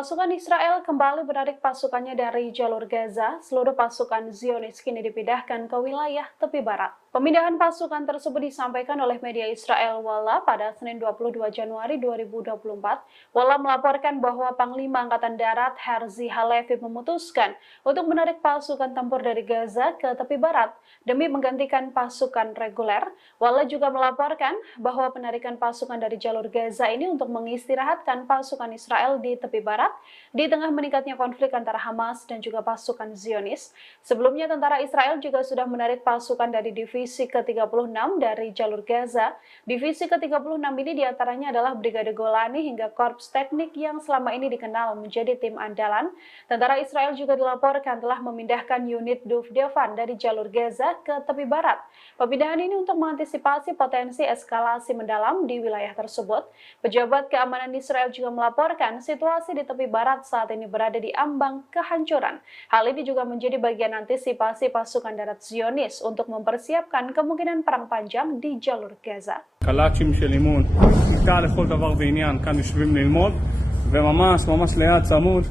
Pasukan Israel kembali menarik pasukannya dari jalur Gaza. Seluruh pasukan Zionis kini dipindahkan ke wilayah tepi barat. Pemindahan pasukan tersebut disampaikan oleh media Israel Walla pada Senin 22 Januari 2024. Walla melaporkan bahwa Panglima Angkatan Darat Herzi Halevi memutuskan untuk menarik pasukan tempur dari Gaza ke tepi barat demi menggantikan pasukan reguler. Walla juga melaporkan bahwa penarikan pasukan dari jalur Gaza ini untuk mengistirahatkan pasukan Israel di tepi barat di tengah meningkatnya konflik antara Hamas dan juga pasukan Zionis. Sebelumnya tentara Israel juga sudah menarik pasukan dari Divisi ke-36 dari jalur Gaza. Divisi ke-36 ini diantaranya adalah Brigade Golani hingga Korps Teknik yang selama ini dikenal menjadi tim andalan. Tentara Israel juga dilaporkan telah memindahkan unit Duvdevan dari jalur Gaza ke tepi barat. Pemindahan ini untuk mengantisipasi potensi eskalasi mendalam di wilayah tersebut. Pejabat keamanan Israel juga melaporkan situasi di tepi barat saat ini berada di ambang kehancuran. Hal ini juga menjadi bagian antisipasi pasukan darat Zionis untuk mempersiapkan kemungkinan perang panjang di jalur Gaza. קלאצ'ים של אימון, נקרא לכל דבר ועניין, כאן יושבים ללמוד, וממש ליד צמוד.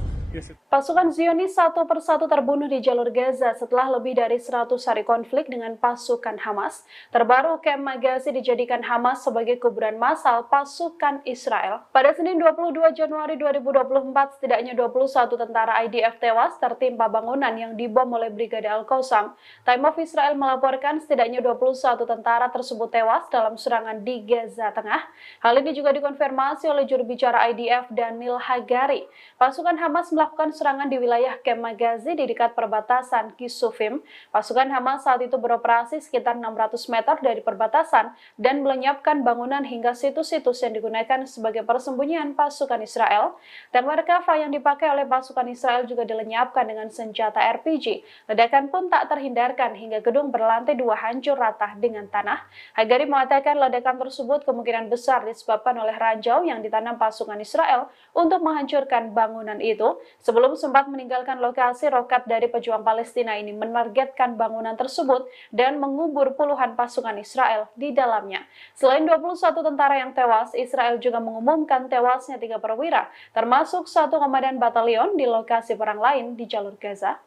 Pasukan Zionis satu persatu terbunuh di jalur Gaza setelah lebih dari 100 hari konflik dengan pasukan Hamas. Terbaru, Kem Magazi dijadikan Hamas sebagai kuburan massal pasukan Israel. Pada Senin 22 Januari 2024, setidaknya 21 tentara IDF tewas tertimpa bangunan yang dibom oleh Brigade Al-Qassam. Time of Israel melaporkan setidaknya 21 tentara tersebut tewas dalam serangan di Gaza Tengah. Hal ini juga dikonfirmasi oleh juru bicara IDF Daniel Hagari. Pasukan Hamas melakukan serangan di wilayah Kem Magazi di dekat perbatasan Kisufim. Pasukan Hamas saat itu beroperasi sekitar 600 meter dari perbatasan dan melenyapkan bangunan hingga situs-situs yang digunakan sebagai persembunyian pasukan Israel. Dan Merkava yang dipakai oleh pasukan Israel juga dilenyapkan dengan senjata RPG. Ledakan pun tak terhindarkan hingga gedung berlantai 2 hancur rata dengan tanah. Hagari mengatakan ledakan tersebut kemungkinan besar disebabkan oleh ranjau yang ditanam pasukan Israel untuk menghancurkan bangunan itu. Sebelum sempat meninggalkan lokasi, roket dari pejuang Palestina ini menargetkan bangunan tersebut dan mengubur puluhan pasukan Israel di dalamnya. Selain 21 tentara yang tewas, Israel juga mengumumkan tewasnya 3 perwira, termasuk 1 komandan batalion di lokasi perang lain di jalur Gaza.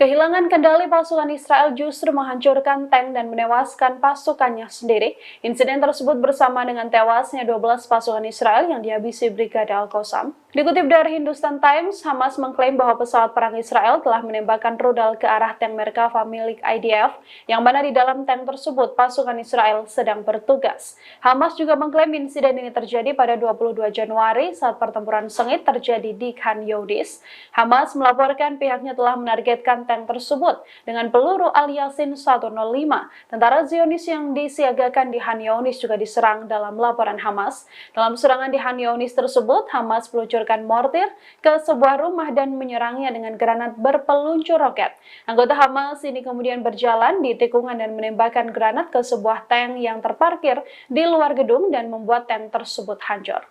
Kehilangan kendali pasukan Israel justru menghancurkan tank dan menewaskan pasukannya sendiri. Insiden tersebut bersama dengan tewasnya 12 pasukan Israel yang dihabisi Brigade Al-Qassam. Dikutip dari Hindustan Times, Hamas mengklaim bahwa pesawat perang Israel telah menembakkan rudal ke arah tank Merkava milik IDF, yang mana di dalam tank tersebut pasukan Israel sedang bertugas. Hamas juga mengklaim insiden ini terjadi pada 22 Januari saat pertempuran sengit terjadi di Khan Younis. Hamas melaporkan pihaknya telah menargetkan tank tersebut dengan peluru Al-Yasin 105. Tentara Zionis yang disiagakan di Khan Younis juga diserang dalam laporan Hamas. Dalam serangan di Khan Younis tersebut, Hamas meluncurkan mortir ke sebuah rumah dan menyerangnya dengan granat berpeluncur roket. Anggota Hamas ini kemudian berjalan di tikungan dan menembakkan granat ke sebuah tank yang terparkir di luar gedung dan membuat tank tersebut hancur.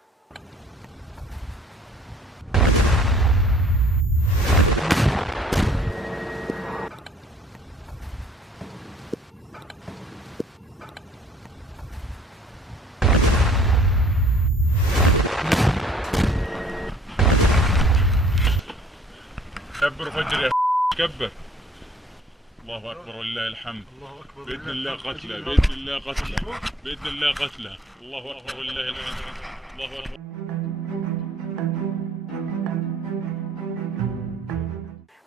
كبر فجر يا كبر. الله اكبر ولله الحمد. باذن الله قتله باذن الله قتله باذن الله قتله. الله اكبر ولله الحمد. الله اكبر.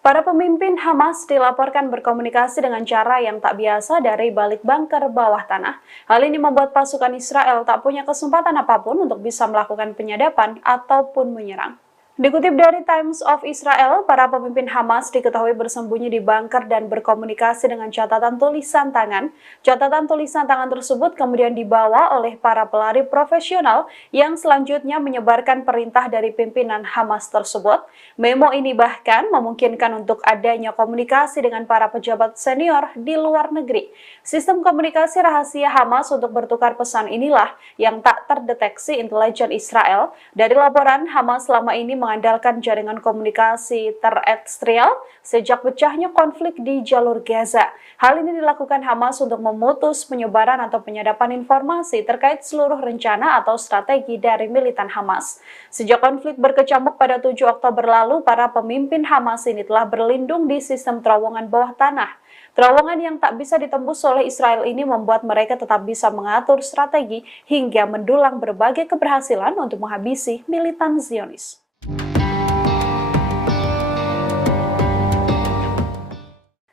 Para pemimpin Hamas dilaporkan berkomunikasi dengan cara yang tak biasa dari balik bunker bawah tanah. Hal ini membuat pasukan Israel tak punya kesempatan apapun untuk bisa melakukan penyadapan ataupun menyerang. Dikutip dari Times of Israel, para pemimpin Hamas diketahui bersembunyi di bunker dan berkomunikasi dengan catatan tulisan tangan. Catatan tulisan tangan tersebut kemudian dibawa oleh para pelari profesional yang selanjutnya menyebarkan perintah dari pimpinan Hamas tersebut. Memo ini bahkan memungkinkan untuk adanya komunikasi dengan para pejabat senior di luar negeri. Sistem komunikasi rahasia Hamas untuk bertukar pesan inilah yang tak terdeteksi intelijen Israel. Dari laporan, Hamas selama ini mengandalkan jaringan komunikasi terestrial sejak pecahnya konflik di jalur Gaza. Hal ini dilakukan Hamas untuk memutus penyebaran atau penyadapan informasi terkait seluruh rencana atau strategi dari militan Hamas. Sejak konflik berkecamuk pada 7 Oktober lalu, para pemimpin Hamas ini telah berlindung di sistem terowongan bawah tanah. Terowongan yang tak bisa ditembus oleh Israel ini membuat mereka tetap bisa mengatur strategi hingga mendulang berbagai keberhasilan untuk menghabisi militan Zionis.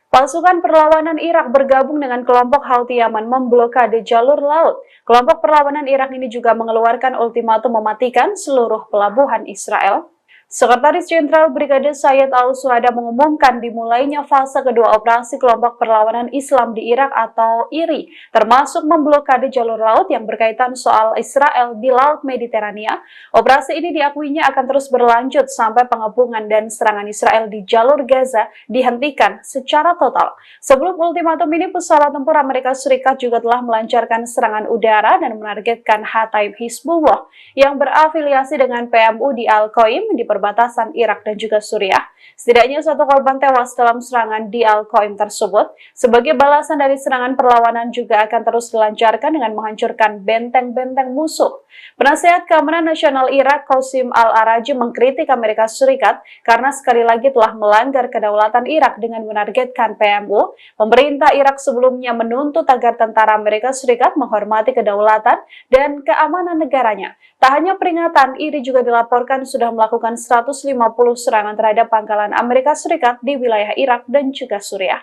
Pasukan perlawanan Irak bergabung dengan kelompok Houthi Yaman memblokade jalur laut. Kelompok perlawanan Irak ini juga mengeluarkan ultimatum mematikan seluruh pelabuhan Israel. Sekretaris Jenderal Brigade Sayyid Al-Suhada mengumumkan dimulainya fase kedua operasi kelompok perlawanan Islam di Irak atau IRI, termasuk memblokade jalur laut yang berkaitan soal Israel di Laut Mediterania. Operasi ini diakuinya akan terus berlanjut sampai pengepungan dan serangan Israel di jalur Gaza dihentikan secara total. Sebelum ultimatum ini, pesawat tempur Amerika Serikat juga telah melancarkan serangan udara dan menargetkan Hataib Hizbullah yang berafiliasi dengan PMU di Al-Qaim di perbatasan Irak dan juga Suriah. Setidaknya 1 korban tewas dalam serangan di Al-Qaim tersebut. Sebagai balasan dari serangan, perlawanan juga akan terus dilancarkan dengan menghancurkan benteng-benteng musuh. Penasihat Keamanan Nasional Irak, Qasim Al-Araji, mengkritik Amerika Serikat karena sekali lagi telah melanggar kedaulatan Irak dengan menargetkan PMU. Pemerintah Irak sebelumnya menuntut agar tentara Amerika Serikat menghormati kedaulatan dan keamanan negaranya. Tak hanya peringatan, IRI juga dilaporkan sudah melakukan 150 serangan terhadap pangkalan Amerika Serikat di wilayah Irak dan juga Suriah.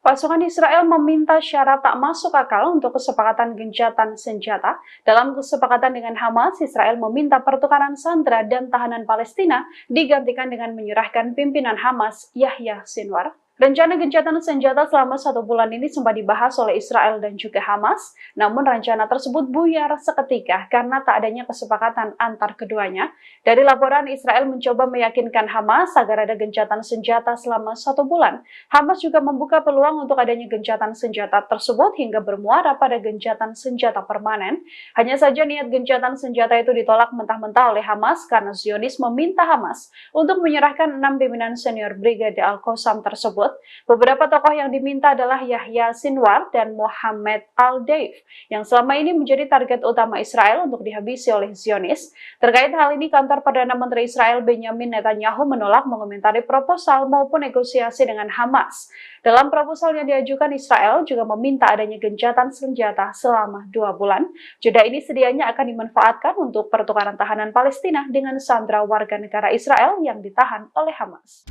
Pasukan Israel meminta syarat tak masuk akal untuk kesepakatan gencatan senjata. Dalam kesepakatan dengan Hamas, Israel meminta pertukaran sandera dan tahanan Palestina digantikan dengan menyerahkan pimpinan Hamas, Yahya Sinwar. Rencana gencatan senjata selama 1 bulan ini sempat dibahas oleh Israel dan juga Hamas, namun rencana tersebut buyar seketika karena tak adanya kesepakatan antar keduanya. Dari laporan, Israel mencoba meyakinkan Hamas agar ada gencatan senjata selama 1 bulan. Hamas juga membuka peluang untuk adanya gencatan senjata tersebut hingga bermuara pada gencatan senjata permanen. Hanya saja niat gencatan senjata itu ditolak mentah-mentah oleh Hamas karena Zionis meminta Hamas untuk menyerahkan 6 pimpinan senior Brigade Al-Qassam tersebut. Beberapa tokoh yang diminta adalah Yahya Sinwar dan Mohammed Al-Deif, yang selama ini menjadi target utama Israel untuk dihabisi oleh Zionis. Terkait hal ini, kantor Perdana Menteri Israel Benjamin Netanyahu menolak mengomentari proposal maupun negosiasi dengan Hamas. Dalam proposal yang diajukan, Israel juga meminta adanya gencatan senjata selama 2 bulan. Jeda ini sedianya akan dimanfaatkan untuk pertukaran tahanan Palestina dengan sandera warga negara Israel yang ditahan oleh Hamas.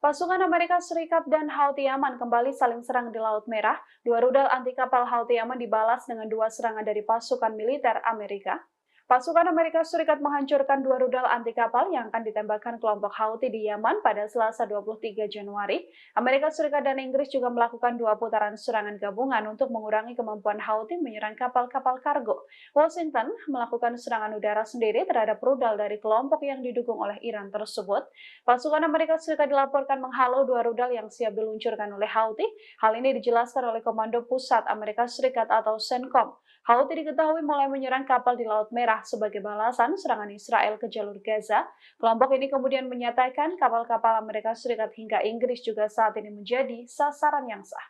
Pasukan Amerika Serikat dan Houthi Yaman kembali saling serang di Laut Merah. 2 rudal anti kapal Houthi Yaman dibalas dengan 2 serangan dari pasukan militer Amerika. Pasukan Amerika Serikat menghancurkan 2 rudal anti kapal yang akan ditembakkan kelompok Houthi di Yaman pada Selasa 23 Januari. Amerika Serikat dan Inggris juga melakukan 2 putaran serangan gabungan untuk mengurangi kemampuan Houthi menyerang kapal-kapal kargo. Washington melakukan serangan udara sendiri terhadap rudal dari kelompok yang didukung oleh Iran tersebut. Pasukan Amerika Serikat dilaporkan menghalau 2 rudal yang siap diluncurkan oleh Houthi. Hal ini dijelaskan oleh Komando Pusat Amerika Serikat atau CENTCOM. Houthi diketahui mulai menyerang kapal di Laut Merah sebagai balasan serangan Israel ke jalur Gaza. Kelompok ini kemudian menyatakan kapal-kapal Amerika Serikat hingga Inggris juga saat ini menjadi sasaran yang sah.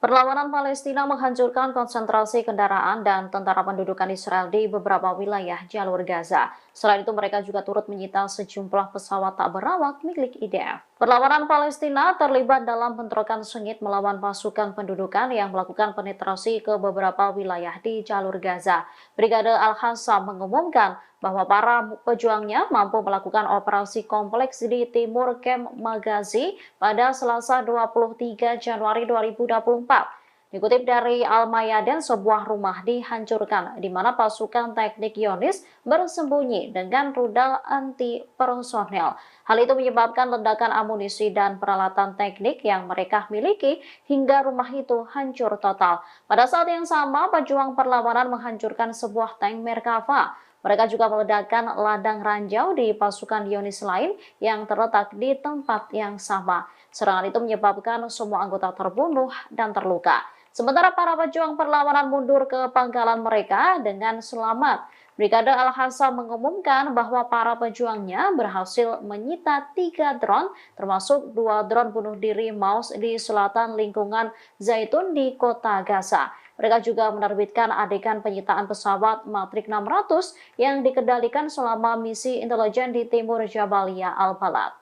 Perlawanan Palestina menghancurkan konsentrasi kendaraan dan tentara pendudukan Israel di beberapa wilayah jalur Gaza. Selain itu, mereka juga turut menyita sejumlah pesawat tak berawak milik IDF. Perlawanan Palestina terlibat dalam bentrokan sengit melawan pasukan pendudukan yang melakukan penetrasi ke beberapa wilayah di jalur Gaza. Brigade Al-Qassam mengumumkan bahwa para pejuangnya mampu melakukan operasi kompleks di timur Kem Magazi pada Selasa 23 Januari 2024. Dikutip dari Al-Mayadin, sebuah rumah dihancurkan di mana pasukan teknik Zionis bersembunyi dengan rudal anti personel. Hal itu menyebabkan ledakan amunisi dan peralatan teknik yang mereka miliki hingga rumah itu hancur total. Pada saat yang sama, pejuang perlawanan menghancurkan sebuah tank Merkava. Mereka juga meledakkan ladang ranjau di pasukan Zionis lain yang terletak di tempat yang sama. Serangan itu menyebabkan semua anggota terbunuh dan terluka. Sementara para pejuang perlawanan mundur ke pangkalan mereka dengan selamat. Brigade Al-Hassam mengumumkan bahwa para pejuangnya berhasil menyita 3 drone, termasuk 2 drone bunuh diri Maus di selatan lingkungan Zaitun di kota Gaza. Mereka juga menerbitkan adegan penyitaan pesawat Matrix 600 yang dikendalikan selama misi intelijen di timur Jabalia Al-Balad.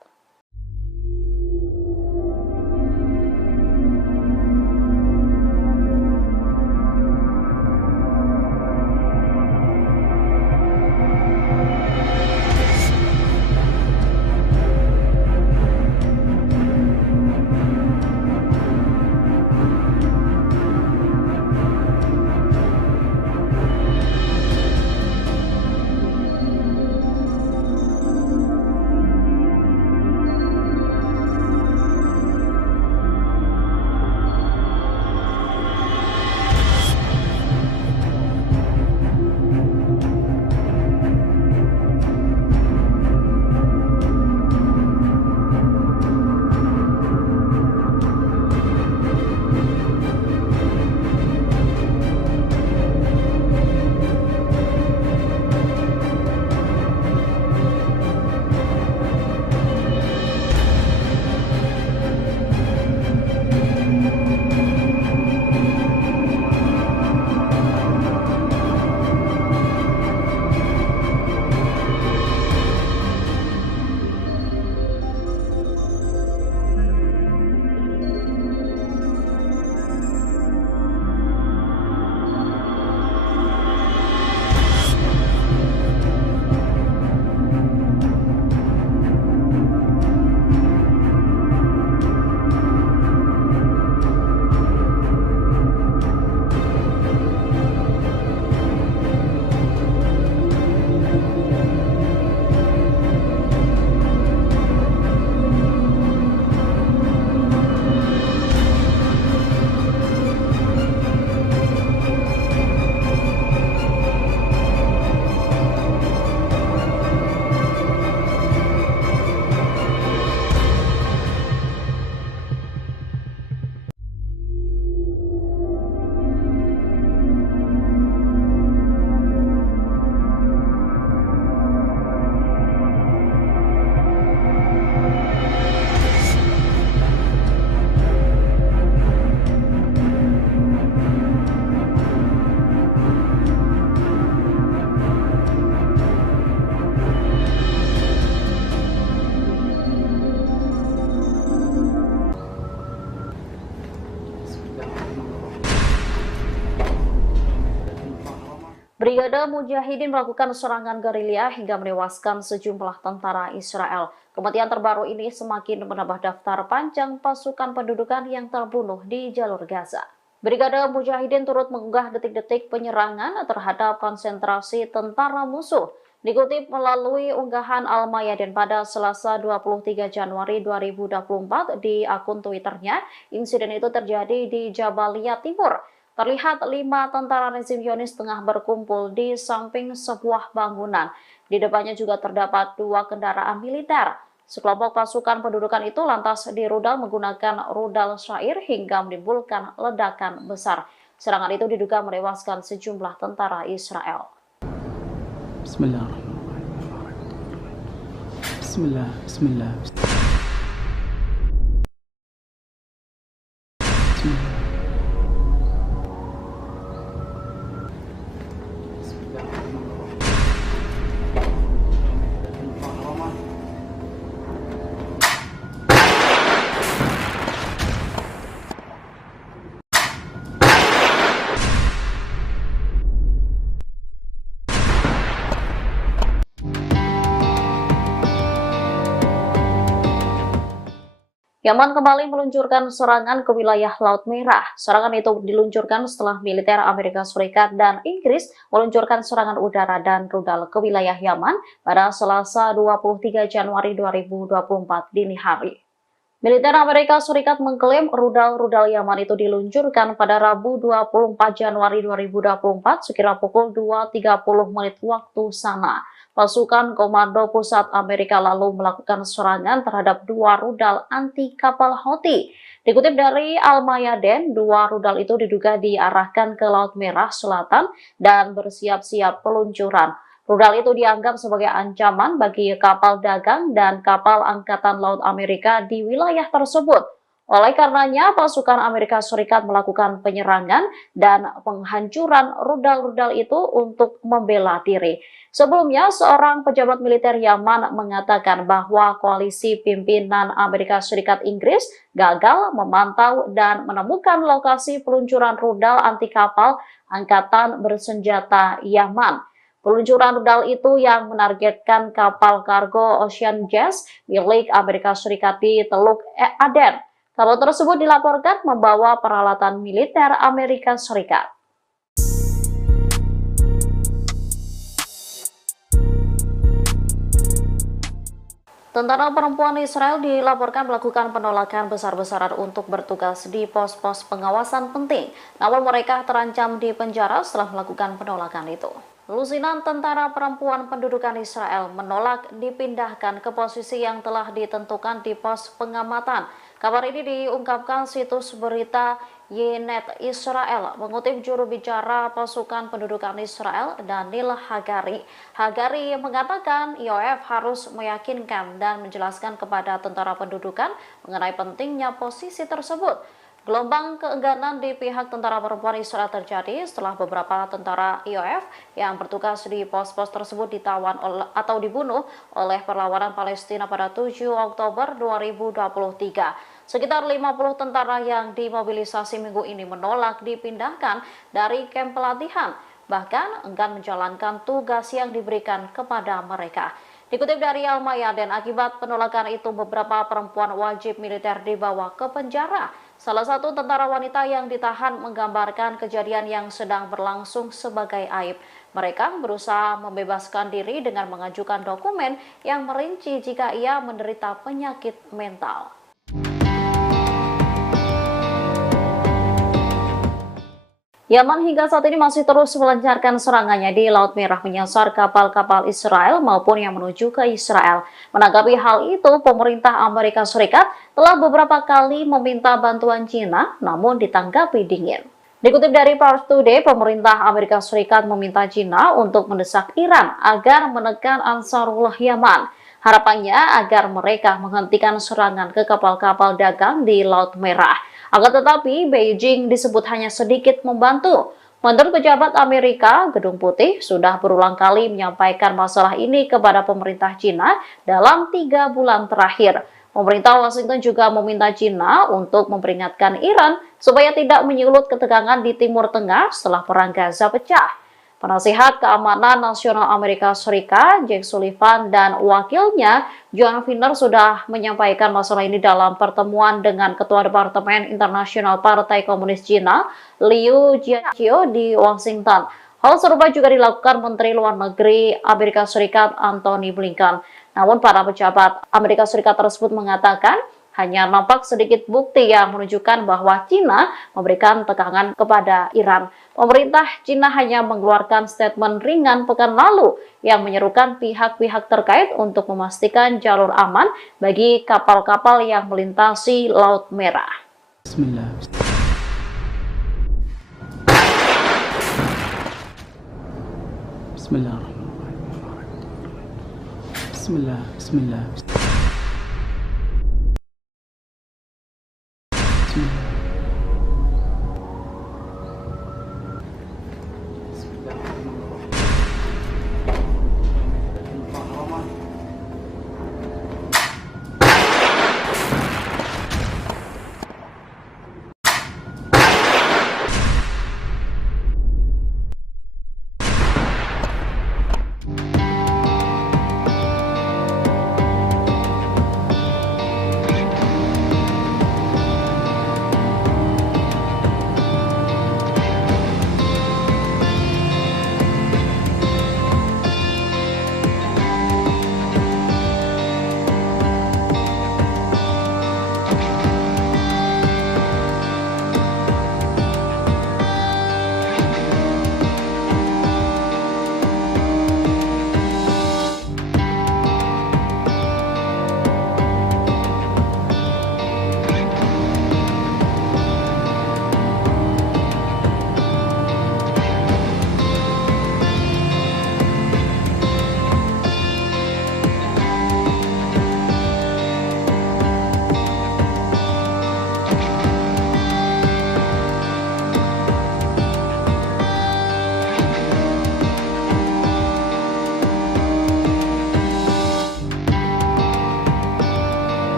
Brigade Mujahidin melakukan serangan gerilya hingga menewaskan sejumlah tentara Israel. Kematian terbaru ini semakin menambah daftar panjang pasukan pendudukan yang terbunuh di jalur Gaza. Brigade Mujahidin turut mengunggah detik-detik penyerangan terhadap konsentrasi tentara musuh. Dikutip melalui unggahan Al-Mayadin pada Selasa 23 Januari 2024 di akun Twitternya, insiden itu terjadi di Jabalia Timur. Terlihat 5 tentara rezim Zionis tengah berkumpul di samping sebuah bangunan. Di depannya juga terdapat 2 kendaraan militer. Sekelompok pasukan pendudukan itu lantas dirudal menggunakan rudal syair hingga menimbulkan ledakan besar. Serangan itu diduga menewaskan sejumlah tentara Israel. Bismillahirrahmanirrahim. Bismillah, bismillah. Yaman kembali meluncurkan serangan ke wilayah Laut Merah. Serangan itu diluncurkan setelah militer Amerika Serikat dan Inggris meluncurkan serangan udara dan rudal ke wilayah Yaman pada Selasa 23 Januari 2024 dini hari. Militer Amerika Serikat mengklaim rudal-rudal Yaman itu diluncurkan pada Rabu 24 Januari 2024 sekira pukul 2.30 menit waktu sana. Pasukan Komando Pusat Amerika lalu melakukan serangan terhadap 2 rudal anti kapal Houthi. Dikutip dari Al-Mayadeen, 2 rudal itu diduga diarahkan ke Laut Merah Selatan dan bersiap-siap peluncuran. Rudal itu dianggap sebagai ancaman bagi kapal dagang dan kapal Angkatan Laut Amerika di wilayah tersebut. Oleh karenanya, pasukan Amerika Serikat melakukan penyerangan dan penghancuran rudal-rudal itu untuk membela diri. Sebelumnya, seorang pejabat militer Yaman mengatakan bahwa koalisi pimpinan Amerika Serikat Inggris gagal memantau dan menemukan lokasi peluncuran rudal anti kapal Angkatan Bersenjata Yaman. Peluncuran rudal itu yang menargetkan kapal kargo Ocean Jazz milik Amerika Serikat di Teluk Aden. Kapal tersebut dilaporkan membawa peralatan militer Amerika Serikat. Tentara perempuan Israel dilaporkan melakukan penolakan besar-besaran untuk bertugas di pos-pos pengawasan penting. Namun mereka terancam di penjara setelah melakukan penolakan itu. Lusinan tentara perempuan pendudukan Israel menolak dipindahkan ke posisi yang telah ditentukan di pos pengamatan. Kabar ini diungkapkan situs berita Ynet Israel mengutip juru bicara pasukan pendudukan Israel Daniel Hagari. Hagari mengatakan IOF harus meyakinkan dan menjelaskan kepada tentara pendudukan mengenai pentingnya posisi tersebut. Gelombang keengganan di pihak tentara perempuan Israel terjadi setelah beberapa tentara IOF yang bertugas di pos-pos tersebut ditawan atau dibunuh oleh perlawanan Palestina pada 7 Oktober 2023. Sekitar 50 tentara yang dimobilisasi minggu ini menolak dipindahkan dari kamp pelatihan, bahkan enggan menjalankan tugas yang diberikan kepada mereka. Dikutip dari Al-Mayadeen, akibat penolakan itu beberapa perempuan wajib militer dibawa ke penjara. Salah satu tentara wanita yang ditahan menggambarkan kejadian yang sedang berlangsung sebagai aib. Mereka berusaha membebaskan diri dengan mengajukan dokumen yang merinci jika ia menderita penyakit mental. Yaman hingga saat ini masih terus melancarkan serangannya di Laut Merah menyasar kapal-kapal Israel maupun yang menuju ke Israel. Menanggapi hal itu, pemerintah Amerika Serikat telah beberapa kali meminta bantuan China, namun ditanggapi dingin. Dikutip dari Pars Today, pemerintah Amerika Serikat meminta China untuk mendesak Iran agar menekan Ansarullah Yaman. Harapannya agar mereka menghentikan serangan ke kapal-kapal dagang di Laut Merah. Akan tetapi, Beijing disebut hanya sedikit membantu. Menurut pejabat Amerika, Gedung Putih sudah berulang kali menyampaikan masalah ini kepada pemerintah China dalam 3 bulan terakhir. Pemerintah Washington juga meminta China untuk memperingatkan Iran supaya tidak menyulut ketegangan di Timur Tengah setelah Perang Gaza pecah. Penasihat Keamanan Nasional Amerika Serikat, Jake Sullivan, dan wakilnya, John Finner, sudah menyampaikan masalah ini dalam pertemuan dengan Ketua Departemen Internasional Partai Komunis Cina, Liu Jiaqi, di Washington. Hal serupa juga dilakukan Menteri Luar Negeri Amerika Serikat, Antony Blinken. Namun, para pejabat Amerika Serikat tersebut mengatakan, hanya nampak sedikit bukti yang menunjukkan bahwa China memberikan tekanan kepada Iran. Pemerintah China hanya mengeluarkan statement ringan pekan lalu yang menyerukan pihak-pihak terkait untuk memastikan jalur aman bagi kapal-kapal yang melintasi Laut Merah. Bismillah. Bismillahirrahmanirrahim. Bismillah. Bismillah.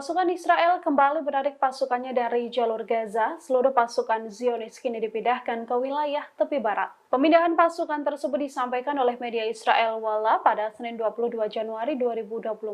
Pasukan Israel kembali menarik pasukannya dari jalur Gaza. Seluruh pasukan Zionis kini dipindahkan ke wilayah tepi barat. Pemindahan pasukan tersebut disampaikan oleh media Israel Walla pada Senin 22 Januari 2024.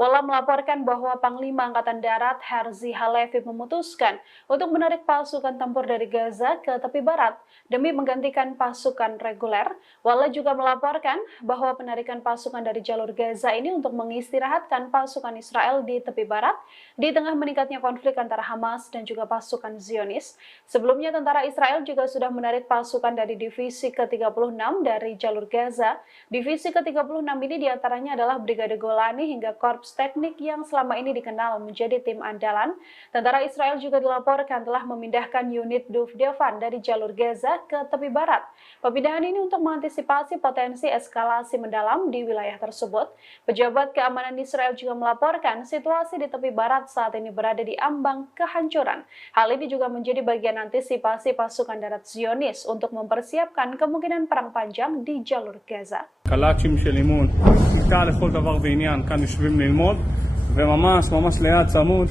Walla melaporkan bahwa Panglima Angkatan Darat Herzi Halevi memutuskan untuk menarik pasukan tempur dari Gaza ke tepi barat demi menggantikan pasukan reguler. Walla juga melaporkan bahwa penarikan pasukan dari jalur Gaza ini untuk mengistirahatkan pasukan Israel di tepi barat di tengah meningkatnya konflik antara Hamas dan juga pasukan Zionis. Sebelumnya tentara Israel juga sudah menarik pasukan dari divisi ke-36 dari jalur Gaza. Divisi ke-36 ini diantaranya adalah Brigade Golani hingga Korps Teknik yang selama ini dikenal menjadi tim andalan. Tentara Israel juga dilaporkan telah memindahkan unit Duvdevan dari jalur Gaza ke tepi barat. Pemindahan ini untuk mengantisipasi potensi eskalasi mendalam di wilayah tersebut. Pejabat keamanan Israel juga melaporkan situasi di tepi barat saat ini berada di ambang kehancuran. Hal ini juga menjadi bagian antisipasi pasukan darat Zionis untuk mempersiapkan kemungkinan perang panjang di jalur Gaza. קלאצ'ים של אימון, כיתה לכל דבר ועניין, כאן יושבים ללמוד, וממש ליד צמוד.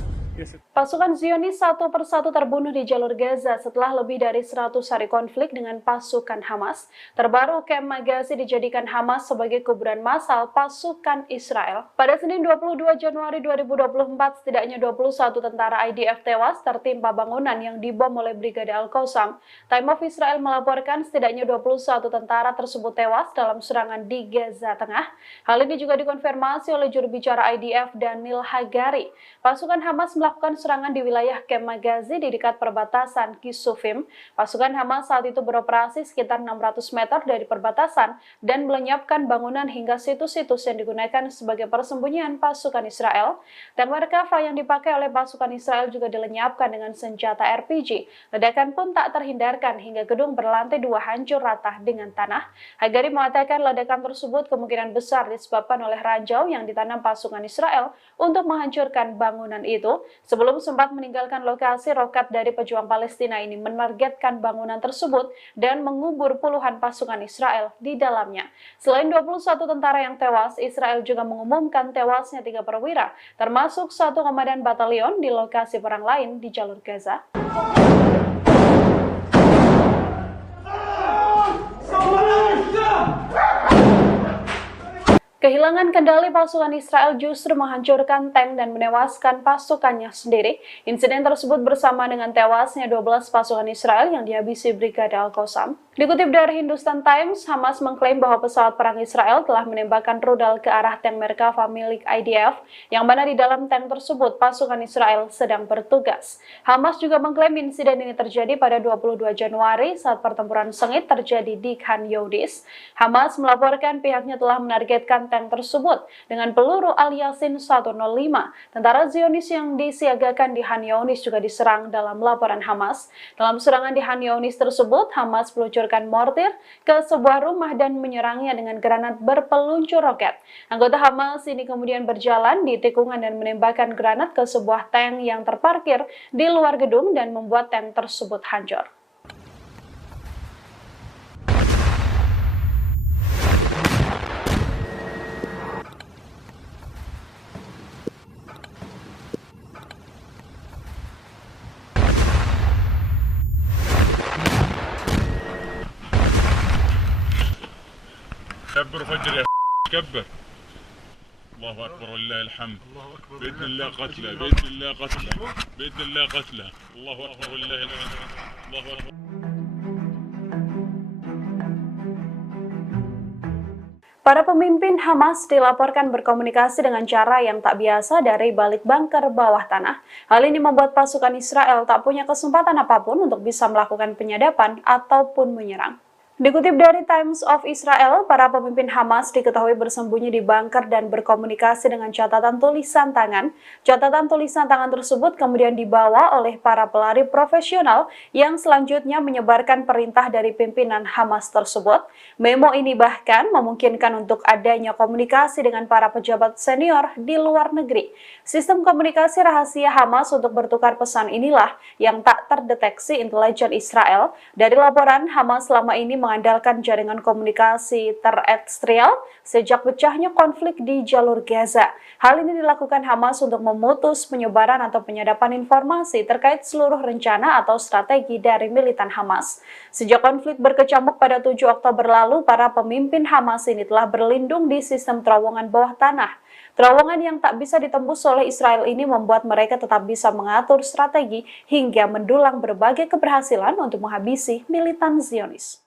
Pasukan Zionis satu persatu terbunuh di jalur Gaza setelah lebih dari 100 hari konflik dengan pasukan Hamas. Terbaru, Kem Magazi dijadikan Hamas sebagai kuburan massal pasukan Israel. Pada Senin 22 Januari 2024, setidaknya 21 tentara IDF tewas tertimpa bangunan yang dibom oleh Brigade Al-Qassam. Time of Israel melaporkan setidaknya 21 tentara tersebut tewas dalam serangan di Gaza Tengah. Hal ini juga dikonfirmasi oleh juru bicara IDF Daniel Hagari. Pasukan Hamas melakukan serangan di wilayah Kem Magazi di dekat perbatasan Kisufim. Pasukan Hamas saat itu beroperasi sekitar 600 meter dari perbatasan dan melenyapkan bangunan hingga situs-situs yang digunakan sebagai persembunyian pasukan Israel. Dan Merkava yang dipakai oleh pasukan Israel juga dilenyapkan dengan senjata RPG. Ledakan pun tak terhindarkan hingga gedung berlantai 2 hancur rata dengan tanah. Hagari mengatakan ledakan tersebut kemungkinan besar disebabkan oleh ranjau yang ditanam pasukan Israel untuk menghancurkan bangunan itu. Sebelum sempat meninggalkan lokasi, roket dari pejuang Palestina ini menargetkan bangunan tersebut dan mengubur puluhan pasukan Israel di dalamnya. Selain 21 tentara yang tewas, Israel juga mengumumkan tewasnya 3 perwira, termasuk 1 komandan batalion di lokasi perang lain di jalur Gaza. Kehilangan kendali pasukan Israel justru menghancurkan tank dan menewaskan pasukannya sendiri. Insiden tersebut bersama dengan tewasnya 12 pasukan Israel yang dihabisi Brigade Al-Qassam. Dikutip dari Hindustan Times, Hamas mengklaim bahwa pesawat perang Israel telah menembakkan rudal ke arah tank Merkava milik IDF, yang mana di dalam tank tersebut pasukan Israel sedang bertugas. Hamas juga mengklaim insiden ini terjadi pada 22 Januari saat pertempuran sengit terjadi di Khan Younis. Hamas melaporkan pihaknya telah menargetkan tank tersebut dengan peluru Al-Yasin 105. Tentara Zionis yang disiagakan di Khan Younis juga diserang dalam laporan Hamas. Dalam serangan di Khan Younis tersebut, Hamas meluncurkan mortir ke sebuah rumah dan menyerangnya dengan granat berpeluncur roket. Anggota Hamas ini kemudian berjalan di tikungan dan menembakkan granat ke sebuah tank yang terparkir di luar gedung dan membuat tank tersebut hancur. كبر فجر يا كبر. الله اكبر ولله الحمد. باذن الله قتله باذن الله قتله باذن الله قتله. الله اكبر ولله الحمد. الله اكبر. Para pemimpin Hamas dilaporkan berkomunikasi dengan cara yang tak biasa dari balik bunker bawah tanah. Hal ini membuat pasukan Israel tak punya kesempatan apapun untuk bisa melakukan penyadapan ataupun menyerang. Dikutip dari Times of Israel, para pemimpin Hamas diketahui bersembunyi di bunker dan berkomunikasi dengan catatan tulisan tangan. Catatan tulisan tangan tersebut kemudian dibawa oleh para pelari profesional yang selanjutnya menyebarkan perintah dari pimpinan Hamas tersebut. Memo ini bahkan memungkinkan untuk adanya komunikasi dengan para pejabat senior di luar negeri. Sistem komunikasi rahasia Hamas untuk bertukar pesan inilah yang tak terdeteksi intelijen Israel. Dari laporan, Hamas selama ini mengandalkan jaringan komunikasi terestrial sejak pecahnya konflik di jalur Gaza. Hal ini dilakukan Hamas untuk memutus penyebaran atau penyadapan informasi terkait seluruh rencana atau strategi dari militan Hamas. Sejak konflik berkecamuk pada 7 Oktober lalu, para pemimpin Hamas ini telah berlindung di sistem terowongan bawah tanah. Terowongan yang tak bisa ditembus oleh Israel ini membuat mereka tetap bisa mengatur strategi hingga mendulang berbagai keberhasilan untuk menghabisi militan Zionis.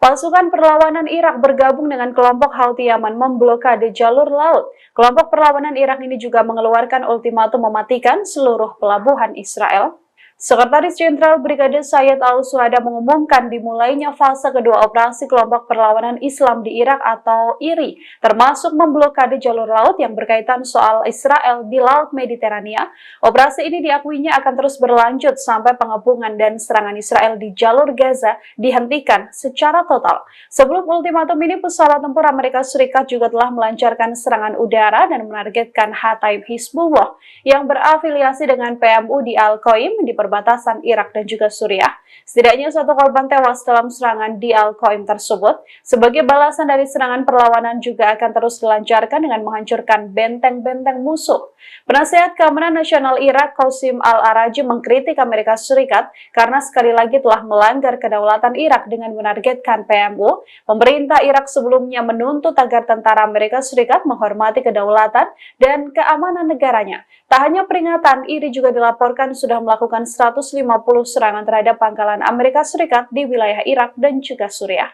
Pasukan perlawanan Irak bergabung dengan kelompok Houthi Yaman memblokade jalur laut. Kelompok perlawanan Irak ini juga mengeluarkan ultimatum mematikan seluruh pelabuhan Israel. Sekretaris Jenderal Brigade Sayyid Al-Suhada mengumumkan dimulainya fase kedua operasi kelompok perlawanan Islam di Irak atau IRI, termasuk memblokade jalur laut yang berkaitan soal Israel di Laut Mediterania. Operasi ini diakuinya akan terus berlanjut sampai pengepungan dan serangan Israel di jalur Gaza dihentikan secara total. Sebelum ultimatum ini, pesawat tempur Amerika Serikat juga telah melancarkan serangan udara dan menargetkan Hataib Hizbullah yang berafiliasi dengan PMU di Al-Qaim di perbatasan Irak dan juga Suriah. Setidaknya 1 korban tewas dalam serangan di Al-Qaim tersebut. Sebagai balasan dari serangan, perlawanan juga akan terus dilancarkan dengan menghancurkan benteng-benteng musuh. Penasehat Keamanan Nasional Irak, Qasim Al-Araji, mengkritik Amerika Serikat karena sekali lagi telah melanggar kedaulatan Irak dengan menargetkan PMU. Pemerintah Irak sebelumnya menuntut agar tentara Amerika Serikat menghormati kedaulatan dan keamanan negaranya. Tak hanya peringatan, IRI juga dilaporkan sudah melakukan 150 serangan terhadap pangkalan Amerika Serikat di wilayah Irak dan juga Suriah.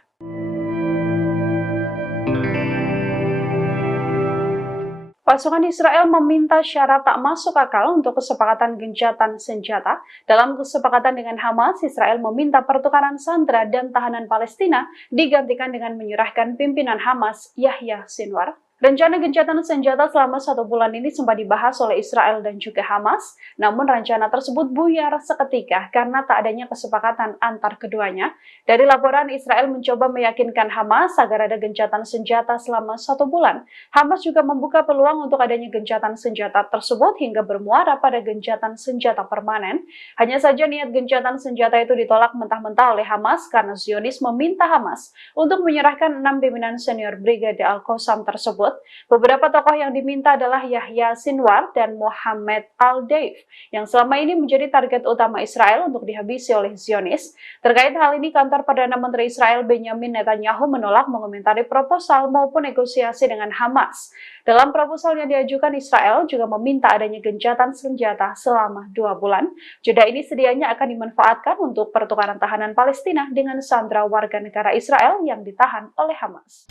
Pasukan Israel meminta syarat tak masuk akal untuk kesepakatan gencatan senjata. Dalam kesepakatan dengan Hamas, Israel meminta pertukaran sandera dan tahanan Palestina digantikan dengan menyerahkan pimpinan Hamas, Yahya Sinwar. Rencana gencatan senjata selama 1 bulan ini sempat dibahas oleh Israel dan juga Hamas, namun rencana tersebut buyar seketika karena tak adanya kesepakatan antar keduanya. Dari laporan, Israel mencoba meyakinkan Hamas agar ada gencatan senjata selama 1 bulan. Hamas juga membuka peluang untuk adanya gencatan senjata tersebut hingga bermuara pada gencatan senjata permanen. Hanya saja niat gencatan senjata itu ditolak mentah-mentah oleh Hamas karena Zionis meminta Hamas untuk menyerahkan 6 pimpinan senior Brigade Al-Qassam tersebut. Beberapa tokoh yang diminta adalah Yahya Sinwar dan Mohammed Al-Deif, yang selama ini menjadi target utama Israel untuk dihabisi oleh Zionis. Terkait hal ini, kantor Perdana Menteri Israel Benjamin Netanyahu menolak mengomentari proposal maupun negosiasi dengan Hamas. Dalam proposal yang diajukan, Israel juga meminta adanya gencatan senjata selama 2 bulan. Jeda ini sedianya akan dimanfaatkan untuk pertukaran tahanan Palestina dengan sandera warga negara Israel yang ditahan oleh Hamas.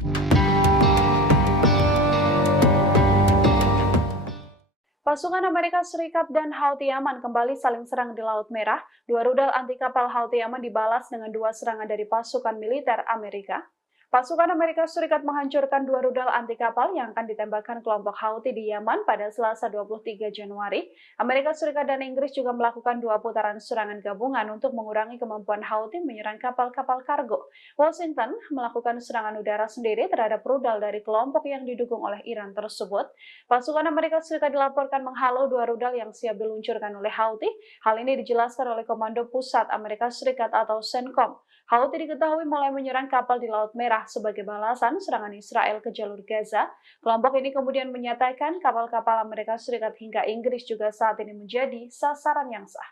Pasukan Amerika Serikat dan Houthi Yaman kembali saling serang di Laut Merah. 2 rudal anti kapal Houthi Yaman dibalas dengan 2 serangan dari pasukan militer Amerika. Pasukan Amerika Serikat menghancurkan 2 rudal anti kapal yang akan ditembakkan kelompok Houthi di Yaman pada Selasa 23 Januari. Amerika Serikat dan Inggris juga melakukan 2 putaran serangan gabungan untuk mengurangi kemampuan Houthi menyerang kapal-kapal kargo. Washington melakukan serangan udara sendiri terhadap rudal dari kelompok yang didukung oleh Iran tersebut. Pasukan Amerika Serikat dilaporkan menghalau 2 rudal yang siap diluncurkan oleh Houthi. Hal ini dijelaskan oleh Komando Pusat Amerika Serikat atau CENTCOM. Houthi diketahui mulai menyerang kapal di Laut Merah sebagai balasan serangan Israel ke jalur Gaza. Kelompok ini kemudian menyatakan kapal-kapal Amerika Serikat hingga Inggris juga saat ini menjadi sasaran yang sah.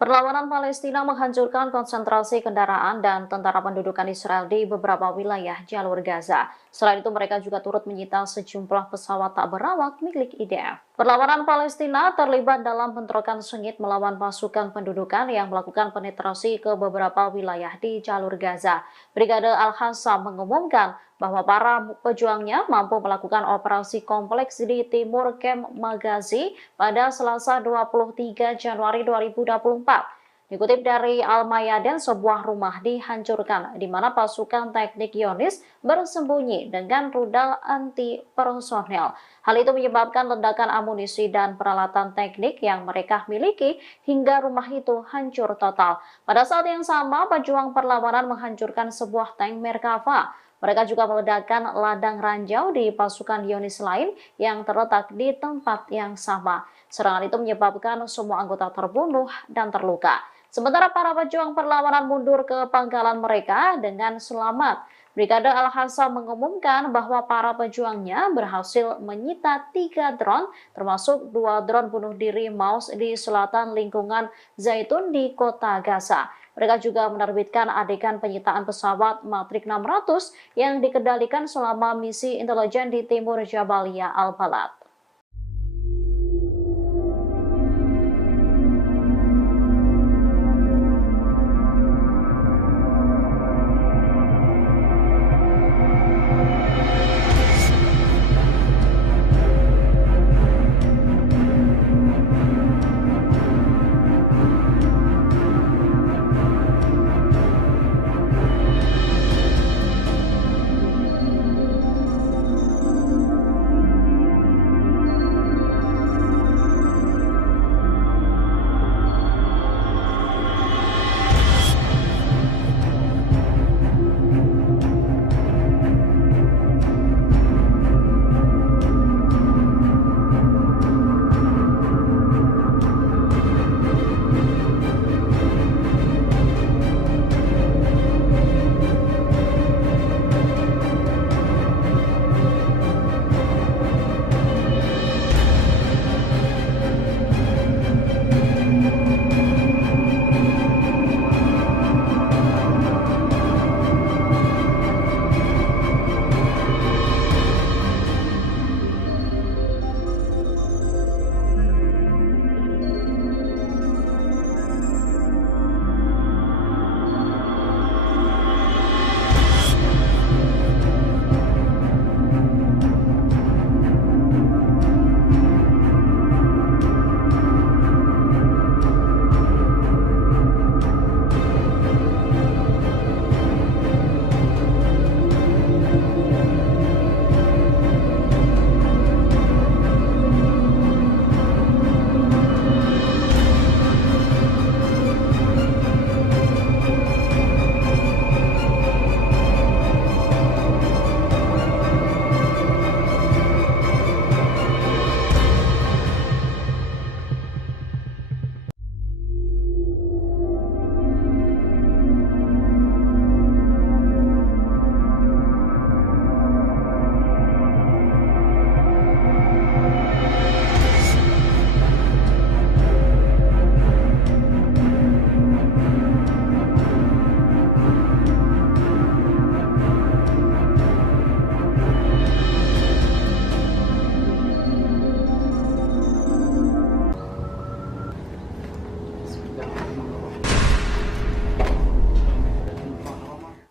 Perlawanan Palestina menghancurkan konsentrasi kendaraan dan tentara pendudukan Israel di beberapa wilayah jalur Gaza. Selain itu, mereka juga turut menyita sejumlah pesawat tak berawak milik IDF. Perlawanan Palestina terlibat dalam bentrokan sengit melawan pasukan pendudukan yang melakukan penetrasi ke beberapa wilayah di jalur Gaza. Brigade Al-Qassam mengumumkan bahwa para pejuangnya mampu melakukan operasi kompleks di timur Kem Magazi pada Selasa 23 Januari 2024. Dikutip dari Al-Mayadin, sebuah rumah dihancurkan di mana pasukan teknik Zionis bersembunyi dengan rudal anti personel. Hal itu menyebabkan ledakan amunisi dan peralatan teknik yang mereka miliki hingga rumah itu hancur total. Pada saat yang sama, pejuang perlawanan menghancurkan sebuah tank Merkava. Mereka juga meledakkan ladang ranjau di pasukan Zionis lain yang terletak di tempat yang sama. Serangan itu menyebabkan semua anggota terbunuh dan terluka. Sementara para pejuang perlawanan mundur ke pangkalan mereka dengan selamat. Brigade Al-Hassam mengumumkan bahwa para pejuangnya berhasil menyita 3 drone, termasuk 2 drone bunuh diri Maus di selatan lingkungan Zaitun di kota Gaza. Mereka juga menerbitkan adegan penyitaan pesawat Matrix 600 yang dikendalikan selama misi intelijen di timur Jabalia Al-Balad.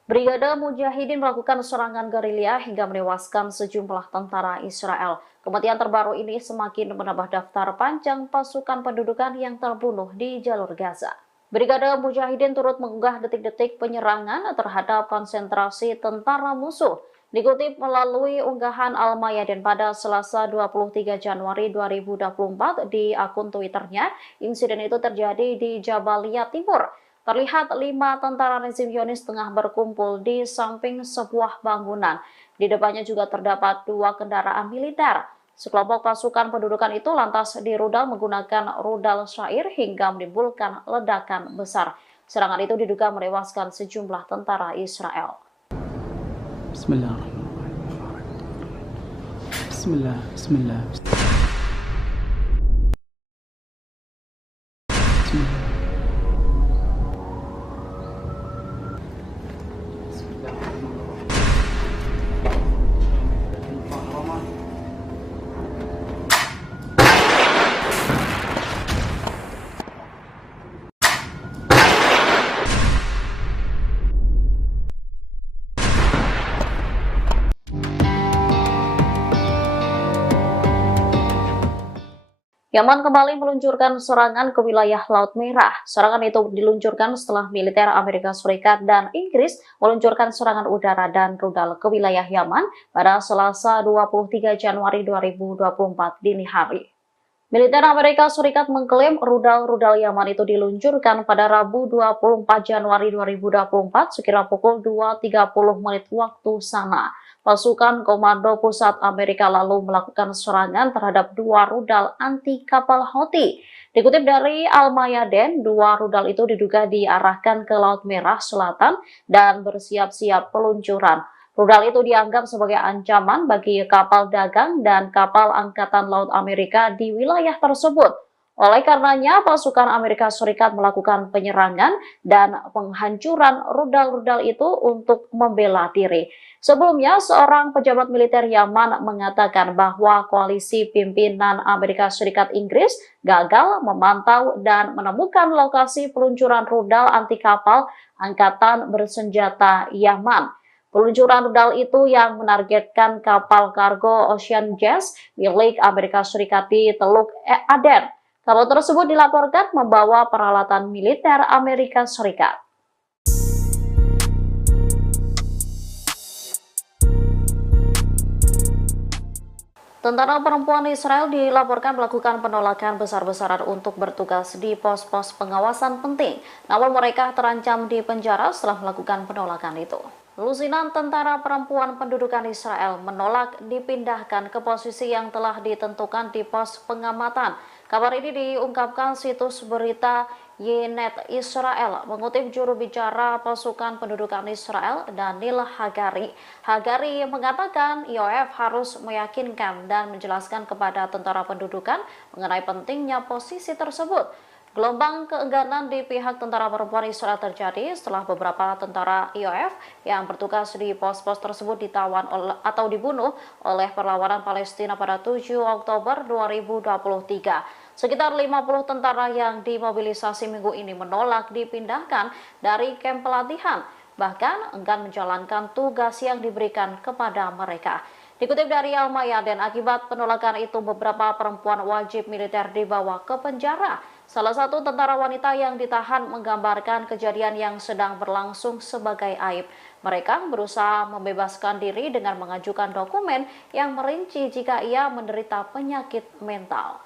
Brigade Mujahidin melakukan serangan gerilya hingga menewaskan sejumlah tentara Israel. Kematian terbaru ini semakin menambah daftar panjang pasukan pendudukan yang terbunuh di jalur Gaza. Brigade Mujahidin turut mengunggah detik-detik penyerangan terhadap konsentrasi tentara musuh. Dikutip melalui unggahan Al-Mayadin pada Selasa 23 Januari 2024 di akun Twitternya, insiden itu terjadi di Jabalia Timur. Terlihat 5 tentara rezim Zionis tengah berkumpul di samping sebuah bangunan. Di depannya juga terdapat 2 kendaraan militer. Sekelompok pasukan pendudukan itu lantas dirudal menggunakan rudal syair hingga menimbulkan ledakan besar. Serangan itu diduga menewaskan sejumlah tentara Israel. Bismillahirrahmanirrahim. Bismillah. Bismillah. Yaman kembali meluncurkan serangan ke wilayah Laut Merah. Serangan itu diluncurkan setelah militer Amerika Serikat dan Inggris meluncurkan serangan udara dan rudal ke wilayah Yaman pada Selasa 23 Januari 2024 dini hari. Militer Amerika Serikat mengklaim rudal-rudal Yaman itu diluncurkan pada Rabu 24 Januari 2024 sekira pukul 2.30 menit waktu sana. Pasukan Komando Pusat Amerika lalu melakukan serangan terhadap 2 rudal anti kapal Houthi. Dikutip dari Al-Mayadeen, 2 rudal itu diduga diarahkan ke Laut Merah Selatan dan bersiap-siap peluncuran. Rudal itu dianggap sebagai ancaman bagi kapal dagang dan kapal Angkatan Laut Amerika di wilayah tersebut. Oleh karenanya, pasukan Amerika Serikat melakukan penyerangan dan penghancuran rudal-rudal itu untuk membela diri. Sebelumnya, seorang pejabat militer Yaman mengatakan bahwa koalisi pimpinan Amerika Serikat Inggris gagal memantau dan menemukan lokasi peluncuran rudal anti kapal Angkatan Bersenjata Yaman. Peluncuran rudal itu yang menargetkan kapal kargo Ocean Jazz milik Amerika Serikat di Teluk Aden. Kapal tersebut dilaporkan membawa peralatan militer Amerika Serikat. Tentara perempuan Israel dilaporkan melakukan penolakan besar-besaran untuk bertugas di pos-pos pengawasan penting. Namun mereka terancam di penjara setelah melakukan penolakan itu. Lusinan tentara perempuan pendudukan Israel menolak dipindahkan ke posisi yang telah ditentukan di pos pengamatan. Kabar ini diungkapkan situs berita Ynet Israel mengutip juru bicara pasukan pendudukan Israel Daniel Hagari. Hagari mengatakan IOF harus meyakinkan dan menjelaskan kepada tentara pendudukan mengenai pentingnya posisi tersebut. Gelombang keengganan di pihak tentara perempuan Israel terjadi setelah beberapa tentara IOF yang bertugas di pos-pos tersebut ditawan atau dibunuh oleh perlawanan Palestina pada 7 Oktober 2023. Sekitar 50 tentara yang dimobilisasi minggu ini menolak dipindahkan dari kamp pelatihan, bahkan enggan menjalankan tugas yang diberikan kepada mereka. Dikutip dari Al-Mayadeen, akibat penolakan itu beberapa perempuan wajib militer dibawa ke penjara. Salah satu tentara wanita yang ditahan menggambarkan kejadian yang sedang berlangsung sebagai aib. Mereka berusaha membebaskan diri dengan mengajukan dokumen yang merinci jika ia menderita penyakit mental.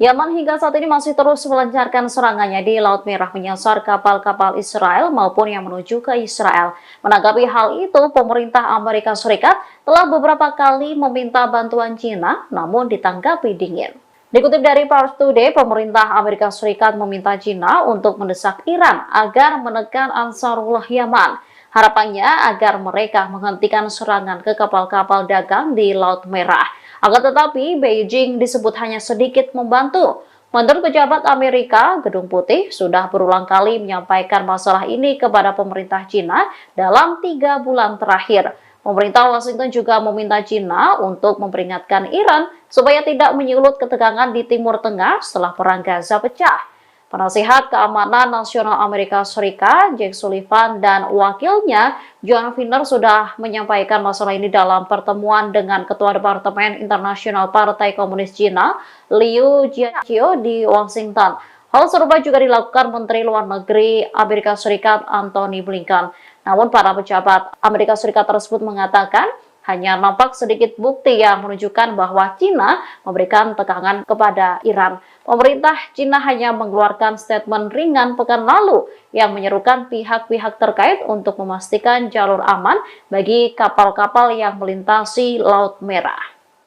Yaman hingga saat ini masih terus melancarkan serangannya di Laut Merah menyasar kapal-kapal Israel maupun yang menuju ke Israel. Menanggapi hal itu, pemerintah Amerika Serikat telah beberapa kali meminta bantuan China, namun ditanggapi dingin. Dikutip dari Pars Today, pemerintah Amerika Serikat meminta China untuk mendesak Iran agar menekan Ansarullah Yaman. Harapannya agar mereka menghentikan serangan ke kapal-kapal dagang di Laut Merah. Akan tetapi, Beijing disebut hanya sedikit membantu. Menurut pejabat Amerika, Gedung Putih sudah berulang kali menyampaikan masalah ini kepada pemerintah China dalam 3 bulan terakhir. Pemerintah Washington juga meminta China untuk memperingatkan Iran supaya tidak menyulut ketegangan di Timur Tengah setelah perang Gaza pecah. Penasihat Keamanan Nasional Amerika Serikat, Jake Sullivan, dan wakilnya, John Finner, sudah menyampaikan masalah ini dalam pertemuan dengan Ketua Departemen Internasional Partai Komunis Cina, Liu Jiaqi di Washington. Hal serupa juga dilakukan Menteri Luar Negeri Amerika Serikat, Antony Blinken. Namun, para pejabat Amerika Serikat tersebut mengatakan, hanya nampak sedikit bukti yang menunjukkan bahwa China memberikan tekanan kepada Iran. Pemerintah China hanya mengeluarkan statement ringan pekan lalu yang menyerukan pihak-pihak terkait untuk memastikan jalur aman bagi kapal-kapal yang melintasi Laut Merah.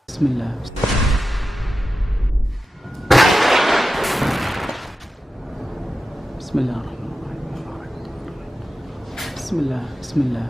Bismillah. Bismillahirrahmanirrahim. Bismillah. Bismillah.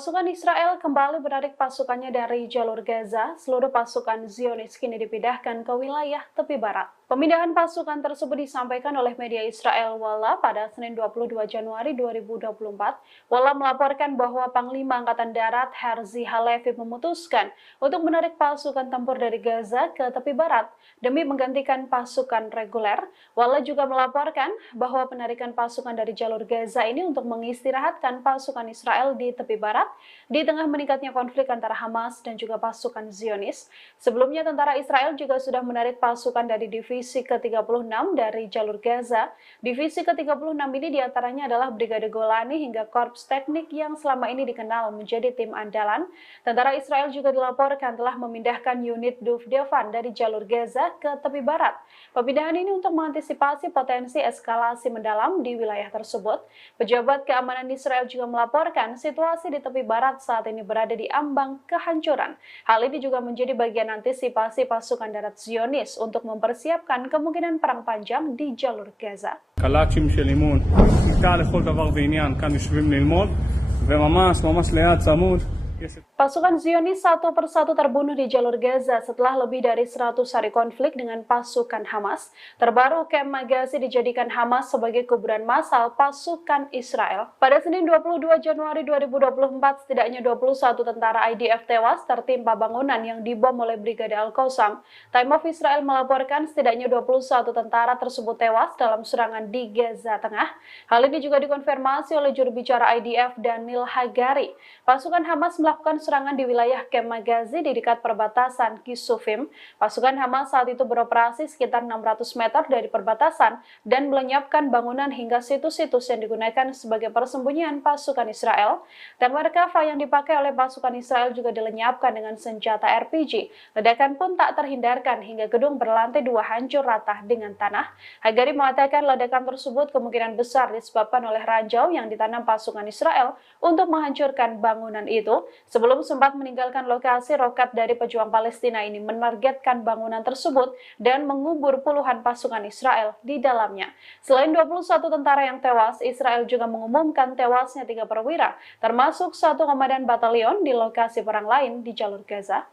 Pasukan Israel kembali menarik pasukannya dari jalur Gaza. Seluruh pasukan Zionis kini dipindahkan ke wilayah tepi barat. Pemindahan pasukan tersebut disampaikan oleh media Israel Walla pada Senin 22 Januari 2024. Walla melaporkan bahwa Panglima Angkatan Darat Herzi Halevi memutuskan untuk menarik pasukan tempur dari Gaza ke tepi barat demi menggantikan pasukan reguler. Walla juga melaporkan bahwa penarikan pasukan dari jalur Gaza ini untuk mengistirahatkan pasukan Israel di tepi barat di tengah meningkatnya konflik antara Hamas dan juga pasukan Zionis. Sebelumnya tentara Israel juga sudah menarik pasukan dari divisi ke-36 dari jalur Gaza. Divisi ke-36 ini diantaranya adalah Brigade Golani hingga Korps Teknik yang selama ini dikenal menjadi tim andalan. Tentara Israel juga dilaporkan telah memindahkan unit Duvdevan dari jalur Gaza ke tepi barat. Pemindahan ini untuk mengantisipasi potensi eskalasi mendalam di wilayah tersebut. Pejabat keamanan Israel juga melaporkan situasi di tepi barat saat ini berada di ambang kehancuran. Hal ini juga menjadi bagian antisipasi pasukan darat Zionis untuk mempersiapkan kemungkinan perang panjang di jalur Gaza. קלאצ'ים של אימון, איתה לכל דבר ועניין, כאן יושבים ללמוד, וממש ליד צמוד. Pasukan Zionis satu persatu terbunuh di jalur Gaza setelah lebih dari 100 hari konflik dengan pasukan Hamas. Terbaru, Kem Magazi dijadikan Hamas sebagai kuburan massal pasukan Israel. Pada Senin 22 Januari 2024, setidaknya 21 tentara IDF tewas tertimpa bangunan yang dibom oleh Brigade Al-Qassam. Time of Israel melaporkan setidaknya 21 tentara tersebut tewas dalam serangan di Gaza Tengah. Hal ini juga dikonfirmasi oleh juru bicara IDF Daniel Hagari. Pasukan Hamas melakukan serangan di wilayah Kem Magazi di dekat perbatasan Kisufim. Pasukan Hamas saat itu beroperasi sekitar 600 meter dari perbatasan dan melenyapkan bangunan hingga situs-situs yang digunakan sebagai persembunyian pasukan Israel. Tank Merkava yang dipakai oleh pasukan Israel juga dilenyapkan dengan senjata RPG. Ledakan pun tak terhindarkan hingga gedung berlantai 2 hancur rata dengan tanah. Hagari mengatakan ledakan tersebut kemungkinan besar disebabkan oleh ranjau yang ditanam pasukan Israel untuk menghancurkan bangunan itu. Sebelum sempat meninggalkan lokasi, roket dari pejuang Palestina ini menargetkan bangunan tersebut dan mengubur puluhan pasukan Israel di dalamnya. Selain 21 tentara yang tewas, Israel juga mengumumkan tewasnya 3 perwira, termasuk 1 komandan batalion di lokasi perang lain di jalur Gaza.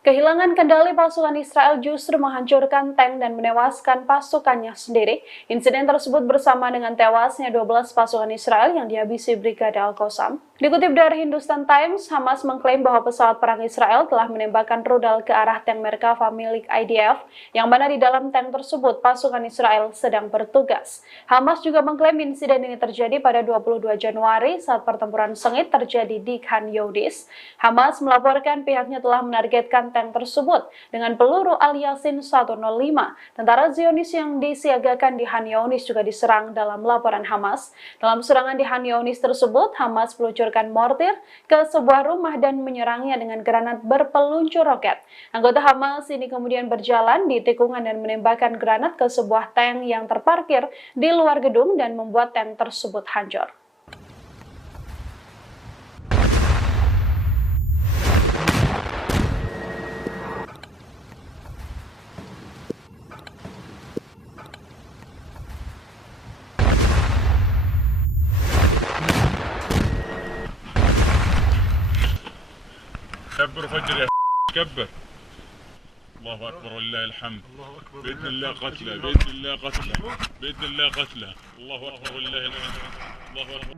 Kehilangan kendali pasukan Israel justru menghancurkan tank dan menewaskan pasukannya sendiri. Insiden tersebut bersama dengan tewasnya 12 pasukan Israel yang dihabisi Brigade Al-Qassam. Dikutip dari Hindustan Times, Hamas mengklaim bahwa pesawat perang Israel telah menembakkan rudal ke arah tank Merkava milik IDF, yang mana di dalam tank tersebut pasukan Israel sedang bertugas. Hamas juga mengklaim insiden ini terjadi pada 22 Januari saat pertempuran sengit terjadi di Khan Younis. Hamas melaporkan pihaknya telah menargetkan tank tersebut dengan peluru Al-Yasin 105. Tentara Zionis yang disiagakan di Khan Younis juga diserang dalam laporan Hamas. Dalam serangan di Khan Younis tersebut, Hamas meluncurkan mortir ke sebuah rumah dan menyerangnya dengan granat berpeluncur roket. Anggota Hamas ini kemudian berjalan di tikungan dan menembakkan granat ke sebuah tank yang terparkir di luar gedung dan membuat tank tersebut hancur. كبر فجر يا كبر. الله اكبر ولله الحمد. باذن الله قتله باذن الله قتله باذن الله قتله. الله اكبر ولله الحمد. الله اكبر.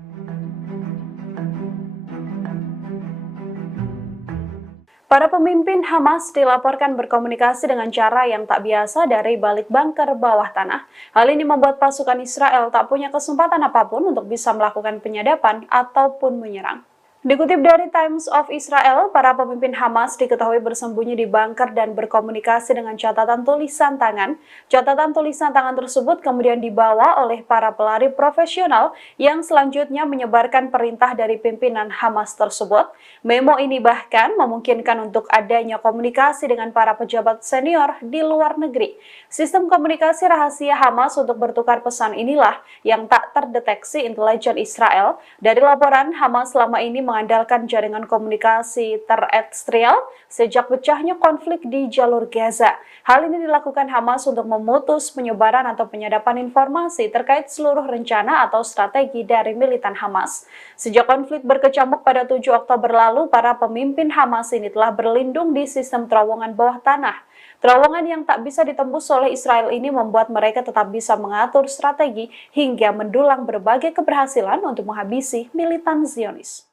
Para pemimpin Hamas dilaporkan berkomunikasi dengan cara yang tak biasa dari balik bunker bawah tanah. Hal ini membuat pasukan Israel tak punya kesempatan apapun untuk bisa melakukan penyadapan ataupun menyerang. Dikutip dari Times of Israel, para pemimpin Hamas diketahui bersembunyi di bunker dan berkomunikasi dengan catatan tulisan tangan. Catatan tulisan tangan tersebut kemudian dibawa oleh para pelari profesional yang selanjutnya menyebarkan perintah dari pimpinan Hamas tersebut. Memo ini bahkan memungkinkan untuk adanya komunikasi dengan para pejabat senior di luar negeri. Sistem komunikasi rahasia Hamas untuk bertukar pesan inilah yang tak terdeteksi intelijen Israel. Dari laporan, Hamas selama ini mengandalkan jaringan komunikasi terestrial sejak pecahnya konflik di jalur Gaza. Hal ini dilakukan Hamas untuk memutus penyebaran atau penyadapan informasi terkait seluruh rencana atau strategi dari militan Hamas. Sejak konflik berkecamuk pada 7 Oktober lalu, para pemimpin Hamas ini telah berlindung di sistem terowongan bawah tanah. Terowongan yang tak bisa ditembus oleh Israel ini membuat mereka tetap bisa mengatur strategi hingga mendulang berbagai keberhasilan untuk menghabisi militan Zionis.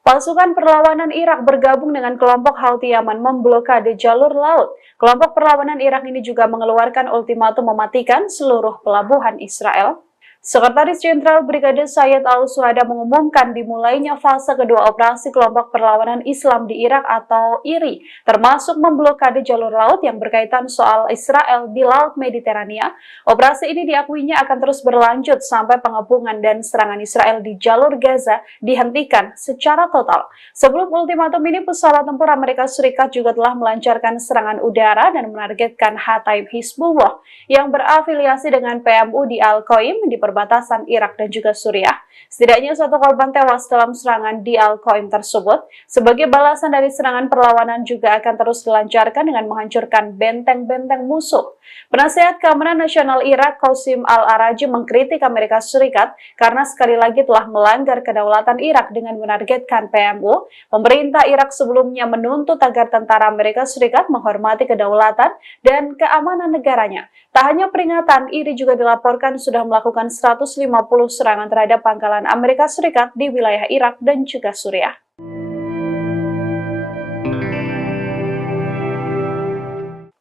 Pasukan perlawanan Irak bergabung dengan kelompok Houthi Yaman memblokade jalur laut. Kelompok perlawanan Irak ini juga mengeluarkan ultimatum mematikan seluruh pelabuhan Israel. Sekretaris Jenderal Brigade Sayyid Al-Suhada mengumumkan dimulainya fase kedua operasi kelompok perlawanan Islam di Irak atau IRI, termasuk memblokade jalur laut yang berkaitan soal Israel di Laut Mediterania. Operasi ini diakuinya akan terus berlanjut sampai pengepungan dan serangan Israel di jalur Gaza dihentikan secara total. Sebelum ultimatum ini, pesawat tempur Amerika Serikat juga telah melancarkan serangan udara dan menargetkan Hataib Hizbullah yang berafiliasi dengan PMU di Al-Qaim di perbatasan Irak dan juga Suriah. Setidaknya 1 korban tewas dalam serangan di Al-Qaim tersebut. Sebagai balasan dari serangan, perlawanan juga akan terus dilancarkan dengan menghancurkan benteng-benteng musuh. Penasehat Keamanan Nasional Irak, Qasim Al-Araji, mengkritik Amerika Serikat karena sekali lagi telah melanggar kedaulatan Irak dengan menargetkan PMU. Pemerintah Irak sebelumnya menuntut agar tentara Amerika Serikat menghormati kedaulatan dan keamanan negaranya. Tak hanya peringatan, IRI juga dilaporkan sudah melakukan 150 serangan terhadap pangkalan Amerika Serikat di wilayah Irak dan juga Suriah.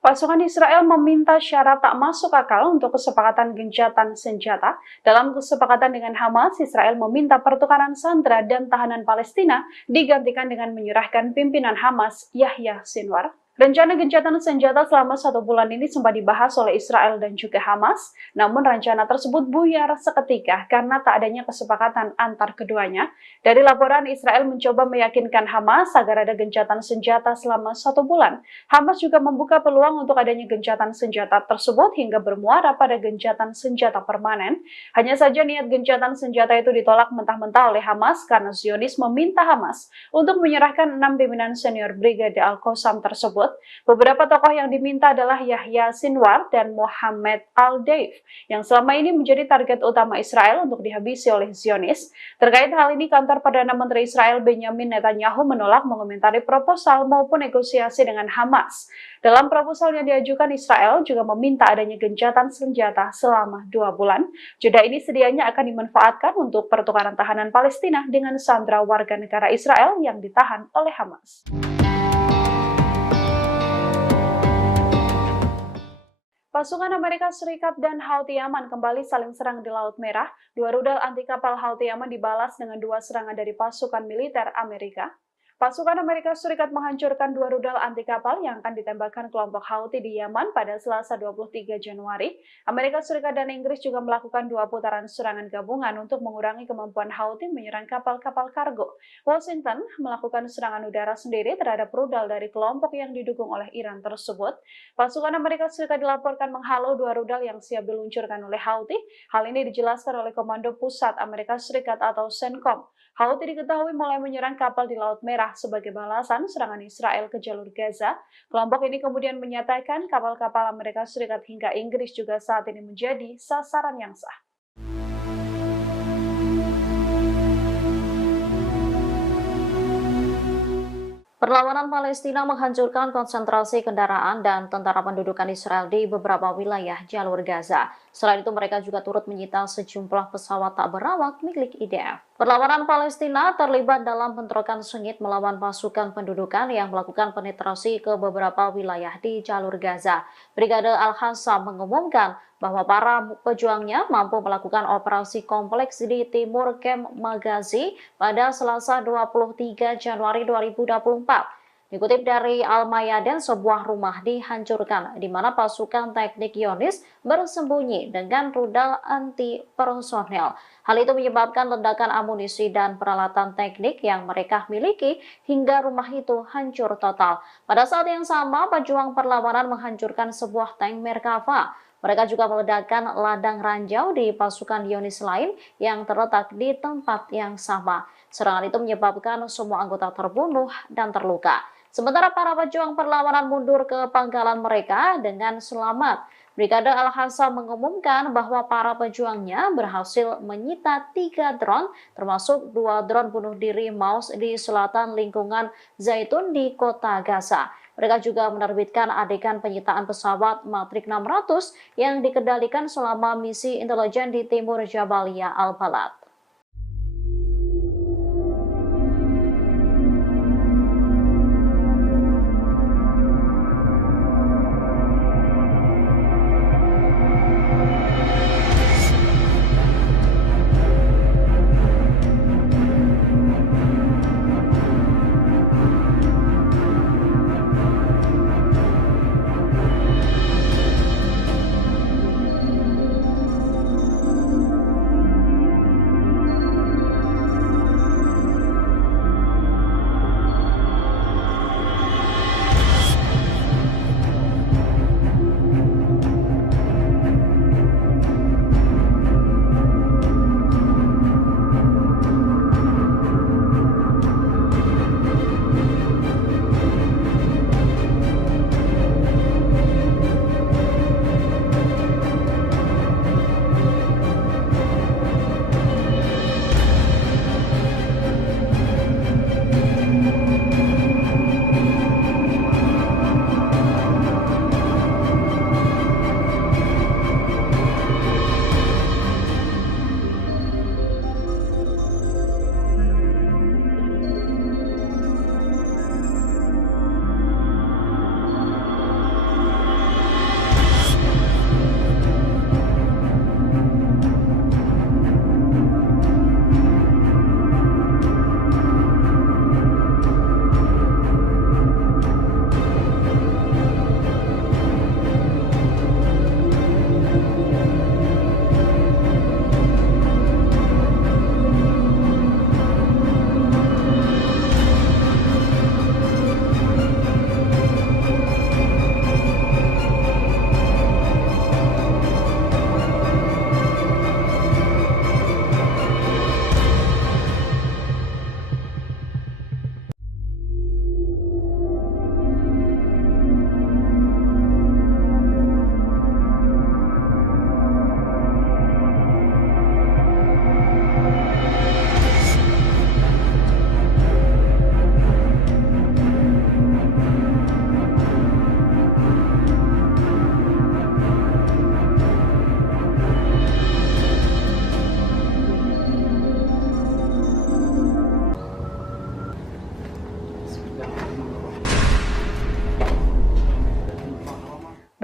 Pasukan Israel meminta syarat tak masuk akal untuk kesepakatan gencatan senjata. Dalam kesepakatan dengan Hamas, Israel meminta pertukaran sandera dan tahanan Palestina digantikan dengan menyerahkan pimpinan Hamas, Yahya Sinwar. Rencana gencatan senjata selama 1 bulan ini sempat dibahas oleh Israel dan juga Hamas, namun rencana tersebut buyar seketika karena tak adanya kesepakatan antar keduanya. Dari laporan, Israel mencoba meyakinkan Hamas agar ada gencatan senjata selama 1 bulan. Hamas juga membuka peluang untuk adanya gencatan senjata tersebut hingga bermuara pada gencatan senjata permanen. Hanya saja niat gencatan senjata itu ditolak mentah-mentah oleh Hamas karena Zionis meminta Hamas untuk menyerahkan 6 pimpinan senior Brigade Al-Qassam tersebut. Beberapa tokoh yang diminta adalah Yahya Sinwar dan Mohammed Al-Deif, yang selama ini menjadi target utama Israel untuk dihabisi oleh Zionis. Terkait hal ini, kantor Perdana Menteri Israel Benjamin Netanyahu menolak mengomentari proposal maupun negosiasi dengan Hamas. Dalam proposal yang diajukan, Israel juga meminta adanya gencatan senjata selama 2 bulan. Jeda ini sedianya akan dimanfaatkan untuk pertukaran tahanan Palestina dengan sandera warga negara Israel yang ditahan oleh Hamas. Pasukan Amerika Serikat dan Houthi Yaman kembali saling serang di Laut Merah. 2 rudal anti kapal Houthi Yaman dibalas dengan 2 serangan dari pasukan militer Amerika. Pasukan Amerika Serikat menghancurkan 2 rudal anti kapal yang akan ditembakkan kelompok Houthi di Yaman pada Selasa 23 Januari. Amerika Serikat dan Inggris juga melakukan 2 putaran serangan gabungan untuk mengurangi kemampuan Houthi menyerang kapal-kapal kargo. Washington melakukan serangan udara sendiri terhadap rudal dari kelompok yang didukung oleh Iran tersebut. Pasukan Amerika Serikat dilaporkan menghalau 2 rudal yang siap diluncurkan oleh Houthi. Hal ini dijelaskan oleh Komando Pusat Amerika Serikat atau CENTCOM. Houthi diketahui mulai menyerang kapal di Laut Merah sebagai balasan serangan Israel ke jalur Gaza. Kelompok ini kemudian menyatakan kapal-kapal Amerika Serikat hingga Inggris juga saat ini menjadi sasaran yang sah. Perlawanan Palestina menghancurkan konsentrasi kendaraan dan tentara pendudukan Israel di beberapa wilayah jalur Gaza. Selain itu, mereka juga turut menyita sejumlah pesawat tak berawak milik IDF. Perlawanan Palestina terlibat dalam bentrokan sengit melawan pasukan pendudukan yang melakukan penetrasi ke beberapa wilayah di jalur Gaza. Brigade Al-Qassam mengumumkan bahwa para pejuangnya mampu melakukan operasi kompleks di timur Kem Magazi pada Selasa 23 Januari 2024. Dikutip dari Al-Mayadin, sebuah rumah dihancurkan di mana pasukan teknik Zionis bersembunyi dengan rudal anti personel. Hal itu menyebabkan ledakan amunisi dan peralatan teknik yang mereka miliki hingga rumah itu hancur total. Pada saat yang sama, pejuang perlawanan menghancurkan sebuah tank Merkava. Mereka juga meledakkan ladang ranjau di pasukan Zionis lain yang terletak di tempat yang sama. Serangan itu menyebabkan semua anggota terbunuh dan terluka. Sementara para pejuang perlawanan mundur ke pangkalan mereka dengan selamat. Brigade Al-Hassam mengumumkan bahwa para pejuangnya berhasil menyita 3 drone, termasuk 2 drone bunuh diri Maus di selatan lingkungan Zaitun di kota Gaza. Mereka juga menerbitkan adegan penyitaan pesawat Matrix 600 yang dikendalikan selama misi intelijen di timur Jabalia Al-Balad.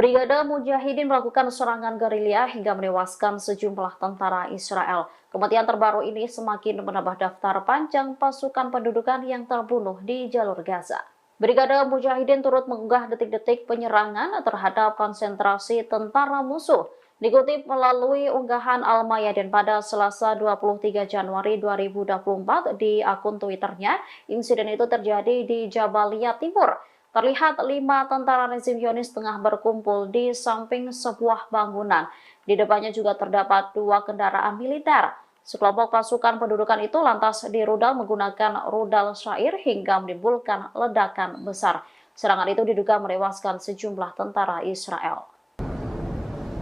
Brigade Mujahidin melakukan serangan gerilya hingga menewaskan sejumlah tentara Israel. Kematian terbaru ini semakin menambah daftar panjang pasukan pendudukan yang terbunuh di jalur Gaza. Brigade Mujahidin turut mengunggah detik-detik penyerangan terhadap konsentrasi tentara musuh. Dikutip melalui unggahan Al-Mayadin pada Selasa 23 Januari 2024 di akun Twitternya, insiden itu terjadi di Jabalia Timur. Terlihat 5 tentara rezim Zionis tengah berkumpul di samping sebuah bangunan. Di depannya juga terdapat 2 kendaraan militer. Sekelompok pasukan pendudukan itu lantas dirudal menggunakan rudal syair hingga menimbulkan ledakan besar. Serangan itu diduga menewaskan sejumlah tentara Israel.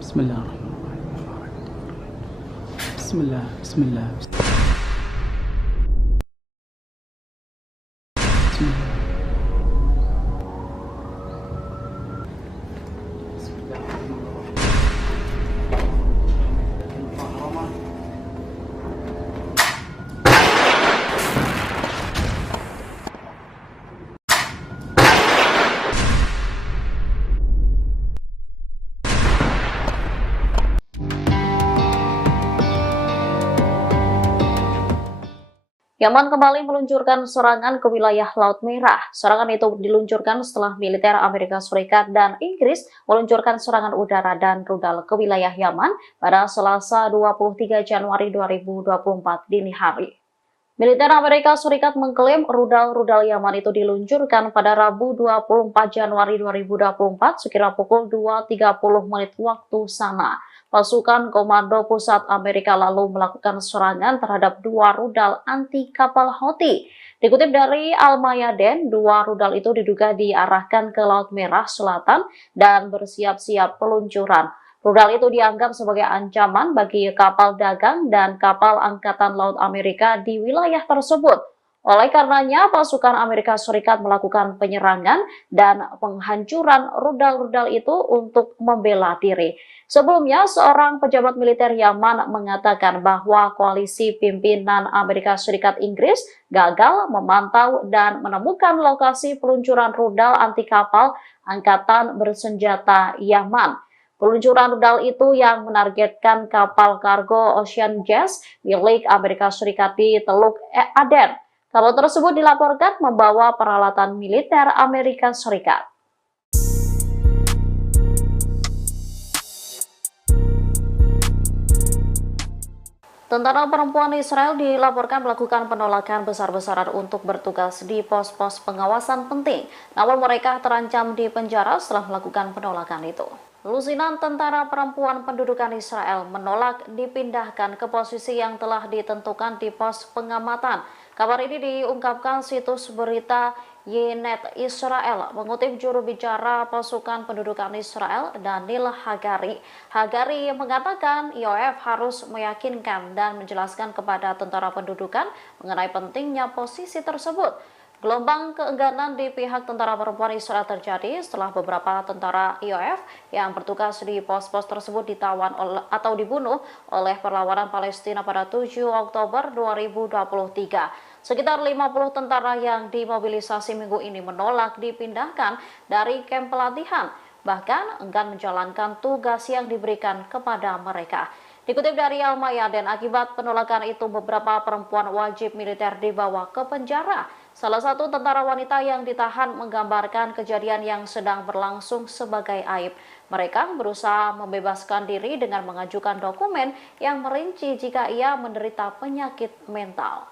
Bismillahirrahmanirrahim. Bismillah, bismillah. Bismillah. Yaman kembali meluncurkan serangan ke wilayah Laut Merah. Serangan itu diluncurkan setelah militer Amerika Serikat dan Inggris meluncurkan serangan udara dan rudal ke wilayah Yaman pada Selasa 23 Januari 2024 dini hari. Militer Amerika Serikat mengklaim rudal-rudal Yaman itu diluncurkan pada Rabu 24 Januari 2024 sekira pukul 2.30 menit waktu sana. Pasukan Komando Pusat Amerika lalu melakukan serangan terhadap 2 rudal anti kapal Houthi. Dikutip dari Al-Mayadeen, 2 rudal itu diduga diarahkan ke Laut Merah Selatan dan bersiap-siap peluncuran. Rudal itu dianggap sebagai ancaman bagi kapal dagang dan kapal Angkatan Laut Amerika di wilayah tersebut. Oleh karenanya, pasukan Amerika Serikat melakukan penyerangan dan penghancuran rudal-rudal itu untuk membela diri. Sebelumnya, seorang pejabat militer Yaman mengatakan bahwa koalisi pimpinan Amerika Serikat Inggris gagal memantau dan menemukan lokasi peluncuran rudal anti kapal Angkatan Bersenjata Yaman. Peluncuran rudal itu yang menargetkan kapal kargo Ocean Jazz milik Amerika Serikat di Teluk Aden. Kapal tersebut dilaporkan membawa peralatan militer Amerika Serikat. Tentara perempuan Israel dilaporkan melakukan penolakan besar-besaran untuk bertugas di pos-pos pengawasan penting. Namun mereka terancam di penjara setelah melakukan penolakan itu. Lusinan tentara perempuan pendudukan Israel menolak dipindahkan ke posisi yang telah ditentukan di pos pengamatan. Kabar ini diungkapkan situs berita Ynet Israel mengutip juru bicara pasukan pendudukan Israel Daniel Hagari. Hagari mengatakan IOF harus meyakinkan dan menjelaskan kepada tentara pendudukan mengenai pentingnya posisi tersebut. Gelombang keengganan di pihak tentara perempuan Israel terjadi setelah beberapa tentara IOF yang bertugas di pos-pos tersebut ditawan atau dibunuh oleh perlawanan Palestina pada 7 Oktober 2023. Sekitar 50 tentara yang dimobilisasi minggu ini menolak dipindahkan dari kamp pelatihan, bahkan enggan menjalankan tugas yang diberikan kepada mereka. Dikutip dari Al-Mayadeen, akibat penolakan itu beberapa perempuan wajib militer dibawa ke penjara. Salah satu tentara wanita yang ditahan menggambarkan kejadian yang sedang berlangsung sebagai aib. Mereka berusaha membebaskan diri dengan mengajukan dokumen yang merinci jika ia menderita penyakit mental.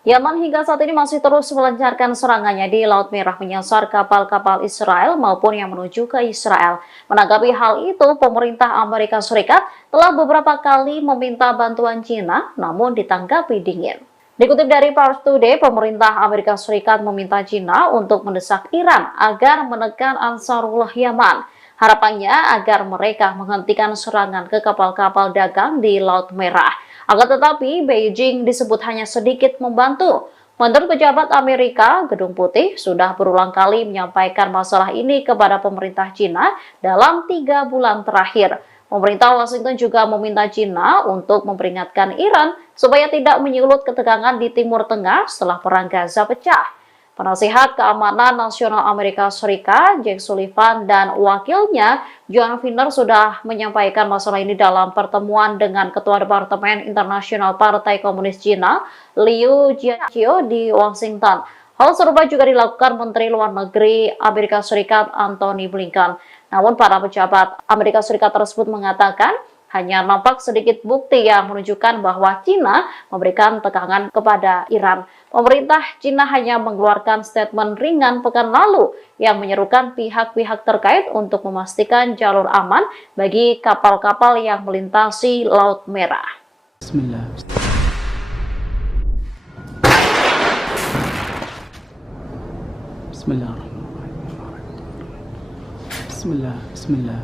Yaman hingga saat ini masih terus melancarkan serangannya di Laut Merah menyasar kapal-kapal Israel maupun yang menuju ke Israel. Menanggapi hal itu, pemerintah Amerika Serikat telah beberapa kali meminta bantuan China, namun ditanggapi dingin. Dikutip dari Pars Today, pemerintah Amerika Serikat meminta China untuk mendesak Iran agar menekan Ansarullah Yaman. Harapannya agar mereka menghentikan serangan ke kapal-kapal dagang di Laut Merah. Akan tetapi, Beijing disebut hanya sedikit membantu. Menurut pejabat Amerika, Gedung Putih sudah berulang kali menyampaikan masalah ini kepada pemerintah China dalam 3 bulan terakhir. Pemerintah Washington juga meminta China untuk memperingatkan Iran supaya tidak menyulut ketegangan di Timur Tengah setelah Perang Gaza pecah. Penasihat Keamanan Nasional Amerika Serikat, Jake Sullivan, dan wakilnya, John Finner, sudah menyampaikan masalah ini dalam pertemuan dengan Ketua Departemen Internasional Partai Komunis Cina, Liu Jiaqi di Washington. Hal serupa juga dilakukan Menteri Luar Negeri Amerika Serikat, Antony Blinken. Namun, para pejabat Amerika Serikat tersebut mengatakan, hanya nampak sedikit bukti yang menunjukkan bahwa China memberikan tekanan kepada Iran. Pemerintah China hanya mengeluarkan statement ringan pekan lalu yang menyerukan pihak-pihak terkait untuk memastikan jalur aman bagi kapal-kapal yang melintasi Laut Merah. Bismillah. Bismillahirrahmanirrahim. Bismillah. Bismillah.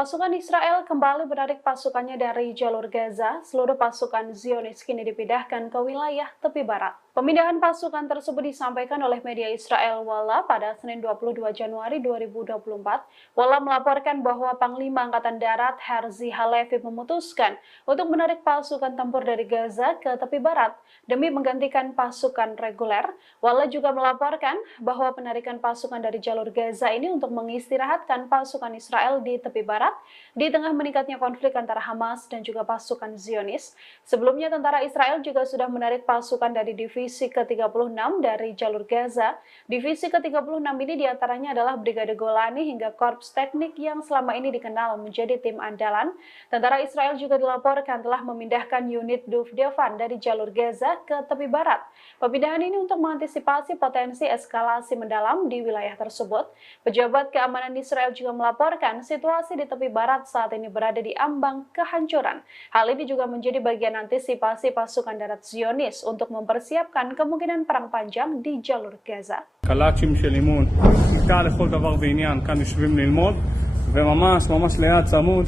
Pasukan Israel kembali menarik pasukannya dari jalur Gaza. Seluruh pasukan Zionis kini dipindahkan ke wilayah tepi barat. Pemindahan pasukan tersebut disampaikan oleh media Israel Walla pada Senin 22 Januari 2024. Walla melaporkan bahwa Panglima Angkatan Darat Herzi Halevi memutuskan untuk menarik pasukan tempur dari Gaza ke tepi barat demi menggantikan pasukan reguler. Walla juga melaporkan bahwa penarikan pasukan dari jalur Gaza ini untuk mengistirahatkan pasukan Israel di tepi barat di tengah meningkatnya konflik antara Hamas dan juga pasukan Zionis. Sebelumnya tentara Israel juga sudah menarik pasukan dari divisi ke-36 dari jalur Gaza. Divisi ke-36 ini diantaranya adalah Brigade Golani hingga Korps Teknik yang selama ini dikenal menjadi tim andalan. Tentara Israel juga dilaporkan telah memindahkan unit Duvdevan dari jalur Gaza ke tepi barat. Pemindahan ini untuk mengantisipasi potensi eskalasi mendalam di wilayah tersebut. Pejabat keamanan Israel juga melaporkan situasi di tepi barat saat ini berada di ambang kehancuran. Hal ini juga menjadi bagian antisipasi pasukan darat Zionis untuk mempersiapkan kemungkinan perang panjang di jalur Gaza. קלאצ'ים של אימון, כיתה לכל דבר ועניין, כאן יושבים ללמוד, וממש ליד צמוד.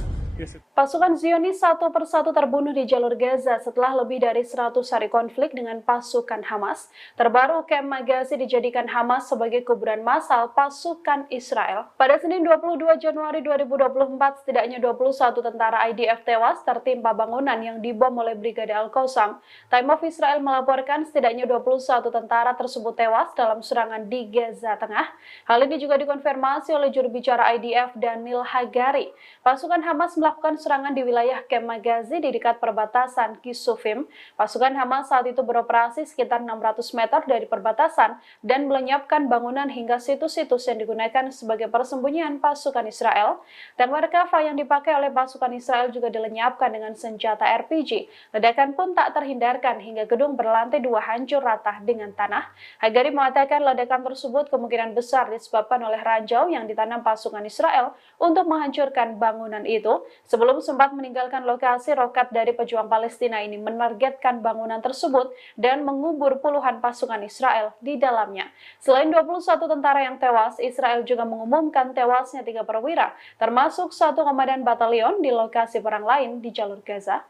Pasukan Zionis satu persatu terbunuh di jalur Gaza setelah lebih dari 100 hari konflik dengan pasukan Hamas. Terbaru, Kem Magazi dijadikan Hamas sebagai kuburan massal pasukan Israel. Pada Senin 22 Januari 2024, setidaknya 21 tentara IDF tewas tertimpa bangunan yang dibom oleh Brigade Al-Qassam. Time of Israel melaporkan setidaknya 21 tentara tersebut tewas dalam serangan di Gaza Tengah. Hal ini juga dikonfirmasi oleh juru bicara IDF Daniel Hagari. Pasukan Hamas melakukan serangan di wilayah Kem Magazi di dekat perbatasan Kisufim. Pasukan Hamas saat itu beroperasi sekitar 600 meter dari perbatasan dan melenyapkan bangunan hingga situs-situs yang digunakan sebagai persembunyian pasukan Israel. Tank Merkava yang dipakai oleh pasukan Israel juga dilenyapkan dengan senjata RPG. Ledakan pun tak terhindarkan hingga gedung berlantai 2 hancur rata dengan tanah. Hagari mengatakan ledakan tersebut kemungkinan besar disebabkan oleh ranjau yang ditanam pasukan Israel untuk menghancurkan bangunan itu. Sebelum sempat meninggalkan lokasi, roket dari pejuang Palestina ini menargetkan bangunan tersebut dan mengubur puluhan pasukan Israel di dalamnya. Selain 21 tentara yang tewas, Israel juga mengumumkan tewasnya 3 perwira, termasuk 1 komandan batalion di lokasi perang lain di jalur Gaza.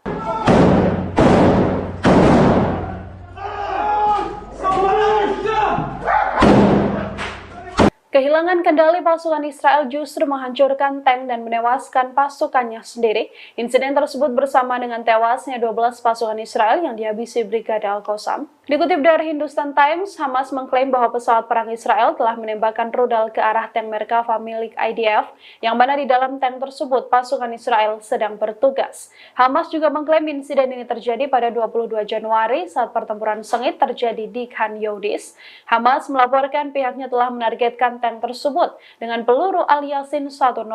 Kehilangan kendali pasukan Israel justru menghancurkan tank dan menewaskan pasukannya sendiri. Insiden tersebut bersama dengan tewasnya 12 pasukan Israel yang dihabisi Brigade Al-Qassam. Dikutip dari Hindustan Times, Hamas mengklaim bahwa pesawat perang Israel telah menembakkan rudal ke arah tank Merkava milik IDF, yang mana di dalam tank tersebut pasukan Israel sedang bertugas. Hamas juga mengklaim insiden ini terjadi pada 22 Januari saat pertempuran sengit terjadi di Khan Younis. Hamas melaporkan pihaknya telah menargetkan tank tersebut dengan peluru Al-Yasin 105.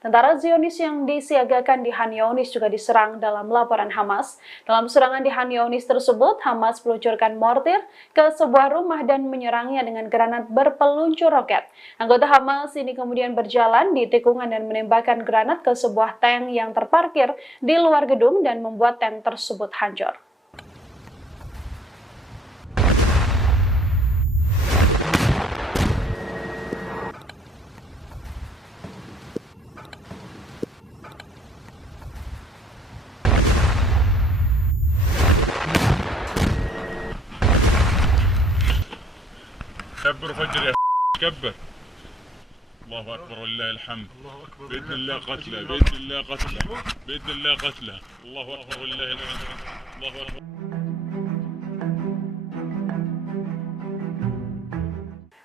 Tentara Zionis yang disiagakan di Khan Younis juga diserang dalam laporan Hamas. Dalam serangan di Khan Younis tersebut, Hamas meluncurkan mortir ke sebuah rumah dan menyerangnya dengan granat berpeluncur roket. Anggota Hamas ini kemudian berjalan di tikungan dan menembakkan granat ke sebuah tank yang terparkir di luar gedung dan membuat tank tersebut hancur. كبر فجر يا كبر. الله اكبر ولله الحمد. باذن الله قتله، باذن الله قتله، باذن الله قتله. الله اكبر ولله الحمد. الله اكبر.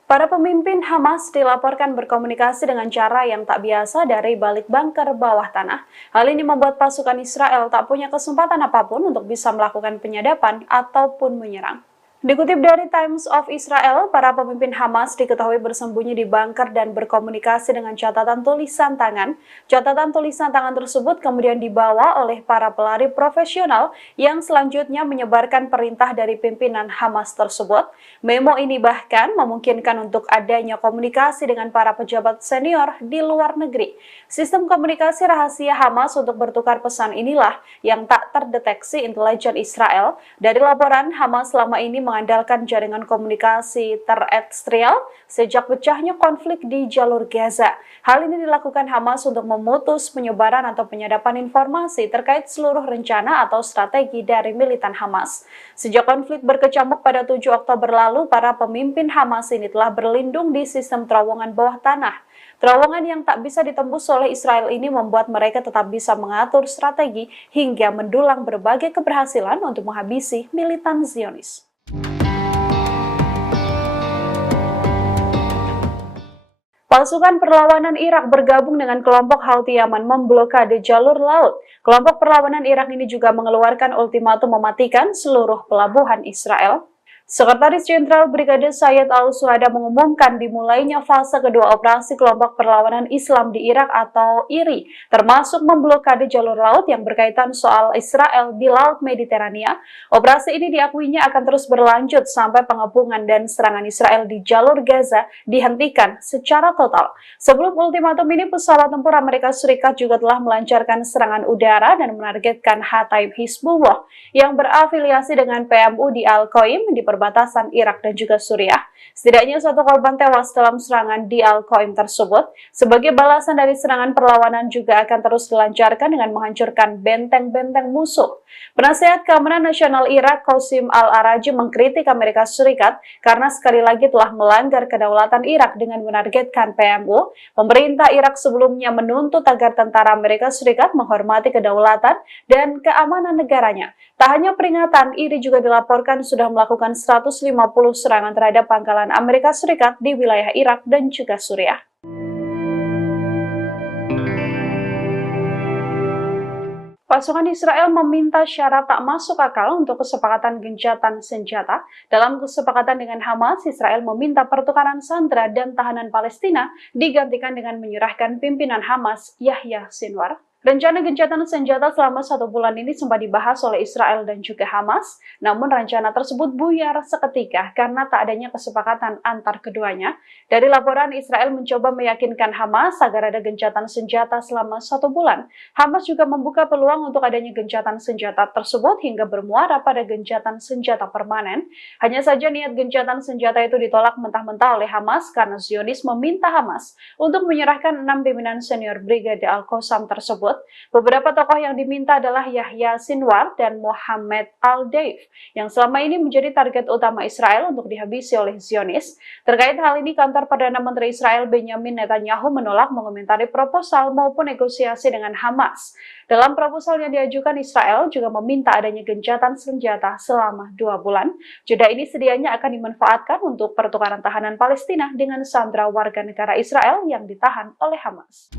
Para pemimpin Hamas dilaporkan berkomunikasi dengan cara yang tak biasa dari balik bunker bawah tanah. Hal ini membuat pasukan Israel tak punya kesempatan apapun untuk bisa melakukan penyadapan ataupun menyerang. Dikutip dari Times of Israel, para pemimpin Hamas diketahui bersembunyi di bunker dan berkomunikasi dengan catatan tulisan tangan. Catatan tulisan tangan tersebut kemudian dibawa oleh para pelari profesional yang selanjutnya menyebarkan perintah dari pimpinan Hamas tersebut. Memo ini bahkan memungkinkan untuk adanya komunikasi dengan para pejabat senior di luar negeri. Sistem komunikasi rahasia Hamas untuk bertukar pesan inilah yang tak terdeteksi intelijen Israel. Dari laporan, Hamas selama ini mengandalkan jaringan komunikasi terestrial sejak pecahnya konflik di jalur Gaza. Hal ini dilakukan Hamas untuk memutus penyebaran atau penyadapan informasi terkait seluruh rencana atau strategi dari militan Hamas. Sejak konflik berkecamuk pada 7 Oktober lalu, para pemimpin Hamas ini telah berlindung di sistem terowongan bawah tanah. Terowongan yang tak bisa ditembus oleh Israel ini membuat mereka tetap bisa mengatur strategi hingga mendulang berbagai keberhasilan untuk menghabisi militan Zionis. Pasukan perlawanan Irak bergabung dengan kelompok Houthi Yaman memblokade jalur laut. Kelompok perlawanan Irak ini juga mengeluarkan ultimatum mematikan seluruh pelabuhan Israel. Sekretaris Jenderal Brigade Sayyid Al-Suhada mengumumkan dimulainya fase kedua operasi kelompok perlawanan Islam di Irak atau IRI, termasuk memblokade jalur laut yang berkaitan soal Israel di Laut Mediterania. Operasi ini diakuinya akan terus berlanjut sampai pengepungan dan serangan Israel di jalur Gaza dihentikan secara total. Sebelum ultimatum ini, pesawat tempur Amerika Serikat juga telah melancarkan serangan udara dan menargetkan Hataib Hizbullah yang berafiliasi dengan PMU di Al-Qaim di perbatasan Irak dan juga Suriah. Setidaknya 1 korban tewas dalam serangan di Al-Qaim tersebut. Sebagai balasan dari serangan, perlawanan juga akan terus dilancarkan dengan menghancurkan benteng-benteng musuh. Penasihat Keamanan Nasional Irak, Qasim Al-Araji, mengkritik Amerika Serikat karena sekali lagi telah melanggar kedaulatan Irak dengan menargetkan PMU. Pemerintah Irak sebelumnya menuntut agar tentara Amerika Serikat menghormati kedaulatan dan keamanan negaranya. Tak hanya peringatan, IRI juga dilaporkan sudah melakukan 150 serangan terhadap pangkalan Amerika Serikat di wilayah Irak dan juga Suriah. Pasukan Israel meminta syarat tak masuk akal untuk kesepakatan gencatan senjata. Dalam kesepakatan dengan Hamas, Israel meminta pertukaran sandera dan tahanan Palestina digantikan dengan menyerahkan pimpinan Hamas, Yahya Sinwar. Rencana gencatan senjata selama 1 bulan ini sempat dibahas oleh Israel dan juga Hamas, namun rencana tersebut buyar seketika karena tak adanya kesepakatan antar keduanya. Dari laporan, Israel mencoba meyakinkan Hamas agar ada gencatan senjata selama 1 bulan. Hamas juga membuka peluang untuk adanya gencatan senjata tersebut hingga bermuara pada gencatan senjata permanen. Hanya saja niat gencatan senjata itu ditolak mentah-mentah oleh Hamas karena Zionis meminta Hamas untuk menyerahkan 6 pimpinan senior Brigade Al-Qassam tersebut. Beberapa tokoh yang diminta adalah Yahya Sinwar dan Mohammed Al-Deif, yang selama ini menjadi target utama Israel untuk dihabisi oleh Zionis. Terkait hal ini, kantor Perdana Menteri Israel Benjamin Netanyahu menolak mengomentari proposal maupun negosiasi dengan Hamas. Dalam proposal yang diajukan, Israel juga meminta adanya gencatan senjata selama 2 bulan. Jeda ini sedianya akan dimanfaatkan untuk pertukaran tahanan Palestina dengan sandera warga negara Israel yang ditahan oleh Hamas.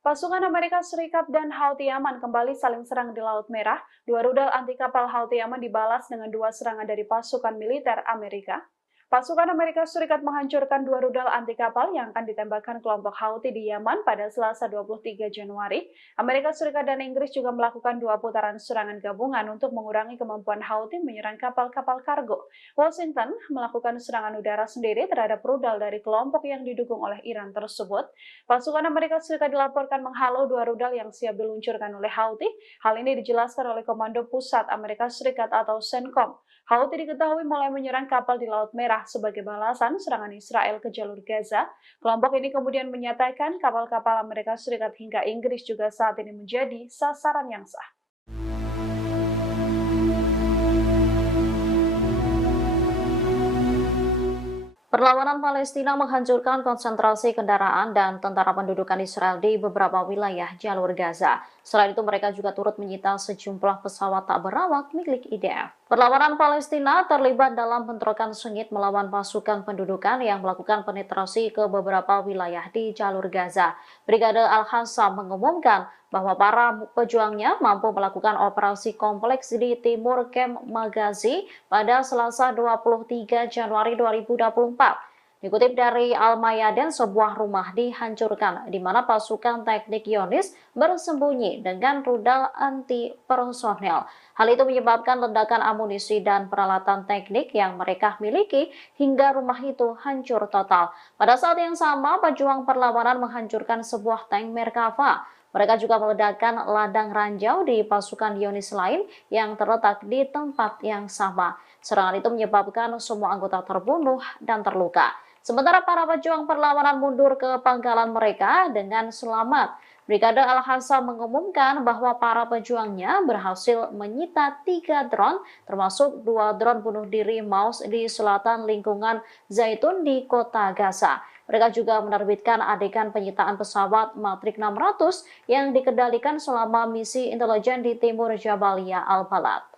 Pasukan Amerika Serikat dan Houthi Yaman kembali saling serang di Laut Merah. 2 rudal anti kapal Houthi Yaman dibalas dengan 2 serangan dari pasukan militer Amerika. Pasukan Amerika Serikat menghancurkan 2 rudal anti kapal yang akan ditembakkan kelompok Houthi di Yaman pada Selasa 23 Januari. Amerika Serikat dan Inggris juga melakukan 2 putaran serangan gabungan untuk mengurangi kemampuan Houthi menyerang kapal-kapal kargo. Washington melakukan serangan udara sendiri terhadap rudal dari kelompok yang didukung oleh Iran tersebut. Pasukan Amerika Serikat dilaporkan menghalau 2 rudal yang siap diluncurkan oleh Houthi. Hal ini dijelaskan oleh Komando Pusat Amerika Serikat atau CENTCOM. Houthi diketahui mulai menyerang kapal di Laut Merah sebagai balasan serangan Israel ke jalur Gaza. Kelompok ini kemudian menyatakan kapal-kapal Amerika Serikat hingga Inggris juga saat ini menjadi sasaran yang sah. Perlawanan Palestina menghancurkan konsentrasi kendaraan dan tentara pendudukan Israel di beberapa wilayah jalur Gaza. Selain itu, mereka juga turut menyita sejumlah pesawat tak berawak milik IDF. Perlawanan Palestina terlibat dalam bentrokan sengit melawan pasukan pendudukan yang melakukan penetrasi ke beberapa wilayah di jalur Gaza. Brigade Al-Qassam mengumumkan bahwa para pejuangnya mampu melakukan operasi kompleks di timur Kem Magazi pada Selasa 23 Januari 2024. Dikutip dari Al-Mayadin, sebuah rumah dihancurkan di mana pasukan teknik Zionis bersembunyi dengan rudal anti personel. Hal itu menyebabkan ledakan amunisi dan peralatan teknik yang mereka miliki hingga rumah itu hancur total. Pada saat yang sama, pejuang perlawanan menghancurkan sebuah tank Merkava. Mereka juga meledakkan ladang ranjau di pasukan Zionis lain yang terletak di tempat yang sama. Serangan itu menyebabkan semua anggota terbunuh dan terluka. Sementara para pejuang perlawanan mundur ke pangkalan mereka dengan selamat. Brigade Al-Hassam mengumumkan bahwa para pejuangnya berhasil menyita 3 drone, termasuk 2 drone bunuh diri Maus di selatan lingkungan Zaitun di kota Gaza. Mereka juga menerbitkan adegan penyitaan pesawat Matrix 600 yang dikendalikan selama misi intelijen di timur Jabalia Al-Balad.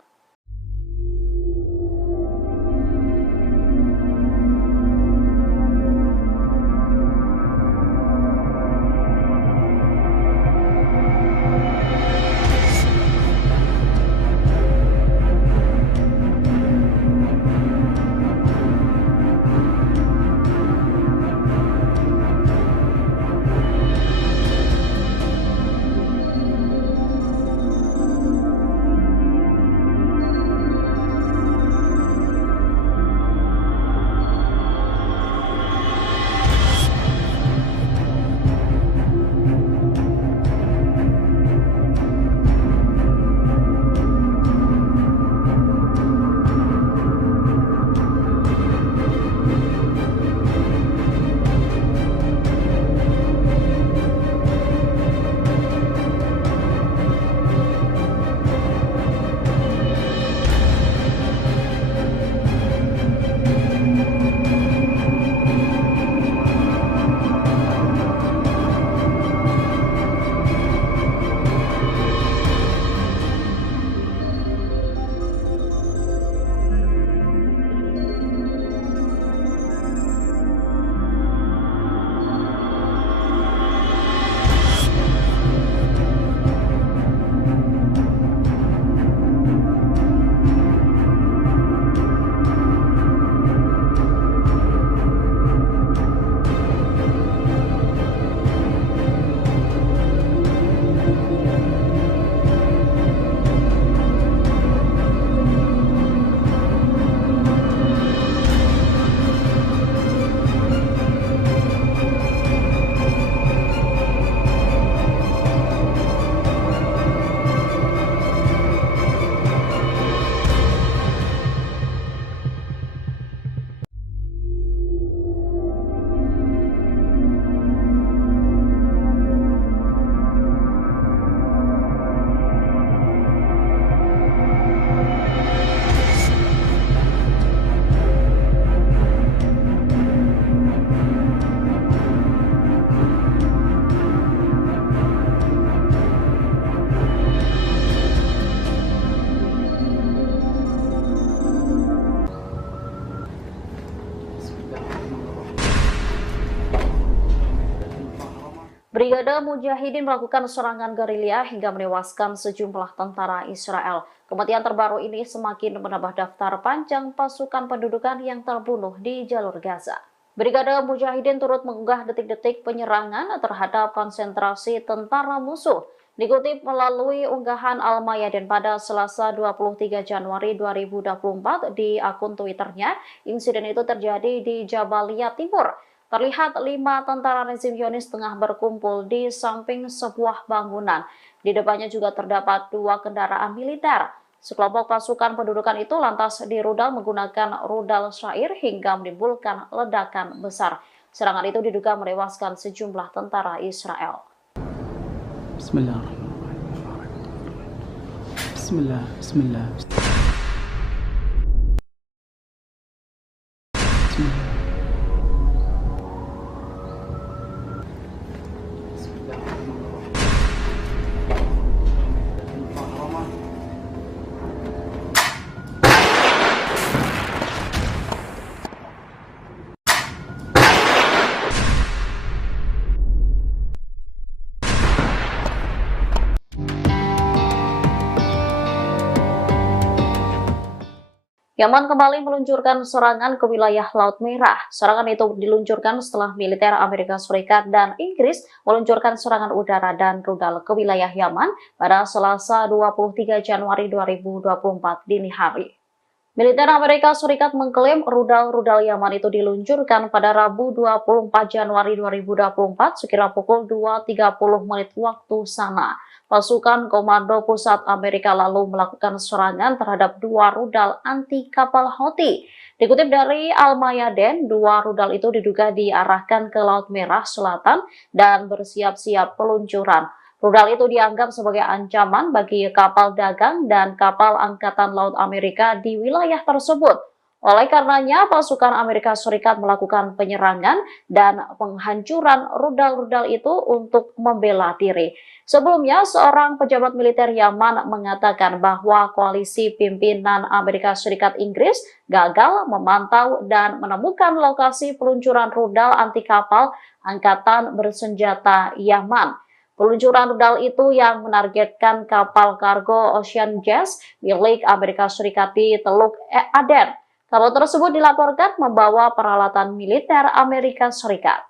Brigade Mujahidin melakukan serangan gerilya hingga menewaskan sejumlah tentara Israel. Kematian terbaru ini semakin menambah daftar panjang pasukan pendudukan yang terbunuh di jalur Gaza. Brigade Mujahidin turut mengunggah detik-detik penyerangan terhadap konsentrasi tentara musuh. Dikutip melalui unggahan Al-Mayadin pada Selasa 23 Januari 2024 di akun Twitternya, insiden itu terjadi di Jabalia Timur. Terlihat 5 tentara rezim Zionis tengah berkumpul di samping sebuah bangunan. Di depannya juga terdapat 2 kendaraan militer. Sekelompok pasukan pendudukan itu lantas dirudal menggunakan rudal syair hingga menimbulkan ledakan besar. Serangan itu diduga menewaskan sejumlah tentara Israel. Bismillahirrahmanirrahim. Bismillah, bismillah. Yaman kembali meluncurkan serangan ke wilayah Laut Merah. Serangan itu diluncurkan setelah militer Amerika Serikat dan Inggris meluncurkan serangan udara dan rudal ke wilayah Yaman pada Selasa 23 Januari 2024 dini hari. Militer Amerika Serikat mengklaim rudal-rudal Yaman itu diluncurkan pada Rabu 24 Januari 2024 sekira pukul 2.30 menit waktu sana. Pasukan Komando Pusat Amerika lalu melakukan serangan terhadap 2 rudal anti kapal Houthi. Dikutip dari Al-Mayadeen, 2 rudal itu diduga diarahkan ke Laut Merah Selatan dan bersiap-siap peluncuran. Rudal itu dianggap sebagai ancaman bagi kapal dagang dan kapal Angkatan Laut Amerika di wilayah tersebut. Oleh karenanya, pasukan Amerika Serikat melakukan penyerangan dan penghancuran rudal-rudal itu untuk membela diri. Sebelumnya, seorang pejabat militer Yaman mengatakan bahwa koalisi pimpinan Amerika Serikat Inggris gagal memantau dan menemukan lokasi peluncuran rudal anti kapal Angkatan Bersenjata Yaman. Peluncuran rudal itu yang menargetkan kapal kargo Ocean Jazz milik Amerika Serikat di Teluk Aden. Kapal tersebut dilaporkan membawa peralatan militer Amerika Serikat.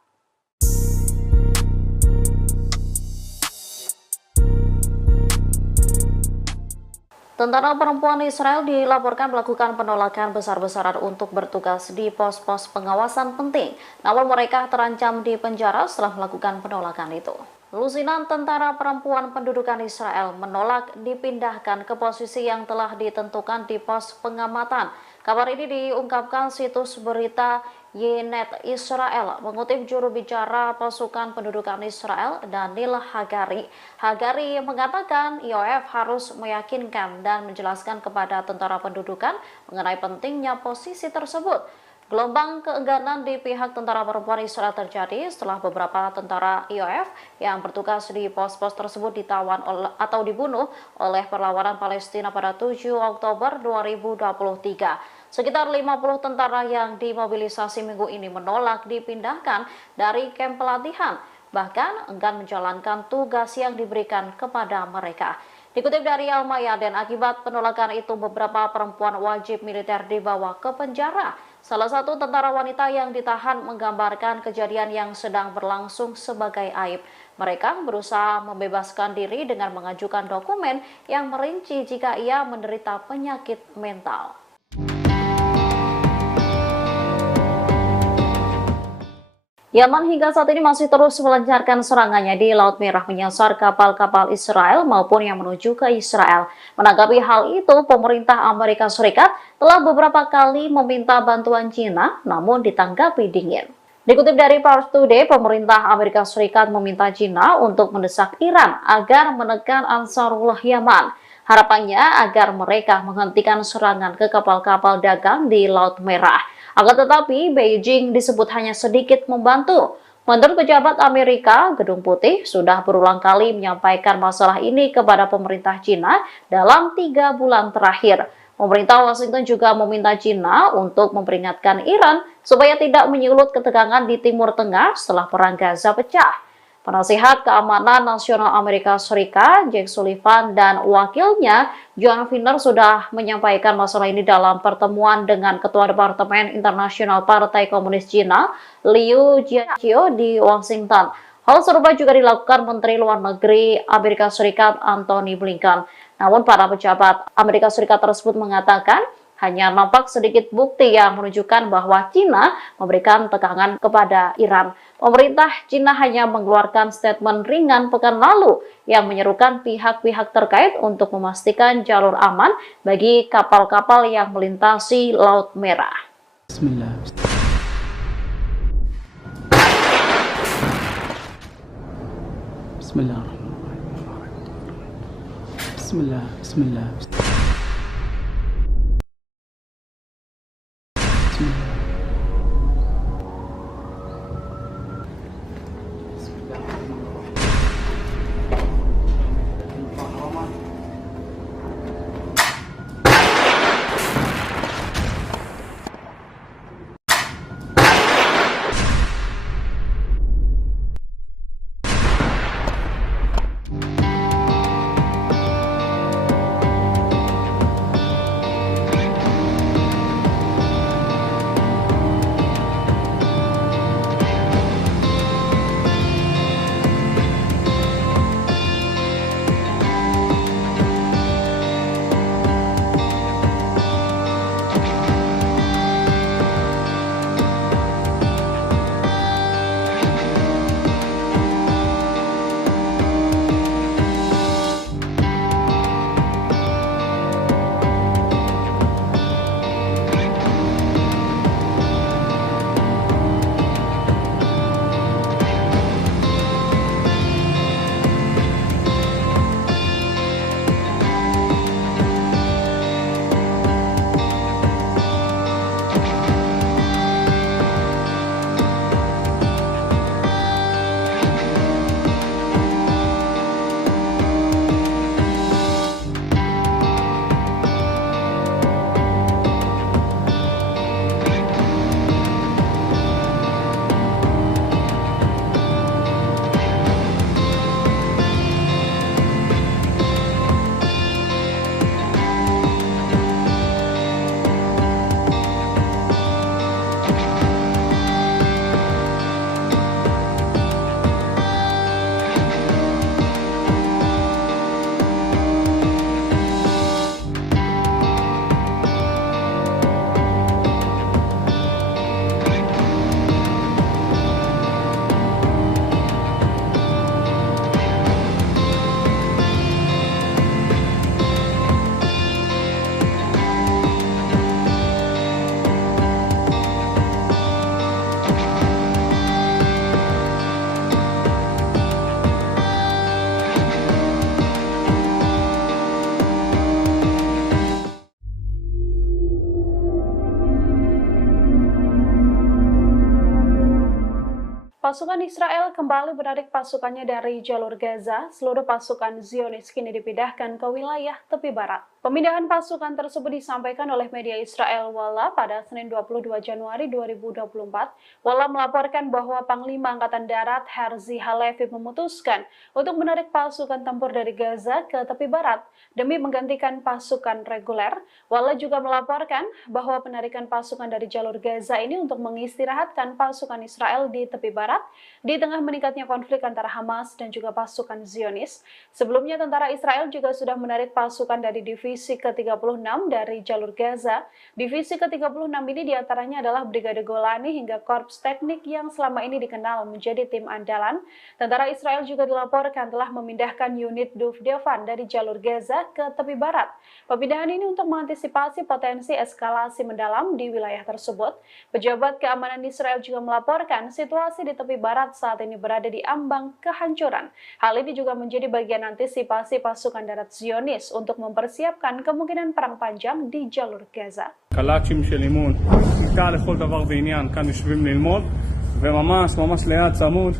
Tentara perempuan Israel dilaporkan melakukan penolakan besar-besaran untuk bertugas di pos-pos pengawasan penting. Namun mereka terancam dipenjara setelah melakukan penolakan itu. Lusinan tentara perempuan pendudukan Israel menolak dipindahkan ke posisi yang telah ditentukan di pos pengamatan. Kabar ini diungkapkan situs berita Ynet Israel mengutip juru bicara pasukan pendudukan Israel Daniel Hagari. Hagari mengatakan IOF harus meyakinkan dan menjelaskan kepada tentara pendudukan mengenai pentingnya posisi tersebut. Gelombang keengganan di pihak tentara perempuan Israel terjadi setelah beberapa tentara IOF yang bertugas di pos-pos tersebut ditawan atau dibunuh oleh perlawanan Palestina pada 7 Oktober 2023. Sekitar 50 tentara yang dimobilisasi minggu ini menolak dipindahkan dari kamp pelatihan, bahkan enggan menjalankan tugas yang diberikan kepada mereka. Dikutip dari Al-Mayadeen, akibat penolakan itu beberapa perempuan wajib militer dibawa ke penjara. Salah satu tentara wanita yang ditahan menggambarkan kejadian yang sedang berlangsung sebagai aib. Mereka berusaha membebaskan diri dengan mengajukan dokumen yang merinci jika ia menderita penyakit mental. Yaman hingga saat ini masih terus melancarkan serangannya di Laut Merah menyasar kapal-kapal Israel maupun yang menuju ke Israel. Menanggapi hal itu, pemerintah Amerika Serikat telah beberapa kali meminta bantuan China, namun ditanggapi dingin. Dikutip dari Pars Today, pemerintah Amerika Serikat meminta China untuk mendesak Iran agar menekan Ansarullah Yaman. Harapannya agar mereka menghentikan serangan ke kapal-kapal dagang di Laut Merah. Akan tetapi, Beijing disebut hanya sedikit membantu. Menurut pejabat Amerika, Gedung Putih sudah berulang kali menyampaikan masalah ini kepada pemerintah China dalam 3 bulan terakhir. Pemerintah Washington juga meminta China untuk memperingatkan Iran supaya tidak menyulut ketegangan di Timur Tengah setelah Perang Gaza pecah. Penasihat Keamanan Nasional Amerika Serikat, Jake Sullivan, dan wakilnya, John Finner, sudah menyampaikan masalah ini dalam pertemuan dengan Ketua Departemen Internasional Partai Komunis Cina, Liu Jiaqi, di Washington. Hal serupa juga dilakukan Menteri Luar Negeri Amerika Serikat, Antony Blinken. Namun, para pejabat Amerika Serikat tersebut mengatakan, hanya nampak sedikit bukti yang menunjukkan bahwa China memberikan tekanan kepada Iran. Pemerintah China hanya mengeluarkan statement ringan pekan lalu yang menyerukan pihak-pihak terkait untuk memastikan jalur aman bagi kapal-kapal yang melintasi Laut Merah. Bismillah. Bismillah. Bismillah. Bismillah. Pasukan Israel kembali menarik pasukannya dari jalur Gaza. Seluruh pasukan Zionis kini dipindahkan ke wilayah tepi barat. Pemindahan pasukan tersebut disampaikan oleh media Israel Walla pada Senin 22 Januari 2024. Walla melaporkan bahwa Panglima Angkatan Darat Herzi Halevi memutuskan untuk menarik pasukan tempur dari Gaza ke tepi barat demi menggantikan pasukan reguler. Walla juga melaporkan bahwa penarikan pasukan dari jalur Gaza ini untuk mengistirahatkan pasukan Israel di tepi barat di tengah meningkatnya konflik antara Hamas dan juga pasukan Zionis. Sebelumnya tentara Israel juga sudah menarik pasukan dari Divisi ke-36 dari jalur Gaza. Divisi ke-36 ini diantaranya adalah Brigade Golani hingga Korps Teknik yang selama ini dikenal menjadi tim andalan. Tentara Israel juga dilaporkan telah memindahkan unit Duvdevan dari jalur Gaza ke tepi barat. Pemindahan ini untuk mengantisipasi potensi eskalasi mendalam di wilayah tersebut. Pejabat keamanan Israel juga melaporkan situasi di tepi barat saat ini berada di ambang kehancuran. Hal ini juga menjadi bagian antisipasi pasukan darat Zionis untuk mempersiapkan kemungkinan perang panjang di jalur Gaza. קלאצ'ים של אימון, כיתה לכל דבר ועניין, כאן יושבים ללמוד, וממש ליד צמוד.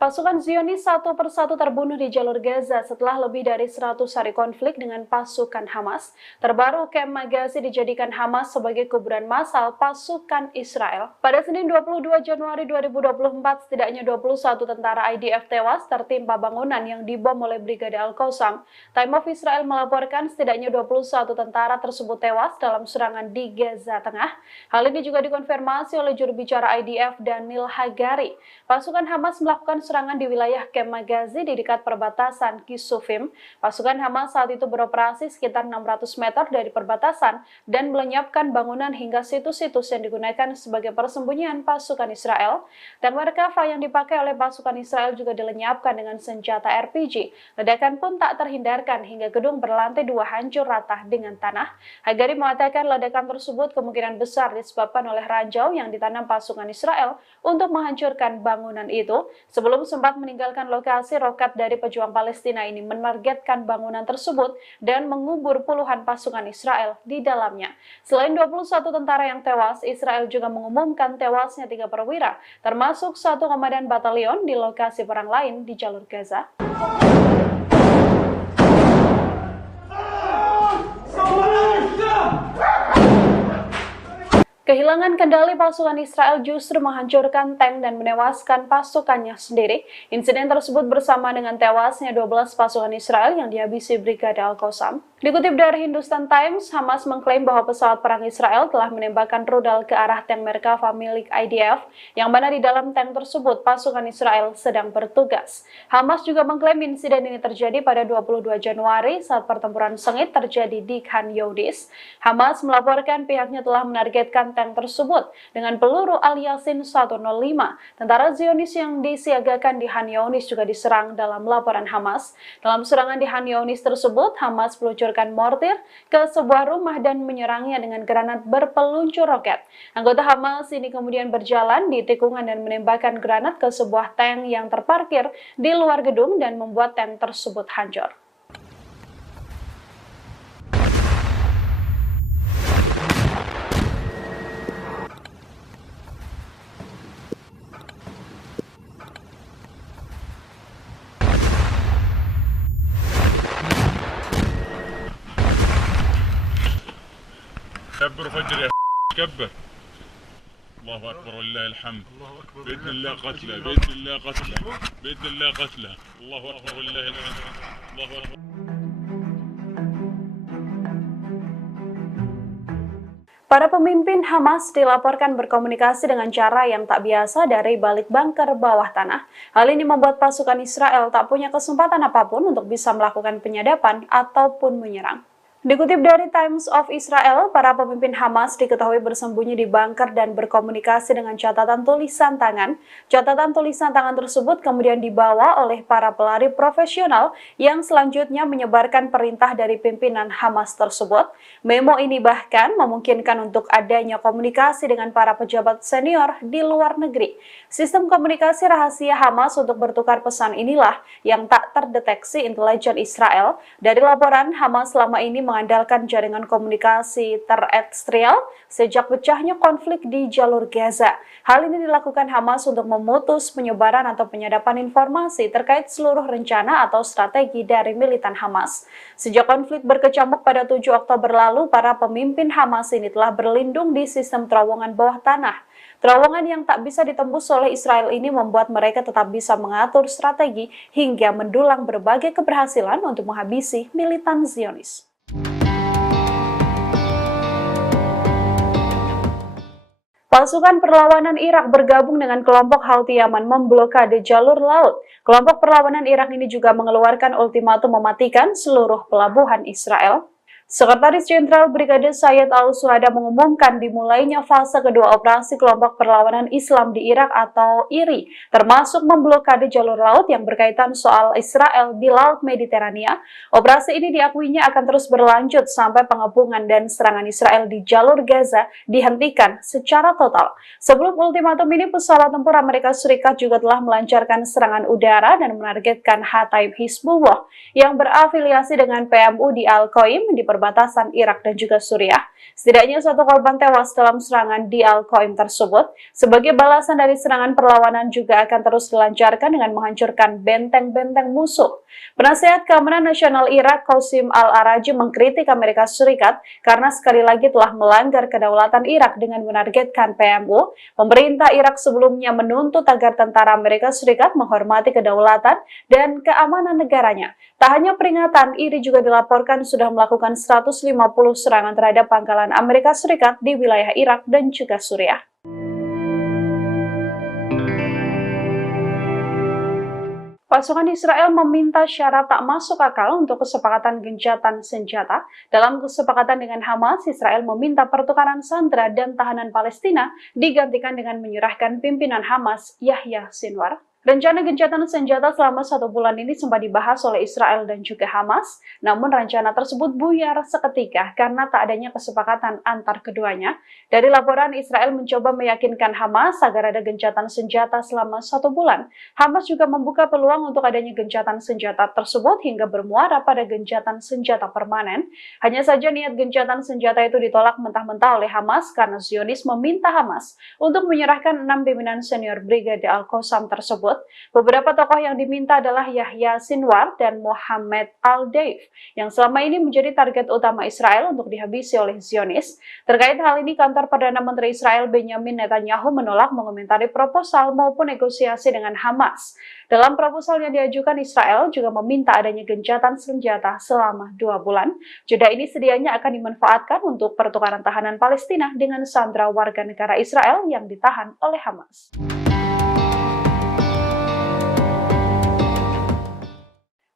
Pasukan Zionis satu persatu terbunuh di jalur Gaza setelah lebih dari 100 hari konflik dengan pasukan Hamas. Terbaru, Kem Magazi dijadikan Hamas sebagai kuburan massal pasukan Israel. Pada Senin 22 Januari 2024, setidaknya 21 tentara IDF tewas tertimpa bangunan yang dibom oleh Brigade Al-Qassam. Time of Israel melaporkan setidaknya 21 tentara tersebut tewas dalam serangan di Gaza Tengah. Hal ini juga dikonfirmasi oleh juru bicara IDF Daniel Hagari. Pasukan Hamas melakukan serangan di wilayah Kem Magazi di dekat perbatasan Kisufim. Pasukan Hamas saat itu beroperasi sekitar 600 meter dari perbatasan dan melenyapkan bangunan hingga situs-situs yang digunakan sebagai persembunyian pasukan Israel. Dan Merkava yang dipakai oleh pasukan Israel juga dilenyapkan dengan senjata RPG. Ledakan pun tak terhindarkan hingga gedung berlantai 2 hancur rata dengan tanah. Hagari mengatakan ledakan tersebut kemungkinan besar disebabkan oleh ranjau yang ditanam pasukan Israel untuk menghancurkan bangunan itu. Sebelum sempat meninggalkan lokasi, roket dari pejuang Palestina ini menargetkan bangunan tersebut dan mengubur puluhan pasukan Israel di dalamnya. Selain 21 tentara yang tewas, Israel juga mengumumkan tewasnya 3 perwira, termasuk 1 komandan batalion di lokasi perang lain di jalur Gaza. Kehilangan kendali pasukan Israel justru menghancurkan tank dan menewaskan pasukannya sendiri. Insiden tersebut bersama dengan tewasnya 12 pasukan Israel yang dihabisi Brigade Al-Qassam. Dikutip dari Hindustan Times, Hamas mengklaim bahwa pesawat perang Israel telah menembakkan rudal ke arah tank Merkava milik IDF, yang mana di dalam tank tersebut pasukan Israel sedang bertugas. Hamas juga mengklaim insiden ini terjadi pada 22 Januari saat pertempuran sengit terjadi di Khan Younis. Hamas melaporkan pihaknya telah menargetkan tank tersebut dengan peluru Al-Yasin 105. Tentara Zionis yang disiagakan di Khan Younis juga diserang dalam laporan Hamas. Dalam serangan di Khan Younis tersebut, Hamas meluncurkan mortir ke sebuah rumah dan menyerangnya dengan granat berpeluncur roket. Anggota Hamas ini kemudian berjalan di tikungan dan menembakkan granat ke sebuah tank yang terparkir di luar gedung dan membuat tank tersebut hancur. كبر فجر يا كبر. الله اكبر ولله الحمد. باذن الله قتله باذن الله قتله باذن الله قتله. الله اكبر ولله الحمد. الله اكبر. Para pemimpin Hamas dilaporkan berkomunikasi dengan cara yang tak biasa dari balik bunker bawah tanah. Hal ini membuat pasukan Israel tak punya kesempatan apapun untuk bisa melakukan penyadapan ataupun menyerang. Dikutip dari Times of Israel, para pemimpin Hamas diketahui bersembunyi di bunker dan berkomunikasi dengan catatan tulisan tangan. Catatan tulisan tangan tersebut kemudian dibawa oleh para pelari profesional yang selanjutnya menyebarkan perintah dari pimpinan Hamas tersebut. Memo ini bahkan memungkinkan untuk adanya komunikasi dengan para pejabat senior di luar negeri. Sistem komunikasi rahasia Hamas untuk bertukar pesan inilah yang tak terdeteksi intelijen Israel. Dari laporan, Hamas selama ini mengandalkan jaringan komunikasi terestrial sejak pecahnya konflik di jalur Gaza. Hal ini dilakukan Hamas untuk memutus penyebaran atau penyadapan informasi terkait seluruh rencana atau strategi dari militan Hamas. Sejak konflik berkecamuk pada 7 Oktober lalu, para pemimpin Hamas ini telah berlindung di sistem terowongan bawah tanah. Terowongan yang tak bisa ditembus oleh Israel ini membuat mereka tetap bisa mengatur strategi hingga mendulang berbagai keberhasilan untuk menghabisi militan Zionis. Pasukan perlawanan Irak bergabung dengan kelompok Houthi Yaman memblokade jalur laut. Kelompok perlawanan Irak ini juga mengeluarkan ultimatum mematikan seluruh pelabuhan Israel. Sekretaris Jenderal Brigade Sayyid Al-Suhada mengumumkan dimulainya fase kedua operasi kelompok perlawanan Islam di Irak atau IRI, termasuk memblokade jalur laut yang berkaitan soal Israel di Laut Mediterania. Operasi ini diakuinya akan terus berlanjut sampai pengepungan dan serangan Israel di jalur Gaza dihentikan secara total. Sebelum ultimatum ini, pesawat tempur Amerika Serikat juga telah melancarkan serangan udara dan menargetkan Hataib Hizbullah yang berafiliasi dengan PMU di Al-Qaim di perbatasan Irak dan juga Suriah. Setidaknya 1 korban tewas dalam serangan di Al-Qaim tersebut. Sebagai balasan dari serangan, perlawanan juga akan terus dilancarkan dengan menghancurkan benteng-benteng musuh. Penasehat Keamanan Nasional Irak, Qasim Al-Araji, mengkritik Amerika Serikat karena sekali lagi telah melanggar kedaulatan Irak dengan menargetkan PMU. Pemerintah Irak sebelumnya menuntut agar tentara Amerika Serikat menghormati kedaulatan dan keamanan negaranya. Tak hanya peringatan, IRI juga dilaporkan sudah melakukan 150 serangan terhadap pangkalan Amerika Serikat di wilayah Irak dan juga Suriah. Pasukan Israel meminta syarat tak masuk akal untuk kesepakatan gencatan senjata. Dalam kesepakatan dengan Hamas, Israel meminta pertukaran sandera dan tahanan Palestina digantikan dengan menyerahkan pimpinan Hamas, Yahya Sinwar. Rencana gencatan senjata selama 1 bulan ini sempat dibahas oleh Israel dan juga Hamas, namun rencana tersebut buyar seketika karena tak adanya kesepakatan antar keduanya. Dari laporan, Israel mencoba meyakinkan Hamas agar ada gencatan senjata selama 1 bulan. Hamas juga membuka peluang untuk adanya gencatan senjata tersebut hingga bermuara pada gencatan senjata permanen. Hanya saja niat gencatan senjata itu ditolak mentah-mentah oleh Hamas karena Zionis meminta Hamas untuk menyerahkan 6 pimpinan senior Brigade Al-Qassam tersebut. Beberapa tokoh yang diminta adalah Yahya Sinwar dan Mohammed Al-Deif, yang selama ini menjadi target utama Israel untuk dihabisi oleh Zionis. Terkait hal ini, kantor Perdana Menteri Israel Benjamin Netanyahu menolak mengomentari proposal maupun negosiasi dengan Hamas. Dalam proposal yang diajukan, Israel juga meminta adanya gencatan senjata selama 2 bulan. Jeda ini sedianya akan dimanfaatkan untuk pertukaran tahanan Palestina dengan sandera warga negara Israel yang ditahan oleh Hamas.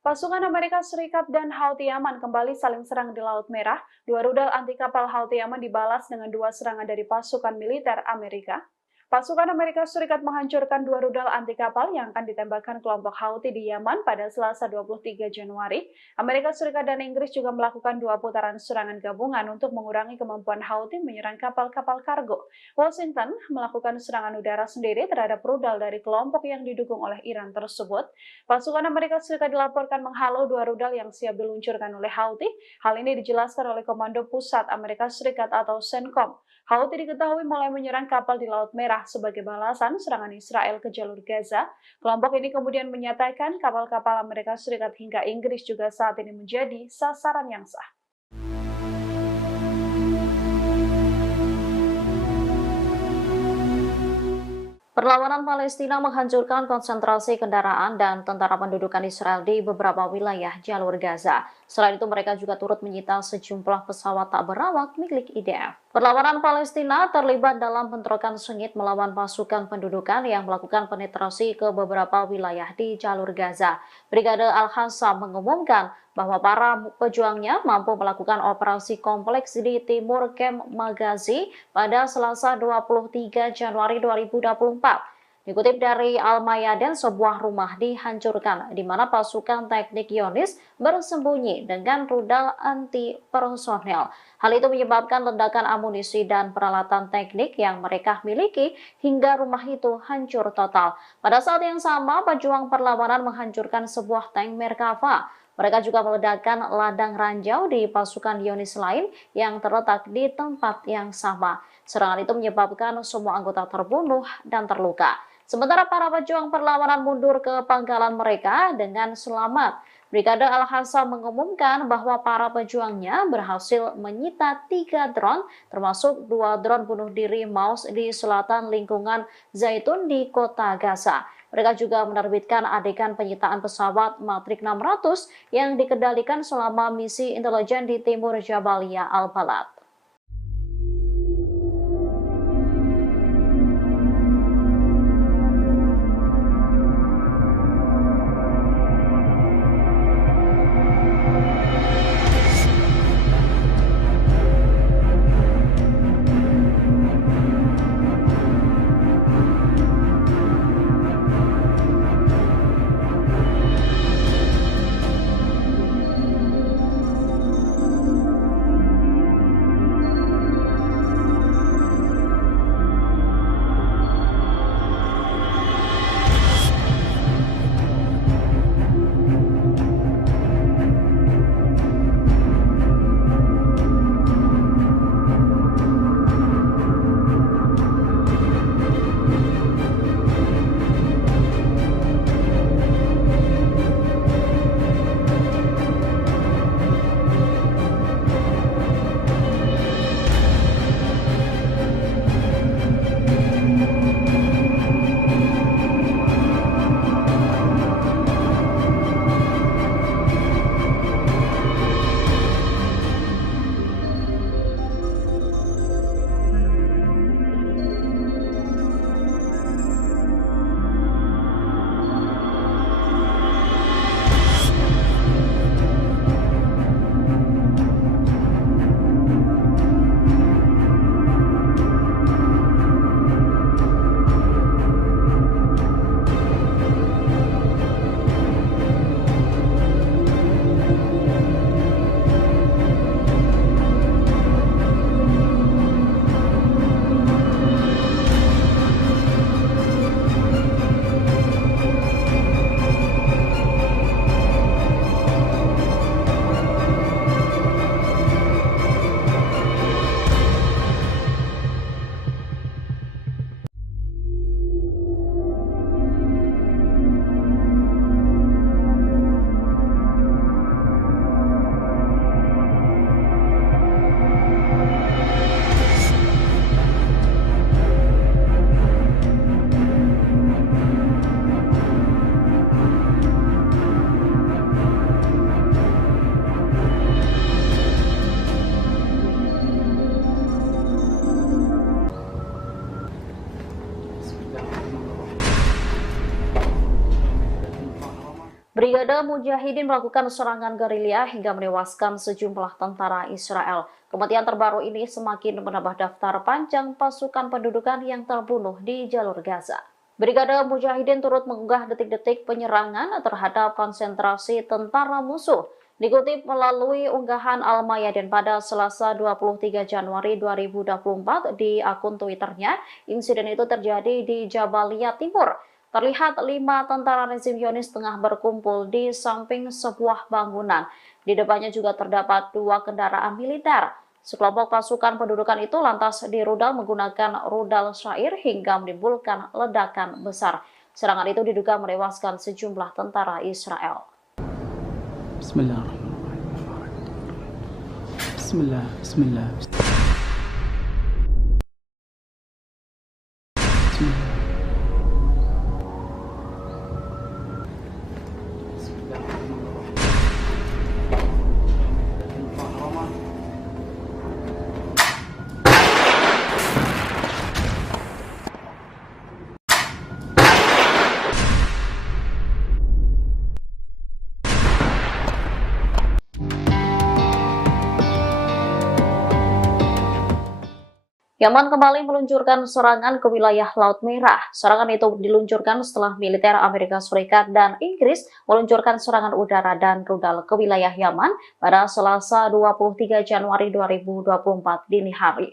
Pasukan Amerika Serikat dan Houthi Yaman kembali saling serang di Laut Merah. 2 rudal anti kapal Houthi Yaman dibalas dengan 2 serangan dari pasukan militer Amerika. Pasukan Amerika Serikat menghancurkan 2 rudal anti kapal yang akan ditembakkan kelompok Houthi di Yaman pada Selasa 23 Januari. Amerika Serikat dan Inggris juga melakukan 2 putaran serangan gabungan untuk mengurangi kemampuan Houthi menyerang kapal-kapal kargo. Washington melakukan serangan udara sendiri terhadap rudal dari kelompok yang didukung oleh Iran tersebut. Pasukan Amerika Serikat dilaporkan menghalau 2 rudal yang siap diluncurkan oleh Houthi. Hal ini dijelaskan oleh Komando Pusat Amerika Serikat atau CENTCOM. Houthi diketahui mulai menyerang kapal di Laut Merah sebagai balasan serangan Israel ke jalur Gaza. Kelompok ini kemudian menyatakan kapal-kapal Amerika Serikat hingga Inggris juga saat ini menjadi sasaran yang sah. Perlawanan Palestina menghancurkan konsentrasi kendaraan dan tentara pendudukan Israel di beberapa wilayah jalur Gaza. Selain itu, mereka juga turut menyita sejumlah pesawat tak berawak milik IDF. Perlawanan Palestina terlibat dalam bentrokan sengit melawan pasukan pendudukan yang melakukan penetrasi ke beberapa wilayah di jalur Gaza. Brigade Al-Qassam mengumumkan bahwa para pejuangnya mampu melakukan operasi kompleks di timur Kem Magazi pada Selasa 23 Januari 2024. Dikutip dari Al-Mayadin, sebuah rumah dihancurkan di mana pasukan teknik Zionis bersembunyi dengan rudal anti personel. Hal itu menyebabkan ledakan amunisi dan peralatan teknik yang mereka miliki hingga rumah itu hancur total. Pada saat yang sama, pejuang perlawanan menghancurkan sebuah tank Merkava. Mereka juga meledakkan ladang ranjau di pasukan Zionis lain yang terletak di tempat yang sama. Serangan itu menyebabkan semua anggota terbunuh dan terluka. Sementara para pejuang perlawanan mundur ke pangkalan mereka dengan selamat. Brigade Al-Hassam mengumumkan bahwa para pejuangnya berhasil menyita 3 drone, termasuk 2 drone bunuh diri Maus di selatan lingkungan Zaitun di kota Gaza. Mereka juga menerbitkan adegan penyitaan pesawat Matrix 600 yang dikendalikan selama misi intelijen di timur Jabalia Al-Balad. Brigade Mujahidin melakukan serangan gerilya hingga menewaskan sejumlah tentara Israel. Kematian terbaru ini semakin menambah daftar panjang pasukan pendudukan yang terbunuh di jalur Gaza. Brigade Mujahidin turut mengunggah detik-detik penyerangan terhadap konsentrasi tentara musuh. Dikutip melalui unggahan Al-Mayadin pada Selasa 23 Januari 2024 di akun Twitternya, insiden itu terjadi di Jabalia Timur. Terlihat 5 tentara rezim Zionis tengah berkumpul di samping sebuah bangunan. Di depannya juga terdapat 2 kendaraan militer. Sekelompok pasukan pendudukan itu lantas dirudal menggunakan rudal syair hingga menimbulkan ledakan besar. Serangan itu diduga menewaskan sejumlah tentara Israel. Bismillahirrahmanirrahim. Bismillah, bismillah. Yaman kembali meluncurkan serangan ke wilayah Laut Merah. Serangan itu diluncurkan setelah militer Amerika Serikat dan Inggris meluncurkan serangan udara dan rudal ke wilayah Yaman pada Selasa 23 Januari 2024 dini hari.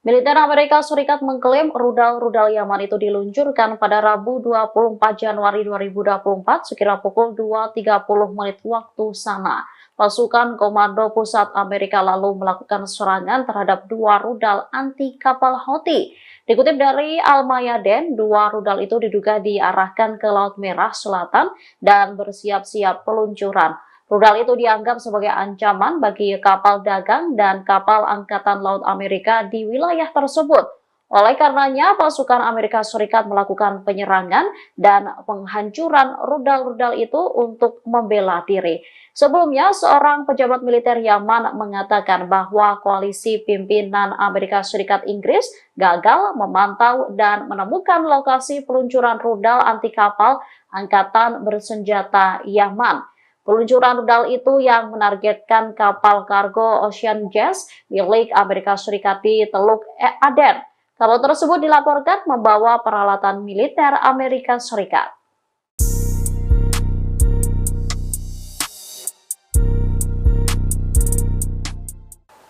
Militer Amerika Serikat mengklaim rudal-rudal Yaman itu diluncurkan pada Rabu 24 Januari 2024 sekira pukul 2.30 menit waktu sana. Pasukan Komando Pusat Amerika lalu melakukan serangan terhadap 2 rudal anti kapal Houthi. Dikutip dari Al-Mayadeen, 2 rudal itu diduga diarahkan ke Laut Merah Selatan dan bersiap-siap peluncuran. Rudal itu dianggap sebagai ancaman bagi kapal dagang dan kapal Angkatan Laut Amerika di wilayah tersebut. Oleh karenanya, pasukan Amerika Serikat melakukan penyerangan dan penghancuran rudal-rudal itu untuk membela diri. Sebelumnya, seorang pejabat militer Yaman mengatakan bahwa koalisi pimpinan Amerika Serikat Inggris gagal memantau dan menemukan lokasi peluncuran rudal anti kapal Angkatan Bersenjata Yaman. Peluncuran rudal itu yang menargetkan kapal kargo Ocean Jazz milik Amerika Serikat di Teluk Aden. Kapal tersebut dilaporkan membawa peralatan militer Amerika Serikat.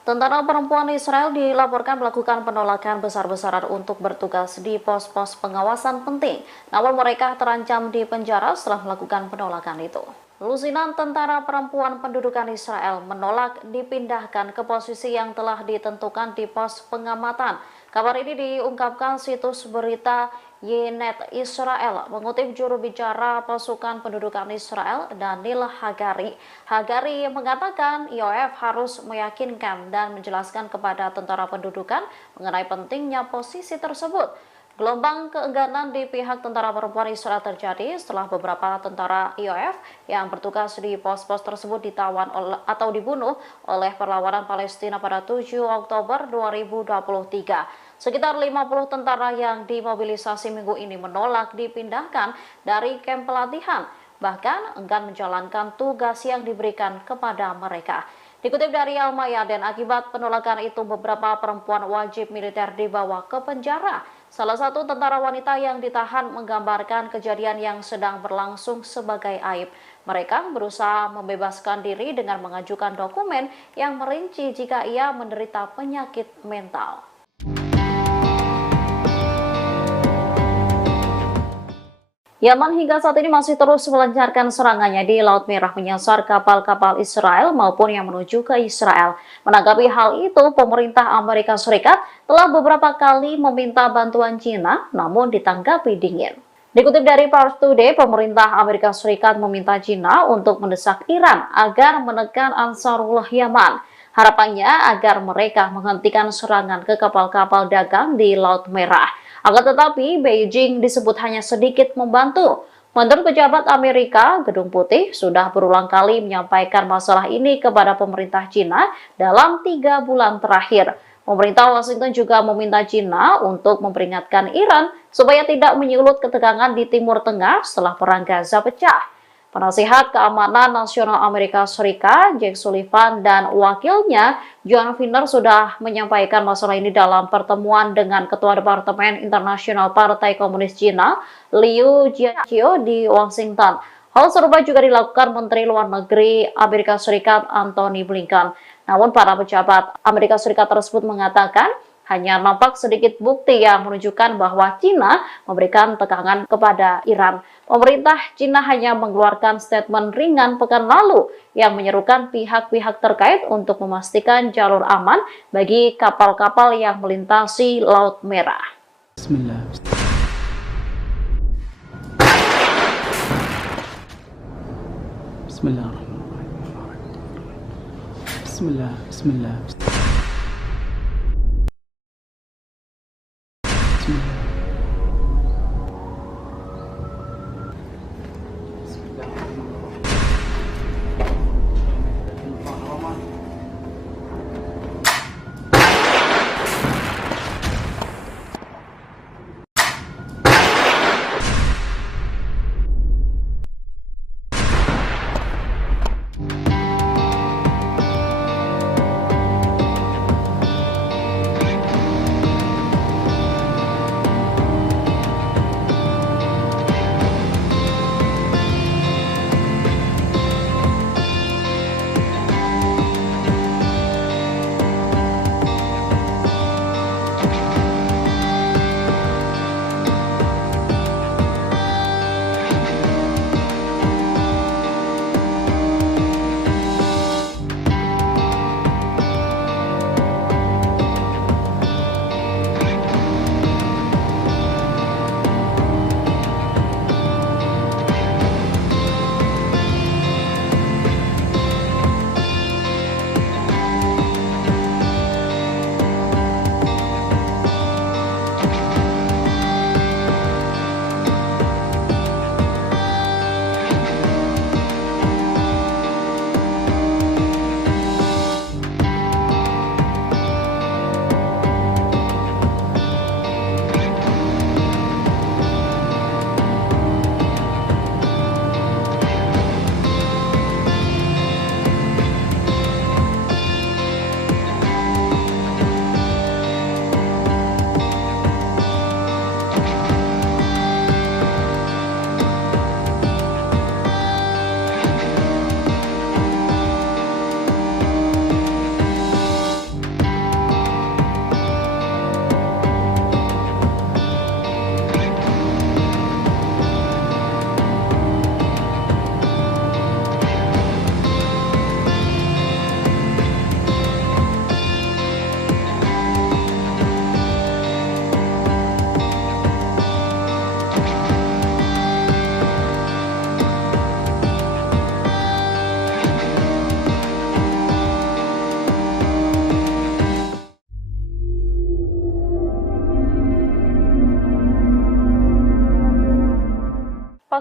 Tentara perempuan Israel dilaporkan melakukan penolakan besar-besaran untuk bertugas di pos-pos pengawasan penting. Namun mereka terancam di penjara setelah melakukan penolakan itu. Lusinan tentara perempuan pendudukan Israel menolak dipindahkan ke posisi yang telah ditentukan di pos pengamatan. Kabar ini diungkapkan situs berita Ynet Israel mengutip juru bicara pasukan pendudukan Israel Daniel Hagari. Hagari mengatakan IOF harus meyakinkan dan menjelaskan kepada tentara pendudukan mengenai pentingnya posisi tersebut. Gelombang keengganan di pihak tentara perempuan Israel terjadi setelah beberapa tentara IOF yang bertugas di pos-pos tersebut ditawan atau dibunuh oleh perlawanan Palestina pada 7 Oktober 2023. Sekitar 50 tentara yang dimobilisasi minggu ini menolak dipindahkan dari kamp pelatihan, bahkan enggan menjalankan tugas yang diberikan kepada mereka. Dikutip dari Al-Mayadeen, akibat penolakan itu beberapa perempuan wajib militer dibawa ke penjara. Salah satu tentara wanita yang ditahan menggambarkan kejadian yang sedang berlangsung sebagai aib. Mereka berusaha membebaskan diri dengan mengajukan dokumen yang merinci jika ia menderita penyakit mental. Yaman hingga saat ini masih terus melancarkan serangannya di Laut Merah menyasar kapal-kapal Israel maupun yang menuju ke Israel. Menanggapi hal itu, pemerintah Amerika Serikat telah beberapa kali meminta bantuan China, namun ditanggapi dingin. Dikutip dari Pars Today, pemerintah Amerika Serikat meminta China untuk mendesak Iran agar menekan Ansarullah Yaman. Harapannya agar mereka menghentikan serangan ke kapal-kapal dagang di Laut Merah. Akan tetapi, Beijing disebut hanya sedikit membantu. Menurut pejabat Amerika, Gedung Putih sudah berulang kali menyampaikan masalah ini kepada pemerintah China dalam 3 bulan terakhir. Pemerintah Washington juga meminta China untuk memperingatkan Iran supaya tidak menyulut ketegangan di Timur Tengah setelah Perang Gaza pecah. Penasihat Keamanan Nasional Amerika Serikat, Jake Sullivan, dan wakilnya, John Finner, sudah menyampaikan masalah ini dalam pertemuan dengan Ketua Departemen Internasional Partai Komunis Cina, Liu Jiaqi, di Washington. Hal serupa juga dilakukan Menteri Luar Negeri Amerika Serikat, Antony Blinken. Namun, para pejabat Amerika Serikat tersebut mengatakan, hanya nampak sedikit bukti yang menunjukkan bahwa China memberikan tekanan kepada Iran. Pemerintah China hanya mengeluarkan statement ringan pekan lalu yang menyerukan pihak-pihak terkait untuk memastikan jalur aman bagi kapal-kapal yang melintasi Laut Merah. Bismillah. Bismillahirrahmanirrahim. Bismillah. Bismillah.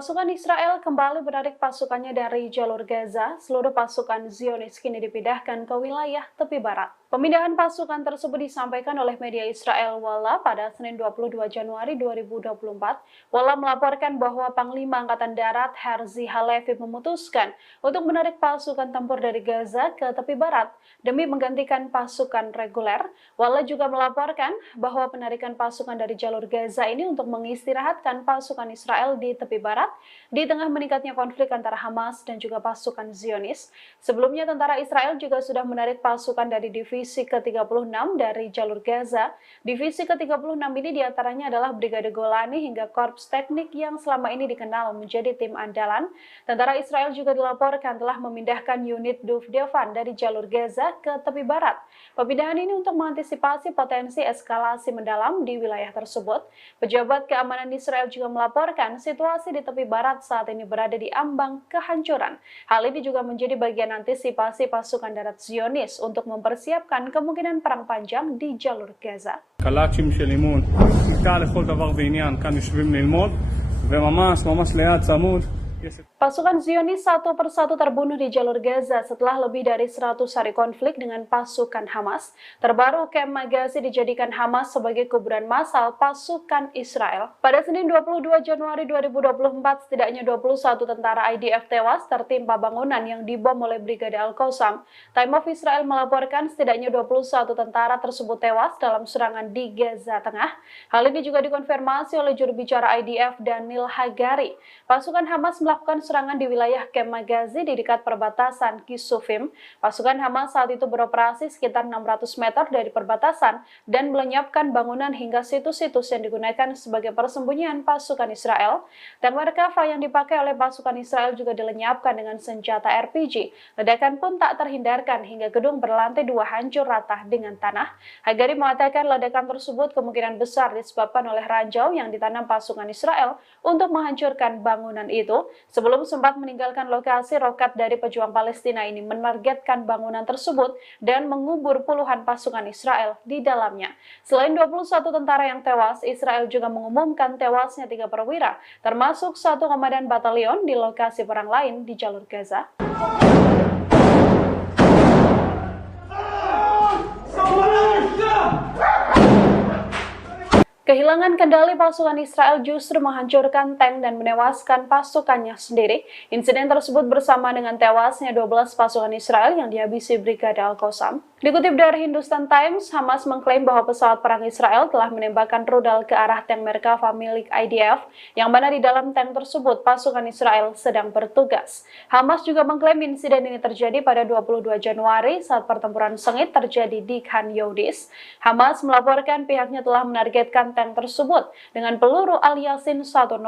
Pasukan Israel kembali menarik pasukannya dari jalur Gaza. Seluruh pasukan Zionis kini dipindahkan ke wilayah tepi barat. Pemindahan pasukan tersebut disampaikan oleh media Israel Walla pada Senin 22 Januari 2024. Walla melaporkan bahwa Panglima Angkatan Darat Herzi Halevi memutuskan untuk menarik pasukan tempur dari Gaza ke tepi barat demi menggantikan pasukan reguler. Walla juga melaporkan bahwa penarikan pasukan dari jalur Gaza ini untuk mengistirahatkan pasukan Israel di tepi barat di tengah meningkatnya konflik antara Hamas dan juga pasukan Zionis. Sebelumnya tentara Israel juga sudah menarik pasukan dari divisi ke-36 dari jalur Gaza. Divisi ke-36 ini diantaranya adalah Brigade Golani hingga Korps Teknik yang selama ini dikenal menjadi tim andalan. Tentara Israel juga dilaporkan telah memindahkan unit Duvdevan dari jalur Gaza ke tepi barat. Pemindahan ini untuk mengantisipasi potensi eskalasi mendalam di wilayah tersebut. Pejabat keamanan Israel juga melaporkan situasi di tepi barat saat ini berada di ambang kehancuran. Hal ini juga menjadi bagian antisipasi pasukan darat Zionis untuk mempersiapkan kemungkinan perang panjang di jalur Gaza. קלאצ'ים של אימון, כיתה לכל דבר ועניין, כאן יושבים ללמוד, וממש ליד צמוד. Pasukan Zionis satu persatu terbunuh di jalur Gaza setelah lebih dari 100 hari konflik dengan pasukan Hamas. Terbaru, Kem Magazi dijadikan Hamas sebagai kuburan massal pasukan Israel. Pada Senin 22 Januari 2024, setidaknya 21 tentara IDF tewas tertimpa bangunan yang dibom oleh Brigade Al-Qassam. Time of Israel melaporkan setidaknya 21 tentara tersebut tewas dalam serangan di Gaza Tengah. Hal ini juga dikonfirmasi oleh juru bicara IDF Daniel Hagari. Pasukan Hamas melakukan serangan di wilayah Kem Magazi di dekat perbatasan Kisufim. Pasukan Hamas saat itu beroperasi sekitar 600 meter dari perbatasan dan melenyapkan bangunan hingga situs-situs yang digunakan sebagai persembunyian pasukan Israel. Dan Merkava yang dipakai oleh pasukan Israel juga dilenyapkan dengan senjata RPG. Ledakan pun tak terhindarkan hingga gedung berlantai 2 hancur rata dengan tanah. Hagari mengatakan ledakan tersebut kemungkinan besar disebabkan oleh ranjau yang ditanam pasukan Israel untuk menghancurkan bangunan itu. Sebelum sempat meninggalkan lokasi, roket dari pejuang Palestina ini menargetkan bangunan tersebut dan mengubur puluhan pasukan Israel di dalamnya. Selain 21 tentara yang tewas, Israel juga mengumumkan tewasnya 3 perwira, termasuk 1 komandan batalion di lokasi perang lain di jalur Gaza. Kehilangan kendali pasukan Israel justru menghancurkan tank dan menewaskan pasukannya sendiri. Insiden tersebut bersama dengan tewasnya 12 pasukan Israel yang dihabisi Brigade Al-Qassam. Dikutip dari Hindustan Times, Hamas mengklaim bahwa pesawat perang Israel telah menembakkan rudal ke arah tank Merkava milik IDF, yang mana di dalam tank tersebut pasukan Israel sedang bertugas. Hamas juga mengklaim insiden ini terjadi pada 22 Januari saat pertempuran sengit terjadi di Khan Younis. Hamas melaporkan pihaknya telah menargetkan tank tersebut dengan peluru Al-Yasin 105.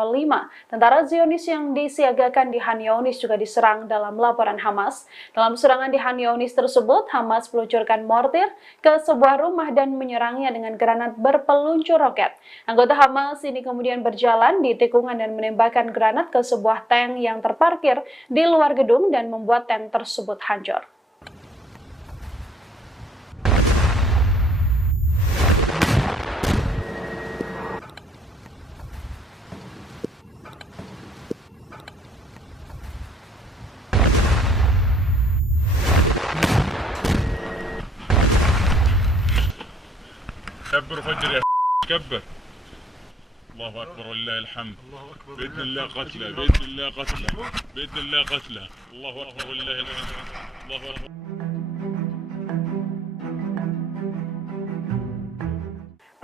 Tentara Zionis yang disiagakan di Khan Younis juga diserang dalam laporan Hamas. Dalam serangan di Khan Younis tersebut, Hamas meluncurkan mortir ke sebuah rumah dan menyerangnya dengan granat berpeluncur roket. Anggota Hamas ini kemudian berjalan di tikungan dan menembakkan granat ke sebuah tank yang terparkir di luar gedung dan membuat tank tersebut hancur. كبر فجر يا كبر. الله اكبر ولله الحمد. باذن الله قتله باذن الله قتله باذن الله قتله. الله اكبر ولله الحمد. الله اكبر.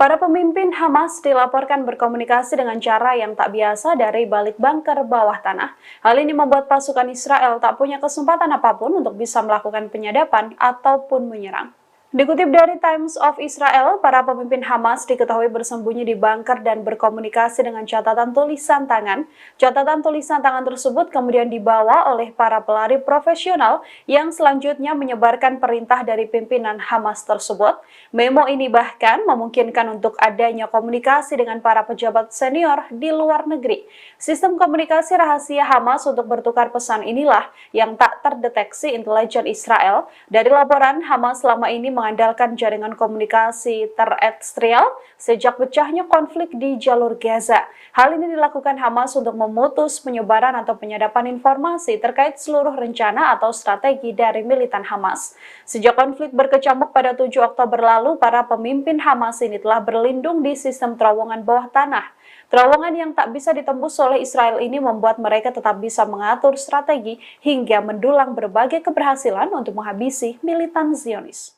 Para pemimpin Hamas dilaporkan berkomunikasi dengan cara yang tak biasa dari balik bunker bawah tanah. Hal ini membuat pasukan Israel tak punya kesempatan apapun untuk bisa melakukan penyadapan ataupun menyerang. Dikutip dari Times of Israel, para pemimpin Hamas diketahui bersembunyi di bunker dan berkomunikasi dengan catatan tulisan tangan. Catatan tulisan tangan tersebut kemudian dibawa oleh para pelari profesional yang selanjutnya menyebarkan perintah dari pimpinan Hamas tersebut. Memo ini bahkan memungkinkan untuk adanya komunikasi dengan para pejabat senior di luar negeri. Sistem komunikasi rahasia Hamas untuk bertukar pesan inilah yang tak terdeteksi intelijen Israel. Dari laporan, Hamas selama ini mengandalkan jaringan komunikasi terestrial sejak pecahnya konflik di jalur Gaza. Hal ini dilakukan Hamas untuk memutus penyebaran atau penyadapan informasi terkait seluruh rencana atau strategi dari militan Hamas. Sejak konflik berkecamuk pada 7 Oktober lalu, para pemimpin Hamas ini telah berlindung di sistem terowongan bawah tanah. Terowongan yang tak bisa ditembus oleh Israel ini membuat mereka tetap bisa mengatur strategi hingga mendulang berbagai keberhasilan untuk menghabisi militan Zionis.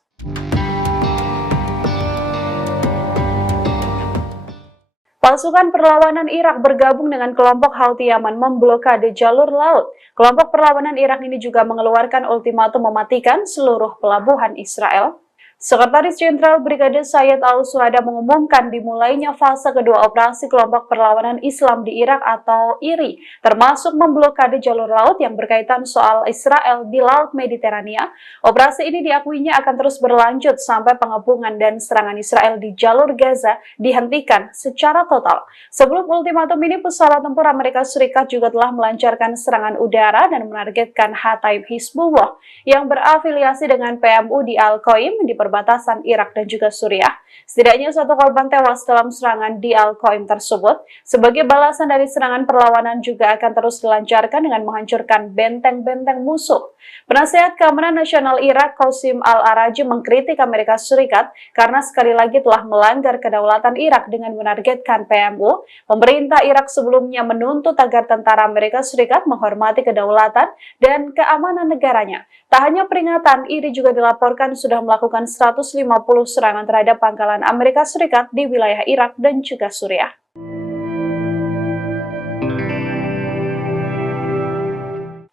Pasukan perlawanan Irak bergabung dengan kelompok Houthi Yaman memblokade jalur laut. Kelompok perlawanan Irak ini juga mengeluarkan ultimatum mematikan seluruh pelabuhan Israel. Sekretaris Jenderal Brigade Sayyid Al-Suhada mengumumkan dimulainya fase kedua operasi kelompok perlawanan Islam di Irak atau IRI, termasuk memblokade jalur laut yang berkaitan soal Israel di Laut Mediterania. Operasi ini diakuinya akan terus berlanjut sampai pengepungan dan serangan Israel di jalur Gaza dihentikan secara total. Sebelum ultimatum ini, pesawat tempur Amerika Serikat juga telah melancarkan serangan udara dan menargetkan Hataib Hizbullah yang berafiliasi dengan PMU di Al-Qaim di perbatasan Irak dan juga Suriah. Setidaknya 1 korban tewas dalam serangan di Al-Qaim tersebut. Sebagai balasan dari serangan, perlawanan juga akan terus dilancarkan dengan menghancurkan benteng-benteng musuh. Penasehat Keamanan Nasional Irak, Qasim Al-Araji, mengkritik Amerika Serikat karena sekali lagi telah melanggar kedaulatan Irak dengan menargetkan PMU. Pemerintah Irak sebelumnya menuntut agar tentara Amerika Serikat menghormati kedaulatan dan keamanan negaranya. Tak hanya peringatan, IRI juga dilaporkan sudah melakukan 150 serangan terhadap pangkalan Amerika Serikat di wilayah Irak dan juga Suriah.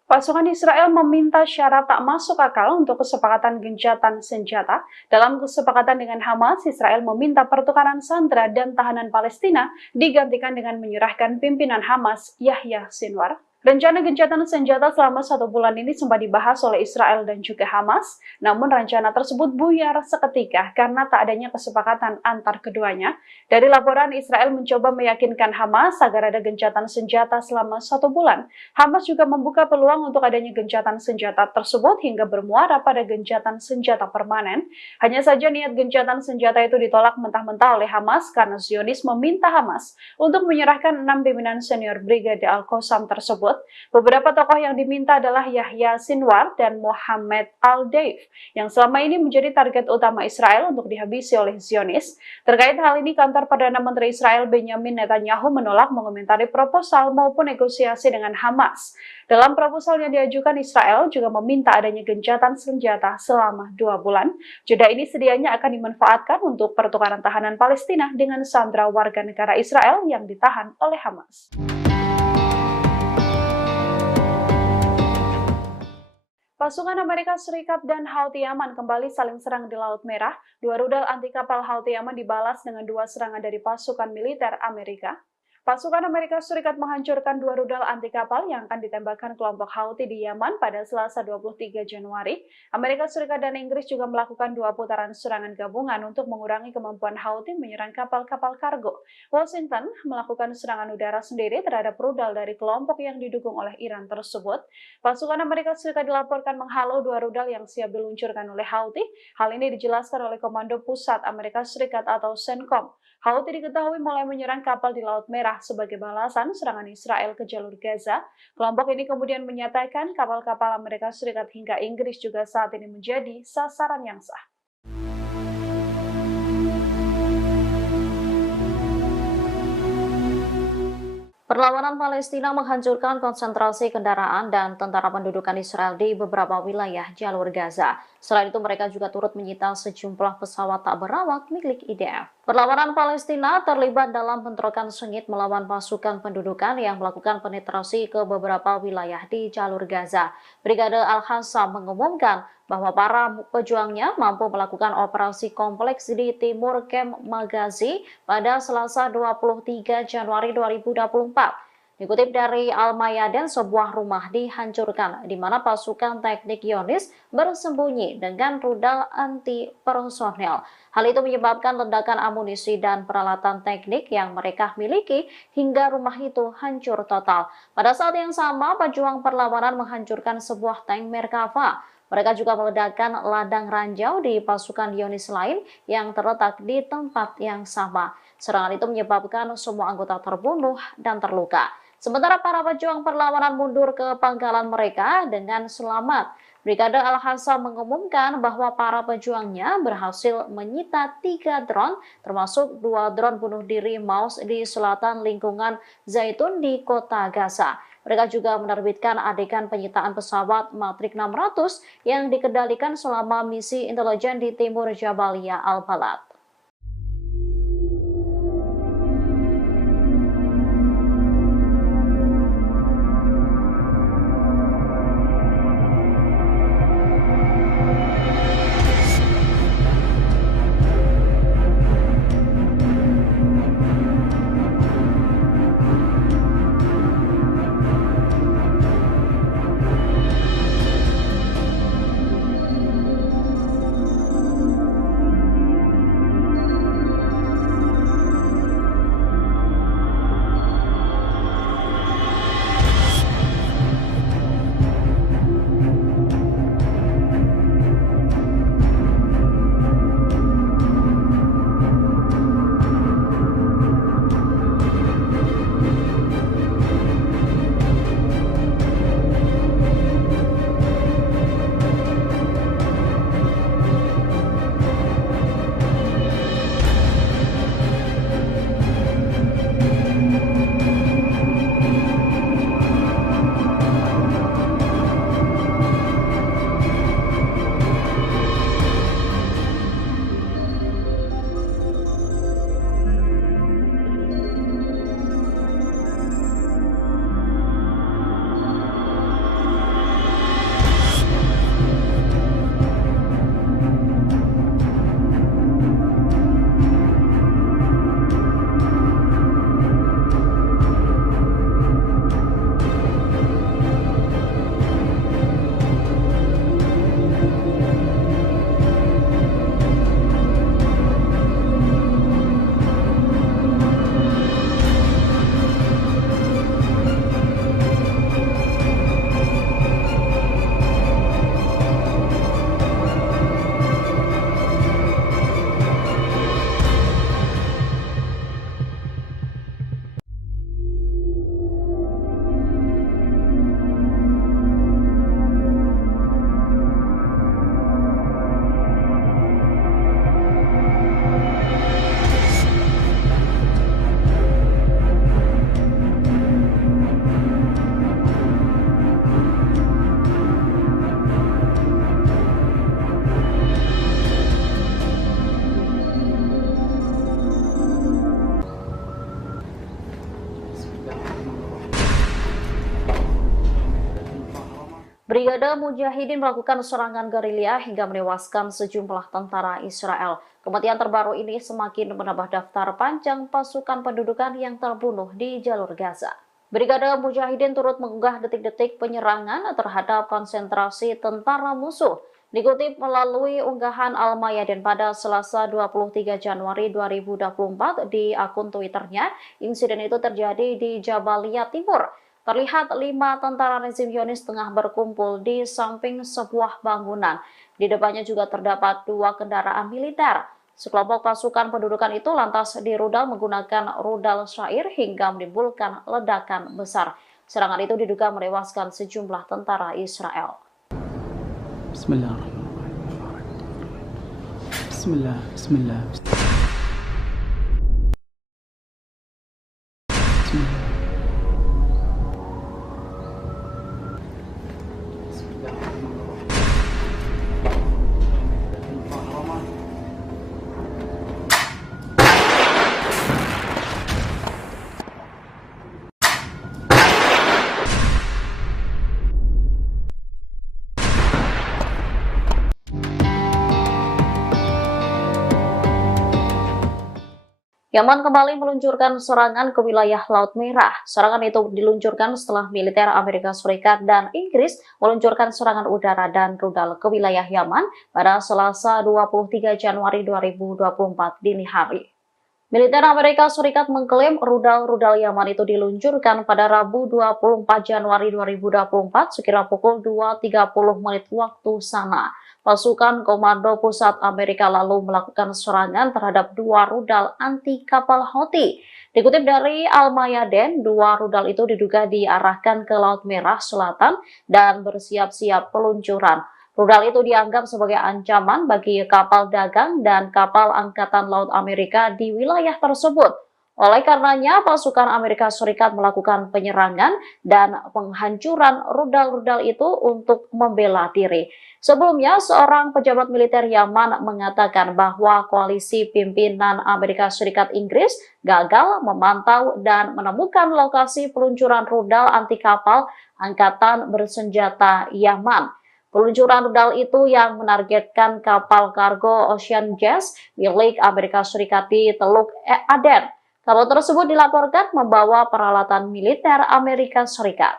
Pasukan Israel meminta syarat tak masuk akal untuk kesepakatan gencatan senjata. Dalam kesepakatan dengan Hamas, Israel meminta pertukaran sandera dan tahanan Palestina digantikan dengan menyerahkan pimpinan Hamas, Yahya Sinwar. Rencana gencatan senjata selama 1 bulan ini sempat dibahas oleh Israel dan juga Hamas, namun rencana tersebut buyar seketika karena tak adanya kesepakatan antar keduanya. Dari laporan, Israel mencoba meyakinkan Hamas agar ada gencatan senjata selama 1 bulan. Hamas juga membuka peluang untuk adanya gencatan senjata tersebut hingga bermuara pada gencatan senjata permanen. Hanya saja niat gencatan senjata itu ditolak mentah-mentah oleh Hamas karena Zionis meminta Hamas untuk menyerahkan 6 pimpinan senior Brigade Al-Qassam tersebut. Beberapa tokoh yang diminta adalah Yahya Sinwar dan Mohammed Al-Deif, yang selama ini menjadi target utama Israel untuk dihabisi oleh Zionis. Terkait hal ini, kantor Perdana Menteri Israel Benjamin Netanyahu menolak mengomentari proposal maupun negosiasi dengan Hamas. Dalam proposal yang diajukan, Israel juga meminta adanya gencatan senjata selama 2 bulan. Jeda ini sedianya akan dimanfaatkan untuk pertukaran tahanan Palestina dengan sandera warga negara Israel yang ditahan oleh Hamas. Pasukan Amerika Serikat dan Houthi Yaman kembali saling serang di Laut Merah. 2 rudal anti kapal Houthi Yaman dibalas dengan 2 serangan dari pasukan militer Amerika. Pasukan Amerika Serikat menghancurkan 2 rudal anti kapal yang akan ditembakkan kelompok Houthi di Yaman pada Selasa 23 Januari. Amerika Serikat dan Inggris juga melakukan 2 putaran serangan gabungan untuk mengurangi kemampuan Houthi menyerang kapal-kapal kargo. Washington melakukan serangan udara sendiri terhadap rudal dari kelompok yang didukung oleh Iran tersebut. Pasukan Amerika Serikat dilaporkan menghalau 2 rudal yang siap diluncurkan oleh Houthi. Hal ini dijelaskan oleh Komando Pusat Amerika Serikat atau CENTCOM. Houthi diketahui mulai menyerang kapal di Laut Merah sebagai balasan serangan Israel ke jalur Gaza. Kelompok ini kemudian menyatakan kapal-kapal Amerika Serikat hingga Inggris juga saat ini menjadi sasaran yang sah. Perlawanan Palestina menghancurkan konsentrasi kendaraan dan tentara pendudukan Israel di beberapa wilayah jalur Gaza. Selain itu, mereka juga turut menyita sejumlah pesawat tak berawak milik IDF. Perlawanan Palestina terlibat dalam bentrokan sengit melawan pasukan pendudukan yang melakukan penetrasi ke beberapa wilayah di jalur Gaza. Brigade Al-Qassam mengumumkan bahwa para pejuangnya mampu melakukan operasi kompleks di timur Kem Magazi pada Selasa 23 Januari 2024. Dikutip dari Al-Mayadin, sebuah rumah dihancurkan di mana pasukan teknik Zionis bersembunyi dengan rudal anti personel. Hal itu menyebabkan ledakan amunisi dan peralatan teknik yang mereka miliki hingga rumah itu hancur total. Pada saat yang sama, pejuang perlawanan menghancurkan sebuah tank Merkava. Mereka juga meledakkan ladang ranjau di pasukan Zionis lain yang terletak di tempat yang sama. Serangan itu menyebabkan semua anggota terbunuh dan terluka. Sementara para pejuang perlawanan mundur ke pangkalan mereka dengan selamat. Brigade Al-Hassam mengumumkan bahwa para pejuangnya berhasil menyita 3 drone, termasuk 2 drone bunuh diri Maus di selatan lingkungan Zaitun di kota Gaza. Mereka juga menerbitkan adegan penyitaan pesawat Matrix 600 yang dikendalikan selama misi intelijen di timur Jabalia Al-Balad. Brigade Mujahidin melakukan serangan gerilya hingga menewaskan sejumlah tentara Israel. Kematian terbaru ini semakin menambah daftar panjang pasukan pendudukan yang terbunuh di jalur Gaza. Brigade Mujahidin turut mengunggah detik-detik penyerangan terhadap konsentrasi tentara musuh. Dikutip melalui unggahan Al-Mayadin pada Selasa 23 Januari 2024 di akun Twitternya, insiden itu terjadi di Jabalia Timur. Terlihat 5 tentara rezim Zionis tengah berkumpul di samping sebuah bangunan. Di depannya juga terdapat 2 kendaraan militer. Sekelompok pasukan pendudukan itu lantas dirudal menggunakan rudal syair hingga menimbulkan ledakan besar. Serangan itu diduga menewaskan sejumlah tentara Israel. Bismillahirrahmanirrahim. Bismillah, bismillah. Bismillah. Yaman kembali meluncurkan serangan ke wilayah Laut Merah. Serangan itu diluncurkan setelah militer Amerika Serikat dan Inggris meluncurkan serangan udara dan rudal ke wilayah Yaman pada Selasa 23 Januari 2024 dini hari. Militer Amerika Serikat mengklaim rudal-rudal Yaman itu diluncurkan pada Rabu 24 Januari 2024 sekira pukul 2.30 menit waktu sana. Pasukan Komando Pusat Amerika lalu melakukan serangan terhadap 2 rudal anti kapal Houthi. Dikutip dari Al-Mayadeen, 2 rudal itu diduga diarahkan ke Laut Merah Selatan dan bersiap-siap peluncuran. Rudal itu dianggap sebagai ancaman bagi kapal dagang dan kapal Angkatan Laut Amerika di wilayah tersebut. Oleh karenanya, pasukan Amerika Serikat melakukan penyerangan dan penghancuran rudal-rudal itu untuk membela diri. Sebelumnya, seorang pejabat militer Yaman mengatakan bahwa koalisi pimpinan Amerika Serikat Inggris gagal memantau dan menemukan lokasi peluncuran rudal anti kapal Angkatan Bersenjata Yaman. Peluncuran rudal itu yang menargetkan kapal kargo Ocean Jazz milik Amerika Serikat di Teluk Aden. Kapal tersebut dilaporkan membawa peralatan militer Amerika Serikat.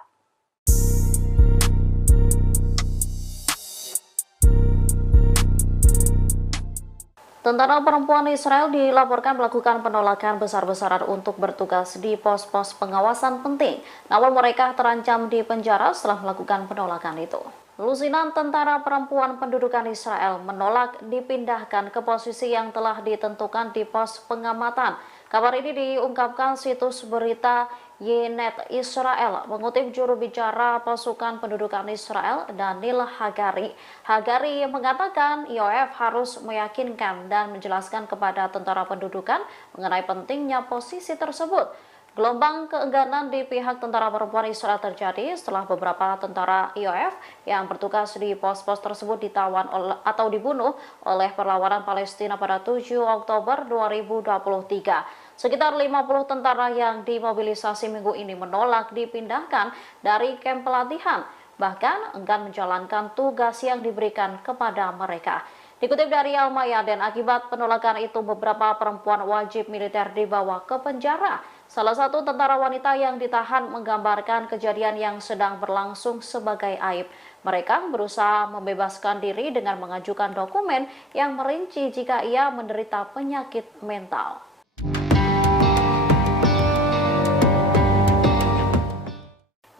Tentara perempuan Israel dilaporkan melakukan penolakan besar-besaran untuk bertugas di pos-pos pengawasan penting. Namun mereka terancam di penjara setelah melakukan penolakan itu. Lusinan tentara perempuan pendudukan Israel menolak dipindahkan ke posisi yang telah ditentukan di pos pengamatan. Kabar ini diungkapkan situs berita Ynet Israel mengutip juru bicara pasukan pendudukan Israel Daniel Hagari. Hagari mengatakan IOF harus meyakinkan dan menjelaskan kepada tentara pendudukan mengenai pentingnya posisi tersebut. Gelombang keengganan di pihak tentara perempuan Israel terjadi setelah beberapa tentara IOF yang bertugas di pos-pos tersebut ditawan atau dibunuh oleh perlawanan Palestina pada 7 Oktober 2023. Sekitar 50 tentara yang dimobilisasi minggu ini menolak dipindahkan dari kamp pelatihan, bahkan enggan menjalankan tugas yang diberikan kepada mereka. Dikutip dari Al-Mayadeen, akibat penolakan itu beberapa perempuan wajib militer dibawa ke penjara. Salah satu tentara wanita yang ditahan menggambarkan kejadian yang sedang berlangsung sebagai aib. Mereka berusaha membebaskan diri dengan mengajukan dokumen yang merinci jika ia menderita penyakit mental.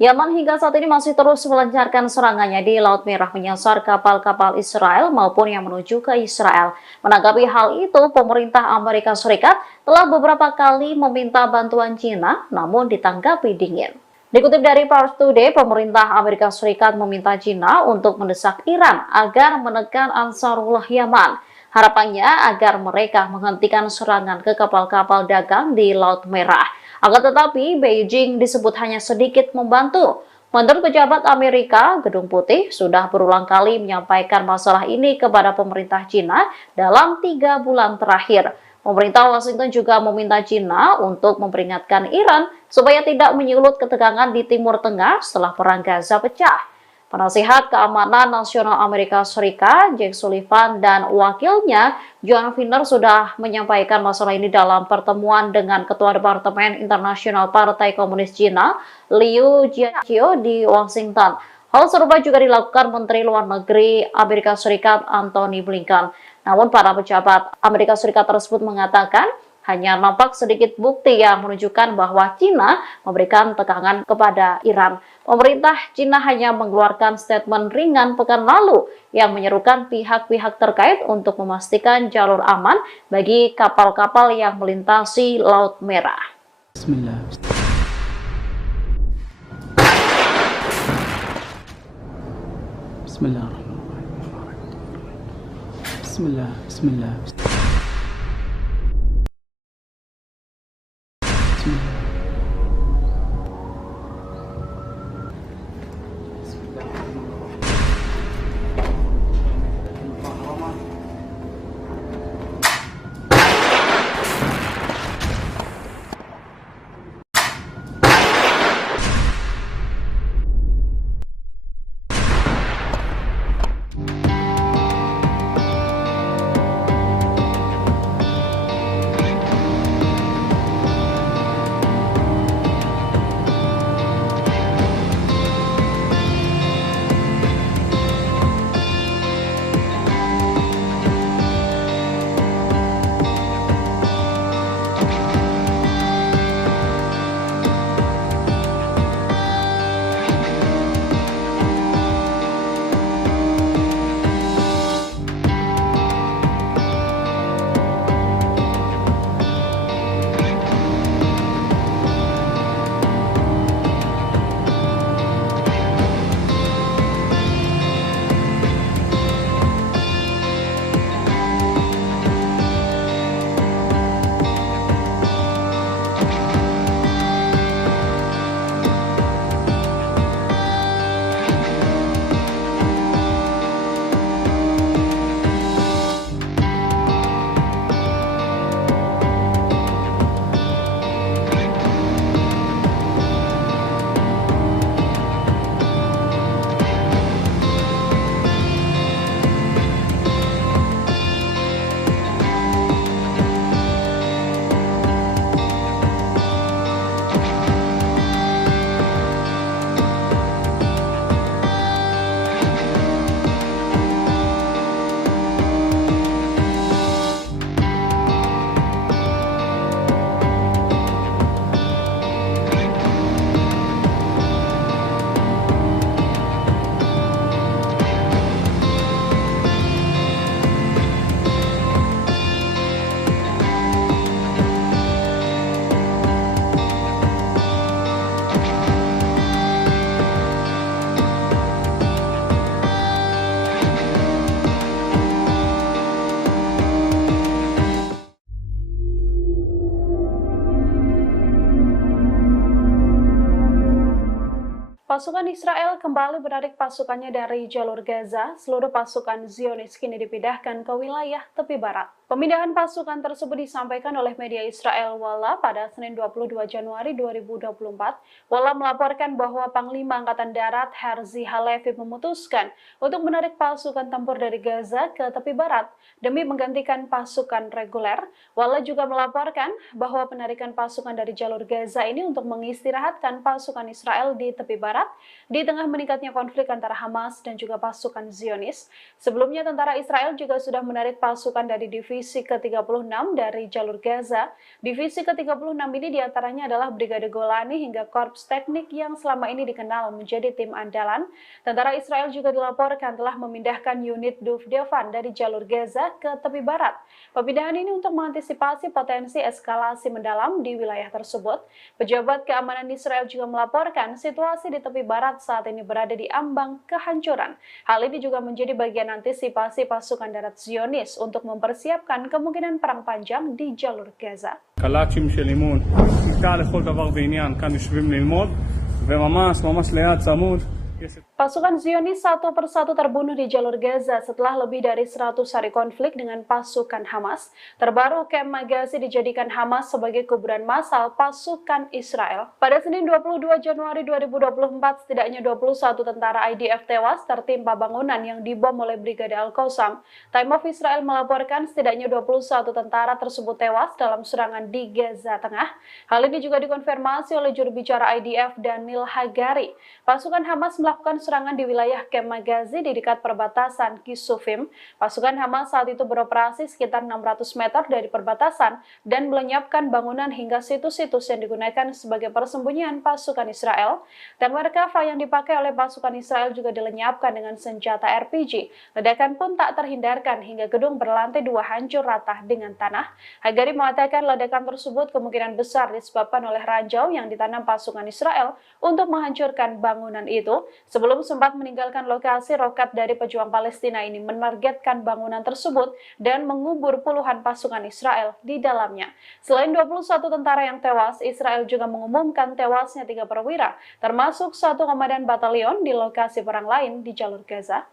Yaman hingga saat ini masih terus melancarkan serangannya di Laut Merah menyasar kapal-kapal Israel maupun yang menuju ke Israel. Menanggapi hal itu, pemerintah Amerika Serikat telah beberapa kali meminta bantuan China, namun ditanggapi dingin. Dikutip dari Pars Today, pemerintah Amerika Serikat meminta China untuk mendesak Iran agar menekan Ansarullah Yaman. Harapannya agar mereka menghentikan serangan ke kapal-kapal dagang di Laut Merah. Akan tetapi, Beijing disebut hanya sedikit membantu. Menurut pejabat Amerika, Gedung Putih sudah berulang kali menyampaikan masalah ini kepada pemerintah China dalam 3 bulan terakhir. Pemerintah Washington juga meminta China untuk memperingatkan Iran supaya tidak menyulut ketegangan di Timur Tengah setelah perang Gaza pecah. Penasihat Keamanan Nasional Amerika Serikat, Jake Sullivan, dan wakilnya, John Finner, sudah menyampaikan masalah ini dalam pertemuan dengan Ketua Departemen Internasional Partai Komunis Cina, Liu Jiaqi di Washington. Hal serupa juga dilakukan Menteri Luar Negeri Amerika Serikat, Antony Blinken. Namun, para pejabat Amerika Serikat tersebut mengatakan, hanya nampak sedikit bukti yang menunjukkan bahwa China memberikan tekanan kepada Iran. Pemerintah China hanya mengeluarkan statement ringan pekan lalu yang menyerukan pihak-pihak terkait untuk memastikan jalur aman bagi kapal-kapal yang melintasi Laut Merah. Bismillah. Bismillahirrahmanirrahim. Bismillah. Bismillah. Pasukan Israel kembali menarik pasukannya dari jalur Gaza. Seluruh pasukan Zionis kini dipindahkan ke wilayah tepi barat. Pemindahan pasukan tersebut disampaikan oleh media Israel Walla pada Senin 22 Januari 2024. Walla melaporkan bahwa Panglima Angkatan Darat Herzi Halevi memutuskan untuk menarik pasukan tempur dari Gaza ke tepi barat demi menggantikan pasukan reguler. Walla juga melaporkan bahwa penarikan pasukan dari jalur Gaza ini untuk mengistirahatkan pasukan Israel di tepi barat di tengah meningkatnya konflik antara Hamas dan juga pasukan Zionis. Sebelumnya tentara Israel juga sudah menarik pasukan dari divisi ke-36 dari jalur Gaza. Divisi ke-36 ini diantaranya adalah Brigade Golani hingga Korps Teknik yang selama ini dikenal menjadi tim andalan. Tentara Israel juga dilaporkan telah memindahkan unit Duvdevan dari jalur Gaza ke tepi barat. Pemindahan ini untuk mengantisipasi potensi eskalasi mendalam di wilayah tersebut. Pejabat keamanan Israel juga melaporkan situasi di tepi barat saat ini berada di ambang kehancuran. Hal ini juga menjadi bagian antisipasi pasukan darat Zionis untuk mempersiapkan kemungkinan perang panjang di jalur Gaza. קלאצ'ים של אימון, כיתה לכל דבר ועניין, כאן יושבים ללמוד, וממש ליד צמוד. Pasukan Zionis satu persatu terbunuh di jalur Gaza setelah lebih dari 100 hari konflik dengan pasukan Hamas. Terbaru, Kem Magazi dijadikan Hamas sebagai kuburan massal pasukan Israel. Pada Senin 22 Januari 2024, setidaknya 21 tentara IDF tewas tertimpa bangunan yang dibom oleh Brigade Al-Qassam. Time of Israel melaporkan setidaknya 21 tentara tersebut tewas dalam serangan di Gaza Tengah. Hal ini juga dikonfirmasi oleh juru bicara IDF Daniel Hagari. Pasukan Hamas melakukan serangan di wilayah Kem Magazi di dekat perbatasan Kisufim. Pasukan Hamas saat itu beroperasi sekitar 600 meter dari perbatasan dan melenyapkan bangunan hingga situs-situs yang digunakan sebagai persembunyian pasukan Israel. Tank Merkava yang dipakai oleh pasukan Israel juga dilenyapkan dengan senjata RPG. Ledakan pun tak terhindarkan hingga gedung berlantai 2 hancur rata dengan tanah. Hagari mengatakan ledakan tersebut kemungkinan besar disebabkan oleh ranjau yang ditanam pasukan Israel untuk menghancurkan bangunan itu. Sebelum sempat meninggalkan lokasi, roket dari pejuang Palestina ini menargetkan bangunan tersebut dan mengubur puluhan pasukan Israel di dalamnya. Selain 21 tentara yang tewas, Israel juga mengumumkan tewasnya 3 perwira, termasuk 1 komandan batalion di lokasi perang lain di jalur Gaza.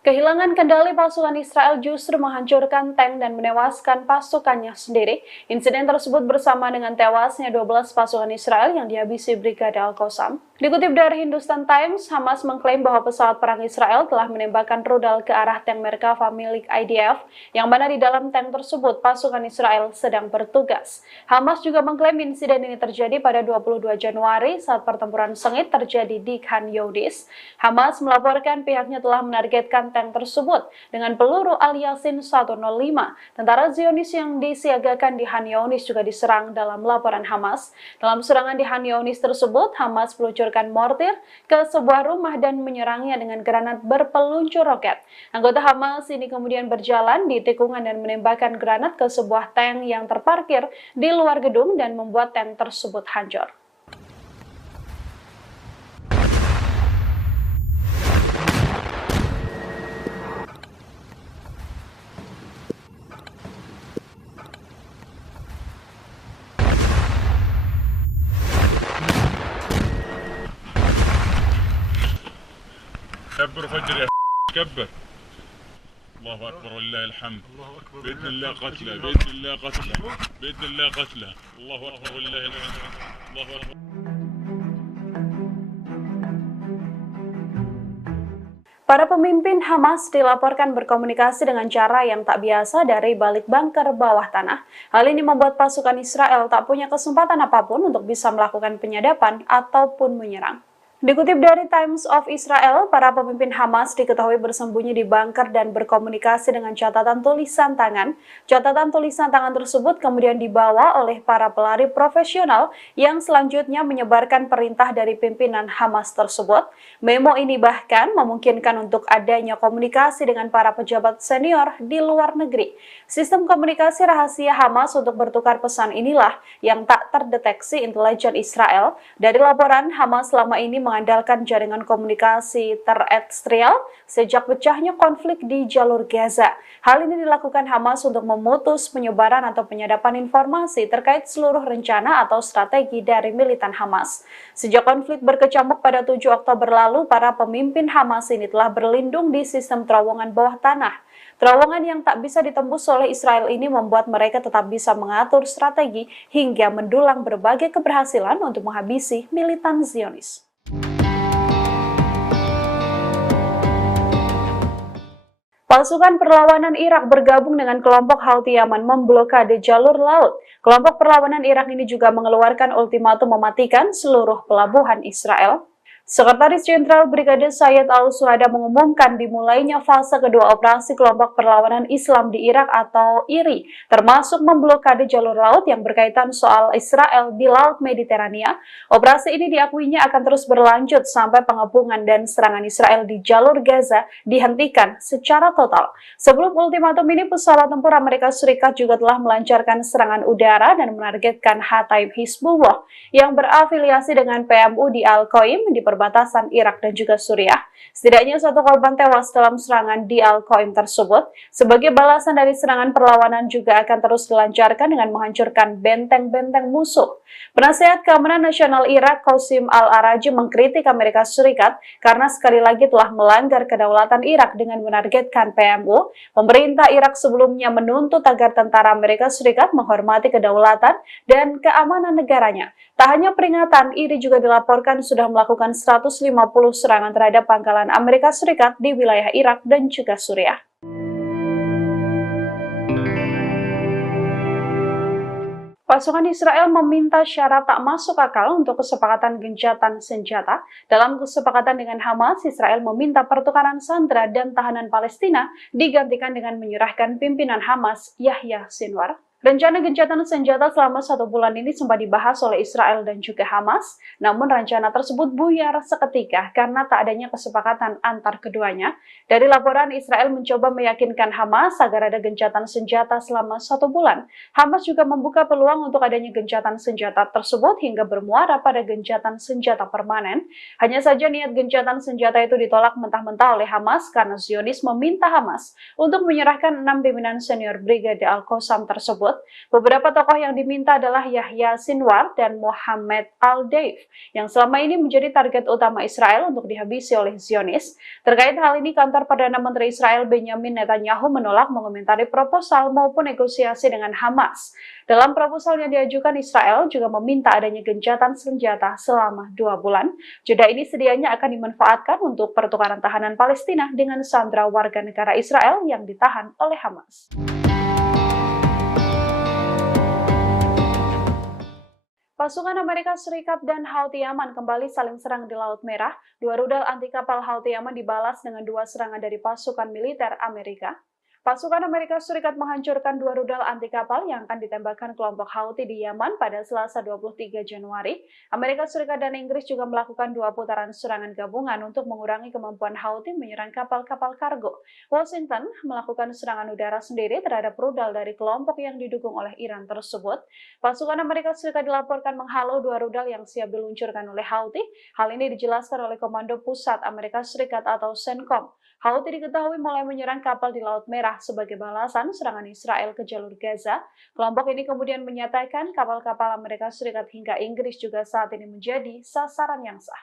Kehilangan kendali pasukan Israel justru menghancurkan tank dan menewaskan pasukannya sendiri. Insiden tersebut bersama dengan tewasnya 12 pasukan Israel yang dihabisi Brigade Al-Qassam. Dikutip dari Hindustan Times, Hamas mengklaim bahwa pesawat perang Israel telah menembakkan rudal ke arah tank Merkava milik IDF, yang mana di dalam tank tersebut pasukan Israel sedang bertugas. Hamas juga mengklaim insiden ini terjadi pada 22 Januari saat pertempuran sengit terjadi di Khan Younis. Hamas melaporkan pihaknya telah menargetkan tank tersebut dengan peluru Al-Yasin 105. Tentara Zionis yang disiagakan di Khan Younis juga diserang dalam laporan Hamas. Dalam serangan di Khan Younis tersebut, Hamas meluncurkan mortir ke sebuah rumah dan menyerangnya dengan granat berpeluncur roket. Anggota Hamas ini kemudian berjalan di tikungan dan menembakkan granat ke sebuah tank yang terparkir di luar gedung dan membuat tank tersebut hancur. كبر فجر يا كبر. الله اكبر ولله الحمد. باذن الله قتله باذن الله قتله باذن الله قتله. الله اكبر ولله الحمد. الله اكبر. Para pemimpin Hamas dilaporkan berkomunikasi dengan cara yang tak biasa dari balik bunker bawah tanah. Hal ini membuat pasukan Israel tak punya kesempatan apapun untuk bisa melakukan penyadapan ataupun menyerang. Dikutip dari Times of Israel, para pemimpin Hamas diketahui bersembunyi di bunker dan berkomunikasi dengan catatan tulisan tangan. Catatan tulisan tangan tersebut kemudian dibawa oleh para pelari profesional yang selanjutnya menyebarkan perintah dari pimpinan Hamas tersebut. Memo ini bahkan memungkinkan untuk adanya komunikasi dengan para pejabat senior di luar negeri. Sistem komunikasi rahasia Hamas untuk bertukar pesan inilah yang tak terdeteksi intelijen Israel. Dari laporan, Hamas selama ini mengandalkan jaringan komunikasi terestrial sejak pecahnya konflik di jalur Gaza. Hal ini dilakukan Hamas untuk memutus penyebaran atau penyadapan informasi terkait seluruh rencana atau strategi dari militan Hamas. Sejak konflik berkecamuk pada 7 Oktober lalu, para pemimpin Hamas ini telah berlindung di sistem terowongan bawah tanah. Terowongan yang tak bisa ditembus oleh Israel ini membuat mereka tetap bisa mengatur strategi hingga mendulang berbagai keberhasilan untuk menghabisi militan Zionis. Pasukan perlawanan Irak bergabung dengan kelompok Houthi Yaman memblokade jalur laut. Kelompok perlawanan Irak ini juga mengeluarkan ultimatum mematikan seluruh pelabuhan Israel. Sekretaris Jenderal Brigade Sayyid Al-Suhada mengumumkan dimulainya fase kedua operasi kelompok perlawanan Islam di Irak atau IRI, termasuk memblokade jalur laut yang berkaitan soal Israel di Laut Mediterania. Operasi ini diakuinya akan terus berlanjut sampai pengepungan dan serangan Israel di jalur Gaza dihentikan secara total. Sebelum ultimatum ini, pesawat tempur Amerika Serikat juga telah melancarkan serangan udara dan menargetkan Hataib Hizbullah yang berafiliasi dengan PMU di Al-Qaim di perbatasan Irak dan juga Suriah. Setidaknya 1 korban tewas dalam serangan di Al-Qaim tersebut. Sebagai balasan dari serangan, perlawanan juga akan terus dilancarkan dengan menghancurkan benteng-benteng musuh. Penasehat Keamanan Nasional Irak, Qasim Al-Araji, mengkritik Amerika Serikat karena sekali lagi telah melanggar kedaulatan Irak dengan menargetkan PMU. Pemerintah Irak sebelumnya menuntut agar tentara Amerika Serikat menghormati kedaulatan dan keamanan negaranya. Tak hanya peringatan, IRI juga dilaporkan sudah melakukan 150 serangan terhadap pangkalan Amerika Serikat di wilayah Irak dan juga Suriah. Pasukan Israel meminta syarat tak masuk akal untuk kesepakatan gencatan senjata. Dalam kesepakatan dengan Hamas, Israel meminta pertukaran sandera dan tahanan Palestina digantikan dengan menyerahkan pimpinan Hamas, Yahya Sinwar. Rencana gencatan senjata selama 1 bulan ini sempat dibahas oleh Israel dan juga Hamas, namun rencana tersebut buyar seketika karena tak adanya kesepakatan antar keduanya. Dari laporan, Israel mencoba meyakinkan Hamas agar ada gencatan senjata selama 1 bulan. Hamas juga membuka peluang untuk adanya gencatan senjata tersebut hingga bermuara pada gencatan senjata permanen. Hanya saja niat gencatan senjata itu ditolak mentah-mentah oleh Hamas karena Zionis meminta Hamas untuk menyerahkan 6 pimpinan senior Brigade Al-Qassam tersebut. Beberapa tokoh yang diminta adalah Yahya Sinwar dan Mohammed Al-Deif, yang selama ini menjadi target utama Israel untuk dihabisi oleh Zionis. Terkait hal ini, kantor Perdana Menteri Israel Benjamin Netanyahu menolak mengomentari proposal maupun negosiasi dengan Hamas. Dalam proposal yang diajukan, Israel juga meminta adanya gencatan senjata selama 2 bulan. Jeda ini sedianya akan dimanfaatkan untuk pertukaran tahanan Palestina dengan sandera warga negara Israel yang ditahan oleh Hamas. Pasukan Amerika Serikat dan Houthi Yaman kembali saling serang di Laut Merah. 2 rudal anti kapal Houthi Yaman dibalas dengan 2 serangan dari pasukan militer Amerika. Pasukan Amerika Serikat menghancurkan 2 rudal anti kapal yang akan ditembakkan kelompok Houthi di Yaman pada Selasa 23 Januari. Amerika Serikat dan Inggris juga melakukan 2 putaran serangan gabungan untuk mengurangi kemampuan Houthi menyerang kapal-kapal kargo. Washington melakukan serangan udara sendiri terhadap rudal dari kelompok yang didukung oleh Iran tersebut. Pasukan Amerika Serikat dilaporkan menghalau 2 rudal yang siap diluncurkan oleh Houthi. Hal ini dijelaskan oleh Komando Pusat Amerika Serikat atau CENTCOM. Houthi diketahui mulai menyerang kapal di Laut Merah sebagai balasan serangan Israel ke jalur Gaza. Kelompok ini kemudian menyatakan kapal-kapal Amerika Serikat hingga Inggris juga saat ini menjadi sasaran yang sah.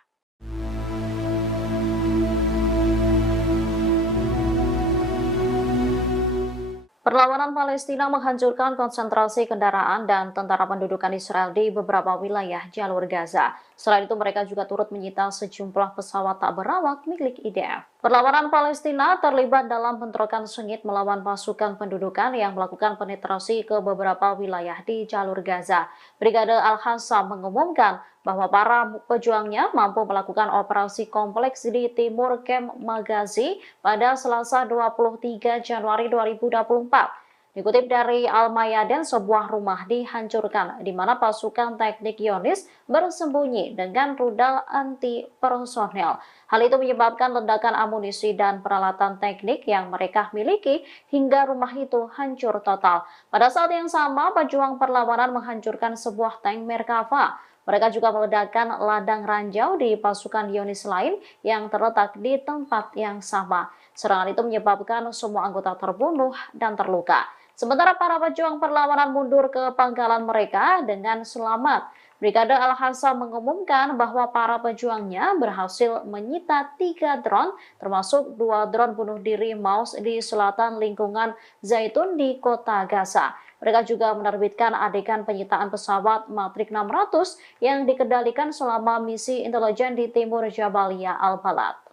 Perlawanan Palestina menghancurkan konsentrasi kendaraan dan tentara pendudukan Israel di beberapa wilayah jalur Gaza. Selain itu, mereka juga turut menyita sejumlah pesawat tak berawak milik IDF. Perlawanan Palestina terlibat dalam bentrokan sengit melawan pasukan pendudukan yang melakukan penetrasi ke beberapa wilayah di jalur Gaza. Brigade Al-Qassam mengumumkan bahwa para pejuangnya mampu melakukan operasi kompleks di timur Kem Magazi pada Selasa 23 Januari 2024. Dikutip dari Al-Mayadin, sebuah rumah dihancurkan di mana pasukan teknik Zionis bersembunyi dengan rudal anti personel. Hal itu menyebabkan ledakan amunisi dan peralatan teknik yang mereka miliki hingga rumah itu hancur total. Pada saat yang sama, pejuang perlawanan menghancurkan sebuah tank Merkava. Mereka juga meledakkan ladang ranjau di pasukan Zionis lain yang terletak di tempat yang sama. Serangan itu menyebabkan semua anggota terbunuh dan terluka. Sementara para pejuang perlawanan mundur ke pangkalan mereka dengan selamat. Brigade Al-Hassam mengumumkan bahwa para pejuangnya berhasil menyita 3 drone, termasuk 2 drone bunuh diri Maus di selatan lingkungan Zaitun di kota Gaza. Mereka juga menerbitkan adegan penyitaan pesawat Matrix 600 yang dikendalikan selama misi intelijen di timur Jabalia Al-Balad.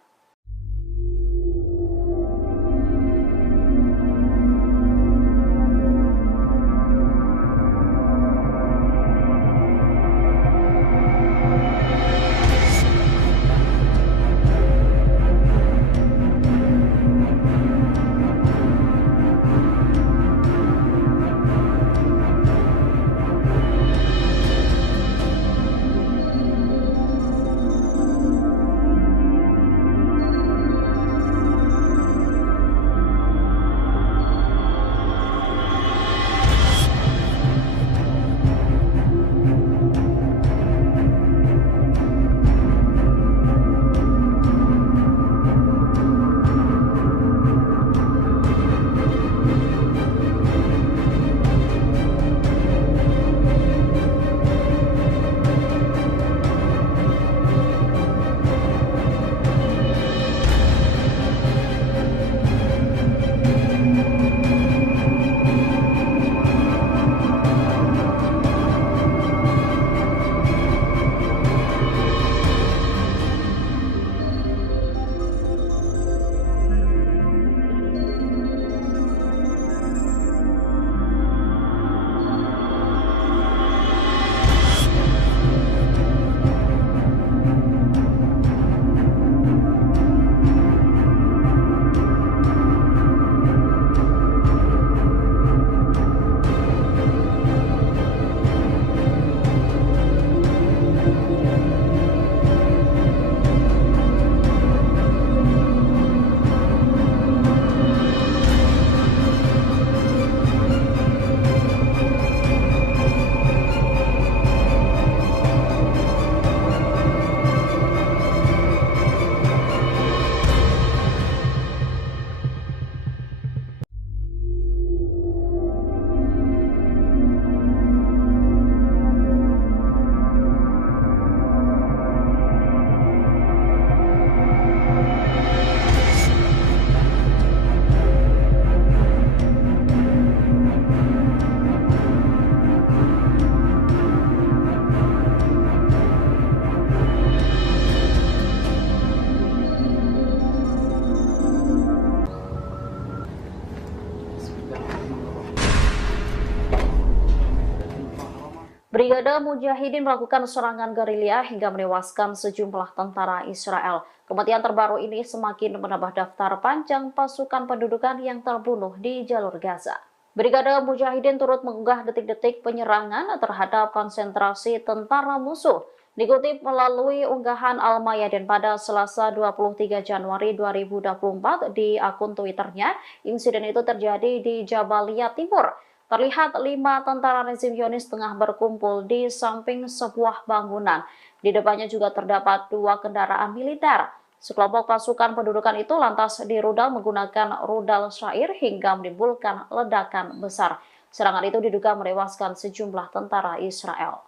Brigade Mujahidin melakukan serangan gerilya hingga menewaskan sejumlah tentara Israel. Kematian terbaru ini semakin menambah daftar panjang pasukan pendudukan yang terbunuh di jalur Gaza. Brigade Mujahidin turut mengunggah detik-detik penyerangan terhadap konsentrasi tentara musuh. Dikutip melalui unggahan Al-Mayadin pada Selasa 23 Januari 2024 di akun Twitternya, insiden itu terjadi di Jabalia Timur. Terlihat 5 tentara rezim Zionis tengah berkumpul di samping sebuah bangunan. Di depannya juga terdapat 2 kendaraan militer. Sekelompok pasukan pendudukan itu lantas dirudal menggunakan rudal syair hingga menimbulkan ledakan besar. Serangan itu diduga menewaskan sejumlah tentara Israel.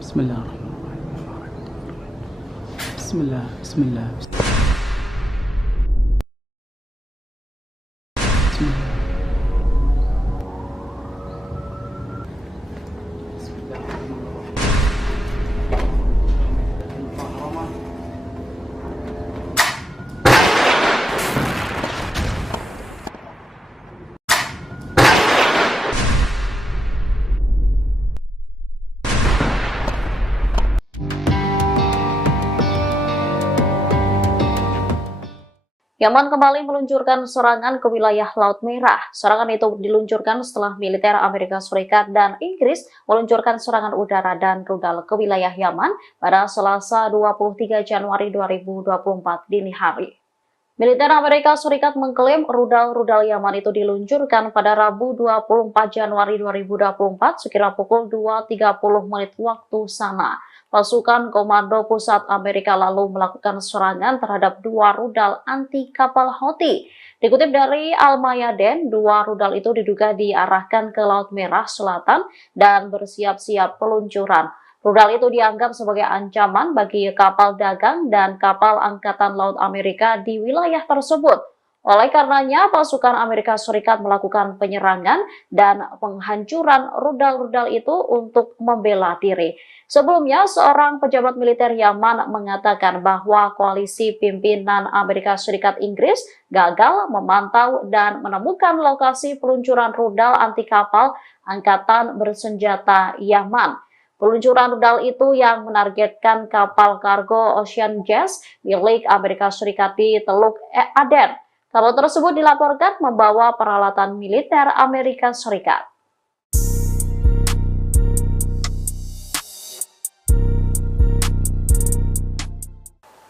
Bismillahirrahmanirrahim. Bismillah. Bismillah. Bismillah. Yaman kembali meluncurkan serangan ke wilayah Laut Merah. Serangan itu diluncurkan setelah militer Amerika Serikat dan Inggris meluncurkan serangan udara dan rudal ke wilayah Yaman pada Selasa 23 Januari 2024 dini hari. Militer Amerika Serikat mengklaim rudal-rudal Yaman itu diluncurkan pada Rabu 24 Januari 2024 sekira pukul 2.30 menit waktu sana. Pasukan Komando Pusat Amerika lalu melakukan serangan terhadap 2 rudal anti kapal Houthi. Dikutip dari Al-Mayadeen, 2 rudal itu diduga diarahkan ke Laut Merah Selatan dan bersiap-siap peluncuran. Rudal itu dianggap sebagai ancaman bagi kapal dagang dan kapal Angkatan Laut Amerika di wilayah tersebut. Oleh karenanya, pasukan Amerika Serikat melakukan penyerangan dan penghancuran rudal-rudal itu untuk membela diri. Sebelumnya, seorang pejabat militer Yaman mengatakan bahwa koalisi pimpinan Amerika Serikat Inggris gagal memantau dan menemukan lokasi peluncuran rudal anti kapal Angkatan Bersenjata Yaman. Peluncuran rudal itu yang menargetkan kapal kargo Ocean Jazz milik Amerika Serikat di Teluk Aden. Kapal tersebut dilaporkan membawa peralatan militer Amerika Serikat.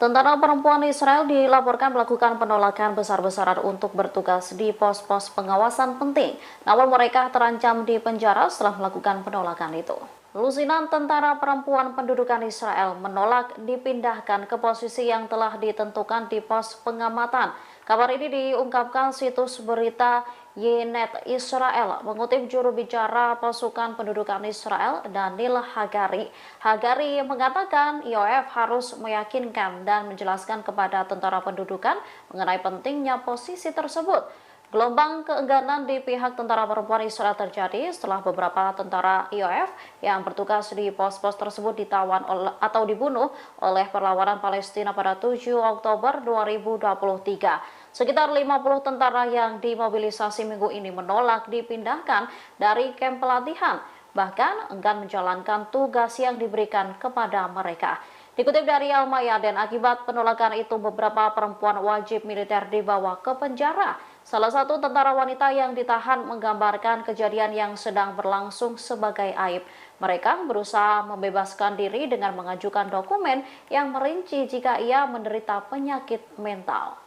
Tentara perempuan Israel dilaporkan melakukan penolakan besar-besaran untuk bertugas di pos-pos pengawasan penting. Namun mereka terancam di penjara setelah melakukan penolakan itu. Lusinan tentara perempuan pendudukan Israel menolak dipindahkan ke posisi yang telah ditentukan di pos pengamatan. Kabar ini diungkapkan situs berita Ynet Israel mengutip juru bicara pasukan pendudukan Israel Daniel Hagari. Hagari mengatakan IOF harus meyakinkan dan menjelaskan kepada tentara pendudukan mengenai pentingnya posisi tersebut. Gelombang keengganan di pihak tentara perempuan Israel terjadi setelah beberapa tentara IOF yang bertugas di pos-pos tersebut ditawan atau dibunuh oleh perlawanan Palestina pada 7 Oktober 2023. Sekitar 50 tentara yang dimobilisasi minggu ini menolak dipindahkan dari kamp pelatihan, bahkan enggan menjalankan tugas yang diberikan kepada mereka. Dikutip dari Al-Mayadeen, akibat penolakan itu beberapa perempuan wajib militer dibawa ke penjara. Salah satu tentara wanita yang ditahan menggambarkan kejadian yang sedang berlangsung sebagai aib. Mereka berusaha membebaskan diri dengan mengajukan dokumen yang merinci jika ia menderita penyakit mental.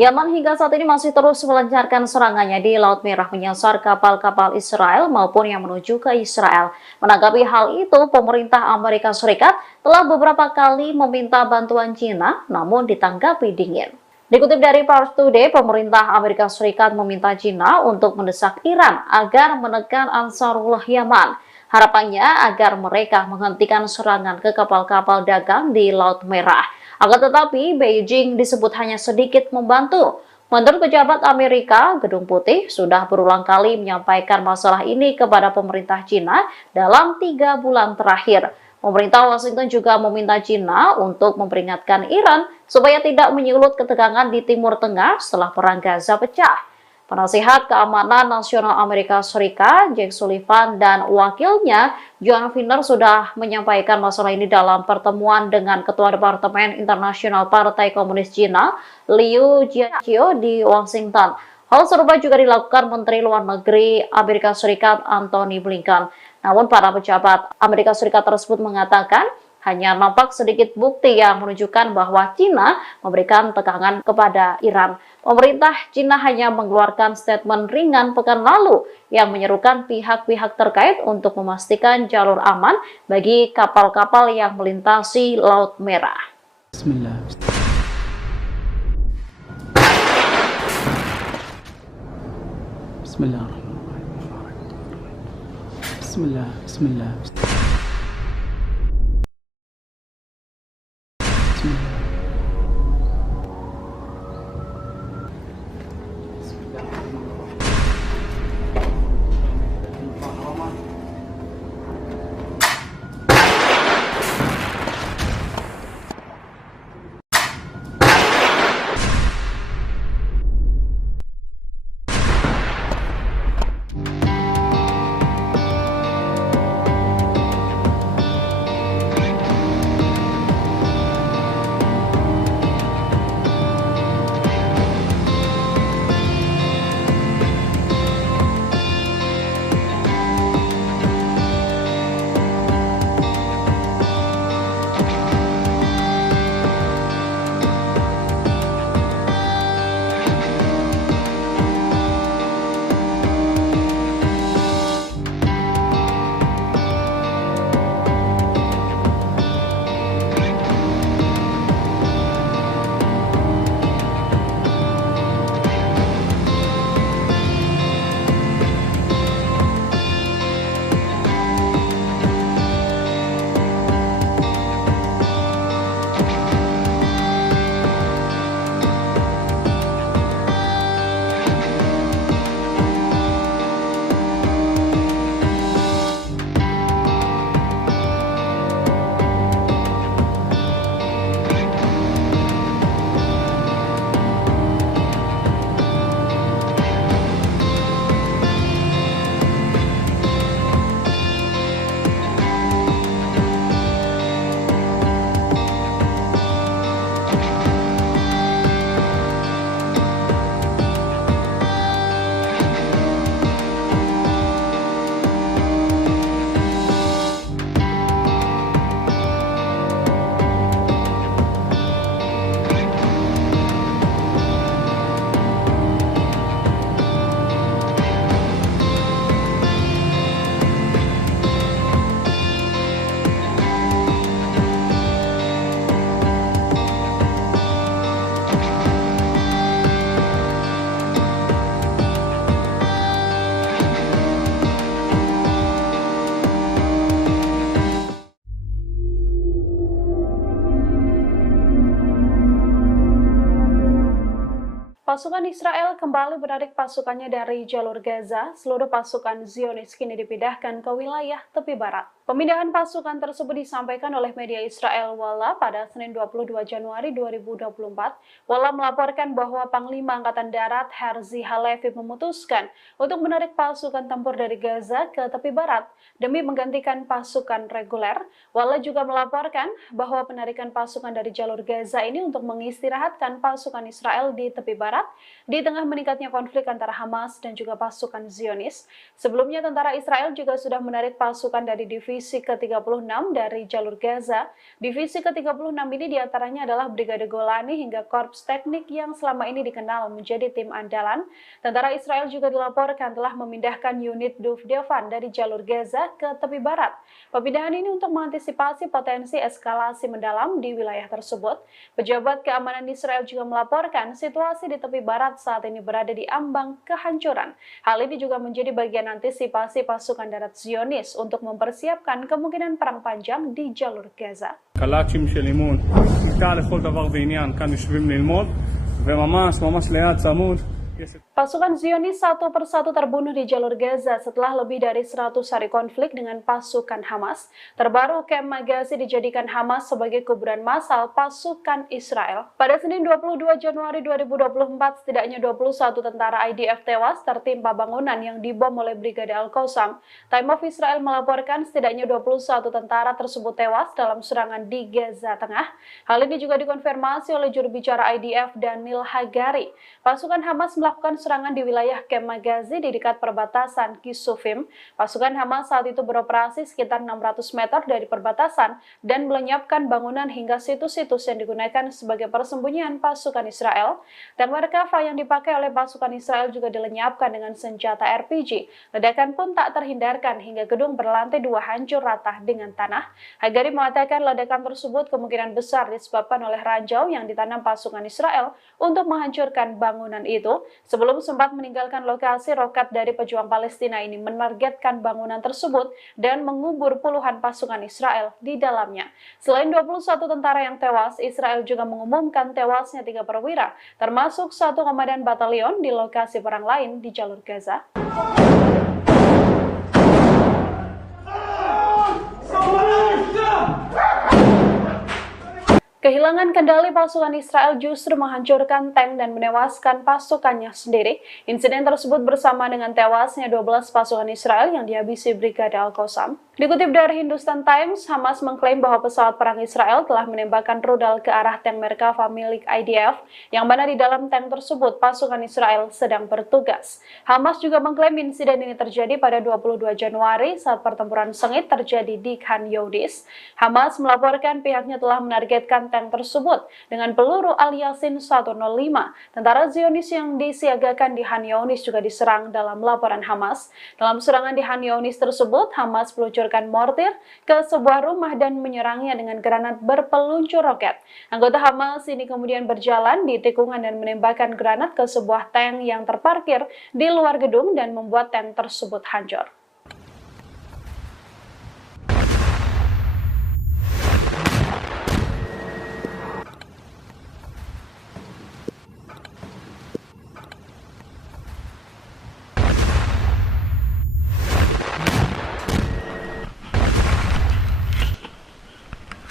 Yaman hingga saat ini masih terus melancarkan serangannya di Laut Merah menyasar kapal-kapal Israel maupun yang menuju ke Israel. Menanggapi hal itu, pemerintah Amerika Serikat telah beberapa kali meminta bantuan China, namun ditanggapi dingin. Dikutip dari Pars Today, pemerintah Amerika Serikat meminta China untuk mendesak Iran agar menekan Ansarullah Yaman. Harapannya agar mereka menghentikan serangan ke kapal-kapal dagang di Laut Merah. Akan tetapi, Beijing disebut hanya sedikit membantu. Menurut pejabat Amerika, Gedung Putih sudah berulang kali menyampaikan masalah ini kepada pemerintah China dalam 3 bulan terakhir. Pemerintah Washington juga meminta China untuk memperingatkan Iran supaya tidak menyulut ketegangan di Timur Tengah setelah Perang Gaza pecah. Penasihat Keamanan Nasional Amerika Serikat, Jake Sullivan, dan wakilnya, John Finner, sudah menyampaikan masalah ini dalam pertemuan dengan Ketua Departemen Internasional Partai Komunis Cina, Liu Jiaqi di Washington. Hal serupa juga dilakukan Menteri Luar Negeri Amerika Serikat, Antony Blinken. Namun, para pejabat Amerika Serikat tersebut mengatakan, hanya nampak sedikit bukti yang menunjukkan bahwa China memberikan tekanan kepada Iran. Pemerintah China hanya mengeluarkan statement ringan pekan lalu yang menyerukan pihak-pihak terkait untuk memastikan jalur aman bagi kapal-kapal yang melintasi Laut Merah. Bismillah. Bismillahirrahmanirrahim. Bismillah. Bismillah. Pasukan Israel kembali menarik pasukannya dari jalur Gaza. Seluruh pasukan Zionis kini dipindahkan ke wilayah tepi barat. Pemindahan pasukan tersebut disampaikan oleh media Israel Walla pada Senin 22 Januari 2024. Walla melaporkan bahwa Panglima Angkatan Darat Herzi Halevi memutuskan untuk menarik pasukan tempur dari Gaza ke tepi barat demi menggantikan pasukan reguler. Walla juga melaporkan bahwa penarikan pasukan dari jalur Gaza ini untuk mengistirahatkan pasukan Israel di tepi barat di tengah meningkatnya konflik antara Hamas dan juga pasukan Zionis. Sebelumnya tentara Israel juga sudah menarik pasukan dari divisi ke-36 dari jalur Gaza. Divisi ke-36 ini diantaranya adalah Brigade Golani hingga Korps Teknik yang selama ini dikenal menjadi tim andalan. Tentara Israel juga dilaporkan telah memindahkan unit Duvdevan dari jalur Gaza ke tepi barat. Pemindahan ini untuk mengantisipasi potensi eskalasi mendalam di wilayah tersebut. Pejabat keamanan Israel juga melaporkan situasi di tepi barat saat ini berada di ambang kehancuran. Hal ini juga menjadi bagian antisipasi pasukan darat Zionis untuk mempersiapkan kemungkinan perang panjang di jalur Gaza. קלאצ'ים של אימון, איתה לכל דבר ועניין, כאן יושבים ללמוד, וממש ליד צמוד. Pasukan Zionis satu persatu terbunuh di jalur Gaza setelah lebih dari 100 hari konflik dengan pasukan Hamas. Terbaru, Kem Magazi dijadikan Hamas sebagai kuburan massal pasukan Israel. Pada Senin 22 Januari 2024, setidaknya 21 tentara IDF tewas tertimpa bangunan yang dibom oleh Brigade Al-Qassam. Time of Israel melaporkan setidaknya 21 tentara tersebut tewas dalam serangan di Gaza Tengah. Hal ini juga dikonfirmasi oleh juru bicara IDF Daniel Hagari. Pasukan Hamas melakukan serangan di wilayah Kem Magazi di dekat perbatasan Kisufim. Pasukan Hamas saat itu beroperasi sekitar 600 meter dari perbatasan dan melenyapkan bangunan hingga situs-situs yang digunakan sebagai persembunyian pasukan Israel. Tank Merkava yang dipakai oleh pasukan Israel juga dilenyapkan dengan senjata RPG. Ledakan pun tak terhindarkan hingga gedung berlantai 2 hancur rata dengan tanah. Hagari mengatakan ledakan tersebut kemungkinan besar disebabkan oleh ranjau yang ditanam pasukan Israel untuk menghancurkan bangunan itu. Sebelum sempat meninggalkan lokasi, roket dari pejuang Palestina ini menargetkan bangunan tersebut dan mengubur puluhan pasukan Israel di dalamnya. Selain 21 tentara yang tewas, Israel juga mengumumkan tewasnya 3 perwira, termasuk 1 komandan batalion di lokasi perang lain di jalur Gaza. Kehilangan kendali pasukan Israel justru menghancurkan tank dan menewaskan pasukannya sendiri. Insiden tersebut bersama dengan tewasnya 12 pasukan Israel yang dihabisi Brigade Al-Qassam. Dikutip dari Hindustan Times, Hamas mengklaim bahwa pesawat perang Israel telah menembakkan rudal ke arah tank Merkava milik IDF, yang mana di dalam tank tersebut pasukan Israel sedang bertugas. Hamas juga mengklaim insiden ini terjadi pada 22 Januari saat pertempuran sengit terjadi di Khan Younis. Hamas melaporkan pihaknya telah menargetkan tank tersebut dengan peluru Al-Yasin 105. Tentara Zionis yang disiagakan di Khan Younis juga diserang dalam laporan Hamas. Dalam serangan di Khan Younis tersebut, Hamas meluncurkan mortir ke sebuah rumah dan menyerangnya dengan granat berpeluncur roket. Anggota Hamas ini kemudian berjalan di tikungan dan menembakkan granat ke sebuah tank yang terparkir di luar gedung dan membuat tank tersebut hancur.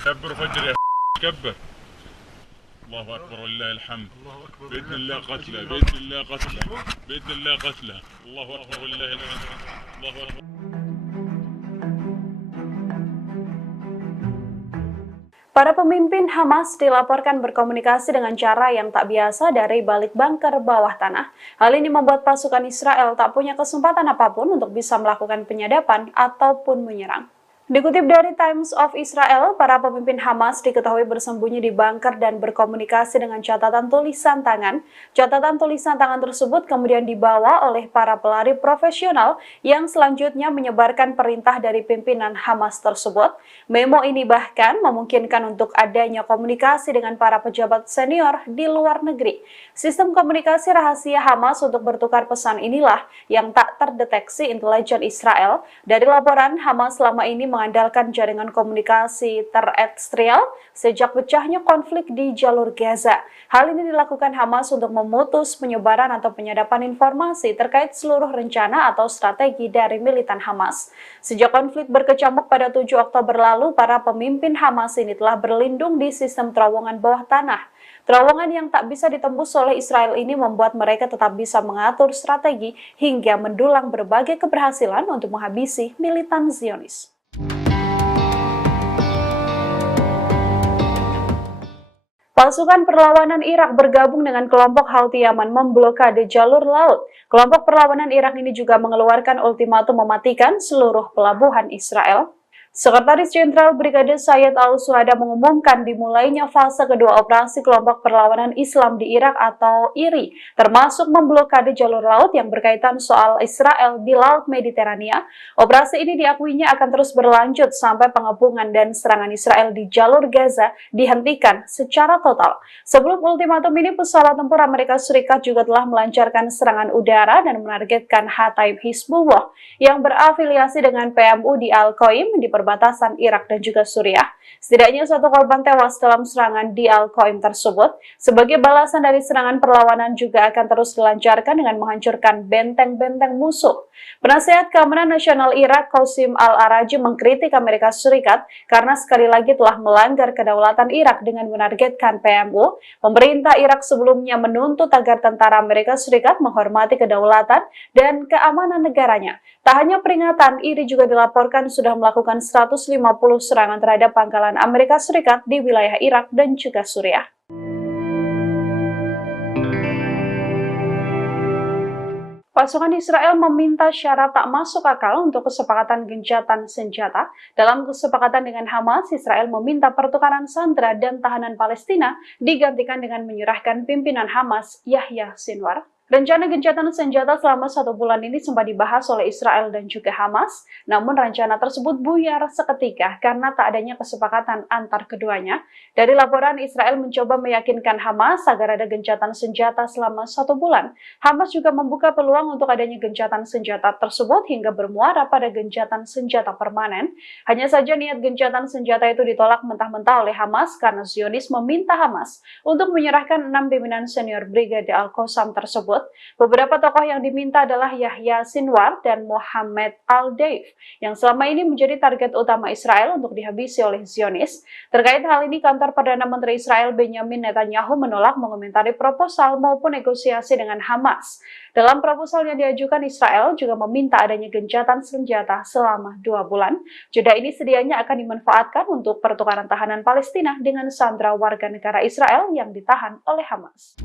كبر فجر يا كبر. الله اكبر ولله الحمد. باذن الله قتله باذن الله قتله باذن الله قتله. الله اكبر ولله الحمد. الله اكبر. Para pemimpin Hamas dilaporkan berkomunikasi dengan cara yang tak biasa dari balik bunker bawah tanah. Hal ini membuat pasukan Israel tak punya kesempatan apapun untuk bisa melakukan penyadapan ataupun menyerang. Dikutip dari Times of Israel, para pemimpin Hamas diketahui bersembunyi di bunker dan berkomunikasi dengan catatan tulisan tangan. Catatan tulisan tangan tersebut kemudian dibawa oleh para pelari profesional yang selanjutnya menyebarkan perintah dari pimpinan Hamas tersebut. Memo ini bahkan memungkinkan untuk adanya komunikasi dengan para pejabat senior di luar negeri. Sistem komunikasi rahasia Hamas untuk bertukar pesan inilah yang tak terdeteksi intelijen Israel. Dari laporan, Hamas selama ini mengandalkan jaringan komunikasi terestrial sejak pecahnya konflik di jalur Gaza. Hal ini dilakukan Hamas untuk memutus penyebaran atau penyadapan informasi terkait seluruh rencana atau strategi dari militan Hamas. Sejak konflik berkecamuk pada 7 Oktober lalu, para pemimpin Hamas ini telah berlindung di sistem terowongan bawah tanah. Terowongan yang tak bisa ditembus oleh Israel ini membuat mereka tetap bisa mengatur strategi hingga mendulang berbagai keberhasilan untuk menghabisi militan Zionis. Pasukan perlawanan Irak bergabung dengan kelompok Houthi Yaman memblokade jalur laut. Kelompok perlawanan Irak ini juga mengeluarkan ultimatum mematikan seluruh pelabuhan Israel. Sekretaris Jenderal Brigade Sayyid Al-Suhada mengumumkan dimulainya fase kedua operasi kelompok perlawanan Islam di Irak atau IRI, termasuk memblokade jalur laut yang berkaitan soal Israel di Laut Mediterania. Operasi ini diakuinya akan terus berlanjut sampai pengepungan dan serangan Israel di jalur Gaza dihentikan secara total. Sebelum ultimatum ini, pesawat tempur Amerika Serikat juga telah melancarkan serangan udara dan menargetkan Hataib Hizbullah yang berafiliasi dengan PMU di Al-Qaim di perbatasan Irak dan juga Suriah. Setidaknya 1 korban tewas dalam serangan di Al-Qaim tersebut. Sebagai balasan dari serangan, perlawanan juga akan terus dilancarkan dengan menghancurkan benteng-benteng musuh. Penasehat Keamanan Nasional Irak, Qasim Al-Araji, mengkritik Amerika Serikat karena sekali lagi telah melanggar kedaulatan Irak dengan menargetkan PMU. Pemerintah Irak sebelumnya menuntut agar tentara Amerika Serikat menghormati kedaulatan dan keamanan negaranya. Tak hanya peringatan, IRI juga dilaporkan sudah melakukan 150 serangan terhadap pangkalan Amerika Serikat di wilayah Irak dan juga Suriah. Pasukan Israel meminta syarat tak masuk akal untuk kesepakatan gencatan senjata. Dalam kesepakatan dengan Hamas, Israel meminta pertukaran sandera dan tahanan Palestina digantikan dengan menyerahkan pimpinan Hamas, Yahya Sinwar. Rencana gencatan senjata selama 1 bulan ini sempat dibahas oleh Israel dan juga Hamas, namun rencana tersebut buyar seketika karena tak adanya kesepakatan antar keduanya. Dari laporan, Israel mencoba meyakinkan Hamas agar ada gencatan senjata selama 1 bulan. Hamas juga membuka peluang untuk adanya gencatan senjata tersebut hingga bermuara pada gencatan senjata permanen. Hanya saja niat gencatan senjata itu ditolak mentah-mentah oleh Hamas karena Zionis meminta Hamas untuk menyerahkan 6 pimpinan senior Brigade Al-Qassam tersebut. Beberapa tokoh yang diminta adalah Yahya Sinwar dan Mohammed Al-Deif, yang selama ini menjadi target utama Israel untuk dihabisi oleh Zionis. Terkait hal ini, kantor Perdana Menteri Israel Benjamin Netanyahu menolak mengomentari proposal maupun negosiasi dengan Hamas. Dalam proposal yang diajukan, Israel juga meminta adanya gencatan senjata selama 2 bulan. Jeda ini sedianya akan dimanfaatkan untuk pertukaran tahanan Palestina dengan sandera warga negara Israel yang ditahan oleh Hamas.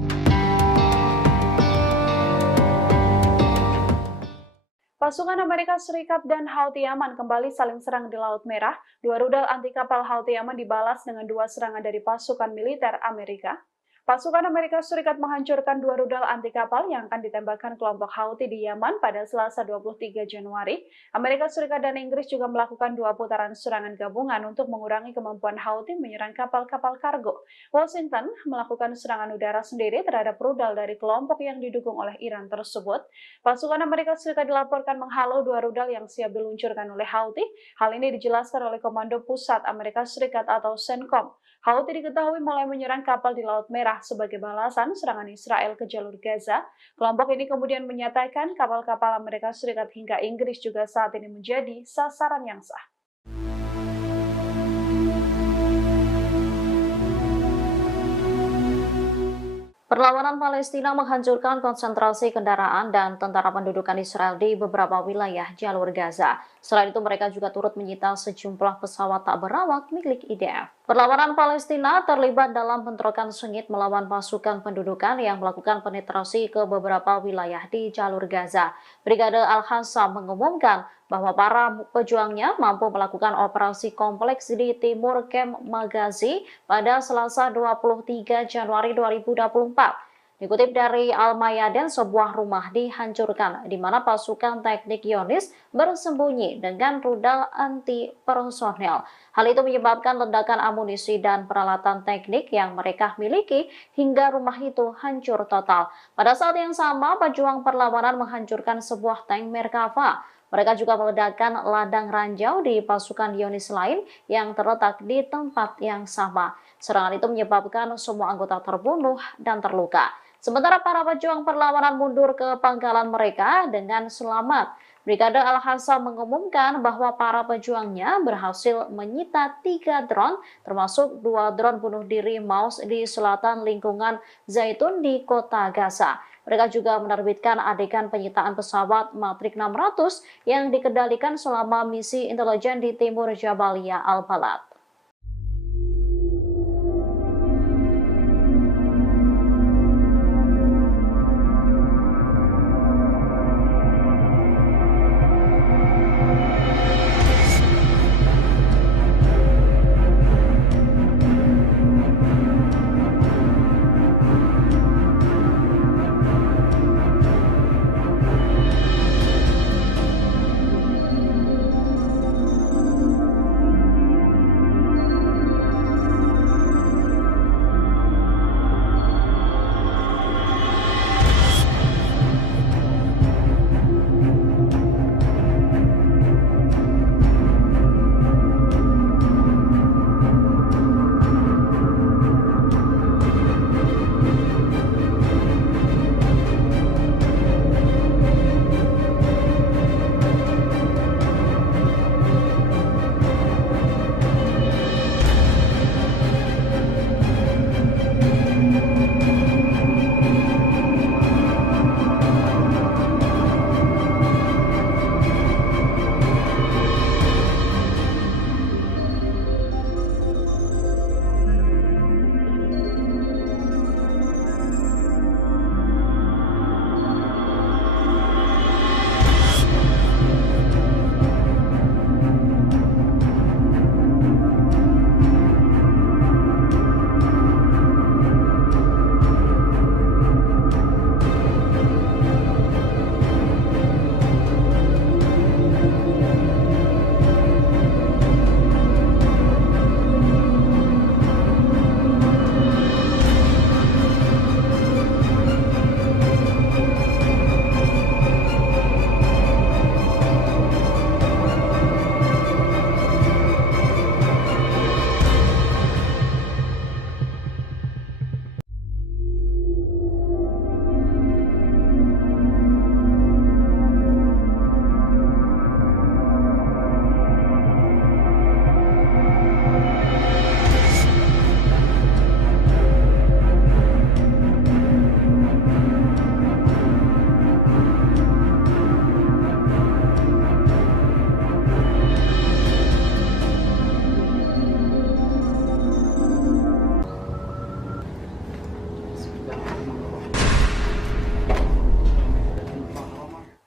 Pasukan Amerika Serikat dan Houthi Yaman kembali saling serang di Laut Merah. 2 rudal anti kapal Houthi Yaman dibalas dengan 2 serangan dari pasukan militer Amerika. Pasukan Amerika Serikat menghancurkan 2 rudal anti kapal yang akan ditembakkan kelompok Houthi di Yaman pada Selasa 23 Januari. Amerika Serikat dan Inggris juga melakukan 2 putaran serangan gabungan untuk mengurangi kemampuan Houthi menyerang kapal-kapal kargo. Washington melakukan serangan udara sendiri terhadap rudal dari kelompok yang didukung oleh Iran tersebut. Pasukan Amerika Serikat dilaporkan menghalau 2 rudal yang siap diluncurkan oleh Houthi. Hal ini dijelaskan oleh Komando Pusat Amerika Serikat atau CENTCOM. Houthi diketahui mulai menyerang kapal di Laut Merah sebagai balasan serangan Israel ke jalur Gaza. Kelompok ini kemudian menyatakan kapal-kapal Amerika Serikat hingga Inggris juga saat ini menjadi sasaran yang sah. Perlawanan Palestina menghancurkan konsentrasi kendaraan dan tentara pendudukan Israel di beberapa wilayah jalur Gaza. Selain itu, mereka juga turut menyita sejumlah pesawat tak berawak milik IDF. Perlawanan Palestina terlibat dalam bentrokan sengit melawan pasukan pendudukan yang melakukan penetrasi ke beberapa wilayah di jalur Gaza. Brigade Al-Qassam mengumumkan bahwa para pejuangnya mampu melakukan operasi kompleks di timur Kem Magazi pada Selasa 23 Januari 2024. Dikutip dari Al-Mayadin, sebuah rumah dihancurkan di mana pasukan teknik Zionis bersembunyi dengan rudal anti personel. Hal itu menyebabkan ledakan amunisi dan peralatan teknik yang mereka miliki hingga rumah itu hancur total. Pada saat yang sama, pejuang perlawanan menghancurkan sebuah tank Merkava. Mereka juga meledakkan ladang ranjau di pasukan Zionis lain yang terletak di tempat yang sama. Serangan itu menyebabkan semua anggota terbunuh dan terluka. Sementara para pejuang perlawanan mundur ke pangkalan mereka dengan selamat. Brigade Al-Hassam mengumumkan bahwa para pejuangnya berhasil menyita 3 drone, termasuk 2 drone bunuh diri Maus di selatan lingkungan Zaitun di kota Gaza. Mereka juga menerbitkan adegan penyitaan pesawat Matrix 600 yang dikendalikan selama misi intelijen di timur Jabalia Al-Balad.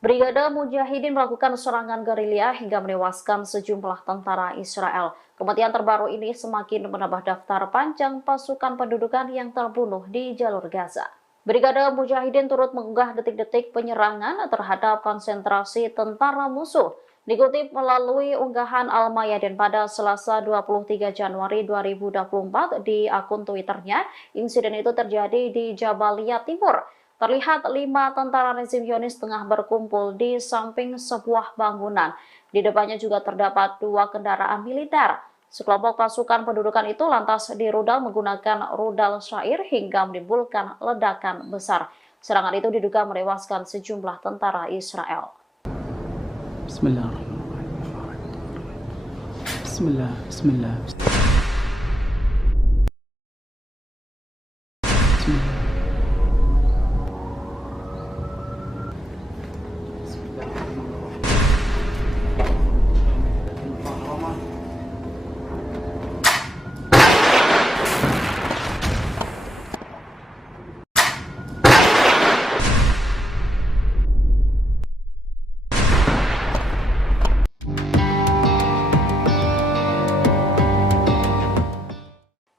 Brigade Mujahidin melakukan serangan gerilya hingga menewaskan sejumlah tentara Israel. Kematian terbaru ini semakin menambah daftar panjang pasukan pendudukan yang terbunuh di jalur Gaza. Brigade Mujahidin turut mengunggah detik-detik penyerangan terhadap konsentrasi tentara musuh. Dikutip melalui unggahan Al-Mayadin pada Selasa 23 Januari 2024 di akun Twitternya, insiden itu terjadi di Jabalia Timur. Terlihat 5 tentara rezim Zionis tengah berkumpul di samping sebuah bangunan. Di depannya juga terdapat 2 kendaraan militer. Sekelompok pasukan pendudukan itu lantas dirudal menggunakan rudal syair hingga menimbulkan ledakan besar. Serangan itu diduga menewaskan sejumlah tentara Israel. Bismillahirrahmanirrahim. Bismillah. Bismillah.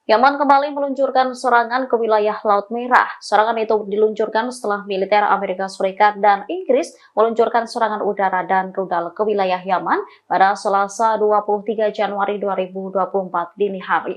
Yaman kembali meluncurkan serangan ke wilayah Laut Merah. Serangan itu diluncurkan setelah militer Amerika Serikat dan Inggris meluncurkan serangan udara dan rudal ke wilayah Yaman pada Selasa 23 Januari 2024 dini hari.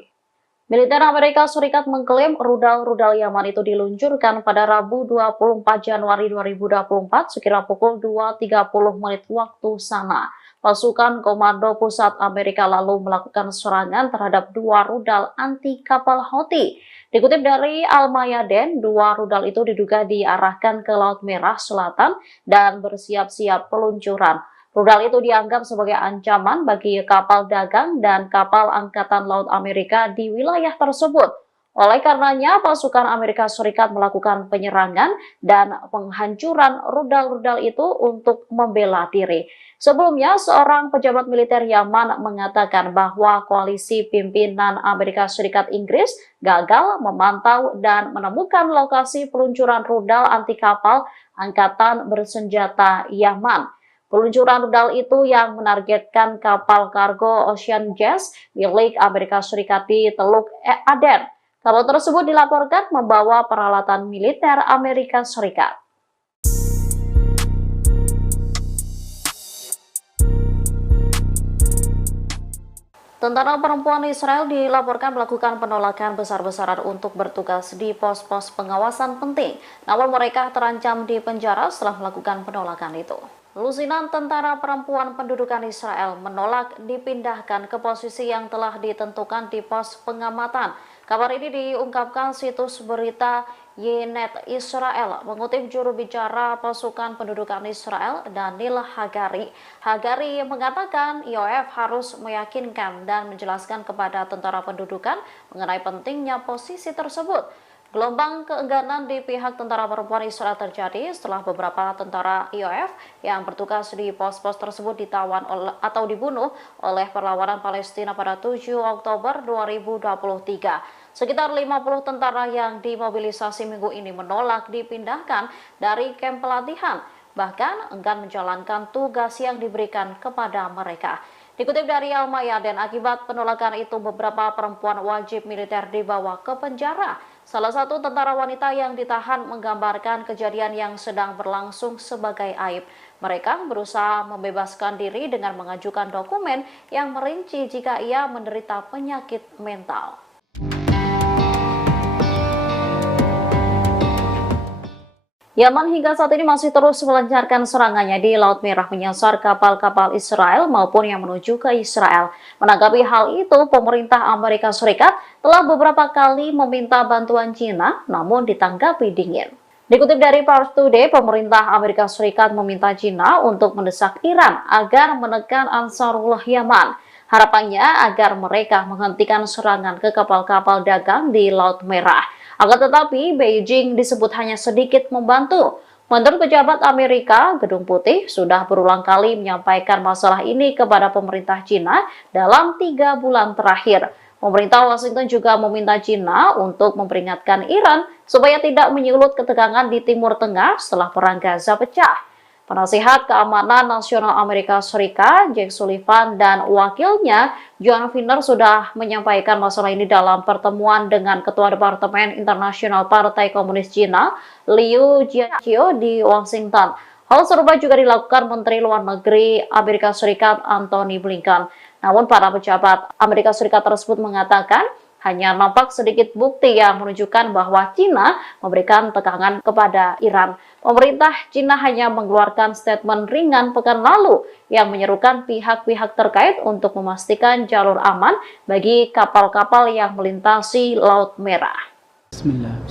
Militer Amerika Serikat mengklaim rudal-rudal Yaman itu diluncurkan pada Rabu 24 Januari 2024 sekira pukul 2.30 menit waktu sana. Pasukan Komando Pusat Amerika lalu melakukan serangan terhadap 2 rudal anti kapal Houthi. Dikutip dari Al-Mayadeen, 2 rudal itu diduga diarahkan ke Laut Merah Selatan dan bersiap-siap peluncuran. Rudal itu dianggap sebagai ancaman bagi kapal dagang dan kapal Angkatan Laut Amerika di wilayah tersebut. Oleh karenanya, pasukan Amerika Serikat melakukan penyerangan dan penghancuran rudal-rudal itu untuk membela diri. Sebelumnya, seorang pejabat militer Yaman mengatakan bahwa koalisi pimpinan Amerika Serikat Inggris gagal memantau dan menemukan lokasi peluncuran rudal anti kapal Angkatan Bersenjata Yaman. Peluncuran rudal itu yang menargetkan kapal kargo Ocean Jazz milik Amerika Serikat di Teluk Aden. Kapal tersebut dilaporkan membawa peralatan militer Amerika Serikat. Tentara perempuan Israel dilaporkan melakukan penolakan besar-besaran untuk bertugas di pos-pos pengawasan penting. Namun mereka terancam di penjara setelah melakukan penolakan itu. Lusinan tentara perempuan pendudukan Israel menolak dipindahkan ke posisi yang telah ditentukan di pos pengamatan. Kabar ini diungkapkan situs berita Ynet Israel mengutip juru bicara pasukan pendudukan Israel Daniel Hagari. Hagari mengatakan IOF harus meyakinkan dan menjelaskan kepada tentara pendudukan mengenai pentingnya posisi tersebut. Gelombang keengganan di pihak tentara perempuan Israel terjadi setelah beberapa tentara IOF yang bertugas di pos-pos tersebut ditawan atau dibunuh oleh perlawanan Palestina pada 7 Oktober 2023. Sekitar 50 tentara yang dimobilisasi minggu ini menolak dipindahkan dari kamp pelatihan, bahkan enggan menjalankan tugas yang diberikan kepada mereka. Dikutip dari Al-Mayadeen, akibat penolakan itu beberapa perempuan wajib militer dibawa ke penjara. Salah satu tentara wanita yang ditahan menggambarkan kejadian yang sedang berlangsung sebagai aib. Mereka berusaha membebaskan diri dengan mengajukan dokumen yang merinci jika ia menderita penyakit mental. Yaman hingga saat ini masih terus melancarkan serangannya di Laut Merah menyasar kapal-kapal Israel maupun yang menuju ke Israel. Menanggapi hal itu, pemerintah Amerika Serikat telah beberapa kali meminta bantuan China, namun ditanggapi dingin. Dikutip dari Pars Today, pemerintah Amerika Serikat meminta China untuk mendesak Iran agar menekan Ansarullah Yaman. Harapannya agar mereka menghentikan serangan ke kapal-kapal dagang di Laut Merah. Akan tetapi, Beijing disebut hanya sedikit membantu. Menurut pejabat Amerika, Gedung Putih sudah berulang kali menyampaikan masalah ini kepada pemerintah China dalam 3 bulan terakhir. Pemerintah Washington juga meminta China untuk memperingatkan Iran supaya tidak menyulut ketegangan di Timur Tengah setelah Perang Gaza pecah. Penasihat Keamanan Nasional Amerika Serikat, Jake Sullivan, dan wakilnya, John Finner, sudah menyampaikan masalah ini dalam pertemuan dengan Ketua Departemen Internasional Partai Komunis Cina, Liu Jiaqi di Washington. Hal serupa juga dilakukan Menteri Luar Negeri Amerika Serikat, Antony Blinken. Namun, para pejabat Amerika Serikat tersebut mengatakan, hanya nampak sedikit bukti yang menunjukkan bahwa China memberikan tekanan kepada Iran. Pemerintah China hanya mengeluarkan statement ringan pekan lalu yang menyerukan pihak-pihak terkait untuk memastikan jalur aman bagi kapal-kapal yang melintasi Laut Merah. Bismillah.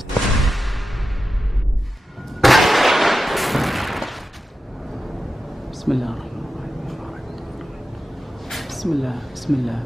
Bismillahirrahmanirrahim. Bismillah. Bismillah.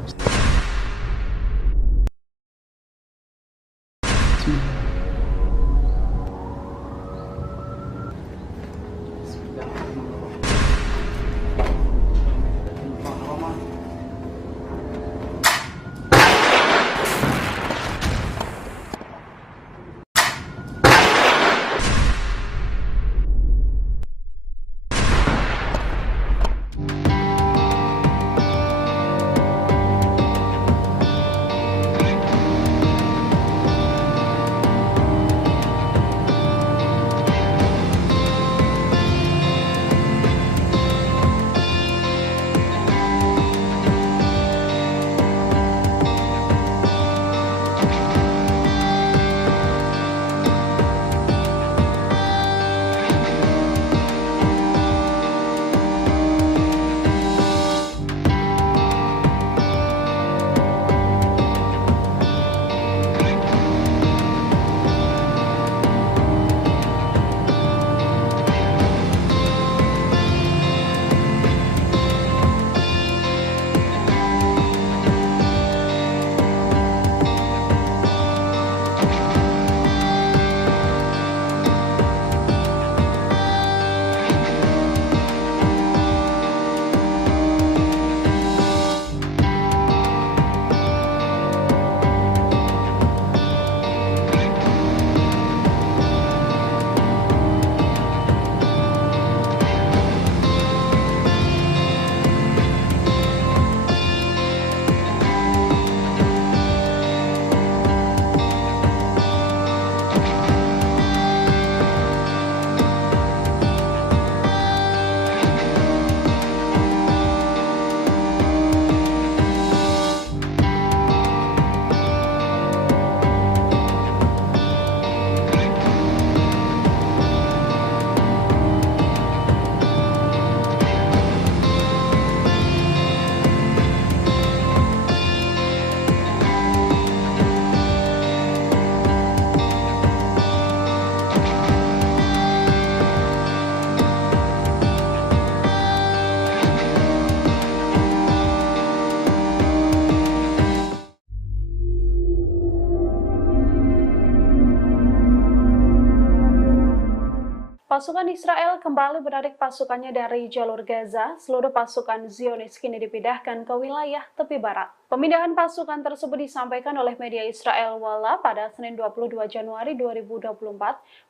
Pasukan Israel kembali menarik pasukannya dari jalur Gaza. Seluruh pasukan Zionis kini dipindahkan ke wilayah tepi barat. Pemindahan pasukan tersebut disampaikan oleh media Israel Walla pada Senin 22 Januari 2024.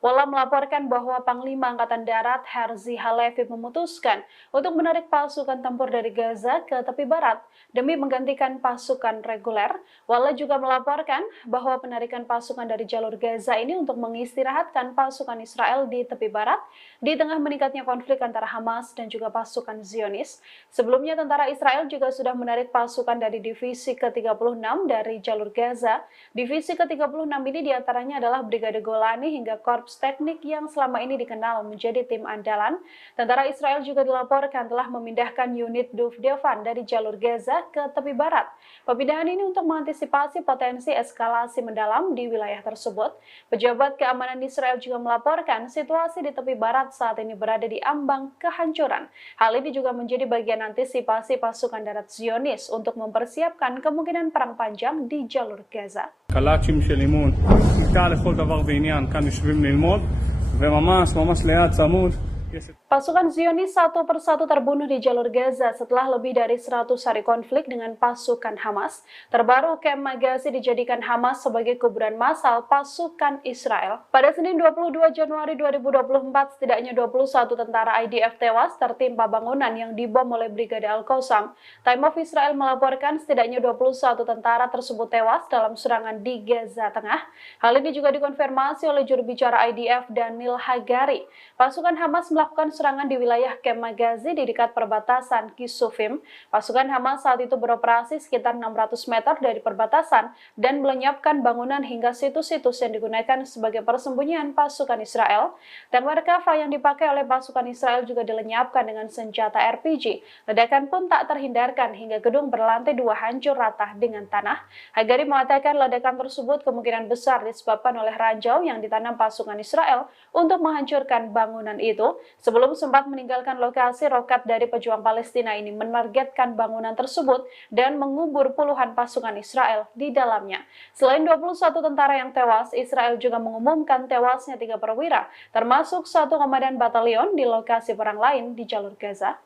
Walla melaporkan bahwa Panglima Angkatan Darat Herzi Halevi memutuskan untuk menarik pasukan tempur dari Gaza ke tepi barat demi menggantikan pasukan reguler. Walla juga melaporkan bahwa penarikan pasukan dari jalur Gaza ini untuk mengistirahatkan pasukan Israel di tepi barat di tengah meningkatnya konflik antara Hamas dan juga pasukan Zionis. Sebelumnya tentara Israel juga sudah menarik pasukan dari divisi ke-36 dari jalur Gaza. Divisi ke-36 ini diantaranya adalah Brigade Golani hingga Korps Teknik yang selama ini dikenal menjadi tim andalan. Tentara Israel juga dilaporkan telah memindahkan unit Duvdevan dari jalur Gaza ke tepi barat. Pemindahan ini untuk mengantisipasi potensi eskalasi mendalam di wilayah tersebut. Pejabat keamanan Israel juga melaporkan situasi di tepi barat saat ini berada di ambang kehancuran. Hal ini juga menjadi bagian antisipasi pasukan darat Zionis untuk mempersiapkan kemungkinan perang panjang di jalur Gaza. קלאצ'ים של אימון, כיתה לכל דבר ועניין, כאן יושבים ללמוד, וממש ליד צמוד. Pasukan Zionis satu persatu terbunuh di jalur Gaza setelah lebih dari 100 hari konflik dengan pasukan Hamas. Terbaru, Kem Magazi dijadikan Hamas sebagai kuburan massal pasukan Israel. Pada Senin 22 Januari 2024, setidaknya 21 tentara IDF tewas tertimpa bangunan yang dibom oleh Brigade Al-Qassam. Time of Israel melaporkan setidaknya 21 tentara tersebut tewas dalam serangan di Gaza Tengah. Hal ini juga dikonfirmasi oleh juru bicara IDF Daniel Hagari. Pasukan Hamas melakukan serangan di wilayah Kem Magazi di dekat perbatasan Kisufim. Pasukan Hamas saat itu beroperasi sekitar 600 meter dari perbatasan dan melenyapkan bangunan hingga situs-situs yang digunakan sebagai persembunyian pasukan Israel. Tank Merkava yang dipakai oleh pasukan Israel juga dilenyapkan dengan senjata RPG. Ledakan pun tak terhindarkan hingga gedung berlantai 2 hancur rata dengan tanah. Hagari mengatakan ledakan tersebut kemungkinan besar disebabkan oleh ranjau yang ditanam pasukan Israel untuk menghancurkan bangunan itu. Sebelum sempat meninggalkan lokasi, roket dari pejuang Palestina ini menargetkan bangunan tersebut dan mengubur puluhan pasukan Israel di dalamnya. Selain 21 tentara yang tewas, Israel juga mengumumkan tewasnya 3 perwira, termasuk 1 komandan batalion di lokasi perang lain di jalur Gaza.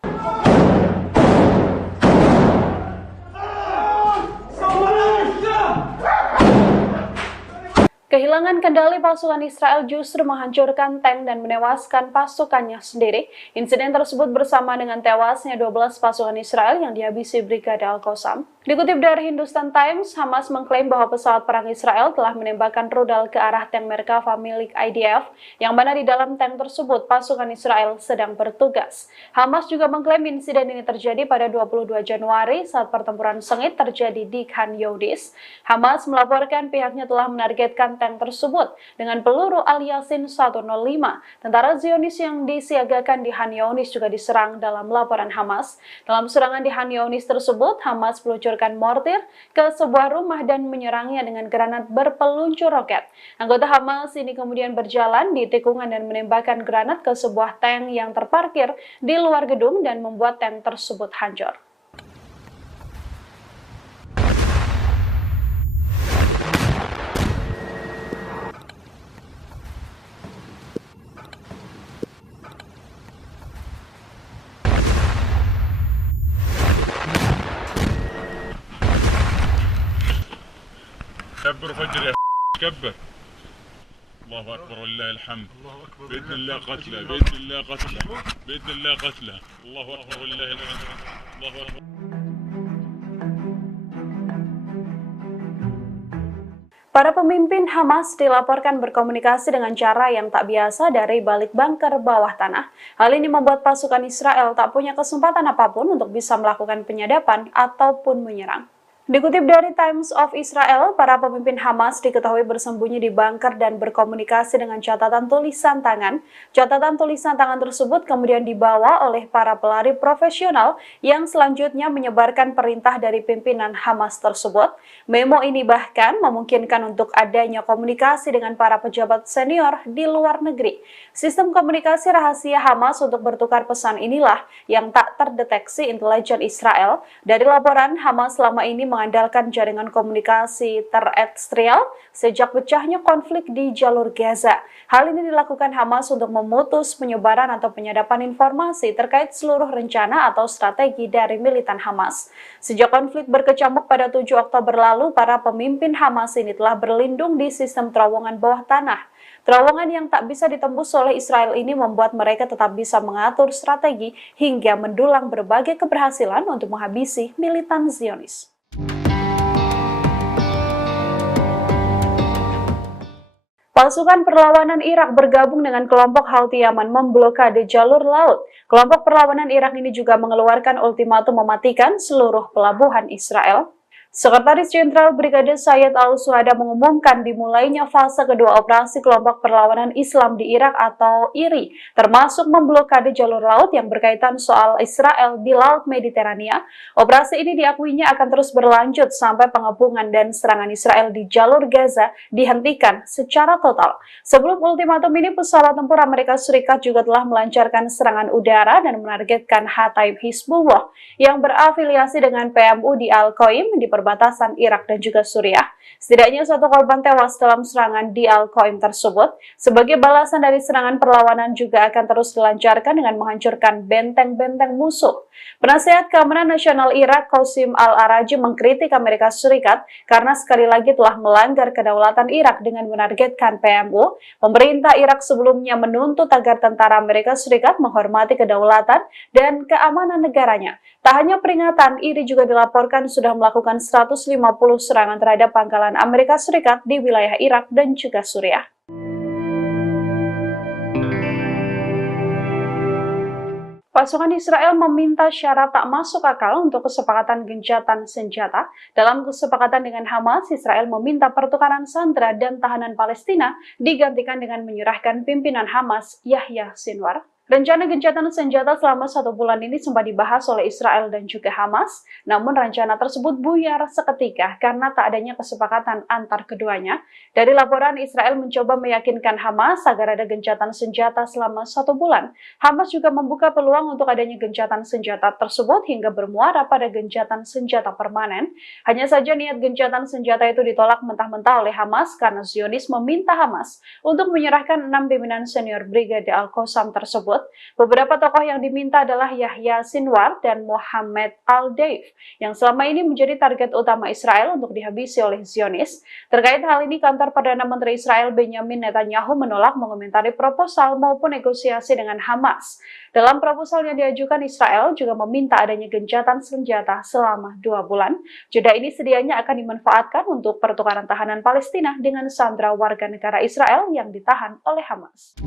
Kehilangan kendali pasukan Israel justru menghancurkan tank dan menewaskan pasukannya sendiri. Insiden tersebut bersama dengan tewasnya 12 pasukan Israel yang dihabisi Brigade Al-Qassam. Dikutip dari Hindustan Times, Hamas mengklaim bahwa pesawat perang Israel telah menembakkan rudal ke arah tank Merkava milik IDF, yang mana di dalam tank tersebut pasukan Israel sedang bertugas. Hamas juga mengklaim insiden ini terjadi pada 22 Januari saat pertempuran sengit terjadi di Khan Younis. Hamas melaporkan pihaknya telah menargetkan tank tersebut dengan peluru Al-Yasin 105. Tentara Zionis yang disiagakan di Khan Younis juga diserang dalam laporan Hamas. Dalam serangan di Khan Younis tersebut, Hamas meluncurkan mortir ke sebuah rumah dan menyerangnya dengan granat berpeluncur roket. Anggota Hamas ini kemudian berjalan di tikungan dan menembakkan granat ke sebuah tank yang terparkir di luar gedung dan membuat tank tersebut hancur. كبر فجر يا كبر. الله اكبر ولله الحمد. باذن الله قتله باذن الله قتله باذن الله قتله. الله اكبر ولله الحمد. الله اكبر. Para pemimpin Hamas dilaporkan berkomunikasi dengan cara yang tak biasa dari balik bunker bawah tanah. Hal ini membuat pasukan Israel tak punya kesempatan apapun untuk bisa melakukan penyadapan ataupun menyerang. Dikutip dari Times of Israel, para pemimpin Hamas diketahui bersembunyi di bunker dan berkomunikasi dengan catatan tulisan tangan. Catatan tulisan tangan tersebut kemudian dibawa oleh para pelari profesional yang selanjutnya menyebarkan perintah dari pimpinan Hamas tersebut. Memo ini bahkan memungkinkan untuk adanya komunikasi dengan para pejabat senior di luar negeri. Sistem komunikasi rahasia Hamas untuk bertukar pesan inilah yang tak terdeteksi intelijen Israel. Dari laporan, Hamas selama ini mengandalkan jaringan komunikasi terestrial sejak pecahnya konflik di jalur Gaza. Hal ini dilakukan Hamas untuk memutus penyebaran atau penyadapan informasi terkait seluruh rencana atau strategi dari militan Hamas. Sejak konflik berkecamuk pada 7 Oktober lalu, para pemimpin Hamas ini telah berlindung di sistem terowongan bawah tanah. Terowongan yang tak bisa ditembus oleh Israel ini membuat mereka tetap bisa mengatur strategi hingga mendulang berbagai keberhasilan untuk menghabisi militan Zionis. Pasukan perlawanan Irak bergabung dengan kelompok Houthi Yaman memblokade jalur laut. Kelompok perlawanan Irak ini juga mengeluarkan ultimatum mematikan seluruh pelabuhan Israel. Sekretaris Jenderal Brigade Sayyid Al-Suhada mengumumkan dimulainya fase kedua operasi kelompok perlawanan Islam di Irak atau IRI, termasuk memblokade jalur laut yang berkaitan soal Israel di Laut Mediterania. Operasi ini diakuinya akan terus berlanjut sampai pengepungan dan serangan Israel di jalur Gaza dihentikan secara total. Sebelum ultimatum ini, pesawat tempur Amerika Serikat juga telah melancarkan serangan udara dan menargetkan Hataib Hizbullah yang berafiliasi dengan PMU di Al-Qaim di perbatasan Irak dan juga Suriah. Setidaknya 1 korban tewas dalam serangan di Al-Qaim tersebut. Sebagai balasan dari serangan, perlawanan juga akan terus dilancarkan dengan menghancurkan benteng-benteng musuh. Penasihat Keamanan Nasional Irak, Qasim Al-Araji, mengkritik Amerika Serikat karena sekali lagi telah melanggar kedaulatan Irak dengan menargetkan PMU. Pemerintah Irak sebelumnya menuntut agar tentara Amerika Serikat menghormati kedaulatan dan keamanan negaranya. Tak hanya peringatan, IRI juga dilaporkan sudah melakukan 150 serangan terhadap pangkalan Amerika Serikat di wilayah Irak dan juga Suriah. Pasukan Israel meminta syarat tak masuk akal untuk kesepakatan gencatan senjata. Dalam kesepakatan dengan Hamas, Israel meminta pertukaran sandera dan tahanan Palestina digantikan dengan menyerahkan pimpinan Hamas, Yahya Sinwar. Rencana gencatan senjata selama 1 bulan ini sempat dibahas oleh Israel dan juga Hamas, namun rencana tersebut buyar seketika karena tak adanya kesepakatan antar keduanya. Dari laporan, Israel mencoba meyakinkan Hamas agar ada gencatan senjata selama 1 bulan. Hamas juga membuka peluang untuk adanya gencatan senjata tersebut hingga bermuara pada gencatan senjata permanen. Hanya saja niat gencatan senjata itu ditolak mentah-mentah oleh Hamas karena Zionis meminta Hamas untuk menyerahkan 6 pimpinan senior Brigade Al-Qassam tersebut. Beberapa tokoh yang diminta adalah Yahya Sinwar dan Mohammed Al-Deif, yang selama ini menjadi target utama Israel untuk dihabisi oleh Zionis. Terkait hal ini, kantor Perdana Menteri Israel Benjamin Netanyahu menolak mengomentari proposal maupun negosiasi dengan Hamas. Dalam proposal yang diajukan, Israel juga meminta adanya gencatan senjata selama 2 bulan. Jeda ini sedianya akan dimanfaatkan untuk pertukaran tahanan Palestina dengan sandera warga negara Israel yang ditahan oleh Hamas.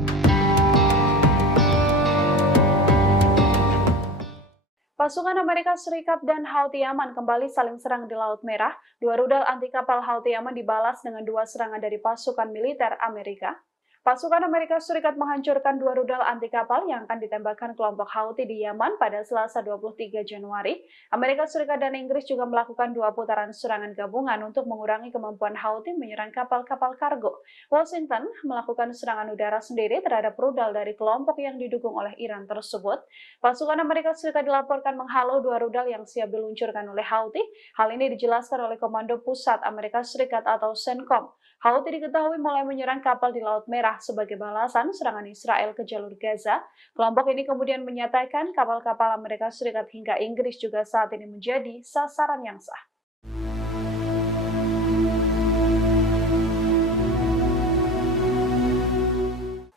Pasukan Amerika Serikat dan Houthi Yaman kembali saling serang di Laut Merah. 2 rudal anti kapal Houthi Yaman dibalas dengan 2 serangan dari pasukan militer Amerika. Pasukan Amerika Serikat menghancurkan 2 rudal anti kapal yang akan ditembakkan kelompok Houthi di Yaman pada Selasa 23 Januari. Amerika Serikat dan Inggris juga melakukan 2 putaran serangan gabungan untuk mengurangi kemampuan Houthi menyerang kapal-kapal kargo. Washington melakukan serangan udara sendiri terhadap rudal dari kelompok yang didukung oleh Iran tersebut. Pasukan Amerika Serikat dilaporkan menghalau 2 rudal yang siap diluncurkan oleh Houthi. Hal ini dijelaskan oleh Komando Pusat Amerika Serikat atau CENTCOM. Houthi diketahui mulai menyerang kapal di Laut Merah sebagai balasan serangan Israel ke jalur Gaza. Kelompok ini kemudian menyatakan kapal-kapal Amerika Serikat hingga Inggris juga saat ini menjadi sasaran yang sah.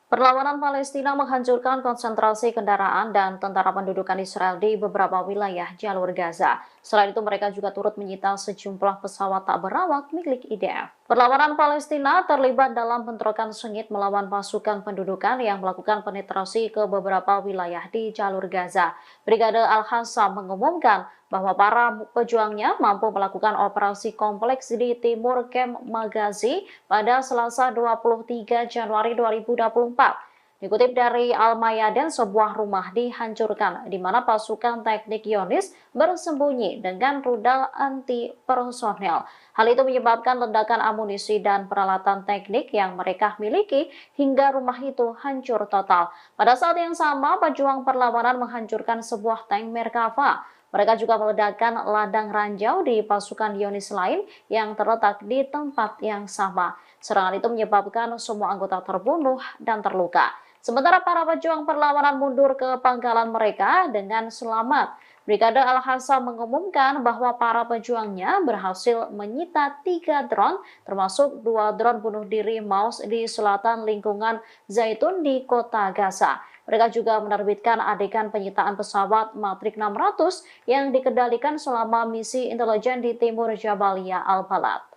Perlawanan Palestina menghancurkan konsentrasi kendaraan dan tentara pendudukan Israel di beberapa wilayah jalur Gaza. Selain itu, mereka juga turut menyita sejumlah pesawat tak berawak milik IDF. Perlawanan Palestina terlibat dalam bentrokan sengit melawan pasukan pendudukan yang melakukan penetrasi ke beberapa wilayah di jalur Gaza. Brigade Al-Qassam mengumumkan bahwa para pejuangnya mampu melakukan operasi kompleks di timur Kem Magazi pada Selasa 23 Januari 2024. Dikutip dari Al-Mayadin, sebuah rumah dihancurkan di mana pasukan teknik Zionis bersembunyi dengan rudal anti personel. Hal itu menyebabkan ledakan amunisi dan peralatan teknik yang mereka miliki hingga rumah itu hancur total. Pada saat yang sama, pejuang perlawanan menghancurkan sebuah tank Merkava. Mereka juga meledakkan ladang ranjau di pasukan Zionis lain yang terletak di tempat yang sama. Serangan itu menyebabkan semua anggota terbunuh dan terluka. Sementara para pejuang perlawanan mundur ke pangkalan mereka dengan selamat. Brigade Al-Hassam mengumumkan bahwa para pejuangnya berhasil menyita 3 drone, termasuk 2 drone bunuh diri Maus di selatan lingkungan Zaitun di kota Gaza. Mereka juga menerbitkan adegan penyitaan pesawat Matrix 600 yang dikendalikan selama misi intelijen di timur Jabalia Al-Balad.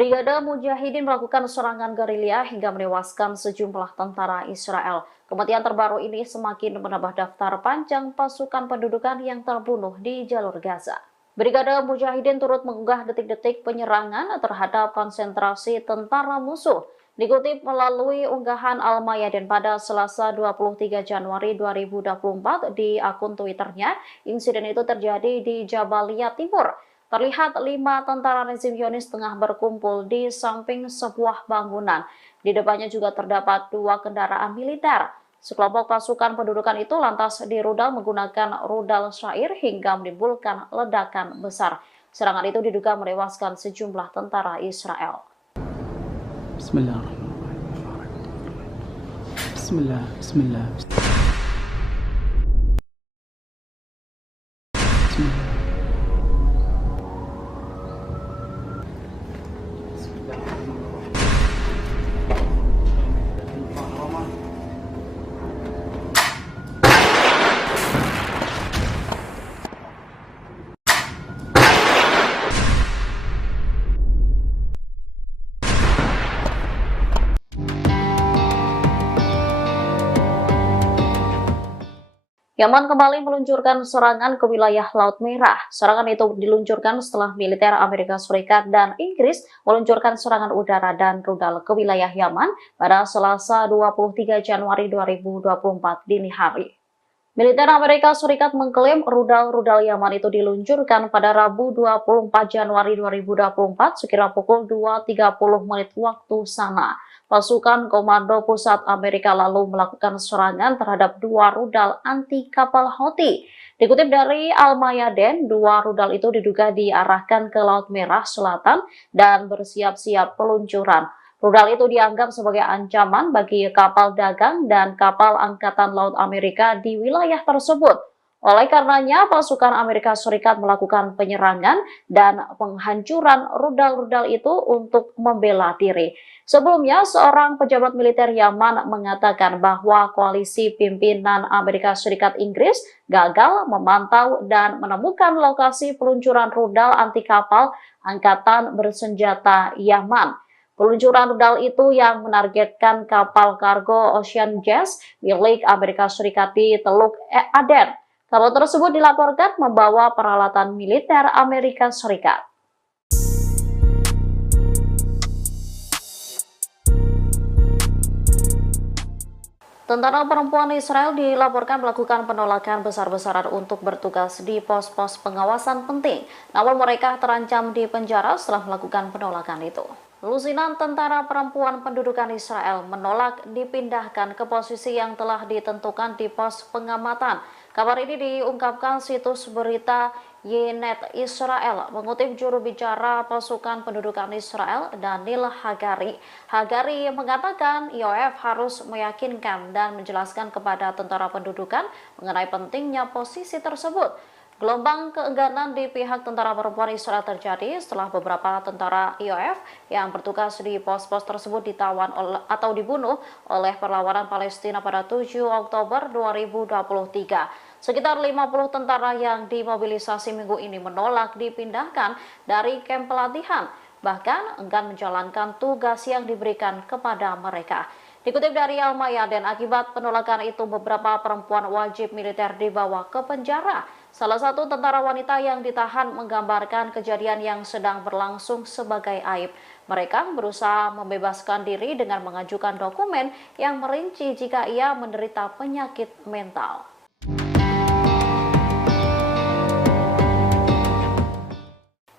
Brigade Mujahidin melakukan serangan gerilya hingga menewaskan sejumlah tentara Israel. Kematian terbaru ini semakin menambah daftar panjang pasukan pendudukan yang terbunuh di jalur Gaza. Brigade Mujahidin turut mengunggah detik-detik penyerangan terhadap konsentrasi tentara musuh. Dikutip melalui unggahan Al-Mayadin pada Selasa 23 Januari 2024 di akun Twitternya, insiden itu terjadi di Jabalia Timur. Terlihat 5 tentara rezim Zionis tengah berkumpul di samping sebuah bangunan. Di depannya juga terdapat 2 kendaraan militer. Sekelompok pasukan pendudukan itu lantas dirudal menggunakan rudal syair hingga menimbulkan ledakan besar. Serangan itu diduga menewaskan sejumlah tentara Israel. Bismillahirrahmanirrahim. Bismillah, bismillah. Bismillah. Yaman kembali meluncurkan serangan ke wilayah Laut Merah. Serangan itu diluncurkan setelah militer Amerika Serikat dan Inggris meluncurkan serangan udara dan rudal ke wilayah Yaman pada Selasa 23 Januari 2024 dini hari. Militer Amerika Serikat mengklaim rudal-rudal Yaman itu diluncurkan pada Rabu 24 Januari 2024 sekira pukul 2.30 menit waktu sana. Pasukan Komando Pusat Amerika lalu melakukan serangan terhadap 2 rudal anti kapal Houthi. Dikutip dari Al-Mayadeen, 2 rudal itu diduga diarahkan ke Laut Merah Selatan dan bersiap-siap peluncuran. Rudal itu dianggap sebagai ancaman bagi kapal dagang dan kapal Angkatan Laut Amerika di wilayah tersebut. Oleh karenanya, pasukan Amerika Serikat melakukan penyerangan dan penghancuran rudal-rudal itu untuk membela diri. Sebelumnya, seorang pejabat militer Yaman mengatakan bahwa koalisi pimpinan Amerika Serikat Inggris gagal memantau dan menemukan lokasi peluncuran rudal anti kapal Angkatan Bersenjata Yaman. Peluncuran rudal itu yang menargetkan kapal kargo Ocean Jazz milik Amerika Serikat di Teluk Aden. Kapal tersebut dilaporkan membawa peralatan militer Amerika Serikat. Tentara perempuan Israel dilaporkan melakukan penolakan besar-besaran untuk bertugas di pos-pos pengawasan penting. Namun mereka terancam di penjara setelah melakukan penolakan itu. Lusinan tentara perempuan pendudukan Israel menolak dipindahkan ke posisi yang telah ditentukan di pos pengamatan. Kabar ini diungkapkan situs berita Ynet Israel mengutip juru bicara pasukan pendudukan Israel Daniel Hagari. Hagari mengatakan IOF harus meyakinkan dan menjelaskan kepada tentara pendudukan mengenai pentingnya posisi tersebut. Gelombang keengganan di pihak tentara perempuan Israel terjadi setelah beberapa tentara IOF yang bertugas di pos-pos tersebut ditawan atau dibunuh oleh perlawanan Palestina pada 7 Oktober 2023. Sekitar 50 tentara yang dimobilisasi minggu ini menolak dipindahkan dari kamp pelatihan, bahkan enggan menjalankan tugas yang diberikan kepada mereka. Dikutip dari Al-Mayadeen, akibat penolakan itu beberapa perempuan wajib militer dibawa ke penjara. Salah satu tentara wanita yang ditahan menggambarkan kejadian yang sedang berlangsung sebagai aib. Mereka berusaha membebaskan diri dengan mengajukan dokumen yang merinci jika ia menderita penyakit mental.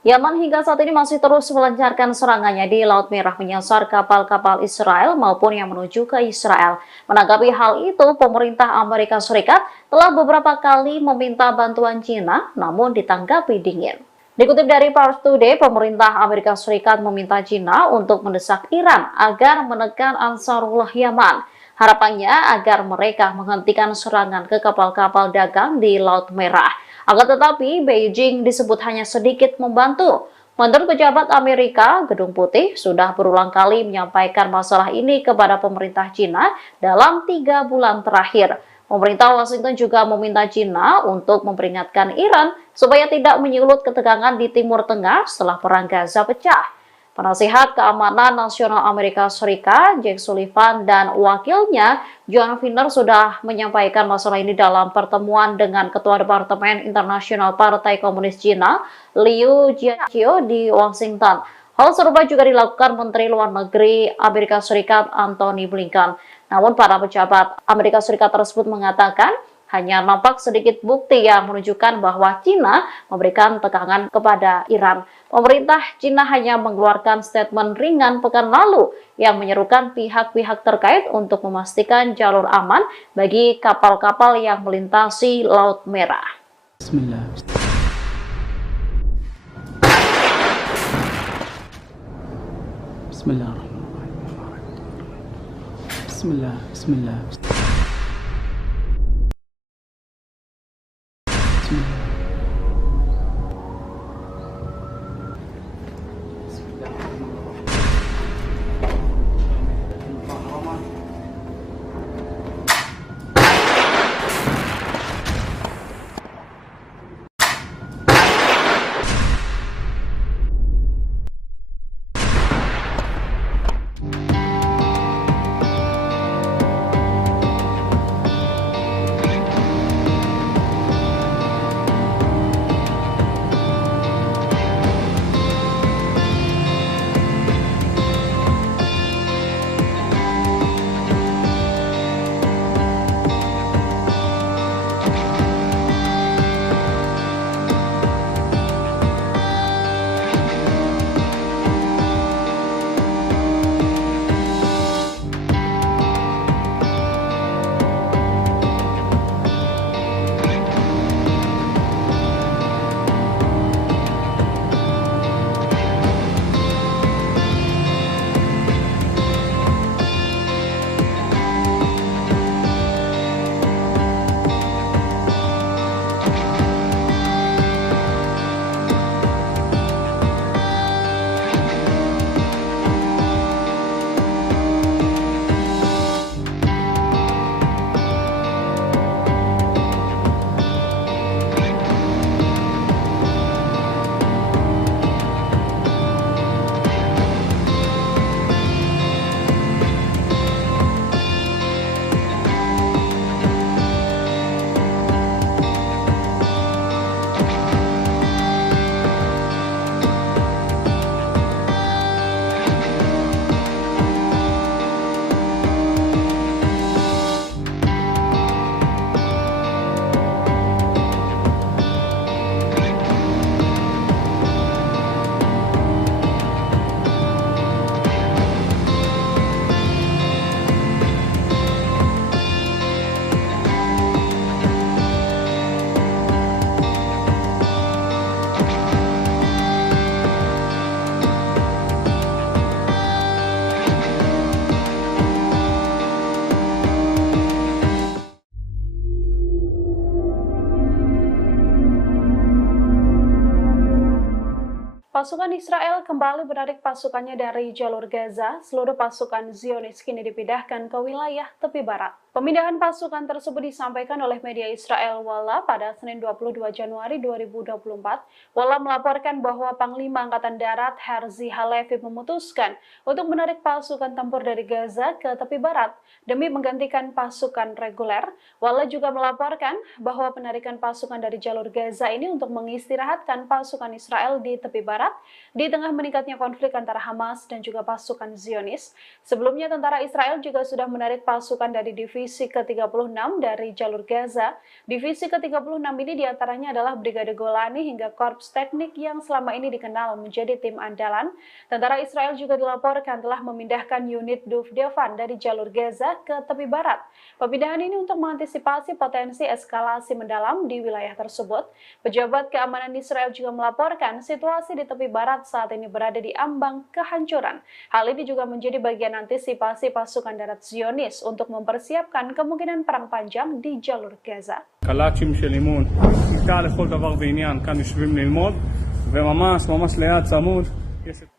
Yaman hingga saat ini masih terus melancarkan serangannya di Laut Merah menyasar kapal-kapal Israel maupun yang menuju ke Israel. Menanggapi hal itu, pemerintah Amerika Serikat telah beberapa kali meminta bantuan China, namun ditanggapi dingin. Dikutip dari Pars Today, pemerintah Amerika Serikat meminta China untuk mendesak Iran agar menekan Ansarullah Yaman. Harapannya agar mereka menghentikan serangan ke kapal-kapal dagang di Laut Merah. Akan tetapi, Beijing disebut hanya sedikit membantu. Menurut pejabat Amerika, Gedung Putih sudah berulang kali menyampaikan masalah ini kepada pemerintah China dalam 3 bulan terakhir. Pemerintah Washington juga meminta China untuk memperingatkan Iran supaya tidak menyulut ketegangan di Timur Tengah setelah Perang Gaza pecah. Penasihat Keamanan Nasional Amerika Serikat, Jake Sullivan, dan wakilnya, John Finner, sudah menyampaikan masalah ini dalam pertemuan dengan Ketua Departemen Internasional Partai Komunis Cina, Liu Jiaqi, di Washington. Hal serupa juga dilakukan Menteri Luar Negeri Amerika Serikat, Antony Blinken. Namun, para pejabat Amerika Serikat tersebut mengatakan, hanya nampak sedikit bukti yang menunjukkan bahwa China memberikan tekanan kepada Iran. Pemerintah China hanya mengeluarkan statement ringan pekan lalu yang menyerukan pihak-pihak terkait untuk memastikan jalur aman bagi kapal-kapal yang melintasi Laut Merah. Bismillah. Bismillahirrahmanirrahim. Bismillah. Bismillah. Pasukan Israel kembali menarik pasukannya dari jalur Gaza. Seluruh pasukan Zionis kini dipindahkan ke wilayah tepi barat. Pemindahan pasukan tersebut disampaikan oleh media Israel Walla pada Senin 22 Januari 2024. Walla melaporkan bahwa Panglima Angkatan Darat Herzi Halevi memutuskan untuk menarik pasukan tempur dari Gaza ke tepi barat demi menggantikan pasukan reguler. Walla juga melaporkan bahwa penarikan pasukan dari jalur Gaza ini untuk mengistirahatkan pasukan Israel di tepi barat di tengah meningkatnya konflik antara Hamas dan juga pasukan Zionis. Sebelumnya tentara Israel juga sudah menarik pasukan dari Divisi ke-36 dari jalur Gaza. Divisi ke-36 ini diantaranya adalah Brigade Golani hingga Korps Teknik yang selama ini dikenal menjadi tim andalan. Tentara Israel juga dilaporkan telah memindahkan unit Duvdevan dari jalur Gaza ke tepi barat. Pemindahan ini untuk mengantisipasi potensi eskalasi mendalam di wilayah tersebut. Pejabat keamanan Israel juga melaporkan situasi di tepi barat saat ini berada di ambang kehancuran. Hal ini juga menjadi bagian antisipasi pasukan darat Zionis untuk mempersiapkan kemungkinan perang panjang di jalur Gaza. קלאצ'ים של אימון, קליטה לכל דבר ועניין, כאן יושבים ללמוד, וממש ליד צמוד.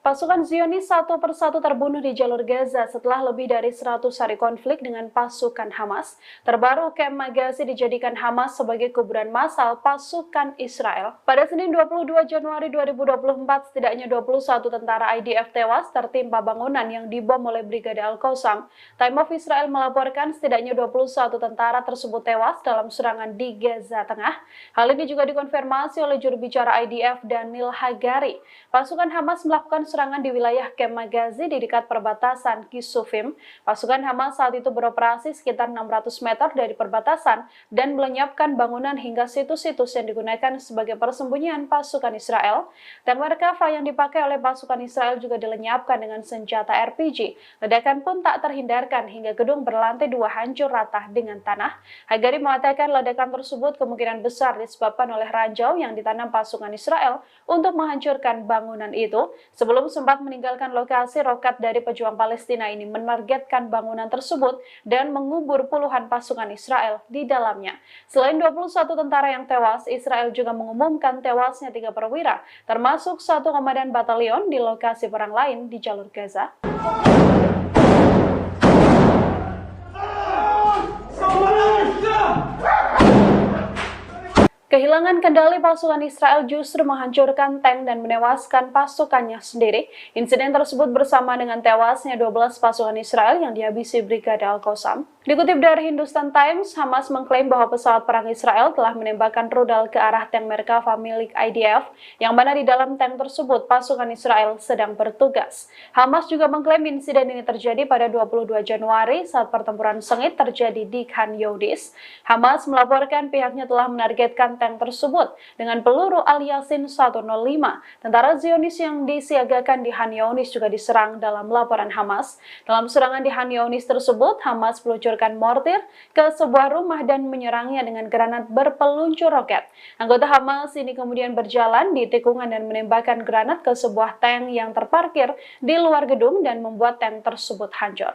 Pasukan Zionis satu persatu terbunuh di jalur Gaza setelah lebih dari 100 hari konflik dengan pasukan Hamas. Terbaru, Kem Magazi dijadikan Hamas sebagai kuburan massal pasukan Israel. Pada Senin 22 Januari 2024, setidaknya 21 tentara IDF tewas tertimpa bangunan yang dibom oleh Brigade Al-Qassam. Time of Israel melaporkan setidaknya 21 tentara tersebut tewas dalam serangan di Gaza Tengah. Hal ini juga dikonfirmasi oleh juru bicara IDF Daniel Hagari. Pasukan Hamas melakukan serangan di wilayah Kem Magazi di dekat perbatasan Kisufim. Pasukan Hamas saat itu beroperasi sekitar 600 meter dari perbatasan dan melenyapkan bangunan hingga situs-situs yang digunakan sebagai persembunyian pasukan Israel. Tank Merkava yang dipakai oleh pasukan Israel juga dilenyapkan dengan senjata RPG. Ledakan pun tak terhindarkan hingga gedung berlantai 2 hancur rata dengan tanah. Hagari mengatakan ledakan tersebut kemungkinan besar disebabkan oleh ranjau yang ditanam pasukan Israel untuk menghancurkan bangunan itu. Sebelum sempat meninggalkan lokasi, roket dari pejuang Palestina ini menargetkan bangunan tersebut dan mengubur puluhan pasukan Israel di dalamnya. Selain 21 tentara yang tewas, Israel juga mengumumkan tewasnya 3 perwira, termasuk 1 komandan batalion di lokasi perang lain di jalur Gaza. Kehilangan kendali pasukan Israel justru menghancurkan tank dan menewaskan pasukannya sendiri. Insiden tersebut bersama dengan tewasnya 12 pasukan Israel yang dihabisi Brigade Al-Qassam. Dikutip dari Hindustan Times, Hamas mengklaim bahwa pesawat perang Israel telah menembakkan rudal ke arah tank Merkava milik IDF, yang mana di dalam tank tersebut pasukan Israel sedang bertugas. Hamas juga mengklaim insiden ini terjadi pada 22 Januari saat pertempuran sengit terjadi di Khan Younis. Hamas melaporkan pihaknya telah menargetkan tank tersebut dengan peluru Al-Yasin 105. Tentara Zionis yang disiagakan di Khan Younis juga diserang dalam laporan Hamas. Dalam serangan di Khan Younis tersebut, Hamas meluncurkan mortir ke sebuah rumah dan menyerangnya dengan granat berpeluncur roket. Anggota Hamas ini kemudian berjalan di tikungan dan menembakkan granat ke sebuah tank yang terparkir di luar gedung dan membuat tank tersebut hancur.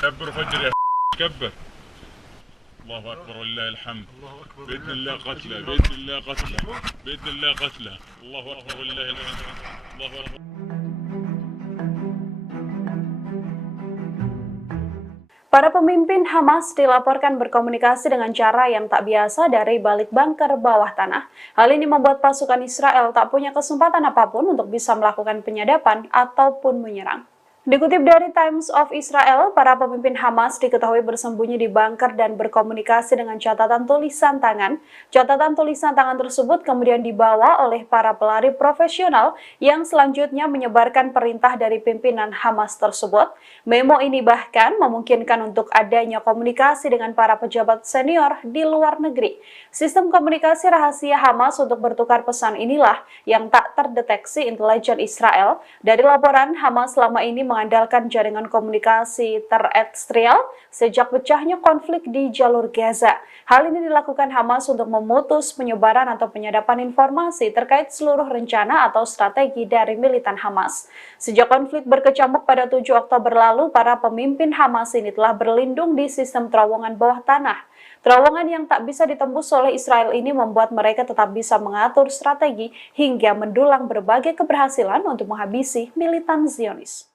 كبر فجر يا كبر. الله اكبر ولله الحمد. باذن الله قتله، باذن الله قتله، باذن الله قتله. الله اكبر ولله الحمد. الله اكبر. Para pemimpin Hamas dilaporkan berkomunikasi dengan cara yang tak biasa dari balik bunker bawah tanah. Hal ini membuat pasukan Israel tak punya kesempatan apapun untuk bisa melakukan penyadapan ataupun menyerang. Dikutip dari Times of Israel, para pemimpin Hamas diketahui bersembunyi di bunker dan berkomunikasi dengan catatan tulisan tangan. Catatan tulisan tangan tersebut kemudian dibawa oleh para pelari profesional yang selanjutnya menyebarkan perintah dari pimpinan Hamas tersebut. Memo ini bahkan memungkinkan untuk adanya komunikasi dengan para pejabat senior di luar negeri. Sistem komunikasi rahasia Hamas untuk bertukar pesan inilah yang tak terdeteksi intelijen Israel. Dari laporan, Hamas selama ini mengandalkan jaringan komunikasi terestrial sejak pecahnya konflik di jalur Gaza. Hal ini dilakukan Hamas untuk memutus penyebaran atau penyadapan informasi terkait seluruh rencana atau strategi dari militan Hamas. Sejak konflik berkecamuk pada 7 Oktober lalu, para pemimpin Hamas ini telah berlindung di sistem terowongan bawah tanah. Terowongan yang tak bisa ditembus oleh Israel ini membuat mereka tetap bisa mengatur strategi hingga mendulang berbagai keberhasilan untuk menghabisi militan Zionis.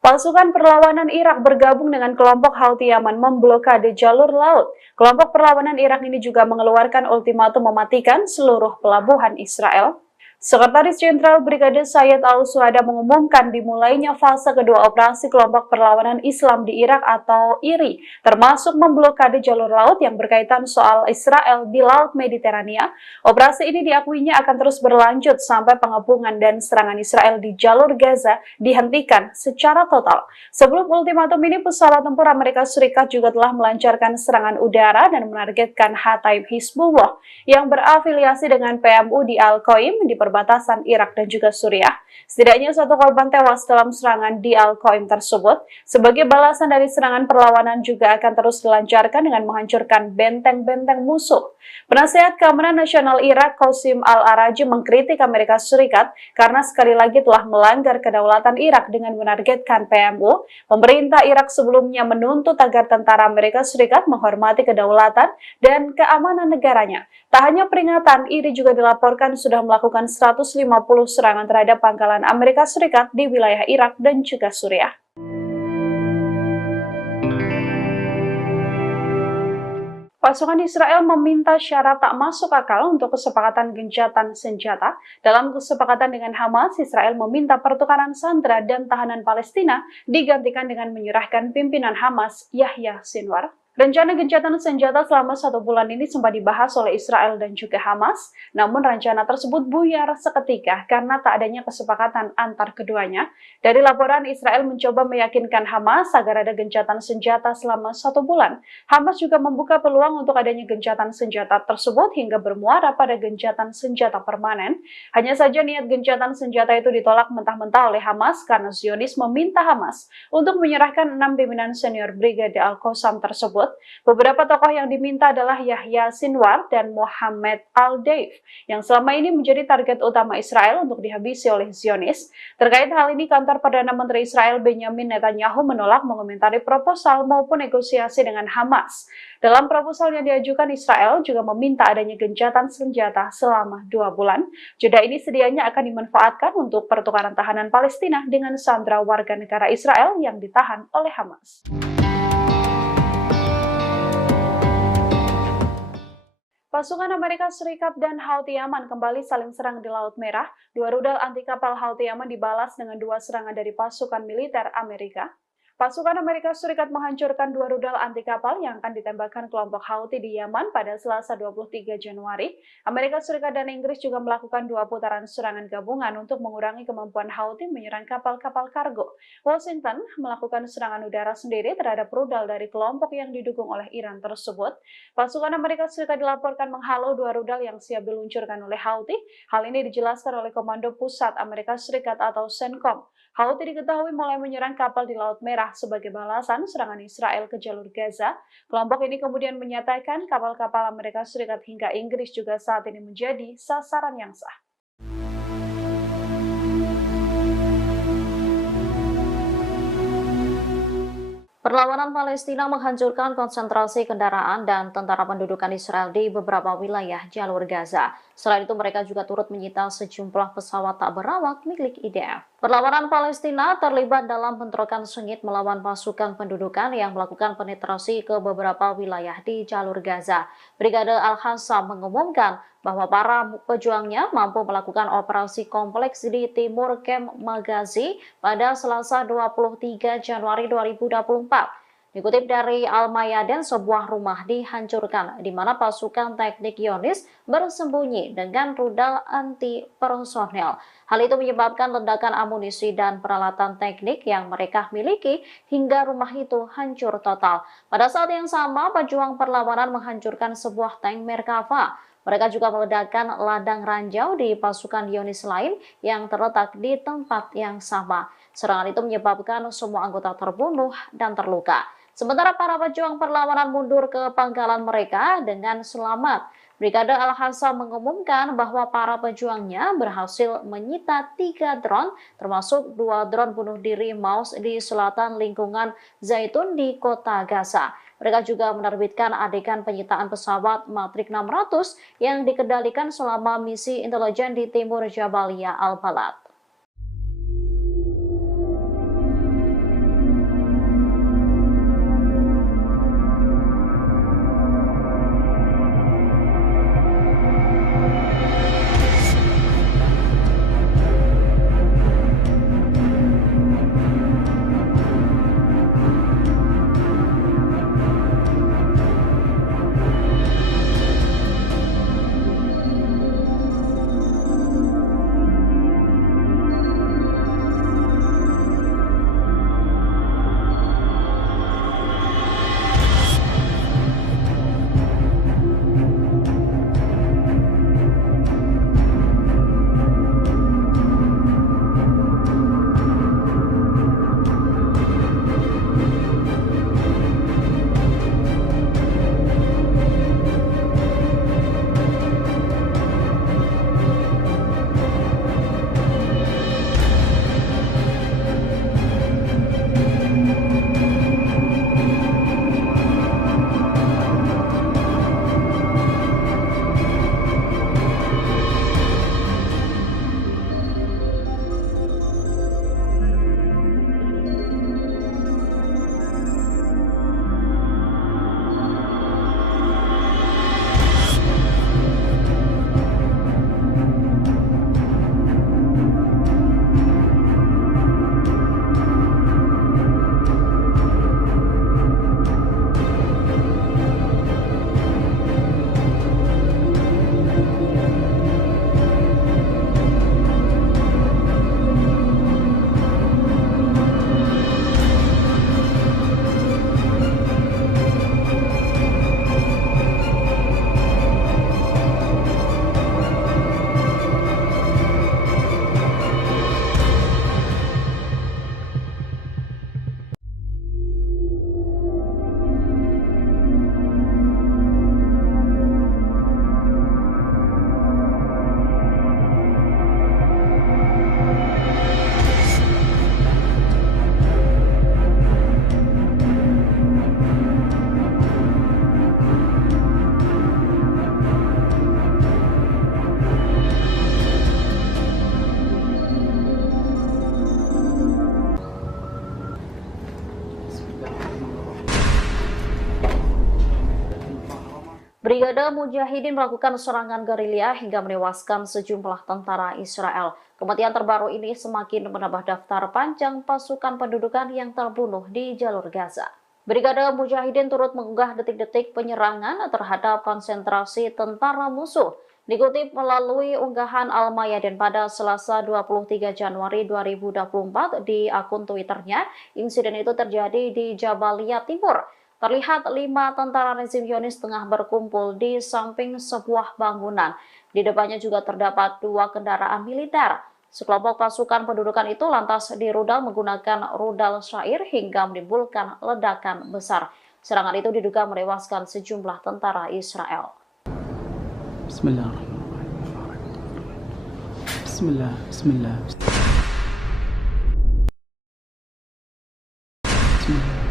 Pasukan perlawanan Irak bergabung dengan kelompok Houthi Yaman memblokade jalur laut. Kelompok perlawanan Irak ini juga mengeluarkan ultimatum mematikan seluruh pelabuhan Israel. Sekretaris Jenderal Brigade Sayyid Al-Suhada mengumumkan dimulainya fase kedua operasi kelompok perlawanan Islam di Irak atau IRI, termasuk memblokade jalur laut yang berkaitan soal Israel di Laut Mediterania. Operasi ini diakuinya akan terus berlanjut sampai pengepungan dan serangan Israel di jalur Gaza dihentikan secara total. Sebelum ultimatum ini, pesawat tempur Amerika Serikat juga telah melancarkan serangan udara dan menargetkan Hataib Hizbullah yang berafiliasi dengan PMU di Al-Qaim di perbatasan Irak dan juga Suriah. Setidaknya 1 korban tewas dalam serangan di Al-Qaim tersebut. Sebagai balasan dari serangan, perlawanan juga akan terus dilancarkan dengan menghancurkan benteng-benteng musuh. Penasihat Keamanan Nasional Irak, Qasim Al-Araji, mengkritik Amerika Serikat karena sekali lagi telah melanggar kedaulatan Irak dengan menargetkan PMU. Pemerintah Irak sebelumnya menuntut agar tentara Amerika Serikat menghormati kedaulatan dan keamanan negaranya. Tak hanya peringatan, IRI juga dilaporkan sudah melakukan 150 serangan terhadap pangkalan Amerika Serikat di wilayah Irak dan juga Suriah. Pasukan Israel meminta syarat tak masuk akal untuk kesepakatan gencatan senjata. Dalam kesepakatan dengan Hamas, Israel meminta pertukaran sandera dan tahanan Palestina digantikan dengan menyerahkan pimpinan Hamas, Yahya Sinwar. Rencana gencatan senjata selama 1 bulan ini sempat dibahas oleh Israel dan juga Hamas, namun rencana tersebut buyar seketika karena tak adanya kesepakatan antar keduanya. Dari laporan, Israel mencoba meyakinkan Hamas agar ada gencatan senjata selama 1 bulan. Hamas juga membuka peluang untuk adanya gencatan senjata tersebut hingga bermuara pada gencatan senjata permanen. Hanya saja niat gencatan senjata itu ditolak mentah-mentah oleh Hamas karena Zionis meminta Hamas untuk menyerahkan 6 pimpinan senior Brigade Al-Qassam tersebut. Beberapa tokoh yang diminta adalah Yahya Sinwar dan Mohammed Al-Deif, yang selama ini menjadi target utama Israel untuk dihabisi oleh Zionis. Terkait hal ini, kantor Perdana Menteri Israel Benjamin Netanyahu menolak mengomentari proposal maupun negosiasi dengan Hamas. Dalam proposal yang diajukan, Israel juga meminta adanya gencatan senjata selama 2 bulan. Jeda ini sedianya akan dimanfaatkan untuk pertukaran tahanan Palestina dengan sandera warga negara Israel yang ditahan oleh Hamas. Pasukan Amerika Serikat dan Houthi Yaman kembali saling serang di Laut Merah. 2 rudal anti kapal Houthi Yaman dibalas dengan 2 serangan dari pasukan militer Amerika. Pasukan Amerika Serikat menghancurkan 2 rudal anti kapal yang akan ditembakkan kelompok Houthi di Yaman pada Selasa 23 Januari. Amerika Serikat dan Inggris juga melakukan 2 putaran serangan gabungan untuk mengurangi kemampuan Houthi menyerang kapal-kapal kargo. Washington melakukan serangan udara sendiri terhadap rudal dari kelompok yang didukung oleh Iran tersebut. Pasukan Amerika Serikat dilaporkan menghalau 2 rudal yang siap diluncurkan oleh Houthi. Hal ini dijelaskan oleh Komando Pusat Amerika Serikat atau CENTCOM. Houthi diketahui mulai menyerang kapal di Laut Merah sebagai balasan serangan Israel ke jalur Gaza. Kelompok ini kemudian menyatakan kapal-kapal Amerika Serikat hingga Inggris juga saat ini menjadi sasaran yang sah. Perlawanan Palestina menghancurkan konsentrasi kendaraan dan tentara pendudukan Israel di beberapa wilayah jalur Gaza. Selain itu, mereka juga turut menyita sejumlah pesawat tak berawak milik IDF. Perlawanan Palestina terlibat dalam bentrokan sengit melawan pasukan pendudukan yang melakukan penetrasi ke beberapa wilayah di jalur Gaza. Brigade Al-Qassam mengumumkan bahwa para pejuangnya mampu melakukan operasi kompleks di timur Kem Magazi pada Selasa 23 Januari 2024. Dikutip dari Al-Mayadin, sebuah rumah dihancurkan di mana pasukan teknik Zionis bersembunyi dengan rudal anti personel. Hal itu menyebabkan ledakan amunisi dan peralatan teknik yang mereka miliki hingga rumah itu hancur total. Pada saat yang sama, pejuang perlawanan menghancurkan sebuah tank Merkava. Mereka juga meledakkan ladang ranjau di pasukan Zionis lain yang terletak di tempat yang sama. Serangan itu menyebabkan semua anggota terbunuh dan terluka. Sementara para pejuang perlawanan mundur ke pangkalan mereka dengan selamat. Brigade Al-Hassam mengumumkan bahwa para pejuangnya berhasil menyita 3 drone, termasuk 2 drone bunuh diri Maus di selatan lingkungan Zaitun di kota Gaza. Mereka juga menerbitkan adegan penyitaan pesawat Matrix 600 yang dikendalikan selama misi intelijen di timur Jabalia Al-Balad. Brigade Mujahidin melakukan serangan gerilya hingga menewaskan sejumlah tentara Israel. Kematian terbaru ini semakin menambah daftar panjang pasukan pendudukan yang terbunuh di jalur Gaza. Brigade Mujahidin turut mengunggah detik-detik penyerangan terhadap konsentrasi tentara musuh. Dikutip melalui unggahan Al-Mayadin pada Selasa 23 Januari 2024 di akun Twitternya, insiden itu terjadi di Jabalia Timur. Terlihat 5 tentara rezim Zionis tengah berkumpul di samping sebuah bangunan. Di depannya juga terdapat 2 kendaraan militer. Sekelompok pasukan pendudukan itu lantas dirudal menggunakan rudal syair hingga menimbulkan ledakan besar. Serangan itu diduga menewaskan sejumlah tentara Israel. Bismillahirrahmanirrahim. Bismillah, bismillah. Bismillah.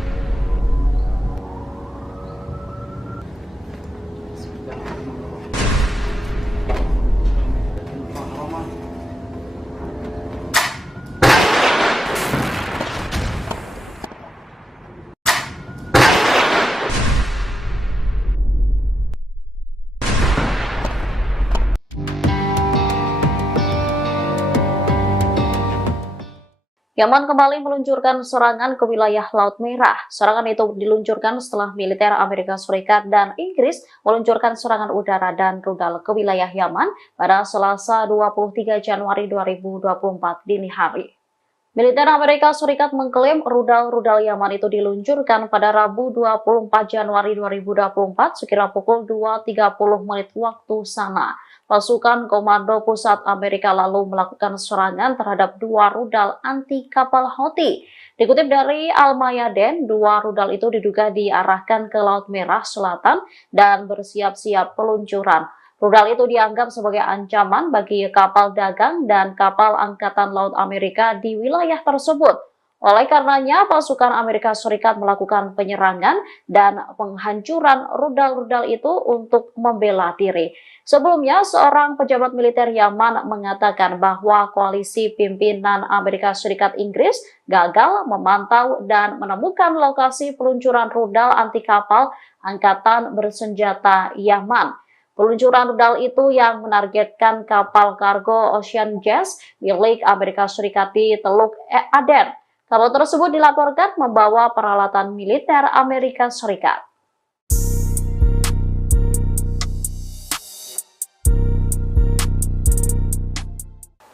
Yaman kembali meluncurkan serangan ke wilayah Laut Merah. Serangan itu diluncurkan setelah militer Amerika Serikat dan Inggris meluncurkan serangan udara dan rudal ke wilayah Yaman pada Selasa 23 Januari 2024 dini hari. Militer Amerika Serikat mengklaim rudal-rudal Yaman itu diluncurkan pada Rabu 24 Januari 2024 sekira pukul 2.30 menit waktu sana. Pasukan Komando Pusat Amerika lalu melakukan serangan terhadap 2 rudal anti kapal Houthi. Dikutip dari Al-Mayadeen, 2 rudal itu diduga diarahkan ke Laut Merah Selatan dan bersiap-siap peluncuran. Rudal itu dianggap sebagai ancaman bagi kapal dagang dan kapal Angkatan Laut Amerika di wilayah tersebut. Oleh karenanya, pasukan Amerika Serikat melakukan penyerangan dan penghancuran rudal-rudal itu untuk membela diri. Sebelumnya, seorang pejabat militer Yaman mengatakan bahwa koalisi pimpinan Amerika Serikat Inggris gagal memantau dan menemukan lokasi peluncuran rudal anti kapal Angkatan Bersenjata Yaman. Peluncuran rudal itu yang menargetkan kapal kargo Ocean Jazz milik Amerika Serikat di Teluk Aden. Kapal tersebut dilaporkan membawa peralatan militer Amerika Serikat.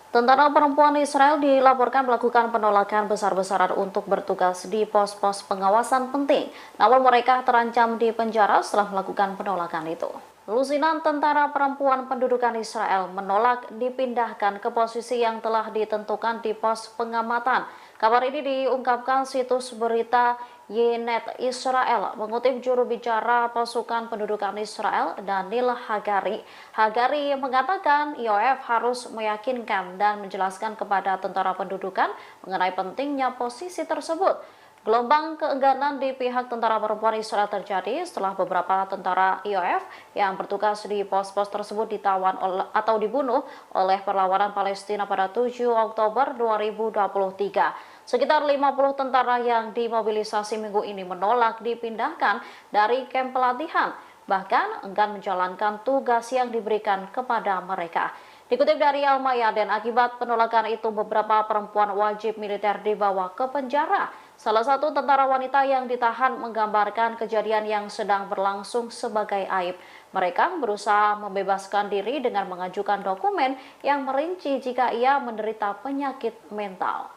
Tentara perempuan Israel dilaporkan melakukan penolakan besar-besaran untuk bertugas di pos-pos pengawasan penting. Namun mereka terancam di penjara setelah melakukan penolakan itu. Lusinan tentara perempuan pendudukan Israel menolak dipindahkan ke posisi yang telah ditentukan di pos pengamatan. Kabar ini diungkapkan situs berita Ynet Israel mengutip juru bicara pasukan pendudukan Israel Daniel Hagari. Hagari mengatakan IOF harus meyakinkan dan menjelaskan kepada tentara pendudukan mengenai pentingnya posisi tersebut. Gelombang keengganan di pihak tentara perempuan Israel terjadi setelah beberapa tentara IOF yang bertugas di pos-pos tersebut ditawan atau dibunuh oleh perlawanan Palestina pada 7 Oktober 2023. Sekitar 50 tentara yang dimobilisasi minggu ini menolak dipindahkan dari kamp pelatihan, bahkan enggan menjalankan tugas yang diberikan kepada mereka. Dikutip dari Al-Mayadeen, akibat penolakan itu beberapa perempuan wajib militer dibawa ke penjara. Salah satu tentara wanita yang ditahan menggambarkan kejadian yang sedang berlangsung sebagai aib. Mereka berusaha membebaskan diri dengan mengajukan dokumen yang merinci jika ia menderita penyakit mental.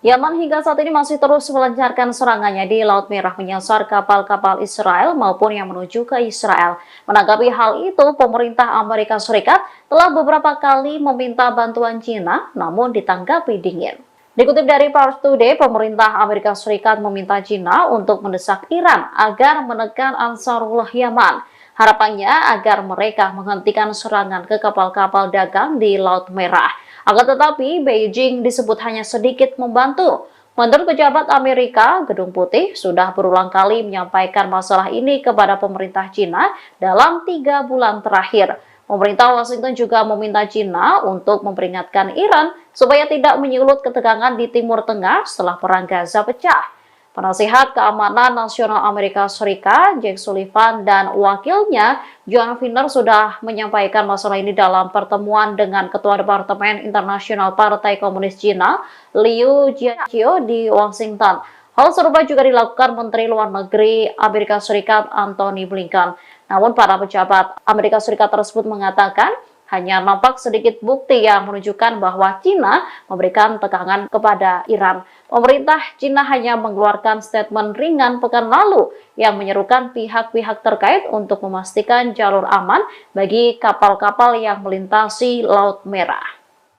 Yaman hingga saat ini masih terus melancarkan serangannya di Laut Merah menyasar kapal-kapal Israel maupun yang menuju ke Israel. Menanggapi hal itu, pemerintah Amerika Serikat telah beberapa kali meminta bantuan China, namun ditanggapi dingin. Dikutip dari Pars Today, pemerintah Amerika Serikat meminta China untuk mendesak Iran agar menekan Ansarullah Yaman. Harapannya agar mereka menghentikan serangan ke kapal-kapal dagang di Laut Merah. Akan tetapi, Beijing disebut hanya sedikit membantu. Menurut pejabat Amerika, Gedung Putih sudah berulang kali menyampaikan masalah ini kepada pemerintah China dalam 3 bulan terakhir. Pemerintah Washington juga meminta China untuk memperingatkan Iran supaya tidak menyulut ketegangan di Timur Tengah setelah Perang Gaza pecah. Penasihat Keamanan Nasional Amerika Serikat, Jake Sullivan, dan wakilnya, John Finner, sudah menyampaikan masalah ini dalam pertemuan dengan Ketua Departemen Internasional Partai Komunis Cina, Liu Jiaqi, di Washington. Hal serupa juga dilakukan Menteri Luar Negeri Amerika Serikat, Antony Blinken. Namun, para pejabat Amerika Serikat tersebut mengatakan, hanya nampak sedikit bukti yang menunjukkan bahwa China memberikan tekangan kepada Iran. Pemerintah China hanya mengeluarkan statement ringan pekan lalu yang menyerukan pihak-pihak terkait untuk memastikan jalur aman bagi kapal-kapal yang melintasi Laut Merah.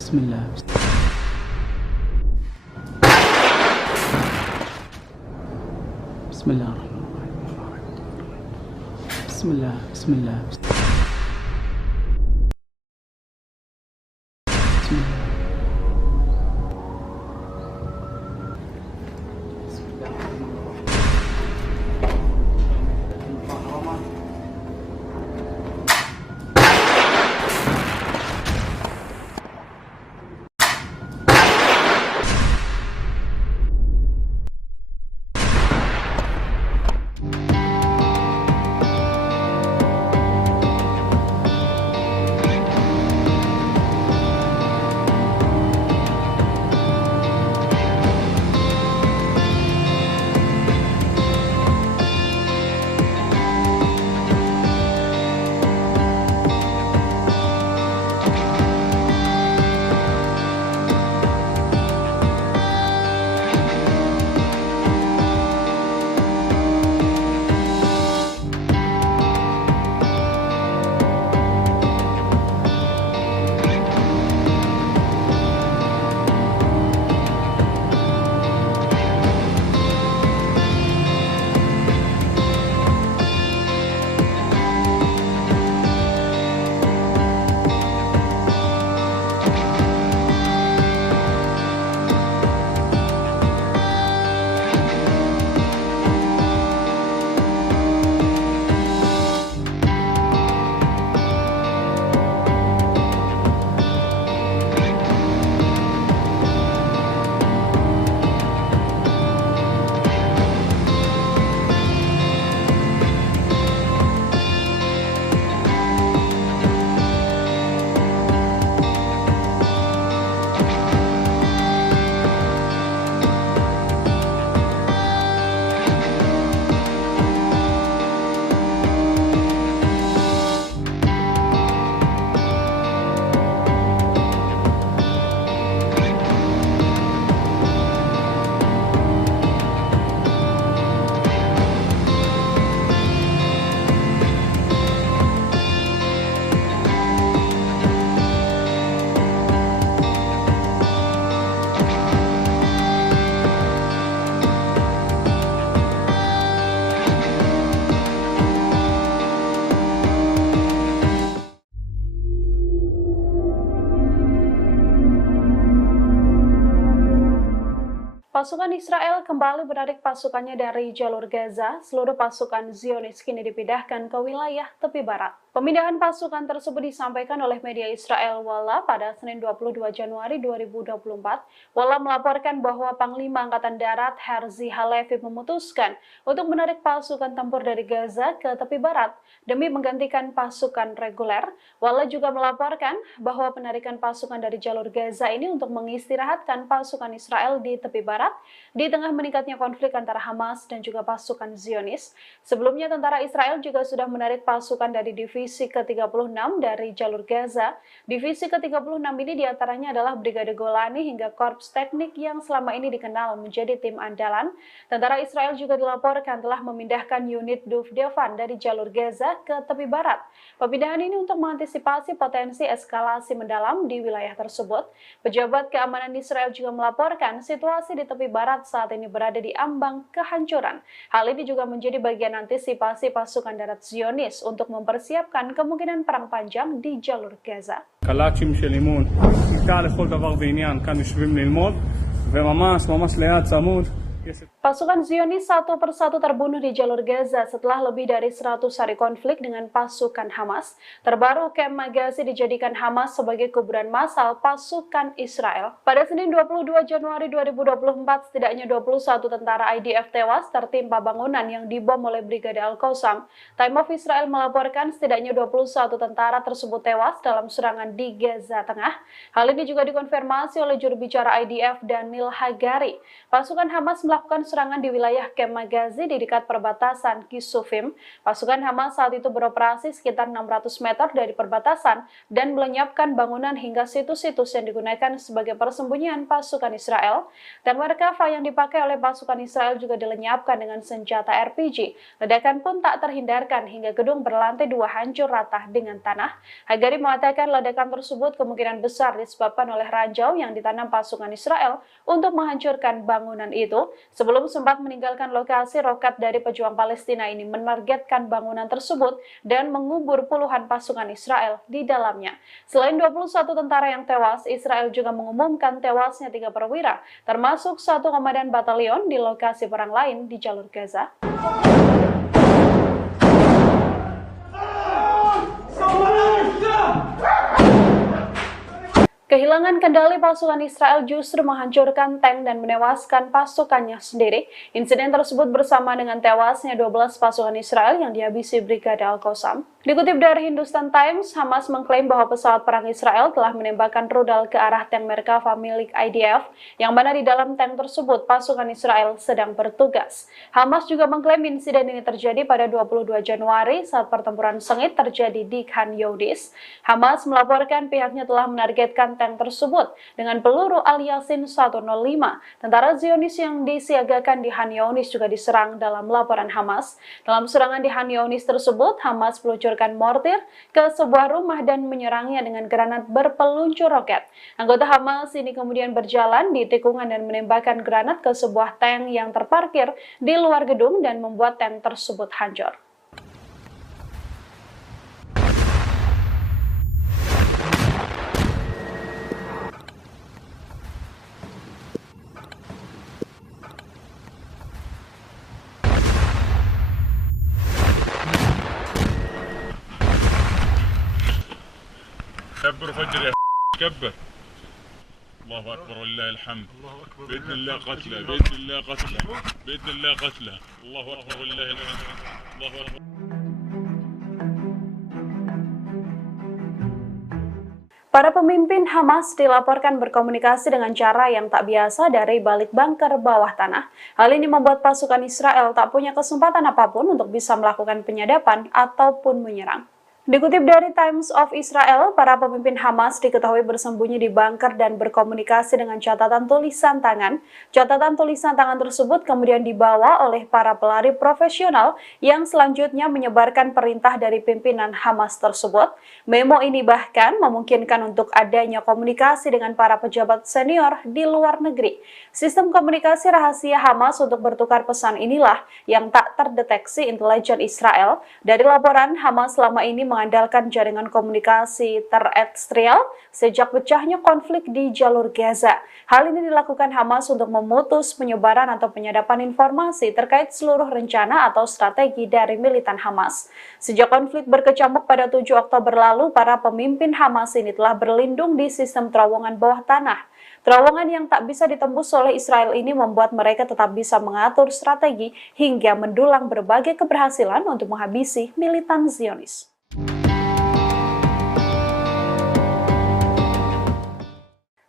Bismillah. Bismillahirrahmanirrahim. Bismillah. Bismillah. Pasukan Israel kembali menarik pasukannya dari jalur Gaza. Seluruh pasukan Zionis kini dipindahkan ke wilayah tepi barat. Pemindahan pasukan tersebut disampaikan oleh media Israel Walla pada Senin 22 Januari 2024. Walla melaporkan bahwa Panglima Angkatan Darat Herzi Halevi memutuskan untuk menarik pasukan tempur dari Gaza ke tepi barat demi menggantikan pasukan reguler. Walla juga melaporkan bahwa penarikan pasukan dari jalur Gaza ini untuk mengistirahatkan pasukan Israel di tepi barat di tengah meningkatnya konflik antara Hamas dan juga pasukan Zionis. Sebelumnya tentara Israel juga sudah menarik pasukan dari Divisi ke-36 dari jalur Gaza. Divisi ke-36 ini diantaranya adalah Brigade Golani hingga Korps Teknik yang selama ini dikenal menjadi tim andalan. Tentara Israel juga dilaporkan telah memindahkan unit Duvdevan dari jalur Gaza ke tepi barat. Pemindahan ini untuk mengantisipasi potensi eskalasi mendalam di wilayah tersebut. Pejabat keamanan Israel juga melaporkan situasi di tepi barat saat ini berada di ambang kehancuran. Hal ini juga menjadi bagian antisipasi pasukan darat Zionis untuk mempersiapkan kemungkinan perang panjang di jalur Gaza. קלאצ'ים של אימון, קליטה לכל דבר ועניין, כאן יושבים ללמוד, וממש ליד צמוד. Pasukan Zionis satu persatu terbunuh di jalur Gaza setelah lebih dari 100 hari konflik dengan pasukan Hamas. Terbaru, Kem Magazi dijadikan Hamas sebagai kuburan massal pasukan Israel. Pada Senin 22 Januari 2024, setidaknya 21 tentara IDF tewas tertimpa bangunan yang dibom oleh Brigade Al-Qassam. Time of Israel melaporkan setidaknya 21 tentara tersebut tewas dalam serangan di Gaza Tengah. Hal ini juga dikonfirmasi oleh juru bicara IDF Daniel Hagari. Pasukan Hamas melakukan serangan di wilayah Kem Magazi di dekat perbatasan Kisufim. Pasukan Hamas saat itu beroperasi sekitar 600 meter dari perbatasan dan melenyapkan bangunan hingga situs-situs yang digunakan sebagai persembunyian pasukan Israel. Dan Merkava yang dipakai oleh pasukan Israel juga dilenyapkan dengan senjata RPG. Ledakan pun tak terhindarkan hingga gedung berlantai 2 hancur rata dengan tanah. Hagari mengatakan ledakan tersebut kemungkinan besar disebabkan oleh ranjau yang ditanam pasukan Israel untuk menghancurkan bangunan itu. Sebelum sempat meninggalkan lokasi, roket dari pejuang Palestina ini menargetkan bangunan tersebut dan mengubur puluhan pasukan Israel di dalamnya. Selain 21 tentara yang tewas, Israel juga mengumumkan tewasnya 3 perwira, termasuk 1 komandan batalion di lokasi perang lain di jalur Gaza. Kehilangan kendali pasukan Israel justru menghancurkan tank dan menewaskan pasukannya sendiri. Insiden tersebut bersama dengan tewasnya 12 pasukan Israel yang dihabisi Brigade Al-Qassam. Dikutip dari Hindustan Times, Hamas mengklaim bahwa pesawat perang Israel telah menembakkan rudal ke arah tank Merkava milik IDF, yang mana di dalam tank tersebut pasukan Israel sedang bertugas. Hamas juga mengklaim insiden ini terjadi pada 22 Januari saat pertempuran sengit terjadi di Khan Younis. Hamas melaporkan pihaknya telah menargetkan tank tersebut dengan peluru Al-Yasin 105. Tentara Zionis yang disiagakan di Khan Younis juga diserang dalam laporan Hamas. Dalam serangan di Khan Younis tersebut, Hamas meluncurkan mortir ke sebuah rumah dan menyerangnya dengan granat berpeluncur roket. Anggota Hamas ini kemudian berjalan di tikungan dan menembakkan granat ke sebuah tank yang terparkir di luar gedung dan membuat tank tersebut hancur. كبر فجر يا كبر. الله اكبر ولله الحمد. باذن الله قتله باذن الله قتله باذن الله قتله. الله اكبر ولله الحمد. الله اكبر. Para pemimpin Hamas dilaporkan berkomunikasi dengan cara yang tak biasa dari balik bunker bawah tanah. Hal ini membuat pasukan Israel tak punya kesempatan apapun untuk bisa melakukan penyadapan ataupun menyerang. Dikutip dari Times of Israel, para pemimpin Hamas diketahui bersembunyi di bunker dan berkomunikasi dengan catatan tulisan tangan. Catatan tulisan tangan tersebut kemudian dibawa oleh para pelari profesional yang selanjutnya menyebarkan perintah dari pimpinan Hamas tersebut. Memo ini bahkan memungkinkan untuk adanya komunikasi dengan para pejabat senior di luar negeri. Sistem komunikasi rahasia Hamas untuk bertukar pesan inilah yang tak terdeteksi intelijen Israel. Dari laporan, Hamas selama ini mengatakan mengandalkan jaringan komunikasi terestrial sejak pecahnya konflik di jalur Gaza. Hal ini dilakukan Hamas untuk memutus penyebaran atau penyadapan informasi terkait seluruh rencana atau strategi dari militan Hamas. Sejak konflik berkecamuk pada 7 Oktober lalu, para pemimpin Hamas ini telah berlindung di sistem terowongan bawah tanah. Terowongan yang tak bisa ditembus oleh Israel ini membuat mereka tetap bisa mengatur strategi hingga mendulang berbagai keberhasilan untuk menghabisi militan Zionis.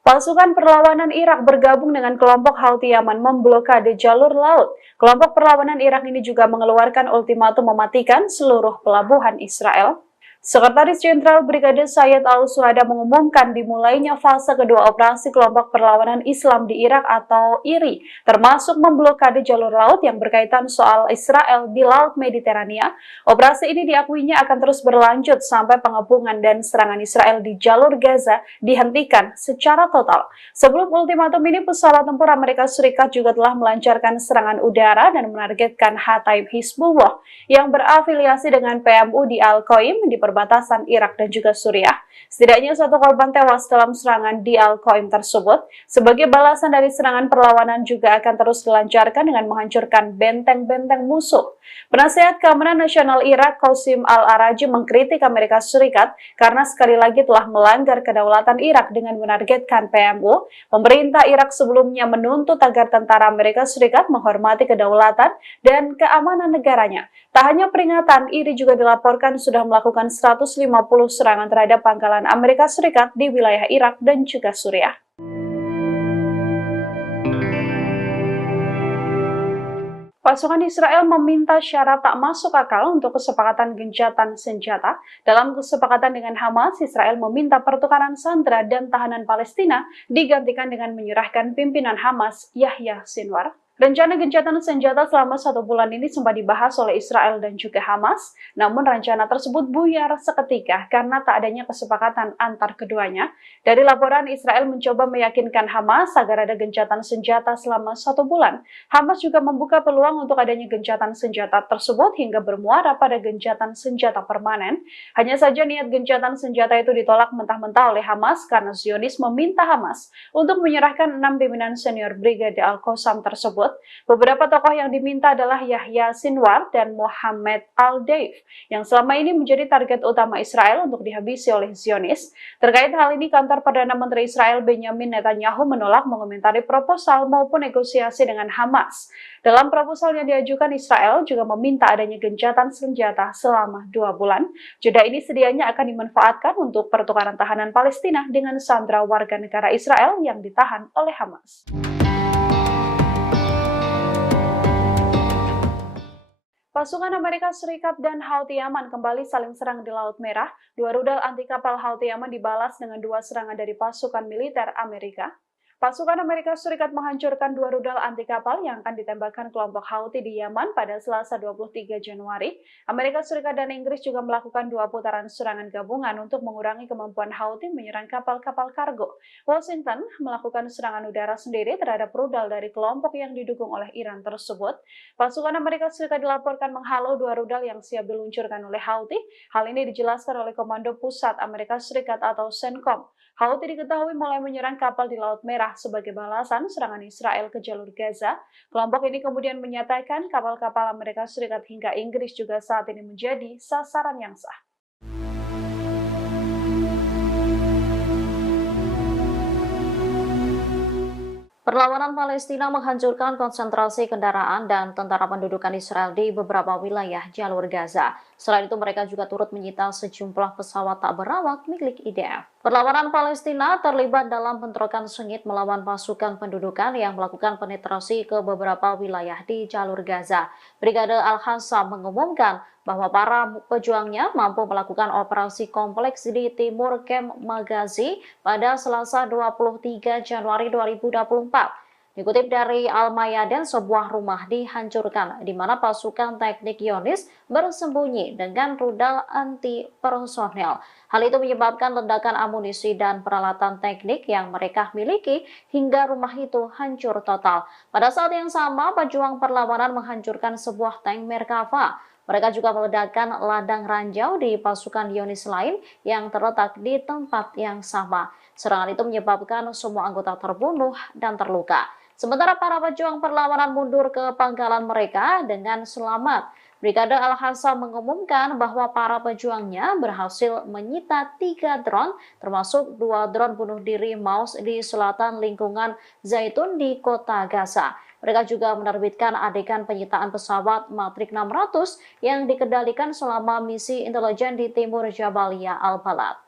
Pasukan perlawanan Irak bergabung dengan kelompok Houthi Yaman memblokade jalur laut. Kelompok perlawanan Irak ini juga mengeluarkan ultimatum mematikan seluruh pelabuhan Israel. Sekretaris Jenderal Brigade Sayyid Al-Suhada mengumumkan dimulainya fase kedua operasi kelompok perlawanan Islam di Irak atau IRI, termasuk memblokade jalur laut yang berkaitan soal Israel di Laut Mediterania. Operasi ini diakuinya akan terus berlanjut sampai pengepungan dan serangan Israel di jalur Gaza dihentikan secara total. Sebelum ultimatum ini, pesawat tempur Amerika Serikat juga telah melancarkan serangan udara dan menargetkan Hataib Hizbullah yang berafiliasi dengan PMU di Al-Qaim di perbatasan Irak dan juga Suriah. Setidaknya 1 korban tewas dalam serangan di Al-Qaim tersebut. Sebagai balasan dari serangan, perlawanan juga akan terus dilancarkan dengan menghancurkan benteng-benteng musuh. Penasihat Keamanan Nasional Irak, Qasim Al-Araji, mengkritik Amerika Serikat karena sekali lagi telah melanggar kedaulatan Irak dengan menargetkan PMU. Pemerintah Irak sebelumnya menuntut agar tentara Amerika Serikat menghormati kedaulatan dan keamanan negaranya. Tak hanya peringatan, IRI juga dilaporkan sudah melakukan 150 serangan terhadap pangkalan Amerika Serikat di wilayah Irak dan juga Suriah. Pasukan Israel meminta syarat tak masuk akal untuk kesepakatan gencatan senjata. Dalam kesepakatan dengan Hamas, Israel meminta pertukaran sandera dan tahanan Palestina digantikan dengan menyerahkan pimpinan Hamas, Yahya Sinwar. Rencana gencatan senjata selama 1 bulan ini sempat dibahas oleh Israel dan juga Hamas, namun rencana tersebut buyar seketika karena tak adanya kesepakatan antar keduanya. Dari laporan, Israel mencoba meyakinkan Hamas agar ada gencatan senjata selama 1 bulan. Hamas juga membuka peluang untuk adanya gencatan senjata tersebut hingga bermuara pada gencatan senjata permanen. Hanya saja niat gencatan senjata itu ditolak mentah-mentah oleh Hamas karena Zionis meminta Hamas untuk menyerahkan 6 pimpinan senior Brigade Al-Qassam tersebut. Beberapa tokoh yang diminta adalah Yahya Sinwar dan Mohammed Al-Deif, yang selama ini menjadi target utama Israel untuk dihabisi oleh Zionis. Terkait hal ini, kantor Perdana Menteri Israel Benjamin Netanyahu menolak mengomentari proposal maupun negosiasi dengan Hamas. Dalam proposal yang diajukan, Israel juga meminta adanya gencatan senjata selama 2 bulan. Jeda ini sedianya akan dimanfaatkan untuk pertukaran tahanan Palestina dengan sandera warga negara Israel yang ditahan oleh Hamas. Pasukan Amerika Serikat dan Houthi Yaman kembali saling serang di Laut Merah. 2 rudal anti kapal Houthi Yaman dibalas dengan 2 serangan dari pasukan militer Amerika. Pasukan Amerika Serikat menghancurkan 2 rudal anti kapal yang akan ditembakkan kelompok Houthi di Yaman pada Selasa 23 Januari. Amerika Serikat dan Inggris juga melakukan 2 putaran serangan gabungan untuk mengurangi kemampuan Houthi menyerang kapal-kapal kargo. Washington melakukan serangan udara sendiri terhadap rudal dari kelompok yang didukung oleh Iran tersebut. Pasukan Amerika Serikat dilaporkan menghalau 2 rudal yang siap diluncurkan oleh Houthi. Hal ini dijelaskan oleh Komando Pusat Amerika Serikat atau CENTCOM. Houthi diketahui mulai menyerang kapal di Laut Merah sebagai balasan serangan Israel ke jalur Gaza. Kelompok ini kemudian menyatakan kapal-kapal Amerika Serikat hingga Inggris juga saat ini menjadi sasaran yang sah. Perlawanan Palestina menghancurkan konsentrasi kendaraan dan tentara pendudukan Israel di beberapa wilayah jalur Gaza. Selain itu, mereka juga turut menyita sejumlah pesawat tak berawak milik IDF. Perlawanan Palestina terlibat dalam bentrokan sengit melawan pasukan pendudukan yang melakukan penetrasi ke beberapa wilayah di jalur Gaza. Brigade Al-Qassam mengumumkan bahwa para pejuangnya mampu melakukan operasi kompleks di timur Kem Magazi pada Selasa 23 Januari 2024. Dikutip dari Al-Mayadin, sebuah rumah dihancurkan di mana pasukan teknik Zionis bersembunyi dengan rudal anti personel. Hal itu menyebabkan ledakan amunisi dan peralatan teknik yang mereka miliki hingga rumah itu hancur total. Pada saat yang sama, pejuang perlawanan menghancurkan sebuah tank Merkava. Mereka juga meledakkan ladang ranjau di pasukan Zionis lain yang terletak di tempat yang sama. Serangan itu menyebabkan semua anggota terbunuh dan terluka. Sementara para pejuang perlawanan mundur ke pangkalan mereka dengan selamat. Brigade Al-Hassam mengumumkan bahwa para pejuangnya berhasil menyita 3 drone, termasuk 2 drone bunuh diri Maus di selatan lingkungan Zaitun di kota Gaza. Mereka juga menerbitkan adegan penyitaan pesawat Matrix 600 yang dikendalikan selama misi intelijen di timur Jabalia Al-Balad.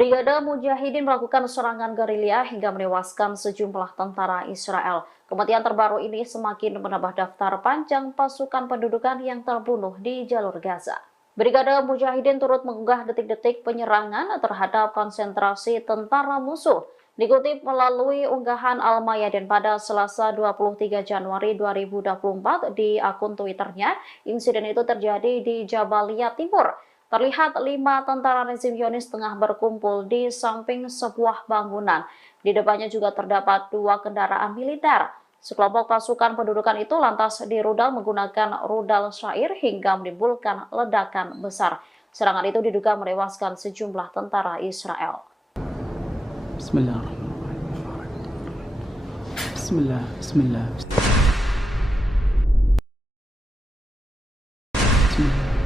Brigade Mujahidin melakukan serangan gerilya hingga menewaskan sejumlah tentara Israel. Kematian terbaru ini semakin menambah daftar panjang pasukan pendudukan yang terbunuh di jalur Gaza. Brigade Mujahidin turut mengunggah detik-detik penyerangan terhadap konsentrasi tentara musuh. Dikutip melalui unggahan Al-Mayadin pada Selasa 23 Januari 2024 di akun Twitternya, insiden itu terjadi di Jabalia Timur. Terlihat 5 tentara rezim Zionis tengah berkumpul di samping sebuah bangunan. Di depannya juga terdapat 2 kendaraan militer. Sekelompok pasukan pendudukan itu lantas dirudal menggunakan rudal syair hingga menimbulkan ledakan besar. Serangan itu diduga menewaskan sejumlah tentara Israel. Bismillahirrahmanirrahim. Bismillah, bismillah. Bismillah.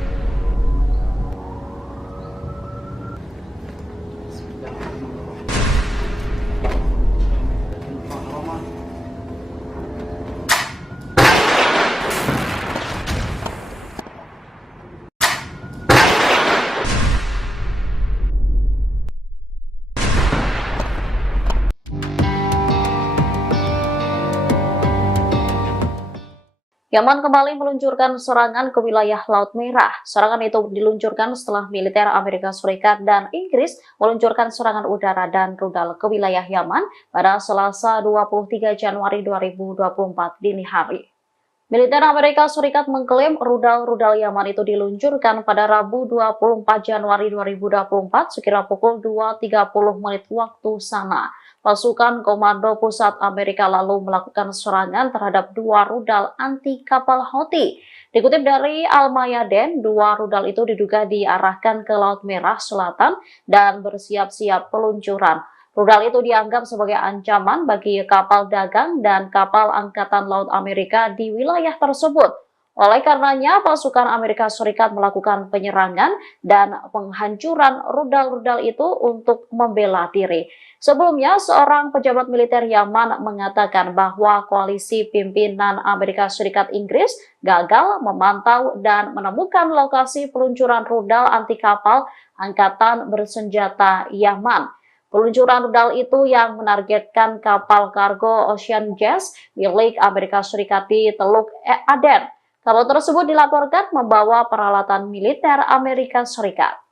Yaman kembali meluncurkan serangan ke wilayah Laut Merah. Serangan itu diluncurkan setelah militer Amerika Serikat dan Inggris meluncurkan serangan udara dan rudal ke wilayah Yaman pada Selasa 23 Januari 2024 dini hari. Militer Amerika Serikat mengklaim rudal-rudal Yaman itu diluncurkan pada Rabu 24 Januari 2024 sekira pukul 2.30 menit waktu sana. Pasukan Komando Pusat Amerika lalu melakukan serangan terhadap 2 rudal anti kapal Houthi. Dikutip dari Al-Mayadeen, 2 rudal itu diduga diarahkan ke Laut Merah Selatan dan bersiap-siap peluncuran. Rudal itu dianggap sebagai ancaman bagi kapal dagang dan kapal Angkatan Laut Amerika di wilayah tersebut. Oleh karenanya, pasukan Amerika Serikat melakukan penyerangan dan penghancuran rudal-rudal itu untuk membela diri. Sebelumnya, seorang pejabat militer Yaman mengatakan bahwa koalisi pimpinan Amerika Serikat Inggris gagal memantau dan menemukan lokasi peluncuran rudal anti kapal Angkatan Bersenjata Yaman. Peluncuran rudal itu yang menargetkan kapal kargo Ocean Jazz milik Amerika Serikat di Teluk Aden. Kapal tersebut dilaporkan membawa peralatan militer Amerika Serikat.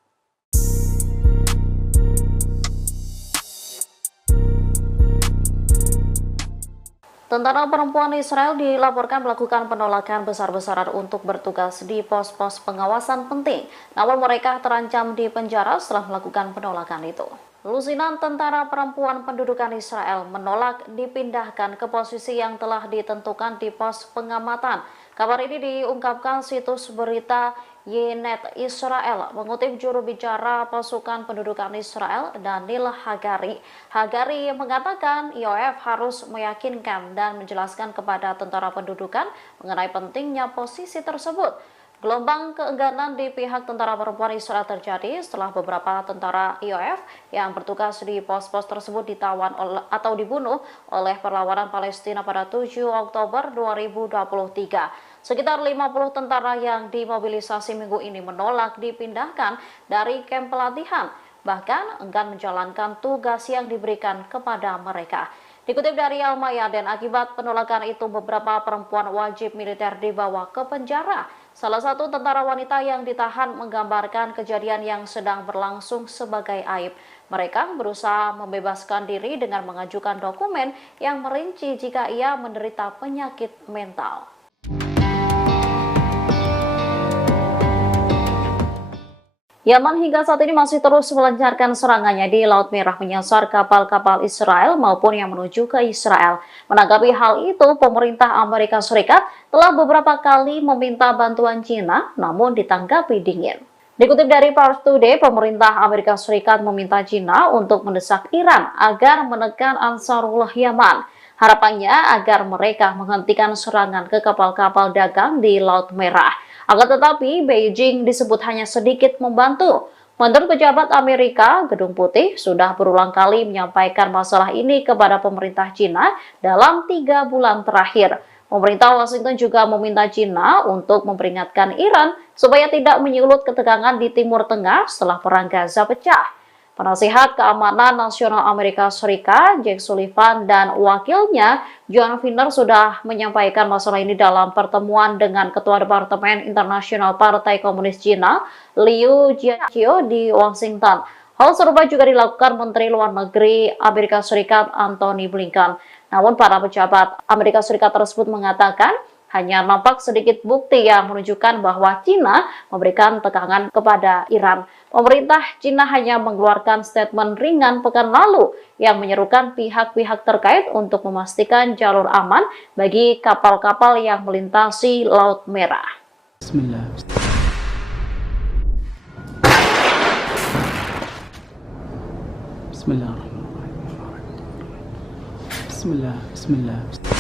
Tentara perempuan Israel dilaporkan melakukan penolakan besar-besaran untuk bertugas di pos-pos pengawasan penting. Namun mereka terancam di penjara setelah melakukan penolakan itu. Lusinan tentara perempuan pendudukan Israel menolak dipindahkan ke posisi yang telah ditentukan di pos pengamatan. Kabar ini diungkapkan situs berita Ynet Israel mengutip juru bicara pasukan pendudukan Israel Daniel Hagari. Hagari mengatakan IOF harus meyakinkan dan menjelaskan kepada tentara pendudukan mengenai pentingnya posisi tersebut. Gelombang keengganan di pihak tentara perempuan Israel terjadi setelah beberapa tentara IOF yang bertugas di pos-pos tersebut ditawan atau dibunuh oleh perlawanan Palestina pada 7 Oktober 2023. Sekitar 50 tentara yang dimobilisasi minggu ini menolak dipindahkan dari kamp pelatihan, bahkan enggan menjalankan tugas yang diberikan kepada mereka. Dikutip dari Al-Mayadeen, akibat penolakan itu beberapa perempuan wajib militer dibawa ke penjara. Salah satu tentara wanita yang ditahan menggambarkan kejadian yang sedang berlangsung sebagai aib. Mereka berusaha membebaskan diri dengan mengajukan dokumen yang merinci jika ia menderita penyakit mental. Yaman hingga saat ini masih terus melancarkan serangannya di Laut Merah menyasar kapal-kapal Israel maupun yang menuju ke Israel. Menanggapi hal itu, pemerintah Amerika Serikat telah beberapa kali meminta bantuan China, namun ditanggapi dingin. Dikutip dari Pars Today, pemerintah Amerika Serikat meminta China untuk mendesak Iran agar menekan Ansarullah Yaman. Harapannya agar mereka menghentikan serangan ke kapal-kapal dagang di Laut Merah. Akan tetapi, Beijing disebut hanya sedikit membantu. Menurut pejabat Amerika, Gedung Putih sudah berulang kali menyampaikan masalah ini kepada pemerintah China dalam 3 bulan terakhir. Pemerintah Washington juga meminta China untuk memperingatkan Iran supaya tidak menyulut ketegangan di Timur Tengah setelah Perang Gaza pecah. Penasihat Keamanan Nasional Amerika Serikat, Jake Sullivan, dan wakilnya, John Finner, sudah menyampaikan masalah ini dalam pertemuan dengan Ketua Departemen Internasional Partai Komunis Cina, Liu Jiaqi, di Washington. Hal serupa juga dilakukan Menteri Luar Negeri Amerika Serikat, Antony Blinken. Namun, para pejabat Amerika Serikat tersebut mengatakan, hanya nampak sedikit bukti yang menunjukkan bahwa China memberikan tekanan kepada Iran. Pemerintah China hanya mengeluarkan statement ringan pekan lalu yang menyerukan pihak-pihak terkait untuk memastikan jalur aman bagi kapal-kapal yang melintasi Laut Merah. Bismillah. Bismillahirrahmanirrahim. Bismillah. Bismillah.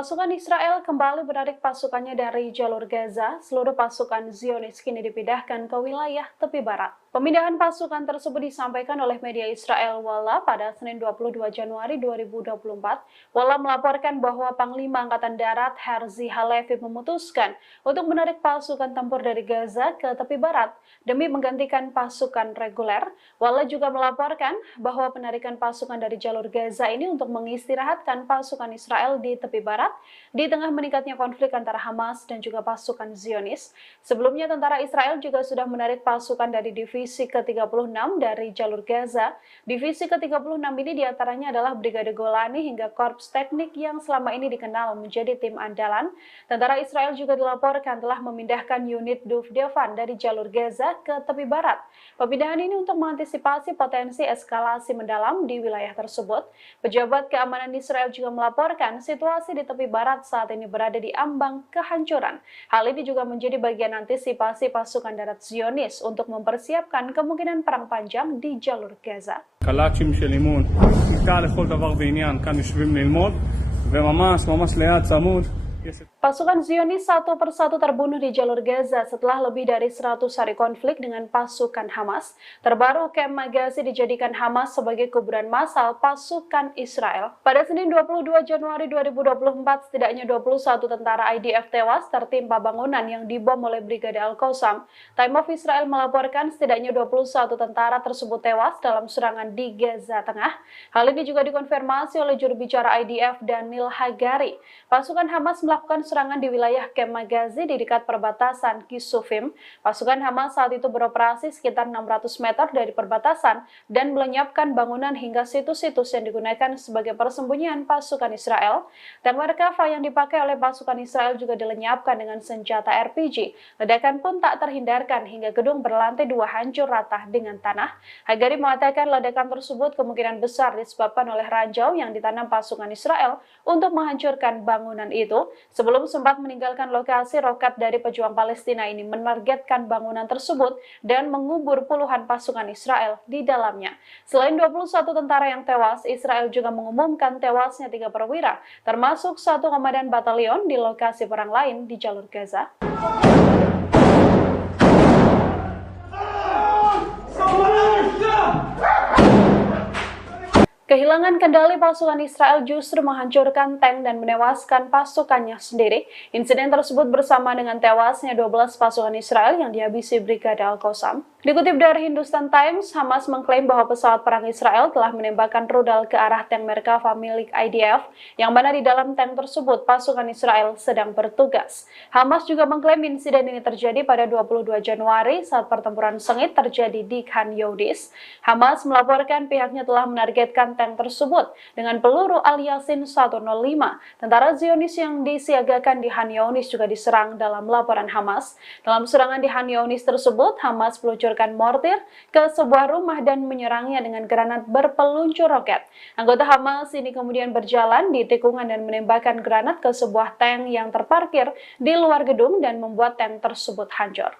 Pasukan Israel kembali menarik pasukannya dari jalur Gaza. Seluruh pasukan Zionis kini dipindahkan ke wilayah tepi barat. Pemindahan pasukan tersebut disampaikan oleh media Israel Walla pada Senin 22 Januari 2024. Walla melaporkan bahwa Panglima Angkatan Darat Herzi Halevi memutuskan untuk menarik pasukan tempur dari Gaza ke tepi barat demi menggantikan pasukan reguler. Walla juga melaporkan bahwa penarikan pasukan dari jalur Gaza ini untuk mengistirahatkan pasukan Israel di tepi barat di tengah meningkatnya konflik antara Hamas dan juga pasukan Zionis. Sebelumnya tentara Israel juga sudah menarik pasukan dari Divisi ke-36 dari jalur Gaza. Divisi ke-36 ini diantaranya adalah Brigade Golani hingga Korps Teknik yang selama ini dikenal menjadi tim andalan. Tentara Israel juga dilaporkan telah memindahkan unit Duvdevan dari jalur Gaza ke tepi barat. Pemindahan ini untuk mengantisipasi potensi eskalasi mendalam di wilayah tersebut. Pejabat keamanan Israel juga melaporkan situasi di tepi barat saat ini berada di ambang kehancuran. Hal ini juga menjadi bagian antisipasi pasukan darat Zionis untuk mempersiapkan kemungkinan perang panjang di jalur Gaza. קלאצ'ים של אימון, קליטה לכל דבר ועניין, כאן יושבים ללמוד, וממש ליד צמוד. Pasukan Zionis satu persatu terbunuh di jalur Gaza setelah lebih dari 100 hari konflik dengan pasukan Hamas. Terbaru, Kem Magazi dijadikan Hamas sebagai kuburan massal pasukan Israel. Pada Senin 22 Januari 2024, setidaknya 21 tentara IDF tewas tertimpa bangunan yang dibom oleh Brigade Al-Qassam. Time of Israel melaporkan setidaknya 21 tentara tersebut tewas dalam serangan di Gaza Tengah. Hal ini juga dikonfirmasi oleh juru bicara IDF Daniel Hagari. Pasukan Hamas melakukan serangan di wilayah Kem Magazi di dekat perbatasan Kisufim. Pasukan Hamas saat itu beroperasi sekitar 600 meter dari perbatasan dan melenyapkan bangunan hingga situs-situs yang digunakan sebagai persembunyian pasukan Israel. Tank Merkava yang dipakai oleh pasukan Israel juga dilenyapkan dengan senjata RPG. Ledakan pun tak terhindarkan hingga gedung berlantai 2 hancur rata dengan tanah. Hagari mengatakan ledakan tersebut kemungkinan besar disebabkan oleh ranjau yang ditanam pasukan Israel untuk menghancurkan bangunan itu. Sebelum sempat meninggalkan lokasi, roket dari pejuang Palestina ini menargetkan bangunan tersebut dan mengubur puluhan pasukan Israel di dalamnya. Selain 21 tentara yang tewas, Israel juga mengumumkan tewasnya 3 perwira, termasuk 1 komandan batalion di lokasi perang lain di jalur Gaza. Kehilangan kendali pasukan Israel justru menghancurkan tank dan menewaskan pasukannya sendiri. Insiden tersebut bersama dengan tewasnya 12 pasukan Israel yang dihabisi Brigade Al-Qassam. Dikutip dari Hindustan Times, Hamas mengklaim bahwa pesawat perang Israel telah menembakkan rudal ke arah tank Merkava milik IDF, yang mana di dalam tank tersebut pasukan Israel sedang bertugas. Hamas juga mengklaim insiden ini terjadi pada 22 Januari saat pertempuran sengit terjadi di Khan Younis. Hamas melaporkan pihaknya telah menargetkan tank tersebut dengan peluru Al-Yasin 105. Tentara Zionis yang disiagakan di Khan Younis juga diserang dalam laporan Hamas. Dalam serangan di Khan Younis tersebut, Hamas meluncurkan mortir ke sebuah rumah dan menyerangnya dengan granat berpeluncur roket. Anggota Hamas ini kemudian berjalan di tikungan dan menembakkan granat ke sebuah tank yang terparkir di luar gedung dan membuat tank tersebut hancur.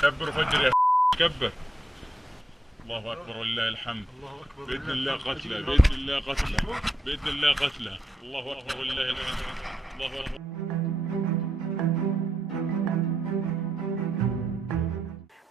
كبر فجر يا كبر. الله اكبر ولله الحمد. باذن الله قتله باذن الله قتله باذن الله قتله. الله اكبر ولله الحمد. الله اكبر.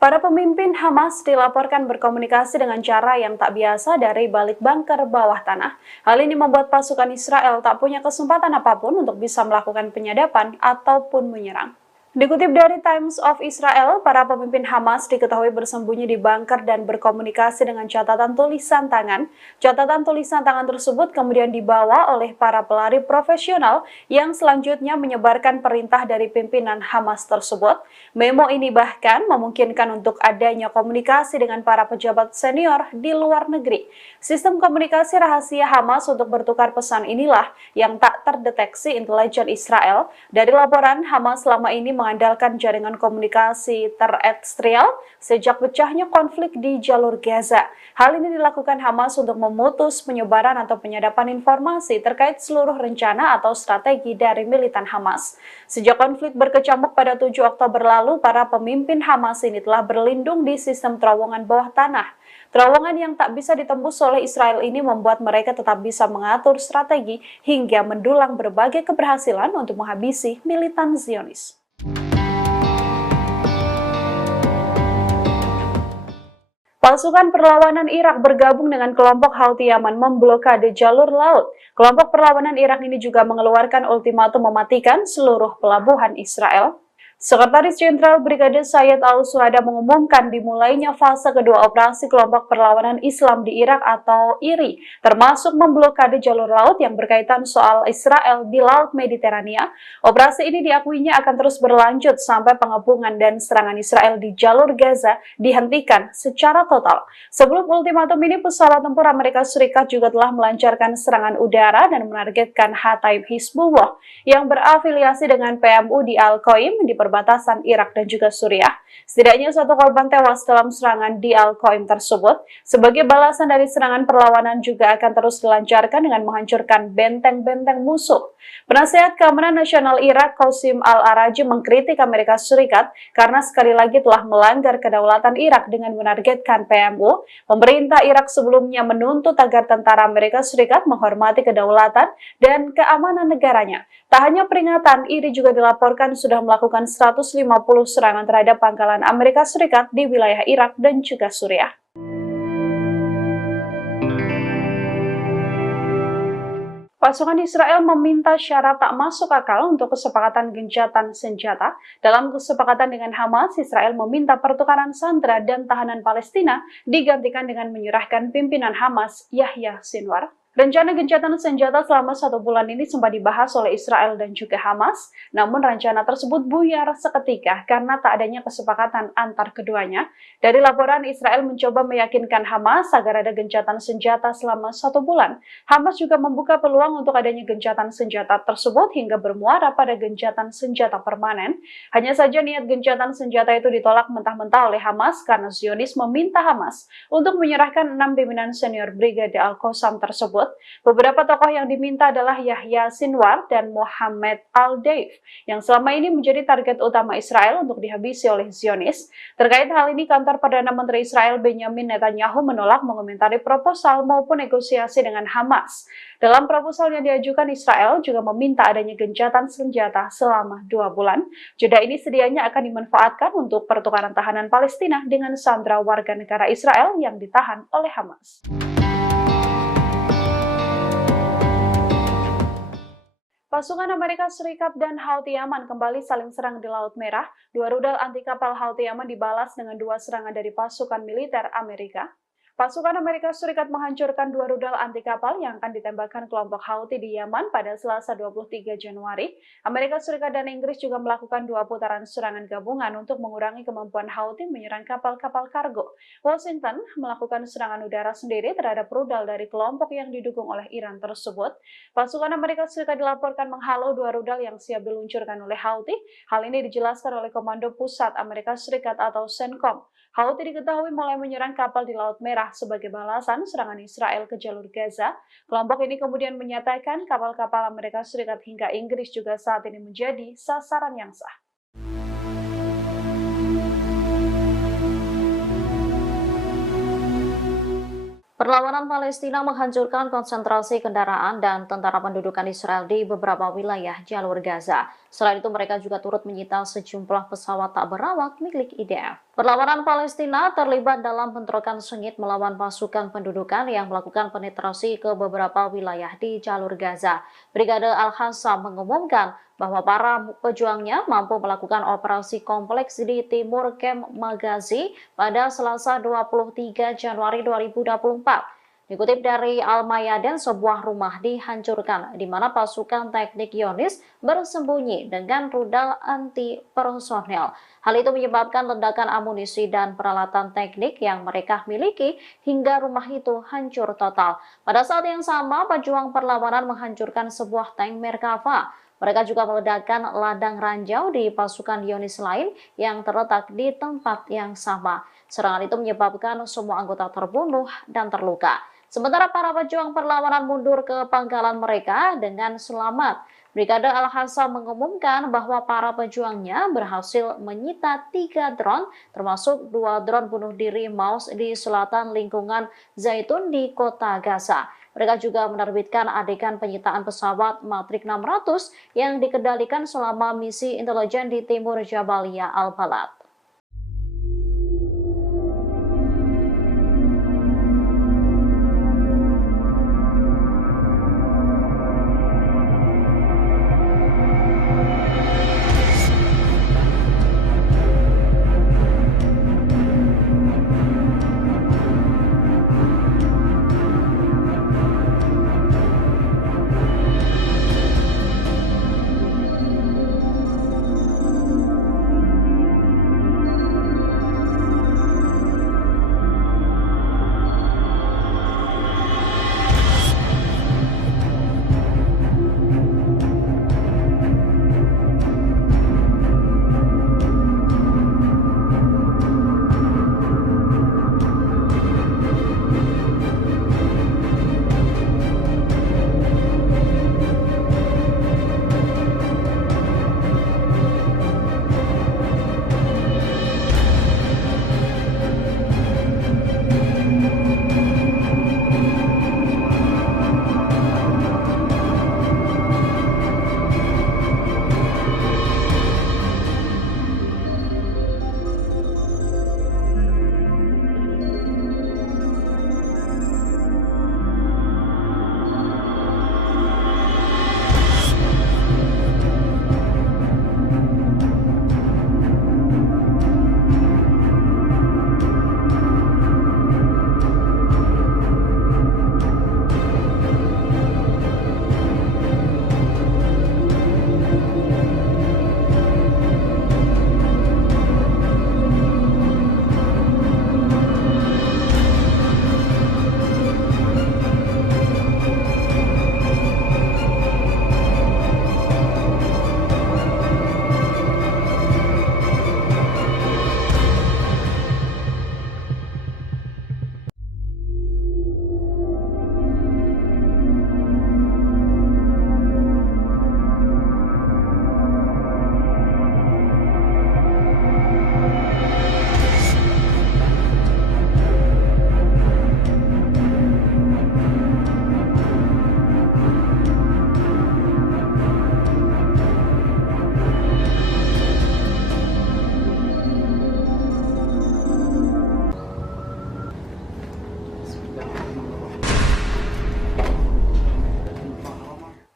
Para pemimpin Hamas dilaporkan berkomunikasi dengan cara yang tak biasa dari balik bunker bawah tanah. Hal ini membuat pasukan Israel tak punya kesempatan apapun untuk bisa melakukan penyadapan ataupun menyerang. Dikutip dari Times of Israel, para pemimpin Hamas diketahui bersembunyi di bunker dan berkomunikasi dengan catatan tulisan tangan. Catatan tulisan tangan tersebut kemudian dibawa oleh para pelari profesional yang selanjutnya menyebarkan perintah dari pimpinan Hamas tersebut. Memo ini bahkan memungkinkan untuk adanya komunikasi dengan para pejabat senior di luar negeri. Sistem komunikasi rahasia Hamas untuk bertukar pesan inilah yang tak terdeteksi intelijen Israel. Dari laporan, Hamas selama ini mengatakan mengandalkan jaringan komunikasi terestrial sejak pecahnya konflik di jalur Gaza. Hal ini dilakukan Hamas untuk memutus penyebaran atau penyadapan informasi terkait seluruh rencana atau strategi dari militan Hamas. Sejak konflik berkecamuk pada 7 Oktober lalu, para pemimpin Hamas ini telah berlindung di sistem terowongan bawah tanah. Terowongan yang tak bisa ditembus oleh Israel ini membuat mereka tetap bisa mengatur strategi hingga mendulang berbagai keberhasilan untuk menghabisi militan Zionis. Pasukan perlawanan Irak bergabung dengan kelompok Houthi Yaman memblokade jalur laut. Kelompok perlawanan Irak ini juga mengeluarkan ultimatum mematikan seluruh pelabuhan Israel. Sekretaris Jenderal Brigade Sayyid Al-Suhada mengumumkan dimulainya fase kedua operasi kelompok perlawanan Islam di Irak atau IRI, termasuk memblokade jalur laut yang berkaitan soal Israel di Laut Mediterania. Operasi ini diakuinya akan terus berlanjut sampai pengepungan dan serangan Israel di jalur Gaza dihentikan secara total. Sebelum ultimatum ini, pesawat tempur Amerika Serikat juga telah melancarkan serangan udara dan menargetkan Hataib Hizbullah yang berafiliasi dengan PMU di Al-Qaim di perbatasan Irak dan juga Suriah. Setidaknya 1 korban tewas dalam serangan di Al-Qaim tersebut. Sebagai balasan dari serangan, perlawanan juga akan terus dilancarkan dengan menghancurkan benteng-benteng musuh. Penasihat Keamanan Nasional Irak, Qasim Al-Araji, mengkritik Amerika Serikat karena sekali lagi telah melanggar kedaulatan Irak dengan menargetkan PMU. Pemerintah Irak sebelumnya menuntut agar tentara Amerika Serikat menghormati kedaulatan dan keamanan negaranya. Tak hanya peringatan, IRI juga dilaporkan sudah melakukan 150 serangan terhadap pangkalan Amerika Serikat di wilayah Irak dan juga Suriah. Pasukan Israel meminta syarat tak masuk akal untuk kesepakatan gencatan senjata. Dalam kesepakatan dengan Hamas, Israel meminta pertukaran sandera dan tahanan Palestina digantikan dengan menyerahkan pimpinan Hamas, Yahya Sinwar. Rencana gencatan senjata selama 1 bulan ini sempat dibahas oleh Israel dan juga Hamas, namun rencana tersebut buyar seketika karena tak adanya kesepakatan antar keduanya. Dari laporan, Israel mencoba meyakinkan Hamas agar ada gencatan senjata selama 1 bulan. Hamas juga membuka peluang untuk adanya gencatan senjata tersebut hingga bermuara pada gencatan senjata permanen. Hanya saja niat gencatan senjata itu ditolak mentah-mentah oleh Hamas karena Zionis meminta Hamas untuk menyerahkan 6 pimpinan senior Brigade Al-Qassam tersebut. Beberapa tokoh yang diminta adalah Yahya Sinwar dan Mohammed Al-Deif, yang selama ini menjadi target utama Israel untuk dihabisi oleh Zionis. Terkait hal ini, kantor Perdana Menteri Israel Benjamin Netanyahu menolak mengomentari proposal maupun negosiasi dengan Hamas. Dalam proposal yang diajukan, Israel juga meminta adanya gencatan senjata selama 2 bulan. Jeda ini sedianya akan dimanfaatkan untuk pertukaran tahanan Palestina dengan sandera warga negara Israel yang ditahan oleh Hamas. Pasukan Amerika Serikat dan Houthi Yaman kembali saling serang di Laut Merah. 2 rudal anti kapal Houthi Yaman dibalas dengan 2 serangan dari pasukan militer Amerika. Pasukan Amerika Serikat menghancurkan 2 rudal anti kapal yang akan ditembakkan kelompok Houthi di Yaman pada Selasa 23 Januari. Amerika Serikat dan Inggris juga melakukan 2 putaran serangan gabungan untuk mengurangi kemampuan Houthi menyerang kapal-kapal kargo. Washington melakukan serangan udara sendiri terhadap rudal dari kelompok yang didukung oleh Iran tersebut. Pasukan Amerika Serikat dilaporkan menghalau 2 rudal yang siap diluncurkan oleh Houthi. Hal ini dijelaskan oleh Komando Pusat Amerika Serikat atau CENTCOM. Houthi diketahui mulai menyerang kapal di Laut Merah sebagai balasan serangan Israel ke jalur Gaza. Kelompok ini kemudian menyatakan kapal-kapal Amerika Serikat hingga Inggris juga saat ini menjadi sasaran yang sah. Perlawanan Palestina menghancurkan konsentrasi kendaraan dan tentara pendudukan Israel di beberapa wilayah jalur Gaza. Selain itu, mereka juga turut menyita sejumlah pesawat tak berawak milik IDF. Perlawanan Palestina terlibat dalam bentrokan sengit melawan pasukan pendudukan yang melakukan penetrasi ke beberapa wilayah di jalur Gaza. Brigade Al-Qassam mengumumkan bahwa para pejuangnya mampu melakukan operasi kompleks di timur Kem Magazi pada Selasa 23 Januari 2024. Dikutip dari Al-Mayadin, sebuah rumah dihancurkan di mana pasukan teknik Zionis bersembunyi dengan rudal anti personel. Hal itu menyebabkan ledakan amunisi dan peralatan teknik yang mereka miliki hingga rumah itu hancur total. Pada saat yang sama, pejuang perlawanan menghancurkan sebuah tank Merkava. Mereka juga meledakkan ladang ranjau di pasukan Zionis lain yang terletak di tempat yang sama. Serangan itu menyebabkan semua anggota terbunuh dan terluka. Sementara para pejuang perlawanan mundur ke pangkalan mereka dengan selamat. Brigade Al-Hassam mengumumkan bahwa para pejuangnya berhasil menyita 3 drone, termasuk 2 drone bunuh diri Maus di selatan lingkungan Zaitun di kota Gaza. Mereka juga menerbitkan adegan penyitaan pesawat Matrix 600 yang dikendalikan selama misi intelijen di timur Jabalia Al-Balad.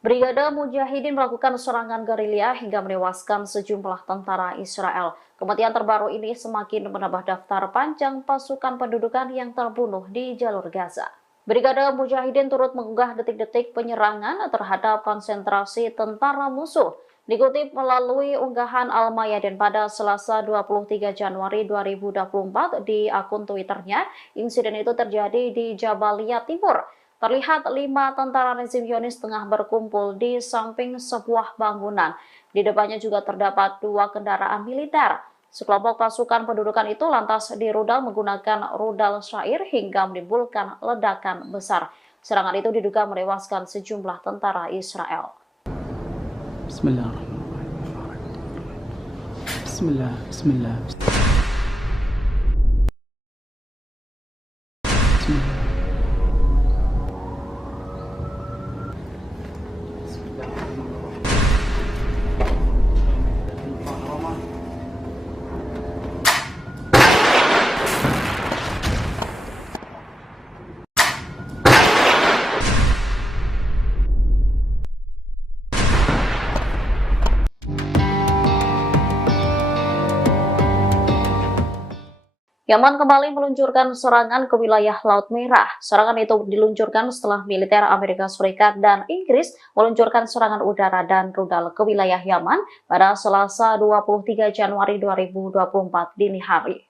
Brigade Mujahidin melakukan serangan gerilya hingga menewaskan sejumlah tentara Israel. Kematian terbaru ini semakin menambah daftar panjang pasukan pendudukan yang terbunuh di jalur Gaza. Brigade Mujahidin turut mengunggah detik-detik penyerangan terhadap konsentrasi tentara musuh. Dikutip melalui unggahan Al-Mayadin pada Selasa 23 Januari 2024 di akun Twitternya, insiden itu terjadi di Jabalia Timur. Terlihat 5 tentara rezim Zionis tengah berkumpul di samping sebuah bangunan. Di depannya juga terdapat 2 kendaraan militer. Sekelompok pasukan pendudukan itu lantas dirudal menggunakan rudal syair hingga menimbulkan ledakan besar. Serangan itu diduga menewaskan sejumlah tentara Israel. Bismillahirrahmanirrahim. Bismillah. Bismillah. Yaman kembali meluncurkan serangan ke wilayah Laut Merah. Serangan itu diluncurkan setelah militer Amerika Serikat dan Inggris meluncurkan serangan udara dan rudal ke wilayah Yaman pada Selasa 23 Januari 2024 dini hari.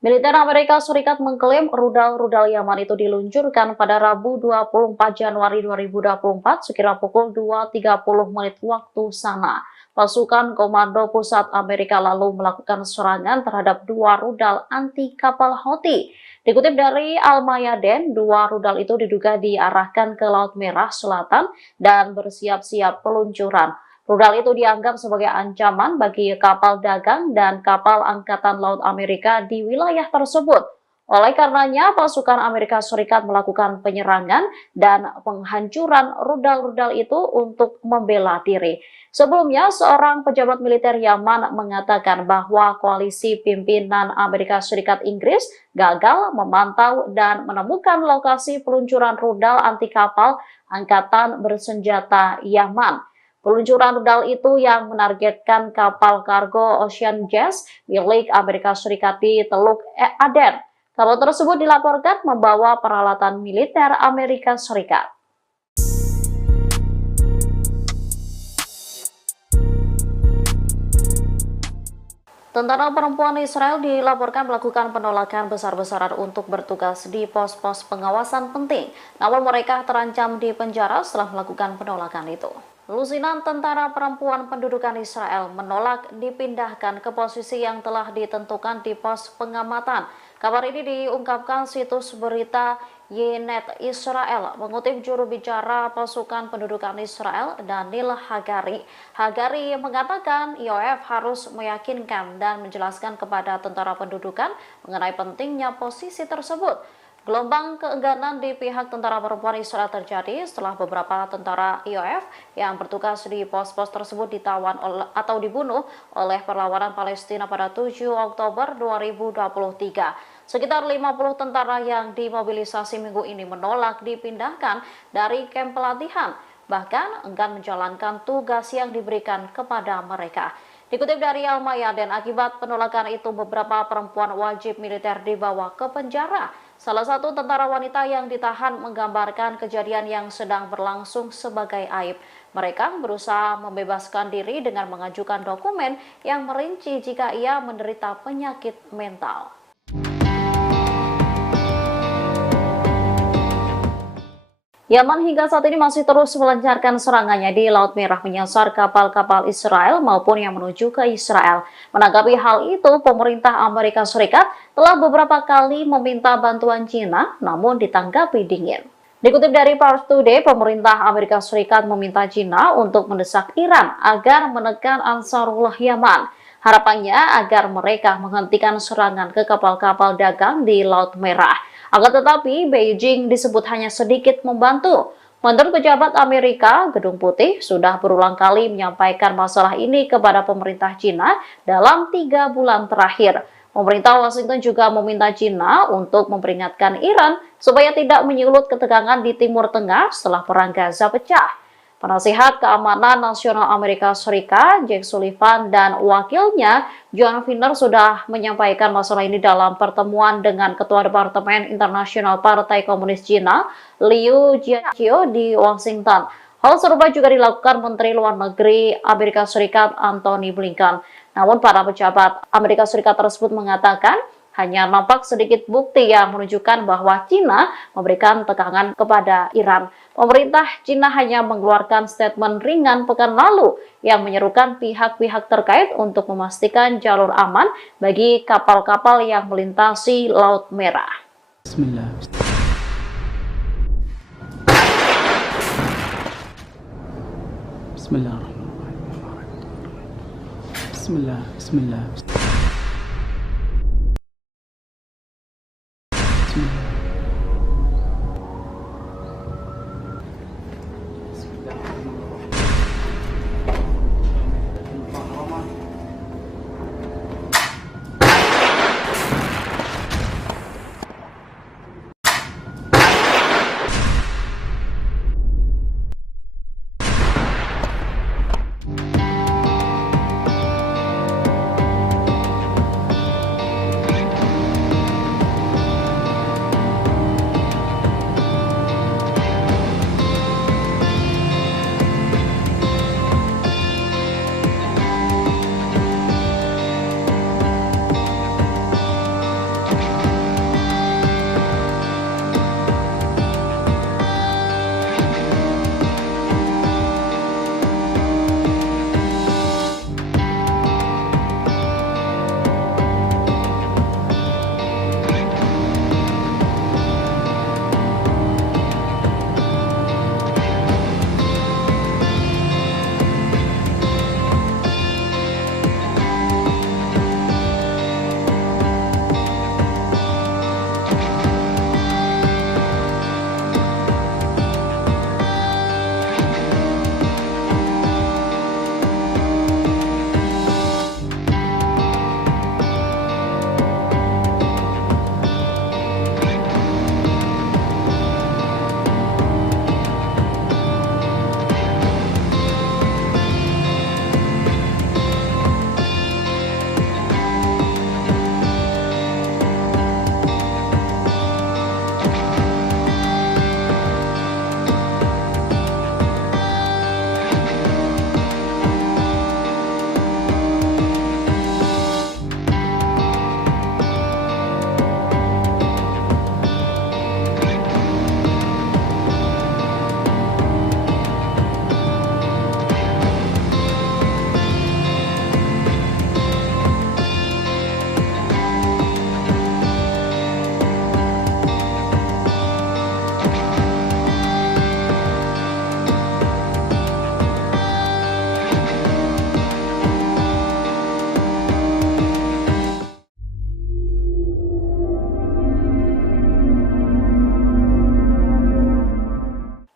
Militer Amerika Serikat mengklaim rudal-rudal Yaman itu diluncurkan pada Rabu 24 Januari 2024 sekira pukul 2.30 menit waktu sana. Pasukan Komando Pusat Amerika lalu melakukan serangan terhadap dua rudal anti kapal Houthi. Dikutip dari Al-Mayadeen, dua rudal itu diduga diarahkan ke Laut Merah Selatan dan bersiap-siap peluncuran. Rudal itu dianggap sebagai ancaman bagi kapal dagang dan kapal Angkatan Laut Amerika di wilayah tersebut. Oleh karenanya, pasukan Amerika Serikat melakukan penyerangan dan penghancuran rudal-rudal itu untuk membela diri. Sebelumnya, seorang pejabat militer Yaman mengatakan bahwa koalisi pimpinan Amerika Serikat Inggris gagal memantau dan menemukan lokasi peluncuran rudal anti kapal Angkatan Bersenjata Yaman. Peluncuran rudal itu yang menargetkan kapal kargo Ocean Jazz milik Amerika Serikat di Teluk Aden. Kapal tersebut dilaporkan membawa peralatan militer Amerika Serikat. Tentara perempuan Israel dilaporkan melakukan penolakan besar-besaran untuk bertugas di pos-pos pengawasan penting. Namun mereka terancam di penjara setelah melakukan penolakan itu. Lusinan tentara perempuan pendudukan Israel menolak dipindahkan ke posisi yang telah ditentukan di pos pengamatan. Kabar ini diungkapkan situs berita Ynet Israel mengutip juru bicara pasukan pendudukan Israel Daniel Hagari. Hagari mengatakan IOF harus meyakinkan dan menjelaskan kepada tentara pendudukan mengenai pentingnya posisi tersebut. Gelombang keengganan di pihak tentara perempuan Israel terjadi setelah beberapa tentara IOF yang bertugas di pos-pos tersebut ditawan atau dibunuh oleh perlawanan Palestina pada 7 Oktober 2023. Sekitar 50 tentara yang dimobilisasi minggu ini menolak dipindahkan dari kamp pelatihan, bahkan enggan menjalankan tugas yang diberikan kepada mereka. Dikutip dari Al-Mayadeen, akibat penolakan itu beberapa perempuan wajib militer dibawa ke penjara. Salah satu tentara wanita yang ditahan menggambarkan kejadian yang sedang berlangsung sebagai aib. Mereka berusaha membebaskan diri dengan mengajukan dokumen yang merinci jika ia menderita penyakit mental. Yaman hingga saat ini masih terus melancarkan serangannya di Laut Merah menyasar kapal-kapal Israel maupun yang menuju ke Israel. Menanggapi hal itu, pemerintah Amerika Serikat telah beberapa kali meminta bantuan China, namun ditanggapi dingin. Dikutip dari Pars Today, pemerintah Amerika Serikat meminta China untuk mendesak Iran agar menekan Ansarullah Yaman. Harapannya agar mereka menghentikan serangan ke kapal-kapal dagang di Laut Merah. Akan tetapi, Beijing disebut hanya sedikit membantu. Menurut pejabat Amerika, Gedung Putih sudah berulang kali menyampaikan masalah ini kepada pemerintah China dalam 3 bulan terakhir. Pemerintah Washington juga meminta China untuk memperingatkan Iran supaya tidak menyulut ketegangan di Timur Tengah setelah perang Gaza pecah. Penasihat Keamanan Nasional Amerika Serikat, Jake Sullivan, dan wakilnya, John Finner, sudah menyampaikan masalah ini dalam pertemuan dengan Ketua Departemen Internasional Partai Komunis Cina, Liu Jiaqi di Washington. Hal serupa juga dilakukan Menteri Luar Negeri Amerika Serikat, Antony Blinken. Namun, para pejabat Amerika Serikat tersebut mengatakan, hanya nampak sedikit bukti yang menunjukkan bahwa China memberikan tekanan kepada Iran. Pemerintah China hanya mengeluarkan statement ringan pekan lalu yang menyerukan pihak-pihak terkait untuk memastikan jalur aman bagi kapal-kapal yang melintasi Laut Merah. Bismillah. Bismillahirrahmanirrahim. Bismillah. Bismillah.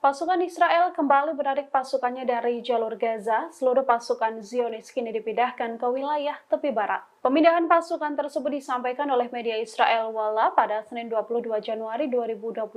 Pasukan Israel kembali menarik pasukannya dari jalur Gaza. Seluruh pasukan Zionis kini dipindahkan ke wilayah tepi barat. Pemindahan pasukan tersebut disampaikan oleh media Israel Walla pada Senin 22 Januari 2024.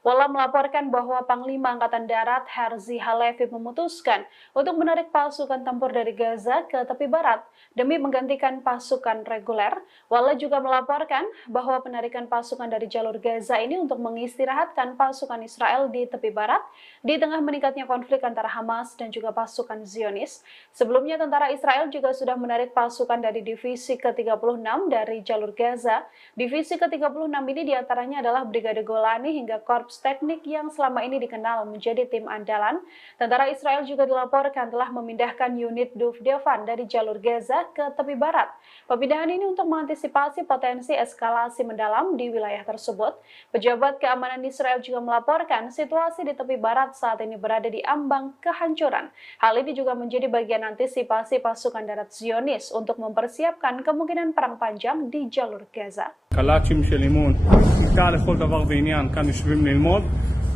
Walla melaporkan bahwa Panglima Angkatan Darat Herzi Halevi memutuskan untuk menarik pasukan tempur dari Gaza ke tepi barat demi menggantikan pasukan reguler. Walla juga melaporkan bahwa penarikan pasukan dari jalur Gaza ini untuk mengistirahatkan pasukan Israel di tepi barat di tengah meningkatnya konflik antara Hamas dan juga pasukan Zionis. Sebelumnya tentara Israel juga sudah menarik pasukan dari divisi ke-36 dari jalur Gaza. Divisi ke-36 ini diantaranya adalah Brigade Golani hingga Korps Teknik yang selama ini dikenal menjadi tim andalan. Tentara Israel juga dilaporkan telah memindahkan unit Duvdevan dari jalur Gaza ke tepi barat. Pemindahan ini untuk mengantisipasi potensi eskalasi mendalam di wilayah tersebut. Pejabat keamanan Israel juga melaporkan situasi di tepi barat saat ini berada di ambang kehancuran. Hal ini juga menjadi bagian antisipasi pasukan darat Zionis untuk mempersiapkan kemungkinan perang panjang di jalur Gaza. קלאצ'ים של אימון, כיתה לכל דבר ועניין, כאן יושבים ללמוד,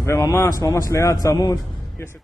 וממש ליד צמוד.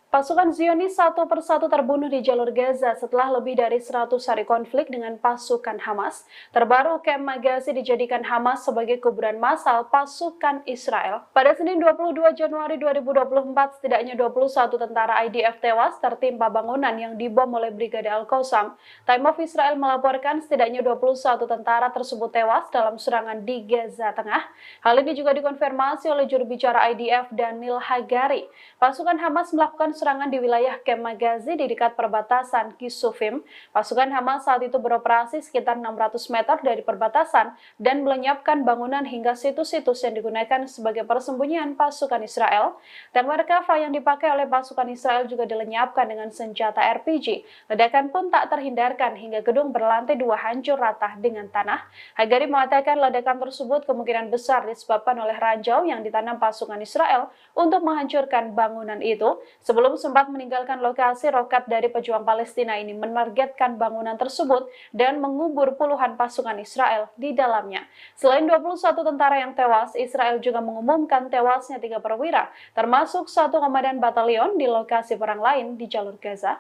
Pasukan Zionis satu persatu terbunuh di jalur Gaza setelah lebih dari 100 hari konflik dengan pasukan Hamas. Terbaru, Kem Magazi dijadikan Hamas sebagai kuburan massal pasukan Israel. Pada Senin 22 Januari 2024, setidaknya 21 tentara IDF tewas tertimpa bangunan yang dibom oleh Brigade Al-Qassam. Time of Israel melaporkan setidaknya 21 tentara tersebut tewas dalam serangan di Gaza Tengah. Hal ini juga dikonfirmasi oleh juru bicara IDF Daniel Hagari. Pasukan Hamas melakukan serangan di wilayah Kem Magazi di dekat perbatasan Kisufim. Pasukan Hamas saat itu beroperasi sekitar 600 meter dari perbatasan dan melenyapkan bangunan hingga situs-situs yang digunakan sebagai persembunyian pasukan Israel. Tank Merkava yang dipakai oleh pasukan Israel juga dilenyapkan dengan senjata RPG. Ledakan pun tak terhindarkan hingga gedung berlantai 2 hancur rata dengan tanah. Hagari mengatakan ledakan tersebut kemungkinan besar disebabkan oleh ranjau yang ditanam pasukan Israel untuk menghancurkan bangunan itu. Sebelum sempat meninggalkan lokasi, roket dari pejuang Palestina ini menargetkan bangunan tersebut dan mengubur puluhan pasukan Israel di dalamnya. Selain 21 tentara yang tewas, Israel juga mengumumkan tewasnya 3 perwira, termasuk 1 komandan batalion di lokasi perang lain di jalur Gaza.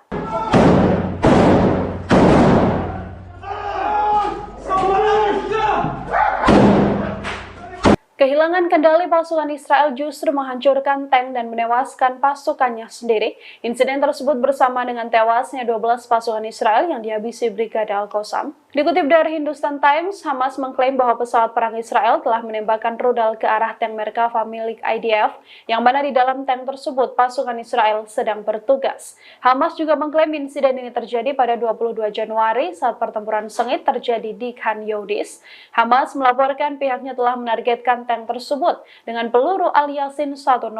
Kehilangan kendali pasukan Israel justru menghancurkan tank dan menewaskan pasukannya sendiri. Insiden tersebut bersama dengan tewasnya 12 pasukan Israel yang dihabisi Brigade Al-Qassam. Dikutip dari Hindustan Times, Hamas mengklaim bahwa pesawat perang Israel telah menembakkan rudal ke arah tank Merkava milik IDF, yang mana di dalam tank tersebut pasukan Israel sedang bertugas. Hamas juga mengklaim insiden ini terjadi pada 22 Januari saat pertempuran sengit terjadi di Khan Younis. Hamas melaporkan pihaknya telah menargetkan tank tersebut dengan peluru Al-Yasin 105.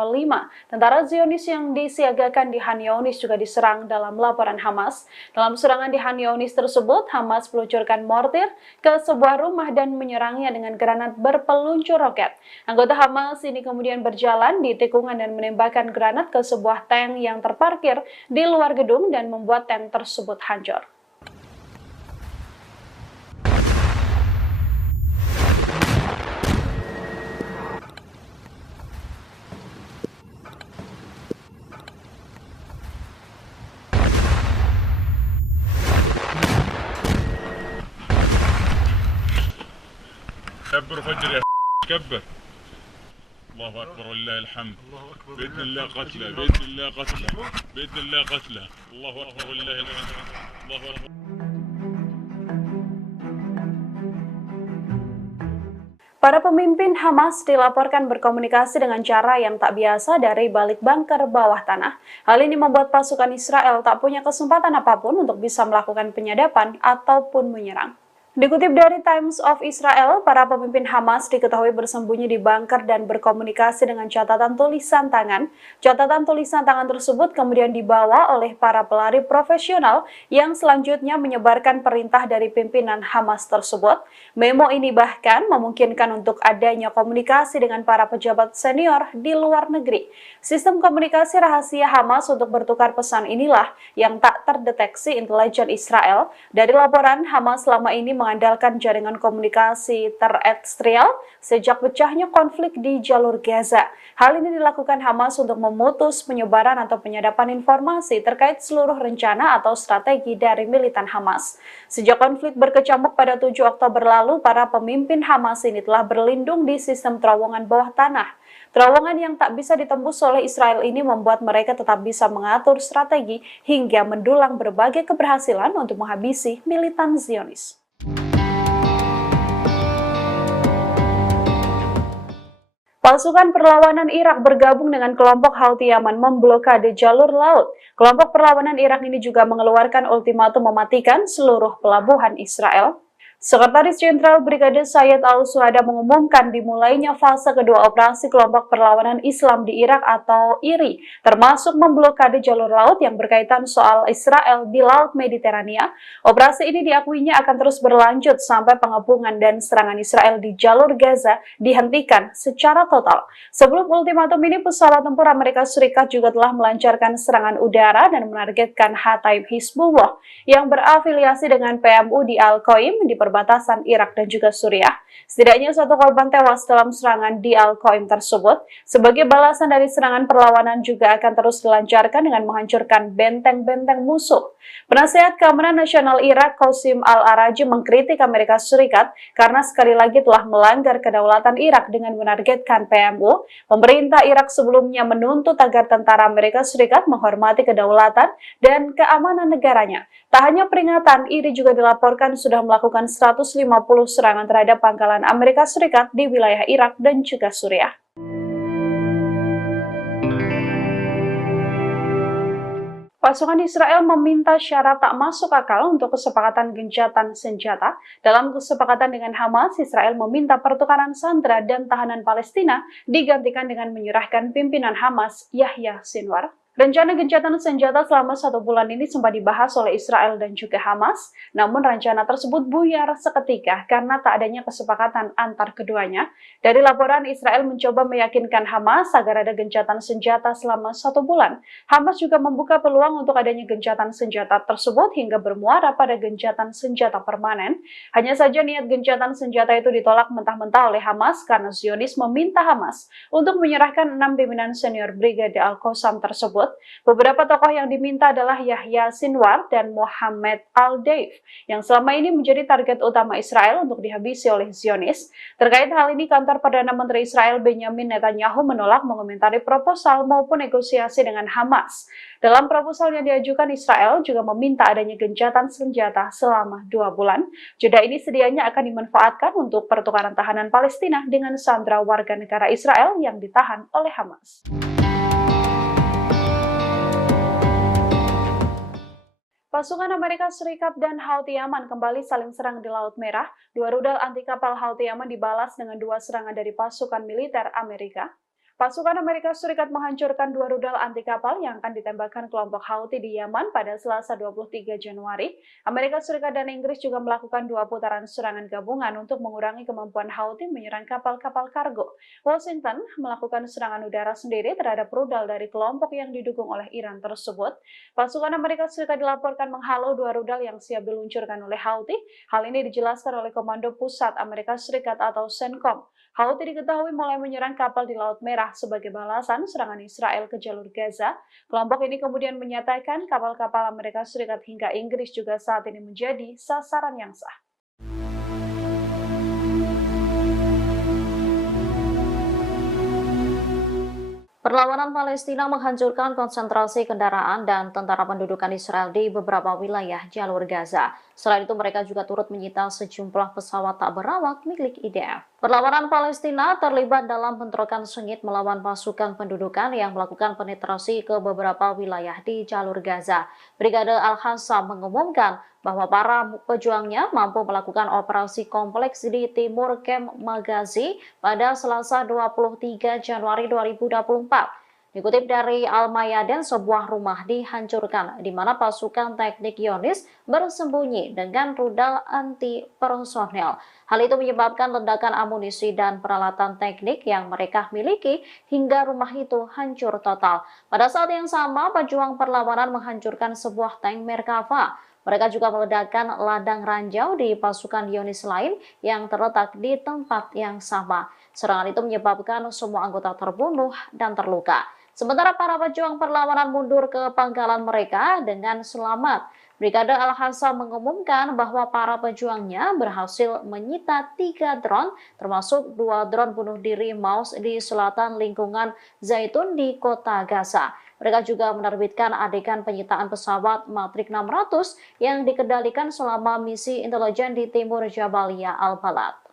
Tentara Zionis yang disiagakan di Khan Younis juga diserang dalam laporan Hamas. Dalam serangan di Khan Younis tersebut, Hamas meluncurkan mortir ke sebuah rumah dan menyerangnya dengan granat berpeluncur roket. Anggota Hamas ini kemudian berjalan di tikungan dan menembakkan granat ke sebuah tank yang terparkir di luar gedung dan membuat tank tersebut hancur. كبر فجر يا كبر. الله اكبر ولله الحمد. باذن الله قتله باذن الله قتله باذن الله قتله. الله اكبر ولله الحمد. الله اكبر. Para pemimpin Hamas dilaporkan berkomunikasi dengan cara yang tak biasa dari balik bunker bawah tanah. Hal ini membuat pasukan Israel tak punya kesempatan apapun untuk bisa melakukan penyadapan ataupun menyerang. Dikutip dari Times of Israel, para pemimpin Hamas diketahui bersembunyi di bunker dan berkomunikasi dengan catatan tulisan tangan. Catatan tulisan tangan tersebut kemudian dibawa oleh para pelari profesional yang selanjutnya menyebarkan perintah dari pimpinan Hamas tersebut. Memo ini bahkan memungkinkan untuk adanya komunikasi dengan para pejabat senior di luar negeri. Sistem komunikasi rahasia Hamas untuk bertukar pesan inilah yang tak terdeteksi intelijen Israel. Dari laporan, Hamas selama ini mengandalkan jaringan komunikasi terestrial sejak pecahnya konflik di jalur Gaza. Hal ini dilakukan Hamas untuk memutus penyebaran atau penyadapan informasi terkait seluruh rencana atau strategi dari militan Hamas. Sejak konflik berkecamuk pada 7 Oktober lalu, para pemimpin Hamas ini telah berlindung di sistem terowongan bawah tanah. Terowongan yang tak bisa ditembus oleh Israel ini membuat mereka tetap bisa mengatur strategi hingga mendulang berbagai keberhasilan untuk menghabisi militan Zionis. Pasukan perlawanan Irak bergabung dengan kelompok Houthi Yaman memblokade jalur laut. Kelompok perlawanan Irak ini juga mengeluarkan ultimatum mematikan seluruh pelabuhan Israel. Sekretaris Jenderal Brigade Sayyid Al-Suhada mengumumkan dimulainya fase kedua operasi kelompok perlawanan Islam di Irak atau IRI, termasuk memblokade jalur laut yang berkaitan soal Israel di Laut Mediterania. Operasi ini diakuinya akan terus berlanjut sampai pengepungan dan serangan Israel di jalur Gaza dihentikan secara total. Sebelum ultimatum ini, pesawat tempur Amerika Serikat juga telah melancarkan serangan udara dan menargetkan Hataib Hizbullah yang berafiliasi dengan PMU di Al-Qaim di perbatasan Irak dan juga Suriah. Setidaknya 1 korban tewas dalam serangan di Al-Qaim tersebut. Sebagai balasan dari serangan, perlawanan juga akan terus dilancarkan dengan menghancurkan benteng-benteng musuh. Penasehat Keamanan Nasional Irak, Qasim Al-Araji, mengkritik Amerika Serikat karena sekali lagi telah melanggar kedaulatan Irak dengan menargetkan PMU. Pemerintah Irak sebelumnya menuntut agar tentara Amerika Serikat menghormati kedaulatan dan keamanan negaranya. Tak hanya peringatan, IRI juga dilaporkan sudah melakukan 150 serangan terhadap pangkalan Amerika Serikat di wilayah Irak dan juga Suriah. Pasukan Israel meminta syarat tak masuk akal untuk kesepakatan gencatan senjata. Dalam kesepakatan dengan Hamas, Israel meminta pertukaran sandera dan tahanan Palestina digantikan dengan menyerahkan pimpinan Hamas, Yahya Sinwar. Rencana gencatan senjata selama 1 bulan ini sempat dibahas oleh Israel dan juga Hamas, namun rencana tersebut buyar seketika karena tak adanya kesepakatan antar keduanya. Dari laporan, Israel mencoba meyakinkan Hamas agar ada gencatan senjata selama 1 bulan. Hamas juga membuka peluang untuk adanya gencatan senjata tersebut hingga bermuara pada gencatan senjata permanen. Hanya saja niat gencatan senjata itu ditolak mentah-mentah oleh Hamas karena Zionis meminta Hamas untuk menyerahkan 6 pimpinan senior Brigade Al-Qassam tersebut. Beberapa tokoh yang diminta adalah Yahya Sinwar dan Mohammed Al-Deif, yang selama ini menjadi target utama Israel untuk dihabisi oleh Zionis. Terkait hal ini, kantor Perdana Menteri Israel Benjamin Netanyahu menolak mengomentari proposal maupun negosiasi dengan Hamas. Dalam proposal yang diajukan, Israel juga meminta adanya gencatan senjata selama 2 bulan. Jeda ini sedianya akan dimanfaatkan untuk pertukaran tahanan Palestina dengan sandera warga negara Israel yang ditahan oleh Hamas. Pasukan Amerika Serikat dan Houthi Yaman kembali saling serang di Laut Merah. 2 rudal anti kapal Houthi Yaman dibalas dengan 2 serangan dari pasukan militer Amerika. Pasukan Amerika Serikat menghancurkan 2 rudal anti kapal yang akan ditembakkan kelompok Houthi di Yaman pada Selasa 23 Januari. Amerika Serikat dan Inggris juga melakukan 2 putaran serangan gabungan untuk mengurangi kemampuan Houthi menyerang kapal-kapal kargo. Washington melakukan serangan udara sendiri terhadap rudal dari kelompok yang didukung oleh Iran tersebut. Pasukan Amerika Serikat dilaporkan menghalau 2 rudal yang siap diluncurkan oleh Houthi. Hal ini dijelaskan oleh Komando Pusat Amerika Serikat atau CENTCOM. Houthi diketahui mulai menyerang kapal di Laut Merah sebagai balasan serangan Israel ke jalur Gaza. Kelompok ini kemudian menyatakan kapal-kapal Amerika Serikat hingga Inggris juga saat ini menjadi sasaran yang sah. Perlawanan Palestina menghancurkan konsentrasi kendaraan dan tentara pendudukan Israel di beberapa wilayah jalur Gaza. Selain itu, mereka juga turut menyita sejumlah pesawat tak berawak milik IDF. Perlawanan Palestina terlibat dalam bentrokan sengit melawan pasukan pendudukan yang melakukan penetrasi ke beberapa wilayah di jalur Gaza. Brigade Al-Qassam mengumumkan bahwa para pejuangnya mampu melakukan operasi kompleks di timur Kem Magazi pada Selasa 23 Januari 2024. Dikutip dari Al-Mayadin, sebuah rumah dihancurkan di mana pasukan teknik Zionis bersembunyi dengan rudal anti personel. Hal itu menyebabkan ledakan amunisi dan peralatan teknik yang mereka miliki hingga rumah itu hancur total. Pada saat yang sama, pejuang perlawanan menghancurkan sebuah tank Merkava. Mereka juga meledakkan ladang ranjau di pasukan Zionis lain yang terletak di tempat yang sama. Serangan itu menyebabkan semua anggota terbunuh dan terluka. Sementara para pejuang perlawanan mundur ke pangkalan mereka dengan selamat. Brigade Al-Hassam mengumumkan bahwa para pejuangnya berhasil menyita 3 drone, termasuk 2 drone bunuh diri Maus di selatan lingkungan Zaitun di kota Gaza. Mereka juga menerbitkan adegan penyitaan pesawat Matrix 600 yang dikendalikan selama misi intelijen di timur Jabalia Al-Balad.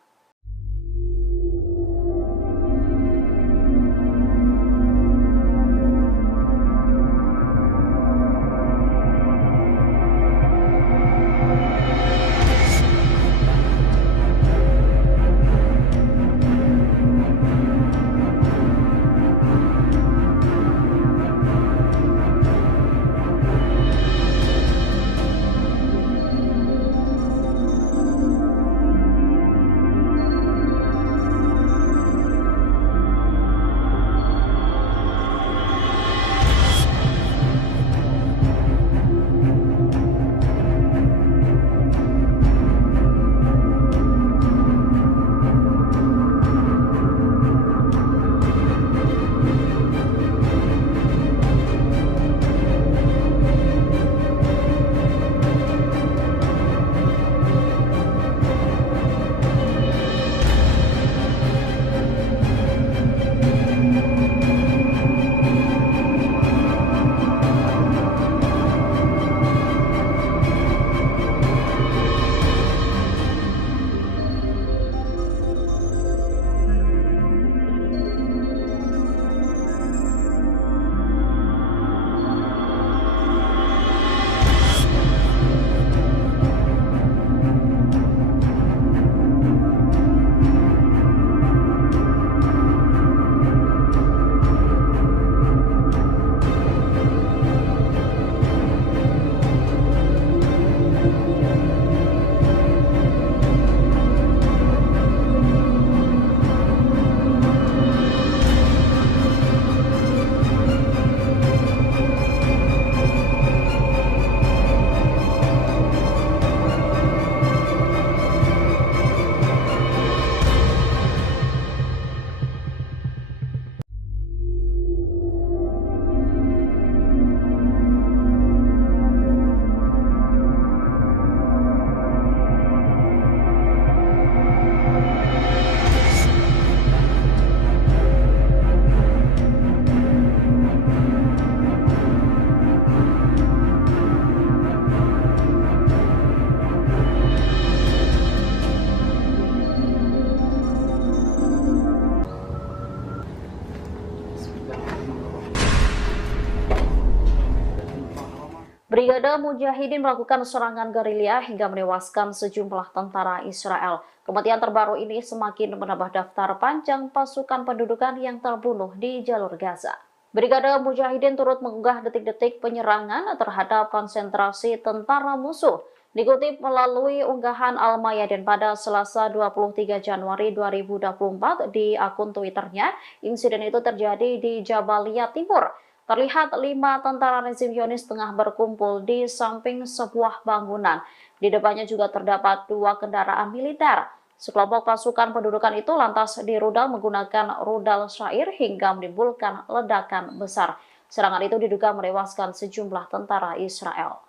Brigade Mujahidin melakukan serangan gerilya hingga menewaskan sejumlah tentara Israel. Kematian terbaru ini semakin menambah daftar panjang pasukan pendudukan yang terbunuh di jalur Gaza. Brigade Mujahidin turut mengunggah detik-detik penyerangan terhadap konsentrasi tentara musuh. Dikutip melalui unggahan Al-Mayadin pada Selasa 23 Januari 2024 di akun Twitternya, insiden itu terjadi di Jabalia Timur. Terlihat 5 tentara rezim Zionis tengah berkumpul di samping sebuah bangunan. Di depannya juga terdapat 2 kendaraan militer. Sekelompok pasukan pendudukan itu lantas dirudal menggunakan rudal syair hingga menimbulkan ledakan besar. Serangan itu diduga menewaskan sejumlah tentara Israel.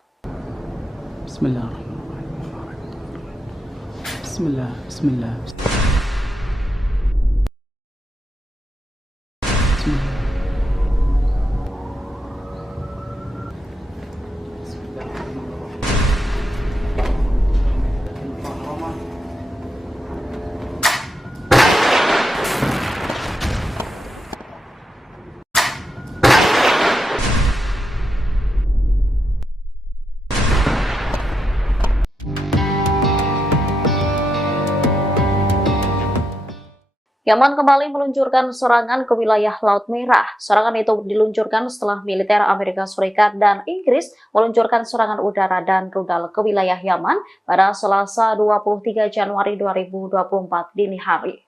Bismillahirrahmanirrahim. Bismillah. Bismillah. Yaman kembali meluncurkan serangan ke wilayah Laut Merah. Serangan itu diluncurkan setelah militer Amerika Serikat dan Inggris meluncurkan serangan udara dan rudal ke wilayah Yaman pada Selasa 23 Januari 2024 dini hari.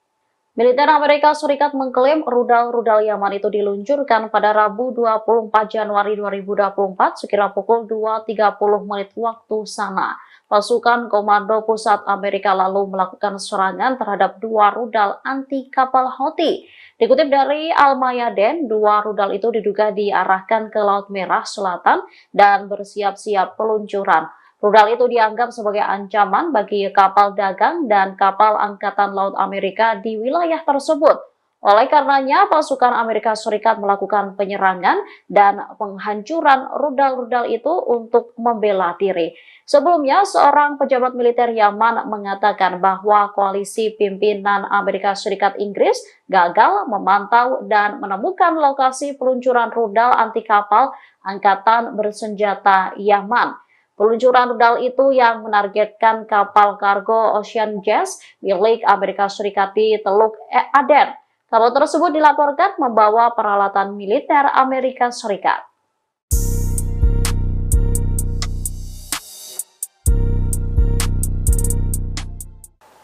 Militer Amerika Serikat mengklaim rudal-rudal Yaman itu diluncurkan pada Rabu 24 Januari 2024 sekira pukul 2.30 menit waktu sana. Pasukan Komando Pusat Amerika lalu melakukan serangan terhadap 2 rudal anti kapal Houthi. Dikutip dari Al-Mayadeen, 2 rudal itu diduga diarahkan ke Laut Merah Selatan dan bersiap-siap peluncuran. Rudal itu dianggap sebagai ancaman bagi kapal dagang dan kapal Angkatan Laut Amerika di wilayah tersebut. Oleh karenanya, pasukan Amerika Serikat melakukan penyerangan dan penghancuran rudal-rudal itu untuk membela diri. Sebelumnya, seorang pejabat militer Yaman mengatakan bahwa koalisi pimpinan Amerika Serikat Inggris gagal memantau dan menemukan lokasi peluncuran rudal anti kapal Angkatan Bersenjata Yaman. Peluncuran rudal itu yang menargetkan kapal kargo Ocean Jazz milik Amerika Serikat di Teluk Aden. Kapal tersebut dilaporkan membawa peralatan militer Amerika Serikat.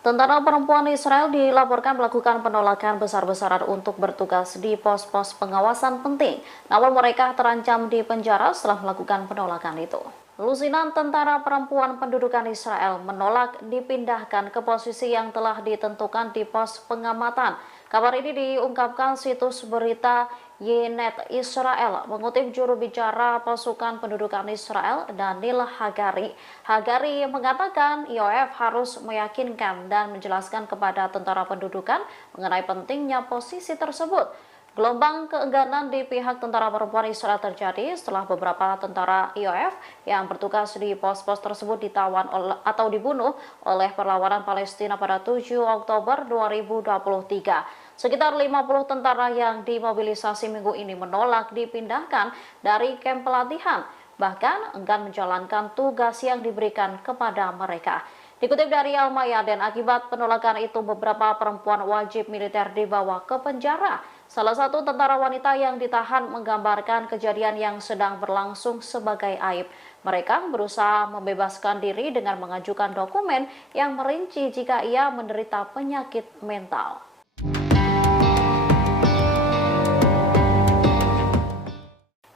Tentara perempuan Israel dilaporkan melakukan penolakan besar-besaran untuk bertugas di pos-pos pengawasan penting. Namun mereka terancam di penjara setelah melakukan penolakan itu. Lusinan tentara perempuan pendudukan Israel menolak dipindahkan ke posisi yang telah ditentukan di pos pengamatan. Kabar ini diungkapkan situs berita Ynet Israel mengutip juru bicara pasukan pendudukan Israel Daniel Hagari. Hagari mengatakan IOF harus meyakinkan dan menjelaskan kepada tentara pendudukan mengenai pentingnya posisi tersebut. Gelombang keengganan di pihak tentara perempuan Israel terjadi setelah beberapa tentara IOF yang bertugas di pos-pos tersebut ditawan atau dibunuh oleh perlawanan Palestina pada 7 Oktober 2023. Sekitar 50 tentara yang dimobilisasi minggu ini menolak dipindahkan dari kamp pelatihan, bahkan enggan menjalankan tugas yang diberikan kepada mereka. Dikutip dari Al-Mayadeen, akibat penolakan itu beberapa perempuan wajib militer dibawa ke penjara. Salah satu tentara wanita yang ditahan menggambarkan kejadian yang sedang berlangsung sebagai aib. Mereka berusaha membebaskan diri dengan mengajukan dokumen yang merinci jika ia menderita penyakit mental.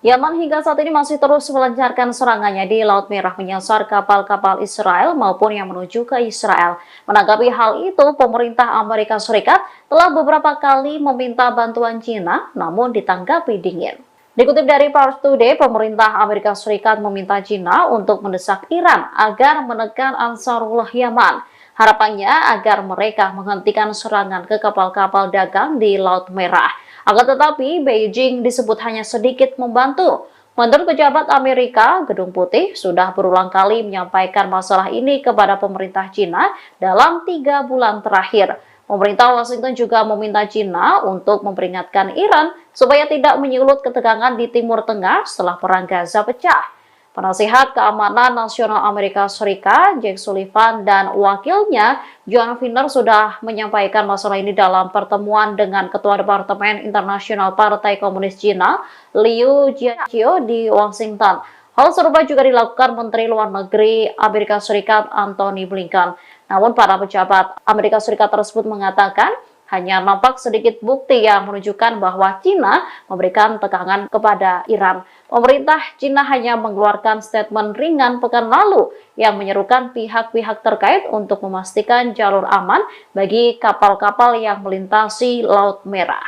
Yaman hingga saat ini masih terus melancarkan serangannya di Laut Merah menyasar kapal-kapal Israel maupun yang menuju ke Israel. Menanggapi hal itu, pemerintah Amerika Serikat telah beberapa kali meminta bantuan China, namun ditanggapi dingin. Dikutip dari Pars Today, pemerintah Amerika Serikat meminta China untuk mendesak Iran agar menekan Ansarullah Yaman. Harapannya agar mereka menghentikan serangan ke kapal-kapal dagang di Laut Merah. Akan tetapi, Beijing disebut hanya sedikit membantu. Menurut pejabat Amerika, Gedung Putih sudah berulang kali menyampaikan masalah ini kepada pemerintah China dalam 3 bulan terakhir. Pemerintah Washington juga meminta China untuk memperingatkan Iran supaya tidak menyulut ketegangan di Timur Tengah setelah perang Gaza pecah. Penasihat Keamanan Nasional Amerika Serikat, Jake Sullivan, dan wakilnya, John Finner, sudah menyampaikan masalah ini dalam pertemuan dengan Ketua Departemen Internasional Partai Komunis Cina, Liu Jiaqi, di Washington. Hal serupa juga dilakukan Menteri Luar Negeri Amerika Serikat, Antony Blinken. Namun, para pejabat Amerika Serikat tersebut mengatakan, hanya nampak sedikit bukti yang menunjukkan bahwa China memberikan tekangan kepada Iran. Pemerintah China hanya mengeluarkan statement ringan pekan lalu yang menyerukan pihak-pihak terkait untuk memastikan jalur aman bagi kapal-kapal yang melintasi Laut Merah.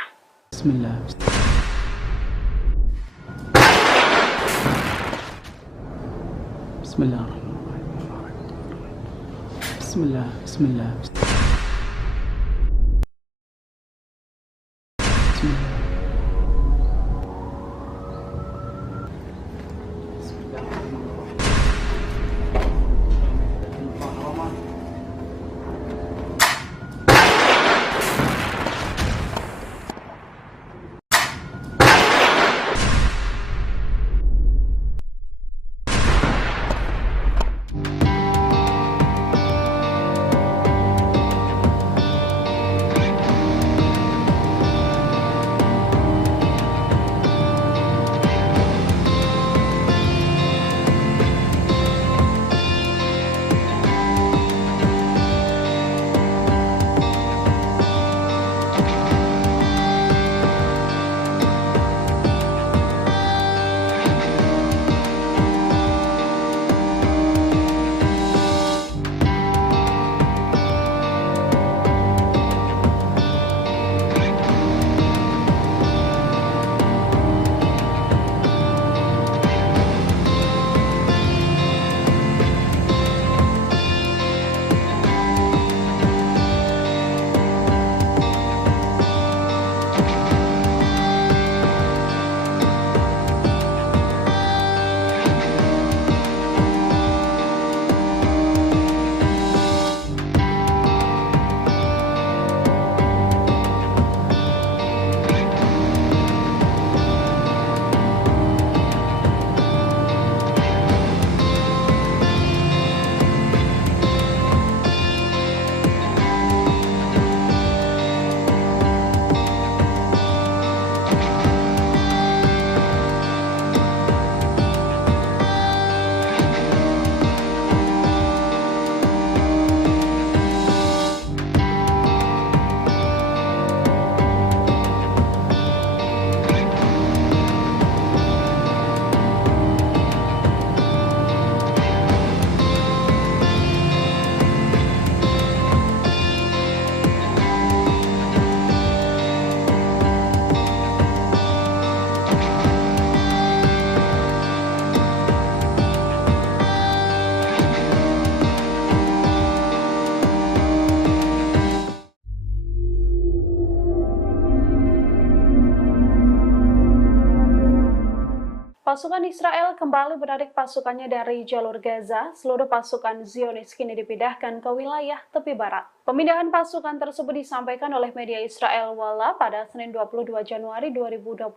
Bismillah. Bismillahirrahmanirrahim. Bismillah. Bismillah. Pasukan Israel kembali menarik pasukannya dari jalur Gaza. Seluruh pasukan Zionis kini dipindahkan ke wilayah tepi barat. Pemindahan pasukan tersebut disampaikan oleh media Israel Walla pada Senin 22 Januari 2024.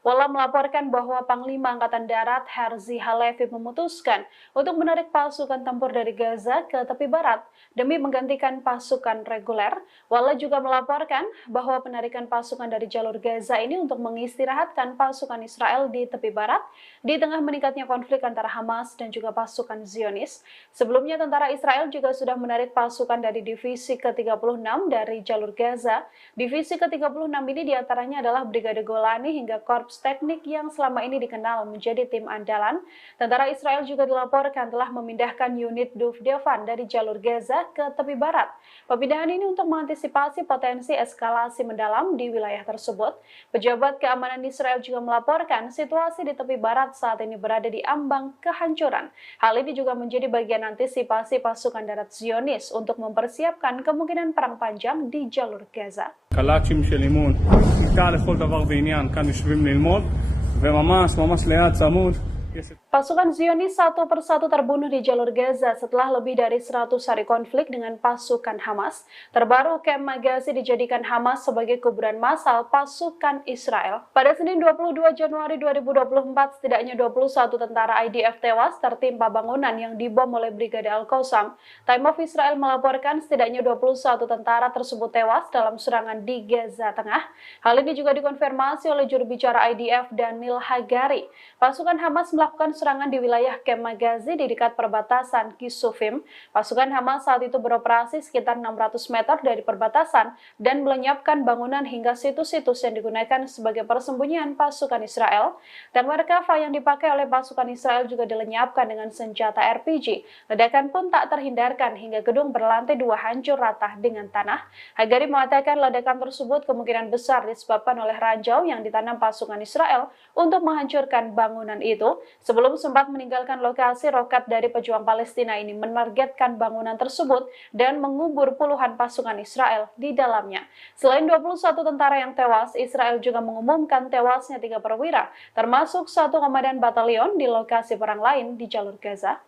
Walla melaporkan bahwa Panglima Angkatan Darat Herzi Halevi memutuskan untuk menarik pasukan tempur dari Gaza ke tepi barat demi menggantikan pasukan reguler. Walla juga melaporkan bahwa penarikan pasukan dari jalur Gaza ini untuk mengistirahatkan pasukan Israel di tepi barat di tengah meningkatnya konflik antara Hamas dan juga pasukan Zionis. Sebelumnya tentara Israel juga sudah menarik pasukan dari divisi ke-36 dari jalur Gaza. Divisi ke-36 ini diantaranya adalah Brigade Golani hingga Korps Teknik yang selama ini dikenal menjadi tim andalan. Tentara Israel juga dilaporkan telah memindahkan unit Duvdevan dari jalur Gaza ke tepi barat. Pemindahan ini untuk mengantisipasi potensi eskalasi mendalam di wilayah tersebut. Pejabat keamanan Israel juga melaporkan situasi di tepi barat saat ini berada di ambang kehancuran. Hal ini juga menjadi bagian antisipasi pasukan darat Zionis untuk mempersiapkan kemungkinan perang panjang di jalur Gaza. קלאצ'ים של אימון, איתה לכל דבר ועניין, כאן יושבים ללמוד, וממש ליד צמוד. Pasukan Zionis satu persatu terbunuh di jalur Gaza setelah lebih dari 100 hari konflik dengan pasukan Hamas. Terbaru, Kem Magazi dijadikan Hamas sebagai kuburan massal pasukan Israel. Pada Senin 22 Januari 2024, setidaknya 21 tentara IDF tewas tertimpa bangunan yang dibom oleh Brigade Al-Qassam. Time of Israel melaporkan setidaknya 21 tentara tersebut tewas dalam serangan di Gaza Tengah. Hal ini juga dikonfirmasi oleh juru bicara IDF Daniel Hagari. Pasukan Hamas melakukan serangan di wilayah Kem Magazi di dekat perbatasan Kisufim. Pasukan Hamas saat itu beroperasi sekitar 600 meter dari perbatasan dan melenyapkan bangunan hingga situs-situs yang digunakan sebagai persembunyian pasukan Israel. Dan Merkava yang dipakai oleh pasukan Israel juga dilenyapkan dengan senjata RPG. Ledakan pun tak terhindarkan hingga gedung berlantai 2 hancur rata dengan tanah. Hagari mengatakan ledakan tersebut kemungkinan besar disebabkan oleh ranjau yang ditanam pasukan Israel untuk menghancurkan bangunan itu. Sebelum sempat meninggalkan lokasi, roket dari pejuang Palestina ini menargetkan bangunan tersebut dan mengubur puluhan pasukan Israel di dalamnya. Selain 21 tentara yang tewas, Israel juga mengumumkan tewasnya 3 perwira, termasuk 1 komandan batalion di lokasi perang lain di jalur Gaza.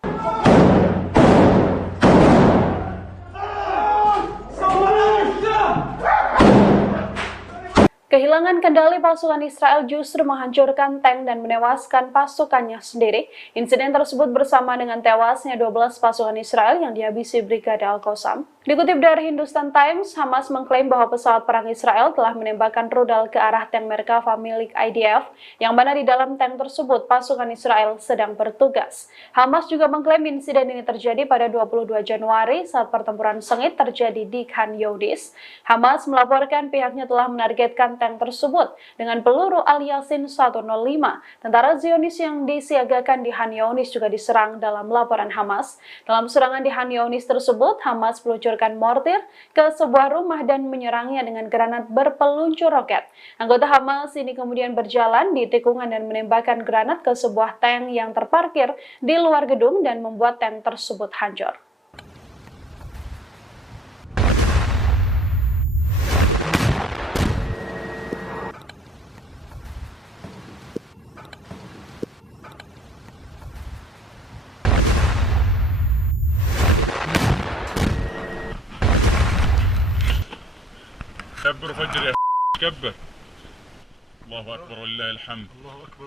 Kehilangan kendali pasukan Israel justru menghancurkan tank dan menewaskan pasukannya sendiri. Insiden tersebut bersama dengan tewasnya 12 pasukan Israel yang dihabisi Brigade Al-Qassam. Dikutip dari Hindustan Times, Hamas mengklaim bahwa pesawat perang Israel telah menembakkan rudal ke arah tank Merkava milik IDF, yang mana di dalam tank tersebut pasukan Israel sedang bertugas. Hamas juga mengklaim insiden ini terjadi pada 22 Januari saat pertempuran sengit terjadi di Khan Younis. Hamas melaporkan pihaknya telah menargetkan tank tersebut dengan peluru Al-Yasin 105. Tentara Zionis yang disiagakan di Khan Younis juga diserang dalam laporan Hamas. Dalam serangan di Khan Younis tersebut, Hamas meluncurkan mortir ke sebuah rumah dan menyerangnya dengan granat berpeluncur roket. Anggota Hamas ini kemudian berjalan di tikungan dan menembakkan granat ke sebuah tank yang terparkir di luar gedung dan membuat tank tersebut hancur. كبر فجر يا كبر. الله اكبر ولله الحمد.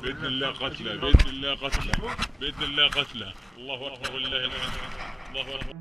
باذن الله قتله باذن الله قتله باذن الله قتله. الله اكبر ولله الحمد. الله اكبر.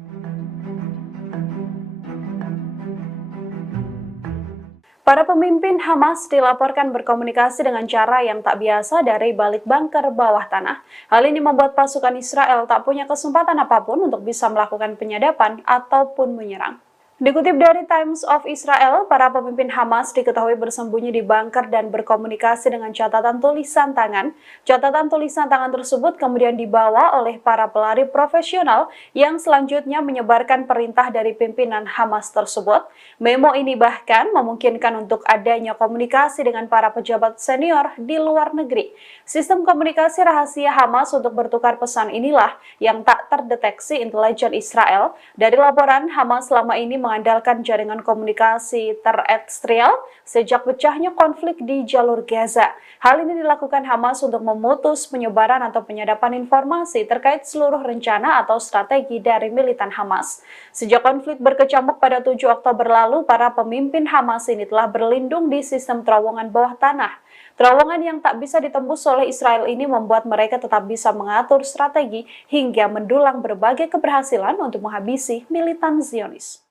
Para pemimpin Hamas dilaporkan berkomunikasi dengan cara yang tak biasa dari balik bunker bawah tanah. Hal ini membuat pasukan Israel tak punya kesempatan apapun untuk bisa melakukan penyadapan ataupun menyerang. Dikutip dari Times of Israel, para pemimpin Hamas diketahui bersembunyi di bunker dan berkomunikasi dengan catatan tulisan tangan. Catatan tulisan tangan tersebut kemudian dibawa oleh para pelari profesional yang selanjutnya menyebarkan perintah dari pimpinan Hamas tersebut. Memo ini bahkan memungkinkan untuk adanya komunikasi dengan para pejabat senior di luar negeri. Sistem komunikasi rahasia Hamas untuk bertukar pesan inilah yang tak terdeteksi intelijen Israel. Dari laporan, Hamas selama ini mengandalkan jaringan komunikasi terestrial sejak pecahnya konflik di jalur Gaza. Hal ini dilakukan Hamas untuk memutus penyebaran atau penyadapan informasi terkait seluruh rencana atau strategi dari militan Hamas. Sejak konflik berkecamuk pada 7 Oktober lalu, para pemimpin Hamas ini telah berlindung di sistem terowongan bawah tanah. Terowongan yang tak bisa ditembus oleh Israel ini membuat mereka tetap bisa mengatur strategi hingga mendulang berbagai keberhasilan untuk menghabisi militan Zionis.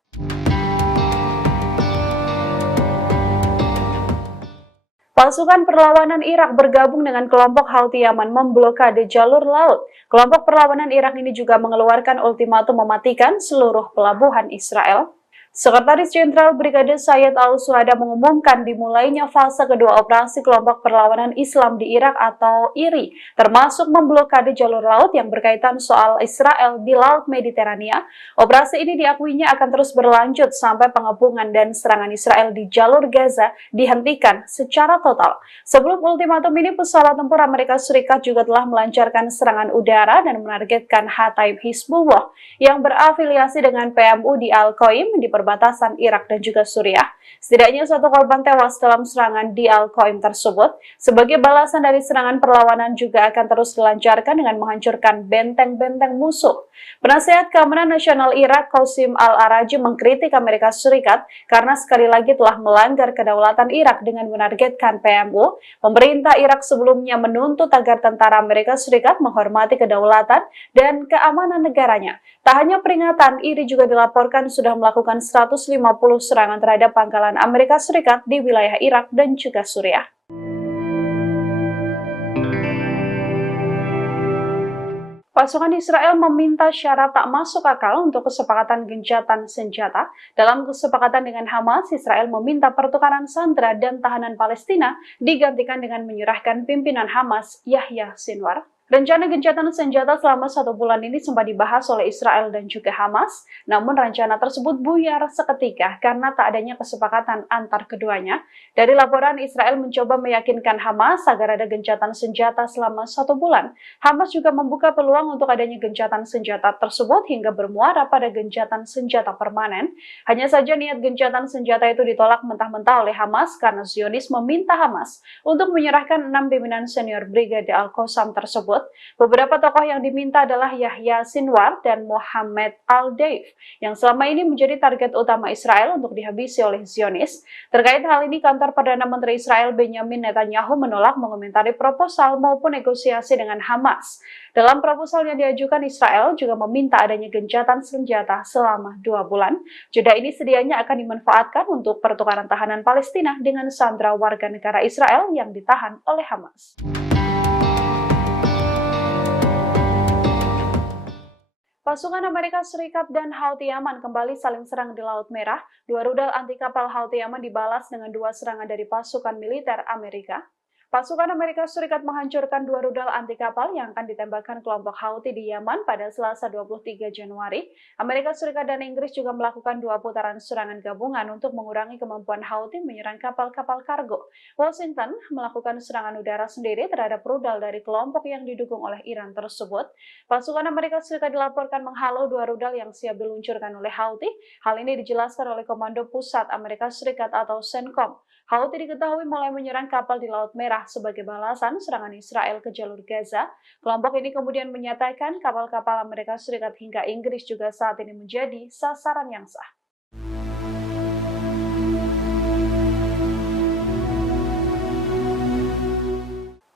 Pasukan perlawanan Irak bergabung dengan kelompok Houthi Yaman memblokade jalur laut. Kelompok perlawanan Irak ini juga mengeluarkan ultimatum mematikan seluruh pelabuhan Israel. Sekretaris Jenderal Brigade Sayyid Al-Suhada mengumumkan dimulainya fase kedua operasi kelompok perlawanan Islam di Irak atau IRI, termasuk memblokade jalur laut yang berkaitan soal Israel di Laut Mediterania. Operasi ini diakuinya akan terus berlanjut sampai pengepungan dan serangan Israel di jalur Gaza dihentikan secara total. Sebelum ultimatum ini, pesawat tempur Amerika Serikat juga telah melancarkan serangan udara dan menargetkan Hataib Hizbullah yang berafiliasi dengan PMU di Al-Qaim di perbatasan Irak dan juga Suriah. Setidaknya 1 korban tewas dalam serangan di Al-Qaim tersebut. Sebagai balasan dari serangan, perlawanan juga akan terus dilancarkan dengan menghancurkan benteng-benteng musuh. Penasehat Keamanan Nasional Irak, Qasim Al-Araji, mengkritik Amerika Serikat karena sekali lagi telah melanggar kedaulatan Irak dengan menargetkan PMU. Pemerintah Irak sebelumnya menuntut agar tentara Amerika Serikat menghormati kedaulatan dan keamanan negaranya. Tak hanya peringatan, IRI juga dilaporkan sudah melakukan 150 serangan terhadap pangkalan Amerika Serikat di wilayah Irak dan juga Suriah. Pasukan Israel meminta syarat tak masuk akal untuk kesepakatan gencatan senjata. Dalam kesepakatan dengan Hamas, Israel meminta pertukaran sandera dan tahanan Palestina digantikan dengan menyerahkan pimpinan Hamas, Yahya Sinwar. Rencana gencatan senjata selama 1 bulan ini sempat dibahas oleh Israel dan juga Hamas, namun rencana tersebut buyar seketika karena tak adanya kesepakatan antar keduanya. Dari laporan, Israel mencoba meyakinkan Hamas agar ada gencatan senjata selama 1 bulan. Hamas juga membuka peluang untuk adanya gencatan senjata tersebut hingga bermuara pada gencatan senjata permanen. Hanya saja niat gencatan senjata itu ditolak mentah-mentah oleh Hamas karena Zionis meminta Hamas untuk menyerahkan 6 pimpinan senior Brigade Al-Qassam tersebut. Beberapa tokoh yang diminta adalah Yahya Sinwar dan Mohammed Al-Deif, yang selama ini menjadi target utama Israel untuk dihabisi oleh Zionis. Terkait hal ini, kantor Perdana Menteri Israel Benjamin Netanyahu menolak mengomentari proposal maupun negosiasi dengan Hamas. Dalam proposal yang diajukan, Israel juga meminta adanya gencatan senjata selama 2 bulan. Jeda ini sedianya akan dimanfaatkan untuk pertukaran tahanan Palestina dengan sandera warga negara Israel yang ditahan oleh Hamas. Pasukan Amerika Serikat dan Houthi Yaman kembali saling serang di Laut Merah. 2 rudal anti kapal Houthi Yaman dibalas dengan 2 serangan dari pasukan militer Amerika. Pasukan Amerika Serikat menghancurkan 2 rudal anti kapal yang akan ditembakkan kelompok Houthi di Yaman pada Selasa 23 Januari. Amerika Serikat dan Inggris juga melakukan 2 putaran serangan gabungan untuk mengurangi kemampuan Houthi menyerang kapal-kapal kargo. Washington melakukan serangan udara sendiri terhadap rudal dari kelompok yang didukung oleh Iran tersebut. Pasukan Amerika Serikat dilaporkan menghalau 2 rudal yang siap diluncurkan oleh Houthi. Hal ini dijelaskan oleh Komando Pusat Amerika Serikat atau CENTCOM. Houthi diketahui mulai menyerang kapal di Laut Merah sebagai balasan serangan Israel ke jalur Gaza. Kelompok ini kemudian menyatakan kapal-kapal Amerika Serikat hingga Inggris juga saat ini menjadi sasaran yang sah.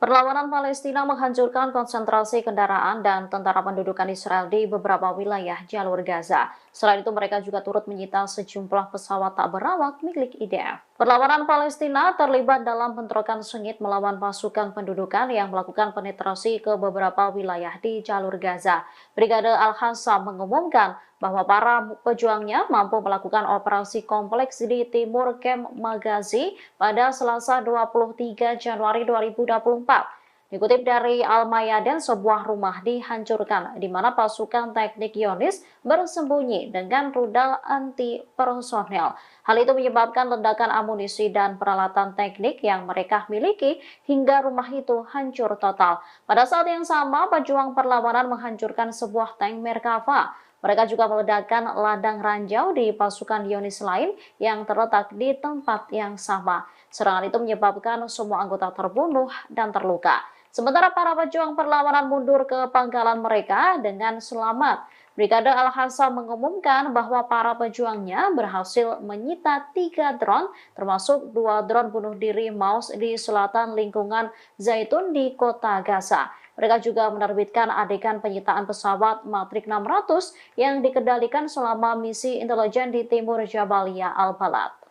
Perlawanan Palestina menghancurkan konsentrasi kendaraan dan tentara pendudukan Israel di beberapa wilayah jalur Gaza. Selain itu, mereka juga turut menyita sejumlah pesawat tak berawak milik IDF. Perlawanan Palestina terlibat dalam bentrokan sengit melawan pasukan pendudukan yang melakukan penetrasi ke beberapa wilayah di jalur Gaza. Brigade Al-Qassam mengumumkan bahwa para pejuangnya mampu melakukan operasi kompleks di timur Kem Magazi pada Selasa 23 Januari 2024. Dikutip dari Al-Mayadin, sebuah rumah dihancurkan di mana pasukan teknik Zionis bersembunyi dengan rudal anti personel. Hal itu menyebabkan ledakan amunisi dan peralatan teknik yang mereka miliki hingga rumah itu hancur total. Pada saat yang sama, pejuang perlawanan menghancurkan sebuah tank Merkava. Mereka juga meledakkan ladang ranjau di pasukan Zionis lain yang terletak di tempat yang sama. Serangan itu menyebabkan semua anggota terbunuh dan terluka. Sementara para pejuang perlawanan mundur ke pangkalan mereka dengan selamat. Brigade Al-Hassam mengumumkan bahwa para pejuangnya berhasil menyita 3 drone, termasuk 2 drone bunuh diri Maus di selatan lingkungan Zaitun di kota Gaza. Mereka juga menerbitkan adegan penyitaan pesawat Matrix 600 yang dikendalikan selama misi intelijen di timur Jabalia Al-Balad.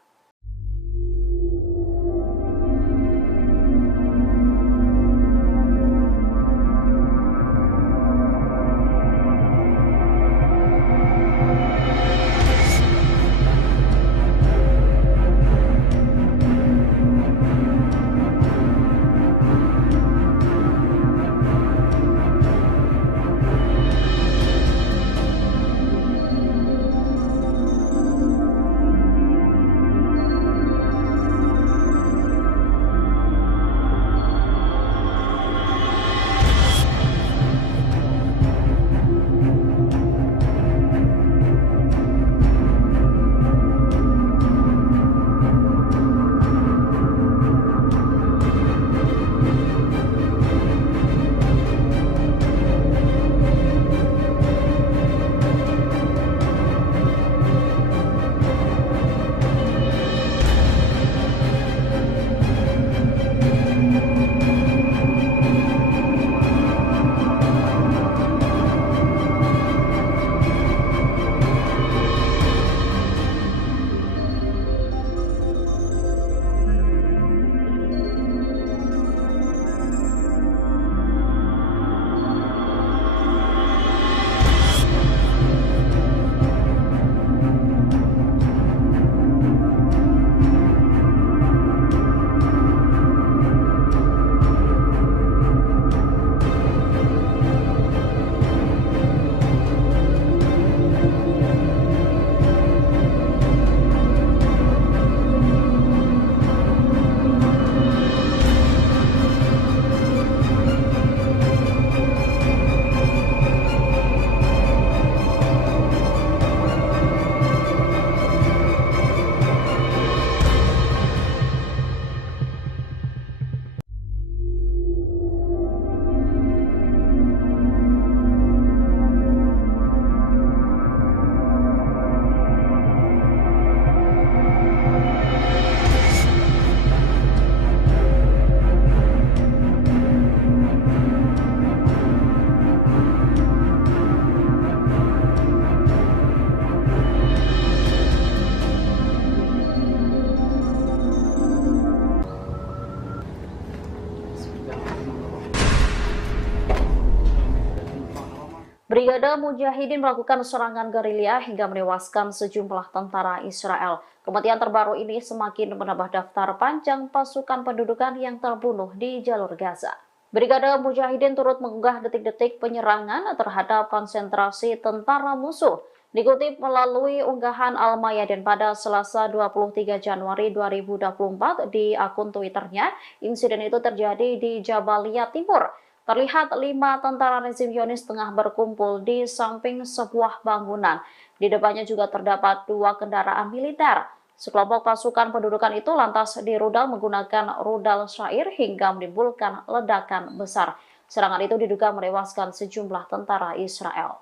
Brigade Mujahidin melakukan serangan gerilya hingga menewaskan sejumlah tentara Israel. Kematian terbaru ini semakin menambah daftar panjang pasukan pendudukan yang terbunuh di jalur Gaza. Brigade Mujahidin turut mengunggah detik-detik penyerangan terhadap konsentrasi tentara musuh. Dikutip melalui unggahan Al-Mayadin pada Selasa 23 Januari 2024 di akun Twitternya, insiden itu terjadi di Jabalia Timur. Terlihat 5 tentara rezim Zionis tengah berkumpul di samping sebuah bangunan. Di depannya juga terdapat 2 kendaraan militer. Sekelompok pasukan pendudukan itu lantas dirudal menggunakan rudal syair hingga menimbulkan ledakan besar. Serangan itu diduga menewaskan sejumlah tentara Israel.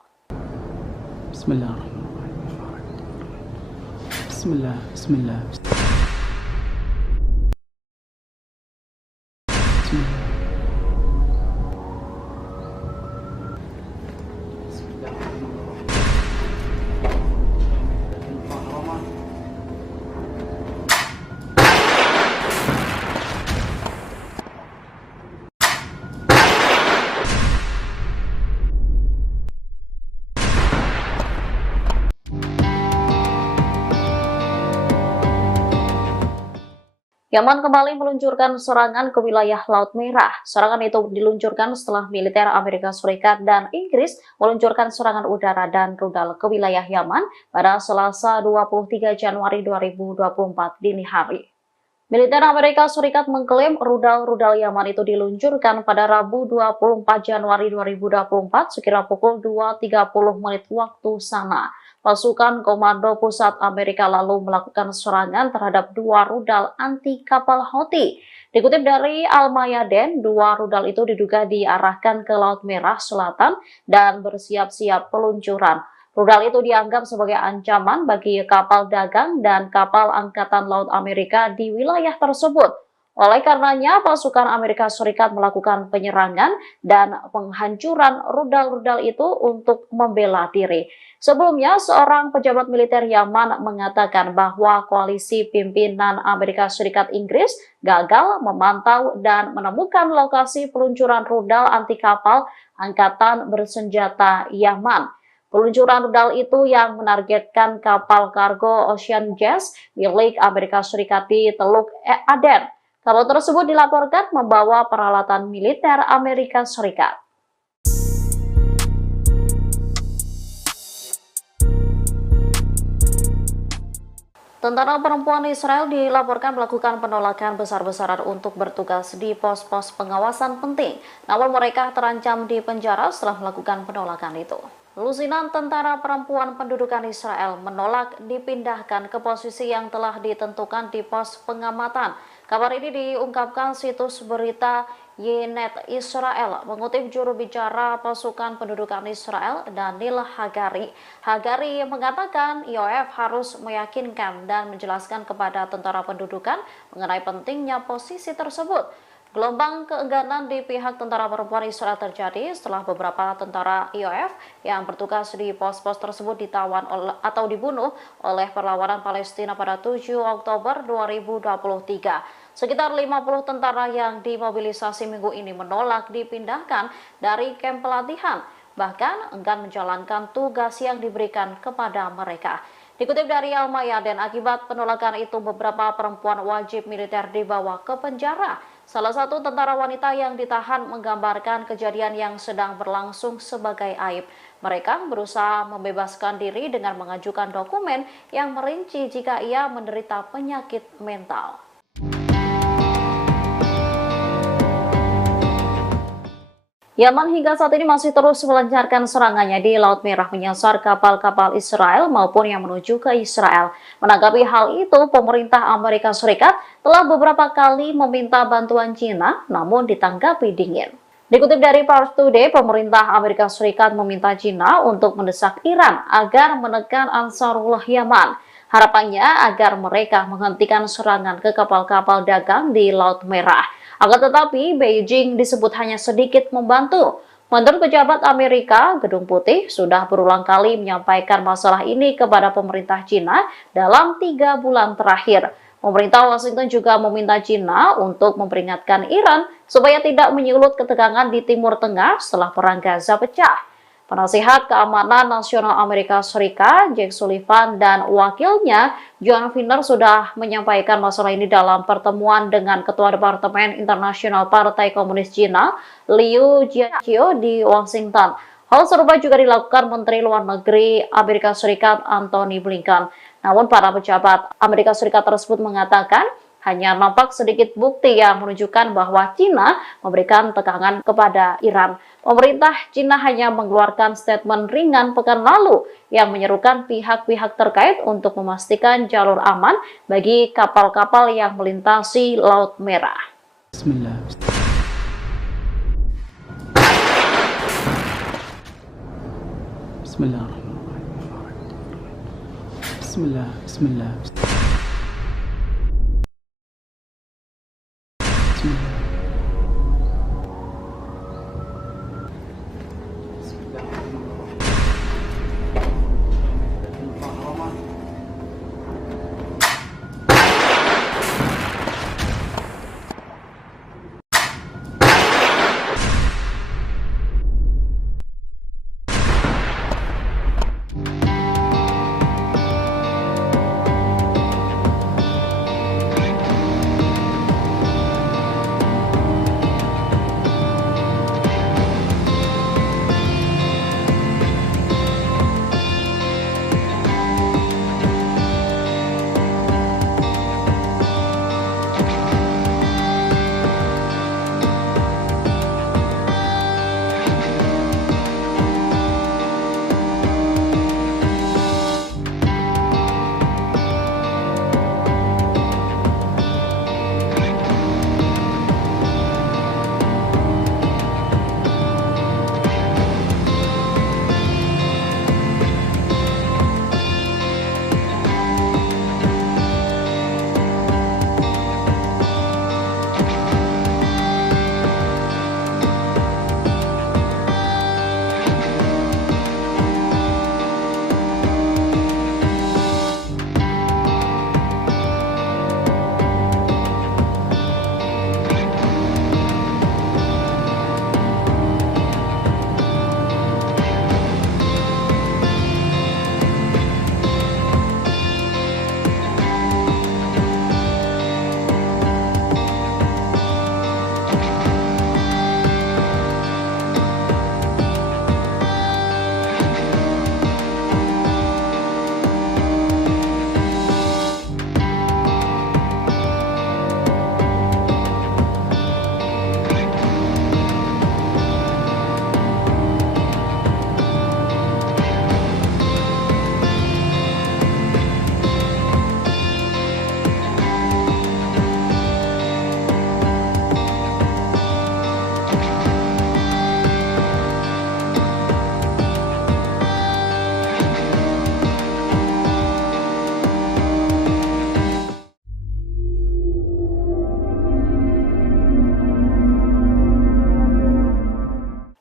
Bismillahirrahmanirrahim. Bismillah. Bismillah. Yaman kembali meluncurkan serangan ke wilayah Laut Merah. Serangan itu diluncurkan setelah militer Amerika Serikat dan Inggris meluncurkan serangan udara dan rudal ke wilayah Yaman pada Selasa 23 Januari 2024 dini hari. Militer Amerika Serikat mengklaim rudal-rudal Yaman itu diluncurkan pada Rabu 24 Januari 2024 sekira pukul 2.30 menit waktu sana. Pasukan Komando Pusat Amerika lalu melakukan serangan terhadap 2 rudal anti kapal Houthi. Dikutip dari Al-Mayadeen, 2 rudal itu diduga diarahkan ke Laut Merah Selatan dan bersiap-siap peluncuran. Rudal itu dianggap sebagai ancaman bagi kapal dagang dan kapal Angkatan Laut Amerika di wilayah tersebut. Oleh karenanya, pasukan Amerika Serikat melakukan penyerangan dan penghancuran rudal-rudal itu untuk membela diri. Sebelumnya, seorang pejabat militer Yaman mengatakan bahwa koalisi pimpinan Amerika Serikat Inggris gagal memantau dan menemukan lokasi peluncuran rudal anti kapal Angkatan Bersenjata Yaman. Peluncuran rudal itu yang menargetkan kapal kargo Ocean Jazz milik Amerika Serikat di Teluk Aden. Kapal tersebut dilaporkan membawa peralatan militer Amerika Serikat. Tentara perempuan Israel dilaporkan melakukan penolakan besar-besaran untuk bertugas di pos-pos pengawasan penting. Namun mereka terancam di penjara setelah melakukan penolakan itu. Lusinan tentara perempuan pendudukan Israel menolak dipindahkan ke posisi yang telah ditentukan di pos pengamatan. Kabar ini diungkapkan situs berita Ynet Israel mengutip juru bicara pasukan pendudukan Israel Daniel Hagari. Hagari mengatakan IOF harus meyakinkan dan menjelaskan kepada tentara pendudukan mengenai pentingnya posisi tersebut. Gelombang keengganan di pihak tentara perempuan Israel terjadi setelah beberapa tentara IOF yang bertugas di pos-pos tersebut ditawan atau dibunuh oleh perlawanan Palestina pada 7 Oktober 2023. Sekitar 50 tentara yang dimobilisasi minggu ini menolak dipindahkan dari kamp pelatihan, bahkan enggan menjalankan tugas yang diberikan kepada mereka. Dikutip dari Al-Mayadeen, akibat penolakan itu beberapa perempuan wajib militer dibawa ke penjara. Salah satu tentara wanita yang ditahan menggambarkan kejadian yang sedang berlangsung sebagai aib. Mereka berusaha membebaskan diri dengan mengajukan dokumen yang merinci jika ia menderita penyakit mental. Yaman hingga saat ini masih terus melancarkan serangannya di Laut Merah menyasar kapal-kapal Israel maupun yang menuju ke Israel. Menanggapi hal itu, pemerintah Amerika Serikat telah beberapa kali meminta bantuan China, namun ditanggapi dingin. Dikutip dari Pars Today, pemerintah Amerika Serikat meminta China untuk mendesak Iran agar menekan Ansarullah Yaman. Harapannya agar mereka menghentikan serangan ke kapal-kapal dagang di Laut Merah. Akan tetapi, Beijing disebut hanya sedikit membantu. Menurut pejabat Amerika, Gedung Putih sudah berulang kali menyampaikan masalah ini kepada pemerintah China dalam 3 bulan terakhir. Pemerintah Washington juga meminta China untuk memperingatkan Iran supaya tidak menyulut ketegangan di Timur Tengah setelah perang Gaza pecah. Penasihat Keamanan Nasional Amerika Serikat, Jake Sullivan, dan wakilnya, John Finner, sudah menyampaikan masalah ini dalam pertemuan dengan Ketua Departemen Internasional Partai Komunis Cina, Liu Jiaqi di Washington. Hal serupa juga dilakukan Menteri Luar Negeri Amerika Serikat, Antony Blinken. Namun, para pejabat Amerika Serikat tersebut mengatakan, hanya nampak sedikit bukti yang menunjukkan bahwa China memberikan tekanan kepada Iran. Pemerintah China hanya mengeluarkan statement ringan pekan lalu yang menyerukan pihak-pihak terkait untuk memastikan jalur aman bagi kapal-kapal yang melintasi Laut Merah. Bismillah. Bismillahirrahmanirrahim. Bismillah. Bismillah.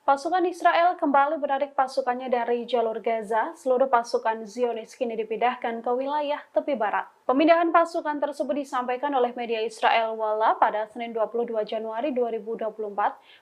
Pasukan Israel kembali menarik pasukannya dari jalur Gaza. Seluruh pasukan Zionis kini dipindahkan ke wilayah tepi barat. Pemindahan pasukan tersebut disampaikan oleh media Israel Walla pada Senin 22 Januari 2024.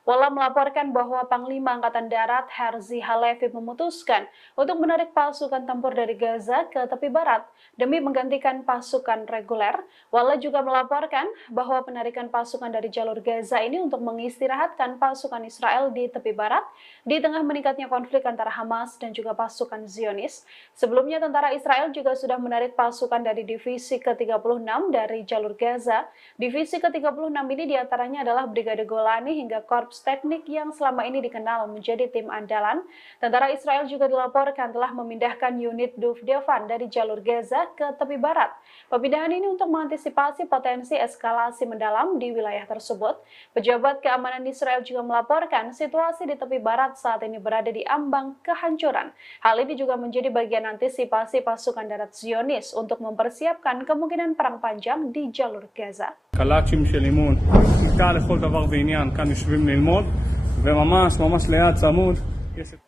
Walla melaporkan bahwa Panglima Angkatan Darat Herzi Halevi memutuskan untuk menarik pasukan tempur dari Gaza ke tepi barat demi menggantikan pasukan reguler. Walla juga melaporkan bahwa penarikan pasukan dari jalur Gaza ini untuk mengistirahatkan pasukan Israel di tepi barat di tengah meningkatnya konflik antara Hamas dan juga pasukan Zionis. Sebelumnya tentara Israel juga sudah menarik pasukan dari divisi ke-36 dari jalur Gaza. Divisi ke-36 ini diantaranya adalah Brigade Golani hingga Korps Teknik yang selama ini dikenal menjadi tim andalan. Tentara Israel juga dilaporkan telah memindahkan unit Duvdevan dari jalur Gaza ke tepi barat. Pemindahan ini untuk mengantisipasi potensi eskalasi mendalam di wilayah tersebut. Pejabat keamanan Israel juga melaporkan situasi di tepi barat saat ini berada di ambang kehancuran. Hal ini juga menjadi bagian antisipasi pasukan darat Zionis untuk mempersiapkan kemungkinan perang panjang di jalur Gaza. קלאצ'ים של אימון, כיתה לכל דבר ועניין, כאן יושבים ללמוד, וממש ליד צמוד.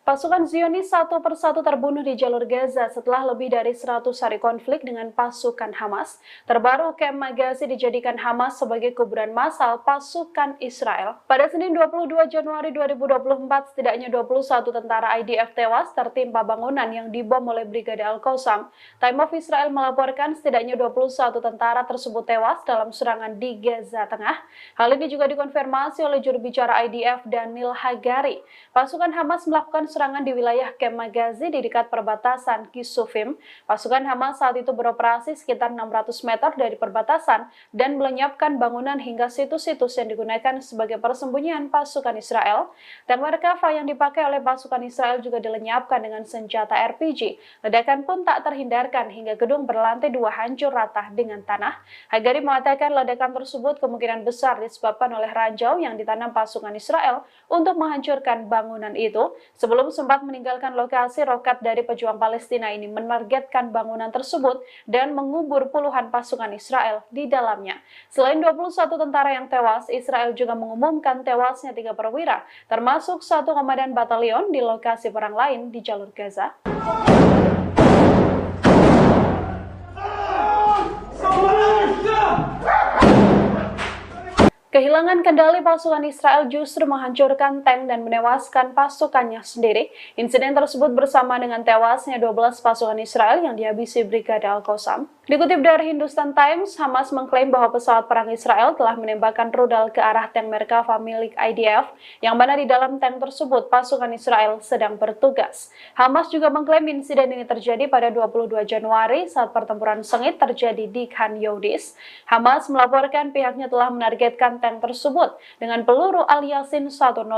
Pasukan Zionis satu persatu terbunuh di jalur Gaza setelah lebih dari 100 hari konflik dengan pasukan Hamas. Terbaru, Kem Magazi dijadikan Hamas sebagai kuburan massal pasukan Israel. Pada Senin 22 Januari 2024, setidaknya 21 tentara IDF tewas tertimpa bangunan yang dibom oleh Brigade Al-Qassam. Time of Israel melaporkan setidaknya 21 tentara tersebut tewas dalam serangan di Gaza Tengah. Hal ini juga dikonfirmasi oleh juru bicara IDF Daniel Hagari. Pasukan Hamas melakukan serangan di wilayah Kem Magazi di dekat perbatasan Kisufim. Pasukan Hamas saat itu beroperasi sekitar 600 meter dari perbatasan dan melenyapkan bangunan hingga situs-situs yang digunakan sebagai persembunyian pasukan Israel. Dan merkava yang dipakai oleh pasukan Israel juga dilenyapkan dengan senjata RPG. Ledakan pun tak terhindarkan hingga gedung berlantai 2 hancur rata dengan tanah. Hagari mengatakan ledakan tersebut kemungkinan besar disebabkan oleh ranjau yang ditanam pasukan Israel untuk menghancurkan bangunan itu. Sebelum sempat meninggalkan lokasi, roket dari pejuang Palestina ini menargetkan bangunan tersebut dan mengubur puluhan pasukan Israel di dalamnya. Selain 21 tentara yang tewas, Israel juga mengumumkan tewasnya 3 perwira, termasuk 1 komandan batalion di lokasi perang lain di jalur Gaza. Kehilangan kendali pasukan Israel justru menghancurkan tank dan menewaskan pasukannya sendiri. Insiden tersebut bersama dengan tewasnya 12 pasukan Israel yang dihabisi Brigade Al-Qassam. Dikutip dari Hindustan Times, Hamas mengklaim bahwa pesawat perang Israel telah menembakkan rudal ke arah tank Merkava milik IDF, yang mana di dalam tank tersebut pasukan Israel sedang bertugas. Hamas juga mengklaim insiden ini terjadi pada 22 Januari saat pertempuran sengit terjadi di Khan Younis. Hamas melaporkan pihaknya telah menargetkan tank tersebut dengan peluru Al-Yasin 105.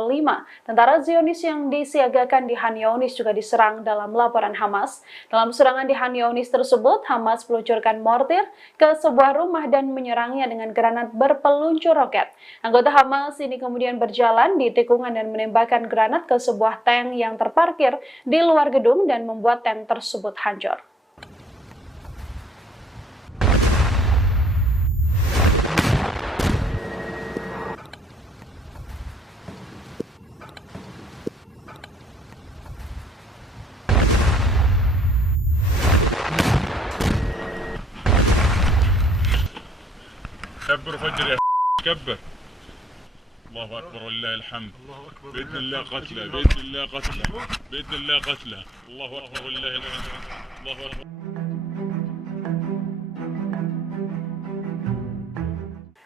Tentara Zionis yang disiagakan di Khan Younis juga diserang dalam laporan Hamas. Dalam serangan di Khan Younis tersebut, Hamas meluncurkan mortir ke sebuah rumah dan menyerangnya dengan granat berpeluncur roket. Anggota Hamas ini kemudian berjalan di tikungan dan menembakkan granat ke sebuah tank yang terparkir di luar gedung dan membuat tank tersebut hancur. كبر فجر يا كبر. الله اكبر ولله الحمد. باذن الله قتله باذن الله قتله باذن الله قتله. الله اكبر ولله الحمد. الله اكبر.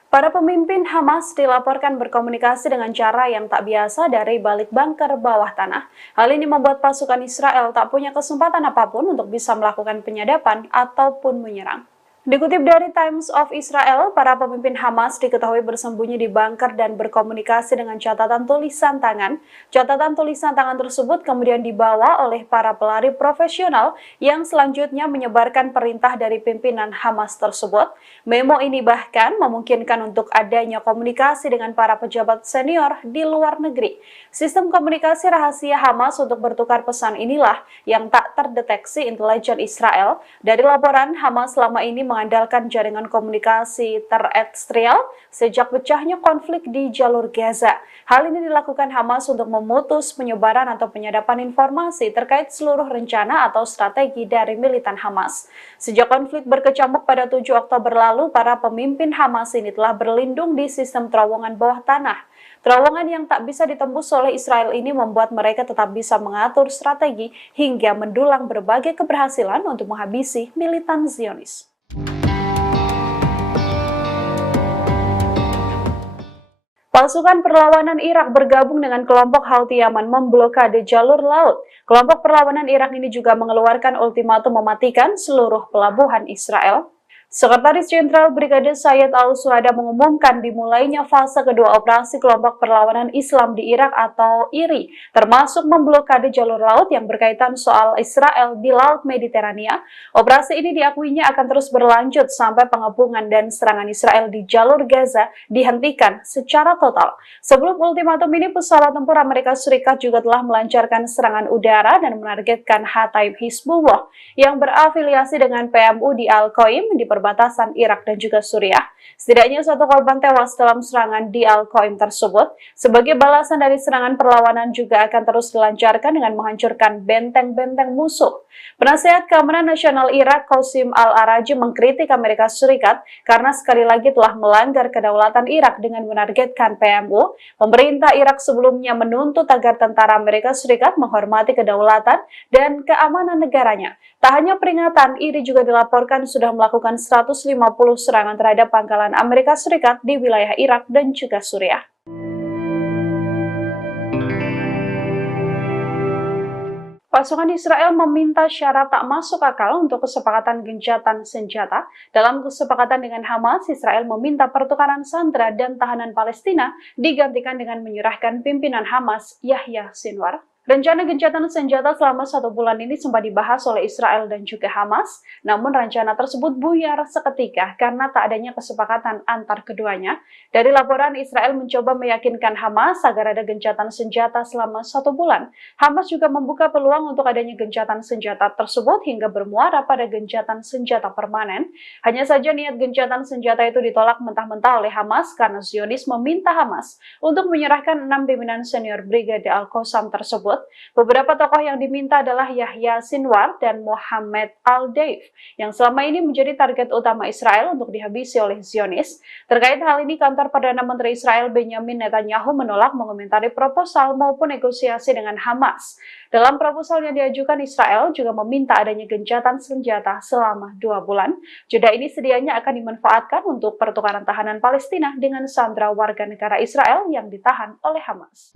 Para pemimpin Hamas dilaporkan berkomunikasi dengan cara yang tak biasa dari balik bunker bawah tanah. Hal ini membuat pasukan Israel tak punya kesempatan apapun untuk bisa melakukan penyadapan ataupun menyerang. Dikutip dari Times of Israel, para pemimpin Hamas diketahui bersembunyi di bunker dan berkomunikasi dengan catatan tulisan tangan. Catatan tulisan tangan tersebut kemudian dibawa oleh para pelari profesional yang selanjutnya menyebarkan perintah dari pimpinan Hamas tersebut. Memo ini bahkan memungkinkan untuk adanya komunikasi dengan para pejabat senior di luar negeri. Sistem komunikasi rahasia Hamas untuk bertukar pesan inilah yang tak terdeteksi intelijen Israel. Dari laporan, Hamas selama ini mengandalkan jaringan komunikasi terestrial sejak pecahnya konflik di jalur Gaza. Hal ini dilakukan Hamas untuk memutus penyebaran atau penyadapan informasi terkait seluruh rencana atau strategi dari militan Hamas. Sejak konflik berkecamuk pada 7 Oktober lalu, para pemimpin Hamas ini telah berlindung di sistem terowongan bawah tanah. Terowongan yang tak bisa ditembus oleh Israel ini membuat mereka tetap bisa mengatur strategi hingga mendulang berbagai keberhasilan untuk menghabisi militan Zionis. Pasukan perlawanan Irak bergabung dengan kelompok Houthi Yaman memblokade jalur laut. Kelompok perlawanan Irak ini juga mengeluarkan ultimatum mematikan seluruh pelabuhan Israel. Sekretaris Jenderal Brigade Sayyid Al-Suhada mengumumkan dimulainya fase kedua operasi kelompok perlawanan Islam di Irak atau IRI, termasuk memblokade jalur laut yang berkaitan soal Israel di Laut Mediterania. Operasi ini diakuinya akan terus berlanjut sampai pengepungan dan serangan Israel di jalur Gaza dihentikan secara total. Sebelum ultimatum ini, pesawat tempur Amerika Serikat juga telah melancarkan serangan udara dan menargetkan Hataib Hizbullah yang berafiliasi dengan PMU di Al-Qaim di perbatasan Irak dan juga Suriah. Setidaknya 1 korban tewas dalam serangan di Al-Qaim tersebut. Sebagai balasan dari serangan, perlawanan juga akan terus dilancarkan dengan menghancurkan benteng-benteng musuh. Penasehat Keamanan Nasional Irak, Qasim Al-Araji, mengkritik Amerika Serikat karena sekali lagi telah melanggar kedaulatan Irak dengan menargetkan PMU. Pemerintah Irak sebelumnya menuntut agar tentara Amerika Serikat menghormati kedaulatan dan keamanan negaranya. Tak hanya peringatan, IRI juga dilaporkan sudah melakukan 150 serangan terhadap pangkalan Amerika Serikat di wilayah Irak dan juga Suriah. Pasukan Israel meminta syarat tak masuk akal untuk kesepakatan gencatan senjata. Dalam kesepakatan dengan Hamas, Israel meminta pertukaran sandera dan tahanan Palestina digantikan dengan menyerahkan pimpinan Hamas, Yahya Sinwar. Rencana gencatan senjata selama 1 bulan ini sempat dibahas oleh Israel dan juga Hamas, namun rencana tersebut buyar seketika karena tak adanya kesepakatan antar keduanya. Dari laporan, Israel mencoba meyakinkan Hamas agar ada gencatan senjata selama 1 bulan. Hamas juga membuka peluang untuk adanya gencatan senjata tersebut hingga bermuara pada gencatan senjata permanen. Hanya saja niat gencatan senjata itu ditolak mentah-mentah oleh Hamas karena Zionis meminta Hamas untuk menyerahkan 6 pimpinan senior Brigade Al-Qassam tersebut. Beberapa tokoh yang diminta adalah Yahya Sinwar dan Mohammed Al-Deif, yang selama ini menjadi target utama Israel untuk dihabisi oleh Zionis. Terkait hal ini, kantor Perdana Menteri Israel Benjamin Netanyahu menolak mengomentari proposal maupun negosiasi dengan Hamas. Dalam proposal yang diajukan, Israel juga meminta adanya gencatan senjata selama 2 bulan. Jeda ini sedianya akan dimanfaatkan untuk pertukaran tahanan Palestina dengan sandera warga negara Israel yang ditahan oleh Hamas.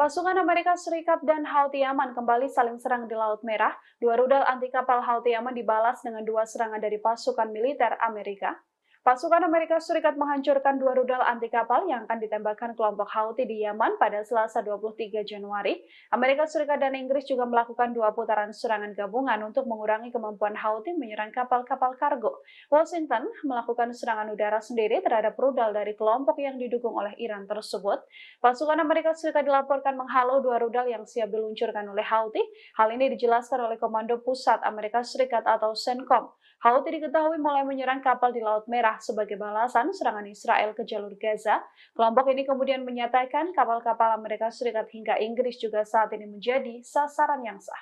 Pasukan Amerika Serikat dan Houthi Yaman kembali saling serang di Laut Merah. 2 rudal anti kapal Houthi Yaman dibalas dengan 2 serangan dari pasukan militer Amerika. Pasukan Amerika Serikat menghancurkan 2 rudal anti kapal yang akan ditembakkan kelompok Houthi di Yaman pada Selasa 23 Januari. Amerika Serikat dan Inggris juga melakukan 2 putaran serangan gabungan untuk mengurangi kemampuan Houthi menyerang kapal-kapal kargo. Washington melakukan serangan udara sendiri terhadap rudal dari kelompok yang didukung oleh Iran tersebut. Pasukan Amerika Serikat dilaporkan menghalau 2 rudal yang siap diluncurkan oleh Houthi. Hal ini dijelaskan oleh Komando Pusat Amerika Serikat atau CENTCOM. Houthi diketahui mulai menyerang kapal di Laut Merah sebagai balasan serangan Israel ke jalur Gaza. Kelompok ini kemudian menyatakan kapal-kapal Amerika Serikat hingga Inggris juga saat ini menjadi sasaran yang sah.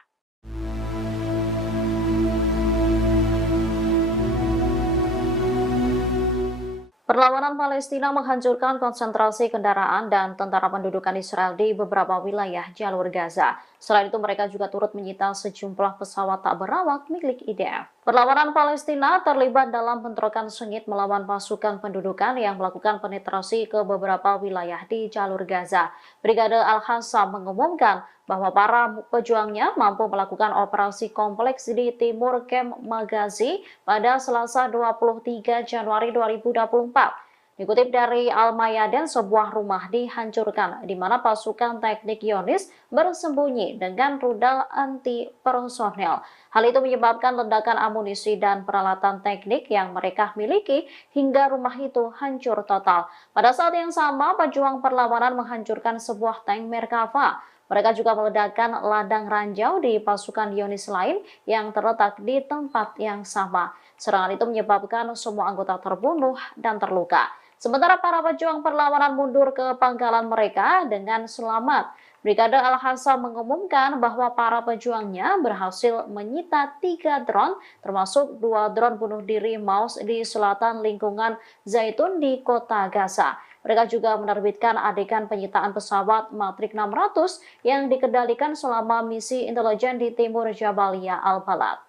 Perlawanan Palestina menghancurkan konsentrasi kendaraan dan tentara pendudukan Israel di beberapa wilayah jalur Gaza. Selain itu, mereka juga turut menyita sejumlah pesawat tak berawak milik IDF. Perlawanan Palestina terlibat dalam bentrokan sengit melawan pasukan pendudukan yang melakukan penetrasi ke beberapa wilayah di jalur Gaza. Brigade Al-Qassam mengumumkan bahwa para pejuangnya mampu melakukan operasi kompleks di timur Kem Magazi pada Selasa 23 Januari 2024. Dikutip dari Al-Mayadin, sebuah rumah dihancurkan di mana pasukan teknik Zionis bersembunyi dengan rudal anti personel. Hal itu menyebabkan ledakan amunisi dan peralatan teknik yang mereka miliki hingga rumah itu hancur total. Pada saat yang sama, pejuang perlawanan menghancurkan sebuah tank Merkava. Mereka juga meledakkan ladang ranjau di pasukan Zionis lain yang terletak di tempat yang sama. Serangan itu menyebabkan semua anggota terbunuh dan terluka. Sementara para pejuang perlawanan mundur ke pangkalan mereka dengan selamat. Brigade Al-Hassam mengumumkan bahwa para pejuangnya berhasil menyita 3 drone, termasuk 2 drone bunuh diri Maus di selatan lingkungan Zaitun di kota Gaza. Mereka juga menerbitkan adegan penyitaan pesawat Matrix 600 yang dikendalikan selama misi intelijen di timur Jabalia Al-Balad.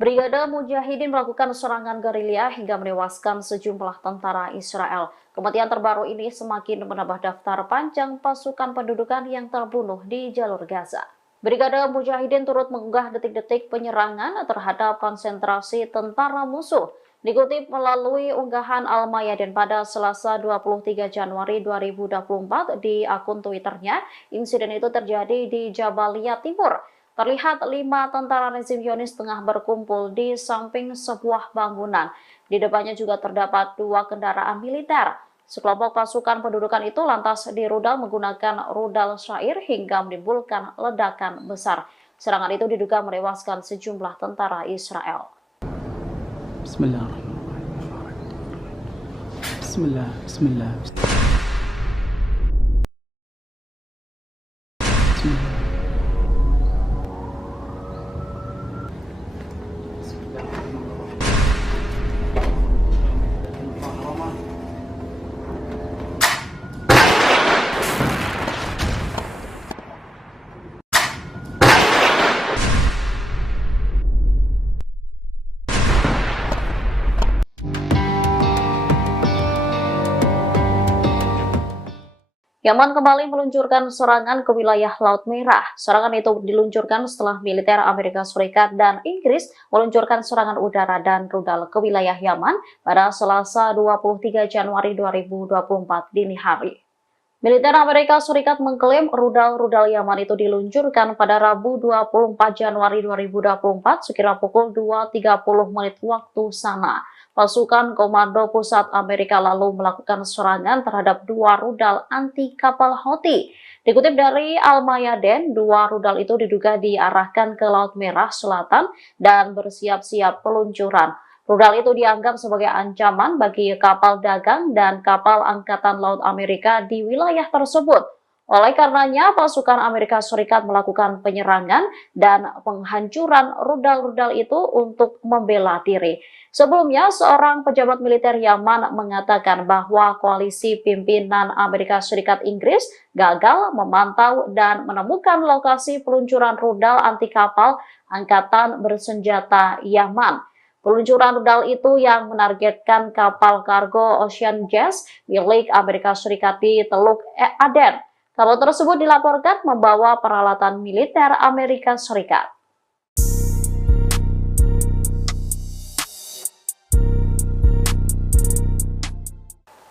Brigade Mujahidin melakukan serangan gerilya hingga menewaskan sejumlah tentara Israel. Kematian terbaru ini semakin menambah daftar panjang pasukan pendudukan yang terbunuh di jalur Gaza. Brigade Mujahidin turut mengunggah detik-detik penyerangan terhadap konsentrasi tentara musuh. Dikutip melalui unggahan Al-Mayadin pada Selasa 23 Januari 2024 di akun Twitternya, insiden itu terjadi di Jabalia Timur. Terlihat 5 tentara rezim Zionis tengah berkumpul di samping sebuah bangunan. Di depannya juga terdapat 2 kendaraan militer. Sekelompok pasukan pendudukan itu lantas dirudal menggunakan rudal syair hingga menimbulkan ledakan besar. Serangan itu diduga menewaskan sejumlah tentara Israel. Bismillahirrahmanirrahim. Bismillah. Bismillah. Yaman kembali meluncurkan serangan ke wilayah Laut Merah. Serangan itu diluncurkan setelah militer Amerika Serikat dan Inggris meluncurkan serangan udara dan rudal ke wilayah Yaman pada Selasa 23 Januari 2024 dini hari. Militer Amerika Serikat mengklaim rudal-rudal Yaman itu diluncurkan pada Rabu 24 Januari 2024 sekira pukul 2.30 menit waktu sana. Pasukan Komando Pusat Amerika lalu melakukan serangan terhadap 2 rudal anti kapal Houthi. Dikutip dari Al-Mayadeen, 2 rudal itu diduga diarahkan ke Laut Merah Selatan dan bersiap-siap peluncuran. Rudal itu dianggap sebagai ancaman bagi kapal dagang dan kapal Angkatan Laut Amerika di wilayah tersebut. Oleh karenanya, pasukan Amerika Serikat melakukan penyerangan dan penghancuran rudal-rudal itu untuk membela diri. Sebelumnya, seorang pejabat militer Yaman mengatakan bahwa koalisi pimpinan Amerika Serikat Inggris gagal memantau dan menemukan lokasi peluncuran rudal anti kapal Angkatan Bersenjata Yaman. Peluncuran rudal itu yang menargetkan kapal kargo Ocean Jazz milik Amerika Serikat di Teluk Aden. Kapal tersebut dilaporkan membawa peralatan militer Amerika Serikat.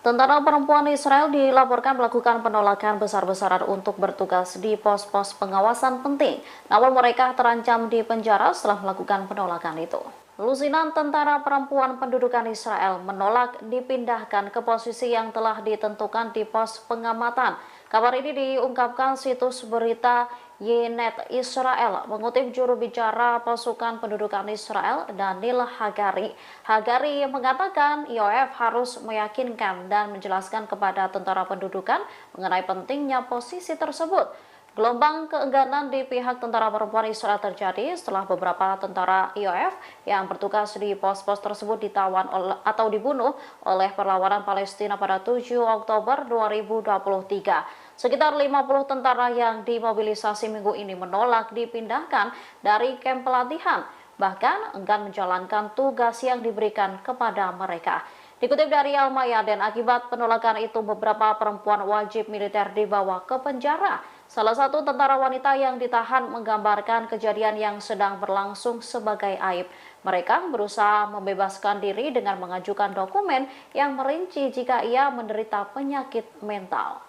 Tentara perempuan Israel dilaporkan melakukan penolakan besar-besaran untuk bertugas di pos-pos pengawasan penting. Namun mereka terancam di penjara setelah melakukan penolakan itu. Lusinan tentara perempuan pendudukan Israel menolak dipindahkan ke posisi yang telah ditentukan di pos pengamatan. Kabar ini diungkapkan situs berita Ynet Israel mengutip juru bicara pasukan pendudukan Israel Daniel Hagari. Hagari mengatakan IOF harus meyakinkan dan menjelaskan kepada tentara pendudukan mengenai pentingnya posisi tersebut. Gelombang keengganan di pihak tentara perempuan Israel terjadi setelah beberapa tentara IOF yang bertugas di pos-pos tersebut ditawan atau dibunuh oleh perlawanan Palestina pada 7 Oktober 2023. Sekitar 50 tentara yang dimobilisasi minggu ini menolak dipindahkan dari kamp pelatihan, bahkan enggan menjalankan tugas yang diberikan kepada mereka. Dikutip dari Al-Mayadeen, akibat penolakan itu beberapa perempuan wajib militer dibawa ke penjara. Salah satu tentara wanita yang ditahan menggambarkan kejadian yang sedang berlangsung sebagai aib. Mereka berusaha membebaskan diri dengan mengajukan dokumen yang merinci jika ia menderita penyakit mental.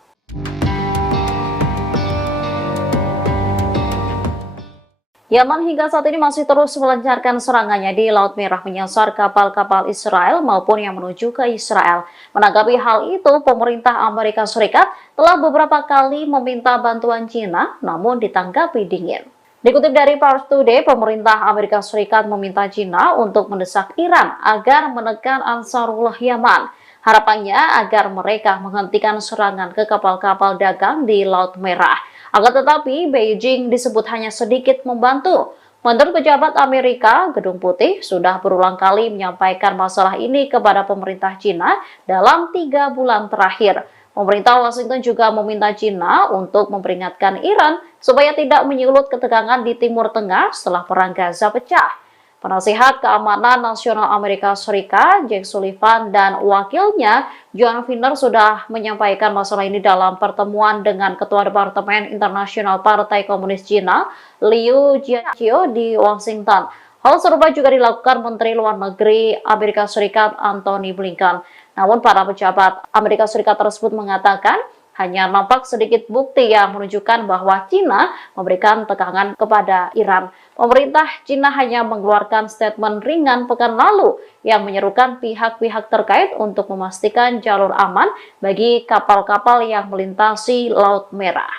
Yaman hingga saat ini masih terus melancarkan serangannya di Laut Merah menyasar kapal-kapal Israel maupun yang menuju ke Israel. Menanggapi hal itu, pemerintah Amerika Serikat telah beberapa kali meminta bantuan China, namun ditanggapi dingin. Dikutip dari Pars Today, pemerintah Amerika Serikat meminta China untuk mendesak Iran agar menekan Ansarullah Yaman. Harapannya agar mereka menghentikan serangan ke kapal-kapal dagang di Laut Merah. Akan tetapi, Beijing disebut hanya sedikit membantu. Menurut pejabat Amerika, Gedung Putih sudah berulang kali menyampaikan masalah ini kepada pemerintah China dalam 3 bulan terakhir. Pemerintah Washington juga meminta China untuk memperingatkan Iran supaya tidak menyulut ketegangan di Timur Tengah setelah perang Gaza pecah. Penasihat Keamanan Nasional Amerika Serikat, Jake Sullivan, dan wakilnya, John Finner, sudah menyampaikan masalah ini dalam pertemuan dengan Ketua Departemen Internasional Partai Komunis Cina, Liu Jiaqi, di Washington. Hal serupa juga dilakukan Menteri Luar Negeri Amerika Serikat, Antony Blinken. Namun, para pejabat Amerika Serikat tersebut mengatakan, hanya nampak sedikit bukti yang menunjukkan bahwa China memberikan tekanan kepada Iran. Pemerintah China hanya mengeluarkan statement ringan pekan lalu yang menyerukan pihak-pihak terkait untuk memastikan jalur aman bagi kapal-kapal yang melintasi Laut Merah.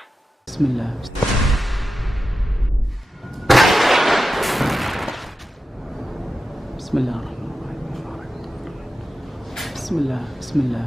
Bismillah. Bismillahirrahmanirrahim. Bismillah. Bismillah.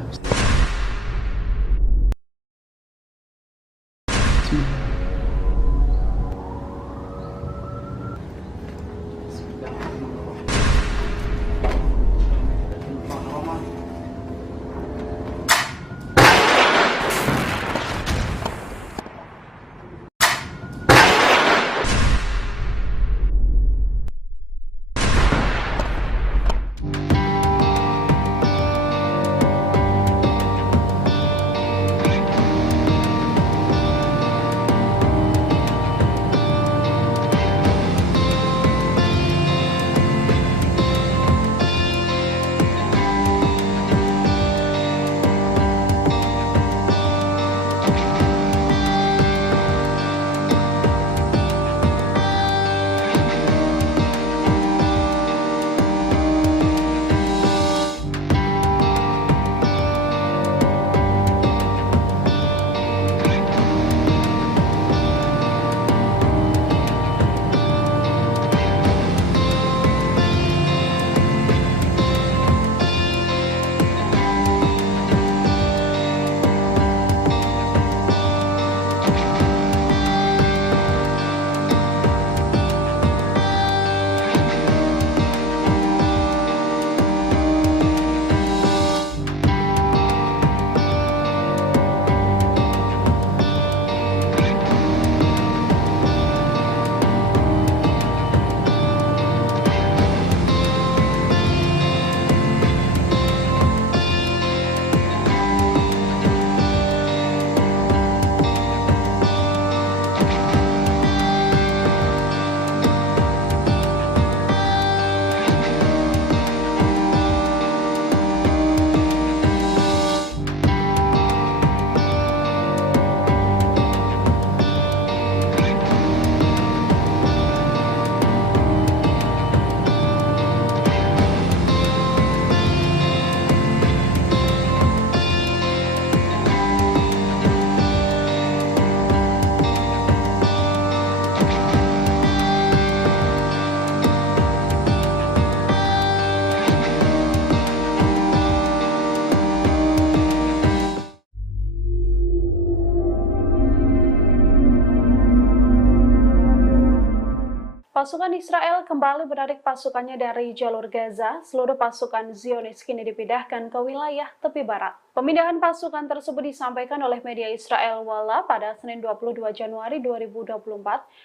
Pasukan Israel kembali menarik pasukannya dari jalur Gaza. Seluruh pasukan Zionis kini dipindahkan ke wilayah tepi barat. Pemindahan pasukan tersebut disampaikan oleh media Israel Walla pada Senin 22 Januari 2024.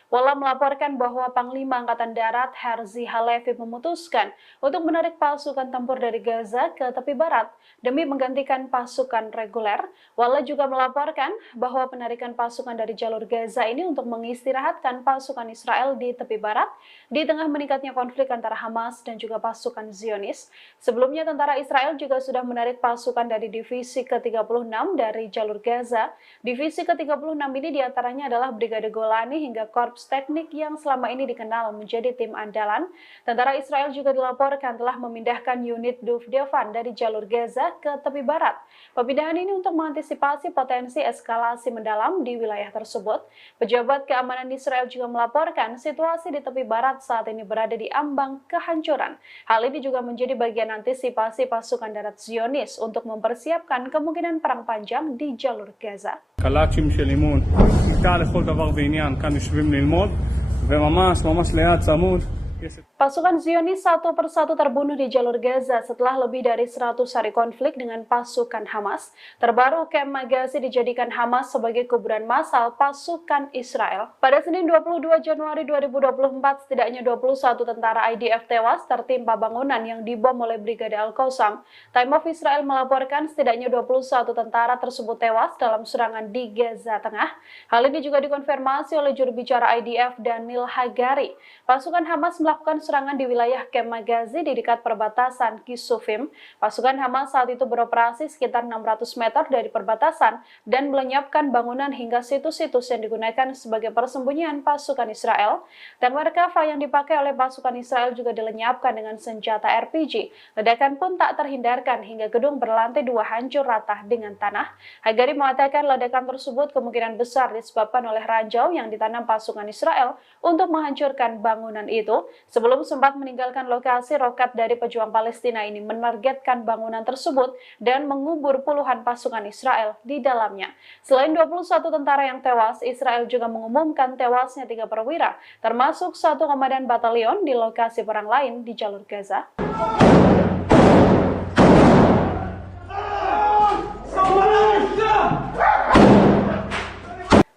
Walla melaporkan bahwa Panglima Angkatan Darat Herzi Halevi memutuskan untuk menarik pasukan tempur dari Gaza ke tepi barat demi menggantikan pasukan reguler. Walla juga melaporkan bahwa penarikan pasukan dari jalur Gaza ini untuk mengistirahatkan pasukan Israel di tepi barat di tengah meningkatnya konflik antara Hamas dan juga pasukan Zionis. Sebelumnya tentara Israel juga sudah menarik pasukan dari divisi ke-36 dari jalur Gaza. Divisi ke-36 ini diantaranya adalah Brigade Golani hingga Korps Teknik yang selama ini dikenal menjadi tim andalan. Tentara Israel juga dilaporkan telah memindahkan unit Duvdevan dari jalur Gaza ke tepi barat. Pemindahan ini untuk mengantisipasi potensi eskalasi mendalam di wilayah tersebut. Pejabat keamanan Israel juga melaporkan situasi di tepi barat saat ini berada di ambang kehancuran. Hal ini juga menjadi bagian antisipasi pasukan darat Zionis untuk mempersiapkan kemungkinan perang panjang di jalur Gaza. קלאצ'ים של אימון, איתה לכל דבר ועניין, כאן יושבים ללמוד, וממש ליד צמוד. Pasukan Zionis satu persatu terbunuh di jalur Gaza setelah lebih dari 100 hari konflik dengan pasukan Hamas. Terbaru, Kem Magazi dijadikan Hamas sebagai kuburan massal pasukan Israel. Pada Senin 22 Januari 2024, setidaknya 21 tentara IDF tewas tertimpa bangunan yang dibom oleh Brigade Al-Qassam. Time of Israel melaporkan setidaknya 21 tentara tersebut tewas dalam serangan di Gaza Tengah. Hal ini juga dikonfirmasi oleh juru bicara IDF Daniel Hagari. Pasukan Hamas melakukan serangan di wilayah Kem Magazi di dekat perbatasan Kisufim. Pasukan Hamas saat itu beroperasi sekitar 600 meter dari perbatasan dan melenyapkan bangunan hingga situs-situs yang digunakan sebagai persembunyian pasukan Israel. Tank Merkava yang dipakai oleh pasukan Israel juga dilenyapkan dengan senjata RPG. Ledakan pun tak terhindarkan hingga gedung berlantai 2 hancur rata dengan tanah. Hagari mengatakan ledakan tersebut kemungkinan besar disebabkan oleh ranjau yang ditanam pasukan Israel untuk menghancurkan bangunan itu. Sebelum sempat meninggalkan lokasi, roket dari pejuang Palestina ini menargetkan bangunan tersebut dan mengubur puluhan pasukan Israel di dalamnya. Selain 21 tentara yang tewas, Israel juga mengumumkan tewasnya 3 perwira, termasuk 1 komandan batalion di lokasi perang lain di jalur Gaza.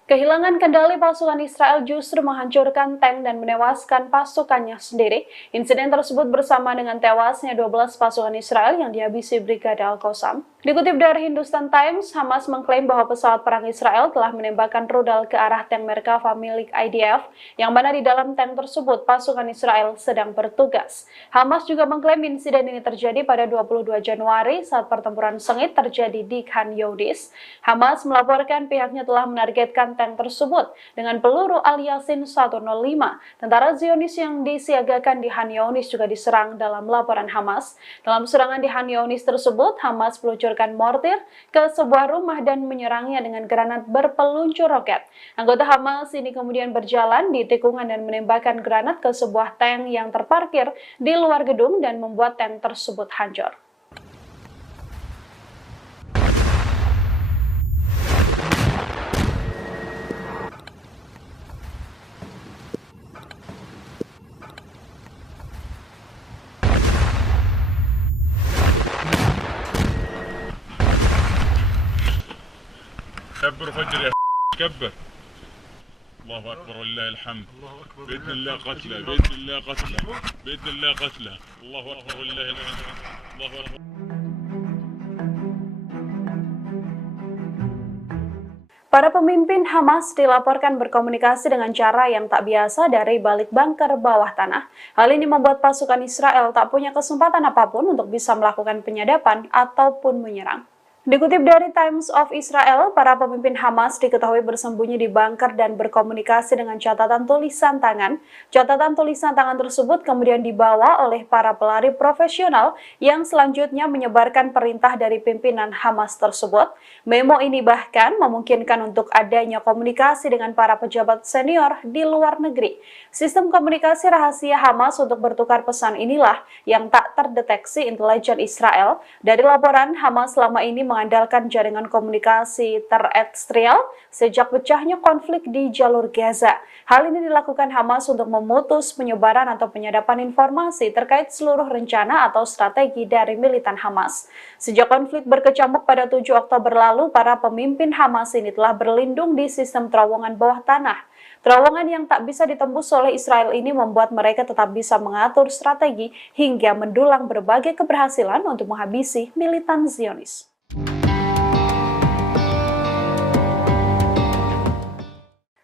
Kehilangan kendali pasukan Israel justru menghancurkan tank dan menewaskan pasukannya sendiri. Insiden tersebut bersama dengan tewasnya 12 pasukan Israel yang dihabisi Brigade Al-Qassam. Dikutip dari Hindustan Times, Hamas mengklaim bahwa pesawat perang Israel telah menembakkan rudal ke arah tank Merkava milik IDF, yang mana di dalam tank tersebut pasukan Israel sedang bertugas. Hamas juga mengklaim insiden ini terjadi pada 22 Januari saat pertempuran sengit terjadi di Khan Younis. Hamas melaporkan pihaknya telah menargetkan tank tersebut dengan peluru Al-Yasin 105. Tentara Zionis yang disiagakan di Khan Younis juga diserang dalam laporan Hamas. Dalam serangan di Khan Younis tersebut, Hamas meluncurkan mortir ke sebuah rumah dan menyerangnya dengan granat berpeluncur roket. Anggota Hamas ini kemudian berjalan di tikungan dan menembakkan granat ke sebuah tank yang terparkir di luar gedung dan membuat tank tersebut hancur. كبر فجر يا كبر. الله اكبر ولله الحمد. باذن الله قتله باذن الله قتله باذن الله قتله. الله اكبر ولله الحمد. الله اكبر. Para pemimpin Hamas dilaporkan berkomunikasi dengan cara yang tak biasa dari balik bunker bawah tanah. Hal ini membuat pasukan Israel tak punya kesempatan apapun untuk bisa melakukan penyadapan ataupun menyerang. Dikutip dari Times of Israel, para pemimpin Hamas diketahui bersembunyi di bunker dan berkomunikasi dengan catatan tulisan tangan. Catatan tulisan tangan tersebut kemudian dibawa oleh para pelari profesional yang selanjutnya menyebarkan perintah dari pimpinan Hamas tersebut. Memo ini bahkan memungkinkan untuk adanya komunikasi dengan para pejabat senior di luar negeri. Sistem komunikasi rahasia Hamas untuk bertukar pesan inilah yang tak terdeteksi intelijen Israel. Dari laporan, Hamas selama ini mengandalkan jaringan komunikasi terestrial sejak pecahnya konflik di jalur Gaza. Hal ini dilakukan Hamas untuk memutus penyebaran atau penyadapan informasi terkait seluruh rencana atau strategi dari militan Hamas. Sejak konflik berkecamuk pada 7 Oktober lalu, para pemimpin Hamas ini telah berlindung di sistem terowongan bawah tanah. Terowongan yang tak bisa ditembus oleh Israel ini membuat mereka tetap bisa mengatur strategi hingga mendulang berbagai keberhasilan untuk menghabisi militan Zionis.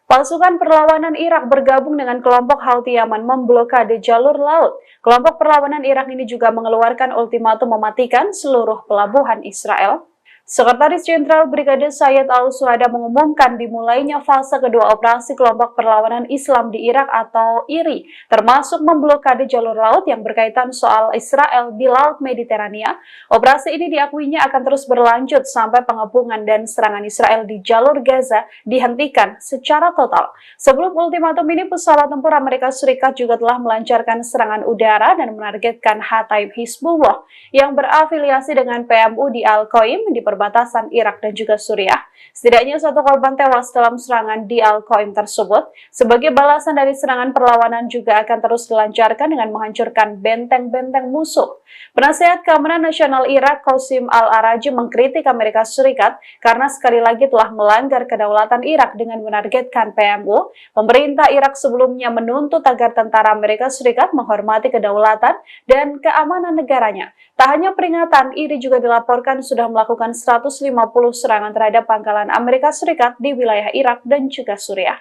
Pasukan perlawanan Irak bergabung dengan kelompok Houthi Yaman memblokade jalur laut. Kelompok perlawanan Irak ini juga mengeluarkan ultimatum mematikan seluruh pelabuhan Israel. Sekretaris Jenderal Brigade Sayyid Al-Suhada mengumumkan dimulainya fase kedua operasi kelompok perlawanan Islam di Irak atau IRI, termasuk memblokade jalur laut yang berkaitan soal Israel di Laut Mediterania. Operasi ini diakuinya akan terus berlanjut sampai pengepungan dan serangan Israel di jalur Gaza dihentikan secara total. Sebelum ultimatum ini, pesawat tempur Amerika Serikat juga telah melancarkan serangan udara dan menargetkan Hataib Hizbullah yang berafiliasi dengan PMU di Al-Qaim di perbatasan Irak dan juga Suriah. Setidaknya 1 korban tewas dalam serangan di Al-Qaim tersebut. Sebagai balasan dari serangan, perlawanan juga akan terus dilancarkan dengan menghancurkan benteng-benteng musuh. Penasehat Keamanan Nasional Irak, Qasim Al-Araji, mengkritik Amerika Serikat karena sekali lagi telah melanggar kedaulatan Irak dengan menargetkan PMU. Pemerintah Irak sebelumnya menuntut agar tentara Amerika Serikat menghormati kedaulatan dan keamanan negaranya. Tak hanya peringatan, IRI juga dilaporkan sudah melakukan 150 serangan terhadap pangkalan Amerika Serikat di wilayah Irak dan juga Suriah.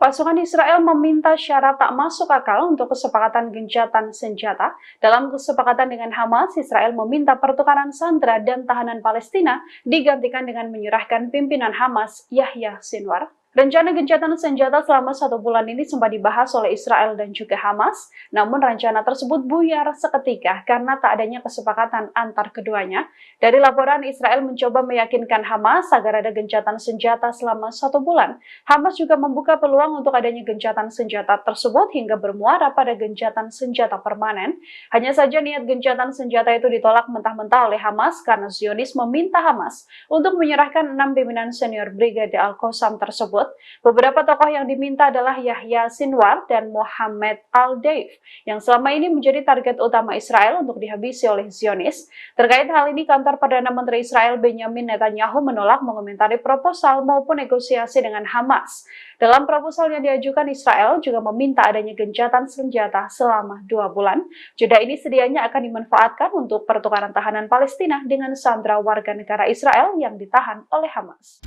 Pasukan Israel meminta syarat tak masuk akal untuk kesepakatan gencatan senjata. Dalam kesepakatan dengan Hamas, Israel meminta pertukaran sandera dan tahanan Palestina digantikan dengan menyerahkan pimpinan Hamas, Yahya Sinwar. Rencana gencatan senjata selama 1 bulan ini sempat dibahas oleh Israel dan juga Hamas, namun rencana tersebut buyar seketika karena tak adanya kesepakatan antar keduanya. Dari laporan, Israel mencoba meyakinkan Hamas agar ada gencatan senjata selama 1 bulan. Hamas juga membuka peluang untuk adanya gencatan senjata tersebut hingga bermuara pada gencatan senjata permanen. Hanya saja niat gencatan senjata itu ditolak mentah-mentah oleh Hamas karena Zionis meminta Hamas untuk menyerahkan 6 pimpinan senior Brigade Al-Qassam tersebut. Beberapa tokoh yang diminta adalah Yahya Sinwar dan Mohammed Al-Deif, yang selama ini menjadi target utama Israel untuk dihabisi oleh Zionis. Terkait hal ini, kantor Perdana Menteri Israel Benjamin Netanyahu menolak mengomentari proposal maupun negosiasi dengan Hamas. Dalam proposal yang diajukan, Israel juga meminta adanya gencatan senjata selama 2 bulan. Jeda ini sedianya akan dimanfaatkan untuk pertukaran tahanan Palestina dengan sandera warga negara Israel yang ditahan oleh Hamas.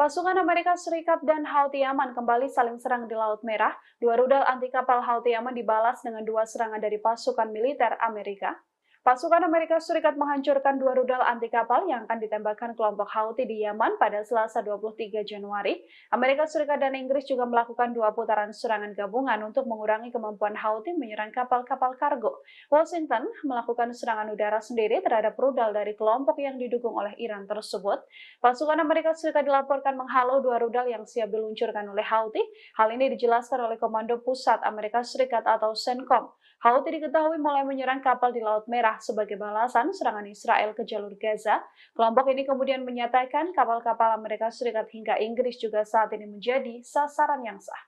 Pasukan Amerika Serikat dan Houthi Yaman kembali saling serang di Laut Merah. 2 rudal anti kapal Houthi Yaman dibalas dengan 2 serangan dari pasukan militer Amerika. Pasukan Amerika Serikat menghancurkan 2 rudal anti kapal yang akan ditembakkan kelompok Houthi di Yaman pada Selasa 23 Januari. Amerika Serikat dan Inggris juga melakukan 2 putaran serangan gabungan untuk mengurangi kemampuan Houthi menyerang kapal-kapal kargo. Washington melakukan serangan udara sendiri terhadap rudal dari kelompok yang didukung oleh Iran tersebut. Pasukan Amerika Serikat dilaporkan menghalau 2 rudal yang siap diluncurkan oleh Houthi. Hal ini dijelaskan oleh Komando Pusat Amerika Serikat atau CENTCOM. Houthi diketahui mulai menyerang kapal di Laut Merah sebagai balasan serangan Israel ke jalur Gaza. Kelompok ini kemudian menyatakan kapal-kapal Amerika Serikat hingga Inggris juga saat ini menjadi sasaran yang sah.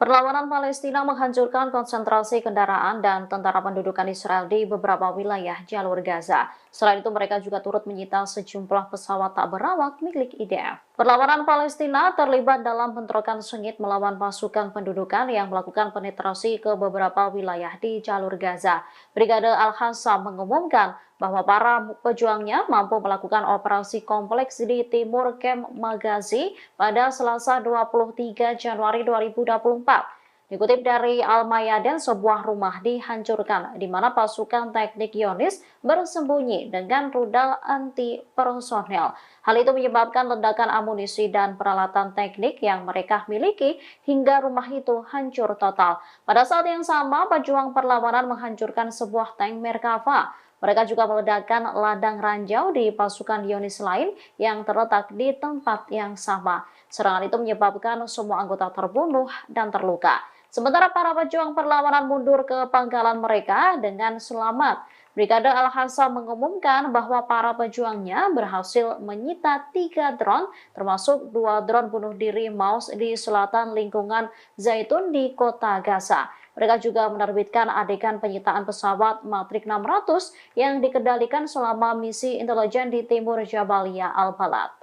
Perlawanan Palestina menghancurkan konsentrasi kendaraan dan tentara pendudukan Israel di beberapa wilayah jalur Gaza. Selain itu, mereka juga turut menyita sejumlah pesawat tak berawak milik IDF. Perlawanan Palestina terlibat dalam bentrokan sengit melawan pasukan pendudukan yang melakukan penetrasi ke beberapa wilayah di jalur Gaza. Brigade Al-Qassam mengumumkan bahwa para pejuangnya mampu melakukan operasi kompleks di timur Kem Magazi pada Selasa 23 Januari 2024. Dikutip dari Al-Mayadin, sebuah rumah dihancurkan di mana pasukan teknik Zionis bersembunyi dengan rudal anti personel. Hal itu menyebabkan ledakan amunisi dan peralatan teknik yang mereka miliki hingga rumah itu hancur total. Pada saat yang sama, pejuang perlawanan menghancurkan sebuah tank Merkava. Mereka juga meledakkan ladang ranjau di pasukan Zionis lain yang terletak di tempat yang sama. Serangan itu menyebabkan semua anggota terbunuh dan terluka. Sementara para pejuang perlawanan mundur ke pangkalan mereka dengan selamat. Brigade Al-Hassam mengumumkan bahwa para pejuangnya berhasil menyita 3 drone, termasuk 2 drone bunuh diri Maus di selatan lingkungan Zaitun di kota Gaza. Mereka juga menerbitkan adegan penyitaan pesawat Matrix 600 yang dikendalikan selama misi intelijen di timur Jabalia Al-Balad.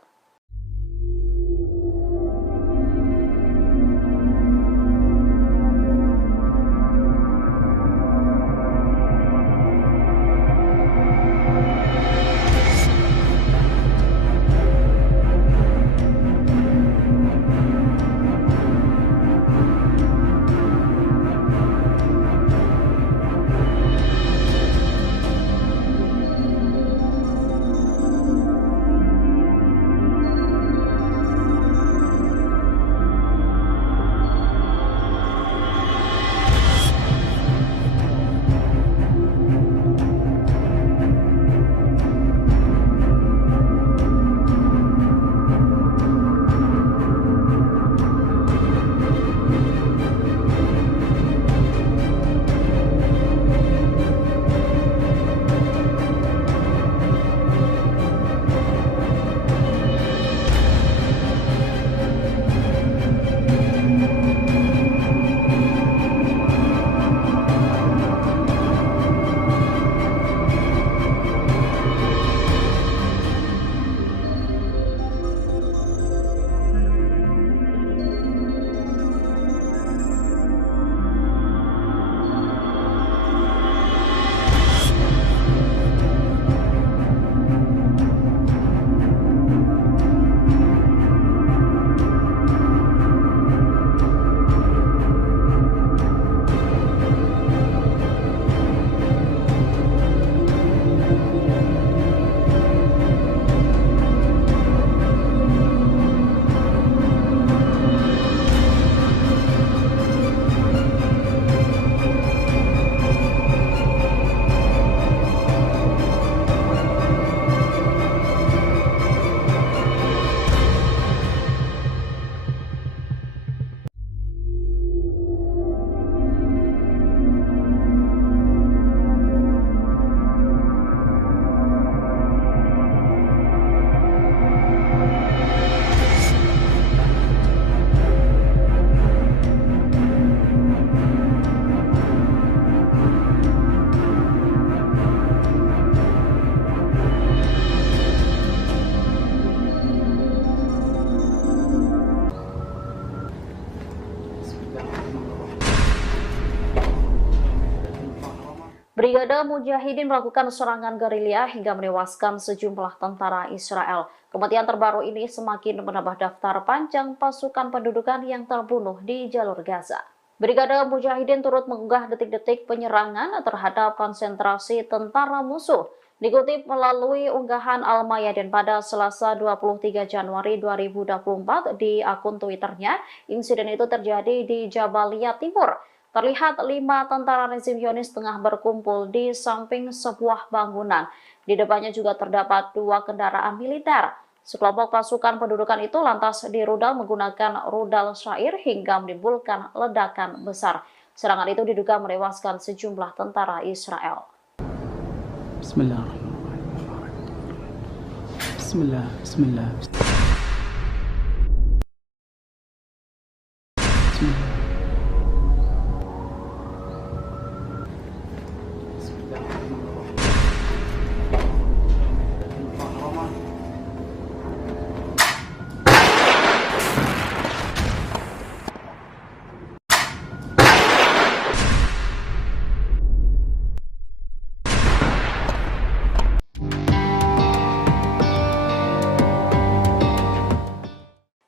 Brigade Mujahidin melakukan serangan gerilya hingga menewaskan sejumlah tentara Israel. Kematian terbaru ini semakin menambah daftar panjang pasukan pendudukan yang terbunuh di jalur Gaza. Brigade Mujahidin turut mengunggah detik-detik penyerangan terhadap konsentrasi tentara musuh. Dikutip melalui unggahan Al-Mayadin pada Selasa 23 Januari 2024 di akun Twitternya, insiden itu terjadi di Jabalia Timur. Terlihat 5 tentara rezim Zionis tengah berkumpul di samping sebuah bangunan. Di depannya juga terdapat 2 kendaraan militer. Sekelompok pasukan pendudukan itu lantas dirudal menggunakan rudal syair hingga menimbulkan ledakan besar. Serangan itu diduga menewaskan sejumlah tentara Israel. Bismillahirrahmanirrahim. Bismillah. Bismillah.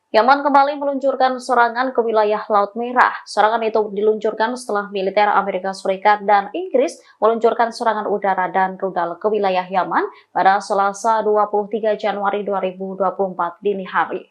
Yaman kembali meluncurkan serangan ke wilayah Laut Merah. Serangan itu diluncurkan setelah militer Amerika Serikat dan Inggris meluncurkan serangan udara dan rudal ke wilayah Yaman pada Selasa 23 Januari 2024 dini hari.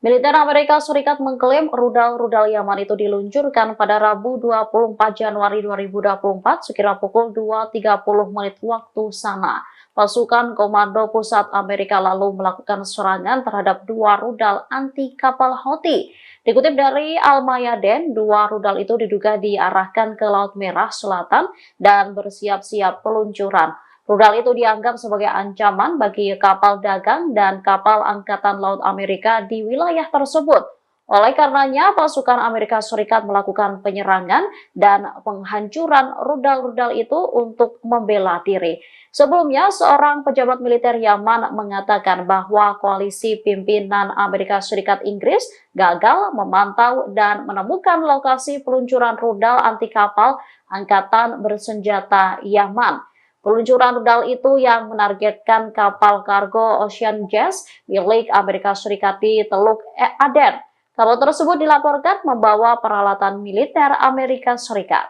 Militer Amerika Serikat mengklaim rudal-rudal Yaman itu diluncurkan pada Rabu 24 Januari 2024 sekira pukul 2.30 menit waktu sana. Pasukan Komando Pusat Amerika lalu melakukan serangan terhadap 2 rudal anti kapal Houthi. Dikutip dari Al-Mayadeen, 2 rudal itu diduga diarahkan ke Laut Merah Selatan dan bersiap-siap peluncuran. Rudal itu dianggap sebagai ancaman bagi kapal dagang dan kapal Angkatan Laut Amerika di wilayah tersebut. Oleh karenanya, pasukan Amerika Serikat melakukan penyerangan dan penghancuran rudal-rudal itu untuk membela diri. Sebelumnya, seorang pejabat militer Yaman mengatakan bahwa koalisi pimpinan Amerika Serikat Inggris gagal memantau dan menemukan lokasi peluncuran rudal anti kapal Angkatan Bersenjata Yaman. Peluncuran rudal itu yang menargetkan kapal kargo Ocean Jazz milik Amerika Serikat di Teluk Aden. Kapal tersebut dilaporkan membawa peralatan militer Amerika Serikat.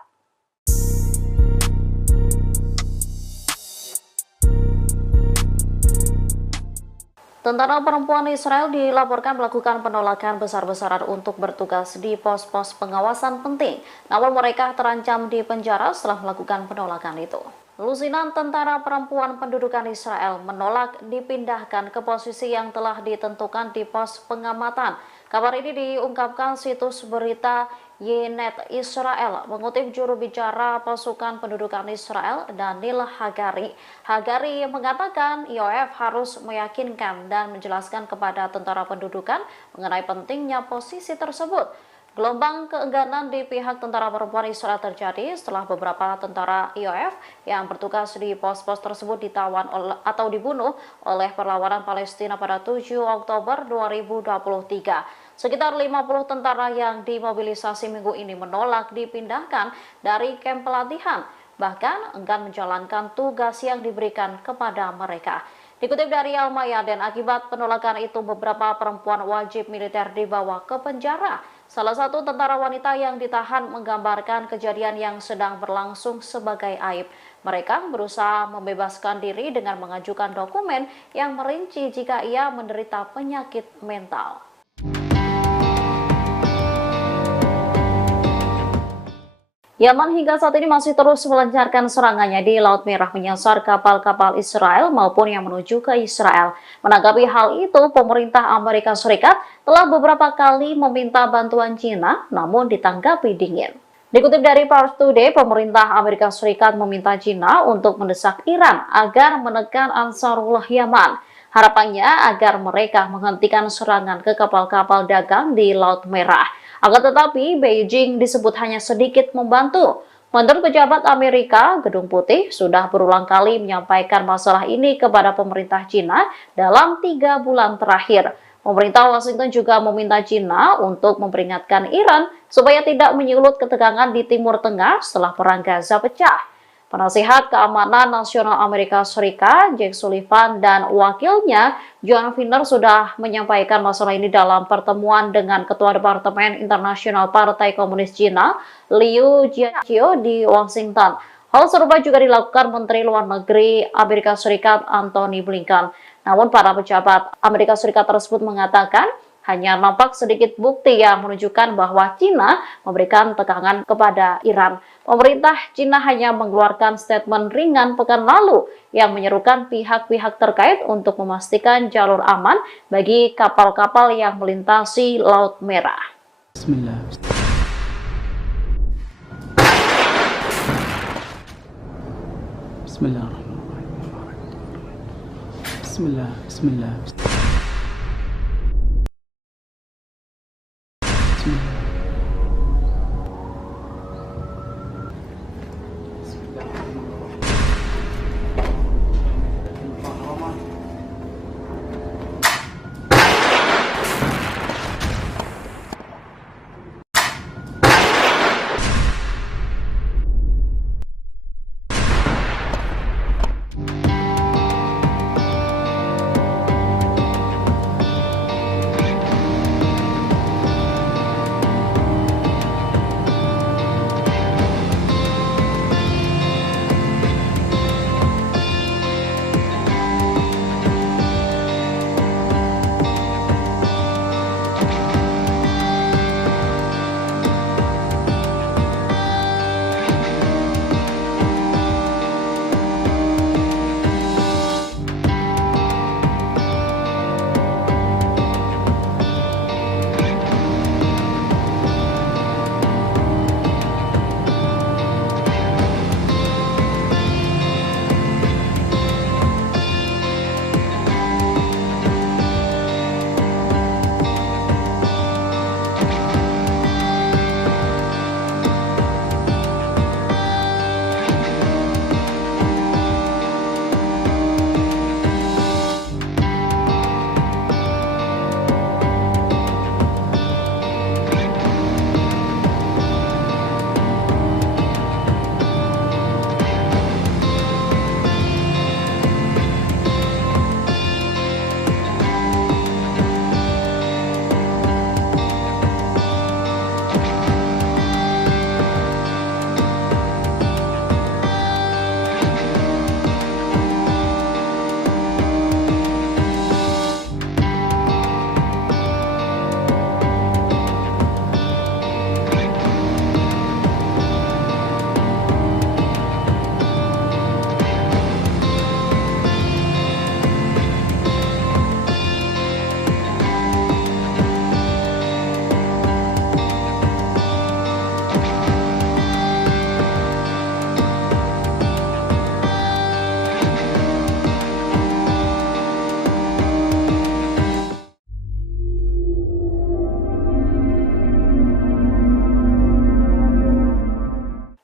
Tentara perempuan Israel dilaporkan melakukan penolakan besar-besaran untuk bertugas di pos-pos pengawasan penting. Namun mereka terancam di penjara setelah melakukan penolakan itu. Lusinan tentara perempuan pendudukan Israel menolak dipindahkan ke posisi yang telah ditentukan di pos pengamatan. Kabar ini diungkapkan situs berita Ynet Israel mengutip juru bicara pasukan pendudukan Israel Daniel Hagari. Hagari mengatakan IOF harus meyakinkan dan menjelaskan kepada tentara pendudukan mengenai pentingnya posisi tersebut. Gelombang keengganan di pihak tentara perempuan Israel terjadi setelah beberapa tentara IOF yang bertugas di pos-pos tersebut ditawan atau dibunuh oleh perlawanan Palestina pada 7 Oktober 2023. Sekitar 50 tentara yang dimobilisasi minggu ini menolak dipindahkan dari kamp pelatihan, bahkan enggan menjalankan tugas yang diberikan kepada mereka. Dikutip dari Al-Mayadeen, akibat penolakan itu beberapa perempuan wajib militer dibawa ke penjara. Salah satu tentara wanita yang ditahan menggambarkan kejadian yang sedang berlangsung sebagai aib. Mereka berusaha membebaskan diri dengan mengajukan dokumen yang merinci jika ia menderita penyakit mental. Yaman hingga saat ini masih terus melancarkan serangannya di Laut Merah menyasar kapal-kapal Israel maupun yang menuju ke Israel. Menanggapi hal itu, pemerintah Amerika Serikat telah beberapa kali meminta bantuan China, namun ditanggapi dingin. Dikutip dari Pars Today, pemerintah Amerika Serikat meminta China untuk mendesak Iran agar menekan Ansarullah Yaman. Harapannya agar mereka menghentikan serangan ke kapal-kapal dagang di Laut Merah. Akan tetapi, Beijing disebut hanya sedikit membantu. Menurut pejabat Amerika, Gedung Putih sudah berulang kali menyampaikan masalah ini kepada pemerintah China dalam 3 bulan terakhir. Pemerintah Washington juga meminta China untuk memperingatkan Iran supaya tidak menyulut ketegangan di Timur Tengah setelah perang Gaza pecah. Penasihat Keamanan Nasional Amerika Serikat, Jake Sullivan, dan wakilnya, John Finner, sudah menyampaikan masalah ini dalam pertemuan dengan Ketua Departemen Internasional Partai Komunis Cina, Liu Jiaqi di Washington. Hal serupa juga dilakukan Menteri Luar Negeri Amerika Serikat, Antony Blinken. Namun, para pejabat Amerika Serikat tersebut mengatakan, hanya nampak sedikit bukti yang menunjukkan bahwa China memberikan tekangan kepada Iran. Pemerintah China hanya mengeluarkan statement ringan pekan lalu yang menyerukan pihak-pihak terkait untuk memastikan jalur aman bagi kapal-kapal yang melintasi Laut Merah. Bismillah. Bismillahirrahmanirrahim. Bismillah. Bismillah.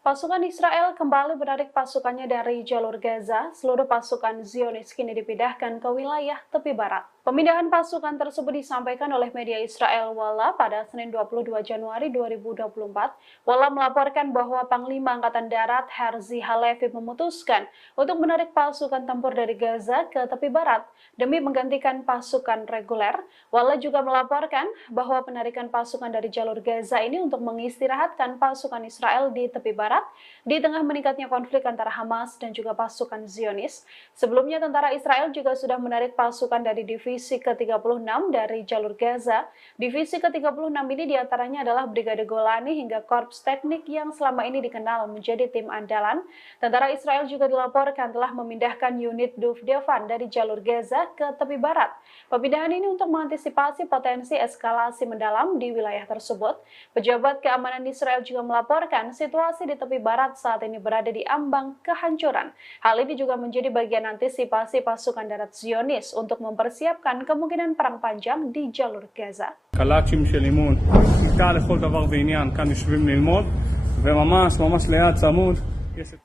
Pasukan Israel kembali menarik pasukannya dari jalur Gaza. Seluruh pasukan Zionis kini dipindahkan ke wilayah tepi barat. Pemindahan pasukan tersebut disampaikan oleh media Israel Walla pada Senin 22 Januari 2024. Walla melaporkan bahwa Panglima Angkatan Darat Herzi Halevi memutuskan untuk menarik pasukan tempur dari Gaza ke tepi barat demi menggantikan pasukan reguler. Walla juga melaporkan bahwa penarikan pasukan dari jalur Gaza ini untuk mengistirahatkan pasukan Israel di tepi barat di tengah meningkatnya konflik antara Hamas dan juga pasukan Zionis. Sebelumnya tentara Israel juga sudah menarik pasukan dari divisi ke-36 dari jalur Gaza. Divisi ke-36 ini diantaranya adalah Brigade Golani hingga Korps Teknik yang selama ini dikenal menjadi tim andalan. Tentara Israel juga dilaporkan telah memindahkan unit Duvdevan dari jalur Gaza ke tepi barat. Pemindahan ini untuk mengantisipasi potensi eskalasi mendalam di wilayah tersebut. Pejabat keamanan Israel juga melaporkan situasi di tepi barat saat ini berada di ambang kehancuran. Hal ini juga menjadi bagian antisipasi pasukan darat Zionis untuk mempersiapkan kemungkinan perang panjang di jalur Gaza. קלאצ'ים של אימון, כיתה לכל דבר ועניין, כאן יושבים ללמוד, וממש ליד צמוד.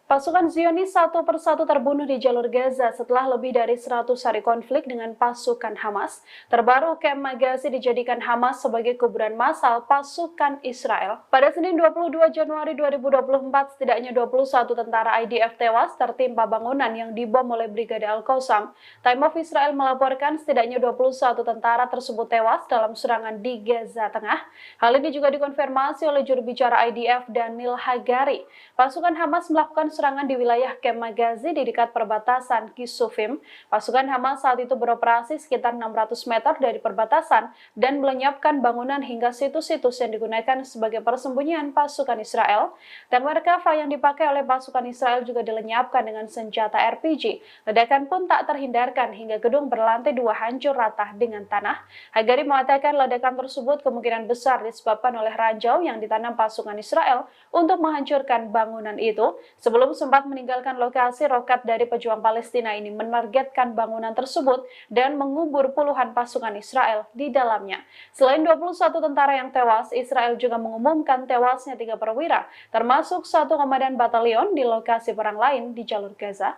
Pasukan Zionis satu persatu terbunuh di jalur Gaza setelah lebih dari 100 hari konflik dengan pasukan Hamas. Terbaru, Kem Magazi dijadikan Hamas sebagai kuburan massal pasukan Israel. Pada Senin 22 Januari 2024, setidaknya 21 tentara IDF tewas tertimpa bangunan yang dibom oleh Brigade Al-Qassam. Time of Israel melaporkan setidaknya 21 tentara tersebut tewas dalam serangan di Gaza Tengah. Hal ini juga dikonfirmasi oleh juru bicara IDF Daniel Hagari. Pasukan Hamas melakukan serangan di wilayah Kem Magazi di dekat perbatasan Kisufim. Pasukan Hamas saat itu beroperasi sekitar 600 meter dari perbatasan dan melenyapkan bangunan hingga situs-situs yang digunakan sebagai persembunyian pasukan Israel. Dan Merkava yang dipakai oleh pasukan Israel juga dilenyapkan dengan senjata RPG. Ledakan pun tak terhindarkan hingga gedung berlantai 2 hancur rata dengan tanah. Hagari mengatakan ledakan tersebut kemungkinan besar disebabkan oleh ranjau yang ditanam pasukan Israel untuk menghancurkan bangunan itu. Sebelum sempat meninggalkan lokasi, roket dari pejuang Palestina ini menargetkan bangunan tersebut dan mengubur puluhan pasukan Israel di dalamnya. Selain 21 tentara yang tewas, Israel juga mengumumkan tewasnya 3 perwira, termasuk 1 komandan batalion di lokasi perang lain di jalur Gaza.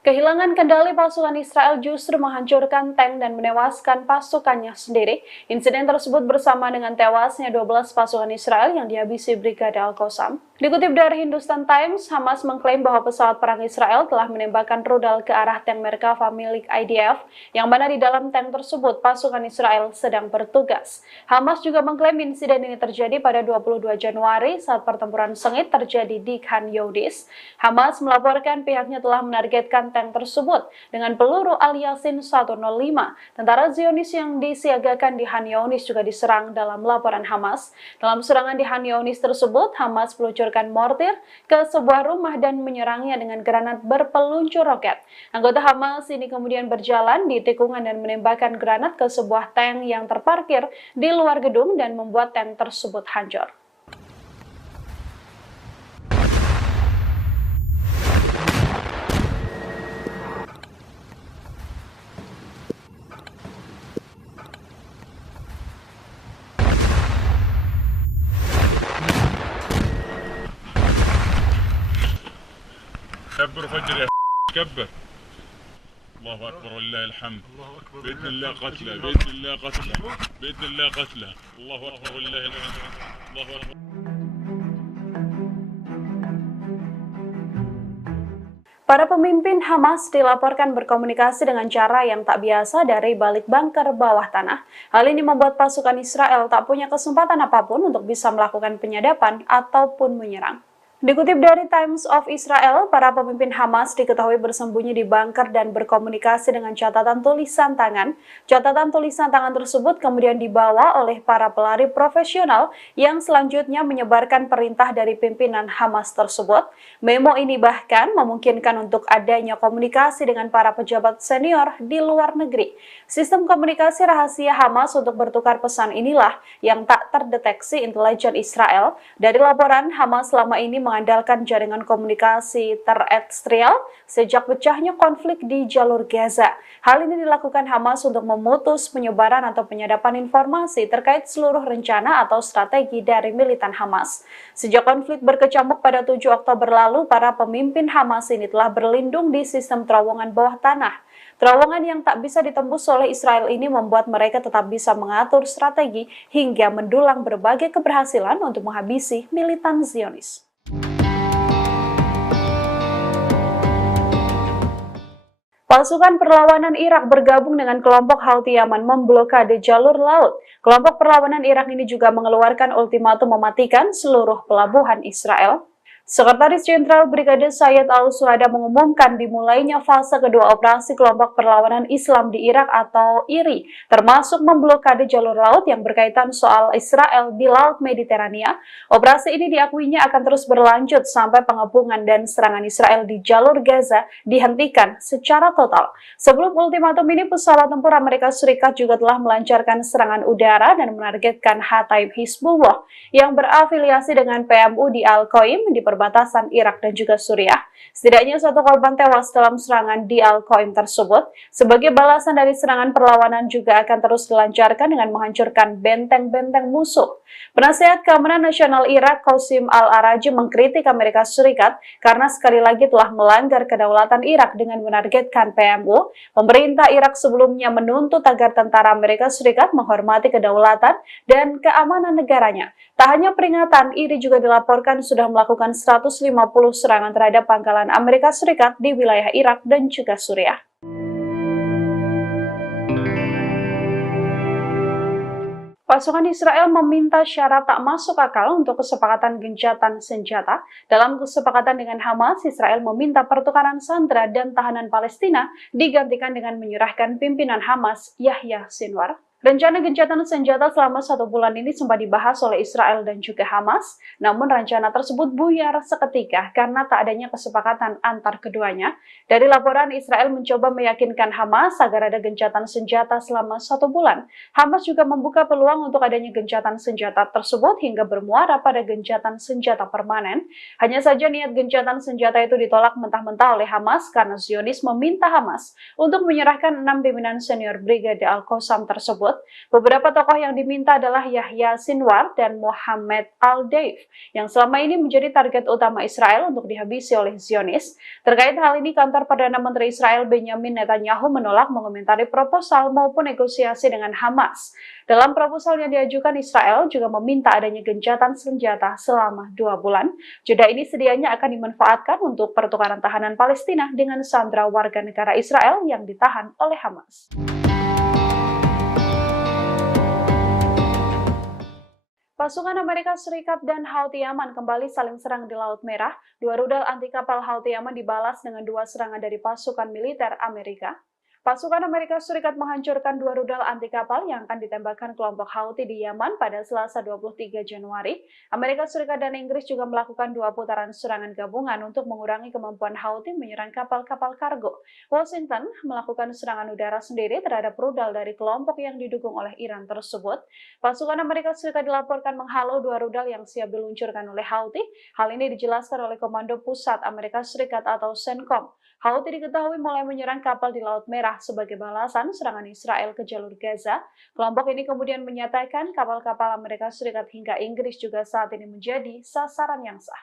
Kehilangan kendali pasukan Israel justru menghancurkan tank dan menewaskan pasukannya sendiri. Insiden tersebut bersama dengan tewasnya 12 pasukan Israel yang dihabisi Brigade Al-Qassam. Dikutip dari Hindustan Times, Hamas mengklaim bahwa pesawat perang Israel telah menembakkan rudal ke arah tank Merkava milik IDF, yang mana di dalam tank tersebut pasukan Israel sedang bertugas. Hamas juga mengklaim insiden ini terjadi pada 22 Januari saat pertempuran sengit terjadi di Khan Younis. Hamas melaporkan pihaknya telah menargetkan tank tersebut dengan peluru Al-Yasin 105. Tentara Zionis yang disiagakan di Khan Younis juga diserang dalam laporan Hamas. Dalam serangan di Khan Younis tersebut, Hamas meluncurkan mortir ke sebuah rumah dan menyerangnya dengan granat berpeluncur roket. Anggota Hamas ini kemudian berjalan di tikungan dan menembakkan granat ke sebuah tank yang terparkir di luar gedung dan membuat tank tersebut hancur. كبر فجر يا كبر. الله اكبر ولله الحمد. باذن الله قتله باذن الله قتله باذن الله قتله. الله اكبر ولله الحمد. الله اكبر. Para pemimpin Hamas dilaporkan berkomunikasi dengan cara yang tak biasa dari balik bunker bawah tanah. Hal ini membuat pasukan Israel tak punya kesempatan apapun untuk bisa melakukan penyadapan ataupun menyerang. Dikutip dari Times of Israel, para pemimpin Hamas diketahui bersembunyi di bunker dan berkomunikasi dengan catatan tulisan tangan. Catatan tulisan tangan tersebut kemudian dibawa oleh para pelari profesional yang selanjutnya menyebarkan perintah dari pimpinan Hamas tersebut. Memo ini bahkan memungkinkan untuk adanya komunikasi dengan para pejabat senior di luar negeri. Sistem komunikasi rahasia Hamas untuk bertukar pesan inilah yang tak tak terdeteksi intelijen Israel. Dari laporan, Hamas selama ini mengandalkan jaringan komunikasi terestrial sejak pecahnya konflik di jalur Gaza. Hal ini dilakukan Hamas untuk memutus penyebaran atau penyadapan informasi terkait seluruh rencana atau strategi dari militan Hamas. Sejak konflik berkecamuk pada 7 Oktober lalu, para pemimpin Hamas ini telah berlindung di sistem terowongan bawah tanah. Terowongan yang tak bisa ditembus oleh Israel ini membuat mereka tetap bisa mengatur strategi hingga mendulang berbagai keberhasilan untuk menghabisi militan Zionis. Pasukan perlawanan Irak bergabung dengan kelompok Houthi Yaman memblokade jalur laut. Kelompok perlawanan Irak ini juga mengeluarkan ultimatum mematikan seluruh pelabuhan Israel. Sekretaris Jenderal Brigade Sayyid Al-Suhada mengumumkan dimulainya fase kedua operasi kelompok perlawanan Islam di Irak atau IRI, termasuk memblokade jalur laut yang berkaitan soal Israel di Laut Mediterania. Operasi ini diakuinya akan terus berlanjut sampai pengepungan dan serangan Israel di jalur Gaza dihentikan secara total. Sebelum ultimatum ini, pesawat tempur Amerika Serikat juga telah melancarkan serangan udara dan menargetkan Hataib Hizbullah yang berafiliasi dengan PMU di Al-Qaim di perbatasan Irak dan juga Suriah. Setidaknya 1 korban tewas dalam serangan di Al-Qaim tersebut. Sebagai balasan dari serangan, perlawanan juga akan terus dilancarkan dengan menghancurkan benteng-benteng musuh. Penasihat Keamanan Nasional Irak, Qasim Al-Araji, mengkritik Amerika Serikat karena sekali lagi telah melanggar kedaulatan Irak dengan menargetkan PMU. Pemerintah Irak sebelumnya menuntut agar tentara Amerika Serikat menghormati kedaulatan dan keamanan negaranya. Tak hanya peringatan, IRI juga dilaporkan sudah melakukan 150 serangan terhadap pangkalan Amerika Serikat di wilayah Irak dan juga Suriah. Pasukan Israel meminta syarat tak masuk akal untuk kesepakatan gencatan senjata. Dalam kesepakatan dengan Hamas, Israel meminta pertukaran sandera dan tahanan Palestina digantikan dengan menyerahkan pimpinan Hamas, Yahya Sinwar. Rencana gencatan senjata selama 1 bulan ini sempat dibahas oleh Israel dan juga Hamas, namun rencana tersebut buyar seketika karena tak adanya kesepakatan antar keduanya. Dari laporan, Israel mencoba meyakinkan Hamas agar ada gencatan senjata selama 1 bulan. Hamas juga membuka peluang untuk adanya gencatan senjata tersebut hingga bermuara pada gencatan senjata permanen. Hanya saja niat gencatan senjata itu ditolak mentah-mentah oleh Hamas karena Zionis meminta Hamas untuk menyerahkan 6 pimpinan senior Brigade Al-Qassam tersebut. Beberapa tokoh yang diminta adalah Yahya Sinwar dan Mohammed Al-Deif, yang selama ini menjadi target utama Israel untuk dihabisi oleh Zionis. Terkait hal ini, kantor Perdana Menteri Israel Benjamin Netanyahu menolak mengomentari proposal maupun negosiasi dengan Hamas. Dalam proposal yang diajukan, Israel juga meminta adanya gencatan senjata selama 2 bulan. Jeda ini sedianya akan dimanfaatkan untuk pertukaran tahanan Palestina dengan sandera warga negara Israel yang ditahan oleh Hamas. Pasukan Amerika Serikat dan Houthi Yaman kembali saling serang di Laut Merah. 2 rudal anti kapal Houthi Yaman dibalas dengan 2 serangan dari pasukan militer Amerika. Pasukan Amerika Serikat menghancurkan 2 rudal anti kapal yang akan ditembakkan kelompok Houthi di Yaman pada Selasa 23 Januari. Amerika Serikat dan Inggris juga melakukan 2 putaran serangan gabungan untuk mengurangi kemampuan Houthi menyerang kapal-kapal kargo. Washington melakukan serangan udara sendiri terhadap rudal dari kelompok yang didukung oleh Iran tersebut. Pasukan Amerika Serikat dilaporkan menghalau 2 rudal yang siap diluncurkan oleh Houthi. Hal ini dijelaskan oleh Komando Pusat Amerika Serikat atau CENTCOM. Houthi diketahui mulai menyerang kapal di Laut Merah sebagai balasan serangan Israel ke jalur Gaza. Kelompok ini kemudian menyatakan kapal-kapal Amerika Serikat hingga Inggris juga saat ini menjadi sasaran yang sah.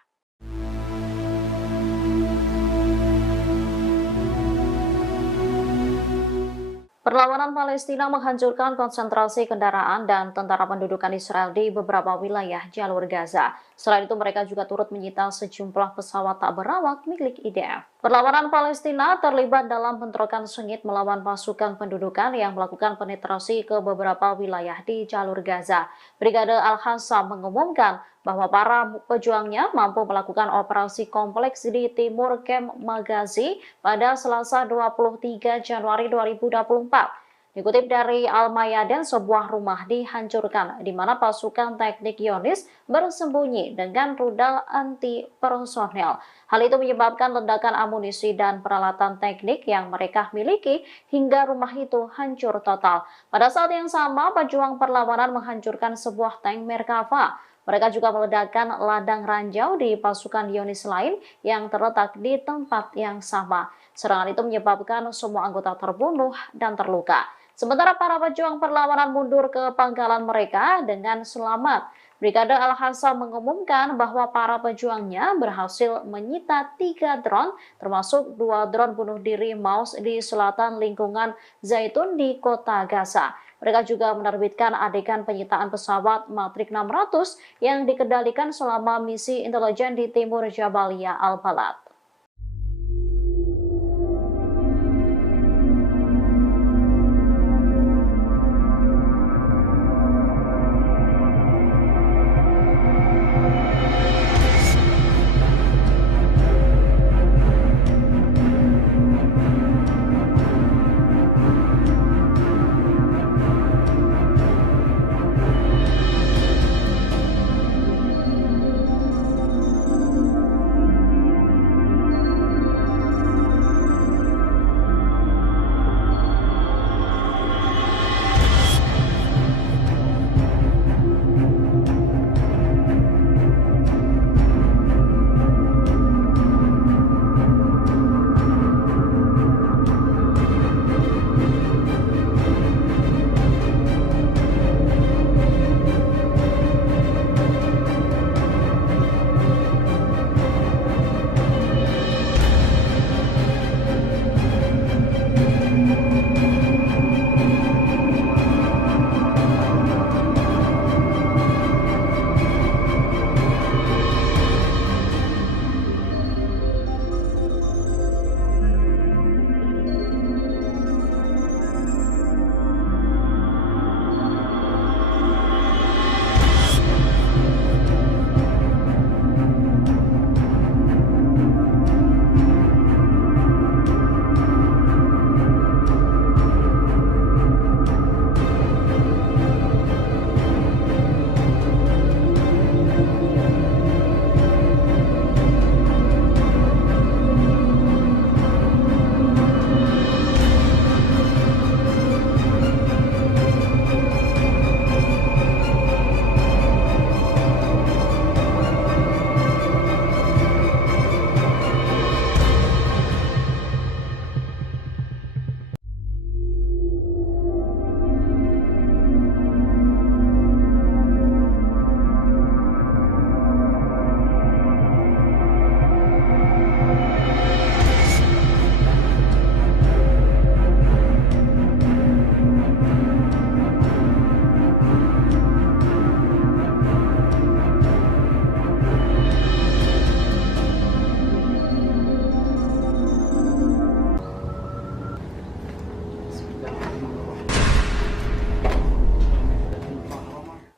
Perlawanan Palestina menghancurkan konsentrasi kendaraan dan tentara pendudukan Israel di beberapa wilayah jalur Gaza. Selain itu, mereka juga turut menyita sejumlah pesawat tak berawak milik IDF. Perlawanan Palestina terlibat dalam bentrokan sengit melawan pasukan pendudukan yang melakukan penetrasi ke beberapa wilayah di jalur Gaza. Brigade Al-Qassam mengumumkan bahwa para pejuangnya mampu melakukan operasi kompleks di timur Kem Magazi pada Selasa 23 Januari 2024. Dikutip dari Al-Mayadan, sebuah rumah dihancurkan di mana pasukan teknik Zionis bersembunyi dengan rudal anti personel. Hal itu menyebabkan ledakan amunisi dan peralatan teknik yang mereka miliki hingga rumah itu hancur total. Pada saat yang sama, pejuang perlawanan menghancurkan sebuah tank Merkava. Mereka juga meledakkan ladang ranjau di pasukan Zionis lain yang terletak di tempat yang sama. Serangan itu menyebabkan semua anggota terbunuh dan terluka. Sementara para pejuang perlawanan mundur ke pangkalan mereka dengan selamat. Brigade Al-Hassam mengumumkan bahwa para pejuangnya berhasil menyita 3 drone, termasuk 2 drone bunuh diri MAUS di selatan lingkungan Zaitun di kota Gaza. Mereka juga menerbitkan adegan penyitaan pesawat Matrix 600 yang dikendalikan selama misi intelijen di timur Jabalia Al-Balad.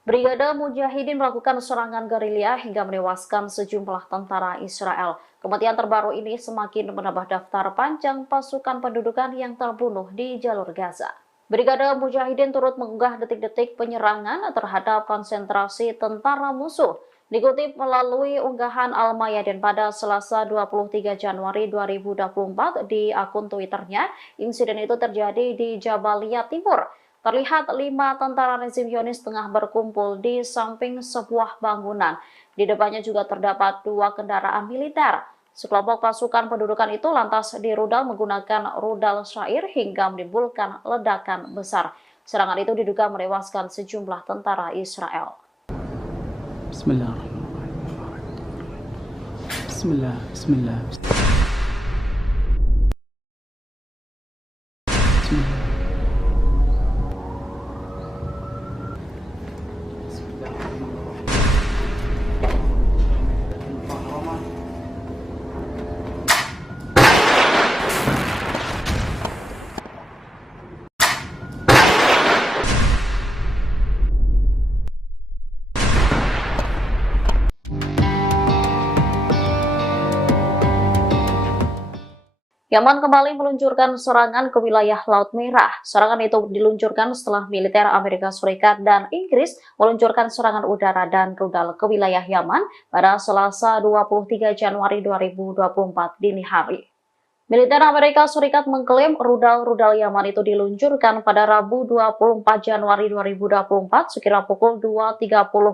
Brigade Mujahidin melakukan serangan gerilya hingga menewaskan sejumlah tentara Israel. Kematian terbaru ini semakin menambah daftar panjang pasukan pendudukan yang terbunuh di jalur Gaza. Brigade Mujahidin turut mengunggah detik-detik penyerangan terhadap konsentrasi tentara musuh. Dikutip melalui unggahan Al-Mayadan pada Selasa 23 Januari 2024 di akun Twitternya, insiden itu terjadi di Jabalia Timur. Terlihat 5 tentara rezim Zionis tengah berkumpul di samping sebuah bangunan. Di depannya juga terdapat 2 kendaraan militer. Sekelompok pasukan pendudukan itu lantas dirudal menggunakan rudal syair hingga menimbulkan ledakan besar. Serangan itu diduga menewaskan sejumlah tentara Israel. Bismillahirrahmanirrahim. Bismillah. Bismillah. Bismillah. Yaman kembali meluncurkan serangan ke wilayah Laut Merah. Serangan itu diluncurkan setelah militer Amerika Serikat dan Inggris meluncurkan serangan udara dan rudal ke wilayah Yaman pada Selasa 23 Januari 2024 dini hari. Militer Amerika Serikat mengklaim rudal-rudal Yaman itu diluncurkan pada Rabu 24 Januari 2024 sekira pukul 2.30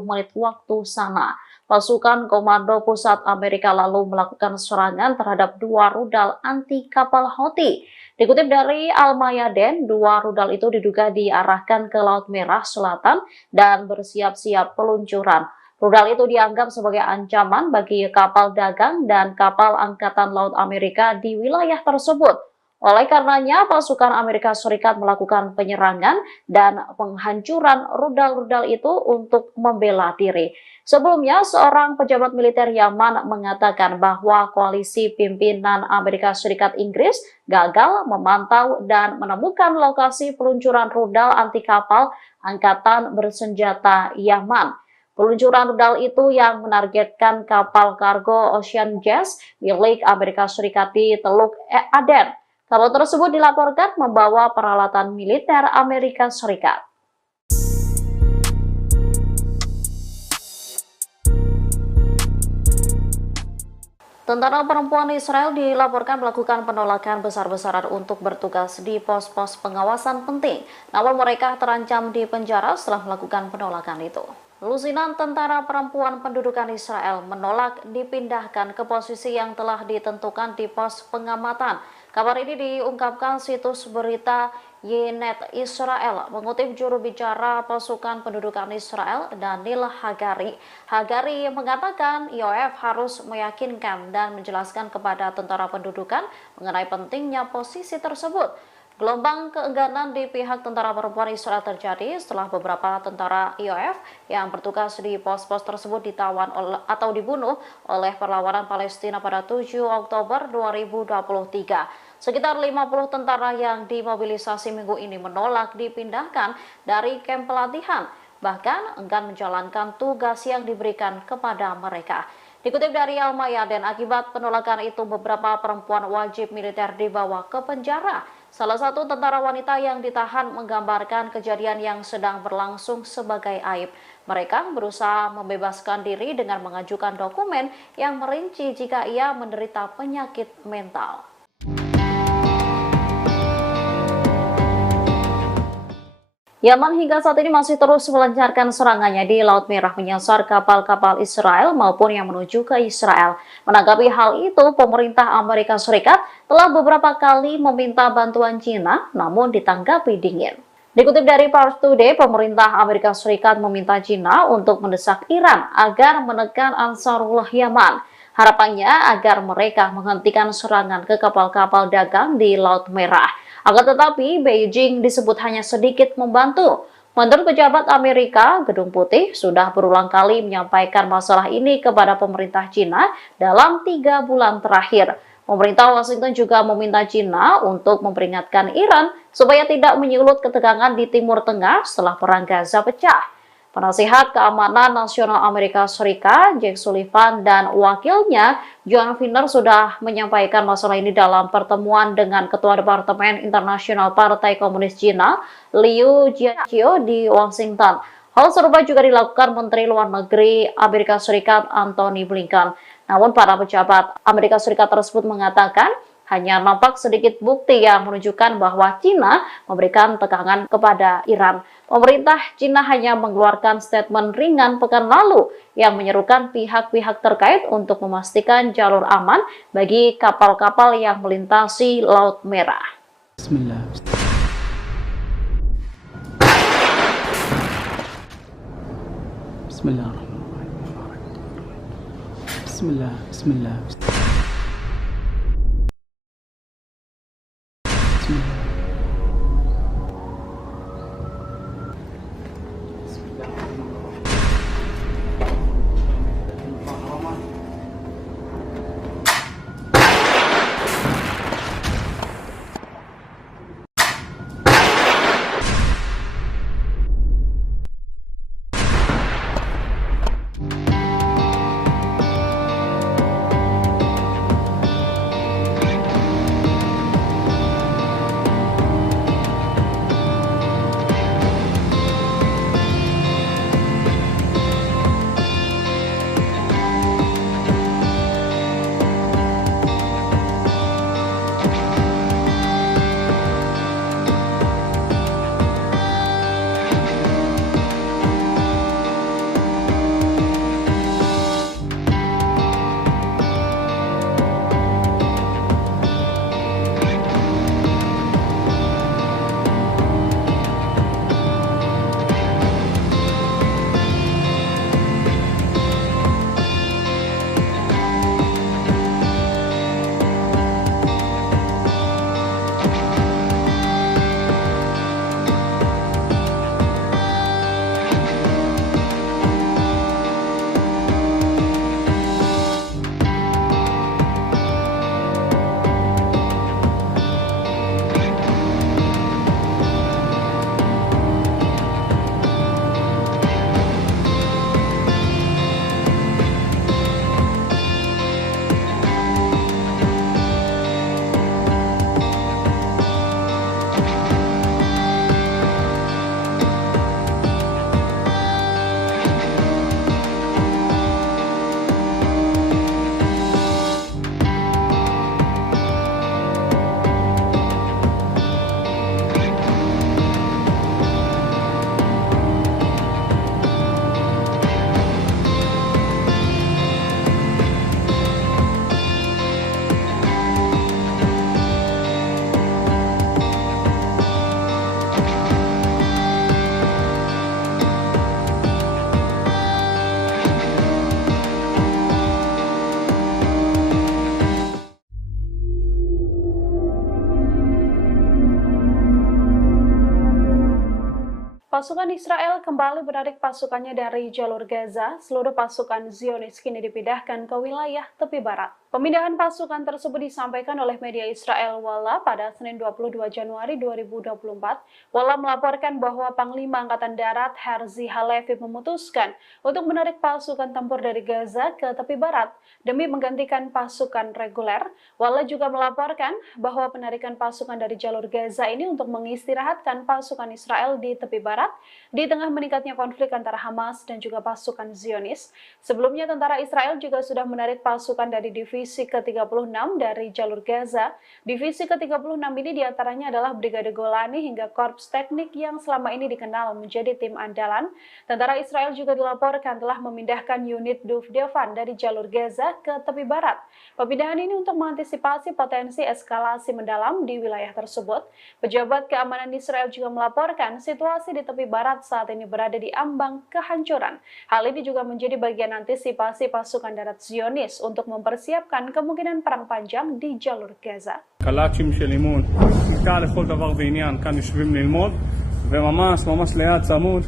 menit waktu sana. Pasukan Komando Pusat Amerika lalu melakukan serangan terhadap 2 rudal anti kapal Houthi. Dikutip dari Al-Mayadeen, 2 rudal itu diduga diarahkan ke Laut Merah Selatan dan bersiap-siap peluncuran. Rudal itu dianggap sebagai ancaman bagi kapal dagang dan kapal Angkatan Laut Amerika di wilayah tersebut. Oleh karenanya, pasukan Amerika Serikat melakukan penyerangan dan penghancuran rudal-rudal itu untuk membela diri. Sebelumnya, seorang pejabat militer Yaman mengatakan bahwa koalisi pimpinan Amerika Serikat Inggris gagal memantau dan menemukan lokasi peluncuran rudal anti kapal Angkatan Bersenjata Yaman. Peluncuran rudal itu yang menargetkan kapal kargo Ocean Jazz milik Amerika Serikat di Teluk Aden. Kapal tersebut dilaporkan membawa peralatan militer Amerika Serikat. Tentara perempuan Israel dilaporkan melakukan penolakan besar-besaran untuk bertugas di pos-pos pengawasan penting. Namun mereka terancam di penjara setelah melakukan penolakan itu. Lusinan tentara perempuan pendudukan Israel menolak dipindahkan ke posisi yang telah ditentukan di pos pengamatan. Kabar ini diungkapkan situs berita Ynet Israel mengutip juru bicara pasukan pendudukan Israel Daniel Hagari. Hagari mengatakan IOF harus meyakinkan dan menjelaskan kepada tentara pendudukan mengenai pentingnya posisi tersebut. Gelombang keengganan di pihak tentara perempuan Israel terjadi setelah beberapa tentara IOF yang bertugas di pos-pos tersebut ditawan atau dibunuh oleh perlawanan Palestina pada 7 Oktober 2023. Sekitar 50 tentara yang dimobilisasi minggu ini menolak dipindahkan dari kamp pelatihan, bahkan enggan menjalankan tugas yang diberikan kepada mereka. Dikutip dari Al-Mayadeen, akibat penolakan itu beberapa perempuan wajib militer dibawa ke penjara. Salah satu tentara wanita yang ditahan menggambarkan kejadian yang sedang berlangsung sebagai aib. Mereka berusaha membebaskan diri dengan mengajukan dokumen yang merinci jika ia menderita penyakit mental. Yaman hingga saat ini masih terus melancarkan serangannya di Laut Merah menyasar kapal-kapal Israel maupun yang menuju ke Israel. Menanggapi hal itu, pemerintah Amerika Serikat telah beberapa kali meminta bantuan China, namun ditanggapi dingin. Dikutip dari Pars Today, pemerintah Amerika Serikat meminta China untuk mendesak Iran agar menekan Ansarullah Yaman. Harapannya agar mereka menghentikan serangan ke kapal-kapal dagang di Laut Merah. Akan tetapi, Beijing disebut hanya sedikit membantu. Menurut pejabat Amerika, Gedung Putih sudah berulang kali menyampaikan masalah ini kepada pemerintah China dalam 3 bulan terakhir. Pemerintah Washington juga meminta China untuk memperingatkan Iran supaya tidak menyulut ketegangan di Timur Tengah setelah Perang Gaza pecah. Penasihat Keamanan Nasional Amerika Serikat, Jake Sullivan, dan wakilnya, John Finner, sudah menyampaikan masalah ini dalam pertemuan dengan Ketua Departemen Internasional Partai Komunis Cina, Liu Jiaqi di Washington. Hal serupa juga dilakukan Menteri Luar Negeri Amerika Serikat, Antony Blinken. Namun, para pejabat Amerika Serikat tersebut mengatakan, hanya nampak sedikit bukti yang menunjukkan bahwa China memberikan tekanan kepada Iran. Pemerintah China hanya mengeluarkan statement ringan pekan lalu yang menyerukan pihak-pihak terkait untuk memastikan jalur aman bagi kapal-kapal yang melintasi Laut Merah. Bismillah. Bismillahirrahmanirrahim. Bismillah. Bismillah. Pasukan Israel kembali menarik pasukannya dari jalur Gaza. Seluruh pasukan Zionis kini dipindahkan ke wilayah tepi barat. Pemindahan pasukan tersebut disampaikan oleh media Israel Walla pada Senin 22 Januari 2024. Walla melaporkan bahwa Panglima Angkatan Darat Herzi Halevi memutuskan untuk menarik pasukan tempur dari Gaza ke tepi barat demi menggantikan pasukan reguler. Walla juga melaporkan bahwa penarikan pasukan dari jalur Gaza ini untuk mengistirahatkan pasukan Israel di tepi barat di tengah meningkatnya konflik antara Hamas dan juga pasukan Zionis. Sebelumnya tentara Israel juga sudah menarik pasukan dari divisi ke-36 dari jalur Gaza. Divisi ke-36 ini diantaranya adalah Brigade Golani hingga Korps Teknik yang selama ini dikenal menjadi tim andalan. Tentara Israel juga dilaporkan telah memindahkan unit Duvdevan dari jalur Gaza ke tepi barat. Pemindahan ini untuk mengantisipasi potensi eskalasi mendalam di wilayah tersebut. Pejabat keamanan Israel juga melaporkan situasi di tepi barat saat ini berada di ambang kehancuran. Hal ini juga menjadi bagian antisipasi pasukan darat Zionis untuk mempersiapkan kemungkinan perang panjang di jalur Gaza. קלאצ'ים של אימון, קל לכל דבר ועניין, כאן יושבים ללמוד, וממש ליד צמוד.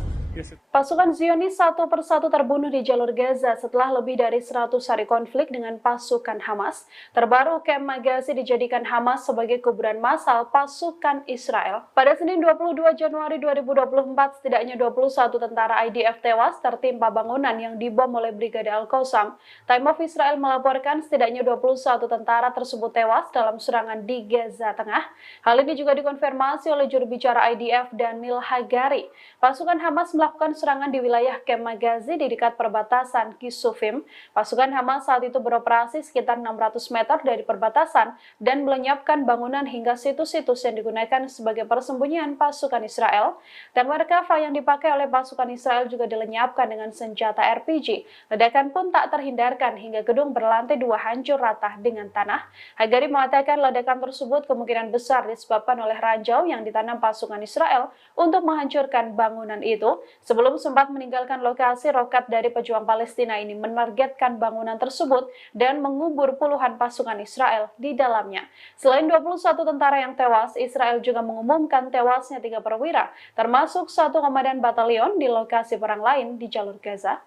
Pasukan Zionis satu persatu terbunuh di jalur Gaza setelah lebih dari 100 hari konflik dengan pasukan Hamas. Terbaru, Kem Magazi dijadikan Hamas sebagai kuburan massal pasukan Israel. Pada Senin 22 Januari 2024, setidaknya 21 tentara IDF tewas tertimpa bangunan yang dibom oleh Brigade Al-Qassam. Time of Israel melaporkan setidaknya 21 tentara tersebut tewas dalam serangan di Gaza Tengah. Hal ini juga dikonfirmasi oleh juru bicara IDF Daniel Hagari. Pasukan Hamas melakukan serangan di wilayah Kem Magazi di dekat perbatasan Kisufim. Pasukan Hamas saat itu beroperasi sekitar 600 meter dari perbatasan dan melenyapkan bangunan hingga situs-situs yang digunakan sebagai persembunyian pasukan Israel. Tank Merkava yang dipakai oleh pasukan Israel juga dilenyapkan dengan senjata RPG. Ledakan pun tak terhindarkan hingga gedung berlantai 2 hancur rata dengan tanah. Hagari mengatakan ledakan tersebut kemungkinan besar disebabkan oleh ranjau yang ditanam pasukan Israel untuk menghancurkan bangunan itu. Sebelum sempat meninggalkan lokasi, roket dari pejuang Palestina ini menargetkan bangunan tersebut dan mengubur puluhan pasukan Israel di dalamnya. Selain 21 tentara yang tewas, Israel juga mengumumkan tewasnya 3 perwira, termasuk 1 komandan batalion di lokasi perang lain di jalur Gaza.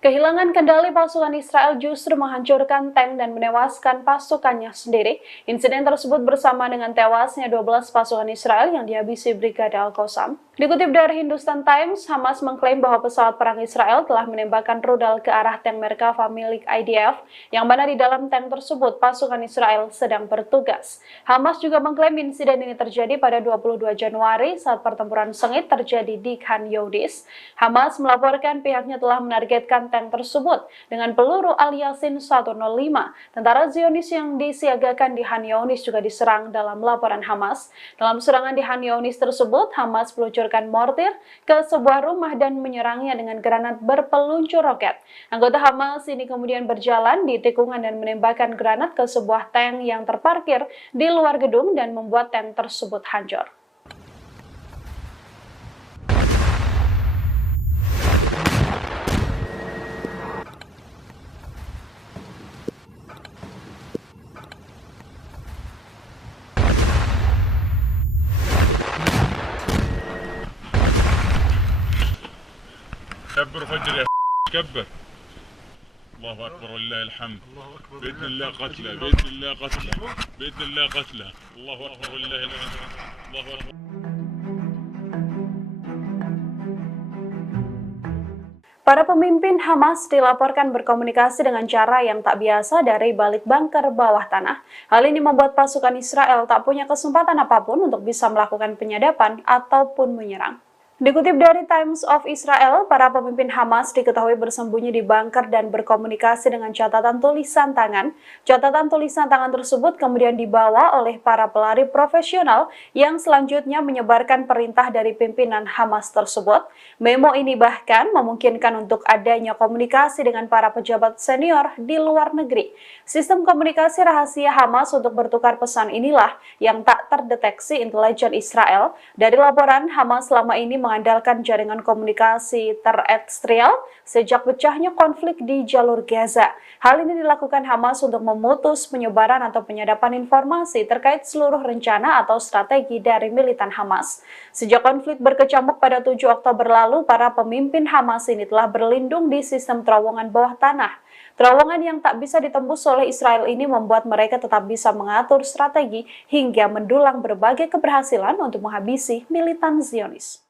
Kehilangan kendali pasukan Israel justru menghancurkan tank dan menewaskan pasukannya sendiri. Insiden tersebut bersama dengan tewasnya 12 pasukan Israel yang dihabisi Brigade Al-Qassam. Dikutip dari Hindustan Times, Hamas mengklaim bahwa pesawat perang Israel telah menembakkan rudal ke arah tank Merkava milik IDF, yang mana di dalam tank tersebut pasukan Israel sedang bertugas. Hamas juga mengklaim insiden ini terjadi pada 22 Januari saat pertempuran sengit terjadi di Khan Younis. Hamas melaporkan pihaknya telah menargetkan tank tersebut dengan peluru Al-Yasin 105. Tentara Zionis yang disiagakan di Khan Younis juga diserang dalam laporan Hamas. Dalam serangan di Khan Younis tersebut, Hamas meluncurkan mortir ke sebuah rumah dan menyerangnya dengan granat berpeluncur roket. Anggota Hamas ini kemudian berjalan di tikungan dan menembakkan granat ke sebuah tank yang terparkir di luar gedung dan membuat tank tersebut hancur. كبر فجر يا كبر. الله اكبر ولله الحمد. باذن الله قتله باذن الله قتله باذن الله قتله. الله اكبر ولله الحمد. الله اكبر. Para pemimpin Hamas dilaporkan berkomunikasi dengan cara yang tak biasa dari balik bunker bawah tanah. Hal ini membuat pasukan Israel tak punya kesempatan apapun untuk bisa melakukan penyadapan ataupun menyerang. Dikutip dari Times of Israel, para pemimpin Hamas diketahui bersembunyi di bunker dan berkomunikasi dengan catatan tulisan tangan. Catatan tulisan tangan tersebut kemudian dibawa oleh para pelari profesional yang selanjutnya menyebarkan perintah dari pimpinan Hamas tersebut. Memo ini bahkan memungkinkan untuk adanya komunikasi dengan para pejabat senior di luar negeri. Sistem komunikasi rahasia Hamas untuk bertukar pesan inilah yang tak terdeteksi intelijen Israel. Dari laporan, Hamas selama ini mengandalkan jaringan komunikasi terestrial sejak pecahnya konflik di jalur Gaza. Hal ini dilakukan Hamas untuk memutus penyebaran atau penyadapan informasi terkait seluruh rencana atau strategi dari militan Hamas. Sejak konflik berkecamuk pada 7 Oktober lalu, para pemimpin Hamas ini telah berlindung di sistem terowongan bawah tanah. Terowongan yang tak bisa ditembus oleh Israel ini membuat mereka tetap bisa mengatur strategi hingga mendulang berbagai keberhasilan untuk menghabisi militan Zionis.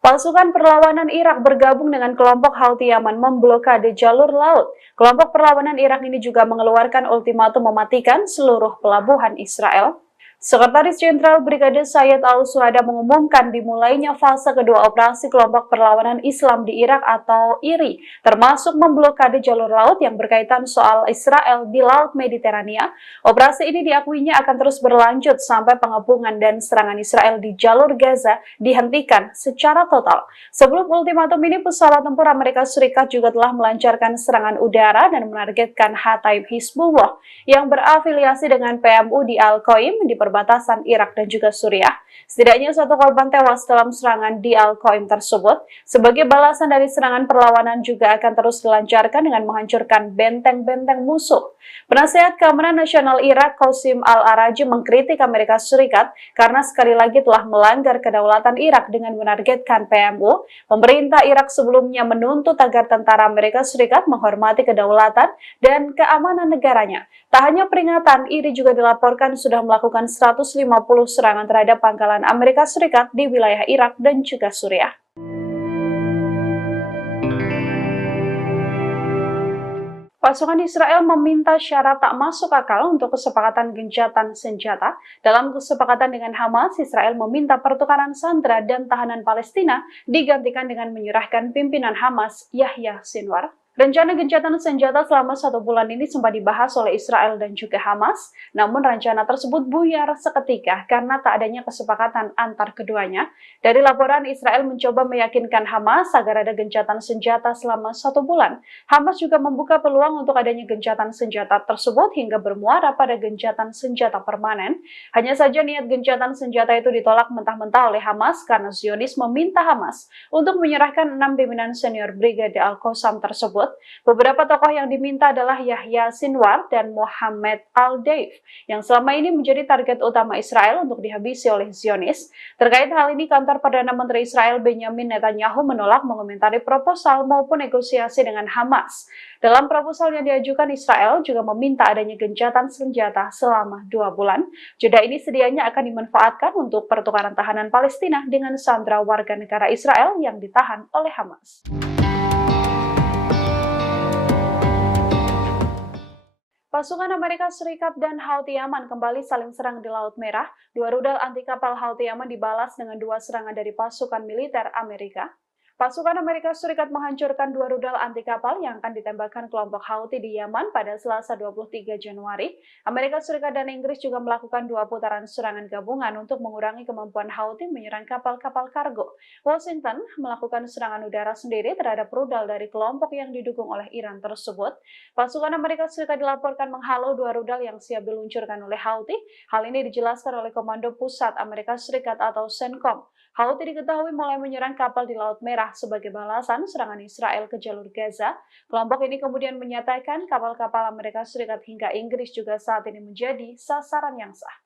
Pasukan perlawanan Irak bergabung dengan kelompok Houthi Yaman memblokade jalur laut. Kelompok perlawanan Irak ini juga mengeluarkan ultimatum mematikan seluruh pelabuhan Israel. Sekretaris Jenderal Brigade Sayyid Al-Suhada mengumumkan dimulainya fase kedua operasi kelompok perlawanan Islam di Irak atau IRI, termasuk memblokade jalur laut yang berkaitan soal Israel di Laut Mediterania. Operasi ini diakuinya akan terus berlanjut sampai pengepungan dan serangan Israel di jalur Gaza dihentikan secara total. Sebelum ultimatum ini, pesawat tempur Amerika Serikat juga telah melancarkan serangan udara dan menargetkan Hataib Hizbullah yang berafiliasi dengan PMU di Al-Qaim di perbatasan Irak dan juga Suriah. Setidaknya 1 korban tewas dalam serangan di Al-Qaim tersebut. Sebagai balasan dari serangan, perlawanan juga akan terus dilancarkan dengan menghancurkan benteng-benteng musuh. Penasehat Keamanan Nasional Irak, Qasim Al-Araji, mengkritik Amerika Serikat karena sekali lagi telah melanggar kedaulatan Irak dengan menargetkan PMU. Pemerintah Irak sebelumnya menuntut agar tentara Amerika Serikat menghormati kedaulatan dan keamanan negaranya. Tak hanya peringatan, IRI juga dilaporkan sudah melakukan 150 serangan terhadap pangkalan Amerika Serikat di wilayah Irak dan juga Suriah. Pasukan Israel meminta syarat tak masuk akal untuk kesepakatan gencatan senjata. Dalam kesepakatan dengan Hamas, Israel meminta pertukaran sandera dan tahanan Palestina digantikan dengan menyerahkan pimpinan Hamas, Yahya Sinwar. Rencana gencatan senjata selama 1 bulan ini sempat dibahas oleh Israel dan juga Hamas, namun rencana tersebut buyar seketika karena tak adanya kesepakatan antar keduanya. Dari laporan, Israel mencoba meyakinkan Hamas agar ada gencatan senjata selama 1 bulan. Hamas juga membuka peluang untuk adanya gencatan senjata tersebut hingga bermuara pada gencatan senjata permanen. Hanya saja niat gencatan senjata itu ditolak mentah-mentah oleh Hamas karena Zionis meminta Hamas untuk menyerahkan 6 pimpinan senior Brigade Al-Qassam tersebut. Beberapa tokoh yang diminta adalah Yahya Sinwar dan Mohammed Al-Deif, yang selama ini menjadi target utama Israel untuk dihabisi oleh Zionis. Terkait hal ini, kantor Perdana Menteri Israel Benjamin Netanyahu menolak mengomentari proposal maupun negosiasi dengan Hamas. Dalam proposal yang diajukan, Israel juga meminta adanya gencatan senjata selama 2 bulan. Jeda ini sedianya akan dimanfaatkan untuk pertukaran tahanan Palestina dengan sandera warga negara Israel yang ditahan oleh Hamas. Pasukan Amerika Serikat dan Houthi Yaman kembali saling serang di Laut Merah. 2 rudal anti kapal Houthi Yaman dibalas dengan 2 serangan dari pasukan militer Amerika. Pasukan Amerika Serikat menghancurkan 2 rudal anti kapal yang akan ditembakkan kelompok Houthi di Yaman pada Selasa 23 Januari. Amerika Serikat dan Inggris juga melakukan 2 putaran serangan gabungan untuk mengurangi kemampuan Houthi menyerang kapal-kapal kargo. Washington melakukan serangan udara sendiri terhadap rudal dari kelompok yang didukung oleh Iran tersebut. Pasukan Amerika Serikat dilaporkan menghalau 2 rudal yang siap diluncurkan oleh Houthi. Hal ini dijelaskan oleh Komando Pusat Amerika Serikat atau CENTCOM. Houthi diketahui mulai menyerang kapal di Laut Merah sebagai balasan serangan Israel ke jalur Gaza. Kelompok ini kemudian menyatakan kapal-kapal Amerika Serikat hingga Inggris juga saat ini menjadi sasaran yang sah.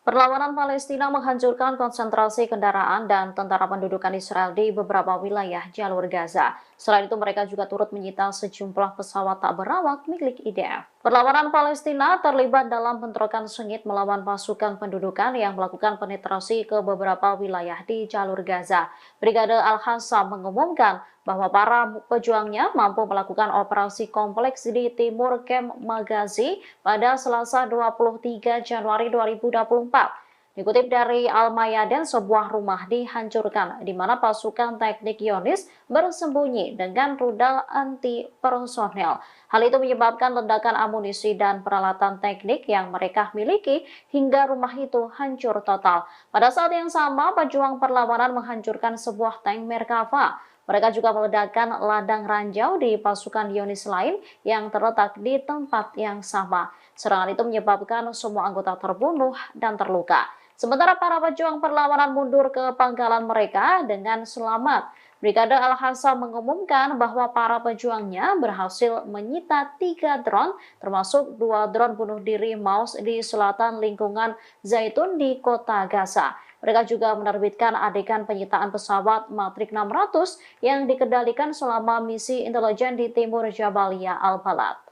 Perlawanan Palestina menghancurkan konsentrasi kendaraan dan tentara pendudukan Israel di beberapa wilayah jalur Gaza. Selain itu, mereka juga turut menyita sejumlah pesawat tak berawak milik IDF. Perlawanan Palestina terlibat dalam bentrokan sengit melawan pasukan pendudukan yang melakukan penetrasi ke beberapa wilayah di jalur Gaza. Brigade Al-Qassam mengumumkan bahwa para pejuangnya mampu melakukan operasi kompleks di timur Kem Magazi pada Selasa 23 Januari 2024. Dikutip dari Al-Mayadin, sebuah rumah dihancurkan di mana pasukan teknik Zionis bersembunyi dengan rudal anti personel. Hal itu menyebabkan ledakan amunisi dan peralatan teknik yang mereka miliki hingga rumah itu hancur total. Pada saat yang sama, pejuang perlawanan menghancurkan sebuah tank Merkava. Mereka juga meledakkan ladang ranjau di pasukan Zionis lain yang terletak di tempat yang sama. Serangan itu menyebabkan semua anggota terbunuh dan terluka. Sementara para pejuang perlawanan mundur ke pangkalan mereka dengan selamat. Brigade Al-Hassam mengumumkan bahwa para pejuangnya berhasil menyita 3 drone, termasuk 2 drone bunuh diri Maus di selatan lingkungan Zaitun di kota Gaza. Mereka juga menerbitkan adegan penyitaan pesawat Matrix 600 yang dikendalikan selama misi intelijen di timur Jabalia Al-Balad.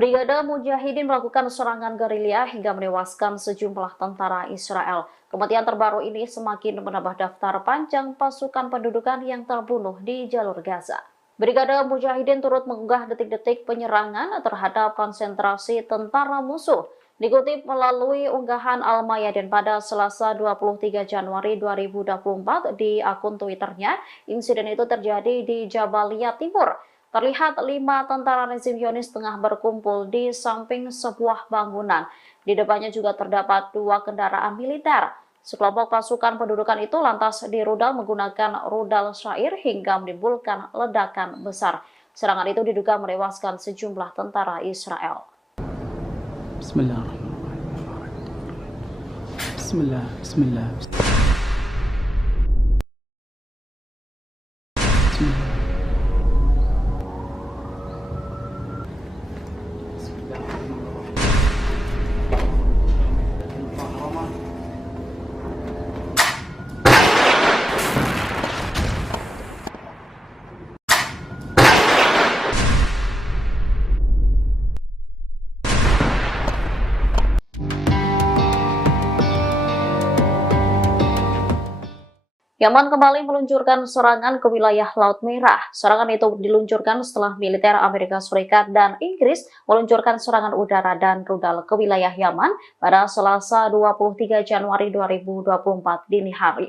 Brigade Mujahidin melakukan serangan gerilya hingga menewaskan sejumlah tentara Israel. Kematian terbaru ini semakin menambah daftar panjang pasukan pendudukan yang terbunuh di jalur Gaza. Brigade Mujahidin turut mengunggah detik-detik penyerangan terhadap konsentrasi tentara musuh. Dikutip melalui unggahan Al-Mayadin pada Selasa 23 Januari 2024 di akun Twitternya, insiden itu terjadi di Jabalia Timur. Terlihat 5 tentara rezim Zionis tengah berkumpul di samping sebuah bangunan. Di depannya juga terdapat 2 kendaraan militer. Sekelompok pasukan pendudukan itu lantas dirudal menggunakan rudal syair hingga menimbulkan ledakan besar. Serangan itu diduga menewaskan sejumlah tentara Israel. Bismillahirrahmanirrahim. Bismillah. Bismillah. Bismillah. Yaman kembali meluncurkan serangan ke wilayah Laut Merah. Serangan itu diluncurkan setelah militer Amerika Serikat dan Inggris meluncurkan serangan udara dan rudal ke wilayah Yaman pada Selasa 23 Januari 2024 dini hari.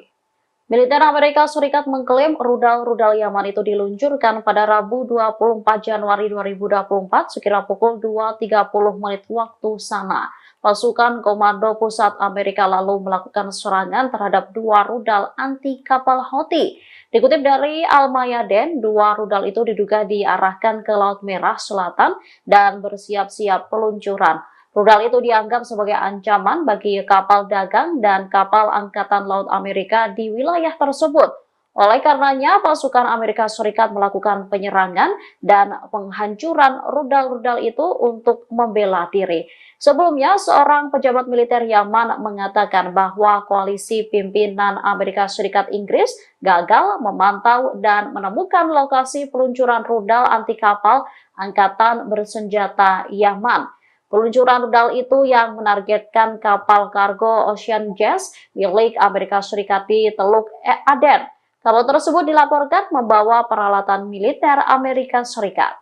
Militer Amerika Serikat mengklaim rudal-rudal Yaman itu diluncurkan pada Rabu 24 Januari 2024 sekira pukul 2.30 menit waktu sana. Pasukan Komando Pusat Amerika lalu melakukan serangan terhadap 2 rudal anti kapal Houthi. Dikutip dari Al-Mayadeen, 2 rudal itu diduga diarahkan ke Laut Merah Selatan dan bersiap-siap peluncuran. Rudal itu dianggap sebagai ancaman bagi kapal dagang dan kapal Angkatan Laut Amerika di wilayah tersebut. Oleh karenanya, pasukan Amerika Serikat melakukan penyerangan dan penghancuran rudal-rudal itu untuk membela diri. Sebelumnya, seorang pejabat militer Yaman mengatakan bahwa koalisi pimpinan Amerika Serikat Inggris gagal memantau dan menemukan lokasi peluncuran rudal anti kapal Angkatan Bersenjata Yaman. Peluncuran rudal itu yang menargetkan kapal kargo Ocean Jazz milik Amerika Serikat di Teluk Aden. Kapal tersebut dilaporkan membawa peralatan militer Amerika Serikat.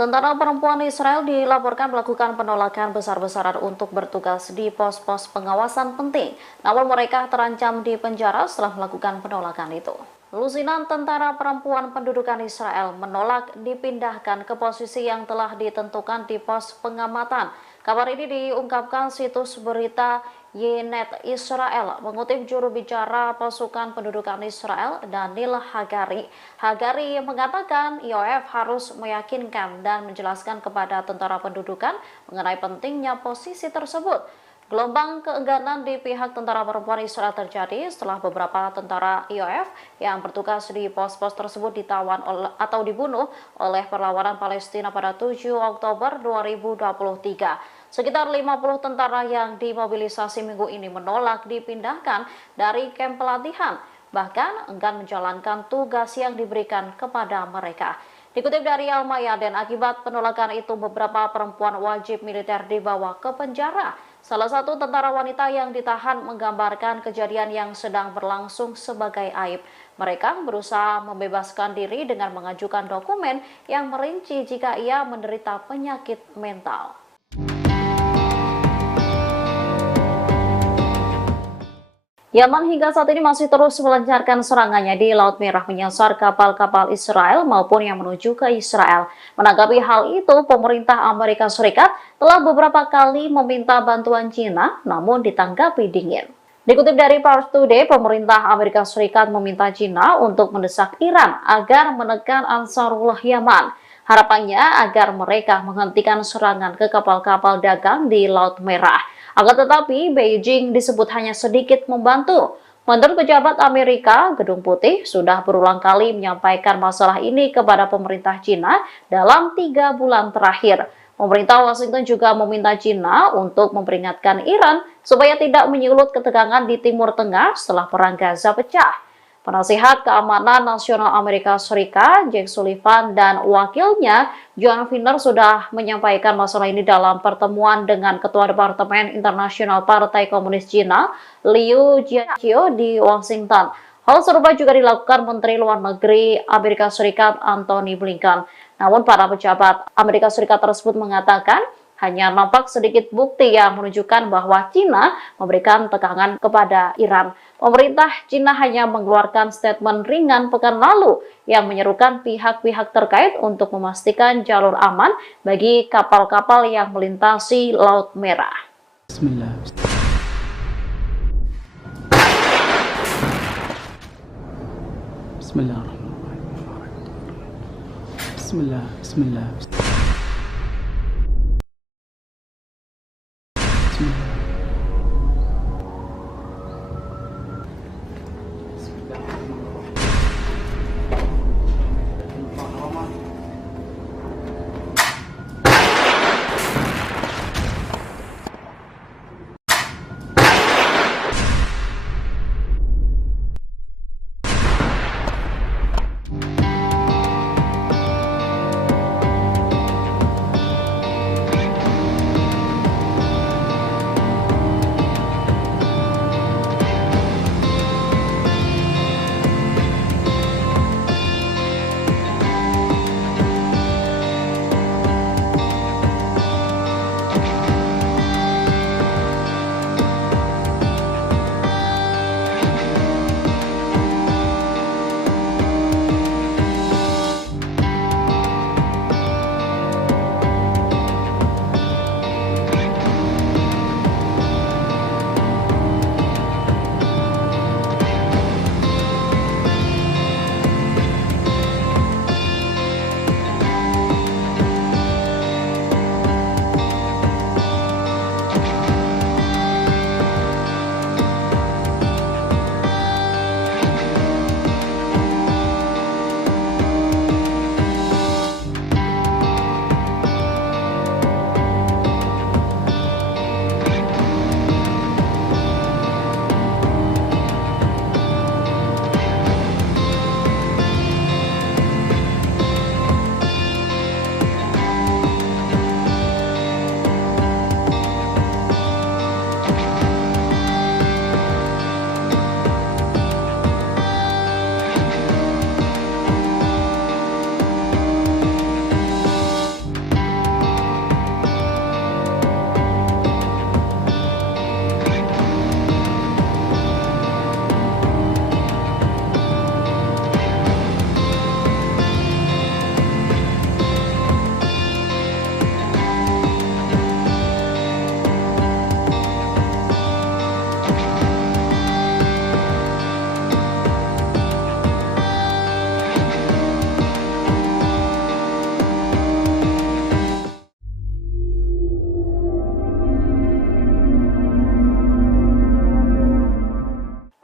Tentara perempuan Israel dilaporkan melakukan penolakan besar-besaran untuk bertugas di pos-pos pengawasan penting. Namun mereka terancam di penjara setelah melakukan penolakan itu. Lusinan tentara perempuan pendudukan Israel menolak dipindahkan ke posisi yang telah ditentukan di pos pengamatan. Kabar ini diungkapkan situs berita Ynet Israel mengutip juru bicara pasukan pendudukan Israel Daniel Hagari. Hagari mengatakan IOF harus meyakinkan dan menjelaskan kepada tentara pendudukan mengenai pentingnya posisi tersebut. Gelombang keengganan di pihak tentara perempuan Israel terjadi setelah beberapa tentara IOF yang bertugas di pos-pos tersebut ditawan atau dibunuh oleh perlawanan Palestina pada 7 Oktober 2023. Sekitar 50 tentara yang dimobilisasi minggu ini menolak dipindahkan dari kamp pelatihan, bahkan enggan menjalankan tugas yang diberikan kepada mereka. Dikutip dari Al-Mayadeen, akibat penolakan itu beberapa perempuan wajib militer dibawa ke penjara. Salah satu tentara wanita yang ditahan menggambarkan kejadian yang sedang berlangsung sebagai aib. Mereka berusaha membebaskan diri dengan mengajukan dokumen yang merinci jika ia menderita penyakit mental. Yaman hingga saat ini masih terus melancarkan serangannya di Laut Merah menyasar kapal-kapal Israel maupun yang menuju ke Israel. Menanggapi hal itu, pemerintah Amerika Serikat telah beberapa kali meminta bantuan China, namun ditanggapi dingin. Dikutip dari Pars Today, pemerintah Amerika Serikat meminta China untuk mendesak Iran agar menekan Ansarullah Yaman. Harapannya agar mereka menghentikan serangan ke kapal-kapal dagang di Laut Merah. Akan tetapi, Beijing disebut hanya sedikit membantu. Menurut pejabat Amerika, Gedung Putih sudah berulang kali menyampaikan masalah ini kepada pemerintah China dalam 3 bulan terakhir. Pemerintah Washington juga meminta China untuk memperingatkan Iran supaya tidak menyulut ketegangan di Timur Tengah setelah Perang Gaza pecah. Penasihat Keamanan Nasional Amerika Serikat, Jake Sullivan, dan wakilnya, John Finner, sudah menyampaikan masalah ini dalam pertemuan dengan Ketua Departemen Internasional Partai Komunis Cina, Liu Jiaqi, di Washington. Hal serupa juga dilakukan Menteri Luar Negeri Amerika Serikat, Antony Blinken. Namun, para pejabat Amerika Serikat tersebut mengatakan, hanya nampak sedikit bukti yang menunjukkan bahwa China memberikan tekanan kepada Iran. Pemerintah China hanya mengeluarkan statement ringan pekan lalu yang menyerukan pihak-pihak terkait untuk memastikan jalur aman bagi kapal-kapal yang melintasi Laut Merah. Bismillah. Bismillahirrahmanirrahim. Bismillah. Bismillah.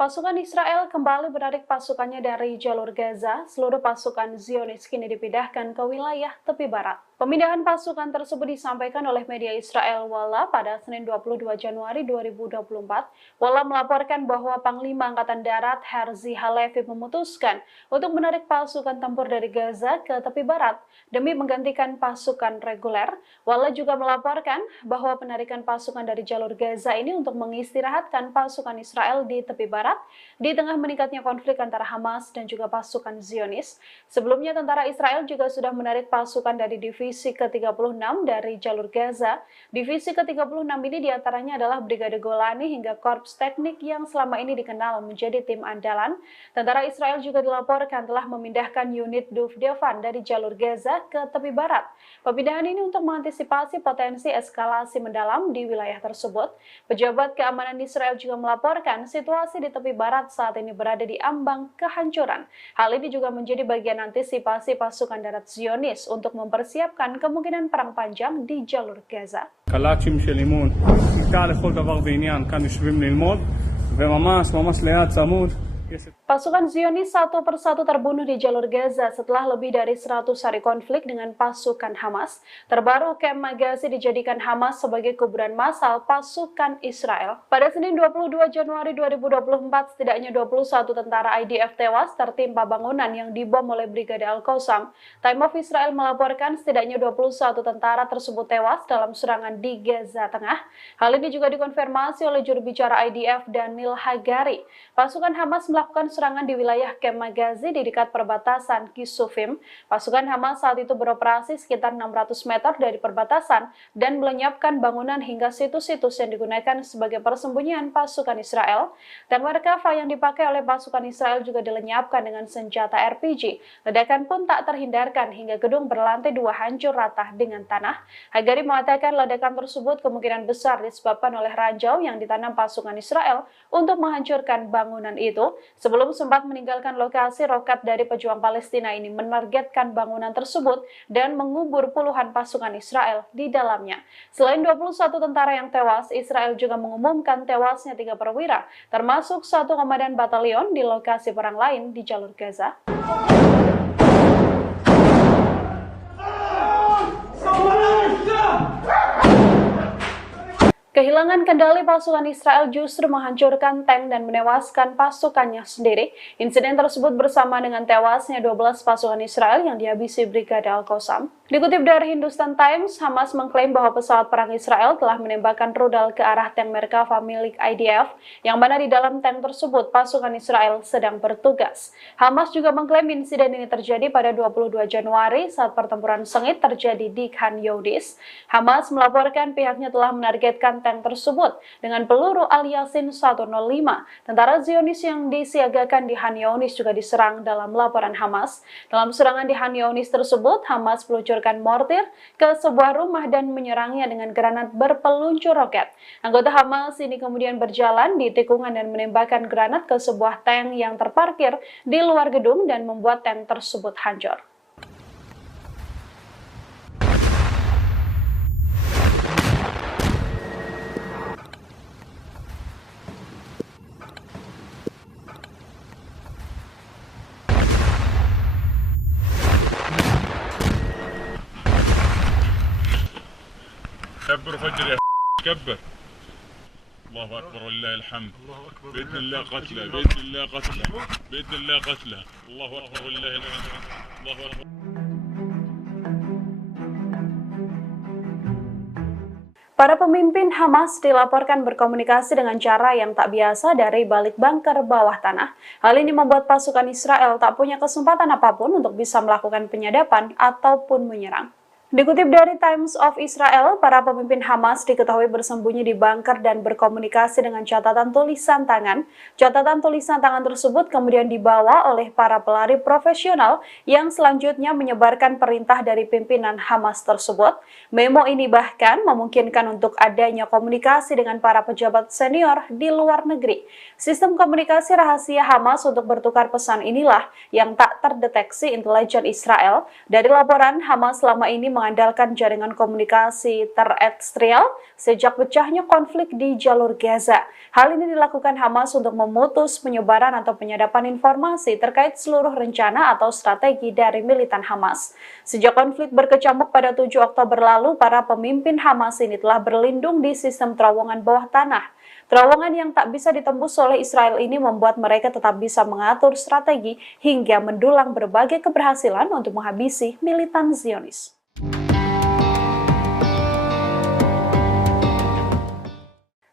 Pasukan Israel kembali menarik pasukannya dari jalur Gaza. Seluruh pasukan Zionis kini dipindahkan ke wilayah tepi barat. Pemindahan pasukan tersebut disampaikan oleh media Israel Walla pada Senin 22 Januari 2024. Walla melaporkan bahwa Panglima Angkatan Darat Herzi Halevi memutuskan untuk menarik pasukan tempur dari Gaza ke tepi barat demi menggantikan pasukan reguler. Walla juga melaporkan bahwa penarikan pasukan dari jalur Gaza ini untuk mengistirahatkan pasukan Israel di tepi barat di tengah meningkatnya konflik antara Hamas dan juga pasukan Zionis. Sebelumnya tentara Israel juga sudah menarik pasukan dari divisi ke-36 dari jalur Gaza. Divisi ke-36 ini diantaranya adalah Brigade Golani hingga Korps Teknik yang selama ini dikenal menjadi tim andalan. Tentara Israel juga dilaporkan telah memindahkan unit Duvdevan dari jalur Gaza ke tepi barat. Pemindahan ini untuk mengantisipasi potensi eskalasi mendalam di wilayah tersebut. Pejabat keamanan Israel juga melaporkan situasi di tepi barat saat ini berada di ambang kehancuran. Hal ini juga menjadi bagian antisipasi pasukan darat Zionis untuk mempersiapkan kemungkinan perang panjang di jalur Gaza. קלאצ'ים של אימון, כיתה לכל דבר ועניין, כאן יושבים ללמוד, וממש ליד צמוד. Pasukan Zionis satu persatu terbunuh di jalur Gaza setelah lebih dari 100 hari konflik dengan pasukan Hamas. Terbaru, Kem Magazi dijadikan Hamas sebagai kuburan massal pasukan Israel. Pada Senin 22 Januari 2024, setidaknya 21 tentara IDF tewas tertimpa bangunan yang dibom oleh Brigade Al-Qassam. Time of Israel melaporkan setidaknya 21 tentara tersebut tewas dalam serangan di Gaza Tengah. Hal ini juga dikonfirmasi oleh juru bicara IDF Daniel Hagari. Pasukan Hamas melakukan serangan di wilayah Kem Magazi di dekat perbatasan Kisufim. Pasukan Hamas saat itu beroperasi sekitar 600 meter dari perbatasan dan melenyapkan bangunan hingga situs-situs yang digunakan sebagai persembunyian pasukan Israel. Tank Merkava yang dipakai oleh pasukan Israel juga dilenyapkan dengan senjata RPG. Ledakan pun tak terhindarkan hingga gedung berlantai 2 hancur rata dengan tanah. Hagari mengatakan ledakan tersebut kemungkinan besar disebabkan oleh ranjau yang ditanam pasukan Israel untuk menghancurkan bangunan itu. Sebelum sempat meninggalkan lokasi, roket dari pejuang Palestina ini menargetkan bangunan tersebut dan mengubur puluhan pasukan Israel di dalamnya. Selain 21 tentara yang tewas, Israel juga mengumumkan tewasnya 3 perwira, termasuk 1 komandan batalion di lokasi perang lain di jalur Gaza. Kehilangan kendali pasukan Israel justru menghancurkan tank dan menewaskan pasukannya sendiri. Insiden tersebut bersama dengan tewasnya 12 pasukan Israel yang dihabisi Brigade Al-Qassam. Dikutip dari Hindustan Times, Hamas mengklaim bahwa pesawat perang Israel telah menembakkan rudal ke arah tank Merkava milik IDF, yang mana di dalam tank tersebut pasukan Israel sedang bertugas. Hamas juga mengklaim insiden ini terjadi pada 22 Januari saat pertempuran sengit terjadi di Khan Younis. Hamas melaporkan pihaknya telah menargetkan tank tersebut dengan peluru Al-Yasin 105. Tentara Zionis yang disiagakan di Khan Younis juga diserang dalam laporan Hamas. Dalam serangan di Khan Younis tersebut, Hamas meluncurkan mortir ke sebuah rumah dan menyerangnya dengan granat berpeluncur roket. Anggota Hamas ini kemudian berjalan di tikungan dan menembakkan granat ke sebuah tank yang terparkir di luar gedung dan membuat tank tersebut hancur. كبر فجر يا كبر. الله اكبر ولله الحمد. باذن الله قتله، باذن الله قتله، باذن الله قتله. الله اكبر ولله الحمد. الله اكبر. Para pemimpin Hamas dilaporkan berkomunikasi dengan cara yang tak biasa dari balik bunker bawah tanah. Hal ini membuat pasukan Israel tak punya kesempatan apapun untuk bisa melakukan penyadapan ataupun menyerang. Dikutip dari Times of Israel, para pemimpin Hamas diketahui bersembunyi di bunker dan berkomunikasi dengan catatan tulisan tangan. Catatan tulisan tangan tersebut kemudian dibawa oleh para pelari profesional yang selanjutnya menyebarkan perintah dari pimpinan Hamas tersebut. Memo ini bahkan memungkinkan untuk adanya komunikasi dengan para pejabat senior di luar negeri. Sistem komunikasi rahasia Hamas untuk bertukar pesan inilah yang tak terdeteksi intelijen Israel. Dari laporan, Hamas selama ini mengandalkan jaringan komunikasi terestrial sejak pecahnya konflik di jalur Gaza. Hal ini dilakukan Hamas untuk memutus penyebaran atau penyadapan informasi terkait seluruh rencana atau strategi dari militan Hamas. Sejak konflik berkecamuk pada 7 Oktober lalu, para pemimpin Hamas ini telah berlindung di sistem terowongan bawah tanah. Terowongan yang tak bisa ditembus oleh Israel ini membuat mereka tetap bisa mengatur strategi hingga mendulang berbagai keberhasilan untuk menghabisi militan Zionis.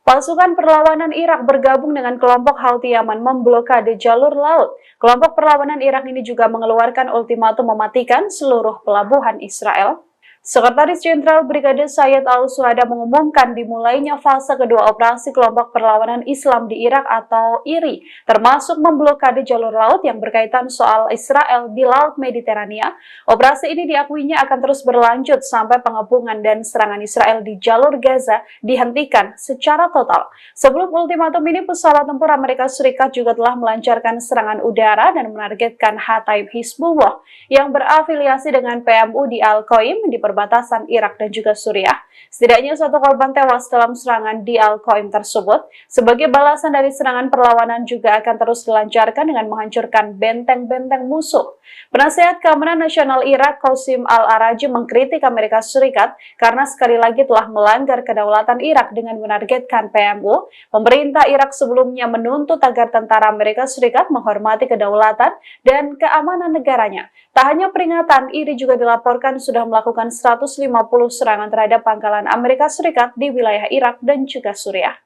Pasukan perlawanan Irak bergabung dengan kelompok Houthi Yaman memblokade jalur laut. Kelompok perlawanan Irak ini juga mengeluarkan ultimatum mematikan seluruh pelabuhan Israel. Sekretaris Jenderal Brigade Sayyid Al-Suhada mengumumkan dimulainya fase kedua operasi kelompok perlawanan Islam di Irak atau IRI, termasuk memblokade jalur laut yang berkaitan soal Israel di Laut Mediterania. Operasi ini diakuinya akan terus berlanjut sampai pengepungan dan serangan Israel di jalur Gaza dihentikan secara total. Sebelum ultimatum ini, pesawat tempur Amerika Serikat juga telah melancarkan serangan udara dan menargetkan Hataib Hizbullah yang berafiliasi dengan PMU di Al-Qaim di perbatasan Irak dan juga Suriah. Setidaknya 1 korban tewas dalam serangan di Al-Qaim tersebut. Sebagai balasan dari serangan, perlawanan juga akan terus dilancarkan dengan menghancurkan benteng-benteng musuh. Penasihat Keamanan Nasional Irak, Qasim Al-Araji, mengkritik Amerika Serikat karena sekali lagi telah melanggar kedaulatan Irak dengan menargetkan PMU. Pemerintah Irak sebelumnya menuntut agar tentara Amerika Serikat menghormati kedaulatan dan keamanan negaranya. Tak hanya peringatan, IRI juga dilaporkan sudah melakukan 150 serangan terhadap pangkalan Amerika Serikat di wilayah Irak dan juga Suriah.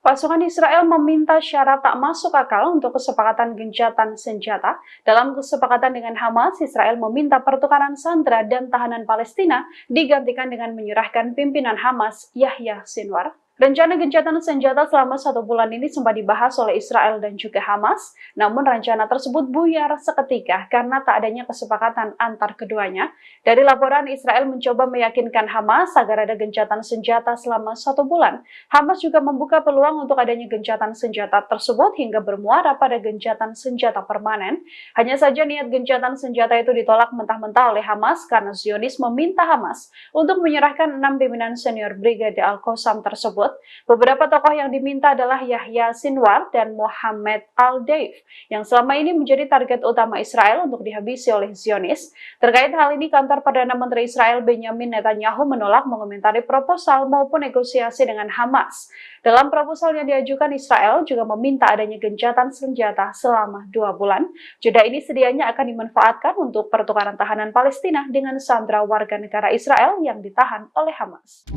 Pasukan Israel meminta syarat tak masuk akal untuk kesepakatan gencatan senjata. Dalam kesepakatan dengan Hamas, Israel meminta pertukaran sandera dan tahanan Palestina digantikan dengan menyerahkan pimpinan Hamas, Yahya Sinwar. Rencana gencatan senjata selama 1 bulan ini sempat dibahas oleh Israel dan juga Hamas, namun rencana tersebut buyar seketika karena tak adanya kesepakatan antar keduanya. Dari laporan, Israel mencoba meyakinkan Hamas agar ada gencatan senjata selama 1 bulan. Hamas juga membuka peluang untuk adanya gencatan senjata tersebut hingga bermuara pada gencatan senjata permanen. Hanya saja niat gencatan senjata itu ditolak mentah-mentah oleh Hamas karena Zionis meminta Hamas untuk menyerahkan 6 pimpinan senior Brigade Al-Qassam tersebut. Beberapa tokoh yang diminta adalah Yahya Sinwar dan Mohammed Al-Deif, yang selama ini menjadi target utama Israel untuk dihabisi oleh Zionis. Terkait hal ini, kantor Perdana Menteri Israel Benjamin Netanyahu menolak mengomentari proposal maupun negosiasi dengan Hamas. Dalam proposal yang diajukan, Israel juga meminta adanya gencatan senjata selama 2 bulan. Jeda ini sedianya akan dimanfaatkan untuk pertukaran tahanan Palestina dengan sandera warga negara Israel yang ditahan oleh Hamas.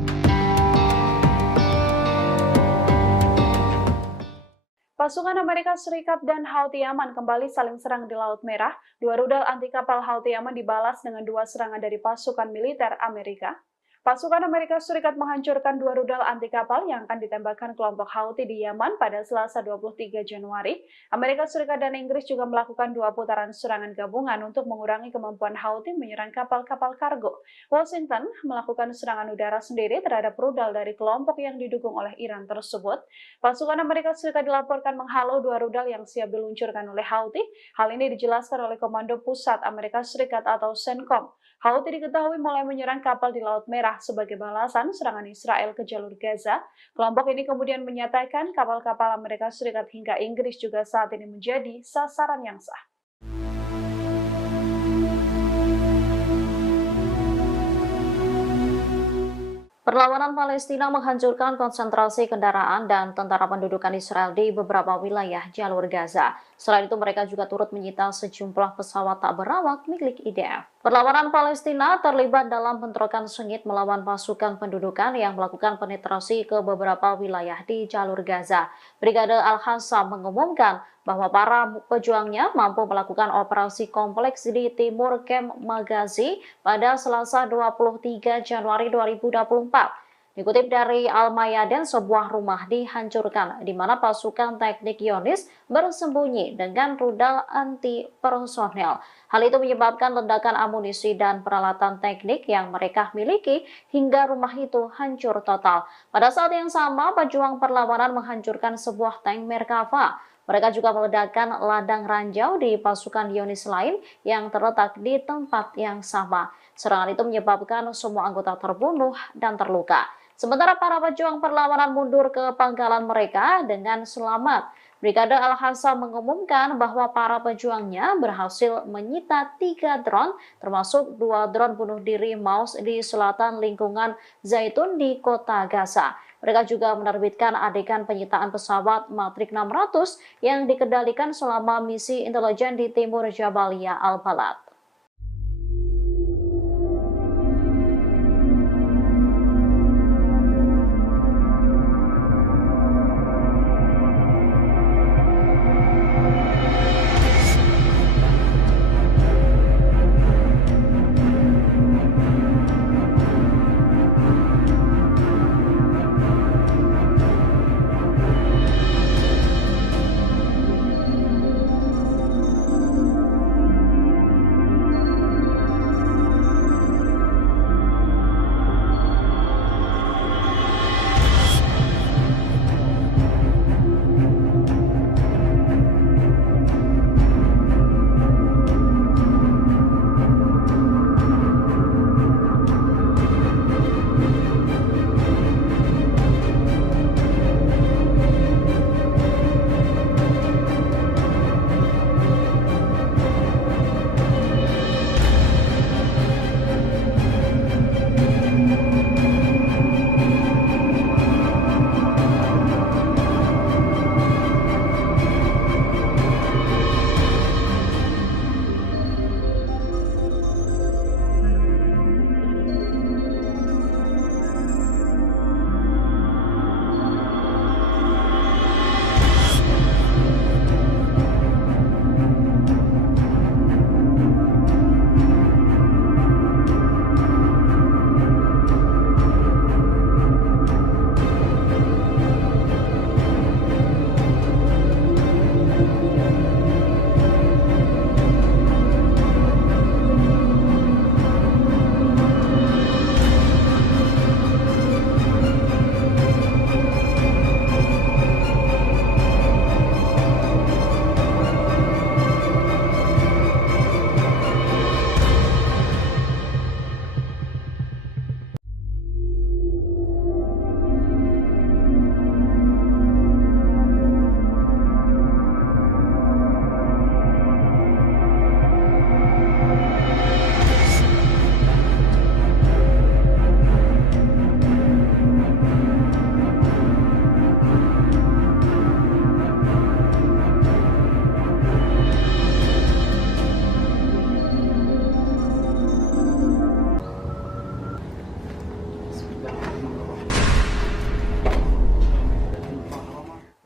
Pasukan Amerika Serikat dan Houthi Yaman kembali saling serang di Laut Merah. 2 rudal anti kapal Houthi Yaman dibalas dengan 2 serangan dari pasukan militer Amerika. Pasukan Amerika Serikat menghancurkan 2 rudal anti kapal yang akan ditembakkan kelompok Houthi di Yaman pada Selasa 23 Januari. Amerika Serikat dan Inggris juga melakukan 2 putaran serangan gabungan untuk mengurangi kemampuan Houthi menyerang kapal-kapal kargo. Washington melakukan serangan udara sendiri terhadap rudal dari kelompok yang didukung oleh Iran tersebut. Pasukan Amerika Serikat dilaporkan menghalau 2 rudal yang siap diluncurkan oleh Houthi. Hal ini dijelaskan oleh Komando Pusat Amerika Serikat atau CENTCOM. Houthi diketahui mulai menyerang kapal di Laut Merah sebagai balasan serangan Israel ke jalur Gaza. Kelompok ini kemudian menyatakan kapal-kapal Amerika Serikat hingga Inggris juga saat ini menjadi sasaran yang sah. Perlawanan Palestina menghancurkan konsentrasi kendaraan dan tentara pendudukan Israel di beberapa wilayah jalur Gaza. Selain itu, mereka juga turut menyita sejumlah pesawat tak berawak milik IDF. Perlawanan Palestina terlibat dalam bentrokan sengit melawan pasukan pendudukan yang melakukan penetrasi ke beberapa wilayah di jalur Gaza. Brigade Al-Qassam mengumumkan bahwa para pejuangnya mampu melakukan operasi kompleks di timur Kem Magazi pada Selasa 23 Januari 2024. Dikutip dari Al-Mayadin, sebuah rumah dihancurkan di mana pasukan teknik Zionis bersembunyi dengan rudal anti personel. Hal itu menyebabkan ledakan amunisi dan peralatan teknik yang mereka miliki hingga rumah itu hancur total. Pada saat yang sama, pejuang perlawanan menghancurkan sebuah tank Merkava. Mereka juga meledakkan ladang ranjau di pasukan Zionis lain yang terletak di tempat yang sama. Serangan itu menyebabkan semua anggota terbunuh dan terluka. Sementara para pejuang perlawanan mundur ke pangkalan mereka dengan selamat. Brigade Al-Hassam mengumumkan bahwa para pejuangnya berhasil menyita 3 drone, termasuk 2 drone bunuh diri Maus di selatan lingkungan Zaitun di kota Gaza. Mereka juga menerbitkan adegan penyitaan pesawat Matrix 600 yang dikendalikan selama misi intelijen di timur Jabalia Al-Balad.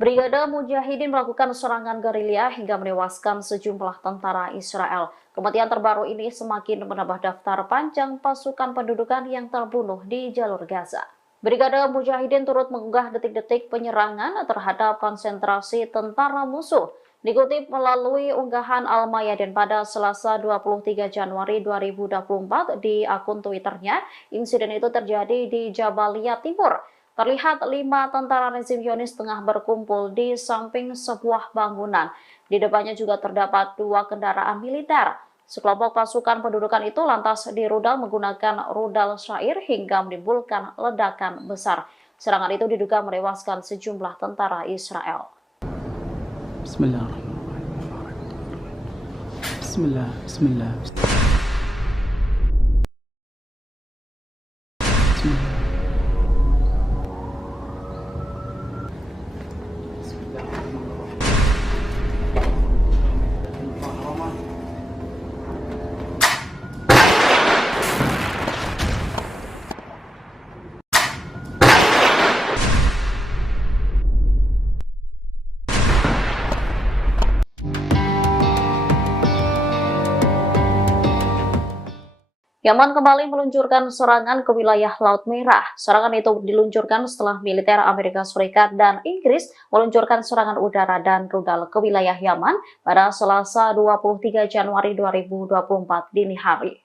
Brigade Mujahidin melakukan serangan gerilya hingga menewaskan sejumlah tentara Israel. Kematian terbaru ini semakin menambah daftar panjang pasukan pendudukan yang terbunuh di jalur Gaza. Brigade Mujahidin turut mengunggah detik-detik penyerangan terhadap konsentrasi tentara musuh. Dikutip melalui unggahan Al-Mayadin pada Selasa 23 Januari 2024 di akun Twitternya, insiden itu terjadi di Jabalia Timur. Terlihat 5 tentara rezim Zionis tengah berkumpul di samping sebuah bangunan. Di depannya juga terdapat 2 kendaraan militer. Sekelompok pasukan pendudukan itu lantas dirudal menggunakan rudal syair hingga menimbulkan ledakan besar. Serangan itu diduga menewaskan sejumlah tentara Israel. Bismillahirrahmanirrahim. Bismillah. Bismillah. Yaman kembali meluncurkan serangan ke wilayah Laut Merah. Serangan itu diluncurkan setelah militer Amerika Serikat dan Inggris meluncurkan serangan udara dan rudal ke wilayah Yaman pada Selasa 23 Januari 2024 dini hari.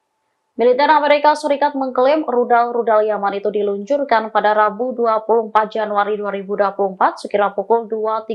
Militer Amerika Serikat mengklaim rudal-rudal Yaman itu diluncurkan pada Rabu 24 Januari 2024 sekira pukul 2.30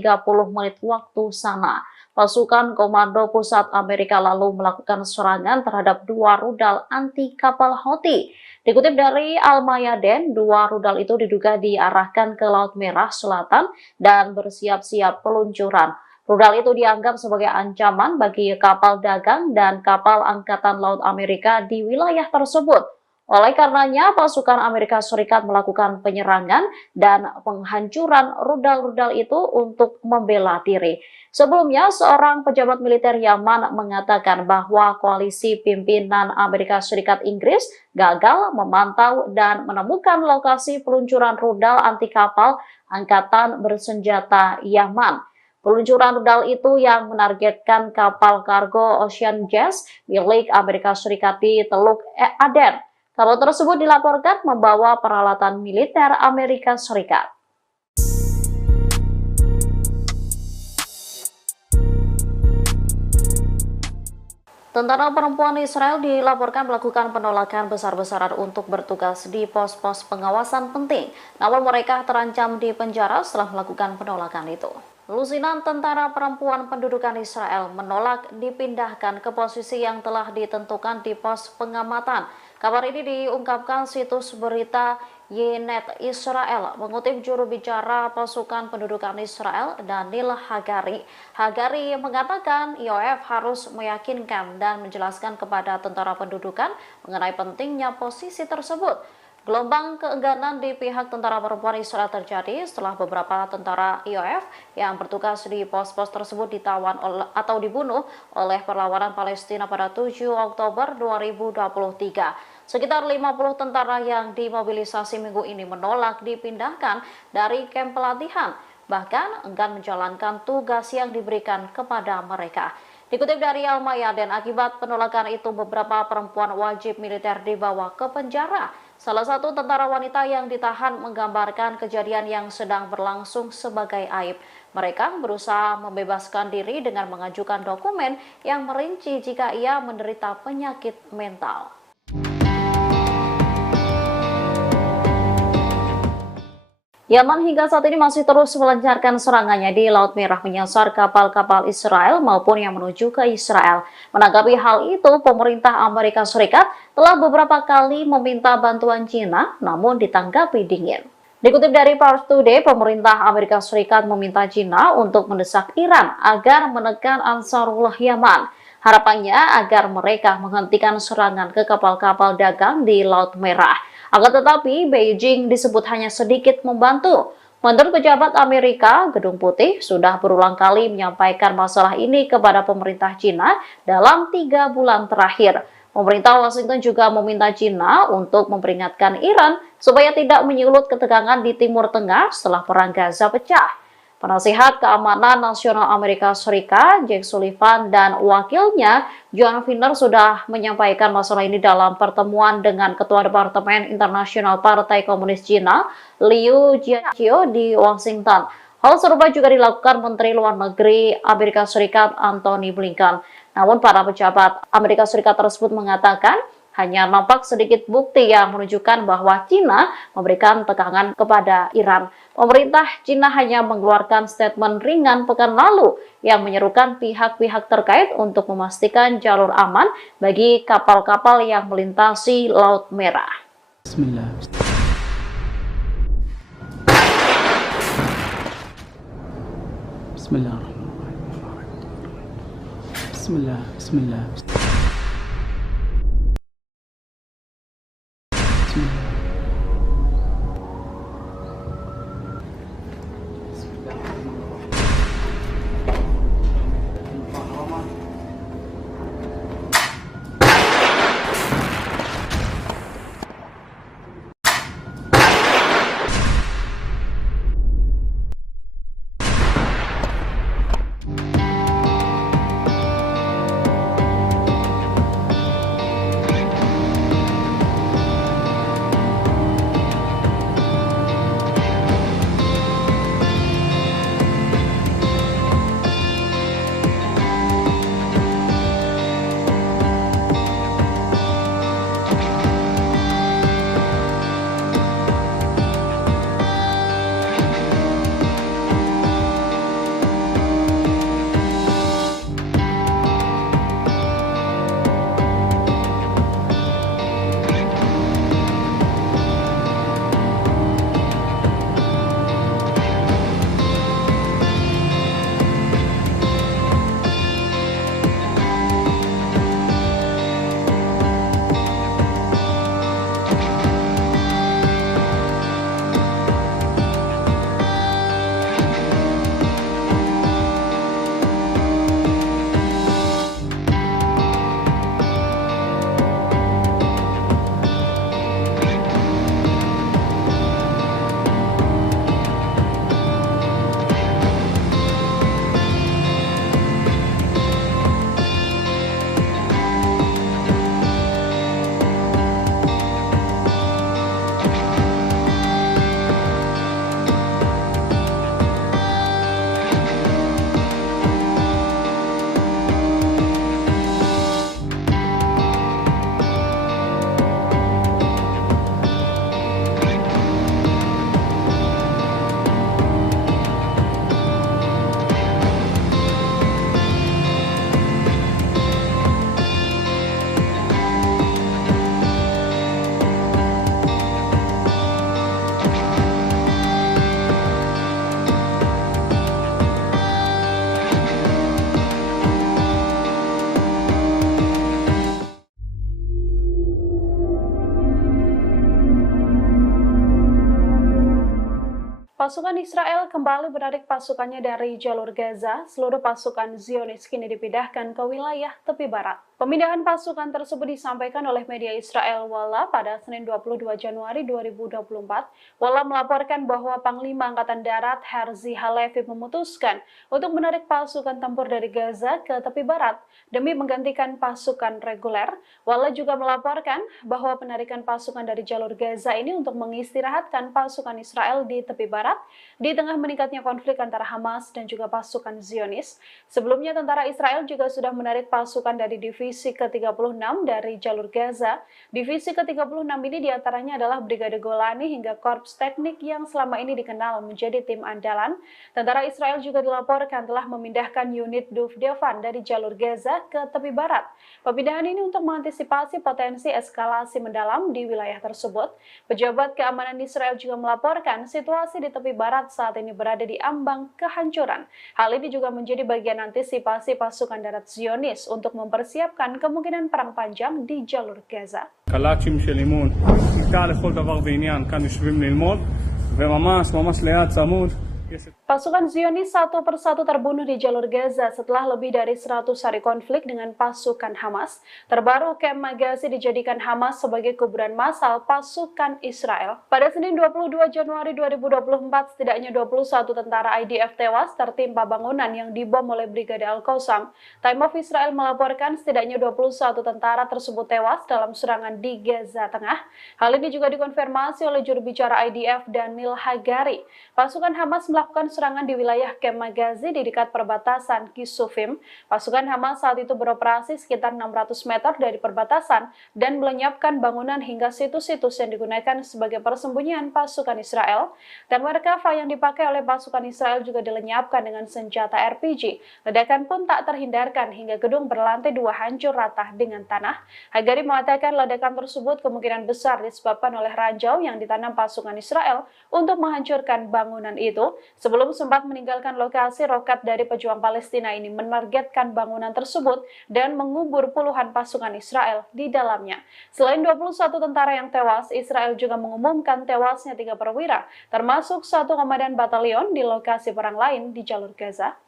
waktu sana. Pasukan Komando Pusat Amerika lalu melakukan serangan terhadap 2 rudal anti kapal Houthi. Dikutip dari Al-Mayadeen, 2 rudal itu diduga diarahkan ke Laut Merah Selatan dan bersiap-siap peluncuran. Rudal itu dianggap sebagai ancaman bagi kapal dagang dan kapal Angkatan Laut Amerika di wilayah tersebut. Oleh karenanya, pasukan Amerika Serikat melakukan penyerangan dan penghancuran rudal-rudal itu untuk membela diri. Sebelumnya, seorang pejabat militer Yaman mengatakan bahwa koalisi pimpinan Amerika Serikat Inggris gagal memantau dan menemukan lokasi peluncuran rudal anti kapal Angkatan Bersenjata Yaman. Peluncuran rudal itu yang menargetkan kapal kargo Ocean Jazz milik Amerika Serikat di Teluk Aden. Kapal tersebut dilaporkan membawa peralatan militer Amerika Serikat. Tentara perempuan Israel dilaporkan melakukan penolakan besar-besaran untuk bertugas di pos-pos pengawasan penting. Namun mereka terancam di penjara setelah melakukan penolakan itu. Lusinan tentara perempuan pendudukan Israel menolak dipindahkan ke posisi yang telah ditentukan di pos pengamatan. Kabar ini diungkapkan situs berita Ynet Israel mengutip juru bicara pasukan pendudukan Israel Daniel Hagari. Hagari mengatakan IOF harus meyakinkan dan menjelaskan kepada tentara pendudukan mengenai pentingnya posisi tersebut. Gelombang keengganan di pihak tentara perempuan Israel terjadi setelah beberapa tentara IOF yang bertugas di pos-pos tersebut ditawan atau dibunuh oleh perlawanan Palestina pada 7 Oktober 2023. Sekitar 50 tentara yang dimobilisasi minggu ini menolak dipindahkan dari kamp pelatihan, bahkan enggan menjalankan tugas yang diberikan kepada mereka. Dikutip dari Al-Mayadeen, akibat penolakan itu beberapa perempuan wajib militer dibawa ke penjara. Salah satu tentara wanita yang ditahan menggambarkan kejadian yang sedang berlangsung sebagai aib. Mereka berusaha membebaskan diri dengan mengajukan dokumen yang merinci jika ia menderita penyakit mental. Yaman hingga saat ini masih terus melancarkan serangannya di Laut Merah menyasar kapal-kapal Israel maupun yang menuju ke Israel. Menanggapi hal itu, pemerintah Amerika Serikat telah beberapa kali meminta bantuan China, namun ditanggapi dingin. Dikutip dari Pars Today, pemerintah Amerika Serikat meminta China untuk mendesak Iran agar menekan Ansarullah Yaman. Harapannya agar mereka menghentikan serangan ke kapal-kapal dagang di Laut Merah. Akan tetapi, Beijing disebut hanya sedikit membantu. Menurut pejabat Amerika, Gedung Putih sudah berulang kali menyampaikan masalah ini kepada pemerintah China dalam 3 bulan terakhir. Pemerintah Washington juga meminta China untuk memperingatkan Iran supaya tidak menyulut ketegangan di Timur Tengah setelah Perang Gaza pecah. Penasihat Keamanan Nasional Amerika Serikat, Jake Sullivan, dan wakilnya, John Finner, sudah menyampaikan masalah ini dalam pertemuan dengan Ketua Departemen Internasional Partai Komunis Cina, Liu Jiaqi, di Washington. Hal serupa juga dilakukan Menteri Luar Negeri Amerika Serikat, Antony Blinken. Namun, para pejabat Amerika Serikat tersebut mengatakan, hanya nampak sedikit bukti yang menunjukkan bahwa China memberikan tekanan kepada Iran. Pemerintah China hanya mengeluarkan statement ringan pekan lalu yang menyerukan pihak-pihak terkait untuk memastikan jalur aman bagi kapal-kapal yang melintasi Laut Merah. Bismillah. Bismillahirrahmanirrahim. Bismillah. Bismillah. Pasukan Israel kembali menarik pasukannya dari jalur Gaza. Seluruh pasukan Zionis kini dipindahkan ke wilayah tepi barat. Pemindahan pasukan tersebut disampaikan oleh media Israel Walla pada Senin 22 Januari 2024. Walla melaporkan bahwa Panglima Angkatan Darat Herzi Halevi memutuskan untuk menarik pasukan tempur dari Gaza ke tepi barat demi menggantikan pasukan reguler. Walla juga melaporkan bahwa penarikan pasukan dari jalur Gaza ini untuk mengistirahatkan pasukan Israel di tepi barat di tengah meningkatnya konflik antara Hamas dan juga pasukan Zionis. Sebelumnya tentara Israel juga sudah menarik pasukan dari divisi ke-36 dari jalur Gaza. Divisi ke-36 ini diantaranya adalah Brigade Golani hingga Korps Teknik yang selama ini dikenal menjadi tim andalan. Tentara Israel juga dilaporkan telah memindahkan unit Duvdevan dari jalur Gaza ke tepi barat. Pemindahan ini untuk mengantisipasi potensi eskalasi mendalam di wilayah tersebut. Pejabat keamanan Israel juga melaporkan situasi di tepi barat saat ini berada di ambang kehancuran. Hal ini juga menjadi bagian antisipasi pasukan darat Zionis untuk mempersiapkan kemungkinan perang panjang di jalur Gaza. קלאצ'ים של אימון, כיתה לכל דבר ועניין, כאן יושבים ללמוד, וממש ליד צמוד. Pasukan Zionis satu persatu terbunuh di jalur Gaza setelah lebih dari 100 hari konflik dengan pasukan Hamas. Terbaru, Kem Magazi dijadikan Hamas sebagai kuburan massal pasukan Israel. Pada Senin 22 Januari 2024, setidaknya 21 tentara IDF tewas tertimpa bangunan yang dibom oleh Brigade Al-Qassam. Time of Israel melaporkan setidaknya 21 tentara tersebut tewas dalam serangan di Gaza Tengah. Hal ini juga dikonfirmasi oleh juru bicara IDF Daniel Hagari. Pasukan Hamas melakukan serangan di wilayah Kem Magazi di dekat perbatasan Kisufim. Pasukan Hamas saat itu beroperasi sekitar 600 meter dari perbatasan dan melenyapkan bangunan hingga situs-situs yang digunakan sebagai persembunyian pasukan Israel. Dan Merkava yang dipakai oleh pasukan Israel juga dilenyapkan dengan senjata RPG. Ledakan pun tak terhindarkan hingga gedung berlantai 2 hancur rata dengan tanah. Hagari mengatakan ledakan tersebut kemungkinan besar disebabkan oleh ranjau yang ditanam pasukan Israel untuk menghancurkan bangunan itu. Sebelum sempat meninggalkan lokasi, roket dari pejuang Palestina ini menargetkan bangunan tersebut dan mengubur puluhan pasukan Israel di dalamnya. Selain 21 tentara yang tewas, Israel juga mengumumkan tewasnya 3 perwira, termasuk 1 komandan batalion di lokasi perang lain di jalur Gaza.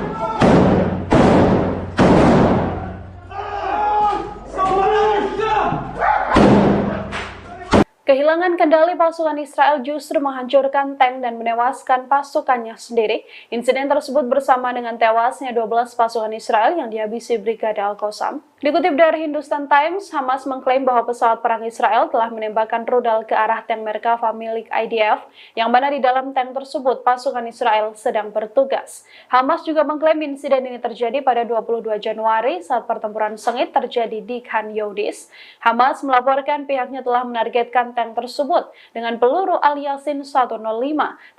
Kehilangan kendali pasukan Israel justru menghancurkan tank dan menewaskan pasukannya sendiri. Insiden tersebut bersama dengan tewasnya 12 pasukan Israel yang dihabisi Brigade Al-Qassam. Dikutip dari Hindustan Times, Hamas mengklaim bahwa pesawat perang Israel telah menembakkan rudal ke arah tank Merkava milik IDF, yang mana di dalam tank tersebut pasukan Israel sedang bertugas. Hamas juga mengklaim insiden ini terjadi pada 22 Januari saat pertempuran sengit terjadi di Khan Younis. Hamas melaporkan pihaknya telah menargetkan tank tersebut dengan peluru Al-Yasin 105.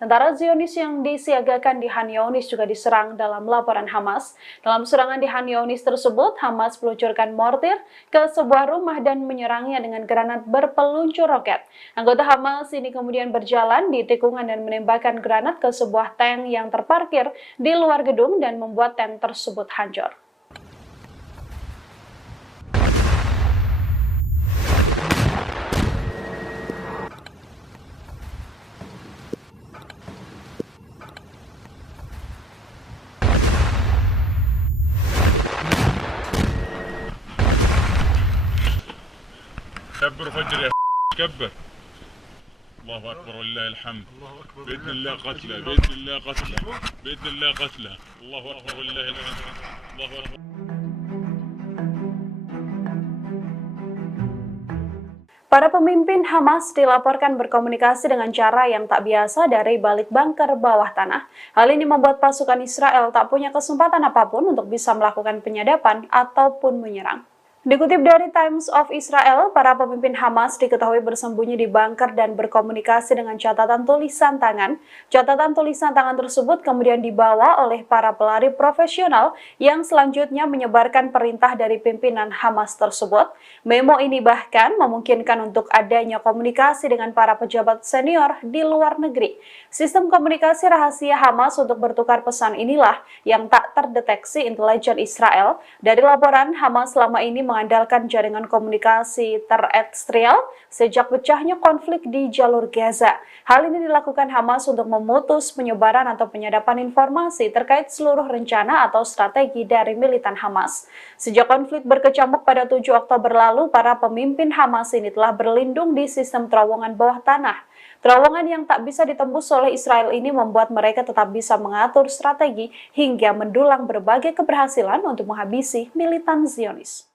Tentara Zionis yang disiagakan di Khan Younis juga diserang dalam laporan Hamas. Dalam serangan di Khan Younis tersebut, Hamas meluncurkan mortir ke sebuah rumah dan menyerangnya dengan granat berpeluncur roket. Anggota Hamas ini kemudian berjalan di tikungan dan menembakkan granat ke sebuah tank yang terparkir di luar gedung dan membuat tank tersebut hancur. كبر فجر يا كبر. الله اكبر ولله الحمد. باذن الله قتله باذن الله قتله باذن الله قتله. الله اكبر ولله الحمد. الله اكبر. Para pemimpin Hamas dilaporkan berkomunikasi dengan cara yang tak biasa dari balik bunker bawah tanah. Hal ini membuat pasukan Israel tak punya kesempatan apapun untuk bisa melakukan penyadapan ataupun menyerang. Dikutip dari Times of Israel, para pemimpin Hamas diketahui bersembunyi di bunker dan berkomunikasi dengan catatan tulisan tangan. Catatan tulisan tangan tersebut kemudian dibawa oleh para pelari profesional yang selanjutnya menyebarkan perintah dari pimpinan Hamas tersebut. Memo ini bahkan memungkinkan untuk adanya komunikasi dengan para pejabat senior di luar negeri. Sistem komunikasi rahasia Hamas untuk bertukar pesan inilah yang tak terdeteksi intelijen Israel. Dari laporan, Hamas selama ini mengandalkan jaringan komunikasi terestrial sejak pecahnya konflik di jalur Gaza. Hal ini dilakukan Hamas untuk memutus penyebaran atau penyadapan informasi terkait seluruh rencana atau strategi dari militan Hamas. Sejak konflik berkecamuk pada 7 Oktober lalu, para pemimpin Hamas ini telah berlindung di sistem terowongan bawah tanah. Terowongan yang tak bisa ditembus oleh Israel ini membuat mereka tetap bisa mengatur strategi hingga mendulang berbagai keberhasilan untuk menghabisi militan Zionis.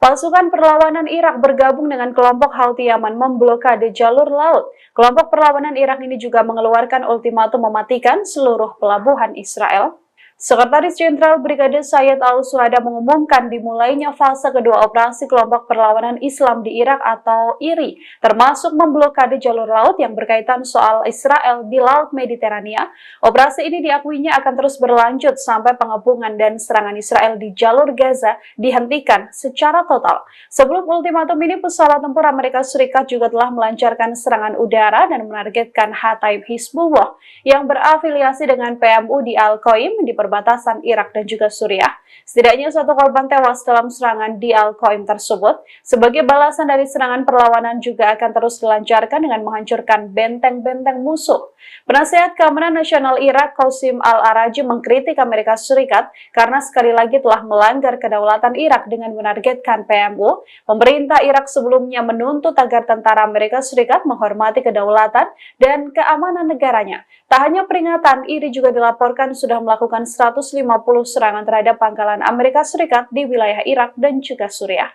Pasukan perlawanan Irak bergabung dengan kelompok Houthi Yaman memblokade jalur laut. Kelompok perlawanan Irak ini juga mengeluarkan ultimatum mematikan seluruh pelabuhan Israel. Sekretaris Jenderal Brigade Sayyid Al-Suhada mengumumkan dimulainya fase kedua operasi kelompok perlawanan Islam di Irak atau IRI, termasuk memblokade jalur laut yang berkaitan soal Israel di Laut Mediterania. Operasi ini diakuinya akan terus berlanjut sampai pengepungan dan serangan Israel di jalur Gaza dihentikan secara total. Sebelum ultimatum ini, pesawat tempur Amerika Serikat juga telah melancarkan serangan udara dan menargetkan Hataib Hizbullah yang berafiliasi dengan PMU di Al-Qaim di perbatasan Irak dan juga Suriah. Setidaknya 1 korban tewas dalam serangan di Al-Qaim tersebut. Sebagai balasan dari serangan, perlawanan juga akan terus dilancarkan dengan menghancurkan benteng-benteng musuh. Penasehat Keamanan Nasional Irak, Qasim Al-Araji, mengkritik Amerika Serikat karena sekali lagi telah melanggar kedaulatan Irak dengan menargetkan PMU. Pemerintah Irak sebelumnya menuntut agar tentara Amerika Serikat menghormati kedaulatan dan keamanan negaranya. Tak hanya peringatan, IRI juga dilaporkan sudah melakukan 150 serangan terhadap pangkalan Amerika Serikat di wilayah Irak dan juga Suriah.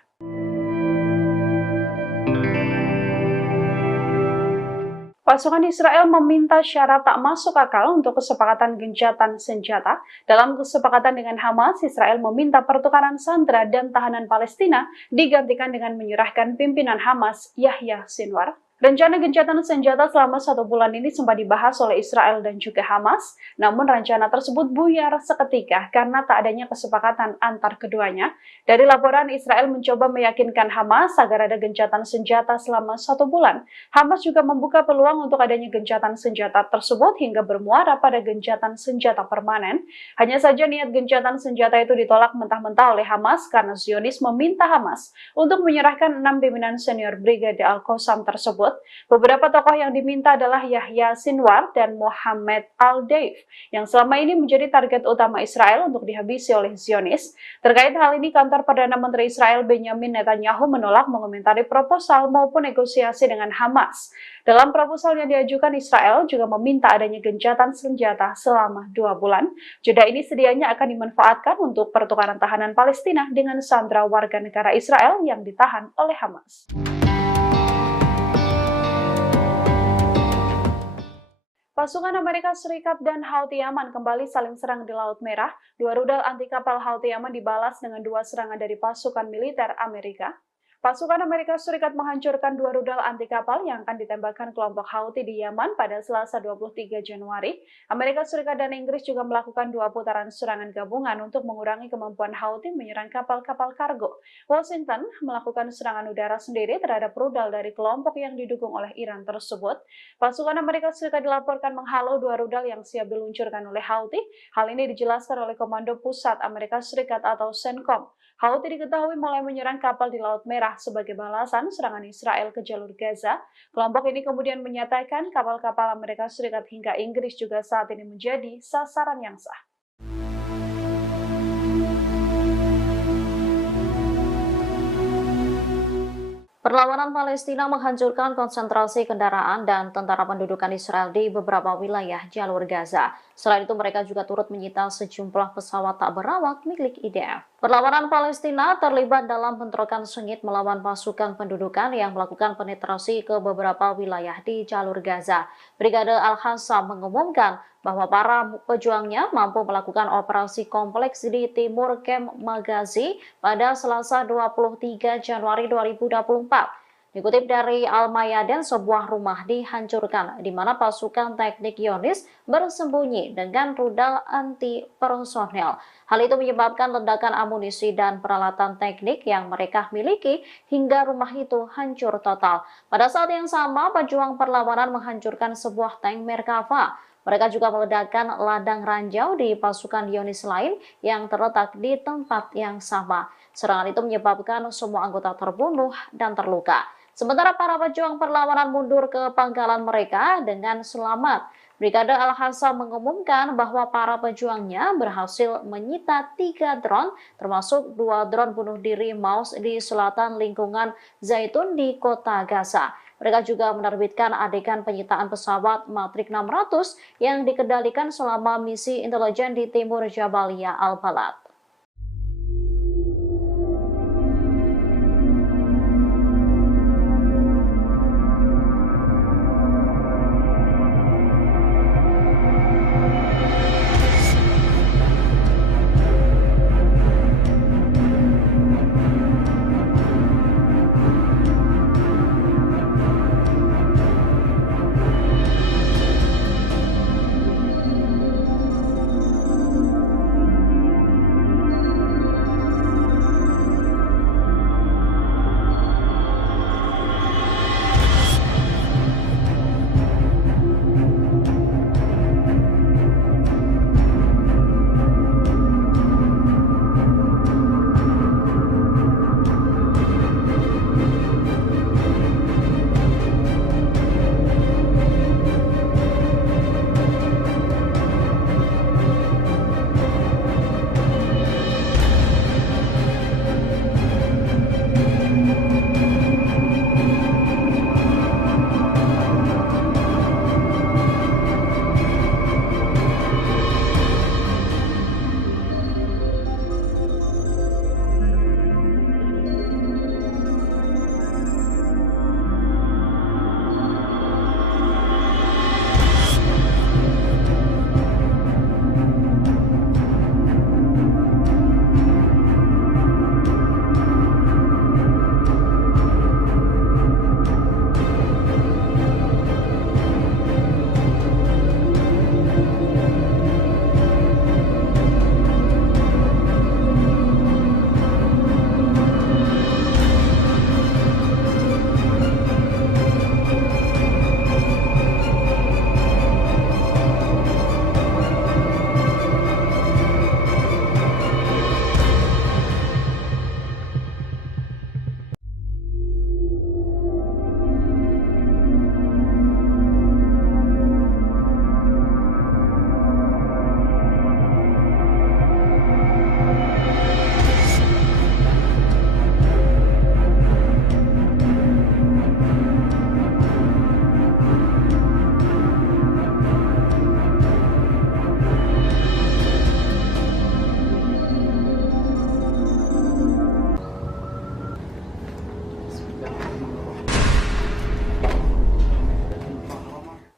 Pasukan Israel meminta syarat tak masuk akal untuk kesepakatan gencatan senjata. Dalam kesepakatan dengan Hamas, Israel meminta pertukaran sandera dan tahanan Palestina digantikan dengan menyerahkan pimpinan Hamas, Yahya Sinwar. Rencana gencatan senjata selama 1 bulan ini sempat dibahas oleh Israel dan juga Hamas, namun rencana tersebut buyar seketika karena tak adanya kesepakatan antar keduanya. Dari laporan, Israel mencoba meyakinkan Hamas agar ada gencatan senjata selama 1 bulan. Hamas juga membuka peluang untuk adanya gencatan senjata tersebut hingga bermuara pada gencatan senjata permanen. Hanya saja niat gencatan senjata itu ditolak mentah-mentah oleh Hamas karena Zionis meminta Hamas untuk menyerahkan 6 pimpinan senior Brigade Al-Qassam tersebut. Beberapa tokoh yang diminta adalah Yahya Sinwar dan Mohammed Al-Deif, yang selama ini menjadi target utama Israel untuk dihabisi oleh Zionis. Terkait hal ini, kantor Perdana Menteri Israel Benjamin Netanyahu menolak mengomentari proposal maupun negosiasi dengan Hamas. Dalam proposal yang diajukan, Israel juga meminta adanya gencatan senjata selama 2 bulan. Jeda ini sedianya akan dimanfaatkan untuk pertukaran tahanan Palestina dengan sandera warga negara Israel yang ditahan oleh Hamas. Pasukan Amerika Serikat dan Houthi Yaman kembali saling serang di Laut Merah. 2 rudal anti kapal Houthi Yaman dibalas dengan 2 serangan dari pasukan militer Amerika. Pasukan Amerika Serikat menghancurkan 2 rudal anti kapal yang akan ditembakkan kelompok Houthi di Yaman pada Selasa 23 Januari. Amerika Serikat dan Inggris juga melakukan 2 putaran serangan gabungan untuk mengurangi kemampuan Houthi menyerang kapal-kapal kargo. Washington melakukan serangan udara sendiri terhadap rudal dari kelompok yang didukung oleh Iran tersebut. Pasukan Amerika Serikat dilaporkan menghalau 2 rudal yang siap diluncurkan oleh Houthi. Hal ini dijelaskan oleh Komando Pusat Amerika Serikat atau CENTCOM. Houthi diketahui mulai menyerang kapal di Laut Merah sebagai balasan serangan Israel ke jalur Gaza. Kelompok ini kemudian menyatakan kapal-kapal Amerika Serikat hingga Inggris juga saat ini menjadi sasaran yang sah. Perlawanan Palestina menghancurkan konsentrasi kendaraan dan tentara pendudukan Israel di beberapa wilayah jalur Gaza. Selain itu, mereka juga turut menyita sejumlah pesawat tak berawak milik IDF. Perlawanan Palestina terlibat dalam bentrokan sengit melawan pasukan pendudukan yang melakukan penetrasi ke beberapa wilayah di jalur Gaza. Brigade Al-Qassam mengumumkan bahwa para pejuangnya mampu melakukan operasi kompleks di timur Kem Magazi pada Selasa 23 Januari 2024. Dikutip dari Al-Mayadin, sebuah rumah dihancurkan di mana pasukan teknik Zionis bersembunyi dengan rudal anti personel. Hal itu menyebabkan ledakan amunisi dan peralatan teknik yang mereka miliki hingga rumah itu hancur total. Pada saat yang sama, pejuang perlawanan menghancurkan sebuah tank Merkava. Mereka juga meledakkan ladang ranjau di pasukan Zionis lain yang terletak di tempat yang sama. Serangan itu menyebabkan semua anggota terbunuh dan terluka. Sementara para pejuang perlawanan mundur ke pangkalan mereka dengan selamat. Brigade Al-Hassam mengumumkan bahwa para pejuangnya berhasil menyita 3 drone, termasuk 2 drone bunuh diri Maus di selatan lingkungan Zaitun di kota Gaza. Mereka juga menerbitkan adegan penyitaan pesawat Matrix 600 yang dikendalikan selama misi intelijen di timur Jabalia Al-Balad.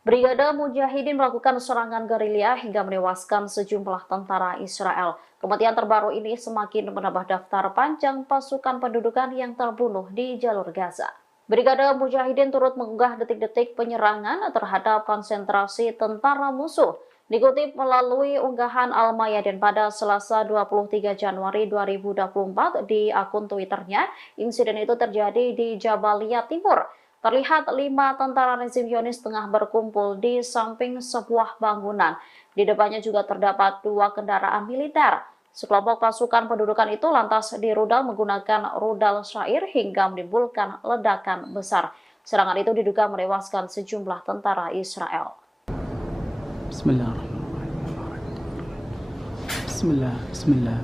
Brigade Mujahidin melakukan serangan gerilya hingga menewaskan sejumlah tentara Israel. Kematian terbaru ini semakin menambah daftar panjang pasukan pendudukan yang terbunuh di jalur Gaza. Brigade Mujahidin turut mengunggah detik-detik penyerangan terhadap konsentrasi tentara musuh. Dikutip melalui unggahan Al-Mayadin pada Selasa 23 Januari 2024 di akun Twitternya, insiden itu terjadi di Jabalia Timur. Terlihat 5 tentara rezim Zionis tengah berkumpul di samping sebuah bangunan. Di depannya juga terdapat 2 kendaraan militer. Sekelompok pasukan pendudukan itu lantas dirudal menggunakan rudal syair hingga menimbulkan ledakan besar. Serangan itu diduga menewaskan sejumlah tentara Israel. Bismillahirrahmanirrahim. Bismillah. Bismillah.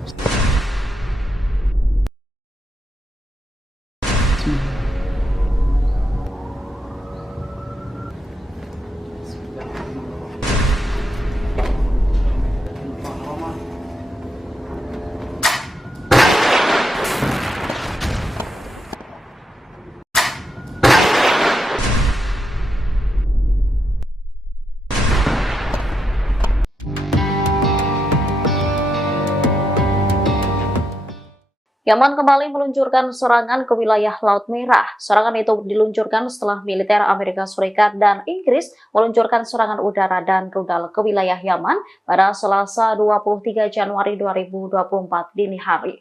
Yaman kembali meluncurkan serangan ke wilayah Laut Merah. Serangan itu diluncurkan setelah militer Amerika Serikat dan Inggris meluncurkan serangan udara dan rudal ke wilayah Yaman pada Selasa 23 Januari 2024 dini hari.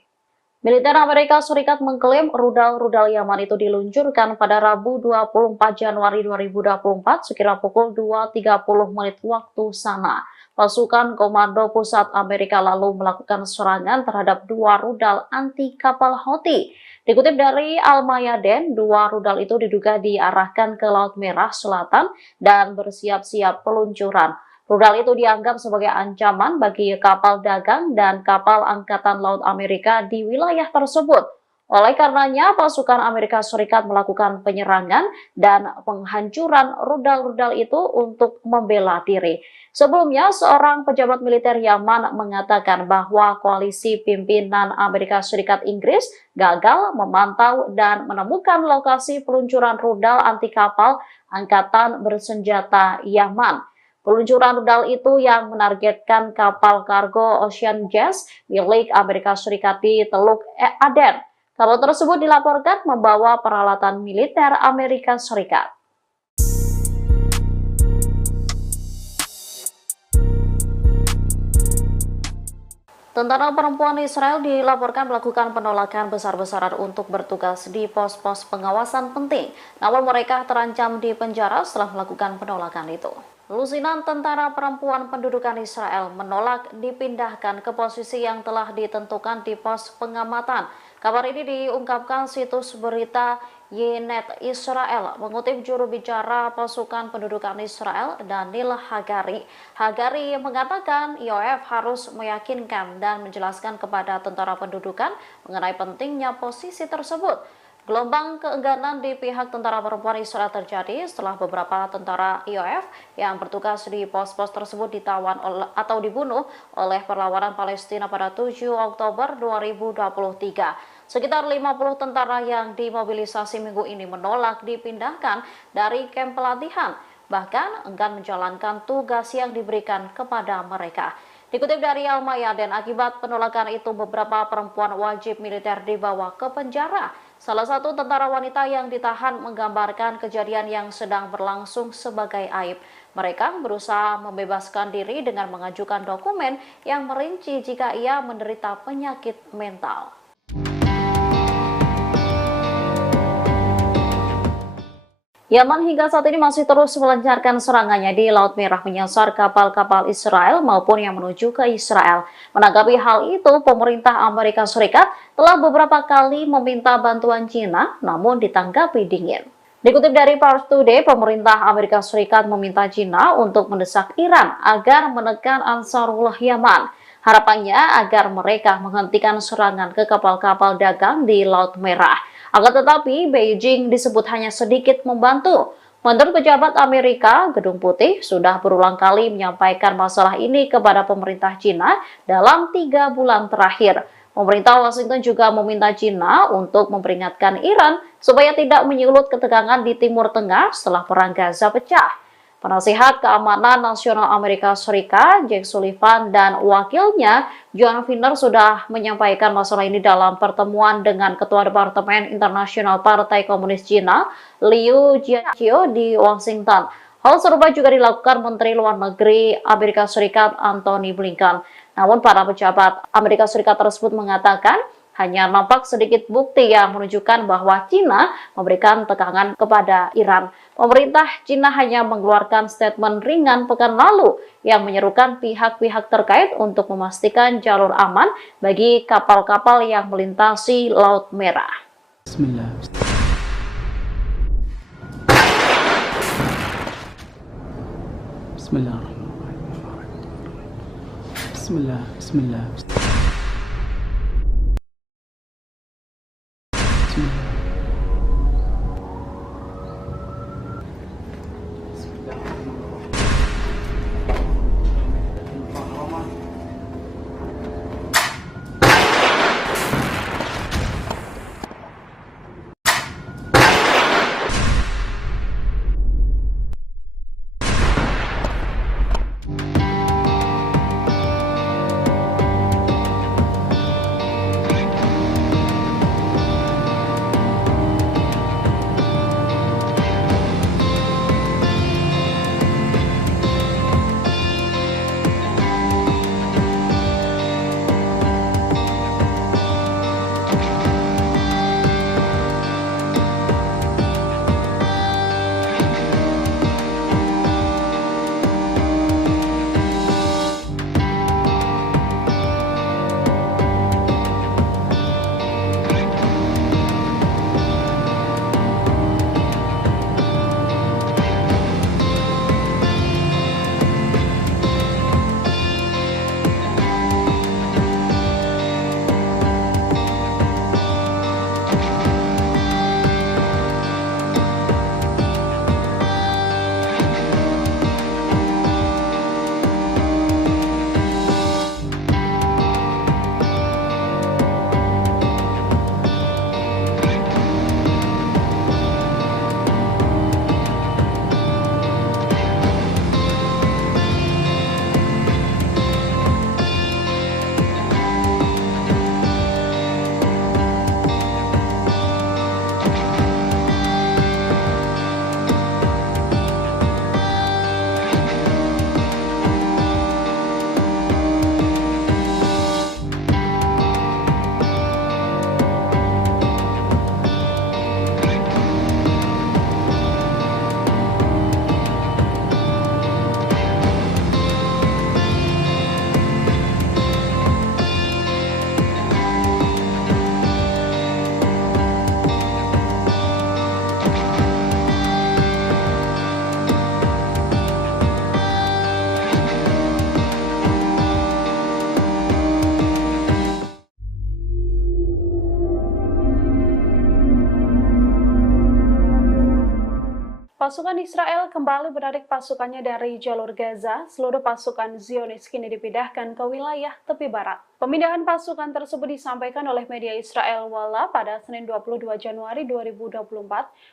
Militer Amerika Serikat mengklaim rudal-rudal Yaman itu diluncurkan pada Rabu 24 Januari 2024 sekira pukul 2.30 menit waktu sana. Pasukan Komando Pusat Amerika lalu melakukan serangan terhadap 2 rudal anti kapal Houthi. Dikutip dari Al-Mayadeen, 2 rudal itu diduga diarahkan ke Laut Merah Selatan dan bersiap-siap peluncuran. Rudal itu dianggap sebagai ancaman bagi kapal dagang dan kapal Angkatan Laut Amerika di wilayah tersebut. Oleh karenanya, pasukan Amerika Serikat melakukan penyerangan dan penghancuran rudal-rudal itu untuk membela diri. Sebelumnya, seorang pejabat militer Yaman mengatakan bahwa koalisi pimpinan Amerika Serikat Inggris gagal memantau dan menemukan lokasi peluncuran rudal anti kapal Angkatan Bersenjata Yaman. Peluncuran rudal itu yang menargetkan kapal kargo Ocean Jazz milik Amerika Serikat di Teluk Aden. Kapal tersebut dilaporkan membawa peralatan militer Amerika Serikat. Tentara perempuan Israel dilaporkan melakukan penolakan besar-besaran untuk bertugas di pos-pos pengawasan penting. Namun mereka terancam di penjara setelah melakukan penolakan itu. Lusinan tentara perempuan pendudukan Israel menolak dipindahkan ke posisi yang telah ditentukan di pos pengamatan. Kabar ini diungkapkan situs berita Ynet Israel mengutip juru bicara pasukan pendudukan Israel Daniel Hagari. Hagari mengatakan IOF harus meyakinkan dan menjelaskan kepada tentara pendudukan mengenai pentingnya posisi tersebut. Gelombang keengganan di pihak tentara perempuan Israel terjadi setelah beberapa tentara IOF yang bertugas di pos-pos tersebut ditawan atau dibunuh oleh perlawanan Palestina pada 7 Oktober 2023. Sekitar 50 tentara yang dimobilisasi minggu ini menolak dipindahkan dari kamp pelatihan, bahkan enggan menjalankan tugas yang diberikan kepada mereka. Dikutip dari Al-Mayadeen, akibat penolakan itu beberapa perempuan wajib militer dibawa ke penjara. Salah satu tentara wanita yang ditahan menggambarkan kejadian yang sedang berlangsung sebagai aib. Mereka berusaha membebaskan diri dengan mengajukan dokumen yang merinci jika ia menderita penyakit mental. Yaman hingga saat ini masih terus melancarkan serangannya di Laut Merah menyasar kapal-kapal Israel maupun yang menuju ke Israel. Menanggapi hal itu, pemerintah Amerika Serikat telah beberapa kali meminta bantuan China, namun ditanggapi dingin. Dikutip dari Pars Today, pemerintah Amerika Serikat meminta China untuk mendesak Iran agar menekan Ansarullah Yaman. Harapannya agar mereka menghentikan serangan ke kapal-kapal dagang di Laut Merah. Akan tetapi, Beijing disebut hanya sedikit membantu. Menurut pejabat Amerika, Gedung Putih sudah berulang kali menyampaikan masalah ini kepada pemerintah China dalam 3 bulan terakhir. Pemerintah Washington juga meminta China untuk memperingatkan Iran supaya tidak menyulut ketegangan di Timur Tengah setelah Perang Gaza pecah. Penasihat Keamanan Nasional Amerika Serikat, Jake Sullivan, dan wakilnya, John Finner, sudah menyampaikan masalah ini dalam pertemuan dengan Ketua Departemen Internasional Partai Komunis Cina, Liu Jiaqi, di Washington. Hal serupa juga dilakukan Menteri Luar Negeri Amerika Serikat, Antony Blinken. Namun, para pejabat Amerika Serikat tersebut mengatakan, hanya nampak sedikit bukti yang menunjukkan bahwa China memberikan tekanan kepada Iran. Pemerintah China hanya mengeluarkan statement ringan pekan lalu yang menyerukan pihak-pihak terkait untuk memastikan jalur aman bagi kapal-kapal yang melintasi Laut Merah. Bismillah. Bismillahirrahmanirrahim. Bismillah. Bismillah. Pasukan Israel kembali menarik pasukannya dari jalur Gaza. Seluruh pasukan Zionis kini dipindahkan ke wilayah tepi barat. Pemindahan pasukan tersebut disampaikan oleh media Israel Walla pada Senin 22 Januari 2024.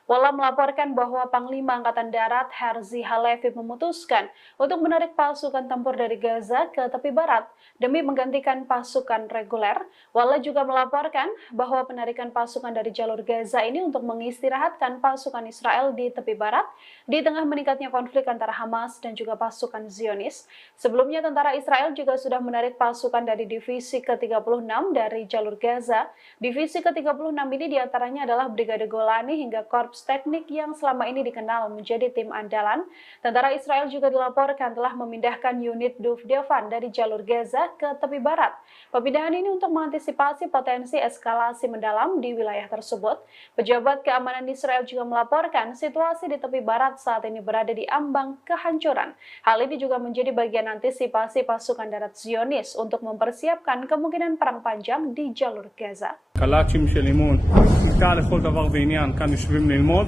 Walla melaporkan bahwa Panglima Angkatan Darat Herzi Halevi memutuskan untuk menarik pasukan tempur dari Gaza ke tepi barat demi menggantikan pasukan reguler. Walla juga melaporkan bahwa penarikan pasukan dari jalur Gaza ini untuk mengistirahatkan pasukan Israel di tepi barat di tengah meningkatnya konflik antara Hamas dan juga pasukan Zionis. Sebelumnya tentara Israel juga sudah menarik pasukan dari divisi ke-36 dari jalur Gaza. Divisi ke-36 ini diantaranya adalah Brigade Golani hingga Korps Teknik yang selama ini dikenal menjadi tim andalan. Tentara Israel juga dilaporkan telah memindahkan unit Duvdevan dari jalur Gaza ke tepi barat. Pemindahan ini untuk mengantisipasi potensi eskalasi mendalam di wilayah tersebut. Pejabat keamanan Israel juga melaporkan situasi di tepi barat saat ini berada di ambang kehancuran. Hal ini juga menjadi bagian antisipasi pasukan darat Zionis untuk mempersiapkan kemungkinan perang panjang di jalur Gaza. קלאצ'ים של אימון, כיתה לכל דבר ועניין, כאן יושבים ללמוד,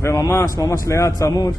וממש ליד צמוד.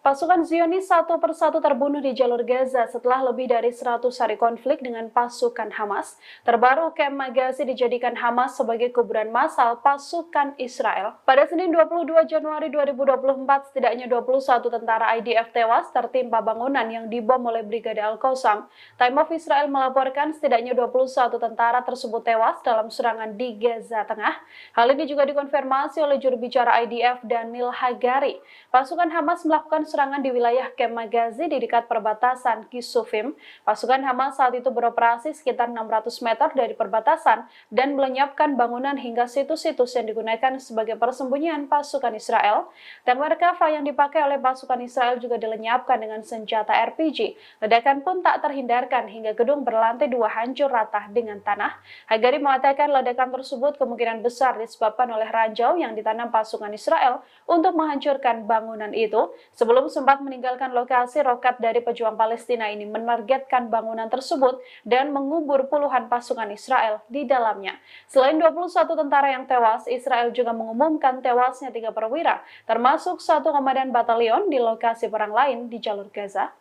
Pasukan Zionis satu persatu terbunuh di jalur Gaza setelah lebih dari 100 hari konflik dengan pasukan Hamas. Terbaru, Kem Magazi dijadikan Hamas sebagai kuburan massal pasukan Israel. Pada Senin 22 Januari 2024, setidaknya 21 tentara IDF tewas tertimpa bangunan yang dibom oleh Brigade Al-Qassam. Time of Israel melaporkan setidaknya 21 tentara tersebut tewas dalam serangan di Gaza Tengah. Hal ini juga dikonfirmasi oleh juru bicara IDF Daniel Hagari. Pasukan Hamas melakukan serangan di wilayah Kem Magazi di dekat perbatasan Kisufim. Pasukan Hamas saat itu beroperasi sekitar 600 meter dari perbatasan dan melenyapkan bangunan hingga situs-situs yang digunakan sebagai persembunyian pasukan Israel. Tank Merkava yang dipakai oleh pasukan Israel juga dilenyapkan dengan senjata RPG. Ledakan pun tak terhindarkan hingga gedung berlantai 2 hancur rata dengan tanah. Hagari mengatakan ledakan tersebut kemungkinan besar disebabkan oleh ranjau yang ditanam pasukan Israel untuk menghancurkan bangunan itu. Sebelum sempat meninggalkan lokasi, roket dari pejuang Palestina ini menargetkan bangunan tersebut dan mengubur puluhan pasukan Israel di dalamnya. Selain 21 tentara yang tewas, Israel juga mengumumkan tewasnya 3 perwira, termasuk 1 komandan batalion di lokasi perang lain di jalur Gaza.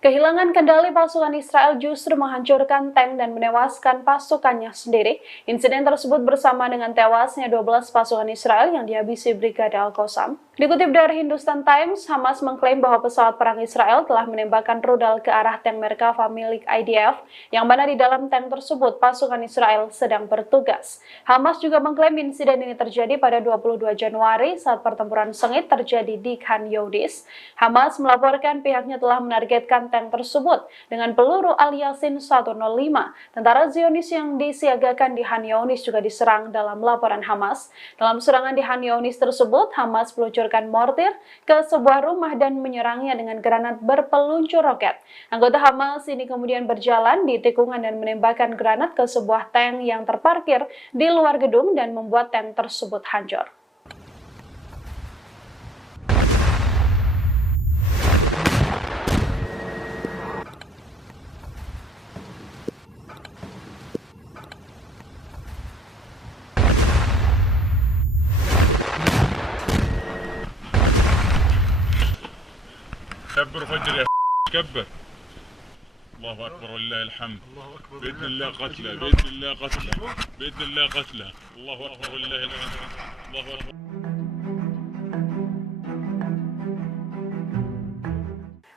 Kehilangan kendali pasukan Israel justru menghancurkan tank dan menewaskan pasukannya sendiri. Insiden tersebut bersama dengan tewasnya 12 pasukan Israel yang dihabisi Brigade Al-Qassam. Dikutip dari Hindustan Times, Hamas mengklaim bahwa pesawat perang Israel telah menembakkan rudal ke arah tank Merkava milik IDF, yang mana di dalam tank tersebut pasukan Israel sedang bertugas. Hamas juga mengklaim insiden ini terjadi pada 22 Januari saat pertempuran sengit terjadi di Khan Younis. Hamas melaporkan pihaknya telah menargetkan tank tersebut dengan peluru Al-Yasin 105. Tentara Zionis yang disiagakan di Khan Younis juga diserang dalam laporan Hamas. Dalam serangan di Khan Younis tersebut, Hamas meluncurkan mortir ke sebuah rumah dan menyerangnya dengan granat berpeluncur roket. Anggota Hamas ini kemudian berjalan di tikungan dan menembakkan granat ke sebuah tank yang terparkir di luar gedung dan membuat tank tersebut hancur. كبر فجر يا كبر. الله اكبر ولله الحمد. باذن الله قتله باذن الله قتله باذن الله قتله. الله اكبر ولله الحمد. الله اكبر.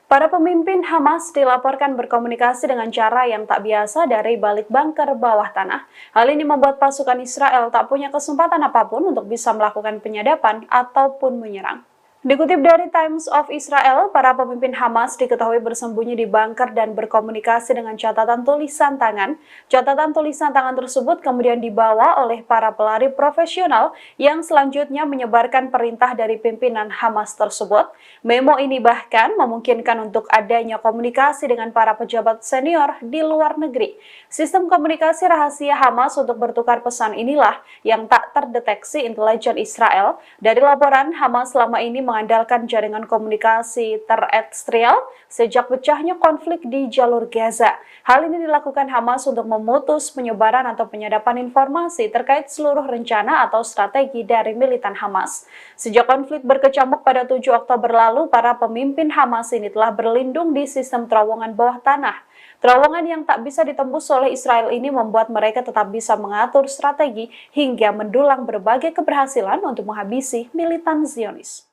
Para pemimpin Hamas dilaporkan berkomunikasi dengan cara yang tak biasa dari balik bunker bawah tanah. Hal ini membuat pasukan Israel tak punya kesempatan apapun untuk bisa melakukan penyadapan ataupun menyerang. Dikutip dari Times of Israel, para pemimpin Hamas diketahui bersembunyi di bunker dan berkomunikasi dengan catatan tulisan tangan. Catatan tulisan tangan tersebut kemudian dibawa oleh para pelari profesional yang selanjutnya menyebarkan perintah dari pimpinan Hamas tersebut. Memo ini bahkan memungkinkan untuk adanya komunikasi dengan para pejabat senior di luar negeri. Sistem komunikasi rahasia Hamas untuk bertukar pesan inilah yang tak terdeteksi intelijen Israel. Dari laporan, Hamas selama ini mengandalkan jaringan komunikasi terestrial sejak pecahnya konflik di jalur Gaza. Hal ini dilakukan Hamas untuk memutus penyebaran atau penyadapan informasi terkait seluruh rencana atau strategi dari militan Hamas. Sejak konflik berkecamuk pada 7 Oktober lalu, para pemimpin Hamas ini telah berlindung di sistem terowongan bawah tanah. Terowongan yang tak bisa ditembus oleh Israel ini membuat mereka tetap bisa mengatur strategi hingga mendulang berbagai keberhasilan untuk menghabisi militan Zionis.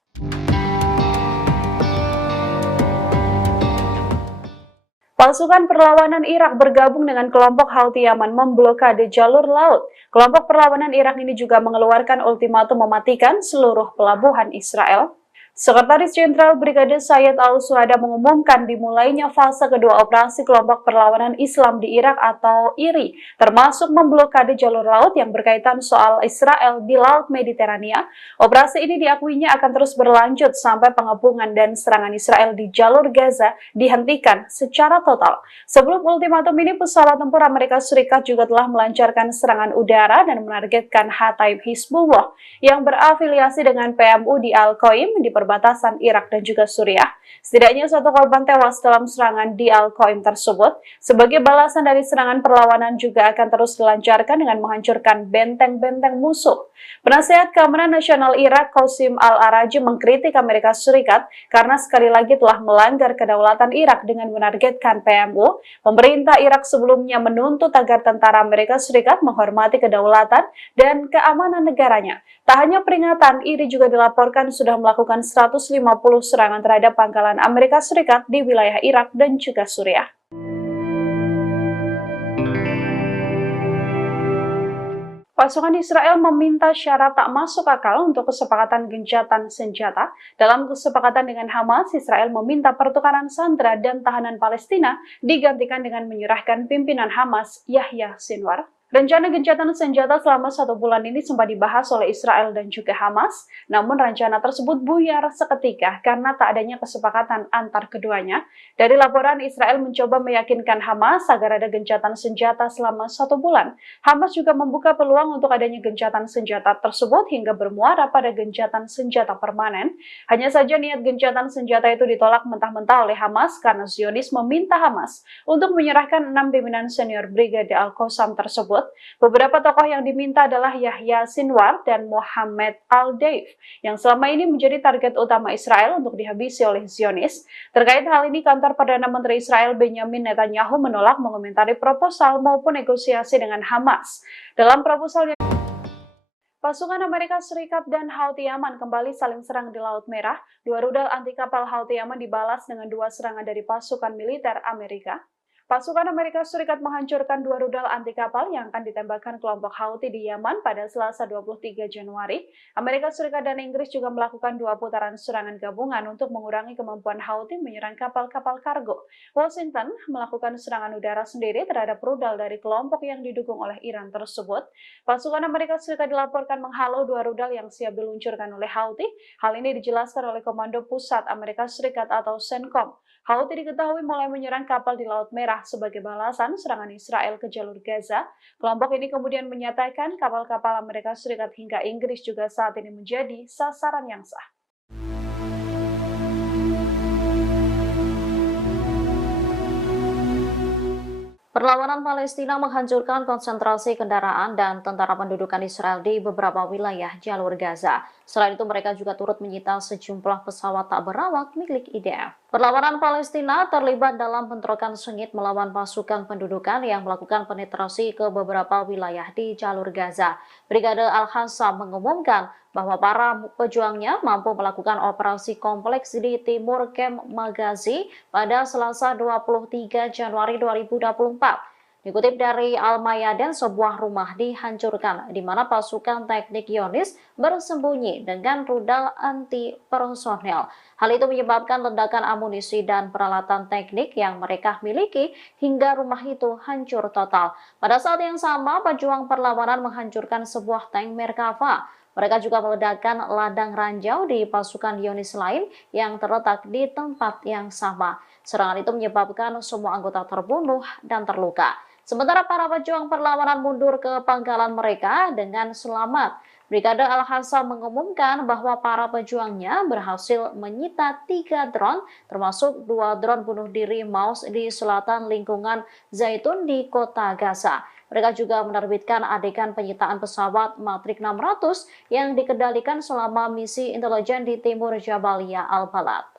Pasukan perlawanan Irak bergabung dengan kelompok Houthi Yaman memblokade jalur laut. Kelompok perlawanan Irak ini juga mengeluarkan ultimatum mematikan seluruh pelabuhan Israel. Sekretaris Jenderal Brigade Sayyid Al-Suhada mengumumkan dimulainya fase kedua operasi kelompok perlawanan Islam di Irak atau IRI, termasuk memblokade jalur laut yang berkaitan soal Israel di Laut Mediterania. Operasi ini diakuinya akan terus berlanjut sampai pengepungan dan serangan Israel di jalur Gaza dihentikan secara total. Sebelum ultimatum ini, pesawat tempur Amerika Serikat juga telah melancarkan serangan udara dan menargetkan Hataib Hizbullah yang berafiliasi dengan PMU di Al-Qaim di perbatasan Irak dan juga Suriah. Setidaknya 1 korban tewas dalam serangan di Al-Qaim tersebut. Sebagai balasan dari serangan, perlawanan juga akan terus dilancarkan dengan menghancurkan benteng-benteng musuh. Penasehat Keamanan Nasional Irak, Qasim Al-Araji, mengkritik Amerika Serikat karena sekali lagi telah melanggar kedaulatan Irak dengan menargetkan PMU. Pemerintah Irak sebelumnya menuntut agar tentara Amerika Serikat menghormati kedaulatan dan keamanan negaranya. Tak hanya peringatan, IRI juga dilaporkan sudah melakukan 150 serangan terhadap pangkalan Amerika Serikat di wilayah Irak dan juga Suriah. Pasukan Israel meminta syarat tak masuk akal untuk kesepakatan gencatan senjata. Dalam kesepakatan dengan Hamas, Israel meminta pertukaran sandera dan tahanan Palestina digantikan dengan menyerahkan pimpinan Hamas, Yahya Sinwar. Rencana gencatan senjata selama 1 bulan ini sempat dibahas oleh Israel dan juga Hamas, namun rencana tersebut buyar seketika karena tak adanya kesepakatan antar keduanya. Dari laporan, Israel mencoba meyakinkan Hamas agar ada gencatan senjata selama 1 bulan. Hamas juga membuka peluang untuk adanya gencatan senjata tersebut hingga bermuara pada gencatan senjata permanen. Hanya saja niat gencatan senjata itu ditolak mentah-mentah oleh Hamas karena Zionis meminta Hamas untuk menyerahkan 6 pimpinan senior Brigade Al-Qassam tersebut. Beberapa tokoh yang diminta adalah Yahya Sinwar dan Mohammed Al-Deif, yang selama ini menjadi target utama Israel untuk dihabisi oleh Zionis. Terkait hal ini, kantor Perdana Menteri Israel Benjamin Netanyahu menolak mengomentari proposal maupun negosiasi dengan Hamas. Dalam proposalnya, pasukan Amerika Serikat dan Houthi Yaman kembali saling serang di Laut Merah. 2 rudal anti kapal Houthi Yaman dibalas dengan 2 serangan dari pasukan militer Amerika. Pasukan Amerika Serikat menghancurkan 2 rudal anti kapal yang akan ditembakkan kelompok Houthi di Yaman pada Selasa 23 Januari. Amerika Serikat dan Inggris juga melakukan 2 putaran serangan gabungan untuk mengurangi kemampuan Houthi menyerang kapal-kapal kargo. Washington melakukan serangan udara sendiri terhadap rudal dari kelompok yang didukung oleh Iran tersebut. Pasukan Amerika Serikat dilaporkan menghalau 2 rudal yang siap diluncurkan oleh Houthi. Hal ini dijelaskan oleh Komando Pusat Amerika Serikat atau CENTCOM. Houthi diketahui mulai menyerang kapal di Laut Merah sebagai balasan serangan Israel ke jalur Gaza. Kelompok ini kemudian menyatakan kapal-kapal Amerika Serikat hingga Inggris juga saat ini menjadi sasaran yang sah. Perlawanan Palestina menghancurkan konsentrasi kendaraan dan tentara pendudukan Israel di beberapa wilayah jalur Gaza. Selain itu, mereka juga turut menyita sejumlah pesawat tak berawak milik IDF. Perlawanan Palestina terlibat dalam bentrokan sengit melawan pasukan pendudukan yang melakukan penetrasi ke beberapa wilayah di jalur Gaza. Brigade Al-Qassam mengumumkan bahwa para pejuangnya mampu melakukan operasi kompleks di timur Kem Magazi pada Selasa 23 Januari 2024. Dikutip dari Al-Mayadin, sebuah rumah dihancurkan di mana pasukan teknik Zionis bersembunyi dengan rudal anti personel. Hal itu menyebabkan ledakan amunisi dan peralatan teknik yang mereka miliki hingga rumah itu hancur total. Pada saat yang sama, pejuang perlawanan menghancurkan sebuah tank Merkava. Mereka juga meledakkan ladang ranjau di pasukan Zionis lain yang terletak di tempat yang sama. Serangan itu menyebabkan semua anggota terbunuh dan terluka. Sementara para pejuang perlawanan mundur ke pangkalan mereka dengan selamat. Brigade Al-Hassam mengumumkan bahwa para pejuangnya berhasil menyita 3 drone, termasuk 2 drone bunuh diri Maus di selatan lingkungan Zaitun di kota Gaza. Mereka juga menerbitkan adegan penyitaan pesawat Matrix 600 yang dikendalikan selama misi intelijen di timur Jabalia Al-Balad.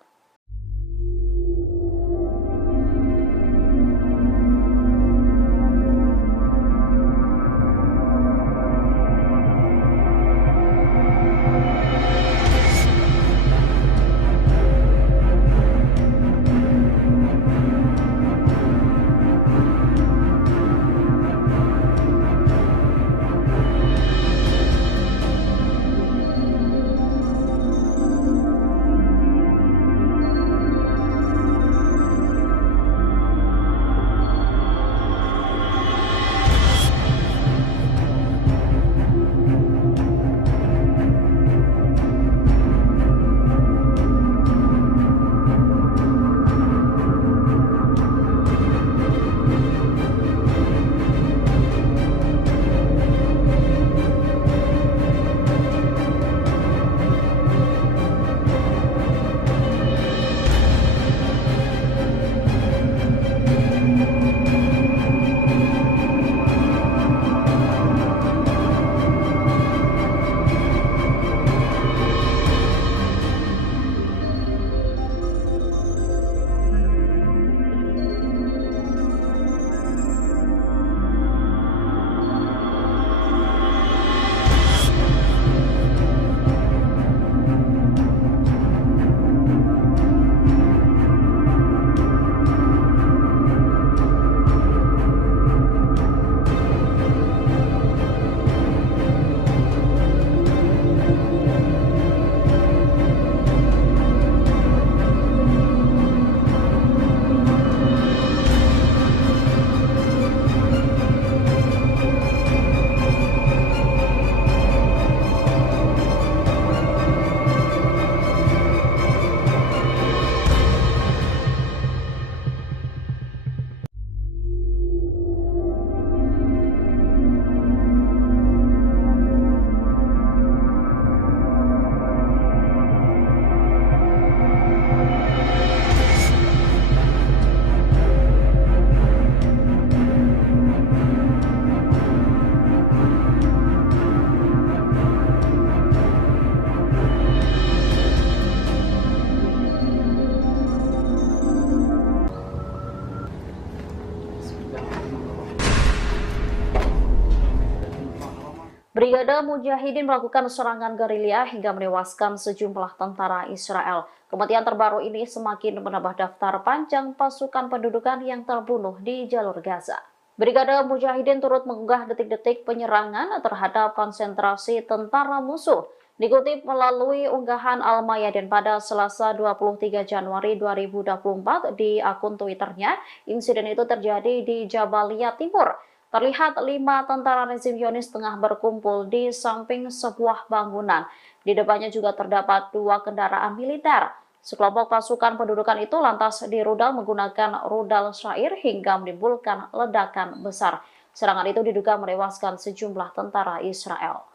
Brigade Mujahidin melakukan serangan gerilya hingga menewaskan sejumlah tentara Israel. Kematian terbaru ini semakin menambah daftar panjang pasukan pendudukan yang terbunuh di jalur Gaza. Brigade Mujahidin turut mengunggah detik-detik penyerangan terhadap konsentrasi tentara musuh. Dikutip melalui unggahan Al-Mayadin pada Selasa 23 Januari 2024 di akun Twitternya, insiden itu terjadi di Jabalia Timur. Terlihat 5 tentara rezim Zionis tengah berkumpul di samping sebuah bangunan. Di depannya juga terdapat 2 kendaraan militer. Sekelompok pasukan pendudukan itu lantas dirudal menggunakan rudal syair hingga menimbulkan ledakan besar. Serangan itu diduga menewaskan sejumlah tentara Israel.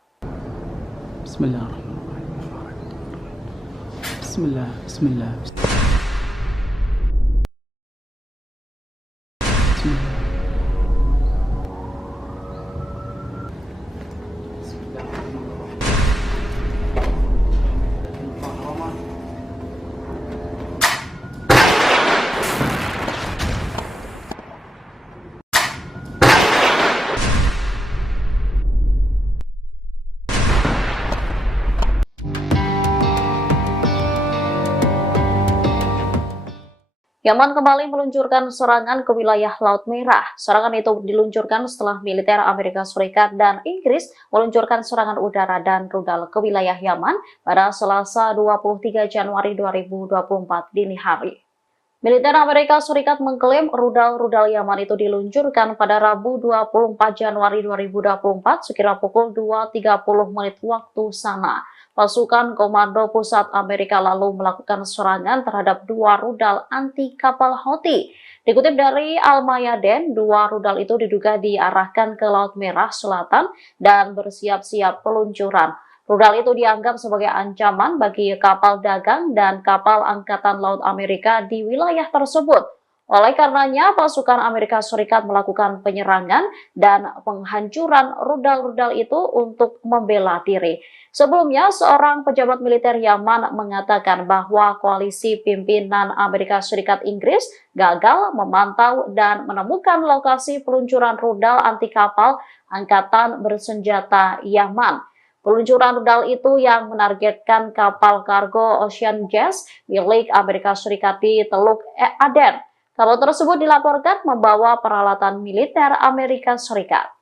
Bismillahirrahmanirrahim. Bismillah, bismillah. Bismillah. Yaman kembali meluncurkan serangan ke wilayah Laut Merah. Serangan itu diluncurkan setelah militer Amerika Serikat dan Inggris meluncurkan serangan udara dan rudal ke wilayah Yaman pada Selasa 23 Januari 2024 dini hari. Militer Amerika Serikat mengklaim rudal-rudal Yaman itu diluncurkan pada Rabu 24 Januari 2024 sekira pukul 2.30 menit waktu sana. Pasukan Komando Pusat Amerika lalu melakukan serangan terhadap 2 rudal anti kapal Houthi. Dikutip dari Al-Mayadeen, 2 rudal itu diduga diarahkan ke Laut Merah Selatan dan bersiap-siap peluncuran. Rudal itu dianggap sebagai ancaman bagi kapal dagang dan kapal Angkatan Laut Amerika di wilayah tersebut. Oleh karenanya, pasukan Amerika Serikat melakukan penyerangan dan penghancuran rudal-rudal itu untuk membela diri. Sebelumnya, seorang pejabat militer Yaman mengatakan bahwa koalisi pimpinan Amerika Serikat Inggris gagal memantau dan menemukan lokasi peluncuran rudal anti kapal Angkatan Bersenjata Yaman. Peluncuran rudal itu yang menargetkan kapal kargo Ocean Jazz milik Amerika Serikat di Teluk Aden. Kapal tersebut dilaporkan membawa peralatan militer Amerika Serikat.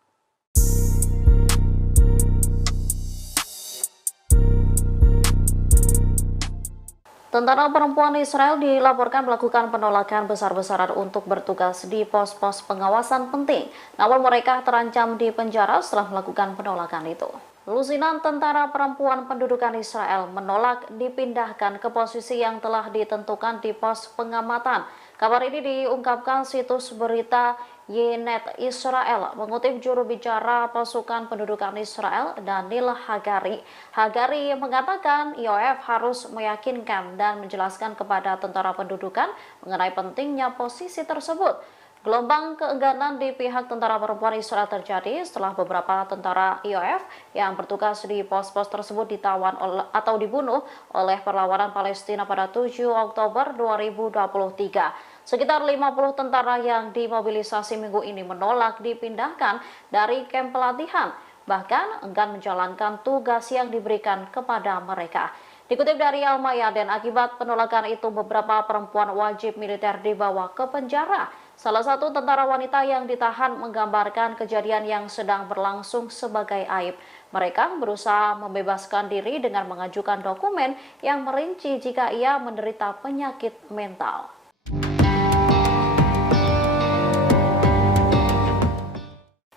Tentara perempuan Israel dilaporkan melakukan penolakan besar-besaran untuk bertugas di pos-pos pengawasan penting. Namun mereka terancam di penjara setelah melakukan penolakan itu. Lusinan tentara perempuan pendudukan Israel menolak dipindahkan ke posisi yang telah ditentukan di pos pengamatan. Kabar ini diungkapkan situs berita Ynet Israel mengutip juru bicara pasukan pendudukan Israel Daniel Hagari. Hagari mengatakan IOF harus meyakinkan dan menjelaskan kepada tentara pendudukan mengenai pentingnya posisi tersebut. Gelombang keengganan di pihak tentara perempuan Israel terjadi setelah beberapa tentara IOF yang bertugas di pos-pos tersebut ditawan atau dibunuh oleh perlawanan Palestina pada 7 Oktober 2023. Sekitar 50 tentara yang dimobilisasi minggu ini menolak dipindahkan dari kamp pelatihan, bahkan enggan menjalankan tugas yang diberikan kepada mereka. Dikutip dari Al-Mayadeen, akibat penolakan itu beberapa perempuan wajib militer dibawa ke penjara. Salah satu tentara wanita yang ditahan menggambarkan kejadian yang sedang berlangsung sebagai aib. Mereka berusaha membebaskan diri dengan mengajukan dokumen yang merinci jika ia menderita penyakit mental.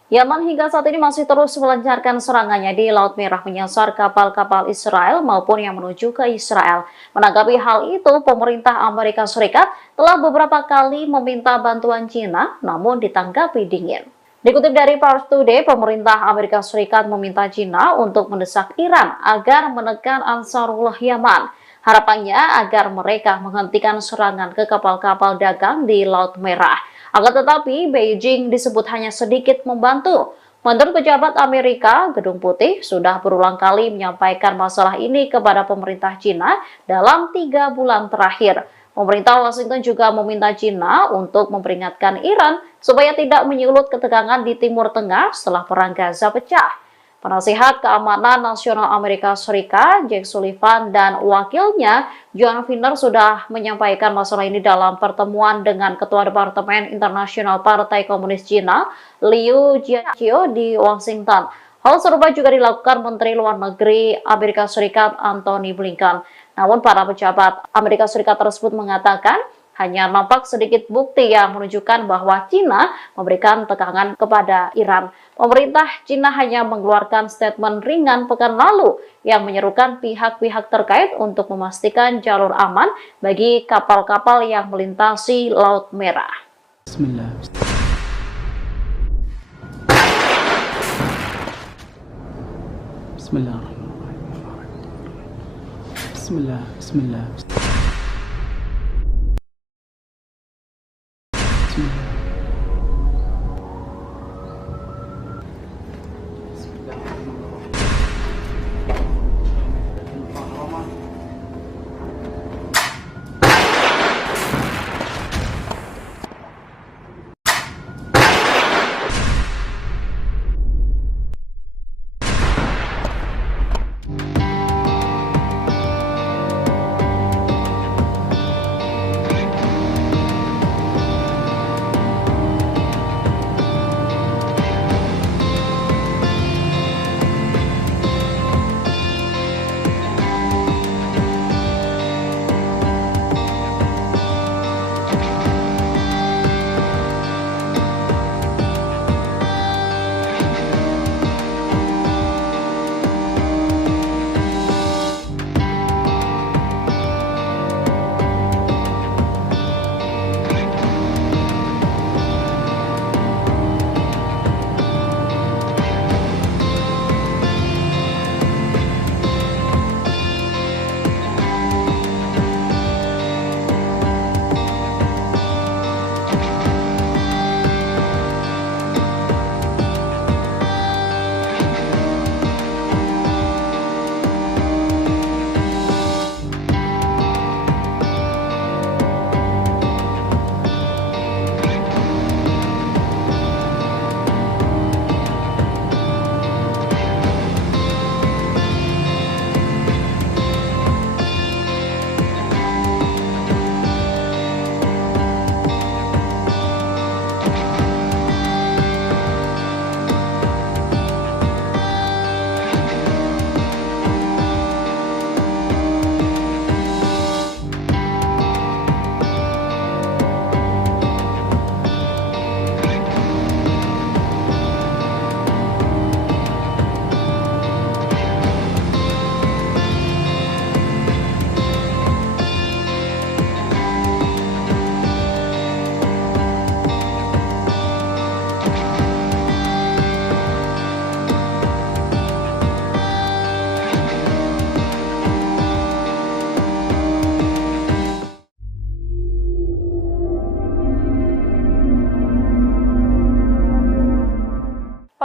Yaman hingga saat ini masih terus melancarkan serangannya di Laut Merah menyasar kapal-kapal Israel maupun yang menuju ke Israel. Menanggapi hal itu, pemerintah Amerika Serikat telah beberapa kali meminta bantuan China, namun ditanggapi dingin. Dikutip dari Pars Today, pemerintah Amerika Serikat meminta China untuk mendesak Iran agar menekan Ansarullah Yaman. Harapannya agar mereka menghentikan serangan ke kapal-kapal dagang di Laut Merah. Akan tetapi, Beijing disebut hanya sedikit membantu. Menurut pejabat Amerika, Gedung Putih sudah berulang kali menyampaikan masalah ini kepada pemerintah China dalam 3 bulan terakhir. Pemerintah Washington juga meminta China untuk memperingatkan Iran supaya tidak menyulut ketegangan di Timur Tengah setelah Perang Gaza pecah. Penasihat Keamanan Nasional Amerika Serikat, Jake Sullivan, dan wakilnya, John Finner, sudah menyampaikan masalah ini dalam pertemuan dengan Ketua Departemen Internasional Partai Komunis Cina, Liu Jiaqi, di Washington. Hal serupa juga dilakukan Menteri Luar Negeri Amerika Serikat, Antony Blinken. Namun, para pejabat Amerika Serikat tersebut mengatakan, hanya nampak sedikit bukti yang menunjukkan bahwa China memberikan tekanan kepada Iran. Pemerintah China hanya mengeluarkan statement ringan pekan lalu yang menyerukan pihak-pihak terkait untuk memastikan jalur aman bagi kapal-kapal yang melintasi Laut Merah. Bismillah. Bismillah. Bismillah. Bismillah.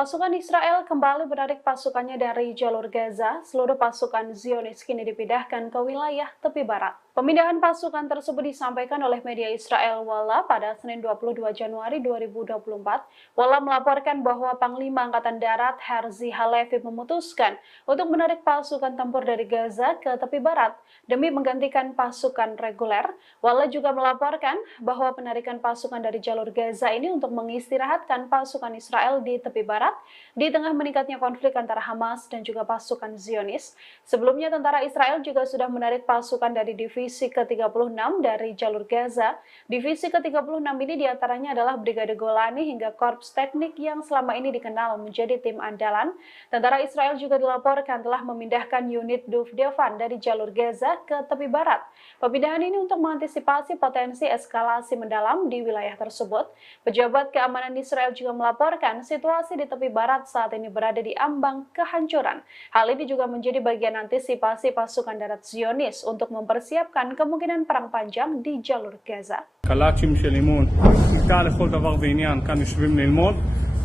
Pasukan Israel kembali menarik pasukannya dari jalur Gaza. Seluruh pasukan Zionis kini dipindahkan ke wilayah tepi barat. Pemindahan pasukan tersebut disampaikan oleh media Israel Walla pada Senin 22 Januari 2024. Walla melaporkan bahwa Panglima Angkatan Darat Herzi Halevi memutuskan untuk menarik pasukan tempur dari Gaza ke tepi barat demi menggantikan pasukan reguler. Walla juga melaporkan bahwa penarikan pasukan dari jalur Gaza ini untuk mengistirahatkan pasukan Israel di tepi barat di tengah meningkatnya konflik antara Hamas dan juga pasukan Zionis. Sebelumnya tentara Israel juga sudah menarik pasukan dari Divisi ke-36 dari jalur Gaza. Divisi ke-36 ini diantaranya adalah Brigade Golani hingga Korps Teknik yang selama ini dikenal menjadi tim andalan. Tentara Israel juga dilaporkan telah memindahkan unit Duvdevan dari jalur Gaza ke tepi barat. Pemindahan ini untuk mengantisipasi potensi eskalasi mendalam di wilayah tersebut. Pejabat keamanan Israel juga melaporkan situasi di tepi barat saat ini berada di ambang kehancuran. Hal ini juga menjadi bagian antisipasi pasukan darat Zionis untuk mempersiapkan kemungkinan perang panjang di jalur Gaza. קלאצ'ים של אימון, שליטה לכל דבר ועניין, כאן יושבים ללמוד,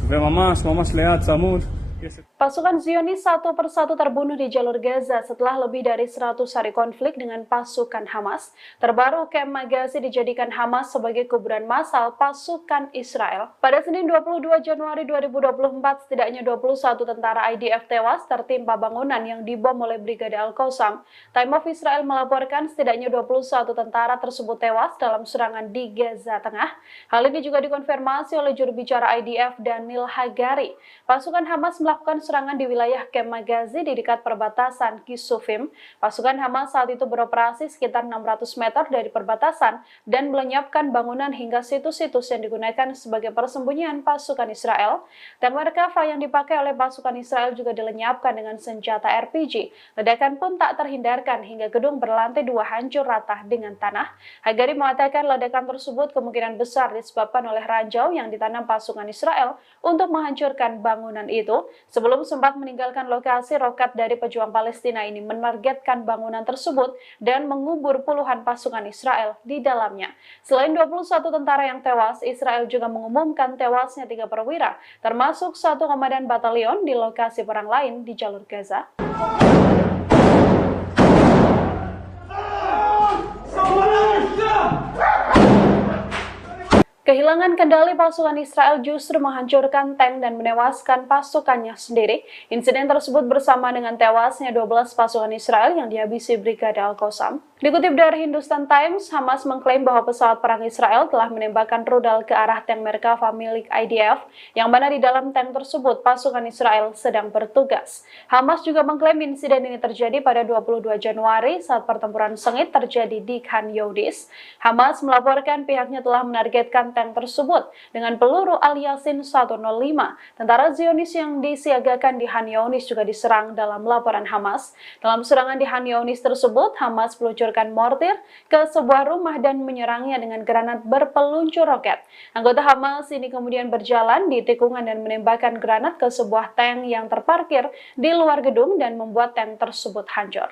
וממש ליד צמוד. Pasukan Zionis satu persatu terbunuh di jalur Gaza setelah lebih dari 100 hari konflik dengan pasukan Hamas. Terbaru, Kem Magazi dijadikan Hamas sebagai kuburan massal pasukan Israel. Pada Senin 22 Januari 2024, setidaknya 21 tentara IDF tewas tertimpa bangunan yang dibom oleh Brigade Al-Qassam. Time of Israel melaporkan setidaknya 21 tentara tersebut tewas dalam serangan di Gaza Tengah. Hal ini juga dikonfirmasi oleh juru bicara IDF Daniel Hagari. Pasukan Hamas melakukan serangan di wilayah Kem Magazi di dekat perbatasan Kisufim. Pasukan Hamas saat itu beroperasi sekitar 600 meter dari perbatasan dan melenyapkan bangunan hingga situs-situs yang digunakan sebagai persembunyian pasukan Israel. Tank Merkava yang dipakai oleh pasukan Israel juga dilenyapkan dengan senjata RPG. Ledakan pun tak terhindarkan hingga gedung berlantai 2 hancur rata dengan tanah. Hagari mengatakan ledakan tersebut kemungkinan besar disebabkan oleh ranjau yang ditanam pasukan Israel untuk menghancurkan bangunan itu. Sebelum sempat meninggalkan lokasi, roket dari pejuang Palestina ini menargetkan bangunan tersebut dan mengubur puluhan pasukan Israel di dalamnya. Selain 21 tentara yang tewas, Israel juga mengumumkan tewasnya 3 perwira, termasuk 1 komandan batalion di lokasi perang lain di jalur Gaza. Kehilangan kendali pasukan Israel justru menghancurkan tank dan menewaskan pasukannya sendiri. Insiden tersebut bersama dengan tewasnya 12 pasukan Israel yang dihabisi Brigade Al-Qassam. Dikutip dari Hindustan Times, Hamas mengklaim bahwa pesawat perang Israel telah menembakkan rudal ke arah tank Merkava milik IDF, yang mana di dalam tank tersebut pasukan Israel sedang bertugas. Hamas juga mengklaim insiden ini terjadi pada 22 Januari saat pertempuran sengit terjadi di Khan Younis. Hamas melaporkan pihaknya telah menargetkan tank tersebut dengan peluru Al-Yasin 105. Tentara Zionis yang disiagakan di Khan Younis juga diserang dalam laporan Hamas. Dalam serangan di Khan Younis tersebut, Hamas meluncurkan mortir ke sebuah rumah dan menyerangnya dengan granat berpeluncur roket. Anggota Hamas ini kemudian berjalan di tikungan dan menembakkan granat ke sebuah tank yang terparkir di luar gedung dan membuat tank tersebut hancur.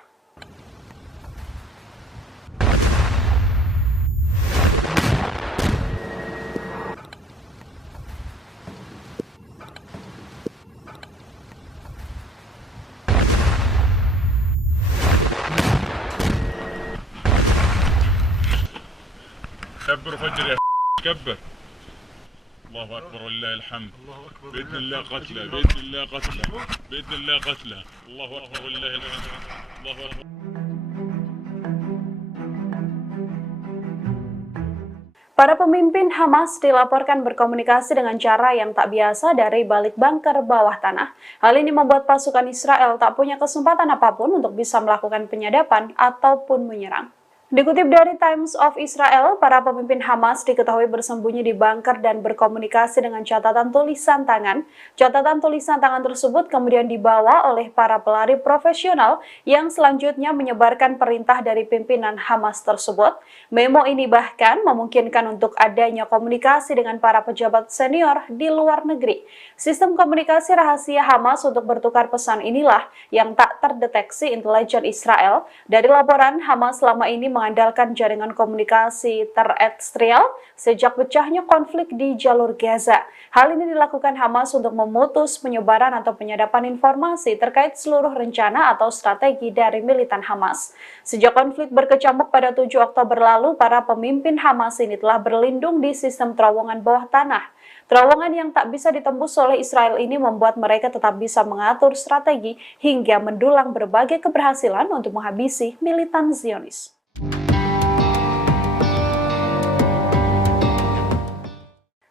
كبر فجر يا كبر. الله اكبر ولله الحمد. باذن الله قتله باذن الله قتله باذن الله قتله. الله اكبر ولله الحمد. الله اكبر. Para pemimpin Hamas dilaporkan berkomunikasi dengan cara yang tak biasa dari balik bunker bawah tanah. Hal ini membuat pasukan Israel tak punya kesempatan apapun untuk bisa melakukan penyadapan ataupun menyerang. Dikutip dari Times of Israel, para pemimpin Hamas diketahui bersembunyi di bunker dan berkomunikasi dengan catatan tulisan tangan. Catatan tulisan tangan tersebut kemudian dibawa oleh para pelari profesional yang selanjutnya menyebarkan perintah dari pimpinan Hamas tersebut. Memo ini bahkan memungkinkan untuk adanya komunikasi dengan para pejabat senior di luar negeri. Sistem komunikasi rahasia Hamas untuk bertukar pesan inilah yang tak terdeteksi intelijen Israel. Dari laporan, Hamas selama ini mengatakan mengandalkan jaringan komunikasi terestrial sejak pecahnya konflik di jalur Gaza. Hal ini dilakukan Hamas untuk memutus penyebaran atau penyadapan informasi terkait seluruh rencana atau strategi dari militan Hamas. Sejak konflik berkecamuk pada 7 Oktober lalu, para pemimpin Hamas ini telah berlindung di sistem terowongan bawah tanah. Terowongan yang tak bisa ditembus oleh Israel ini membuat mereka tetap bisa mengatur strategi hingga mendulang berbagai keberhasilan untuk menghabisi militan Zionis.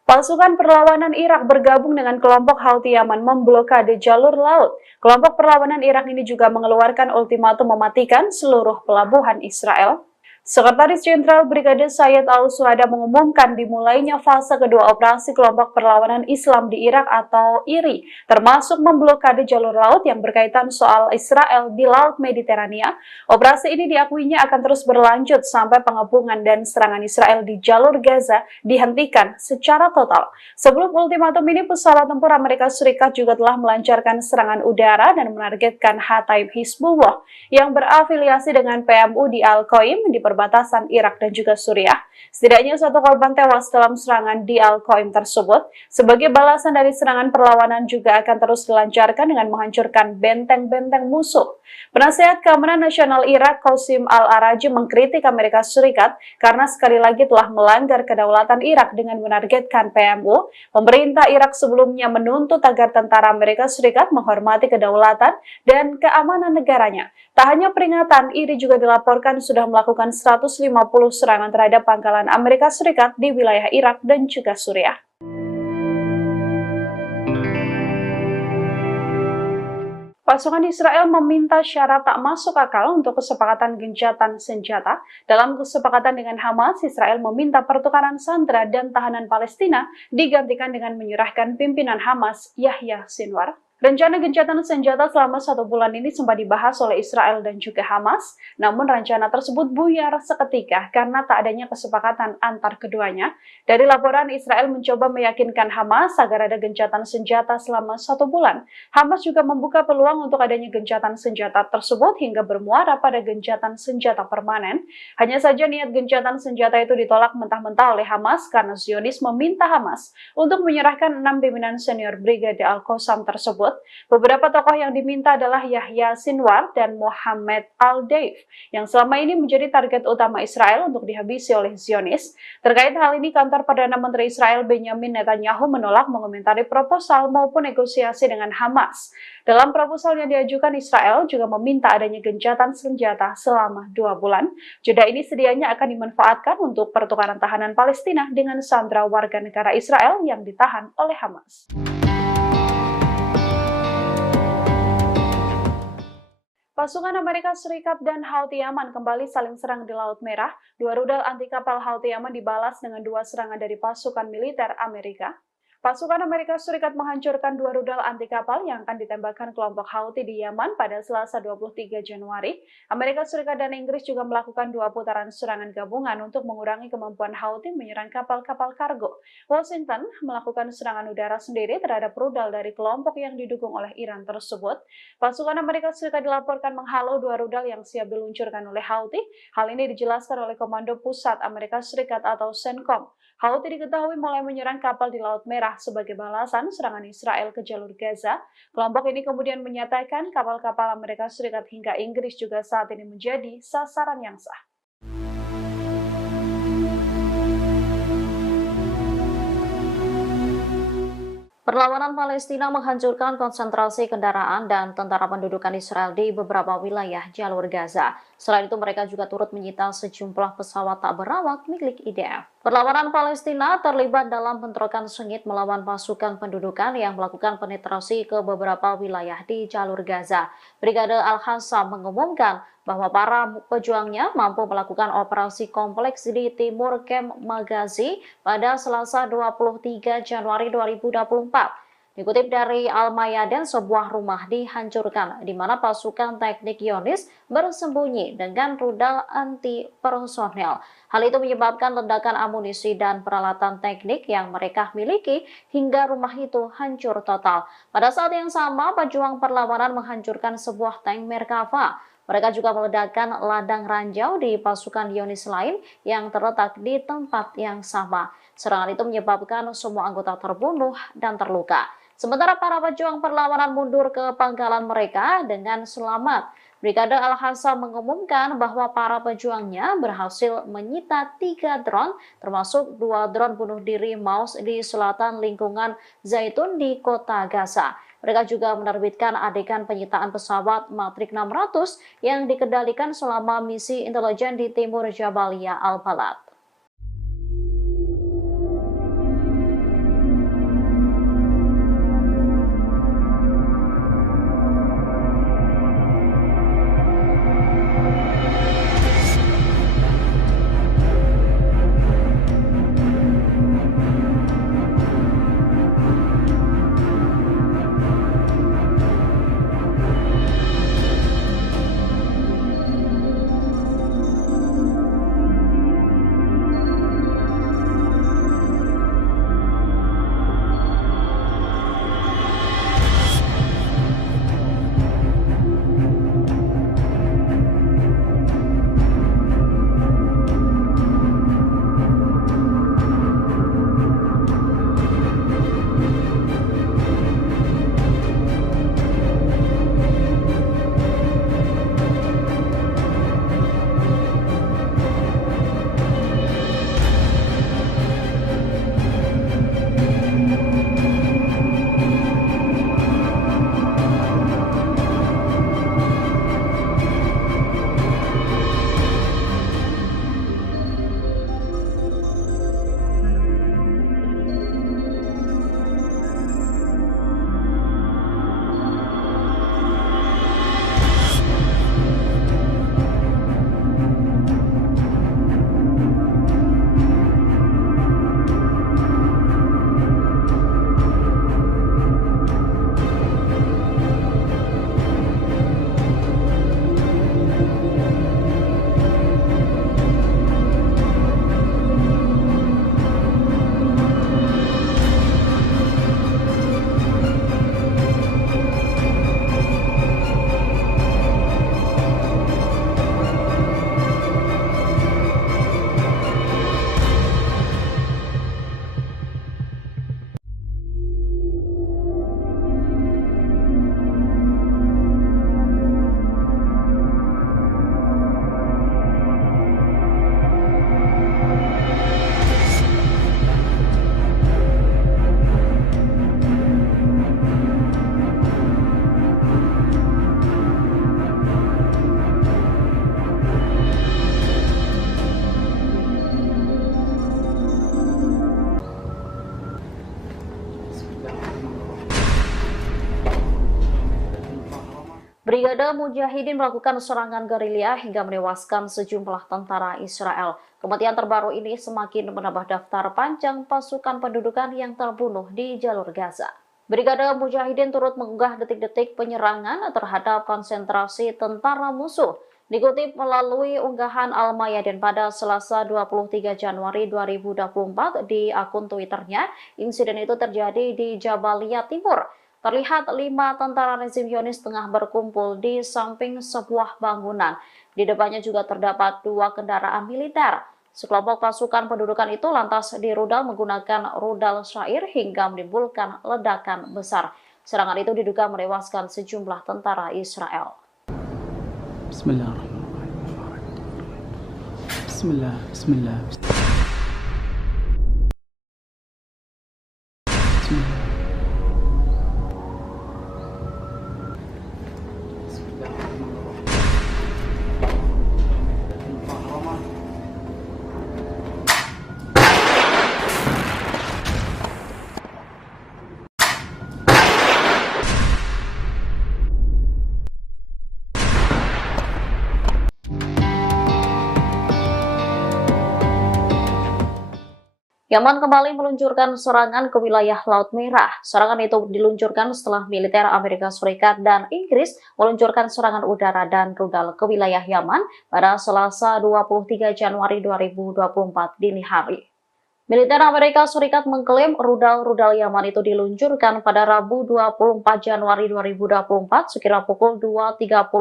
Pasukan perlawanan Irak bergabung dengan kelompok Houthi Yaman memblokade jalur laut. Kelompok perlawanan Irak ini juga mengeluarkan ultimatum mematikan seluruh pelabuhan Israel. Sekretaris Jenderal Brigade Sayyid Al-Suhada mengumumkan dimulainya fase kedua operasi kelompok perlawanan Islam di Irak atau IRI, termasuk memblokade jalur laut yang berkaitan soal Israel di Laut Mediterania. Operasi ini diakuinya akan terus berlanjut sampai pengepungan dan serangan Israel di jalur Gaza dihentikan secara total. Sebelum ultimatum ini, pesawat tempur Amerika Serikat juga telah melancarkan serangan udara dan menargetkan Hataib Hizbullah yang berafiliasi dengan PMU di Al-Qaim di perbatasan Irak dan juga Suriah. Setidaknya 1 korban tewas dalam serangan di Al-Qaim tersebut. Sebagai balasan dari serangan, perlawanan juga akan terus dilancarkan dengan menghancurkan benteng-benteng musuh. Penasihat Keamanan Nasional Irak, Qasim Al-Araji, mengkritik Amerika Serikat karena sekali lagi telah melanggar kedaulatan Irak dengan menargetkan PMU. Pemerintah Irak sebelumnya menuntut agar tentara Amerika Serikat menghormati kedaulatan dan keamanan negaranya. Tak hanya peringatan, IRI juga dilaporkan sudah melakukan 150 serangan terhadap pangkalan Amerika Serikat di wilayah Irak dan juga Suriah. Pasukan Israel meminta syarat tak masuk akal untuk kesepakatan gencatan senjata. Dalam kesepakatan dengan Hamas, Israel meminta pertukaran sandera dan tahanan Palestina digantikan dengan menyerahkan pimpinan Hamas, Yahya Sinwar. Rencana gencatan senjata selama 1 bulan ini sempat dibahas oleh Israel dan juga Hamas, namun rencana tersebut buyar seketika karena tak adanya kesepakatan antar keduanya. Dari laporan, Israel mencoba meyakinkan Hamas agar ada gencatan senjata selama 1 bulan. Hamas juga membuka peluang untuk adanya gencatan senjata tersebut hingga bermuara pada gencatan senjata permanen. Hanya saja niat gencatan senjata itu ditolak mentah-mentah oleh Hamas karena Zionis meminta Hamas untuk menyerahkan 6 pimpinan senior Brigade Al-Qassam tersebut. Beberapa tokoh yang diminta adalah Yahya Sinwar dan Mohammed Al-Deif, yang selama ini menjadi target utama Israel untuk dihabisi oleh Zionis. Terkait hal ini, kantor Perdana Menteri Israel Benjamin Netanyahu menolak mengomentari proposal maupun negosiasi dengan Hamas. Dalam proposal yang diajukan, Israel juga meminta adanya gencatan senjata selama 2 bulan. Jeda ini sedianya akan dimanfaatkan untuk pertukaran tahanan Palestina dengan sandera warga negara Israel yang ditahan oleh Hamas. Pasukan Amerika Serikat dan Houthi Yaman kembali saling serang di Laut Merah. 2 rudal anti kapal Houthi Yaman dibalas dengan 2 serangan dari pasukan militer Amerika. Pasukan Amerika Serikat menghancurkan 2 rudal anti kapal yang akan ditembakkan kelompok Houthi di Yaman pada Selasa 23 Januari. Amerika Serikat dan Inggris juga melakukan 2 putaran serangan gabungan untuk mengurangi kemampuan Houthi menyerang kapal-kapal kargo. Washington melakukan serangan udara sendiri terhadap rudal dari kelompok yang didukung oleh Iran tersebut. Pasukan Amerika Serikat dilaporkan menghalau 2 rudal yang siap diluncurkan oleh Houthi. Hal ini dijelaskan oleh Komando Pusat Amerika Serikat atau CENTCOM. Houthi diketahui mulai menyerang kapal di Laut Merah sebagai balasan serangan Israel ke jalur Gaza. Kelompok ini kemudian menyatakan kapal-kapal Amerika Serikat hingga Inggris juga saat ini menjadi sasaran yang sah. Perlawanan Palestina menghancurkan konsentrasi kendaraan dan tentara pendudukan Israel di beberapa wilayah jalur Gaza. Selain itu, mereka juga turut menyita sejumlah pesawat tak berawak milik IDF. Perlawanan Palestina terlibat dalam bentrokan sengit melawan pasukan pendudukan yang melakukan penetrasi ke beberapa wilayah di jalur Gaza. Brigade Al-Qassam mengumumkan bahwa para pejuangnya mampu melakukan operasi kompleks di timur Kem Magazi pada Selasa 23 Januari 2024. Dikutip dari Al-Mayadin, sebuah rumah dihancurkan di mana pasukan teknik Zionis bersembunyi dengan rudal anti personel. Hal itu menyebabkan ledakan amunisi dan peralatan teknik yang mereka miliki hingga rumah itu hancur total. Pada saat yang sama, pejuang perlawanan menghancurkan sebuah tank Merkava. Mereka juga meledakkan ladang ranjau di pasukan Zionis lain yang terletak di tempat yang sama. Serangan itu menyebabkan semua anggota terbunuh dan terluka. Sementara para pejuang perlawanan mundur ke pangkalan mereka dengan selamat. Brigade Al-Hassam mengumumkan bahwa para pejuangnya berhasil menyita 3 drone, termasuk 2 drone bunuh diri Maus di selatan lingkungan Zaitun di kota Gaza. Mereka juga menerbitkan adegan penyitaan pesawat Matrix 600 yang dikendalikan selama misi intelijen di timur Jabalia Al-Balad. Brigade Mujahidin melakukan serangan gerilya hingga menewaskan sejumlah tentara Israel. Kematian terbaru ini semakin menambah daftar panjang pasukan pendudukan yang terbunuh di jalur Gaza. Brigade Mujahidin turut mengunggah detik-detik penyerangan terhadap konsentrasi tentara musuh. Dikutip melalui unggahan Al-Mayadin pada Selasa 23 Januari 2024 di akun Twitternya, insiden itu terjadi di Jabalia Timur. Terlihat 5 tentara rezim Zionis tengah berkumpul di samping sebuah bangunan. Di depannya juga terdapat 2 kendaraan militer. Sekelompok pasukan pendudukan itu lantas dirudal menggunakan rudal syair hingga menimbulkan ledakan besar. Serangan itu diduga menewaskan sejumlah tentara Israel. Bismillahirrahmanirrahim. Bismillah. Bismillah. Yaman kembali meluncurkan serangan ke wilayah Laut Merah. Serangan itu diluncurkan setelah militer Amerika Serikat dan Inggris meluncurkan serangan udara dan rudal ke wilayah Yaman pada Selasa 23 Januari 2024 dini hari. Militer Amerika Serikat mengklaim rudal-rudal Yaman itu diluncurkan pada Rabu 24 Januari 2024 sekira pukul 2.30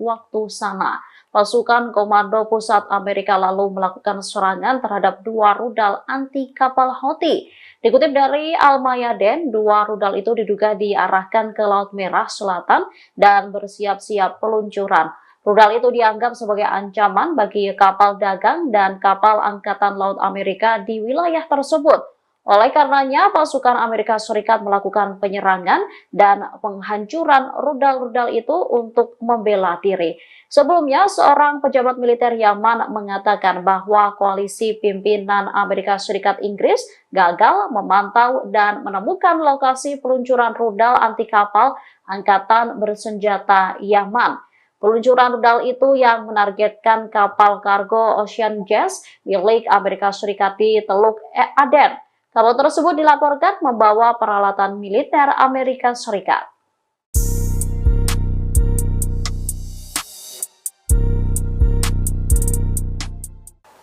waktu sana. Pasukan Komando Pusat Amerika lalu melakukan serangan terhadap 2 rudal anti kapal Houthi. Dikutip dari Al-Mayadeen, 2 rudal itu diduga diarahkan ke Laut Merah Selatan dan bersiap-siap peluncuran. Rudal itu dianggap sebagai ancaman bagi kapal dagang dan kapal Angkatan Laut Amerika di wilayah tersebut. Oleh karenanya, pasukan Amerika Serikat melakukan penyerangan dan penghancuran rudal-rudal itu untuk membela diri. Sebelumnya, seorang pejabat militer Yaman mengatakan bahwa koalisi pimpinan Amerika Serikat Inggris gagal memantau dan menemukan lokasi peluncuran rudal anti kapal Angkatan Bersenjata Yaman. Peluncuran rudal itu yang menargetkan kapal kargo Ocean Jazz milik Amerika Serikat di Teluk Aden. Kapal tersebut dilaporkan membawa peralatan militer Amerika Serikat.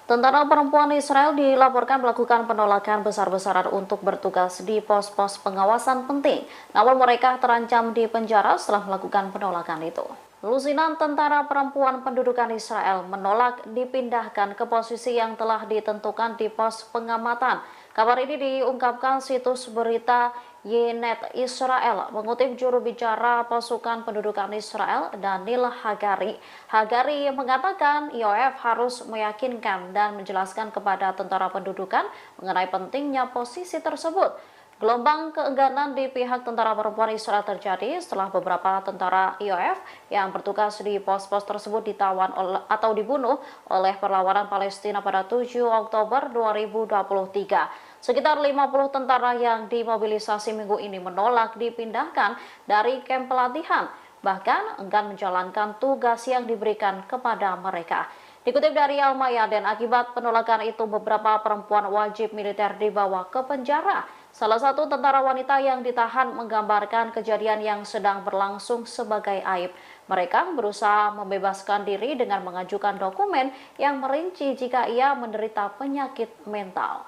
Tentara perempuan Israel dilaporkan melakukan penolakan besar-besaran untuk bertugas di pos-pos pengawasan penting. Namun mereka terancam di penjara setelah melakukan penolakan itu. Lusinan tentara perempuan pendudukan Israel menolak dipindahkan ke posisi yang telah ditentukan di pos pengamatan. Kabar ini diungkapkan situs berita Ynet Israel mengutip juru bicara pasukan pendudukan Israel Daniel Hagari. Hagari mengatakan IOF harus meyakinkan dan menjelaskan kepada tentara pendudukan mengenai pentingnya posisi tersebut. Gelombang keengganan di pihak tentara perempuan Israel terjadi setelah beberapa tentara IOF yang bertugas di pos-pos tersebut ditawan atau dibunuh oleh perlawanan Palestina pada 7 Oktober 2023. Sekitar 50 tentara yang dimobilisasi minggu ini menolak dipindahkan dari kamp pelatihan, bahkan enggan menjalankan tugas yang diberikan kepada mereka. Dikutip dari Al-Mayadeen, akibat penolakan itu beberapa perempuan wajib militer dibawa ke penjara. Salah satu tentara wanita yang ditahan menggambarkan kejadian yang sedang berlangsung sebagai aib. Mereka berusaha membebaskan diri dengan mengajukan dokumen yang merinci jika ia menderita penyakit mental.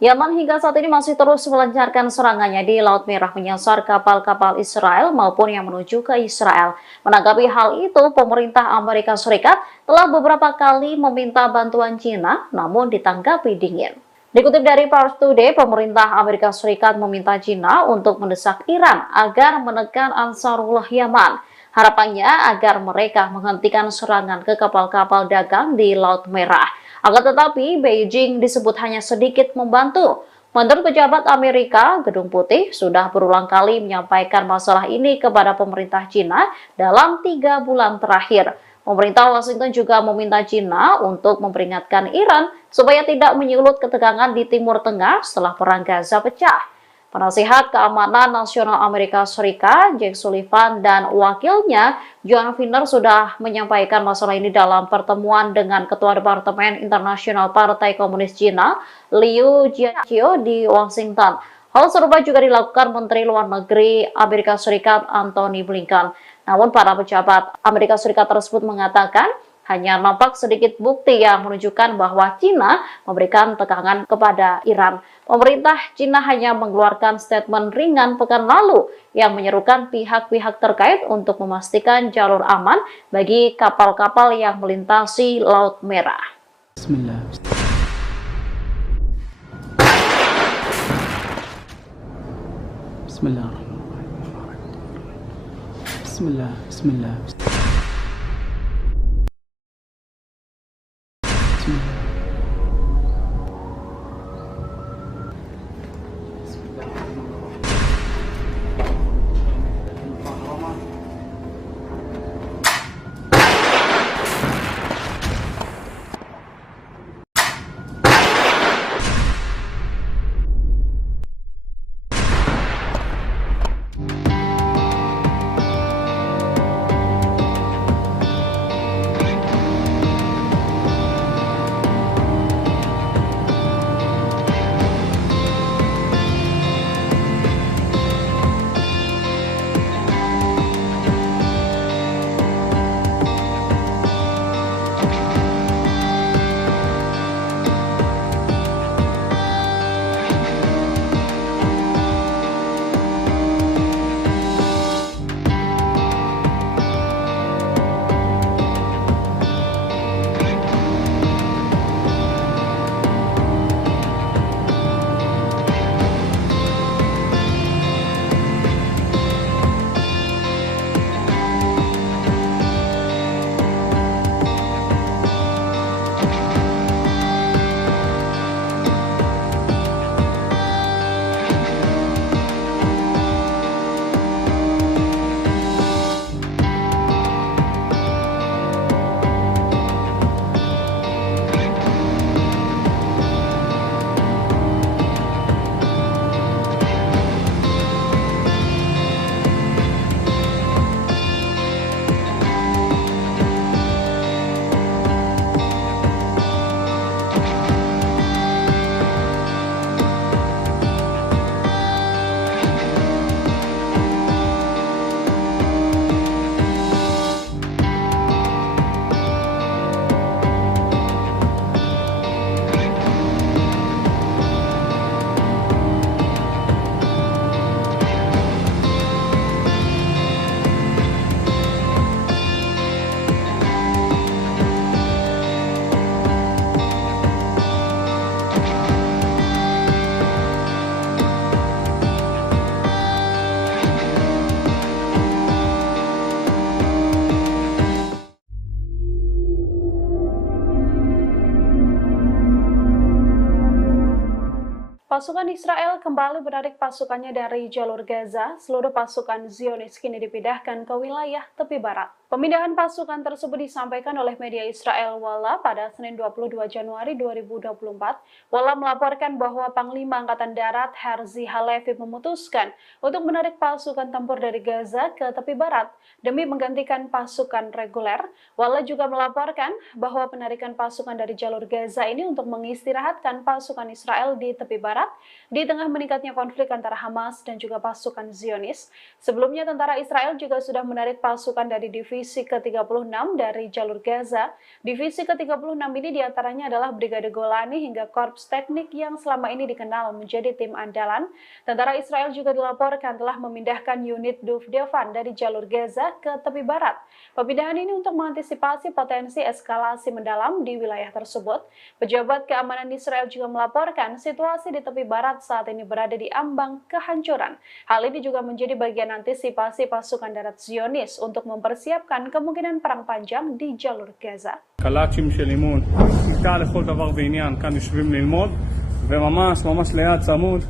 Yaman hingga saat ini masih terus melancarkan serangannya di Laut Merah menyasar kapal-kapal Israel maupun yang menuju ke Israel. Menanggapi hal itu, pemerintah Amerika Serikat telah beberapa kali meminta bantuan China, namun ditanggapi dingin. Dikutip dari Pars Today, pemerintah Amerika Serikat meminta China untuk mendesak Iran agar menekan Ansarullah Yaman. Harapannya agar mereka menghentikan serangan ke kapal-kapal dagang di Laut Merah. Akan tetapi, Beijing disebut hanya sedikit membantu. Menurut pejabat Amerika, Gedung Putih sudah berulang kali menyampaikan masalah ini kepada pemerintah China dalam 3 bulan terakhir. Pemerintah Washington juga meminta China untuk memperingatkan Iran supaya tidak menyulut ketegangan di Timur Tengah setelah Perang Gaza pecah. Penasihat Keamanan Nasional Amerika Serikat, Jake Sullivan, dan wakilnya, John Finner, sudah menyampaikan masalah ini dalam pertemuan dengan Ketua Departemen Internasional Partai Komunis Cina, Liu Jiaqi, di Washington. Hal serupa juga dilakukan Menteri Luar Negeri Amerika Serikat, Antony Blinken. Namun, para pejabat Amerika Serikat tersebut mengatakan, hanya nampak sedikit bukti yang menunjukkan bahwa China memberikan tekanan kepada Iran. Pemerintah China hanya mengeluarkan statement ringan pekan lalu yang menyerukan pihak-pihak terkait untuk memastikan jalur aman bagi kapal-kapal yang melintasi Laut Merah. Bismillah. Bismillahirrahmanirrahim. Bismillah. Bismillah. Pasukan Israel kembali menarik pasukannya dari jalur Gaza. Seluruh pasukan Zionis kini dipindahkan ke wilayah tepi barat. Pemindahan pasukan tersebut disampaikan oleh media Israel Walla pada Senin 22 Januari 2024. Walla melaporkan bahwa Panglima Angkatan Darat Herzi Halevi memutuskan untuk menarik pasukan tempur dari Gaza ke tepi barat demi menggantikan pasukan reguler. Walla juga melaporkan bahwa penarikan pasukan dari jalur Gaza ini untuk mengistirahatkan pasukan Israel di tepi barat di tengah meningkatnya konflik antara Hamas dan juga pasukan Zionis. Sebelumnya tentara Israel juga sudah menarik pasukan dari divisi ke-36 dari jalur Gaza. Divisi ke-36 ini diantaranya adalah Brigade Golani hingga Korps Teknik yang selama ini dikenal menjadi tim andalan. Tentara Israel juga dilaporkan telah memindahkan unit Duvdevan dari jalur Gaza ke tepi barat. Pemindahan ini untuk mengantisipasi potensi eskalasi mendalam di wilayah tersebut. Pejabat keamanan Israel juga melaporkan situasi di tepi barat saat ini berada di ambang kehancuran. Hal ini juga menjadi bagian antisipasi pasukan darat Zionis untuk mempersiapkan kemungkinan perang panjang di jalur Gaza. קלאצ'ים של אימון, כיתה לכל דבר ועניין, כאן יושבים ללמוד, וממש ליד צמוד.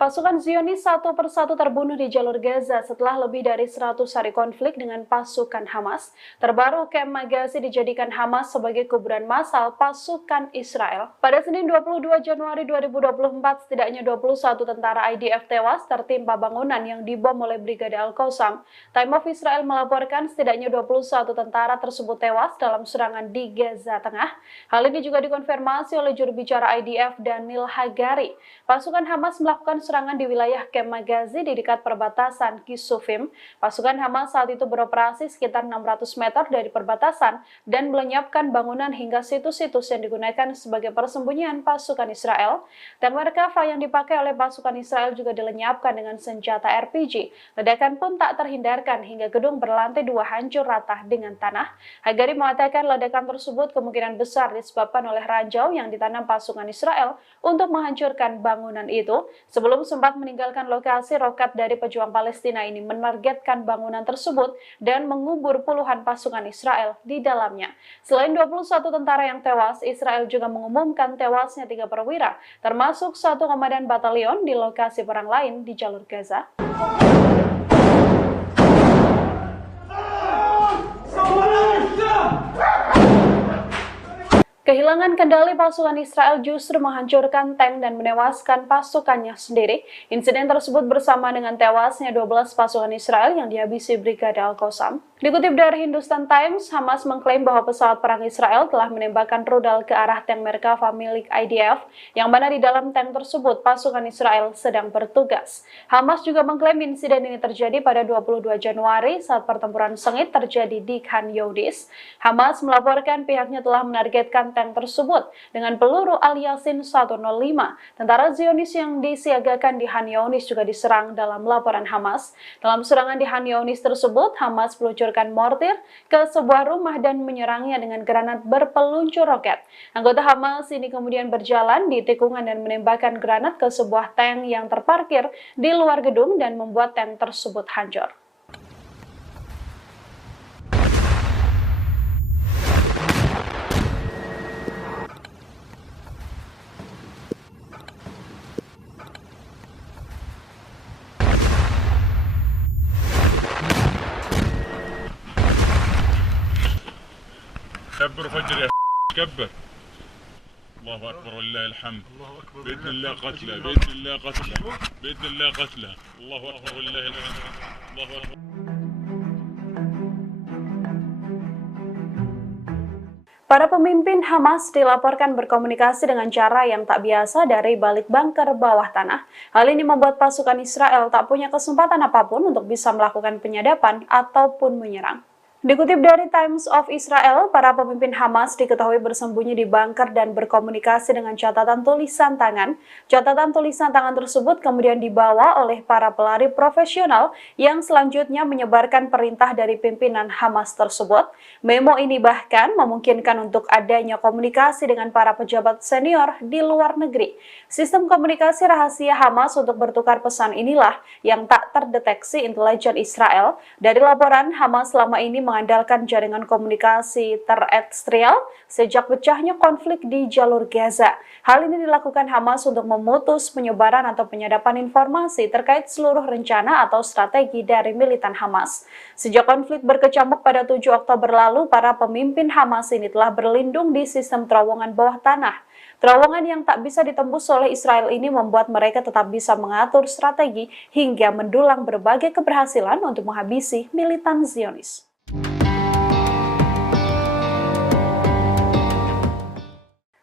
Pasukan Zionis satu persatu terbunuh di jalur Gaza setelah lebih dari 100 hari konflik dengan pasukan Hamas. Terbaru, Kem Magazi dijadikan Hamas sebagai kuburan massal pasukan Israel. Pada Senin 22 Januari 2024, setidaknya 21 tentara IDF tewas tertimpa bangunan yang dibom oleh Brigade Al-Qassam. Time of Israel melaporkan setidaknya 21 tentara tersebut tewas dalam serangan di Gaza Tengah. Hal ini juga dikonfirmasi oleh juru bicara IDF Daniel Hagari. Pasukan Hamas melakukan serangan di wilayah Kem Magazi di dekat perbatasan Kisufim. Pasukan Hamas saat itu beroperasi sekitar 600 meter dari perbatasan dan melenyapkan bangunan hingga situs-situs yang digunakan sebagai persembunyian pasukan Israel. Dan Merkava yang dipakai oleh pasukan Israel juga dilenyapkan dengan senjata RPG. Ledakan pun tak terhindarkan hingga gedung berlantai 2 hancur rata dengan tanah. Hagari mengatakan ledakan tersebut kemungkinan besar disebabkan oleh ranjau yang ditanam pasukan Israel untuk menghancurkan bangunan itu. Sebelum sempat meninggalkan lokasi, roket dari pejuang Palestina ini menargetkan bangunan tersebut dan mengubur puluhan pasukan Israel di dalamnya. Selain 21 tentara yang tewas, Israel juga mengumumkan tewasnya 3 perwira, termasuk 1 komandan batalion di lokasi perang lain di jalur Gaza. Kehilangan kendali pasukan Israel justru menghancurkan tank dan menewaskan pasukannya sendiri. Insiden tersebut bersama dengan tewasnya 12 pasukan Israel yang dihabisi Brigade Al-Qassam. Dikutip dari Hindustan Times, Hamas mengklaim bahwa pesawat perang Israel telah menembakkan rudal ke arah tank Merkava milik IDF, yang mana di dalam tank tersebut pasukan Israel sedang bertugas. Hamas juga mengklaim insiden ini terjadi pada 22 Januari saat pertempuran sengit terjadi di Khan Younis. Hamas melaporkan pihaknya telah menargetkan tank tersebut dengan peluru Al-Yasin 105. Tentara Zionis yang disiagakan di Khan Younis juga diserang dalam laporan Hamas. Dalam serangan di Khan Younis tersebut, Hamas meluncurkan mortir ke sebuah rumah dan menyerangnya dengan granat berpeluncur roket. Anggota Hamas ini kemudian berjalan di tikungan dan menembakkan granat ke sebuah tank yang terparkir di luar gedung dan membuat tank tersebut hancur. كبر فجر يا كبر. الله اكبر ولله الحمد. باذن الله قتله، باذن الله قتله، باذن الله قتله. الله اكبر ولله الحمد. الله اكبر. Para pemimpin Hamas dilaporkan berkomunikasi dengan cara yang tak biasa dari balik bunker bawah tanah. Hal ini membuat pasukan Israel tak punya kesempatan apapun untuk bisa melakukan penyadapan ataupun menyerang. Dikutip dari Times of Israel, para pemimpin Hamas diketahui bersembunyi di bunker dan berkomunikasi dengan catatan tulisan tangan. Catatan tulisan tangan tersebut kemudian dibawa oleh para pelari profesional yang selanjutnya menyebarkan perintah dari pimpinan Hamas tersebut. Memo ini bahkan memungkinkan untuk adanya komunikasi dengan para pejabat senior di luar negeri. Sistem komunikasi rahasia Hamas untuk bertukar pesan inilah yang tak terdeteksi intelijen Israel. Dari laporan, Hamas selama ini mengandalkan jaringan komunikasi terestrial sejak pecahnya konflik di jalur Gaza. Hal ini dilakukan Hamas untuk memutus penyebaran atau penyadapan informasi terkait seluruh rencana atau strategi dari militan Hamas. Sejak konflik berkecamuk pada 7 Oktober lalu, para pemimpin Hamas ini telah berlindung di sistem terowongan bawah tanah. Terowongan yang tak bisa ditembus oleh Israel ini membuat mereka tetap bisa mengatur strategi hingga mendulang berbagai keberhasilan untuk menghabisi militan Zionis.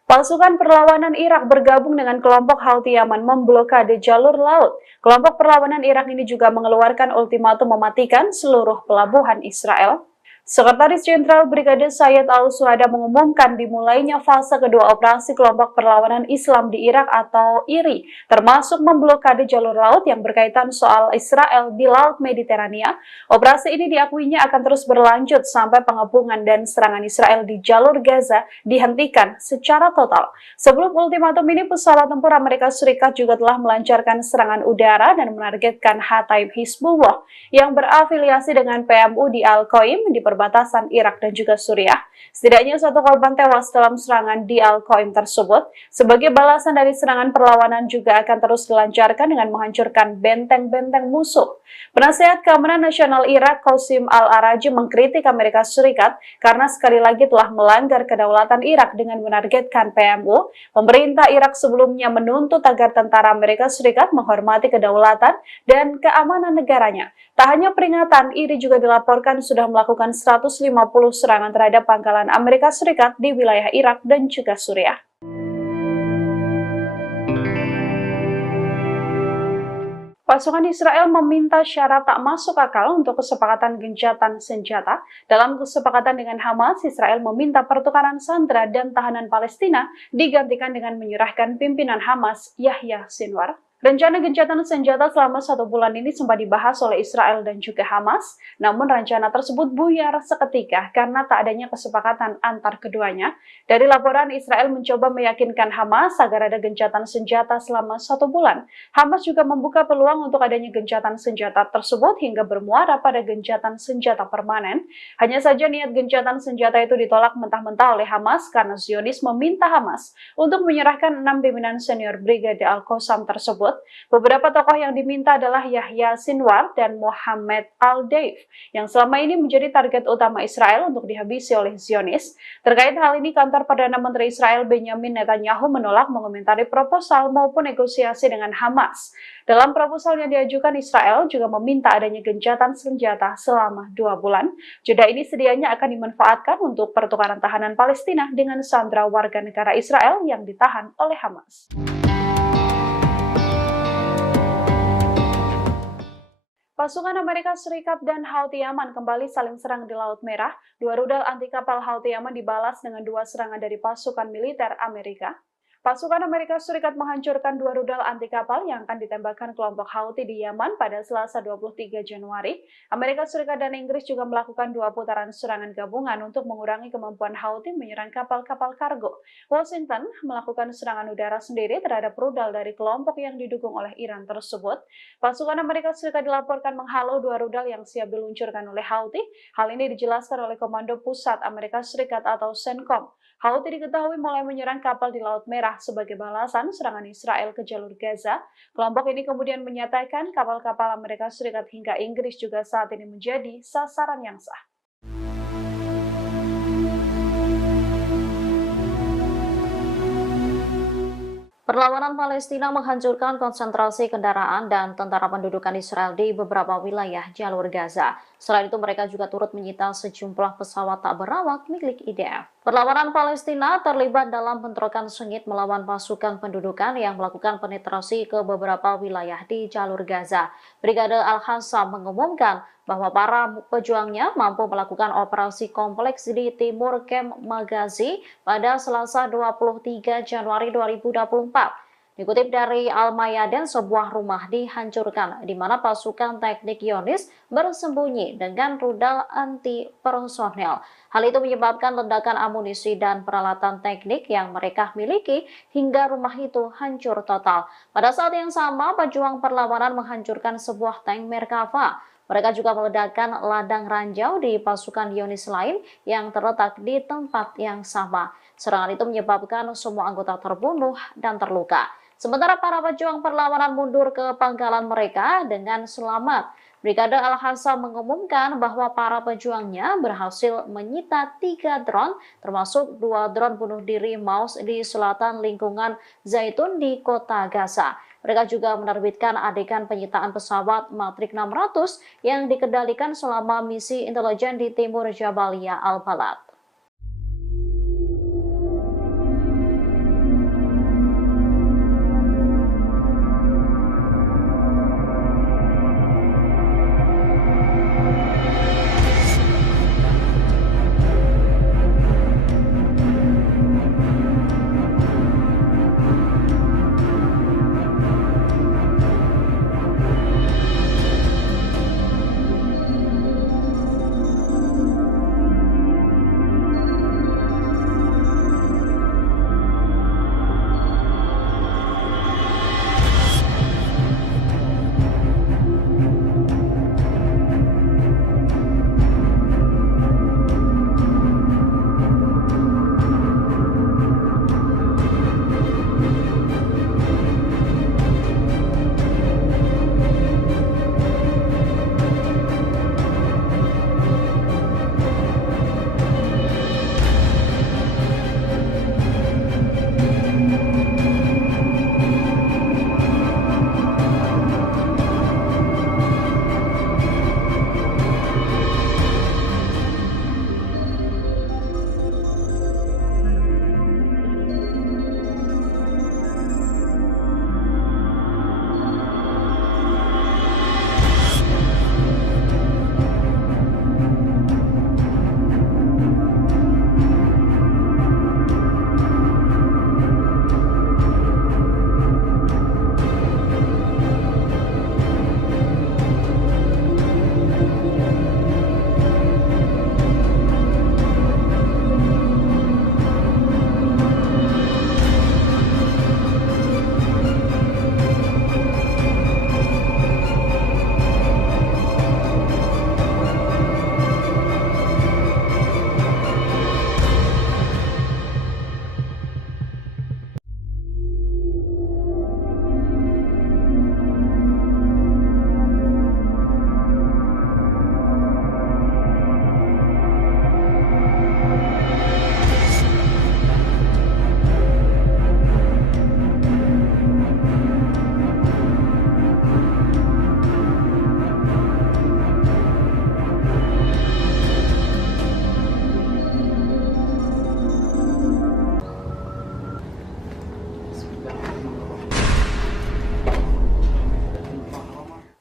Pasukan perlawanan Irak bergabung dengan kelompok Houthi Yaman memblokade jalur laut. Kelompok perlawanan Irak ini juga mengeluarkan ultimatum mematikan seluruh pelabuhan Israel. Sekretaris Jenderal Brigade Sayyid Al-Suhada mengumumkan dimulainya fase kedua operasi kelompok perlawanan Islam di Irak atau IRI, termasuk memblokade jalur laut yang berkaitan soal Israel di Laut Mediterania. Operasi ini diakuinya akan terus berlanjut sampai pengepungan dan serangan Israel di jalur Gaza dihentikan secara total. Sebelum ultimatum ini, pesawat tempur Amerika Serikat juga telah melancarkan serangan udara dan menargetkan Hataib Hizbullah yang berafiliasi dengan PMU di Al-Qaim di perbatasan Irak dan juga Suriah. Setidaknya 1 korban tewas dalam serangan di Al-Qaim tersebut. Sebagai balasan dari serangan, perlawanan juga akan terus dilancarkan dengan menghancurkan benteng-benteng musuh. Penasehat Keamanan Nasional Irak, Qasim Al-Araji, mengkritik Amerika Serikat karena sekali lagi telah melanggar kedaulatan Irak dengan menargetkan PMU. Pemerintah Irak sebelumnya menuntut agar tentara Amerika Serikat menghormati kedaulatan dan keamanan negaranya. Tak hanya peringatan, IRI juga dilaporkan sudah melakukan 150 serangan terhadap pangkalan Amerika Serikat di wilayah Irak dan juga Suriah. Pasukan Israel meminta syarat tak masuk akal untuk kesepakatan gencatan senjata. Dalam kesepakatan dengan Hamas, Israel meminta pertukaran sandera dan tahanan Palestina digantikan dengan menyerahkan pimpinan Hamas, Yahya Sinwar. Rencana gencatan senjata selama 1 bulan ini sempat dibahas oleh Israel dan juga Hamas, namun rencana tersebut buyar seketika karena tak adanya kesepakatan antar keduanya. Dari laporan, Israel mencoba meyakinkan Hamas agar ada gencatan senjata selama 1 bulan. Hamas juga membuka peluang untuk adanya gencatan senjata tersebut hingga bermuara pada gencatan senjata permanen. Hanya saja niat gencatan senjata itu ditolak mentah-mentah oleh Hamas karena Zionis meminta Hamas untuk menyerahkan 6 pimpinan senior Brigade Al-Qassam tersebut. Beberapa tokoh yang diminta adalah Yahya Sinwar dan Mohammed Al-Deif, yang selama ini menjadi target utama Israel untuk dihabisi oleh Zionis. Terkait hal ini, kantor Perdana Menteri Israel Benjamin Netanyahu menolak mengomentari proposal maupun negosiasi dengan Hamas. Dalam proposal yang diajukan, Israel juga meminta adanya gencatan senjata selama 2 bulan. Jeda ini sedianya akan dimanfaatkan untuk pertukaran tahanan Palestina dengan sandera warga negara Israel yang ditahan oleh Hamas. Pasukan Amerika Serikat dan Houthi Yaman kembali saling serang di Laut Merah. 2 rudal anti kapal Houthi Yaman dibalas dengan 2 serangan dari pasukan militer Amerika. Pasukan Amerika Serikat menghancurkan 2 rudal anti kapal yang akan ditembakkan kelompok Houthi di Yaman pada Selasa 23 Januari. Amerika Serikat dan Inggris juga melakukan 2 putaran serangan gabungan untuk mengurangi kemampuan Houthi menyerang kapal-kapal kargo. Washington melakukan serangan udara sendiri terhadap rudal dari kelompok yang didukung oleh Iran tersebut. Pasukan Amerika Serikat dilaporkan menghalau 2 rudal yang siap diluncurkan oleh Houthi. Hal ini dijelaskan oleh Komando Pusat Amerika Serikat atau CENTCOM. Houthi diketahui mulai menyerang kapal di Laut Merah sebagai balasan serangan Israel ke jalur Gaza. Kelompok ini kemudian menyatakan kapal-kapal Amerika Serikat hingga Inggris juga saat ini menjadi sasaran yang sah. Perlawanan Palestina menghancurkan konsentrasi kendaraan dan tentara pendudukan Israel di beberapa wilayah jalur Gaza. Selain itu, mereka juga turut menyita sejumlah pesawat tak berawak milik IDF. Perlawanan Palestina terlibat dalam bentrokan sengit melawan pasukan pendudukan yang melakukan penetrasi ke beberapa wilayah di jalur Gaza. Brigade Al-Qassam mengumumkan bahwa para pejuangnya mampu melakukan operasi kompleks di timur Kem Magazi pada Selasa 23 Januari 2024. Dikutip dari Al-Mayadin, sebuah rumah dihancurkan di mana pasukan teknik Zionis bersembunyi dengan rudal anti personel. Hal itu menyebabkan ledakan amunisi dan peralatan teknik yang mereka miliki hingga rumah itu hancur total. Pada saat yang sama, pejuang perlawanan menghancurkan sebuah tank Merkava. Mereka juga meledakkan ladang ranjau di pasukan Zionis lain yang terletak di tempat yang sama. Serangan itu menyebabkan semua anggota terbunuh dan terluka. Sementara para pejuang perlawanan mundur ke pangkalan mereka dengan selamat. Brigade Al-Hassam mengumumkan bahwa para pejuangnya berhasil menyita 3 drone, termasuk 2 drone bunuh diri Maus di selatan lingkungan Zaitun di kota Gaza. Mereka juga menerbitkan adegan penyitaan pesawat Matrix 600 yang dikendalikan selama misi intelijen di timur Jabalia Al-Balad.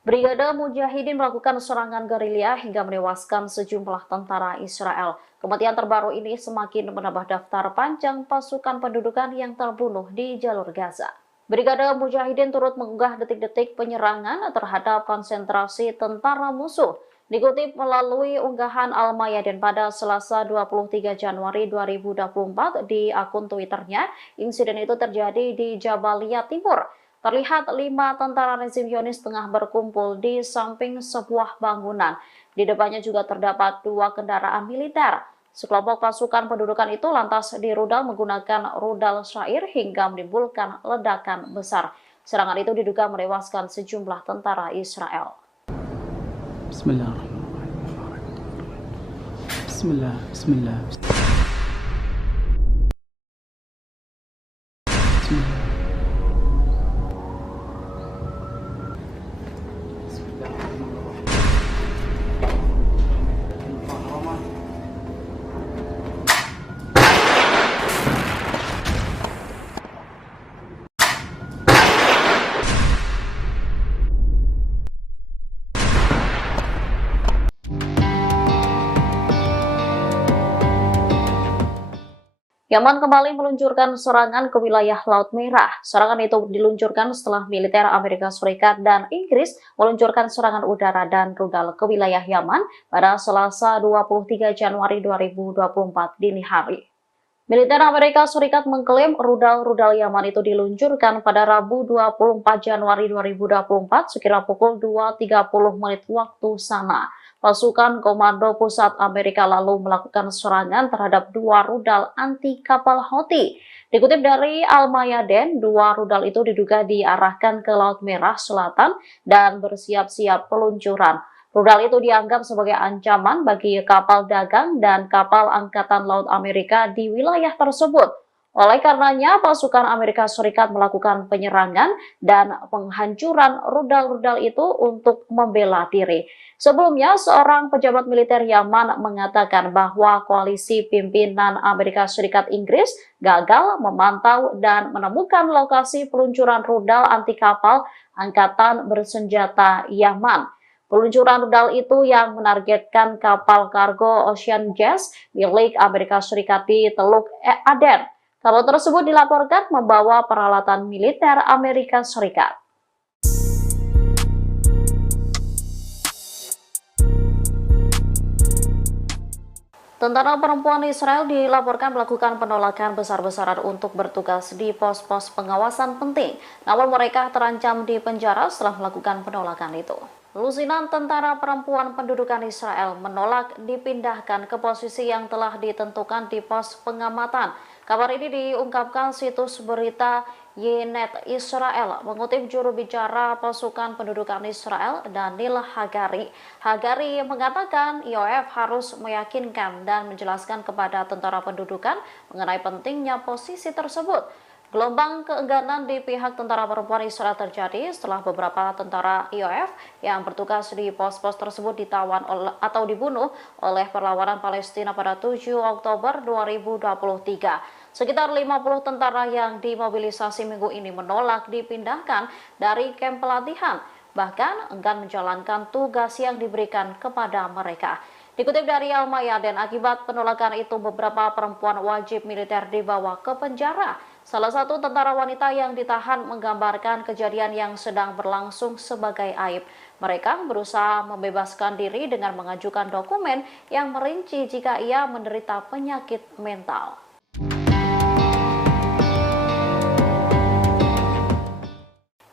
Brigade Mujahidin melakukan serangan gerilya hingga menewaskan sejumlah tentara Israel. Kematian terbaru ini semakin menambah daftar panjang pasukan pendudukan yang terbunuh di jalur Gaza. Brigade Mujahidin turut mengunggah detik-detik penyerangan terhadap konsentrasi tentara musuh. Dikutip melalui unggahan Al-Mayadin pada Selasa 23 Januari 2024 di akun Twitternya, insiden itu terjadi di Jabalia Timur. Terlihat 5 tentara rezim Zionis tengah berkumpul di samping sebuah bangunan. Di depannya juga terdapat 2 kendaraan militer. Sekelompok pasukan pendudukan itu lantas dirudal menggunakan rudal syair hingga menimbulkan ledakan besar. Serangan itu diduga menewaskan sejumlah tentara Israel. Bismillahirrahmanirrahim. Bismillah. Bismillah. Bismillah. Yaman kembali meluncurkan serangan ke wilayah Laut Merah. Serangan itu diluncurkan setelah militer Amerika Serikat dan Inggris meluncurkan serangan udara dan rudal ke wilayah Yaman pada Selasa 23 Januari 2024 dini hari. Militer Amerika Serikat mengklaim rudal-rudal Yaman itu diluncurkan pada Rabu 24 Januari 2024 sekira pukul 2.30 menit waktu sana. Pasukan Komando Pusat Amerika lalu melakukan serangan terhadap 2 rudal anti kapal Houthi. Dikutip dari Al-Mayadeen, 2 rudal itu diduga diarahkan ke Laut Merah Selatan dan bersiap-siap peluncuran. Rudal itu dianggap sebagai ancaman bagi kapal dagang dan kapal Angkatan Laut Amerika di wilayah tersebut. Oleh karenanya, pasukan Amerika Serikat melakukan penyerangan dan penghancuran rudal-rudal itu untuk membela diri. Sebelumnya, seorang pejabat militer Yaman mengatakan bahwa koalisi pimpinan Amerika Serikat Inggris gagal memantau dan menemukan lokasi peluncuran rudal anti kapal Angkatan Bersenjata Yaman. Peluncuran rudal itu yang menargetkan kapal kargo Ocean Jazz milik Amerika Serikat di Teluk Aden. Kapal tersebut dilaporkan membawa peralatan militer Amerika Serikat. Tentara perempuan Israel dilaporkan melakukan penolakan besar-besaran untuk bertugas di pos-pos pengawasan penting. Namun mereka terancam di penjara setelah melakukan penolakan itu. Lusinan tentara perempuan pendudukan Israel menolak dipindahkan ke posisi yang telah ditentukan di pos pengamatan. Kabar ini diungkapkan situs berita Ynet Israel mengutip juru bicara pasukan pendudukan Israel Daniel Hagari. Hagari mengatakan IOF harus meyakinkan dan menjelaskan kepada tentara pendudukan mengenai pentingnya posisi tersebut. Gelombang keengganan di pihak tentara perempuan Israel terjadi setelah beberapa tentara IOF yang bertugas di pos-pos tersebut ditawan atau dibunuh oleh perlawanan Palestina pada 7 Oktober 2023. Sekitar 50 tentara yang dimobilisasi minggu ini menolak dipindahkan dari kamp pelatihan, bahkan enggan menjalankan tugas yang diberikan kepada mereka. Dikutip dari Al-Mayadeen, akibat penolakan itu beberapa perempuan wajib militer dibawa ke penjara. Salah satu tentara wanita yang ditahan menggambarkan kejadian yang sedang berlangsung sebagai aib. Mereka berusaha membebaskan diri dengan mengajukan dokumen yang merinci jika ia menderita penyakit mental.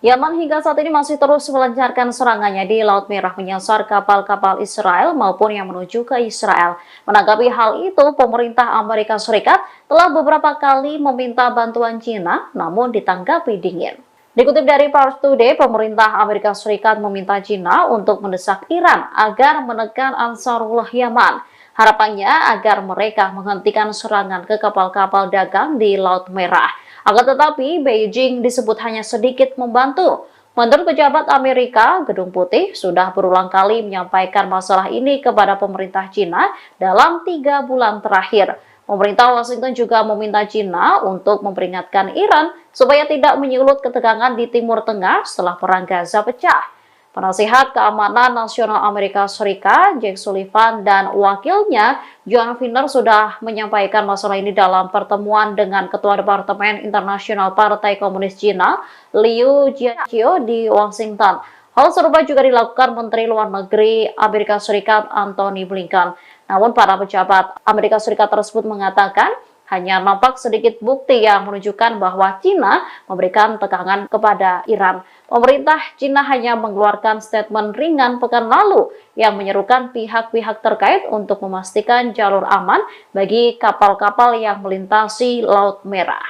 Yaman hingga saat ini masih terus melancarkan serangannya di Laut Merah menyasar kapal-kapal Israel maupun yang menuju ke Israel. Menanggapi hal itu, pemerintah Amerika Serikat telah beberapa kali meminta bantuan China, namun ditanggapi dingin. Dikutip dari Pars Today, pemerintah Amerika Serikat meminta China untuk mendesak Iran agar menekan Ansarullah Yaman. Harapannya agar mereka menghentikan serangan ke kapal-kapal dagang di Laut Merah. Akan tetapi, Beijing disebut hanya sedikit membantu. Menurut pejabat Amerika, Gedung Putih sudah berulang kali menyampaikan masalah ini kepada pemerintah China dalam 3 bulan terakhir. Pemerintah Washington juga meminta China untuk memperingatkan Iran supaya tidak menyulut ketegangan di Timur Tengah setelah perang Gaza pecah. Penasihat Keamanan Nasional Amerika Serikat, Jake Sullivan, dan wakilnya, John Finner, sudah menyampaikan masalah ini dalam pertemuan dengan Ketua Departemen Internasional Partai Komunis Cina, Liu Jiaqi, di Washington. Hal serupa juga dilakukan Menteri Luar Negeri Amerika Serikat, Antony Blinken. Namun, para pejabat Amerika Serikat tersebut mengatakan, hanya nampak sedikit bukti yang menunjukkan bahwa China memberikan tekangan kepada Iran. Pemerintah China hanya mengeluarkan statement ringan pekan lalu yang menyerukan pihak-pihak terkait untuk memastikan jalur aman bagi kapal-kapal yang melintasi Laut Merah.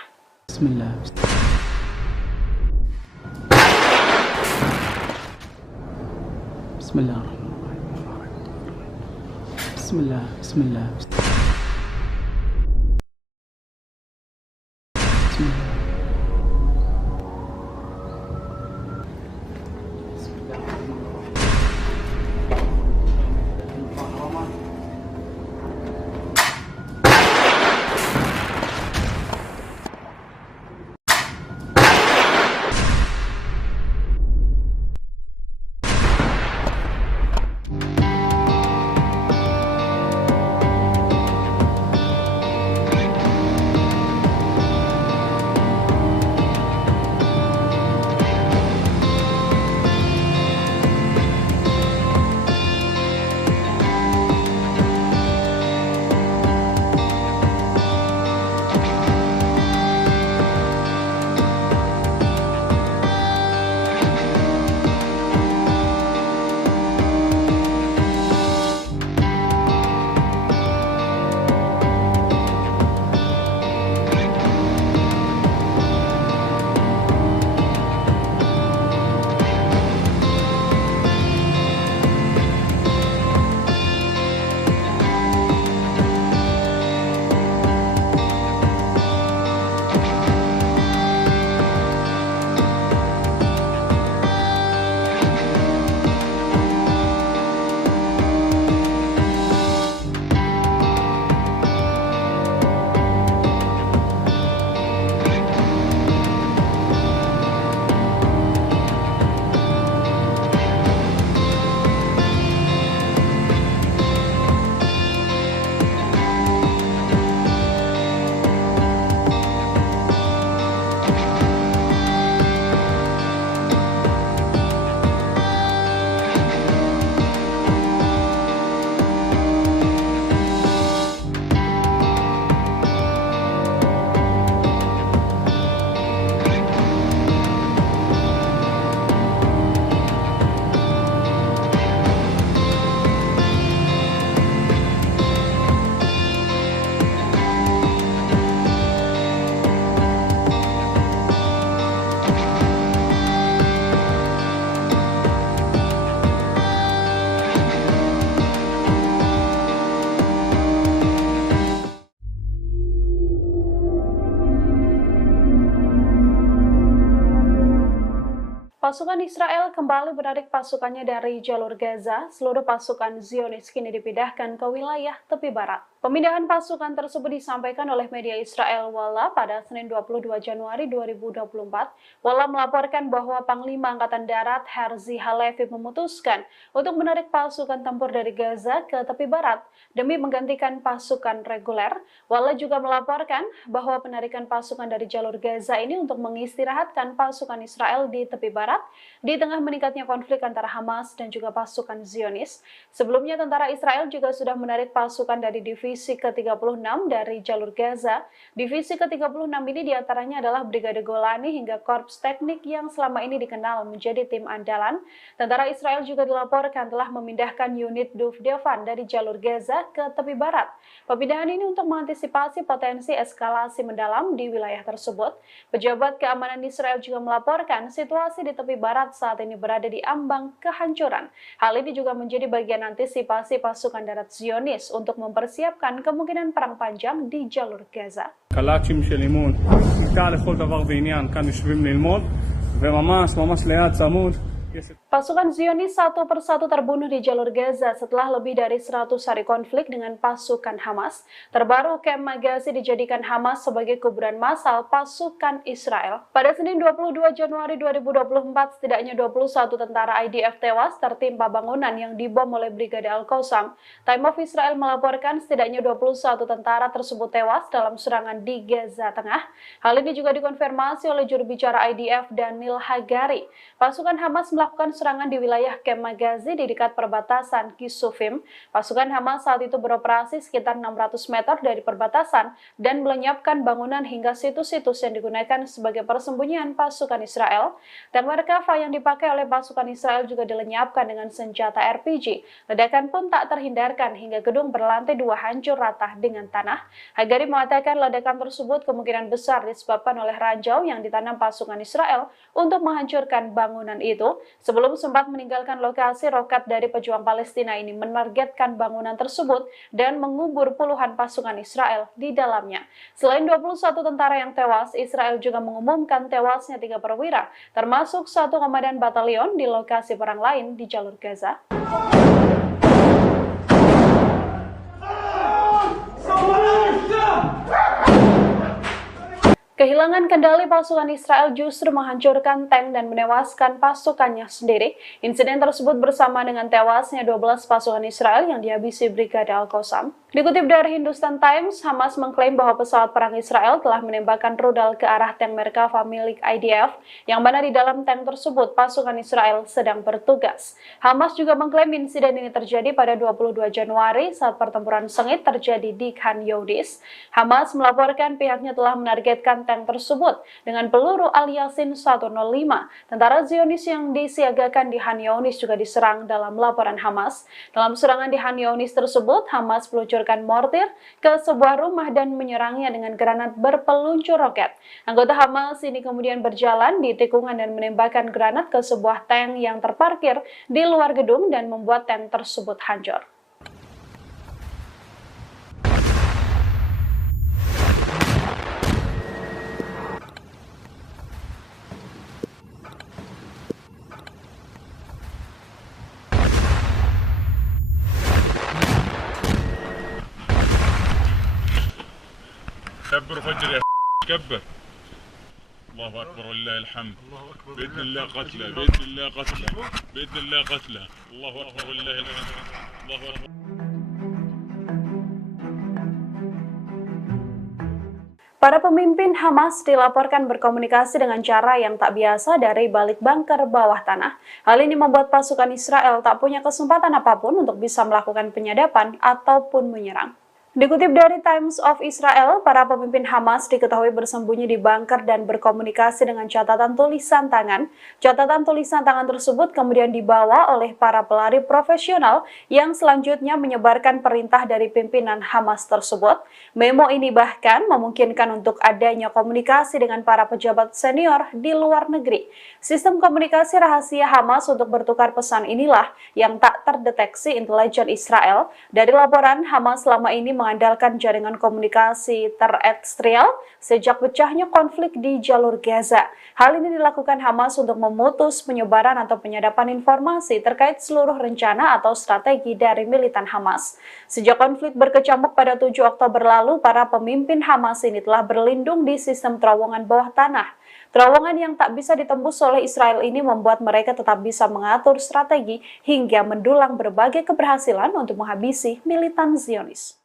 Bismillah. Bismillah. Bismillah. Bismillah. Pasukan Israel kembali menarik pasukannya dari jalur Gaza. Seluruh pasukan Zionis kini dipindahkan ke wilayah tepi barat. Pemindahan pasukan tersebut disampaikan oleh media Israel Walla pada Senin 22 Januari 2024. Walla melaporkan bahwa Panglima Angkatan Darat Herzi Halevi memutuskan untuk menarik pasukan tempur dari Gaza ke tepi barat demi menggantikan pasukan reguler. Walla juga melaporkan bahwa penarikan pasukan dari jalur Gaza ini untuk mengistirahatkan pasukan Israel di tepi barat di tengah meningkatnya konflik antara Hamas dan juga pasukan Zionis. Sebelumnya tentara Israel juga sudah menarik pasukan dari divisi ke-36 dari jalur Gaza. Divisi ke-36 ini diantaranya adalah Brigade Golani hingga Korps Teknik yang selama ini dikenal menjadi tim andalan. Tentara Israel juga dilaporkan telah memindahkan unit Duvdevan dari jalur Gaza ke tepi barat. Pemindahan ini untuk mengantisipasi potensi eskalasi mendalam di wilayah tersebut. Pejabat keamanan Israel juga melaporkan situasi di tepi barat saat ini berada di ambang kehancuran. Hal ini juga menjadi bagian antisipasi pasukan darat Zionis untuk mempersiapkan kemungkinan perang panjang di jalur Gaza. קלאצ'ים של אימון, כיתה לכל דבר ועניין, כאן יושבים ללמוד, וממש ליד צמוד. Pasukan Zionis satu persatu terbunuh di jalur Gaza setelah lebih dari 100 hari konflik dengan pasukan Hamas. Terbaru, Kem Magazi dijadikan Hamas sebagai kuburan massal pasukan Israel. Pada Senin 22 Januari 2024, setidaknya 21 tentara IDF tewas tertimpa bangunan yang dibom oleh Brigade Al-Qassam. Time of Israel melaporkan setidaknya 21 tentara tersebut tewas dalam serangan di Gaza Tengah. Hal ini juga dikonfirmasi oleh juru bicara IDF Daniel Hagari. Pasukan Hamas melakukan serangan di wilayah Kem Magazi di dekat perbatasan Kisufim. Pasukan Hamas saat itu beroperasi sekitar 600 meter dari perbatasan dan melenyapkan bangunan hingga situs-situs yang digunakan sebagai persembunyian pasukan Israel. Tank Merkava yang dipakai oleh pasukan Israel juga dilenyapkan dengan senjata RPG. Ledakan pun tak terhindarkan hingga gedung berlantai 2 hancur rata dengan tanah. Hagari mengatakan ledakan tersebut kemungkinan besar disebabkan oleh ranjau yang ditanam pasukan Israel untuk menghancurkan bangunan itu. Sebelum sempat meninggalkan lokasi, roket dari pejuang Palestina ini menargetkan bangunan tersebut dan mengubur puluhan pasukan Israel di dalamnya. Selain 21 tentara yang tewas, Israel juga mengumumkan tewasnya 3 perwira, termasuk 1 komandan batalion di lokasi perang lain di jalur Gaza. Kehilangan kendali pasukan Israel justru menghancurkan tank dan menewaskan pasukannya sendiri. Insiden tersebut bersama dengan tewasnya 12 pasukan Israel yang dihabisi Brigade Al-Qassam. Dikutip dari Hindustan Times, Hamas mengklaim bahwa pesawat perang Israel telah menembakkan rudal ke arah tank Merkava milik IDF, yang mana di dalam tank tersebut pasukan Israel sedang bertugas. Hamas juga mengklaim insiden ini terjadi pada 22 Januari saat pertempuran sengit terjadi di Khan Younis. Hamas melaporkan pihaknya telah menargetkan tank tersebut dengan peluru Al-Yasin 105. Tentara Zionis yang disiagakan di Khan Younis juga diserang dalam laporan Hamas. Dalam serangan di Khan Younis tersebut, Hamas meluncurkan mortir ke sebuah rumah dan menyerangnya dengan granat berpeluncur roket. Anggota Hamas ini kemudian berjalan di tikungan dan menembakkan granat ke sebuah tank yang terparkir di luar gedung dan membuat tank tersebut hancur. كبر فجر يا كبر. الله اكبر ولله الحمد. باذن الله قتله باذن الله قتله باذن الله قتله. الله اكبر ولله الحمد. الله اكبر. Para pemimpin Hamas dilaporkan berkomunikasi dengan cara yang tak biasa dari balik bunker bawah tanah. Hal ini membuat pasukan Israel tak punya kesempatan apapun untuk bisa melakukan penyadapan ataupun menyerang. Dikutip dari Times of Israel, para pemimpin Hamas diketahui bersembunyi di bunker dan berkomunikasi dengan catatan tulisan tangan. Catatan tulisan tangan tersebut kemudian dibawa oleh para pelari profesional yang selanjutnya menyebarkan perintah dari pimpinan Hamas tersebut. Memo ini bahkan memungkinkan untuk adanya komunikasi dengan para pejabat senior di luar negeri. Sistem komunikasi rahasia Hamas untuk bertukar pesan inilah yang tak terdeteksi intelijen Israel. Dari laporan, Hamas selama ini mengandalkan jaringan komunikasi terestrial sejak pecahnya konflik di jalur Gaza. Hal ini dilakukan Hamas untuk memutus penyebaran atau penyadapan informasi terkait seluruh rencana atau strategi dari militan Hamas. Sejak konflik berkecamuk pada 7 Oktober lalu, para pemimpin Hamas ini telah berlindung di sistem terowongan bawah tanah. Terowongan yang tak bisa ditembus oleh Israel ini membuat mereka tetap bisa mengatur strategi hingga mendulang berbagai keberhasilan untuk menghabisi militan Zionis.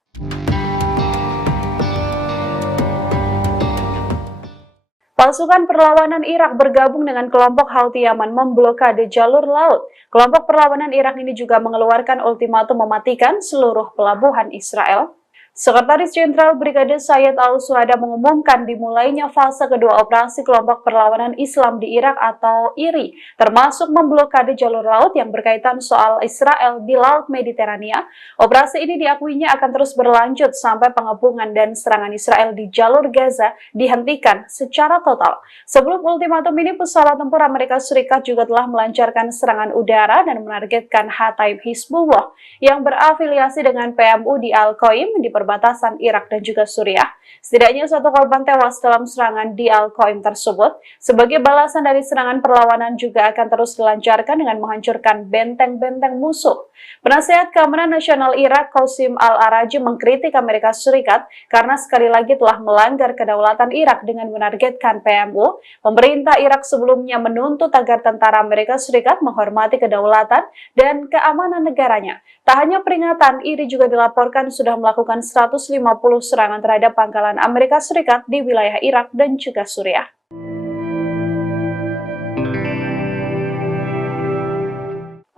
Pasukan perlawanan Irak bergabung dengan kelompok Houthi Yaman memblokade jalur laut. Kelompok perlawanan Irak ini juga mengeluarkan ultimatum mematikan seluruh pelabuhan Israel. Sekretaris Jenderal Brigade Sayyid Al-Suhada mengumumkan dimulainya fase kedua operasi kelompok perlawanan Islam di Irak atau IRI, termasuk memblokade jalur laut yang berkaitan soal Israel di Laut Mediterania. Operasi ini diakuinya akan terus berlanjut sampai pengepungan dan serangan Israel di jalur Gaza dihentikan secara total. Sebelum ultimatum ini, pesawat tempur Amerika Serikat juga telah melancarkan serangan udara dan menargetkan Hataib Hizbullah yang berafiliasi dengan PMU di Al-Qaim di perbatasan Irak dan juga Suriah. Setidaknya 1 korban tewas dalam serangan di Al-Qaim tersebut. Sebagai balasan dari serangan, perlawanan juga akan terus dilancarkan dengan menghancurkan benteng-benteng musuh. Penasihat Keamanan Nasional Irak, Qasim Al-Araji, mengkritik Amerika Serikat karena sekali lagi telah melanggar kedaulatan Irak dengan menargetkan PMU. Pemerintah Irak sebelumnya menuntut agar tentara Amerika Serikat menghormati kedaulatan dan keamanan negaranya. Tak hanya peringatan, IRI juga dilaporkan sudah melakukan 150 serangan terhadap pangkalan Amerika Serikat di wilayah Irak dan juga Suriah.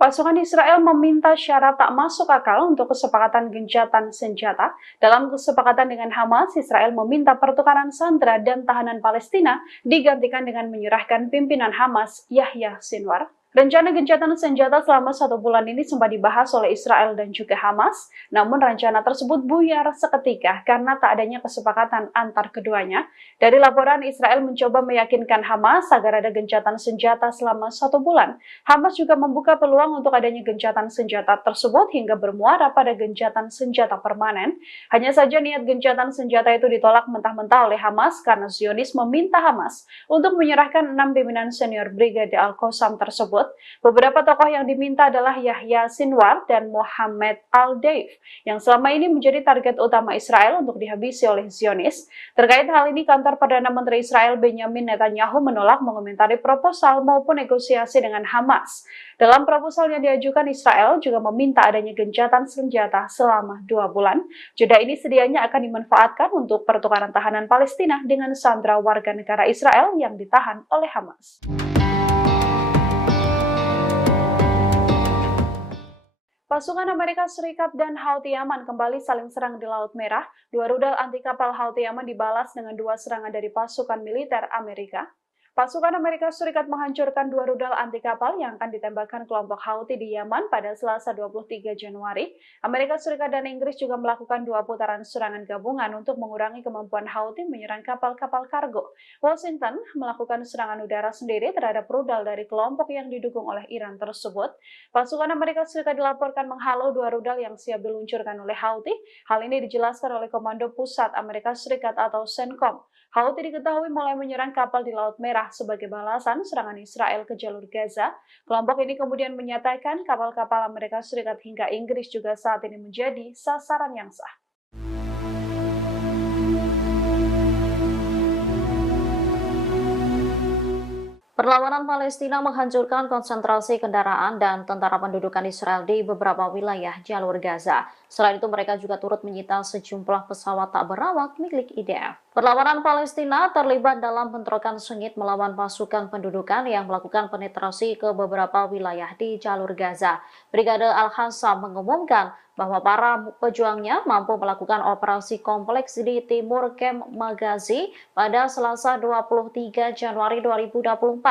Pasukan Israel meminta syarat tak masuk akal untuk kesepakatan gencatan senjata. Dalam kesepakatan dengan Hamas, Israel meminta pertukaran sandera dan tahanan Palestina digantikan dengan menyerahkan pimpinan Hamas, Yahya Sinwar. Rencana gencatan senjata selama 1 bulan ini sempat dibahas oleh Israel dan juga Hamas, namun rencana tersebut buyar seketika karena tak adanya kesepakatan antar keduanya. Dari laporan, Israel mencoba meyakinkan Hamas agar ada gencatan senjata selama 1 bulan. Hamas juga membuka peluang untuk adanya gencatan senjata tersebut hingga bermuara pada gencatan senjata permanen. Hanya saja niat gencatan senjata itu ditolak mentah-mentah oleh Hamas karena Zionis meminta Hamas untuk menyerahkan 6 pimpinan senior Brigade Al-Qassam tersebut. Beberapa tokoh yang diminta adalah Yahya Sinwar dan Mohammed Al-Deif, yang selama ini menjadi target utama Israel untuk dihabisi oleh Zionis. Terkait hal ini, kantor Perdana Menteri Israel Benjamin Netanyahu menolak mengomentari proposal maupun negosiasi dengan Hamas. Dalam proposal yang diajukan, Israel juga meminta adanya gencatan senjata selama 2 bulan. Jeda ini sedianya akan dimanfaatkan untuk pertukaran tahanan Palestina dengan sandera warga negara Israel yang ditahan oleh Hamas. Pasukan Amerika Serikat dan Houthi Yaman kembali saling serang di Laut Merah. 2 rudal anti kapal Houthi Yaman dibalas dengan 2 serangan dari pasukan militer Amerika. Pasukan Amerika Serikat menghancurkan 2 rudal anti kapal yang akan ditembakkan kelompok Houthi di Yaman pada Selasa 23 Januari. Amerika Serikat dan Inggris juga melakukan 2 putaran serangan gabungan untuk mengurangi kemampuan Houthi menyerang kapal-kapal kargo. Washington melakukan serangan udara sendiri terhadap rudal dari kelompok yang didukung oleh Iran tersebut. Pasukan Amerika Serikat dilaporkan menghalau 2 rudal yang siap diluncurkan oleh Houthi. Hal ini dijelaskan oleh Komando Pusat Amerika Serikat atau CENTCOM. Houthi diketahui mulai menyerang kapal di Laut Merah sebagai balasan serangan Israel ke jalur Gaza. Kelompok ini kemudian menyatakan kapal-kapal Amerika Serikat hingga Inggris juga saat ini menjadi sasaran yang sah. Perlawanan Palestina menghancurkan konsentrasi kendaraan dan tentara pendudukan Israel di beberapa wilayah jalur Gaza. Selain itu, mereka juga turut menyita sejumlah pesawat tak berawak milik IDF. Perlawanan Palestina terlibat dalam bentrokan sengit melawan pasukan pendudukan yang melakukan penetrasi ke beberapa wilayah di jalur Gaza. Brigade Al-Qassam mengumumkan bahwa para pejuangnya mampu melakukan operasi kompleks di timur Kem Magazi pada Selasa 23 Januari 2024.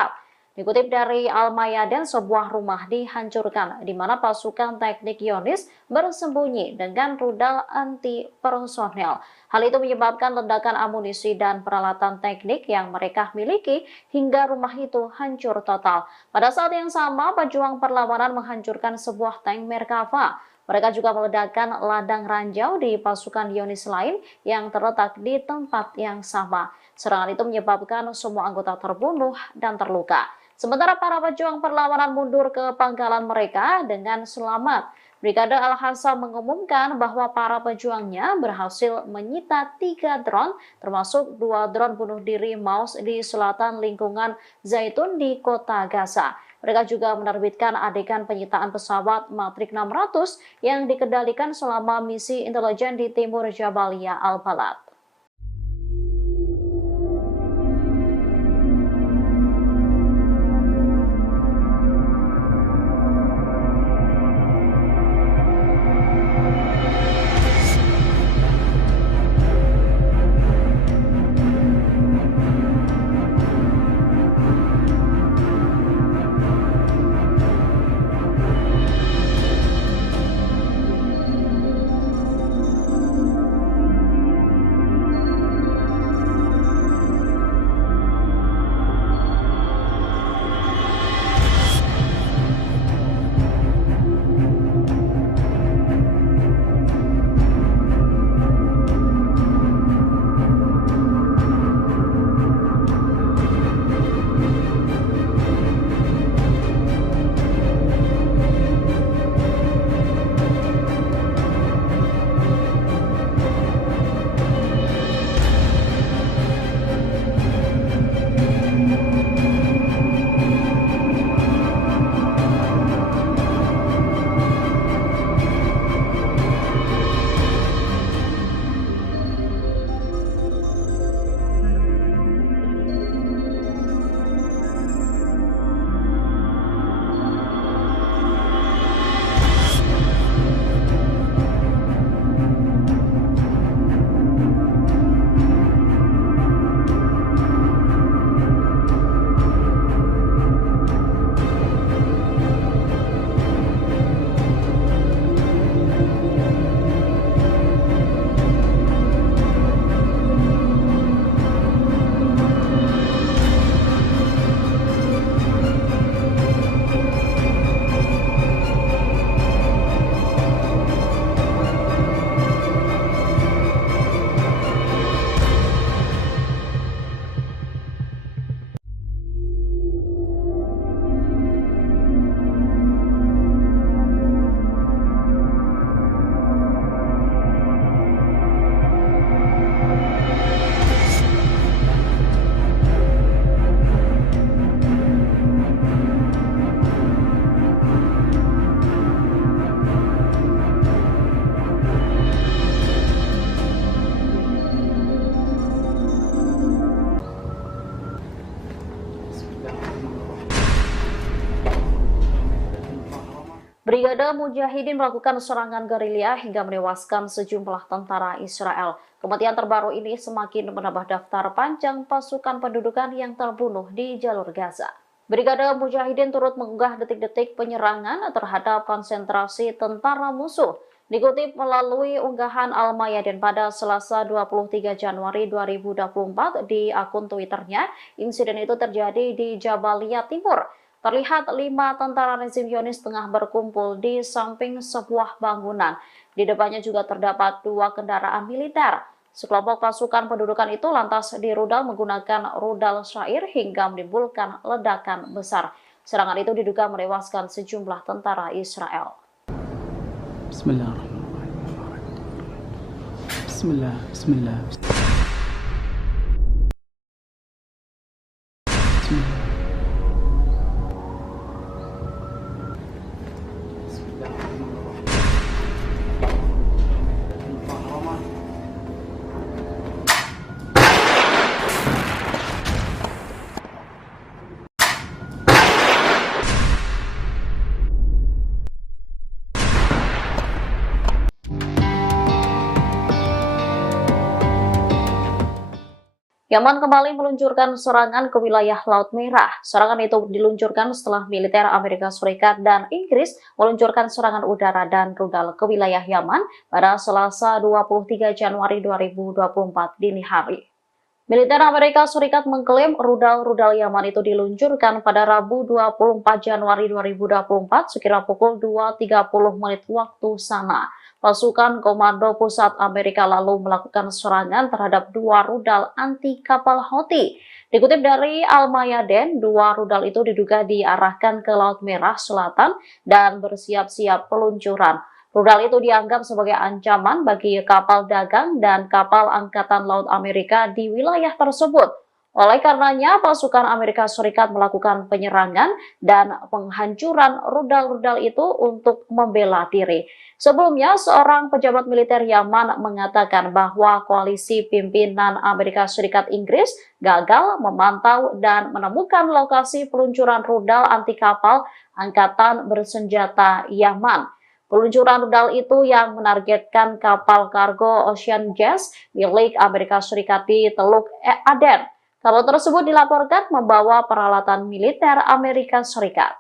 Dikutip dari Al-Mayadin, sebuah rumah dihancurkan di mana pasukan teknik Zionis bersembunyi dengan rudal anti personel. Hal itu menyebabkan ledakan amunisi dan peralatan teknik yang mereka miliki hingga rumah itu hancur total. Pada saat yang sama, pejuang perlawanan menghancurkan sebuah tank Merkava. Mereka juga meledakkan ladang ranjau di pasukan Zionis lain yang terletak di tempat yang sama. Serangan itu menyebabkan semua anggota terbunuh dan terluka. Sementara para pejuang perlawanan mundur ke pangkalan mereka dengan selamat. Brigade Al-Hassam mengumumkan bahwa para pejuangnya berhasil menyita 3 drone, termasuk 2 drone bunuh diri Maus di selatan lingkungan Zaitun di kota Gaza. Mereka juga menerbitkan adegan penyitaan pesawat Matrix 600 yang dikendalikan selama misi intelijen di timur Jabalia Al-Balad. Brigade Mujahidin melakukan serangan gerilya hingga menewaskan sejumlah tentara Israel. Kematian terbaru ini semakin menambah daftar panjang pasukan pendudukan yang terbunuh di jalur Gaza. Brigade Mujahidin turut mengunggah detik-detik penyerangan terhadap konsentrasi tentara musuh. Dikutip melalui unggahan Al-Mayadin pada Selasa 23 Januari 2024 di akun Twitternya, insiden itu terjadi di Jabalia Timur. Terlihat 5 tentara rezim Zionis tengah berkumpul di samping sebuah bangunan. Di depannya juga terdapat 2 kendaraan militer. Sekelompok pasukan pendudukan itu lantas dirudal menggunakan rudal syair hingga menimbulkan ledakan besar. Serangan itu diduga menewaskan sejumlah tentara Israel. Bismillahirrahmanirrahim. Bismillah. Bismillah. Yaman kembali meluncurkan serangan ke wilayah Laut Merah. Serangan itu diluncurkan setelah militer Amerika Serikat dan Inggris meluncurkan serangan udara dan rudal ke wilayah Yaman pada Selasa 23 Januari 2024 dini hari. Militer Amerika Serikat mengklaim rudal-rudal Yaman itu diluncurkan pada Rabu 24 Januari 2024 sekira pukul 2.30 menit waktu sana. Pasukan Komando Pusat Amerika lalu melakukan serangan terhadap 2 rudal anti kapal Houthi. Dikutip dari Al-Mayadeen, 2 rudal itu diduga diarahkan ke Laut Merah Selatan dan bersiap-siap peluncuran. Rudal itu dianggap sebagai ancaman bagi kapal dagang dan kapal Angkatan Laut Amerika di wilayah tersebut. Oleh karenanya, pasukan Amerika Serikat melakukan penyerangan dan penghancuran rudal-rudal itu untuk membela diri. Sebelumnya, seorang pejabat militer Yaman mengatakan bahwa koalisi pimpinan Amerika Serikat Inggris gagal memantau dan menemukan lokasi peluncuran rudal anti kapal Angkatan Bersenjata Yaman. Peluncuran rudal itu yang menargetkan kapal kargo Ocean Gate milik Amerika Serikat di Teluk Aden. Kapal tersebut dilaporkan membawa peralatan militer Amerika Serikat.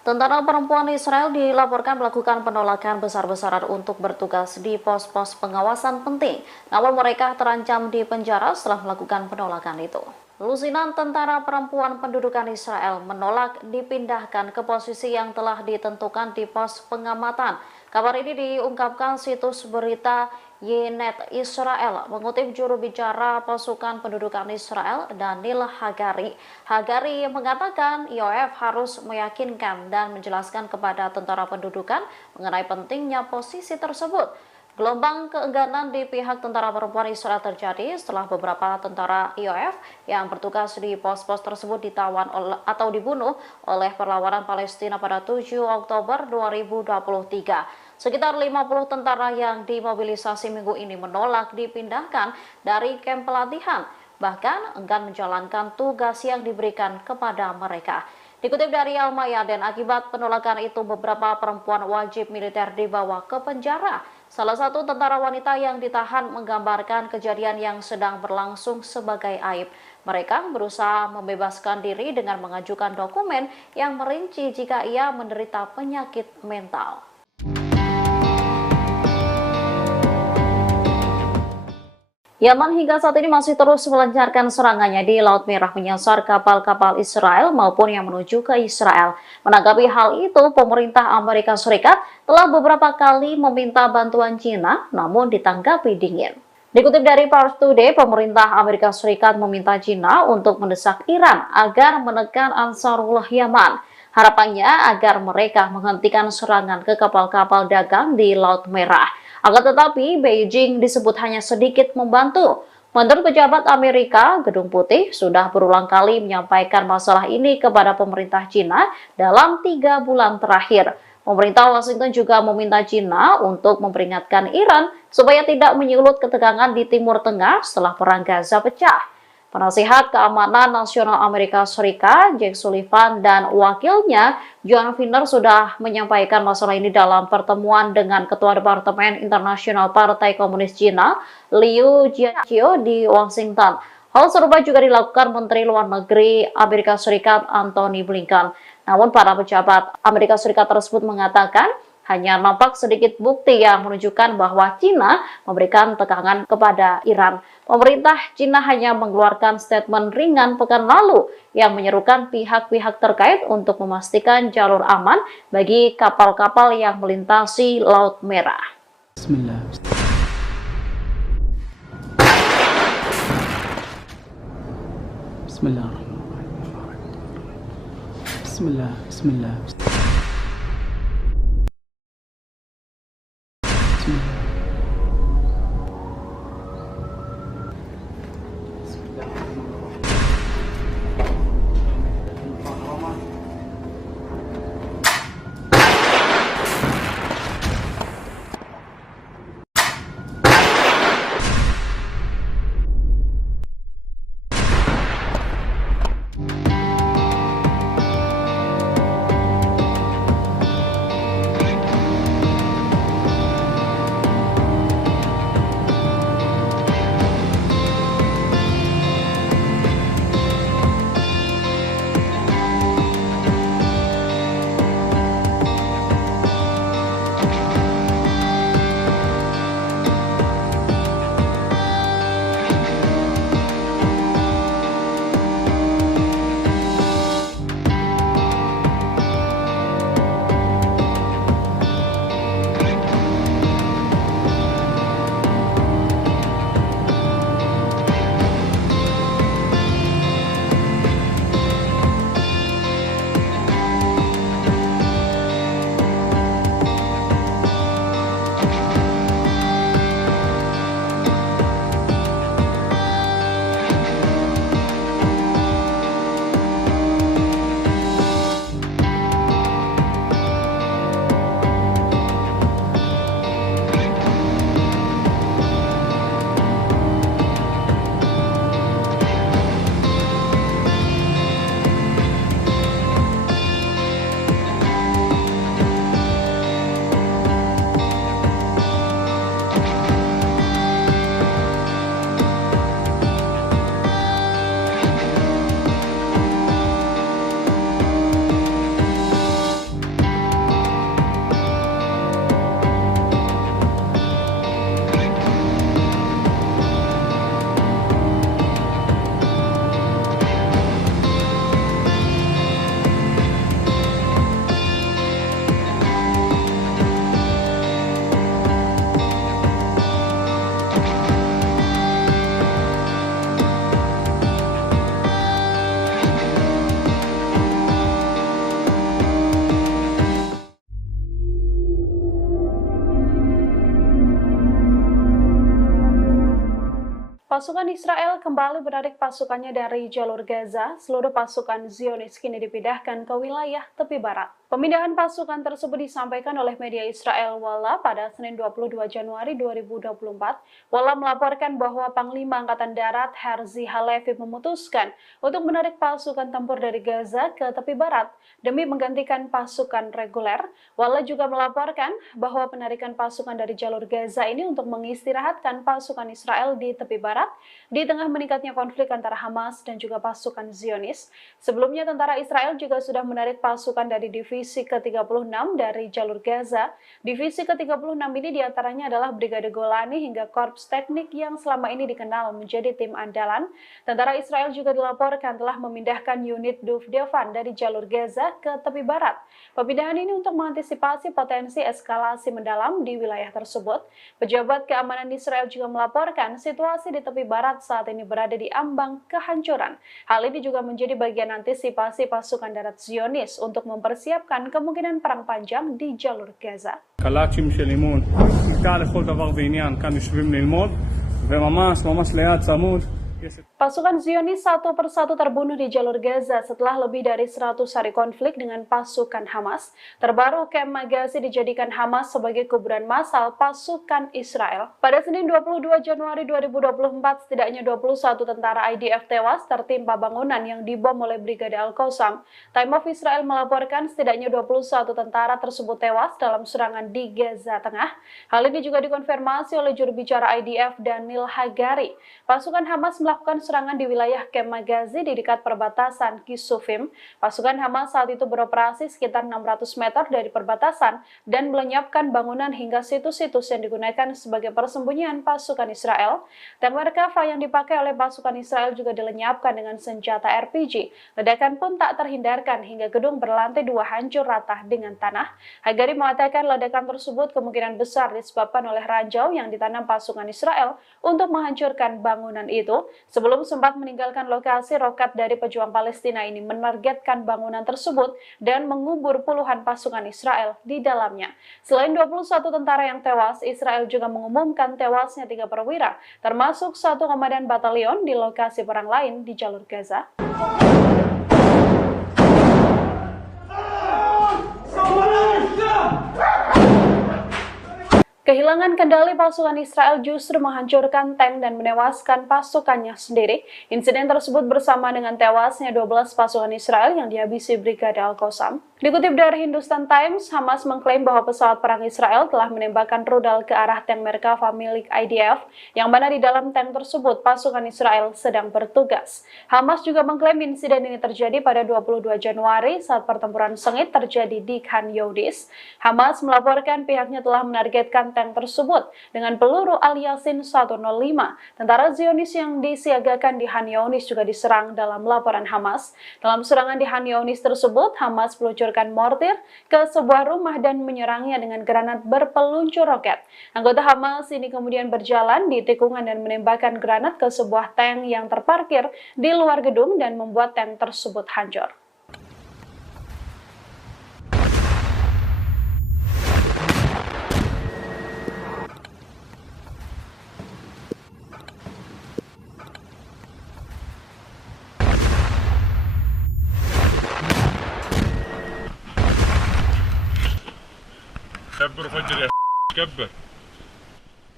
Tentara perempuan Israel dilaporkan melakukan penolakan besar-besaran untuk bertugas di pos-pos pengawasan penting. Namun mereka terancam di penjara setelah melakukan penolakan itu. Lusinan tentara perempuan pendudukan Israel menolak dipindahkan ke posisi yang telah ditentukan di pos pengamatan. Kabar ini diungkapkan situs berita Ynet Israel mengutip juru bicara pasukan pendudukan Israel Daniel Hagari. Hagari mengatakan IOF harus meyakinkan dan menjelaskan kepada tentara pendudukan mengenai pentingnya posisi tersebut. Gelombang keengganan di pihak tentara perempuan Israel terjadi setelah beberapa tentara IOF yang bertugas di pos-pos tersebut ditawan atau dibunuh oleh perlawanan Palestina pada 7 Oktober 2023. Sekitar 50 tentara yang dimobilisasi minggu ini menolak dipindahkan dari kamp pelatihan, bahkan enggan menjalankan tugas yang diberikan kepada mereka. Dikutip dari Al-Mayadeen, akibat penolakan itu beberapa perempuan wajib militer dibawa ke penjara. Salah satu tentara wanita yang ditahan menggambarkan kejadian yang sedang berlangsung sebagai aib. Mereka berusaha membebaskan diri dengan mengajukan dokumen yang merinci jika ia menderita penyakit mental. Yaman hingga saat ini masih terus melancarkan serangannya di Laut Merah menyasar kapal-kapal Israel maupun yang menuju ke Israel. Menanggapi hal itu, pemerintah Amerika Serikat telah beberapa kali meminta bantuan China, namun ditanggapi dingin. Dikutip dari Pars Today, pemerintah Amerika Serikat meminta China untuk mendesak Iran agar menekan Ansarullah Yaman. Harapannya agar mereka menghentikan serangan ke kapal-kapal dagang di Laut Merah. Akan tetapi, Beijing disebut hanya sedikit membantu. Menurut pejabat Amerika, Gedung Putih sudah berulang kali menyampaikan masalah ini kepada pemerintah China dalam 3 bulan terakhir. Pemerintah Washington juga meminta China untuk memperingatkan Iran supaya tidak menyulut ketegangan di Timur Tengah setelah Perang Gaza pecah. Penasihat Keamanan Nasional Amerika Serikat, Jake Sullivan, dan wakilnya, John Finner, sudah menyampaikan masalah ini dalam pertemuan dengan Ketua Departemen Internasional Partai Komunis Cina, Liu Jiaqi, di Washington. Hal serupa juga dilakukan Menteri Luar Negeri Amerika Serikat, Antony Blinken. Namun, para pejabat Amerika Serikat tersebut mengatakan, hanya nampak sedikit bukti yang menunjukkan bahwa China memberikan tekanan kepada Iran. Pemerintah China hanya mengeluarkan statement ringan pekan lalu yang menyerukan pihak-pihak terkait untuk memastikan jalur aman bagi kapal-kapal yang melintasi Laut Merah. Bismillah. Bismillah. Bismillah. Bismillah. Pasukan Israel kembali menarik pasukannya dari jalur Gaza. Seluruh pasukan Zionis kini dipindahkan ke wilayah tepi barat. Pemindahan pasukan tersebut disampaikan oleh media Israel Walla pada Senin 22 Januari 2024. Walla melaporkan bahwa Panglima Angkatan Darat Herzi Halevi memutuskan untuk menarik pasukan tempur dari Gaza ke tepi barat demi menggantikan pasukan reguler. Walla juga melaporkan bahwa penarikan pasukan dari jalur Gaza ini untuk mengistirahatkan pasukan Israel di tepi barat di tengah meningkatnya konflik antara Hamas dan juga pasukan Zionis. Sebelumnya tentara Israel juga sudah menarik pasukan dari Divisi ke-36 dari jalur Gaza. Divisi ke-36 ini diantaranya adalah Brigade Golani hingga Korps Teknik yang selama ini dikenal menjadi tim andalan. Tentara Israel juga dilaporkan telah memindahkan unit Duvdevan dari jalur Gaza ke tepi barat. Pemindahan ini untuk mengantisipasi potensi eskalasi mendalam di wilayah tersebut. Pejabat keamanan Israel juga melaporkan situasi di tepi barat saat ini berada di ambang kehancuran. Hal ini juga menjadi bagian antisipasi pasukan darat Zionis untuk mempersiapkan kemungkinan perang panjang di jalur Gaza. קלאצ'ים של אימון, קל לכל דבר ועניין, כאן יושבים ללמוד, וממש ליד צמוד. Pasukan Zionis satu persatu terbunuh di jalur Gaza setelah lebih dari 100 hari konflik dengan pasukan Hamas. Terbaru, Kem Magazi dijadikan Hamas sebagai kuburan massal pasukan Israel. Pada Senin 22 Januari 2024, setidaknya 21 tentara IDF tewas tertimpa bangunan yang dibom oleh Brigade Al-Qassam. Time of Israel melaporkan setidaknya 21 tentara tersebut tewas dalam serangan di Gaza Tengah. Hal ini juga dikonfirmasi oleh juru bicara IDF Daniel Hagari. Pasukan Hamas melakukan serangan di wilayah Kem Magazi di dekat perbatasan Kisufim. Pasukan Hamas saat itu beroperasi sekitar 600 meter dari perbatasan dan melenyapkan bangunan hingga situs-situs yang digunakan sebagai persembunyian pasukan Israel. Tank Merkava yang dipakai oleh pasukan Israel juga dilenyapkan dengan senjata RPG. Ledakan pun tak terhindarkan hingga gedung berlantai 2 hancur rata dengan tanah. Hagari mengatakan ledakan tersebut kemungkinan besar disebabkan oleh ranjau yang ditanam pasukan Israel untuk menghancurkan bangunan itu. Sebelum sempat meninggalkan lokasi, roket dari pejuang Palestina ini menargetkan bangunan tersebut dan mengubur puluhan pasukan Israel di dalamnya. Selain 21 tentara yang tewas, Israel juga mengumumkan tewasnya 3 perwira, termasuk 1 komandan batalion di lokasi perang lain di jalur Gaza. Kehilangan kendali pasukan Israel justru menghancurkan tank dan menewaskan pasukannya sendiri. Insiden tersebut bersama dengan tewasnya 12 pasukan Israel yang dihabisi Brigade Al-Qassam. Dikutip dari Hindustan Times, Hamas mengklaim bahwa pesawat perang Israel telah menembakkan rudal ke arah tank Merkava milik IDF, yang mana di dalam tank tersebut pasukan Israel sedang bertugas. Hamas juga mengklaim insiden ini terjadi pada 22 Januari saat pertempuran sengit terjadi di Khan Younis. Hamas melaporkan pihaknya telah menargetkan tank tersebut dengan peluru Al-Yasin 105. Tentara Zionis yang disiagakan di Khan Younis juga diserang dalam laporan Hamas. Dalam serangan di Khan Younis tersebut, Hamas meluncurkan mortir ke sebuah rumah dan menyerangnya dengan granat berpeluncur roket. Anggota Hamas ini kemudian berjalan di tikungan dan menembakkan granat ke sebuah tank yang terparkir di luar gedung dan membuat tank tersebut hancur. كبر فجر يا كبر.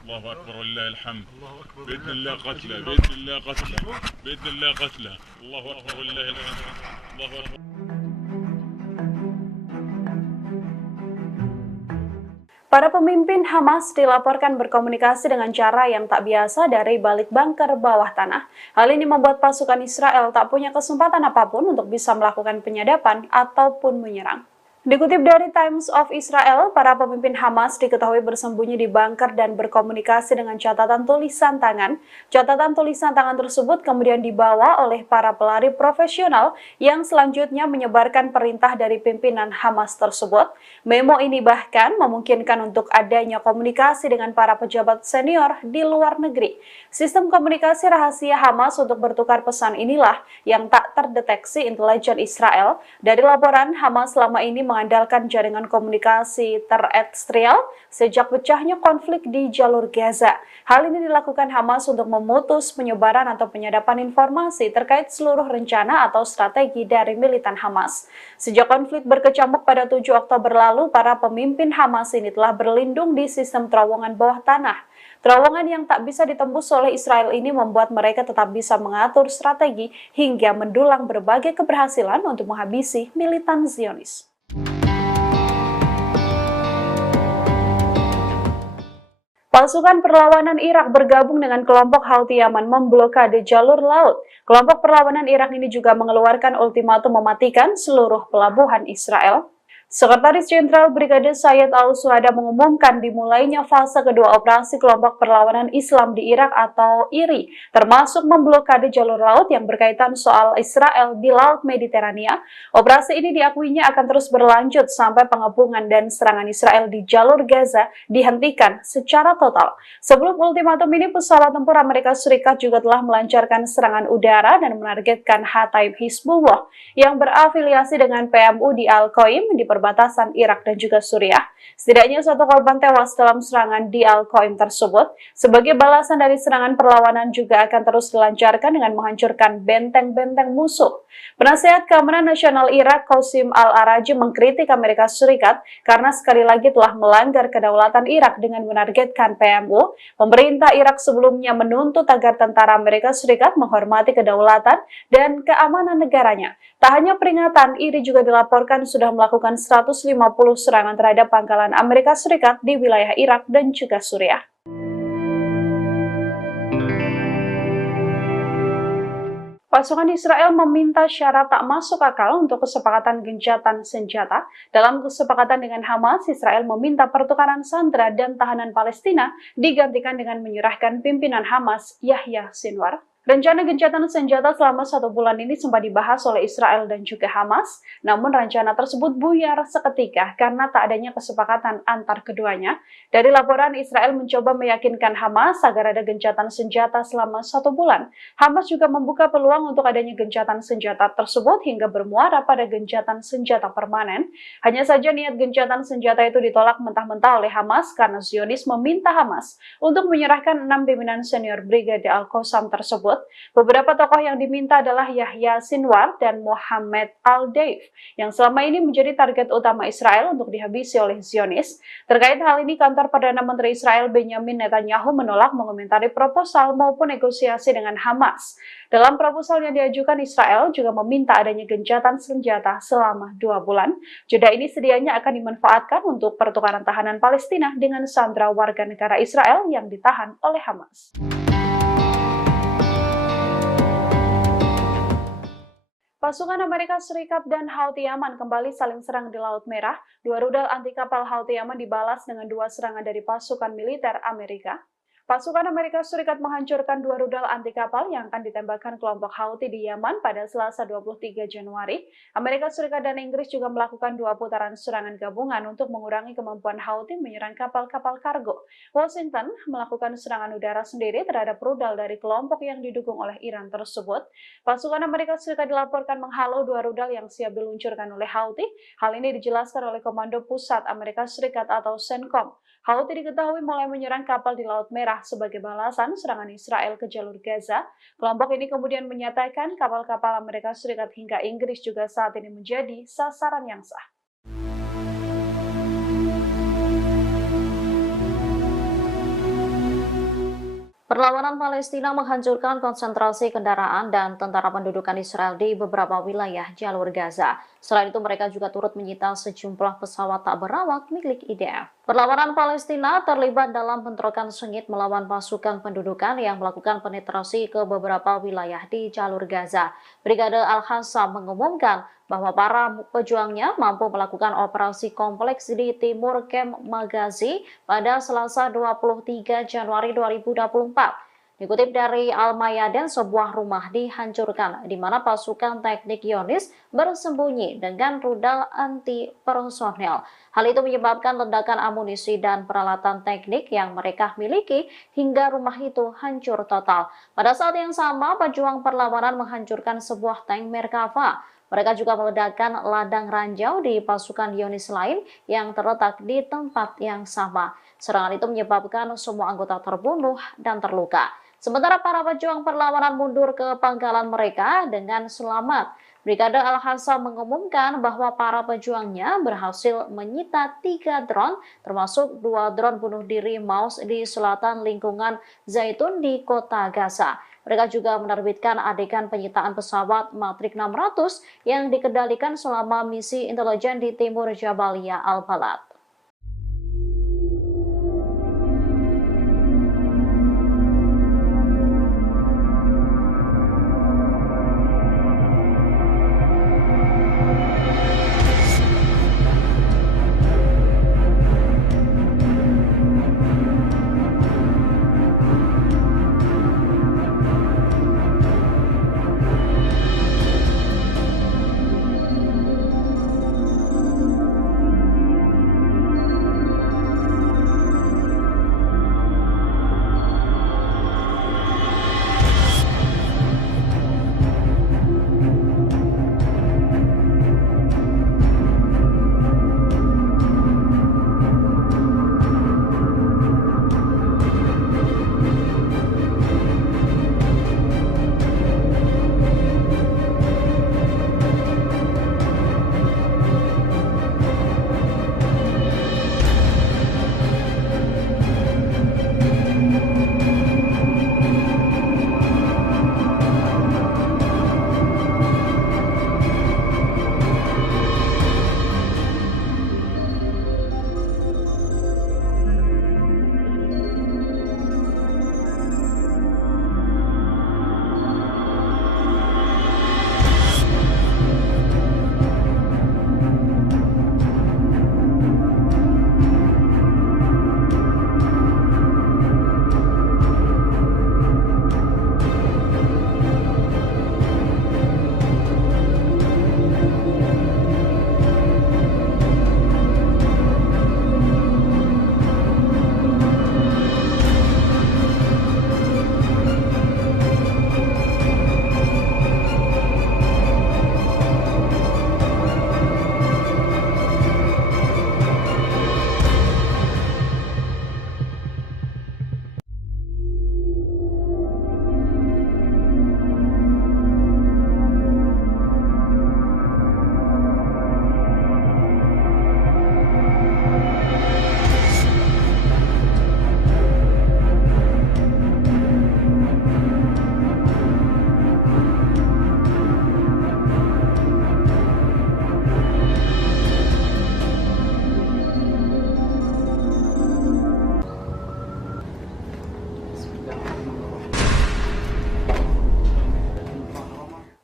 الله اكبر ولله الحمد. باذن الله قتله، باذن الله قتله، باذن الله قتله. الله اكبر ولله الحمد. الله اكبر. Para pemimpin Hamas dilaporkan berkomunikasi dengan cara yang tak biasa dari balik bunker bawah tanah. Hal ini membuat pasukan Israel tak punya kesempatan apapun untuk bisa melakukan penyadapan ataupun menyerang. Dikutip dari Times of Israel, para pemimpin Hamas diketahui bersembunyi di bunker dan berkomunikasi dengan catatan tulisan tangan. Catatan tulisan tangan tersebut kemudian dibawa oleh para pelari profesional yang selanjutnya menyebarkan perintah dari pimpinan Hamas tersebut. Memo ini bahkan memungkinkan untuk adanya komunikasi dengan para pejabat senior di luar negeri. Sistem komunikasi rahasia Hamas untuk bertukar pesan inilah yang tak terdeteksi intelijen Israel. Dari laporan, Hamas selama ini mengandalkan jaringan komunikasi terestrial sejak pecahnya konflik di jalur Gaza. Hal ini dilakukan Hamas untuk memutus penyebaran atau penyadapan informasi terkait seluruh rencana atau strategi dari militan Hamas. Sejak konflik berkecamuk pada 7 Oktober lalu, para pemimpin Hamas ini telah berlindung di sistem terowongan bawah tanah. Terowongan yang tak bisa ditembus oleh Israel ini membuat mereka tetap bisa mengatur strategi hingga mendulang berbagai keberhasilan untuk menghabisi militan Zionis. Pasukan perlawanan Irak bergabung dengan kelompok Houthi Yaman memblokade jalur laut. Kelompok perlawanan Irak ini juga mengeluarkan ultimatum mematikan seluruh pelabuhan Israel. Sekretaris Jenderal Brigade Sayyid Al-Suhada mengumumkan dimulainya fase kedua operasi kelompok perlawanan Islam di Irak atau IRI, termasuk memblokade jalur laut yang berkaitan soal Israel di Laut Mediterania. Operasi ini diakuinya akan terus berlanjut sampai pengepungan dan serangan Israel di jalur Gaza dihentikan secara total. Sebelum ultimatum ini, pesawat tempur Amerika Serikat juga telah melancarkan serangan udara dan menargetkan Hataib Hizbullah yang berafiliasi dengan PMU di Al-Qaim di perbatasan Irak dan juga Suriah. Setidaknya 1 korban tewas dalam serangan di Al-Qaim tersebut. Sebagai balasan dari serangan, perlawanan juga akan terus dilancarkan dengan menghancurkan benteng-benteng musuh. Penasihat Keamanan Nasional Irak, Qasim Al-Araji, mengkritik Amerika Serikat karena sekali lagi telah melanggar kedaulatan Irak dengan menargetkan PMU. Pemerintah Irak sebelumnya menuntut agar tentara Amerika Serikat menghormati kedaulatan dan keamanan negaranya. Tak hanya peringatan, IRI juga dilaporkan sudah melakukan 150 serangan terhadap pangkalan Amerika Serikat di wilayah Irak dan juga Suriah. Pasukan Israel meminta syarat tak masuk akal untuk kesepakatan gencatan senjata. Dalam kesepakatan dengan Hamas, Israel meminta pertukaran sandera dan tahanan Palestina digantikan dengan menyerahkan pimpinan Hamas, Yahya Sinwar. Rencana gencatan senjata selama 1 bulan ini sempat dibahas oleh Israel dan juga Hamas, namun rencana tersebut buyar seketika karena tak adanya kesepakatan antar keduanya. Dari laporan, Israel mencoba meyakinkan Hamas agar ada gencatan senjata selama 1 bulan. Hamas juga membuka peluang untuk adanya gencatan senjata tersebut hingga bermuara pada gencatan senjata permanen. Hanya saja niat gencatan senjata itu ditolak mentah-mentah oleh Hamas karena Zionis meminta Hamas untuk menyerahkan 6 pimpinan senior Brigade Al-Qassam tersebut. Beberapa tokoh yang diminta adalah Yahya Sinwar dan Mohammed Al-Deif, yang selama ini menjadi target utama Israel untuk dihabisi oleh Zionis. Terkait hal ini, kantor Perdana Menteri Israel Benjamin Netanyahu menolak mengomentari proposal maupun negosiasi dengan Hamas. Dalam proposal yang diajukan, Israel juga meminta adanya gencatan senjata selama 2 bulan. Jeda ini sedianya akan dimanfaatkan untuk pertukaran tahanan Palestina dengan sandera warga negara Israel yang ditahan oleh Hamas. Pasukan Amerika Serikat dan Houthi Yaman kembali saling serang di Laut Merah. 2 rudal anti kapal Houthi Yaman dibalas dengan 2 serangan dari pasukan militer Amerika. Pasukan Amerika Serikat menghancurkan 2 rudal anti kapal yang akan ditembakkan kelompok Houthi di Yaman pada Selasa 23 Januari. Amerika Serikat dan Inggris juga melakukan 2 putaran serangan gabungan untuk mengurangi kemampuan Houthi menyerang kapal-kapal kargo. Washington melakukan serangan udara sendiri terhadap rudal dari kelompok yang didukung oleh Iran tersebut. Pasukan Amerika Serikat dilaporkan menghalau 2 rudal yang siap diluncurkan oleh Houthi. Hal ini dijelaskan oleh Komando Pusat Amerika Serikat atau CENTCOM. Houthi diketahui mulai menyerang kapal di Laut Merah sebagai balasan serangan Israel ke jalur Gaza. Kelompok ini kemudian menyatakan kapal-kapal Amerika Serikat hingga Inggris juga saat ini menjadi sasaran yang sah. Perlawanan Palestina menghancurkan konsentrasi kendaraan dan tentara pendudukan Israel di beberapa wilayah jalur Gaza. Selain itu, mereka juga turut menyita sejumlah pesawat tak berawak milik IDF. Perlawanan Palestina terlibat dalam bentrokan sengit melawan pasukan pendudukan yang melakukan penetrasi ke beberapa wilayah di jalur Gaza. Brigade Al-Qassam mengumumkan bahwa para pejuangnya mampu melakukan operasi kompleks di timur Kem Magazi pada Selasa 23 Januari 2024. Dikutip dari Al-Mayadin, sebuah rumah dihancurkan di mana pasukan teknik Zionis bersembunyi dengan rudal anti personel. Hal itu menyebabkan ledakan amunisi dan peralatan teknik yang mereka miliki hingga rumah itu hancur total. Pada saat yang sama, pejuang perlawanan menghancurkan sebuah tank Merkava. Mereka juga meledakkan ladang ranjau di pasukan Zionis lain yang terletak di tempat yang sama. Serangan itu menyebabkan semua anggota terbunuh dan terluka. Sementara para pejuang perlawanan mundur ke pangkalan mereka dengan selamat. Brigade Al-Hassam mengumumkan bahwa para pejuangnya berhasil menyita 3 drone, termasuk 2 drone bunuh diri Maus di selatan lingkungan Zaitun di kota Gaza. Mereka juga menerbitkan adegan penyitaan pesawat Matrix 600 yang dikendalikan selama misi intelijen di timur Jabalia Al-Balad.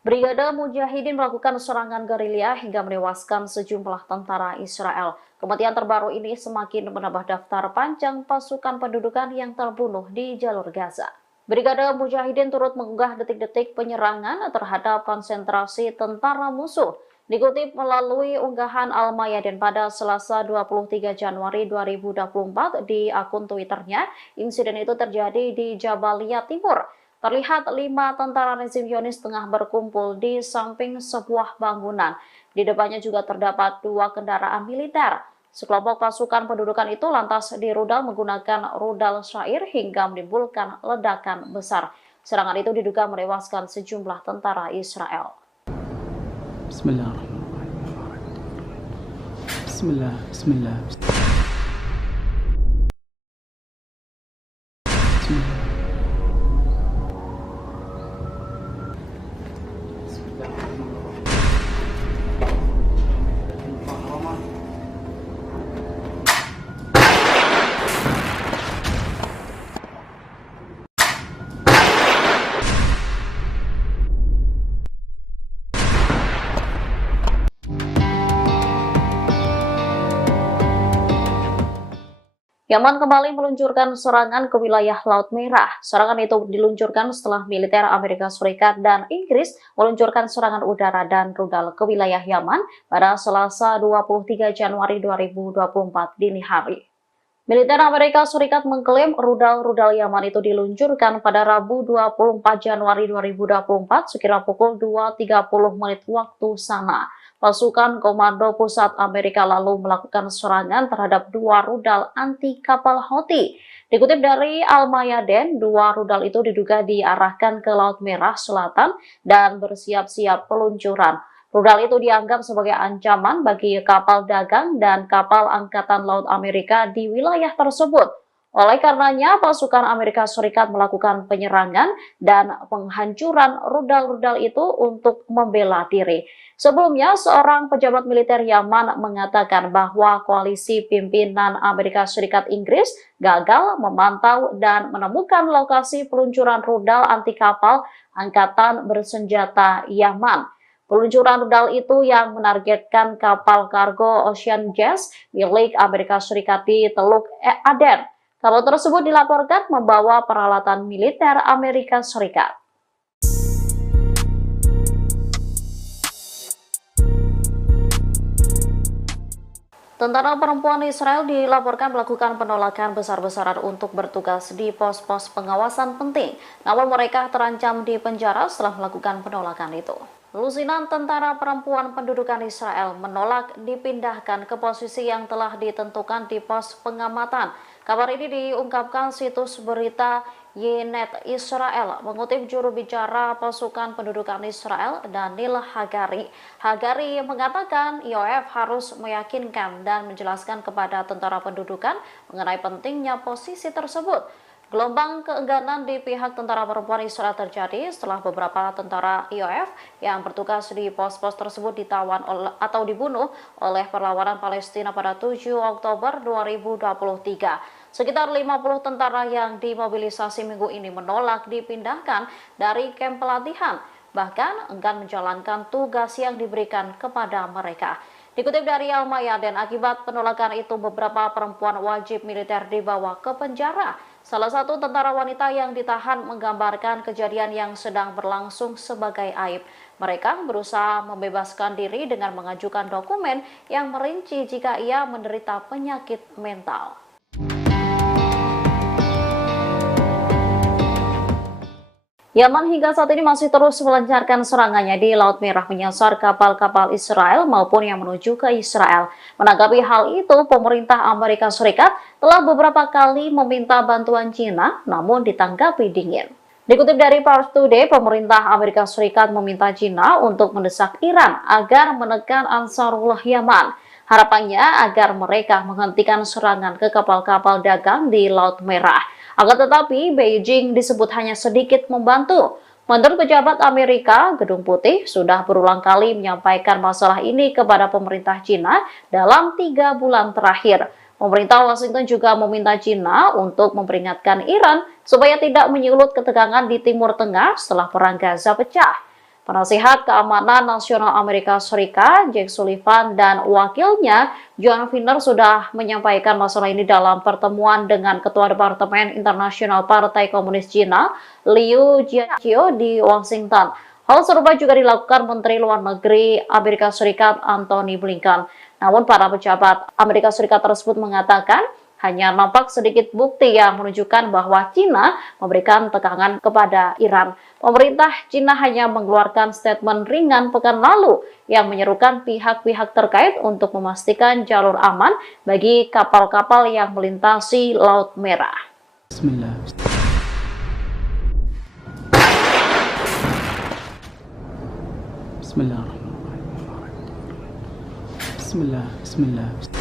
Brigade Mujahidin melakukan serangan gerilya hingga menewaskan sejumlah tentara Israel. Kematian terbaru ini semakin menambah daftar panjang pasukan pendudukan yang terbunuh di jalur Gaza. Brigade Mujahidin turut mengunggah detik-detik penyerangan terhadap konsentrasi tentara musuh. Dikutip melalui unggahan Al-Mayadin pada Selasa 23 Januari 2024 di akun Twitternya, insiden itu terjadi di Jabalia Timur. Terlihat 5 tentara rezim Zionis tengah berkumpul di samping sebuah bangunan. Di depannya juga terdapat 2 kendaraan militer. Sekelompok pasukan pendudukan itu lantas dirudal menggunakan rudal syair hingga menimbulkan ledakan besar. Serangan itu diduga menewaskan sejumlah tentara Israel. Bismillahirrahmanirrahim. Bismillah. Bismillah. Yaman kembali meluncurkan serangan ke wilayah Laut Merah. Serangan itu diluncurkan setelah militer Amerika Serikat dan Inggris meluncurkan serangan udara dan rudal ke wilayah Yaman pada Selasa 23 Januari 2024 dini hari. Militer Amerika Serikat mengklaim rudal-rudal Yaman itu diluncurkan pada Rabu 24 Januari 2024 sekira pukul 2.30 waktu sana. Pasukan Komando Pusat Amerika lalu melakukan serangan terhadap 2 rudal anti kapal Houthi. Dikutip dari Al-Mayadeen, 2 rudal itu diduga diarahkan ke Laut Merah Selatan dan bersiap-siap peluncuran. Rudal itu dianggap sebagai ancaman bagi kapal dagang dan kapal Angkatan Laut Amerika di wilayah tersebut. Oleh karenanya, pasukan Amerika Serikat melakukan penyerangan dan penghancuran rudal-rudal itu untuk membela diri. Sebelumnya, seorang pejabat militer Yaman mengatakan bahwa koalisi pimpinan Amerika Serikat Inggris gagal memantau dan menemukan lokasi peluncuran rudal anti kapal Angkatan Bersenjata Yaman. Peluncuran rudal itu yang menargetkan kapal kargo Ocean Jazz milik Amerika Serikat di Teluk Aden. Kapal tersebut dilaporkan membawa peralatan militer Amerika Serikat. Tentara perempuan Israel dilaporkan melakukan penolakan besar-besaran untuk bertugas di pos-pos pengawasan penting. Namun mereka terancam di penjara setelah melakukan penolakan itu. Lusinan tentara perempuan pendudukan Israel menolak dipindahkan ke posisi yang telah ditentukan di pos pengamatan. Kabar ini diungkapkan situs berita Ynet Israel mengutip juru bicara pasukan pendudukan Israel Daniel Hagari. Hagari mengatakan IOF harus meyakinkan dan menjelaskan kepada tentara pendudukan mengenai pentingnya posisi tersebut. Gelombang keengganan di pihak tentara perempuan Israel terjadi setelah beberapa tentara IOF yang bertugas di pos-pos tersebut ditawan atau dibunuh oleh perlawanan Palestina pada 7 Oktober 2023. Sekitar 50 tentara yang dimobilisasi minggu ini menolak dipindahkan dari kamp pelatihan, bahkan enggan menjalankan tugas yang diberikan kepada mereka. Dikutip dari Al-Mayadeen, akibat penolakan itu beberapa perempuan wajib militer dibawa ke penjara. Salah satu tentara wanita yang ditahan menggambarkan kejadian yang sedang berlangsung sebagai aib. Mereka berusaha membebaskan diri dengan mengajukan dokumen yang merinci jika ia menderita penyakit mental. Yaman hingga saat ini masih terus melancarkan serangannya di Laut Merah menyasar kapal-kapal Israel maupun yang menuju ke Israel. Menanggapi hal itu, pemerintah Amerika Serikat telah beberapa kali meminta bantuan China, namun ditanggapi dingin. Dikutip dari Pars Today, pemerintah Amerika Serikat meminta China untuk mendesak Iran agar menekan Ansarullah Yaman. Harapannya agar mereka menghentikan serangan ke kapal-kapal dagang di Laut Merah. Akan tetapi, Beijing disebut hanya sedikit membantu. Menurut pejabat Amerika, Gedung Putih sudah berulang kali menyampaikan masalah ini kepada pemerintah China dalam 3 bulan terakhir. Pemerintah Washington juga meminta China untuk memperingatkan Iran supaya tidak menyulut ketegangan di Timur Tengah setelah Perang Gaza pecah. Penasihat Keamanan Nasional Amerika Serikat, Jake Sullivan, dan wakilnya, John Finner, sudah menyampaikan masalah ini dalam pertemuan dengan Ketua Departemen Internasional Partai Komunis Cina, Liu Jiaqi di Washington. Hal serupa juga dilakukan Menteri Luar Negeri Amerika Serikat, Antony Blinken. Namun, para pejabat Amerika Serikat tersebut mengatakan, hanya nampak sedikit bukti yang menunjukkan bahwa China memberikan tekanan kepada Iran. Pemerintah China hanya mengeluarkan statement ringan pekan lalu yang menyerukan pihak-pihak terkait untuk memastikan jalur aman bagi kapal-kapal yang melintasi Laut Merah. Bismillah. Bismillahirrahmanirrahim. Bismillah. Bismillah.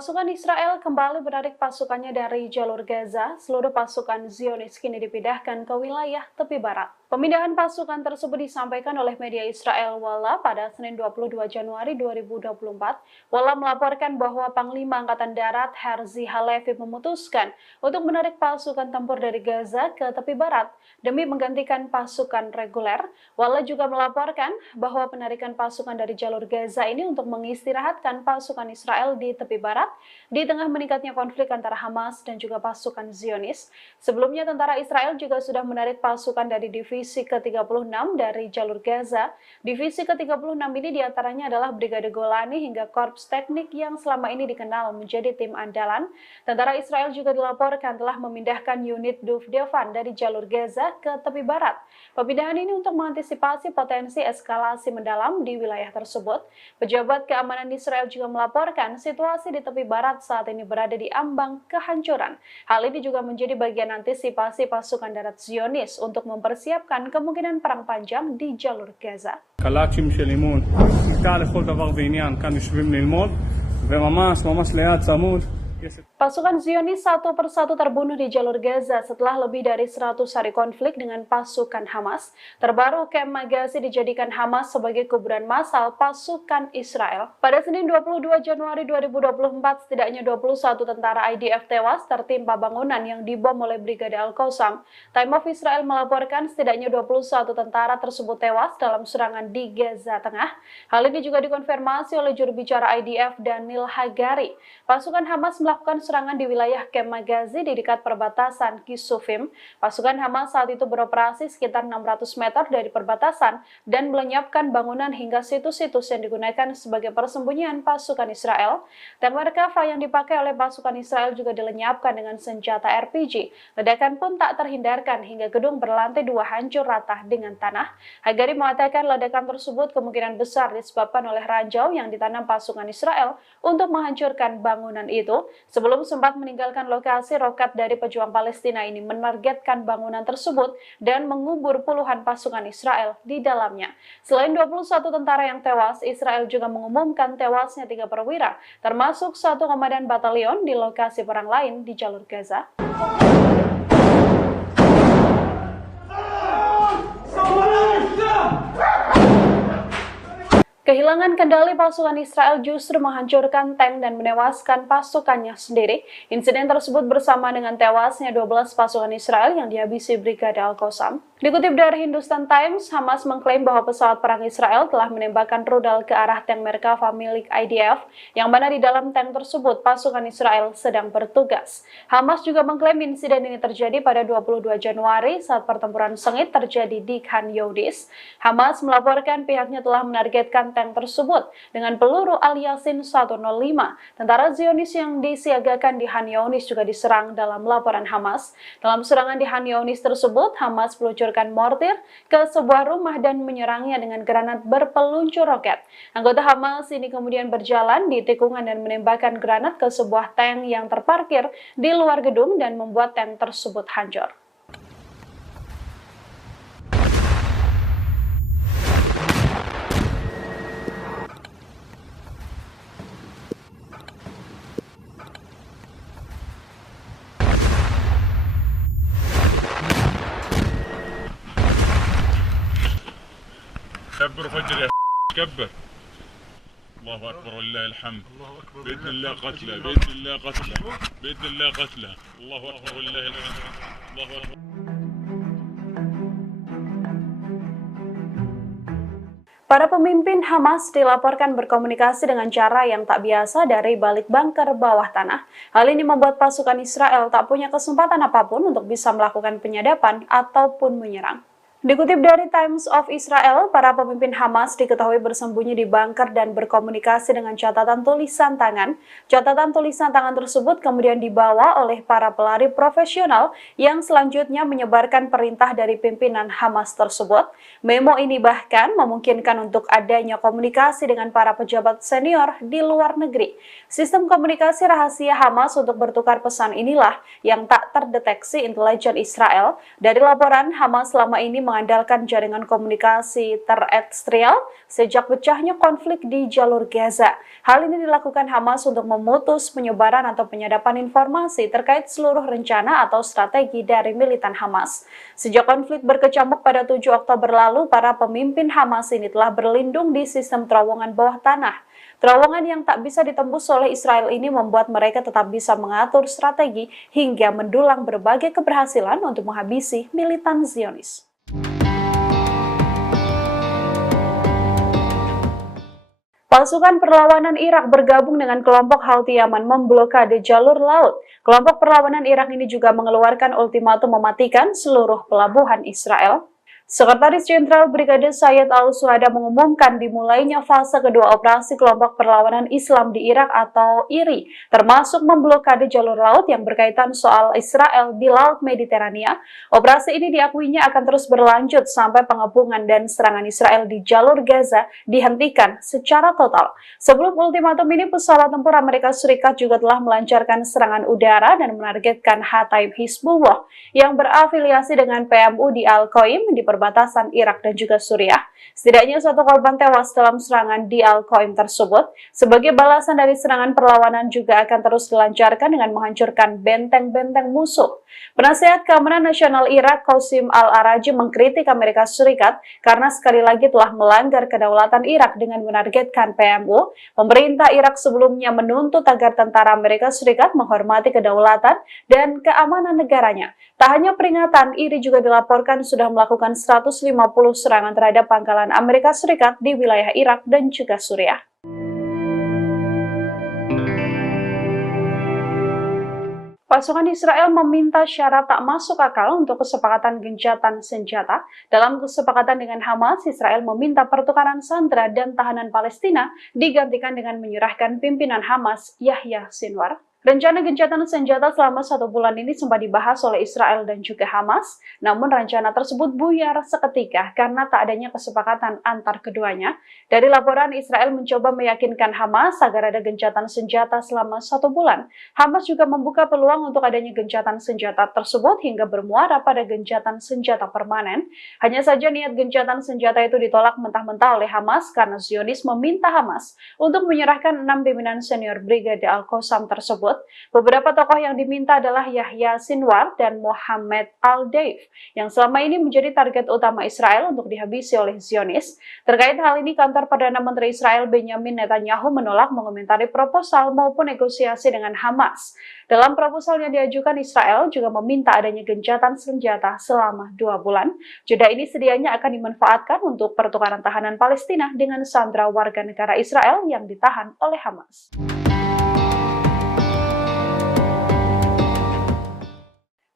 Pasukan Israel kembali menarik pasukannya dari jalur Gaza. Seluruh pasukan Zionis kini dipindahkan ke wilayah tepi barat. Pemindahan pasukan tersebut disampaikan oleh media Israel Walla pada Senin 22 Januari 2024. Walla melaporkan bahwa Panglima Angkatan Darat Herzi Halevi memutuskan untuk menarik pasukan tempur dari Gaza ke tepi barat demi menggantikan pasukan reguler. Walla juga melaporkan bahwa penarikan pasukan dari jalur Gaza ini untuk mengistirahatkan pasukan Israel di tepi barat di tengah meningkatnya konflik antara Hamas dan juga pasukan Zionis. Sebelumnya tentara Israel juga sudah menarik pasukan dari divisi ke-36 dari jalur Gaza. Divisi ke-36 ini diantaranya adalah Brigade Golani hingga Korps Teknik yang selama ini dikenal menjadi tim andalan. Tentara Israel juga dilaporkan telah memindahkan unit Duvdevan dari jalur Gaza ke tepi barat. Pemindahan ini untuk mengantisipasi potensi eskalasi mendalam di wilayah tersebut. Pejabat keamanan Israel juga melaporkan situasi di tepi barat saat ini berada di ambang kehancuran. Hal ini juga menjadi bagian antisipasi pasukan darat Zionis untuk mempersiapkan kemungkinan perang panjang di jalur Gaza. קלאצ'ים של אימון, שליטה לכל דבר ועניין, כאן יושבים ללמוד, וממש ליד צמוד. Pasukan Zionis satu persatu terbunuh di jalur Gaza setelah lebih dari 100 hari konflik dengan pasukan Hamas. Terbaru, Kem Magazi dijadikan Hamas sebagai kuburan massal pasukan Israel. Pada Senin 22 Januari 2024, setidaknya 21 tentara IDF tewas tertimpa bangunan yang dibom oleh Brigade Al-Qassam. Time of Israel melaporkan setidaknya 21 tentara tersebut tewas dalam serangan di Gaza Tengah. Hal ini juga dikonfirmasi oleh juru bicara IDF Daniel Hagari. Pasukan Hamas melakukan serangan di wilayah Kem Magazi di dekat perbatasan Kisufim. Pasukan Hamas saat itu beroperasi sekitar 600 meter dari perbatasan dan melenyapkan bangunan hingga situs-situs yang digunakan sebagai persembunyian pasukan Israel. Dan Merkava yang dipakai oleh pasukan Israel juga dilenyapkan dengan senjata RPG. Ledakan pun tak terhindarkan hingga gedung berlantai 2 hancur rata dengan tanah. Hagari mengatakan ledakan tersebut kemungkinan besar disebabkan oleh ranjau yang ditanam pasukan Israel untuk menghancurkan bangunan itu. Sebelum sempat meninggalkan lokasi, roket dari pejuang Palestina ini menargetkan bangunan tersebut dan mengubur puluhan pasukan Israel di dalamnya. Selain 21 tentara yang tewas, Israel juga mengumumkan tewasnya 3 perwira, termasuk 1 komandan batalion di lokasi perang lain di jalur Gaza. Kehilangan kendali pasukan Israel justru menghancurkan tank dan menewaskan pasukannya sendiri. Insiden tersebut bersama dengan tewasnya 12 pasukan Israel yang dihabisi Brigade Al-Qassam. Dikutip dari Hindustan Times, Hamas mengklaim bahwa pesawat perang Israel telah menembakkan rudal ke arah tank Merkava milik IDF, yang mana di dalam tank tersebut pasukan Israel sedang bertugas. Hamas juga mengklaim insiden ini terjadi pada 22 Januari saat pertempuran sengit terjadi di Khan Younis. Hamas melaporkan pihaknya telah menargetkan tank tersebut dengan peluru Al-Yasin 105. Tentara Zionis yang disiagakan di Khan Younis juga diserang dalam laporan Hamas. Dalam serangan di Khan Younis tersebut, Hamas meluncurkan mortir ke sebuah rumah dan menyerangnya dengan granat berpeluncur roket. Anggota Hamas ini kemudian berjalan di tikungan dan menembakkan granat ke sebuah tank yang terparkir di luar gedung dan membuat tank tersebut hancur. كبر فجر يا كبر. الله اكبر ولله الحمد. باذن الله قتله باذن الله قتله باذن الله قتله. الله اكبر ولله الحمد. الله اكبر. Para pemimpin Hamas dilaporkan berkomunikasi dengan cara yang tak biasa dari balik bunker bawah tanah. Hal ini membuat pasukan Israel tak punya kesempatan apapun untuk bisa melakukan penyadapan ataupun menyerang. Dikutip dari Times of Israel, para pemimpin Hamas diketahui bersembunyi di bunker dan berkomunikasi dengan catatan tulisan tangan. Catatan tulisan tangan tersebut kemudian dibawa oleh para pelari profesional yang selanjutnya menyebarkan perintah dari pimpinan Hamas tersebut. Memo ini bahkan memungkinkan untuk adanya komunikasi dengan para pejabat senior di luar negeri. Sistem komunikasi rahasia Hamas untuk bertukar pesan inilah yang tak terdeteksi intelijen Israel. Dari laporan, Hamas selama ini mengandalkan jaringan komunikasi terestrial sejak pecahnya konflik di jalur Gaza. Hal ini dilakukan Hamas untuk memutus penyebaran atau penyadapan informasi terkait seluruh rencana atau strategi dari militan Hamas. Sejak konflik berkecamuk pada 7 Oktober lalu, para pemimpin Hamas ini telah berlindung di sistem terowongan bawah tanah. Terowongan yang tak bisa ditembus oleh Israel ini membuat mereka tetap bisa mengatur strategi hingga mendulang berbagai keberhasilan untuk menghabisi militan Zionis. Pasukan perlawanan Irak bergabung dengan kelompok Houthi Yaman memblokade jalur laut. Kelompok perlawanan Irak ini juga mengeluarkan ultimatum mematikan seluruh pelabuhan Israel. Sekretaris Jenderal Brigade Sayyid Al-Suhada mengumumkan dimulainya fase kedua operasi kelompok perlawanan Islam di Irak atau IRI, termasuk memblokade jalur laut yang berkaitan soal Israel di Laut Mediterania. Operasi ini diakuinya akan terus berlanjut sampai pengepungan dan serangan Israel di jalur Gaza dihentikan secara total. Sebelum ultimatum ini, pesawat tempur Amerika Serikat juga telah melancarkan serangan udara dan menargetkan Hataib Hizbullah yang berafiliasi dengan PMU di Al-Qaim di perbatasan Irak dan juga Suriah. Setidaknya 1 korban tewas dalam serangan di Al-Qaim tersebut. Sebagai balasan dari serangan, perlawanan juga akan terus dilancarkan dengan menghancurkan benteng-benteng musuh. Penasihat Keamanan Nasional Irak, Qasim Al-Araji, mengkritik Amerika Serikat karena sekali lagi telah melanggar kedaulatan Irak dengan menargetkan PMU. Pemerintah Irak sebelumnya menuntut agar tentara Amerika Serikat menghormati kedaulatan dan keamanan negaranya. Tak hanya peringatan, IRI juga dilaporkan sudah melakukan 150 serangan terhadap pangkalan Amerika Serikat di wilayah Irak dan juga Suriah. Pasukan Israel meminta syarat tak masuk akal untuk kesepakatan gencatan senjata. Dalam kesepakatan dengan Hamas, Israel meminta pertukaran sandera dan tahanan Palestina digantikan dengan menyerahkan pimpinan Hamas, Yahya Sinwar. Rencana gencatan senjata selama 1 bulan ini sempat dibahas oleh Israel dan juga Hamas, namun rencana tersebut buyar seketika karena tak adanya kesepakatan antar keduanya. Dari laporan, Israel mencoba meyakinkan Hamas agar ada gencatan senjata selama 1 bulan. Hamas juga membuka peluang untuk adanya gencatan senjata tersebut hingga bermuara pada gencatan senjata permanen. Hanya saja niat gencatan senjata itu ditolak mentah-mentah oleh Hamas karena Zionis meminta Hamas untuk menyerahkan 6 pimpinan senior Brigade Al-Qassam tersebut. Beberapa tokoh yang diminta adalah Yahya Sinwar dan Mohammed Al-Deif, yang selama ini menjadi target utama Israel untuk dihabisi oleh Zionis. Terkait hal ini, kantor Perdana Menteri Israel Benjamin Netanyahu menolak mengomentari proposal maupun negosiasi dengan Hamas. Dalam proposal yang diajukan, Israel juga meminta adanya gencatan senjata selama 2 bulan. Jeda ini sedianya akan dimanfaatkan untuk pertukaran tahanan Palestina dengan sandera warga negara Israel yang ditahan oleh Hamas.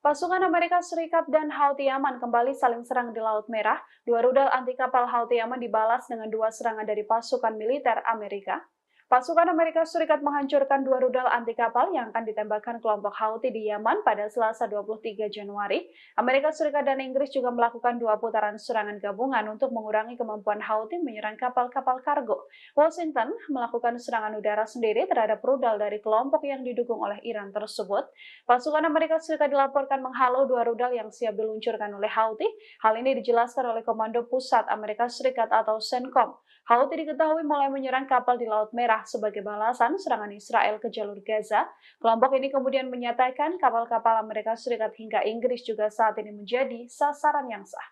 Pasukan Amerika Serikat dan Houthi Yaman kembali saling serang di Laut Merah. 2 rudal anti kapal Houthi Yaman dibalas dengan 2 serangan dari pasukan militer Amerika. Pasukan Amerika Serikat menghancurkan 2 rudal anti kapal yang akan ditembakkan kelompok Houthi di Yaman pada Selasa 23 Januari. Amerika Serikat dan Inggris juga melakukan 2 putaran serangan gabungan untuk mengurangi kemampuan Houthi menyerang kapal-kapal kargo. Washington melakukan serangan udara sendiri terhadap rudal dari kelompok yang didukung oleh Iran tersebut. Pasukan Amerika Serikat dilaporkan menghalau 2 rudal yang siap diluncurkan oleh Houthi. Hal ini dijelaskan oleh Komando Pusat Amerika Serikat atau CENTCOM. Houthi diketahui mulai menyerang kapal di Laut Merah sebagai balasan serangan Israel ke jalur Gaza. Kelompok ini kemudian menyatakan kapal-kapal Amerika Serikat hingga Inggris juga saat ini menjadi sasaran yang sah.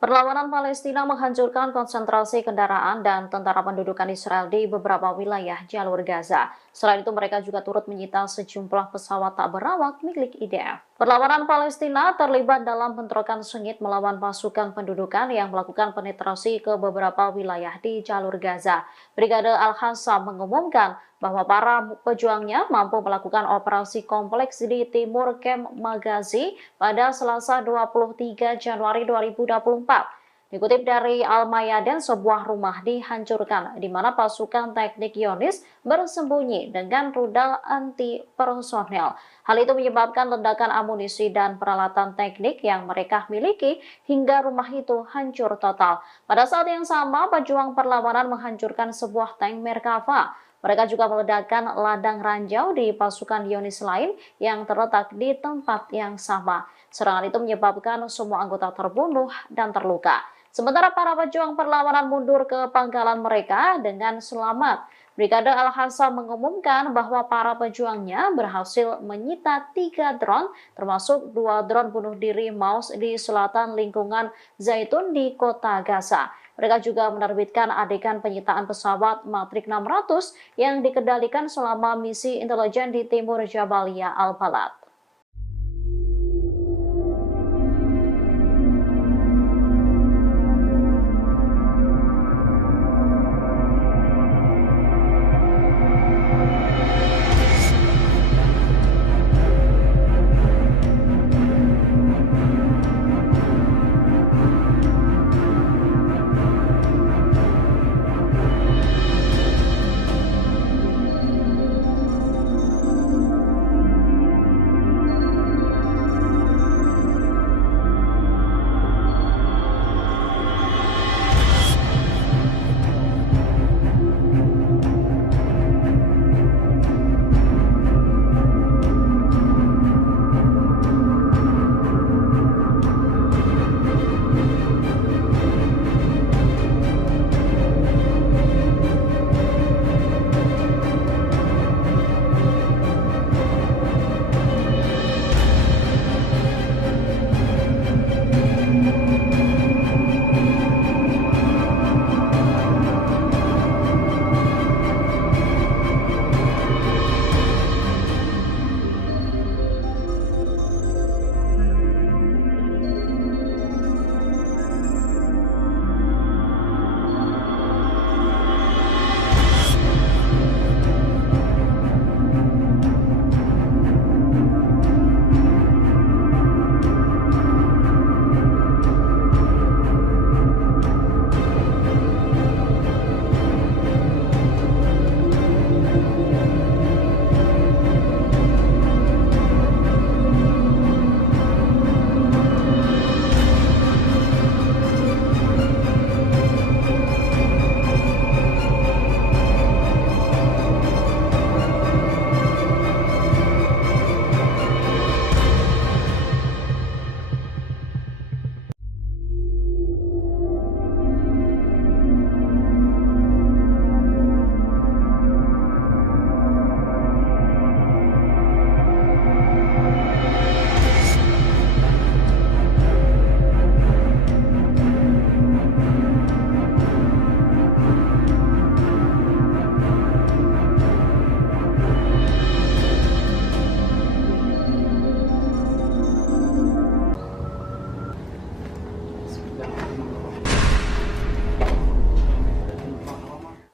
Perlawanan Palestina menghancurkan konsentrasi kendaraan dan tentara pendudukan Israel di beberapa wilayah jalur Gaza. Selain itu, mereka juga turut menyita sejumlah pesawat tak berawak milik IDF. Perlawanan Palestina terlibat dalam bentrokan sengit melawan pasukan pendudukan yang melakukan penetrasi ke beberapa wilayah di jalur Gaza. Brigade Al-Qassam mengumumkan bahwa para pejuangnya mampu melakukan operasi kompleks di timur Kem Magazi pada Selasa 23 Januari 2024. Dikutip dari Al-Mayadin, sebuah rumah dihancurkan di mana pasukan teknik Zionis bersembunyi dengan rudal anti-personel. Hal itu menyebabkan ledakan amunisi dan peralatan teknik yang mereka miliki hingga rumah itu hancur total. Pada saat yang sama, pejuang perlawanan menghancurkan sebuah tank Merkava. Mereka juga meledakkan ladang ranjau di pasukan Zionis lain yang terletak di tempat yang sama. Serangan itu menyebabkan semua anggota terbunuh dan terluka. Sementara para pejuang perlawanan mundur ke pangkalan mereka dengan selamat. Brigade Al-Hassam mengumumkan bahwa para pejuangnya berhasil menyita 3 drone, termasuk 2 drone bunuh diri Maus di selatan lingkungan Zaitun di kota Gaza. Mereka juga menerbitkan adegan penyitaan pesawat Matrix 600 yang dikendalikan selama misi intelijen di timur Jabalia Al-Balad.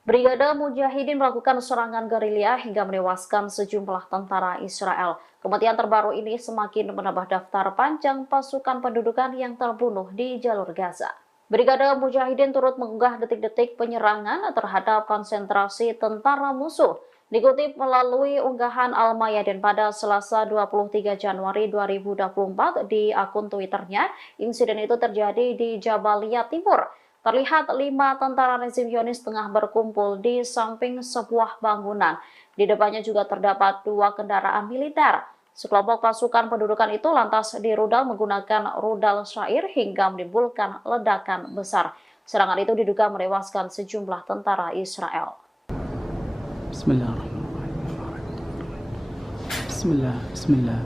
Brigade Mujahidin melakukan serangan gerilya hingga menewaskan sejumlah tentara Israel. Kematian terbaru ini semakin menambah daftar panjang pasukan pendudukan yang terbunuh di jalur Gaza. Brigade Mujahidin turut mengunggah detik-detik penyerangan terhadap konsentrasi tentara musuh. Dikutip melalui unggahan Al-Mayadin pada Selasa 23 Januari 2024 di akun Twitternya, insiden itu terjadi di Jabalia Timur. Terlihat 5 tentara rezim Zionis tengah berkumpul di samping sebuah bangunan. Di depannya juga terdapat 2 kendaraan militer. Sekelompok pasukan pendudukan itu lantas dirudal menggunakan rudal syair hingga menimbulkan ledakan besar. Serangan itu diduga menewaskan sejumlah tentara Israel. Bismillahirrahmanirrahim. Bismillah. Bismillah.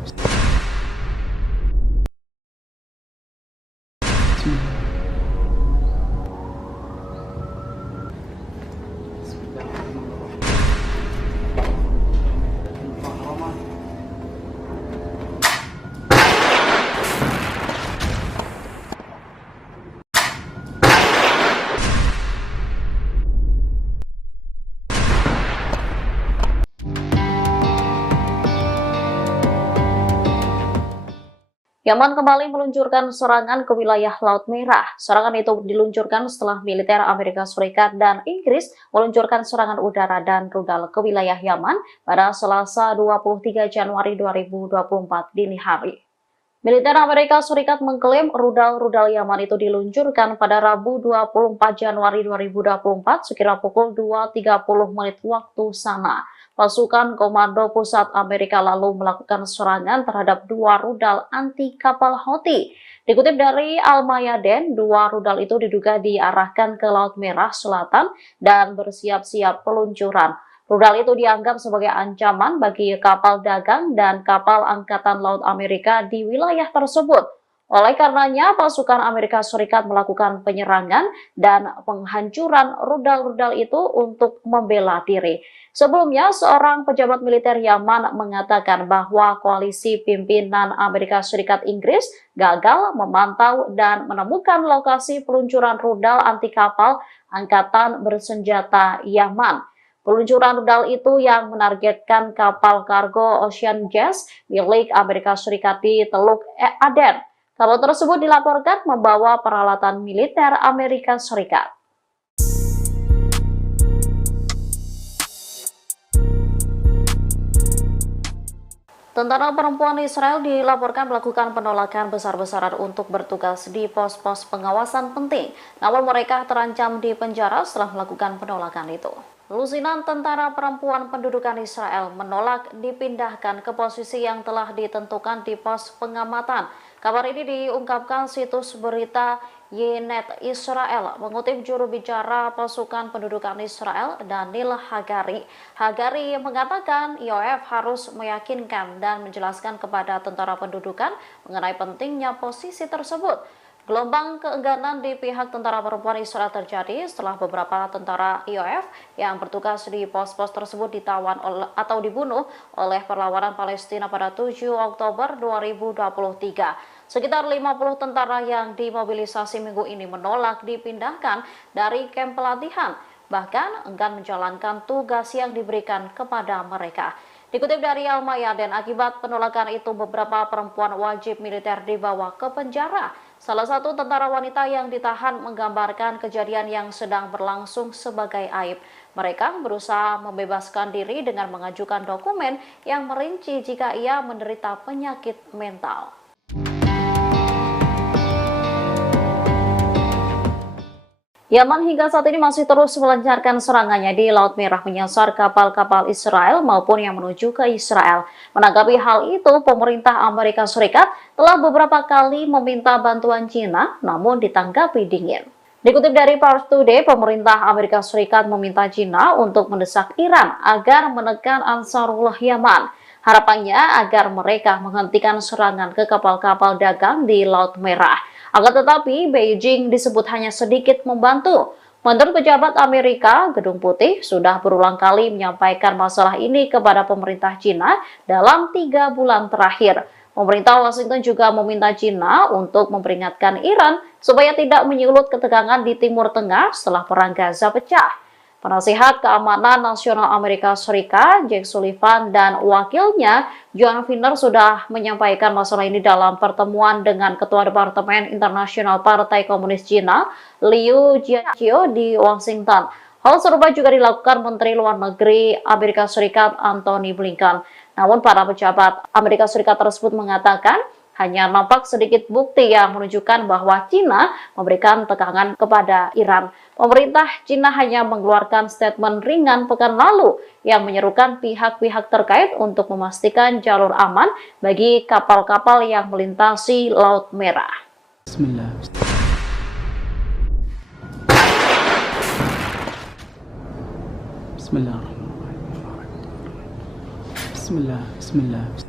Yaman kembali meluncurkan serangan ke wilayah Laut Merah. Serangan itu diluncurkan setelah militer Amerika Serikat dan Inggris meluncurkan serangan udara dan rudal ke wilayah Yaman pada Selasa 23 Januari 2024 dini hari. Militer Amerika Serikat mengklaim rudal-rudal Yaman itu diluncurkan pada Rabu 24 Januari 2024 sekira pukul 2.30 menit waktu sana. Pasukan Komando Pusat Amerika lalu melakukan serangan terhadap 2 rudal anti kapal Houthi. Dikutip dari Al-Mayadeen, 2 rudal itu diduga diarahkan ke Laut Merah Selatan dan bersiap-siap peluncuran. Rudal itu dianggap sebagai ancaman bagi kapal dagang dan kapal Angkatan Laut Amerika di wilayah tersebut. Oleh karenanya, pasukan Amerika Serikat melakukan penyerangan dan penghancuran rudal-rudal itu untuk membela diri. Sebelumnya, seorang pejabat militer Yaman mengatakan bahwa koalisi pimpinan Amerika Serikat Inggris gagal memantau dan menemukan lokasi peluncuran rudal anti kapal Angkatan Bersenjata Yaman. Peluncuran rudal itu yang menargetkan kapal kargo Ocean Jazz milik Amerika Serikat di Teluk Aden. Kapal tersebut dilaporkan membawa peralatan militer Amerika Serikat. Tentara perempuan Israel dilaporkan melakukan penolakan besar-besaran untuk bertugas di pos-pos pengawasan penting. Namun mereka terancam di penjara setelah melakukan penolakan itu. Lusinan tentara perempuan pendudukan Israel menolak dipindahkan ke posisi yang telah ditentukan di pos pengamatan. Kabar ini diungkapkan situs berita Ynet Israel mengutip juru bicara pasukan pendudukan Israel Daniel Hagari. Hagari mengatakan IOF harus meyakinkan dan menjelaskan kepada tentara pendudukan mengenai pentingnya posisi tersebut. Gelombang keengganan di pihak tentara perempuan Israel terjadi setelah beberapa tentara IOF yang bertugas di pos-pos tersebut ditawan atau dibunuh oleh perlawanan Palestina pada 7 Oktober 2023. Sekitar 50 tentara yang dimobilisasi minggu ini menolak dipindahkan dari kamp pelatihan, bahkan enggan menjalankan tugas yang diberikan kepada mereka. Dikutip dari Al-Mayadeen, akibat penolakan itu beberapa perempuan wajib militer dibawa ke penjara. Salah satu tentara wanita yang ditahan menggambarkan kejadian yang sedang berlangsung sebagai aib. Mereka berusaha membebaskan diri dengan mengajukan dokumen yang merinci jika ia menderita penyakit mental. Yaman hingga saat ini masih terus melancarkan serangannya di Laut Merah menyasar kapal-kapal Israel maupun yang menuju ke Israel. Menanggapi hal itu, pemerintah Amerika Serikat telah beberapa kali meminta bantuan China, namun ditanggapi dingin. Dikutip dari Pars Today, pemerintah Amerika Serikat meminta China untuk mendesak Iran agar menekan Ansarullah Yaman. Harapannya agar mereka menghentikan serangan ke kapal-kapal dagang di Laut Merah. Akan tetapi, Beijing disebut hanya sedikit membantu. Menurut pejabat Amerika, Gedung Putih sudah berulang kali menyampaikan masalah ini kepada pemerintah China dalam 3 bulan terakhir. Pemerintah Washington juga meminta China untuk memperingatkan Iran supaya tidak menyulut ketegangan di Timur Tengah setelah perang Gaza pecah. Penasihat Keamanan Nasional Amerika Serikat, Jake Sullivan, dan wakilnya, John Finner, sudah menyampaikan masalah ini dalam pertemuan dengan Ketua Departemen Internasional Partai Komunis Cina, Liu Jiaqi, di Washington. Hal serupa juga dilakukan Menteri Luar Negeri Amerika Serikat, Antony Blinken. Namun, para pejabat Amerika Serikat tersebut mengatakan, hanya nampak sedikit bukti yang menunjukkan bahwa China memberikan tekanan kepada Iran. Pemerintah China hanya mengeluarkan statement ringan pekan lalu yang menyerukan pihak-pihak terkait untuk memastikan jalur aman bagi kapal-kapal yang melintasi Laut Merah. Bismillah. Bismillahirrahmanirrahim. Bismillah. Bismillah.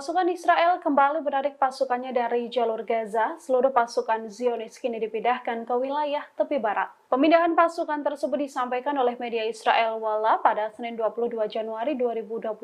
Pasukan Israel kembali menarik pasukannya dari jalur Gaza. Seluruh pasukan Zionis kini dipindahkan ke wilayah tepi barat. Pemindahan pasukan tersebut disampaikan oleh media Israel Walla pada Senin 22 Januari 2024.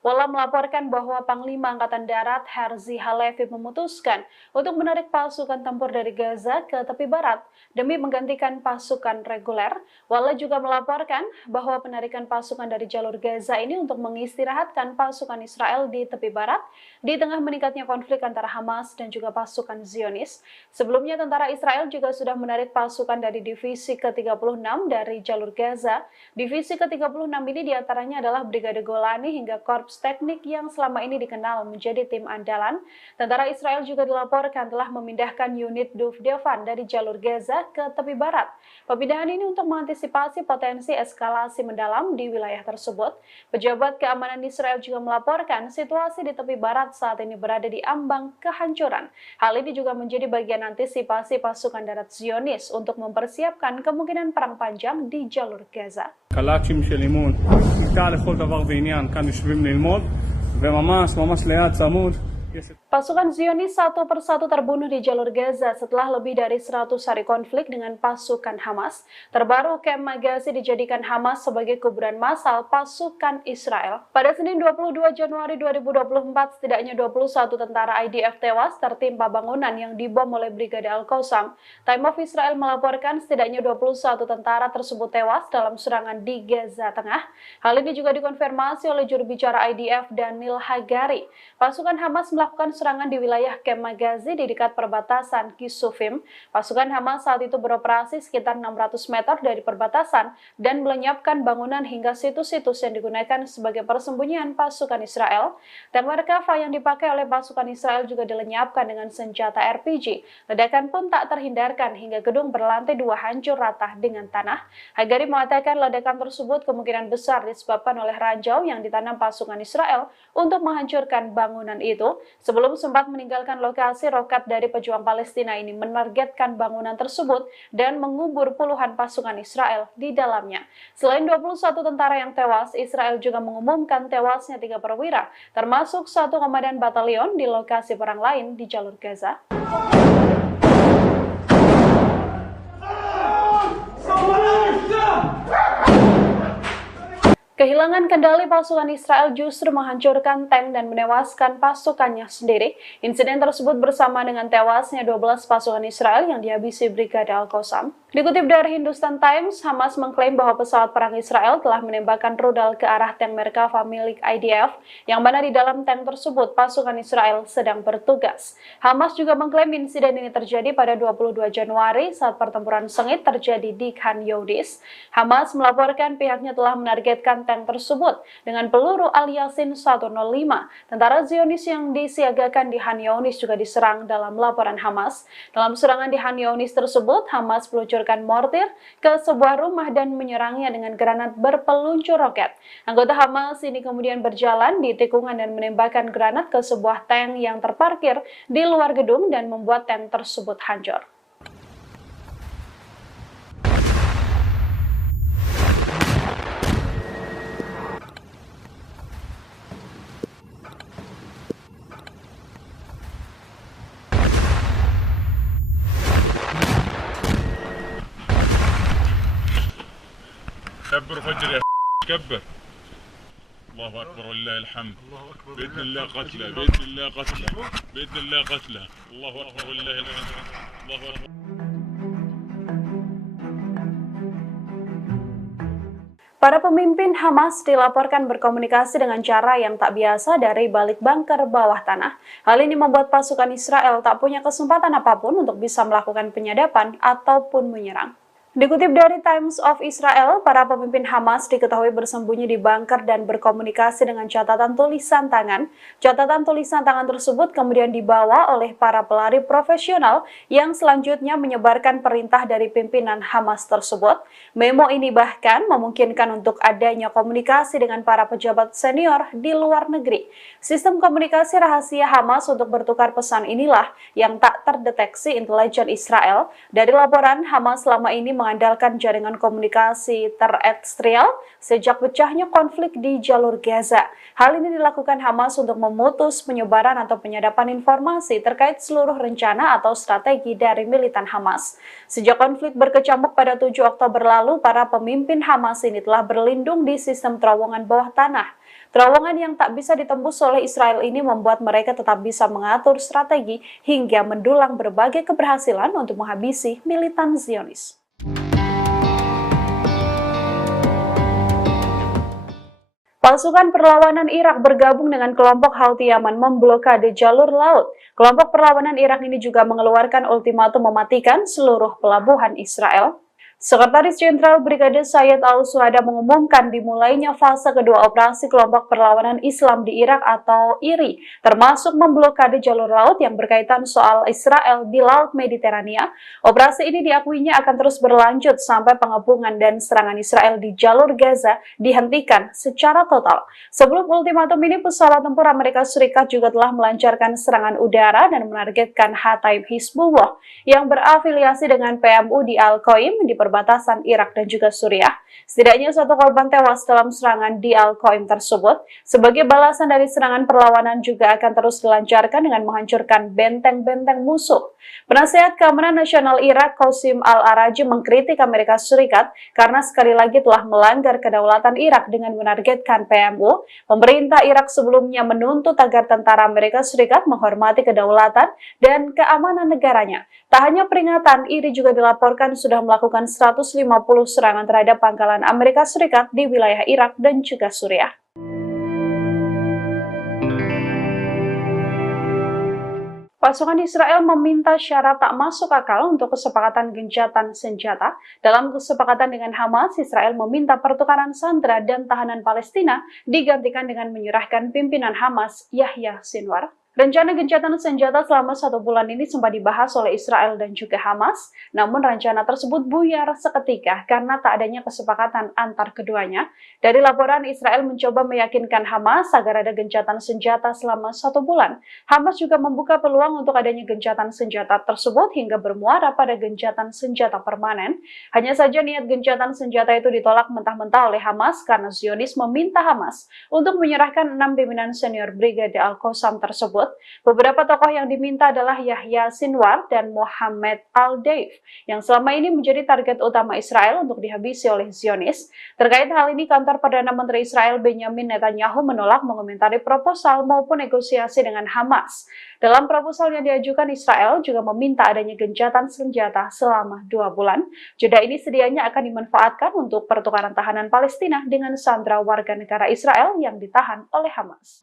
Walla melaporkan bahwa Panglima Angkatan Darat Herzi Halevi memutuskan untuk menarik pasukan tempur dari Gaza ke tepi barat demi menggantikan pasukan reguler. Walla juga melaporkan bahwa penarikan pasukan dari jalur Gaza ini untuk mengistirahatkan pasukan Israel di tepi barat di tengah meningkatnya konflik antara Hamas dan juga pasukan Zionis. Sebelumnya tentara Israel juga sudah menarik pasukan dari divisi ke-36 dari jalur Gaza. Divisi ke-36 ini diantaranya adalah Brigade Golani hingga Korps Teknik yang selama ini dikenal menjadi tim andalan. Tentara Israel juga dilaporkan telah memindahkan unit Duvdevan dari jalur Gaza ke tepi barat. Pemindahan ini untuk mengantisipasi potensi eskalasi mendalam di wilayah tersebut. Pejabat keamanan Israel juga melaporkan situasi di tepi barat saat ini berada di ambang kehancuran. Hal ini juga menjadi bagian antisipasi pasukan darat Zionis untuk mempersiapkan kemungkinan perang panjang di jalur Gaza. קלאצ'ים של אימון, איתה לכל דבר ועניין, כאן יושבים ללמוד, וממש ליד צמוד. Pasukan Zionis satu persatu terbunuh di jalur Gaza setelah lebih dari 100 hari konflik dengan pasukan Hamas. Terbaru, Kem Magazi dijadikan Hamas sebagai kuburan massal pasukan Israel. Pada Senin 22 Januari 2024, setidaknya 21 tentara IDF tewas tertimpa bangunan yang dibom oleh Brigade Al-Qassam. Time of Israel melaporkan setidaknya 21 tentara tersebut tewas dalam serangan di Gaza Tengah. Hal ini juga dikonfirmasi oleh juru bicara IDF Daniel Hagari. Pasukan Hamas melakukan serangan di wilayah Kem Magazi di dekat perbatasan Kisufim. Pasukan Hamas saat itu beroperasi sekitar 600 meter dari perbatasan dan melenyapkan bangunan hingga situs-situs yang digunakan sebagai persembunyian pasukan Israel. Dan Merkava yang dipakai oleh pasukan Israel juga dilenyapkan dengan senjata RPG. Ledakan pun tak terhindarkan hingga gedung berlantai 2 hancur rata dengan tanah. Hagari mengatakan ledakan tersebut kemungkinan besar disebabkan oleh ranjau yang ditanam pasukan Israel untuk menghancurkan bangunan itu. Sebelum sempat meninggalkan lokasi, roket dari pejuang Palestina ini menargetkan bangunan tersebut dan mengubur puluhan pasukan Israel di dalamnya. Selain 21 tentara yang tewas, Israel juga mengumumkan tewasnya 3 perwira, termasuk 1 komandan batalion di lokasi perang lain di jalur Gaza. Kehilangan kendali pasukan Israel justru menghancurkan tank dan menewaskan pasukannya sendiri. Insiden tersebut bersama dengan tewasnya 12 pasukan Israel yang dihabisi Brigade Al-Qassam. Dikutip dari Hindustan Times, Hamas mengklaim bahwa pesawat perang Israel telah menembakkan rudal ke arah tank Merkava milik IDF, yang mana di dalam tank tersebut pasukan Israel sedang bertugas. Hamas juga mengklaim insiden ini terjadi pada 22 Januari saat pertempuran sengit terjadi di Khan Younis. Hamas melaporkan pihaknya telah menargetkan tank tersebut dengan peluru Al-Yasin 105. Tentara Zionis yang disiagakan di Khan Younis juga diserang dalam laporan Hamas. Dalam serangan di Khan Younis tersebut, Hamas meluncurkan mortir ke sebuah rumah dan menyerangnya dengan granat berpeluncur roket. Anggota Hamas ini kemudian berjalan di tikungan dan menembakkan granat ke sebuah tank yang terparkir di luar gedung dan membuat tank tersebut hancur. كبر فجر يا كبر. الله اكبر ولله الحمد. باذن الله قتله، باذن الله قتله، باذن الله قتله. الله اكبر ولله الحمد. الله اكبر. Para pemimpin Hamas dilaporkan berkomunikasi dengan cara yang tak biasa dari balik bunker bawah tanah. Hal ini membuat pasukan Israel tak punya kesempatan apapun untuk bisa melakukan penyadapan ataupun menyerang. Dikutip dari Times of Israel, para pemimpin Hamas diketahui bersembunyi di bunker dan berkomunikasi dengan catatan tulisan tangan. Catatan tulisan tangan tersebut kemudian dibawa oleh para pelari profesional yang selanjutnya menyebarkan perintah dari pimpinan Hamas tersebut. Memo ini bahkan memungkinkan untuk adanya komunikasi dengan para pejabat senior di luar negeri. Sistem komunikasi rahasia Hamas untuk bertukar pesan inilah yang tak terdeteksi intelijen Israel. Dari laporan, Hamas selama ini mengandalkan jaringan komunikasi terestrial sejak pecahnya konflik di jalur Gaza. Hal ini dilakukan Hamas untuk memutus penyebaran atau penyadapan informasi terkait seluruh rencana atau strategi dari militan Hamas. Sejak konflik berkecamuk pada 7 Oktober lalu, para pemimpin Hamas ini telah berlindung di sistem terowongan bawah tanah. Terowongan yang tak bisa ditembus oleh Israel ini membuat mereka tetap bisa mengatur strategi hingga mendulang berbagai keberhasilan untuk menghabisi militan Zionis. Pasukan perlawanan Irak bergabung dengan kelompok Houthi Yaman memblokade jalur laut. Kelompok perlawanan Irak ini juga mengeluarkan ultimatum mematikan seluruh pelabuhan Israel. Sekretaris Jenderal Brigade Sayyid Al-Suhada mengumumkan dimulainya fase kedua operasi kelompok perlawanan Islam di Irak atau IRI, termasuk memblokade jalur laut yang berkaitan soal Israel di Laut Mediterania. Operasi ini diakuinya akan terus berlanjut sampai pengepungan dan serangan Israel di jalur Gaza dihentikan secara total. Sebelum ultimatum ini, pesawat tempur Amerika Serikat juga telah melancarkan serangan udara dan menargetkan Hataib Hizbullah yang berafiliasi dengan PMU di Al-Qaim di perbatasan Irak dan juga Suriah. Setidaknya 1 korban tewas dalam serangan di Al-Qaim tersebut. Sebagai balasan dari serangan, perlawanan juga akan terus dilancarkan dengan menghancurkan benteng-benteng musuh. Penasehat Keamanan Nasional Irak, Qasim Al-Araji, mengkritik Amerika Serikat karena sekali lagi telah melanggar kedaulatan Irak dengan menargetkan PMU. Pemerintah Irak sebelumnya menuntut agar tentara Amerika Serikat menghormati kedaulatan dan keamanan negaranya. Tak hanya peringatan, IRI juga dilaporkan sudah melakukan 150 serangan terhadap pangkalan Amerika Serikat di wilayah Irak dan juga Suriah. Pasukan Israel meminta syarat tak masuk akal untuk kesepakatan gencatan senjata. Dalam kesepakatan dengan Hamas, Israel meminta pertukaran sandera dan tahanan Palestina digantikan dengan menyerahkan pimpinan Hamas, Yahya Sinwar. Rencana gencatan senjata selama 1 bulan ini sempat dibahas oleh Israel dan juga Hamas, namun rencana tersebut buyar seketika karena tak adanya kesepakatan antar keduanya. Dari laporan, Israel mencoba meyakinkan Hamas agar ada gencatan senjata selama 1 bulan. Hamas juga membuka peluang untuk adanya gencatan senjata tersebut hingga bermuara pada gencatan senjata permanen. Hanya saja niat gencatan senjata itu ditolak mentah-mentah oleh Hamas karena Zionis meminta Hamas untuk menyerahkan 6 pimpinan senior Brigade Al-Qassam tersebut. Beberapa tokoh yang diminta adalah Yahya Sinwar dan Mohammed Al-Deif, yang selama ini menjadi target utama Israel untuk dihabisi oleh Zionis. Terkait hal ini, kantor Perdana Menteri Israel Benjamin Netanyahu menolak mengomentari proposal maupun negosiasi dengan Hamas. Dalam proposal yang diajukan, Israel juga meminta adanya gencatan senjata selama 2 bulan. Jeda ini sedianya akan dimanfaatkan untuk pertukaran tahanan Palestina dengan sandera warga negara Israel yang ditahan oleh Hamas.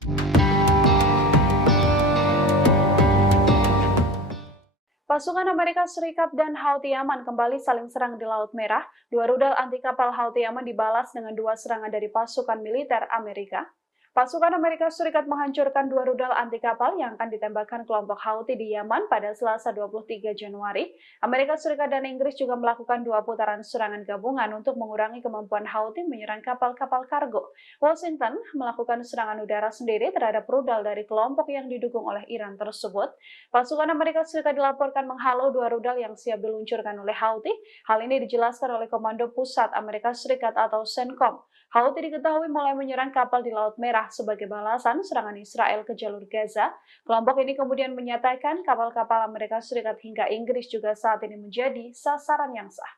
Pasukan Amerika Serikat dan Houthi Yaman kembali saling serang di Laut Merah. 2 rudal anti kapal Houthi Yaman dibalas dengan 2 serangan dari pasukan militer Amerika. Pasukan Amerika Serikat menghancurkan 2 rudal anti kapal yang akan ditembakkan kelompok Houthi di Yaman pada Selasa 23 Januari. Amerika Serikat dan Inggris juga melakukan 2 putaran serangan gabungan untuk mengurangi kemampuan Houthi menyerang kapal-kapal kargo. Washington melakukan serangan udara sendiri terhadap rudal dari kelompok yang didukung oleh Iran tersebut. Pasukan Amerika Serikat dilaporkan menghalau 2 rudal yang siap diluncurkan oleh Houthi. Hal ini dijelaskan oleh Komando Pusat Amerika Serikat atau CENTCOM. Houthi diketahui mulai menyerang kapal di Laut Merah sebagai balasan serangan Israel ke jalur Gaza. Kelompok ini kemudian menyatakan kapal-kapal Amerika Serikat hingga Inggris juga saat ini menjadi sasaran yang sah.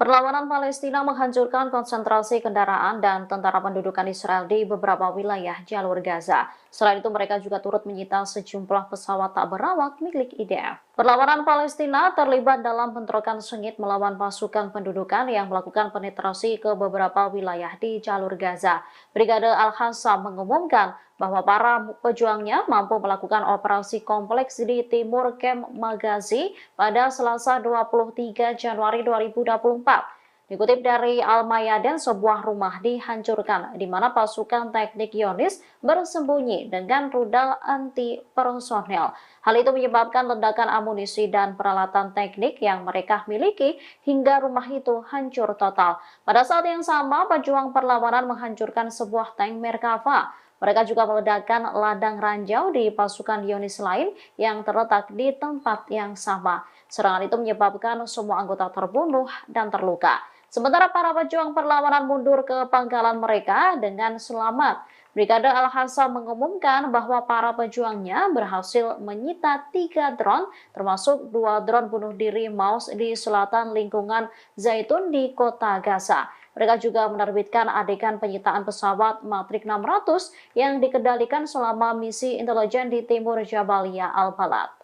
Perlawanan Palestina menghancurkan konsentrasi kendaraan dan tentara pendudukan Israel di beberapa wilayah jalur Gaza. Selain itu, mereka juga turut menyita sejumlah pesawat tak berawak milik IDF. Perlawanan Palestina terlibat dalam bentrokan sengit melawan pasukan pendudukan yang melakukan penetrasi ke beberapa wilayah di jalur Gaza. Brigade Al-Qassam mengumumkan bahwa para pejuangnya mampu melakukan operasi kompleks di timur Kem Magazi pada Selasa 23 Januari 2024. Dikutip dari Al-Mayadin, sebuah rumah dihancurkan di mana pasukan teknik Zionis bersembunyi dengan rudal anti personel. Hal itu menyebabkan ledakan amunisi dan peralatan teknik yang mereka miliki hingga rumah itu hancur total. Pada saat yang sama, pejuang perlawanan menghancurkan sebuah tank Merkava. Mereka juga meledakkan ladang ranjau di pasukan Zionis lain yang terletak di tempat yang sama. Serangan itu menyebabkan semua anggota terbunuh dan terluka. Sementara para pejuang perlawanan mundur ke pangkalan mereka dengan selamat. Brigade Al-Hassam mengumumkan bahwa para pejuangnya berhasil menyita 3 drone, termasuk 2 drone bunuh diri Maus di selatan lingkungan Zaitun di kota Gaza. Mereka juga menerbitkan adegan penyitaan pesawat Matrix 600 yang dikendalikan selama misi intelijen di timur Jabalia Al-Balad.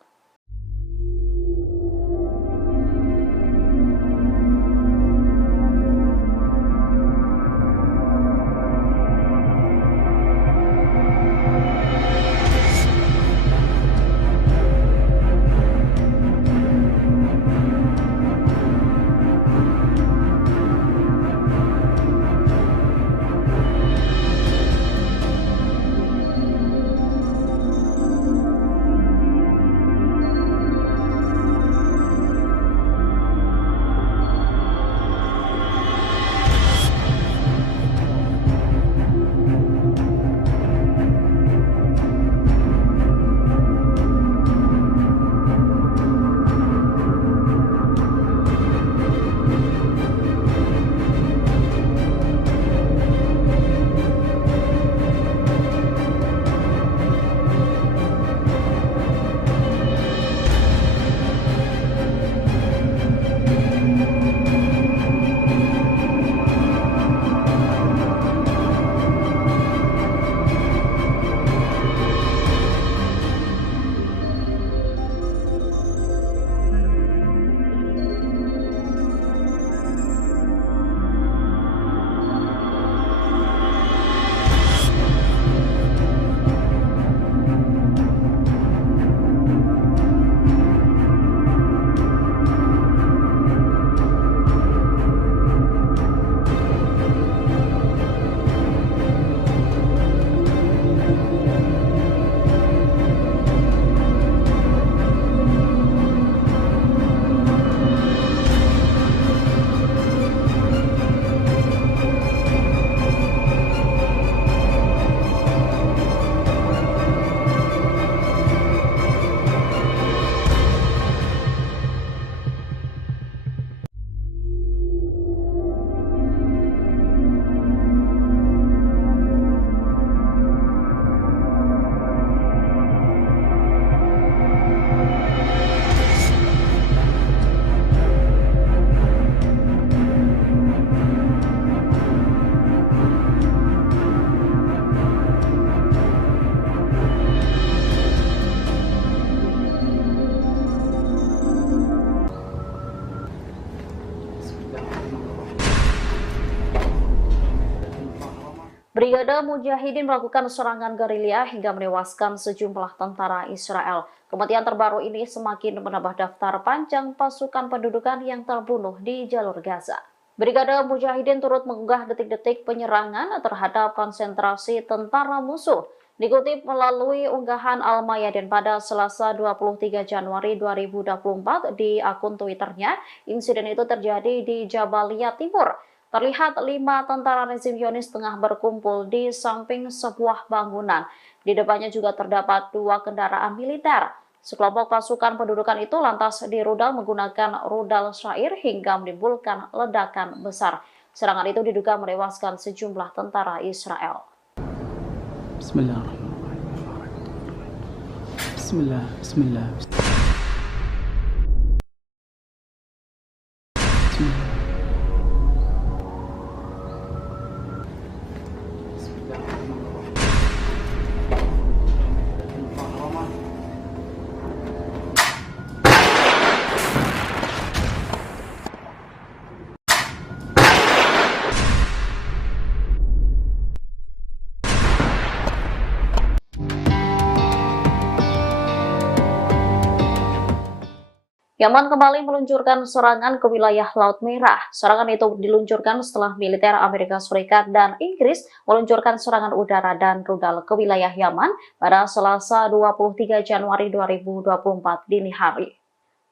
Brigade Mujahidin melakukan serangan gerilya hingga menewaskan sejumlah tentara Israel. Kematian terbaru ini semakin menambah daftar panjang pasukan pendudukan yang terbunuh di jalur Gaza. Brigade Mujahidin turut mengunggah detik-detik penyerangan terhadap konsentrasi tentara musuh. Dikutip melalui unggahan Al-Mayadin pada Selasa 23 Januari 2024 di akun Twitternya, insiden itu terjadi di Jabalia Timur. Terlihat 5 tentara rezim Zionis tengah berkumpul di samping sebuah bangunan. Di depannya juga terdapat 2 kendaraan militer. Sekelompok pasukan pendudukan itu lantas dirudal menggunakan rudal syair hingga menimbulkan ledakan besar. Serangan itu diduga menewaskan sejumlah tentara Israel. Bismillahirrahmanirrahim. Bismillah, bismillah. Yaman kembali meluncurkan serangan ke wilayah Laut Merah. Serangan itu diluncurkan setelah militer Amerika Serikat dan Inggris meluncurkan serangan udara dan rudal ke wilayah Yaman pada Selasa 23 Januari 2024 dini hari.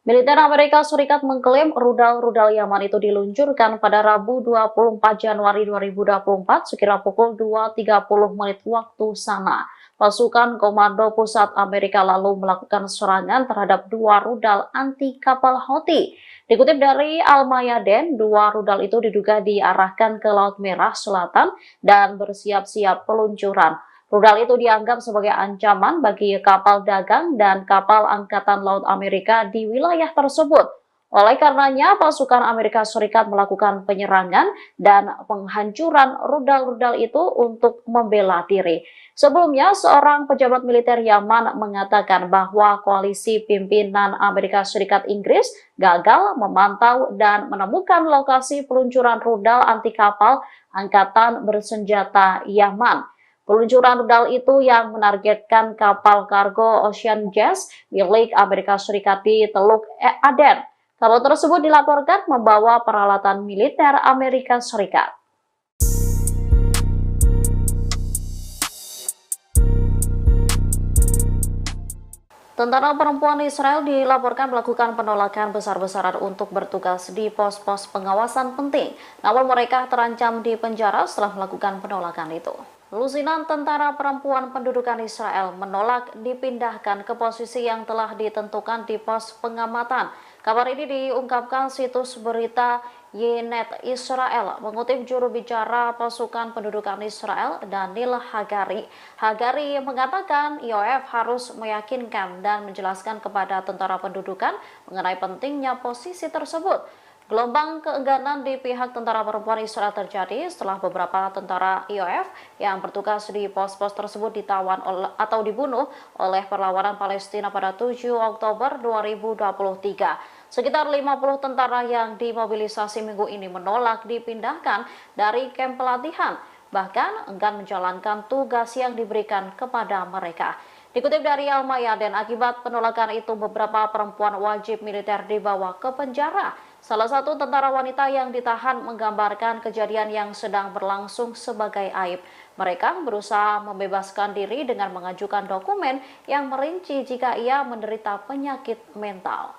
Militer Amerika Serikat mengklaim rudal-rudal Yaman itu diluncurkan pada Rabu 24 Januari 2024 sekira pukul 2.30 menit waktu sana. Pasukan Komando Pusat Amerika lalu melakukan serangan terhadap 2 rudal anti kapal Houthi. Dikutip dari Al-Mayadeen, 2 rudal itu diduga diarahkan ke Laut Merah Selatan dan bersiap-siap peluncuran. Rudal itu dianggap sebagai ancaman bagi kapal dagang dan kapal Angkatan Laut Amerika di wilayah tersebut. Oleh karenanya, pasukan Amerika Serikat melakukan penyerangan dan penghancuran rudal-rudal itu untuk membela diri. Sebelumnya, seorang pejabat militer Yaman mengatakan bahwa koalisi pimpinan Amerika Serikat Inggris gagal memantau dan menemukan lokasi peluncuran rudal anti kapal Angkatan Bersenjata Yaman. Peluncuran rudal itu yang menargetkan kapal kargo Ocean Jazz milik Amerika Serikat di Teluk Aden. Kapal tersebut dilaporkan membawa peralatan militer Amerika Serikat. Tentara perempuan Israel dilaporkan melakukan penolakan besar-besaran untuk bertugas di pos-pos pengawasan penting. Namun mereka terancam di penjara setelah melakukan penolakan itu. Lusinan tentara perempuan pendudukan Israel menolak dipindahkan ke posisi yang telah ditentukan di pos pengamatan. Kabar ini diungkapkan situs berita Ynet Israel mengutip juru bicara pasukan pendudukan Israel Daniel Hagari. Hagari mengatakan IOF harus meyakinkan dan menjelaskan kepada tentara pendudukan mengenai pentingnya posisi tersebut. Gelombang keengganan di pihak tentara perempuan Israel terjadi setelah beberapa tentara IOF yang bertugas di pos-pos tersebut ditawan atau dibunuh oleh perlawanan Palestina pada 7 Oktober 2023. Sekitar 50 tentara yang dimobilisasi minggu ini menolak dipindahkan dari kamp pelatihan, bahkan enggan menjalankan tugas yang diberikan kepada mereka. Dikutip dari Al-Mayadeen, akibat penolakan itu beberapa perempuan wajib militer dibawa ke penjara. Salah satu tentara wanita yang ditahan menggambarkan kejadian yang sedang berlangsung sebagai aib. Mereka berusaha membebaskan diri dengan mengajukan dokumen yang merinci jika ia menderita penyakit mental.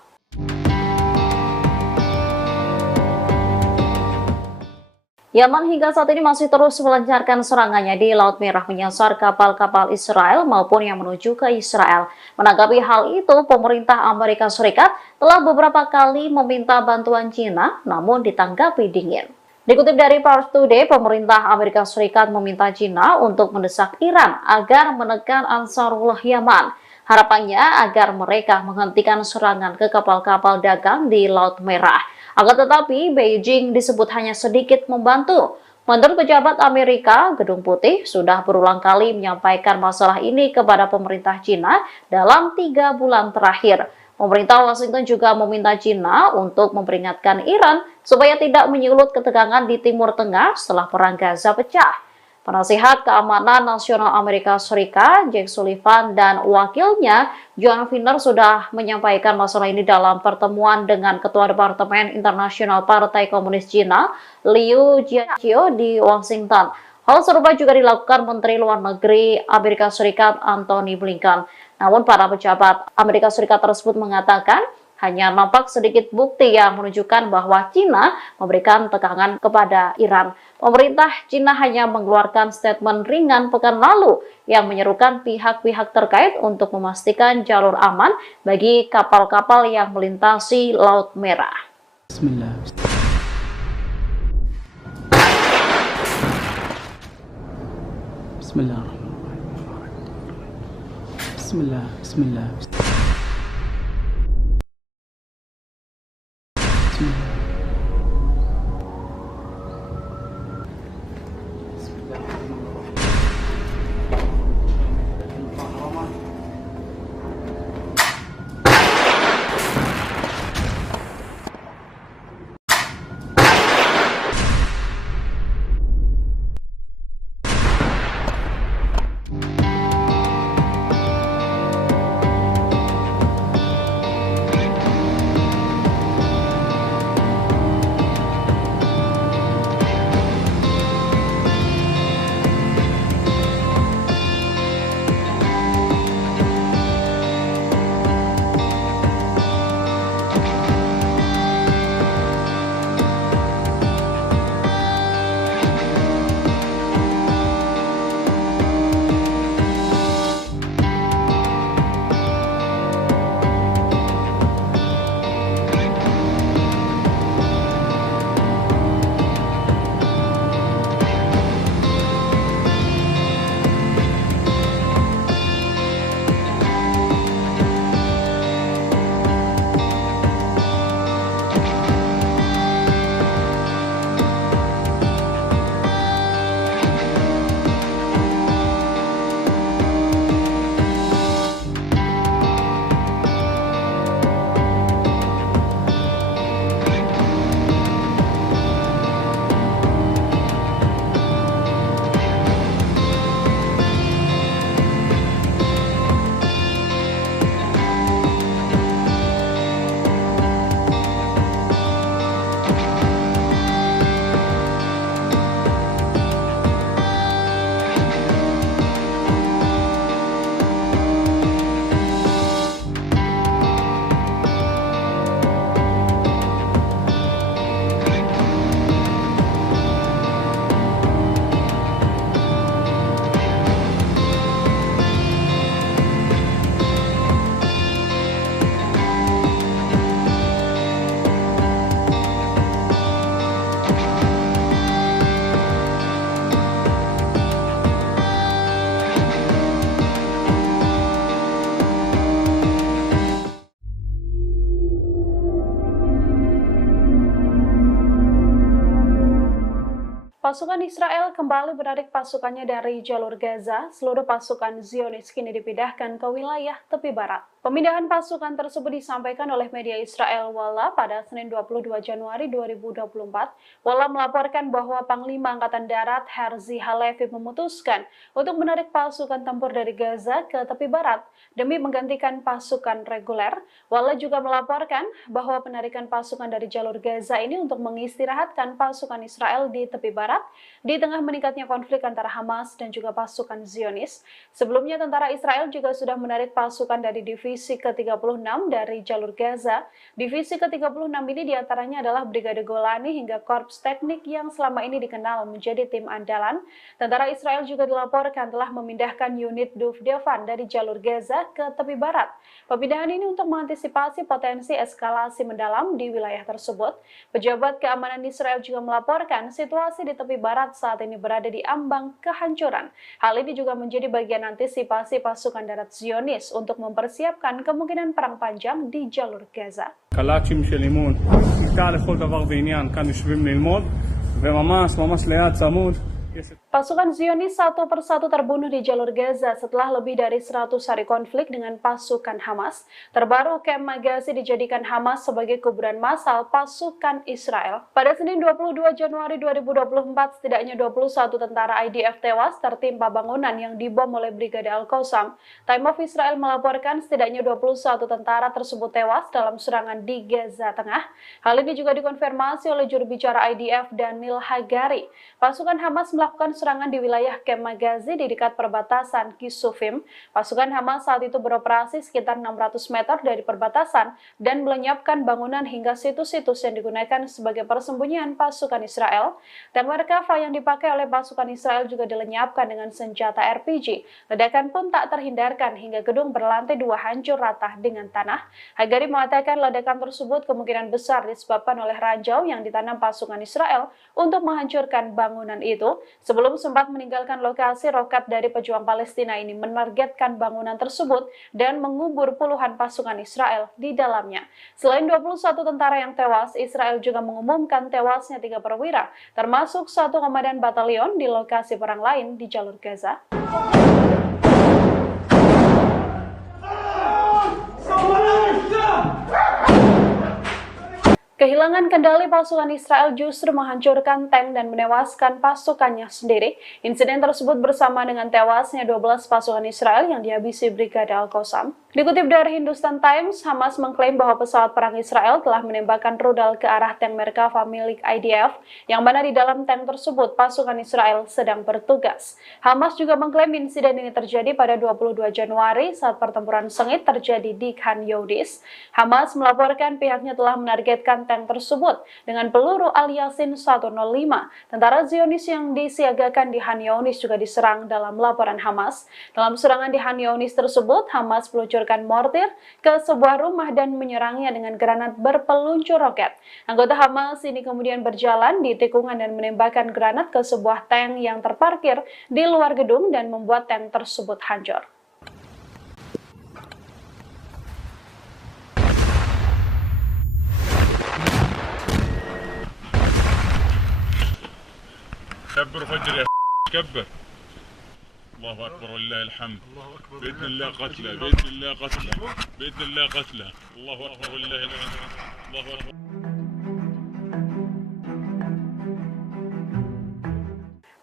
Yaman hingga saat ini masih terus melancarkan serangannya di Laut Merah menyasar kapal-kapal Israel maupun yang menuju ke Israel. Menanggapi hal itu, pemerintah Amerika Serikat telah beberapa kali meminta bantuan China, namun ditanggapi dingin. Dikutip dari Pars Today, pemerintah Amerika Serikat meminta China untuk mendesak Iran agar menekan Ansarullah Yaman. Harapannya agar mereka menghentikan serangan ke kapal-kapal dagang di Laut Merah. Akan tetapi, Beijing disebut hanya sedikit membantu. Menurut pejabat Amerika, Gedung Putih sudah berulang kali menyampaikan masalah ini kepada pemerintah China dalam 3 bulan terakhir. Pemerintah Washington juga meminta China untuk memperingatkan Iran supaya tidak menyulut ketegangan di Timur Tengah setelah perang Gaza pecah. Penasihat Keamanan Nasional Amerika Serikat, Jake Sullivan, dan wakilnya, John Finner, sudah menyampaikan masalah ini dalam pertemuan dengan Ketua Departemen Internasional Partai Komunis Cina, Liu Jiaqi di Washington. Hal serupa juga dilakukan Menteri Luar Negeri Amerika Serikat, Antony Blinken. Namun, para pejabat Amerika Serikat tersebut mengatakan, hanya nampak sedikit bukti yang menunjukkan bahwa China memberikan tekangan kepada Iran. Pemerintah China hanya mengeluarkan statement ringan pekan lalu yang menyerukan pihak-pihak terkait untuk memastikan jalur aman bagi kapal-kapal yang melintasi Laut Merah. Bismillah. Bismillah. Bismillah. Bismillah. Pasukan Israel kembali menarik pasukannya dari jalur Gaza. Seluruh pasukan Zionis kini dipindahkan ke wilayah tepi barat. Pemindahan pasukan tersebut disampaikan oleh media Israel Walla pada Senin 22 Januari 2024. Walla melaporkan bahwa Panglima Angkatan Darat Herzi Halevi memutuskan untuk menarik pasukan tempur dari Gaza ke tepi barat demi menggantikan pasukan reguler. Walla juga melaporkan bahwa penarikan pasukan dari jalur Gaza ini untuk mengistirahatkan pasukan Israel di tepi barat di tengah meningkatnya konflik antara Hamas dan juga pasukan Zionis. Sebelumnya tentara Israel juga sudah menarik pasukan dari divisi ke-36 dari jalur Gaza. Divisi ke-36 ini diantaranya adalah Brigade Golani hingga Korps Teknik yang selama ini dikenal menjadi tim andalan. Tentara Israel juga dilaporkan telah memindahkan unit Duvdevan dari jalur Gaza ke tepi barat. Pemindahan ini untuk mengantisipasi potensi eskalasi mendalam di wilayah tersebut. Pejabat keamanan Israel juga melaporkan situasi di tepi barat saat ini berada di ambang kehancuran. Hal ini juga menjadi bagian antisipasi pasukan darat Zionis untuk mempersiapkan kemungkinan perang panjang di jalur Gaza. קלאצ'ים של אימון, כיתה לכל דבר ועניין, כאן יושבים ללמוד, וממש ליד צמוד. Pasukan Zionis satu persatu terbunuh di jalur Gaza setelah lebih dari 100 hari konflik dengan pasukan Hamas. Terbaru, Kem Magazi dijadikan Hamas sebagai kuburan massal pasukan Israel. Pada Senin 22 Januari 2024, setidaknya 21 tentara IDF tewas tertimpa bangunan yang dibom oleh Brigade Al-Qassam. Time of Israel melaporkan setidaknya 21 tentara tersebut tewas dalam serangan di Gaza Tengah. Hal ini juga dikonfirmasi oleh juru bicara IDF Daniel Hagari. Pasukan Hamas melakukan serangan di wilayah Kem Magazi di dekat perbatasan Kisufim. Pasukan Hamas saat itu beroperasi sekitar 600 meter dari perbatasan dan melenyapkan bangunan hingga situs-situs yang digunakan sebagai persembunyian pasukan Israel. Tank Merkava yang dipakai oleh pasukan Israel juga dilenyapkan dengan senjata RPG. Ledakan pun tak terhindarkan hingga gedung berlantai 2 hancur rata dengan tanah. Hagari mengatakan ledakan tersebut kemungkinan besar disebabkan oleh ranjau yang ditanam pasukan Israel untuk menghancurkan bangunan itu. Sebelum sempat meninggalkan lokasi, roket dari pejuang Palestina ini menargetkan bangunan tersebut dan mengubur puluhan pasukan Israel di dalamnya. Selain 21 tentara yang tewas, Israel juga mengumumkan tewasnya 3 perwira, termasuk 1 komandan batalion di lokasi perang lain di jalur Gaza. Kehilangan kendali pasukan Israel justru menghancurkan tank dan menewaskan pasukannya sendiri. Insiden tersebut bersama dengan tewasnya 12 pasukan Israel yang dihabisi Brigade Al-Qassam. Dikutip dari Hindustan Times, Hamas mengklaim bahwa pesawat perang Israel telah menembakkan rudal ke arah tank Merkava milik IDF, yang mana di dalam tank tersebut pasukan Israel sedang bertugas. Hamas juga mengklaim insiden ini terjadi pada 22 Januari saat pertempuran sengit terjadi di Khan Younis. Hamas melaporkan pihaknya telah menargetkan tank tersebut dengan peluru Al-Yasin 105. Tentara Zionis yang disiagakan di Khan Younis juga diserang dalam laporan Hamas. Dalam serangan di Khan Younis tersebut, Hamas meluncurkan mortir ke sebuah rumah dan menyerangnya dengan granat berpeluncur roket. Anggota Hamas ini kemudian berjalan di tikungan dan menembakkan granat ke sebuah tank yang terparkir di luar gedung dan membuat tank tersebut hancur. كبر فجر يا كبر الله اكبر ولله الحمد باذن الله قتله باذن الله قتله باذن الله قتله الله اكبر ولله الحمد الله اكبر.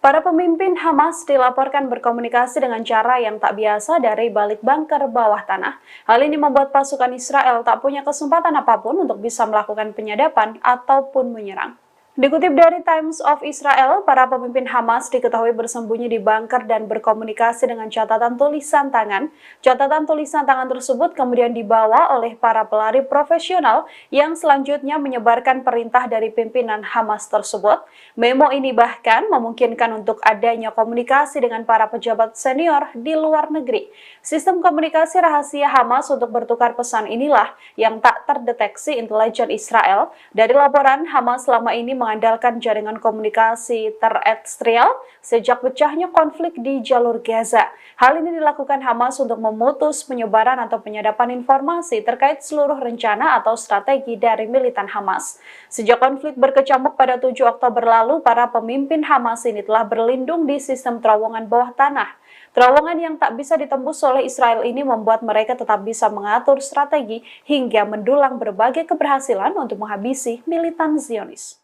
Para pemimpin Hamas dilaporkan berkomunikasi dengan cara yang tak biasa dari balik bunker bawah tanah. Hal ini membuat pasukan Israel tak punya kesempatan apapun untuk bisa melakukan penyadapan ataupun menyerang. Dikutip dari Times of Israel, para pemimpin Hamas diketahui bersembunyi di bunker dan berkomunikasi dengan catatan tulisan tangan. Catatan tulisan tangan tersebut kemudian dibawa oleh para pelari profesional yang selanjutnya menyebarkan perintah dari pimpinan Hamas tersebut. Memo ini bahkan memungkinkan untuk adanya komunikasi dengan para pejabat senior di luar negeri. Sistem komunikasi rahasia Hamas untuk bertukar pesan inilah yang tak terdeteksi intelijen Israel. Dari laporan, Hamas selama ini mengandalkan jaringan komunikasi terestrial sejak pecahnya konflik di jalur Gaza. Hal ini dilakukan Hamas untuk memutus penyebaran atau penyadapan informasi terkait seluruh rencana atau strategi dari militan Hamas. Sejak konflik berkecamuk pada 7 Oktober lalu, para pemimpin Hamas ini telah berlindung di sistem terowongan bawah tanah. Terowongan yang tak bisa ditembus oleh Israel ini membuat mereka tetap bisa mengatur strategi hingga mendulang berbagai keberhasilan untuk menghabisi militan Zionis.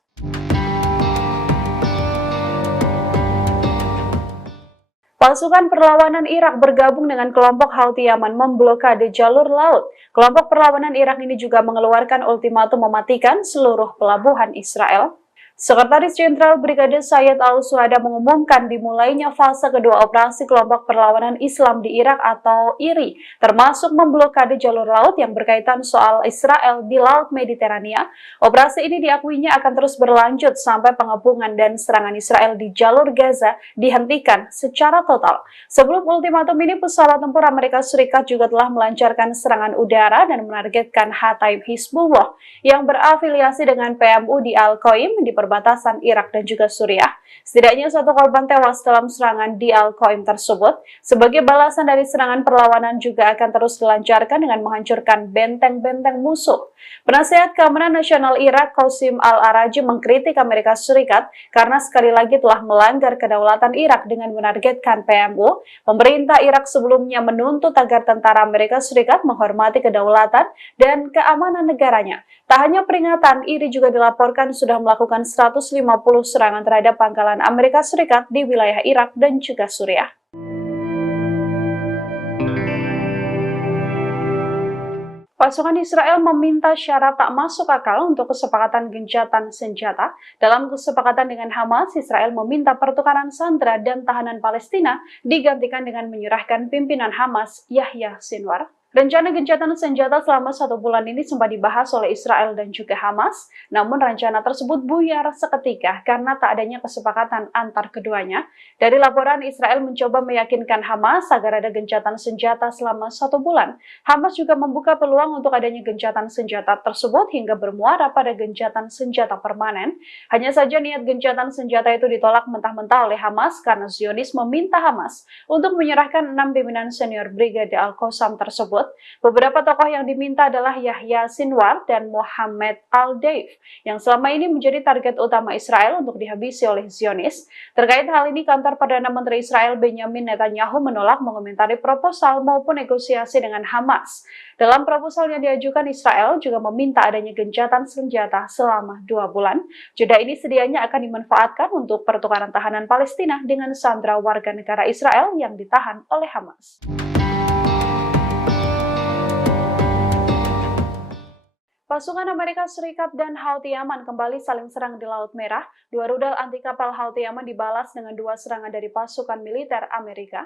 Pasukan perlawanan Irak bergabung dengan kelompok Houthi Yaman memblokade jalur laut. Kelompok perlawanan Irak ini juga mengeluarkan ultimatum mematikan seluruh pelabuhan Israel. Sekretaris Jenderal Brigade Sayyid Al-Suhada mengumumkan dimulainya fase kedua operasi kelompok perlawanan Islam di Irak atau IRI, termasuk memblokade jalur laut yang berkaitan soal Israel di Laut Mediterania. Operasi ini diakuinya akan terus berlanjut sampai pengepungan dan serangan Israel di jalur Gaza dihentikan secara total. Sebelum ultimatum ini, pesawat tempur Amerika Serikat juga telah melancarkan serangan udara dan menargetkan Hataib Hizbullah yang berafiliasi dengan PMU di Al-Qaim di perbatasan Irak dan juga Suriah. Setidaknya 1 korban tewas dalam serangan di Al-Qaim tersebut. Sebagai balasan dari serangan, perlawanan juga akan terus dilancarkan dengan menghancurkan benteng-benteng musuh. Penasihat Keamanan Nasional Irak, Qasim Al-Araji, mengkritik Amerika Serikat karena sekali lagi telah melanggar kedaulatan Irak dengan menargetkan PMU. Pemerintah Irak sebelumnya menuntut agar tentara Amerika Serikat menghormati kedaulatan dan keamanan negaranya. Tak hanya peringatan, IRI juga dilaporkan sudah melakukan 150 serangan terhadap pangkalan Amerika Serikat di wilayah Irak dan juga Suriah. Pasukan Israel meminta syarat tak masuk akal untuk kesepakatan gencatan senjata. Dalam kesepakatan dengan Hamas, Israel meminta pertukaran sandera dan tahanan Palestina digantikan dengan menyerahkan pimpinan Hamas, Yahya Sinwar. Rencana gencatan senjata selama 1 bulan ini sempat dibahas oleh Israel dan juga Hamas, namun rencana tersebut buyar seketika karena tak adanya kesepakatan antar keduanya. Dari laporan, Israel mencoba meyakinkan Hamas agar ada gencatan senjata selama 1 bulan. Hamas juga membuka peluang untuk adanya gencatan senjata tersebut hingga bermuara pada gencatan senjata permanen. Hanya saja niat gencatan senjata itu ditolak mentah-mentah oleh Hamas karena Zionis meminta Hamas untuk menyerahkan 6 pimpinan senior Brigade Al-Qassam tersebut. Beberapa tokoh yang diminta adalah Yahya Sinwar dan Mohammed Al-Deif, yang selama ini menjadi target utama Israel untuk dihabisi oleh Zionis. Terkait hal ini, kantor Perdana Menteri Israel Benjamin Netanyahu menolak mengomentari proposal maupun negosiasi dengan Hamas. Dalam proposal yang diajukan, Israel juga meminta adanya gencatan senjata selama 2 bulan. Jeda ini sedianya akan dimanfaatkan untuk pertukaran tahanan Palestina dengan sandera warga negara Israel yang ditahan oleh Hamas. Pasukan Amerika Serikat dan Houthi Yaman kembali saling serang di Laut Merah. 2 rudal anti kapal Houthi Yaman dibalas dengan 2 serangan dari pasukan militer Amerika.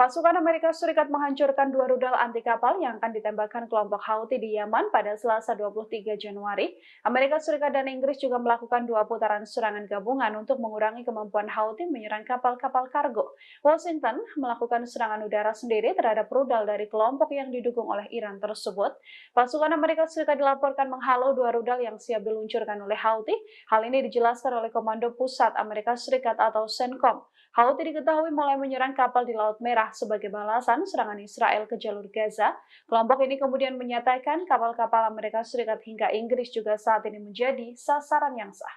Pasukan Amerika Serikat menghancurkan 2 rudal anti kapal yang akan ditembakkan kelompok Houthi di Yaman pada Selasa 23 Januari. Amerika Serikat dan Inggris juga melakukan 2 putaran serangan gabungan untuk mengurangi kemampuan Houthi menyerang kapal-kapal kargo. Washington melakukan serangan udara sendiri terhadap rudal dari kelompok yang didukung oleh Iran tersebut. Pasukan Amerika Serikat dilaporkan menghalau 2 rudal yang siap diluncurkan oleh Houthi. Hal ini dijelaskan oleh Komando Pusat Amerika Serikat atau CENTCOM. Houthi diketahui mulai menyerang kapal di Laut Merah sebagai balasan serangan Israel ke jalur Gaza. Kelompok ini kemudian menyatakan kapal-kapal Amerika Serikat hingga Inggris juga saat ini menjadi sasaran yang sah.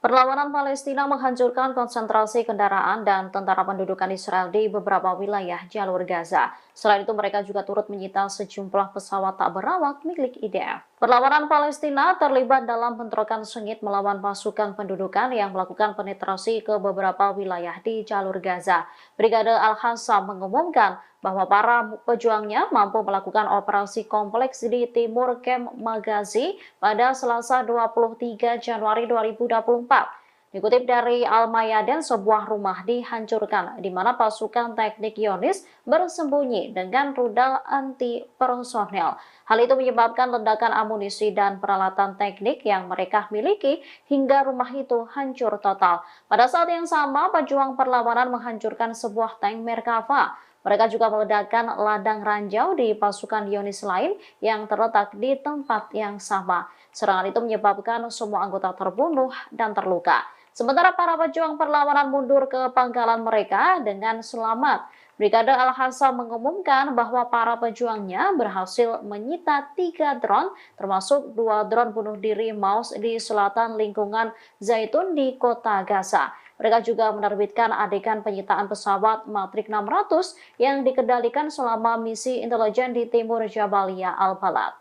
Perlawanan Palestina menghancurkan konsentrasi kendaraan dan tentara pendudukan Israel di beberapa wilayah jalur Gaza. Selain itu, mereka juga turut menyita sejumlah pesawat tak berawak milik IDF. Perlawanan Palestina terlibat dalam bentrokan sengit melawan pasukan pendudukan yang melakukan penetrasi ke beberapa wilayah di jalur Gaza. Brigade Al-Qassam mengumumkan bahwa para pejuangnya mampu melakukan operasi kompleks di timur Kem Magazi pada Selasa 23 Januari 2024. Dikutip dari Al-Mayadin, sebuah rumah dihancurkan di mana pasukan teknik Zionis bersembunyi dengan rudal anti personel. Hal itu menyebabkan ledakan amunisi dan peralatan teknik yang mereka miliki hingga rumah itu hancur total. Pada saat yang sama, pejuang perlawanan menghancurkan sebuah tank Merkava. Mereka juga meledakkan ladang ranjau di pasukan Zionis lain yang terletak di tempat yang sama. Serangan itu menyebabkan semua anggota terbunuh dan terluka. Sementara para pejuang perlawanan mundur ke pangkalan mereka dengan selamat. Brigade Al-Hassam mengumumkan bahwa para pejuangnya berhasil menyita 3 drone, termasuk 2 drone bunuh diri Maus di selatan lingkungan Zaitun di kota Gaza. Mereka juga menerbitkan adegan penyitaan pesawat Matrix 600 yang dikendalikan selama misi intelijen di timur Jabalia Al-Balad.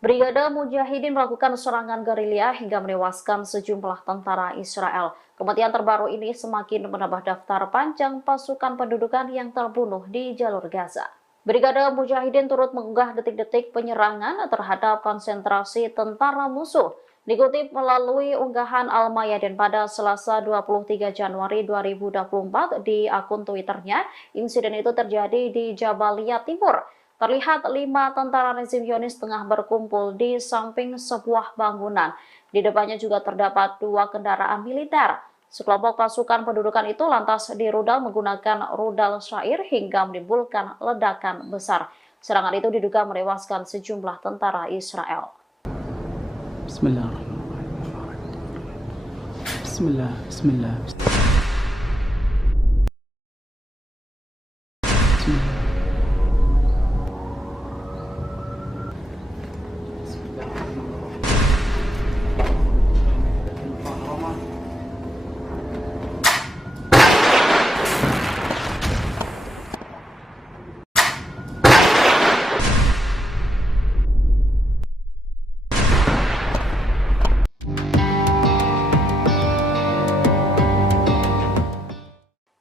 Brigade Mujahidin melakukan serangan gerilya hingga menewaskan sejumlah tentara Israel. Kematian terbaru ini semakin menambah daftar panjang pasukan pendudukan yang terbunuh di jalur Gaza. Brigade Mujahidin turut mengunggah detik-detik penyerangan terhadap konsentrasi tentara musuh. Dikutip melalui unggahan Al-Mayadin pada Selasa 23 Januari 2024 di akun Twitternya, insiden itu terjadi di Jabalia Timur. Terlihat 5 tentara rezim Zionis tengah berkumpul di samping sebuah bangunan. Di depannya juga terdapat 2 kendaraan militer. Sekelompok pasukan pendudukan itu lantas dirudal menggunakan rudal syair hingga menimbulkan ledakan besar. Serangan itu diduga menewaskan sejumlah tentara Israel. Bismillahirrahmanirrahim. Bismillah, bismillah. Bismillah.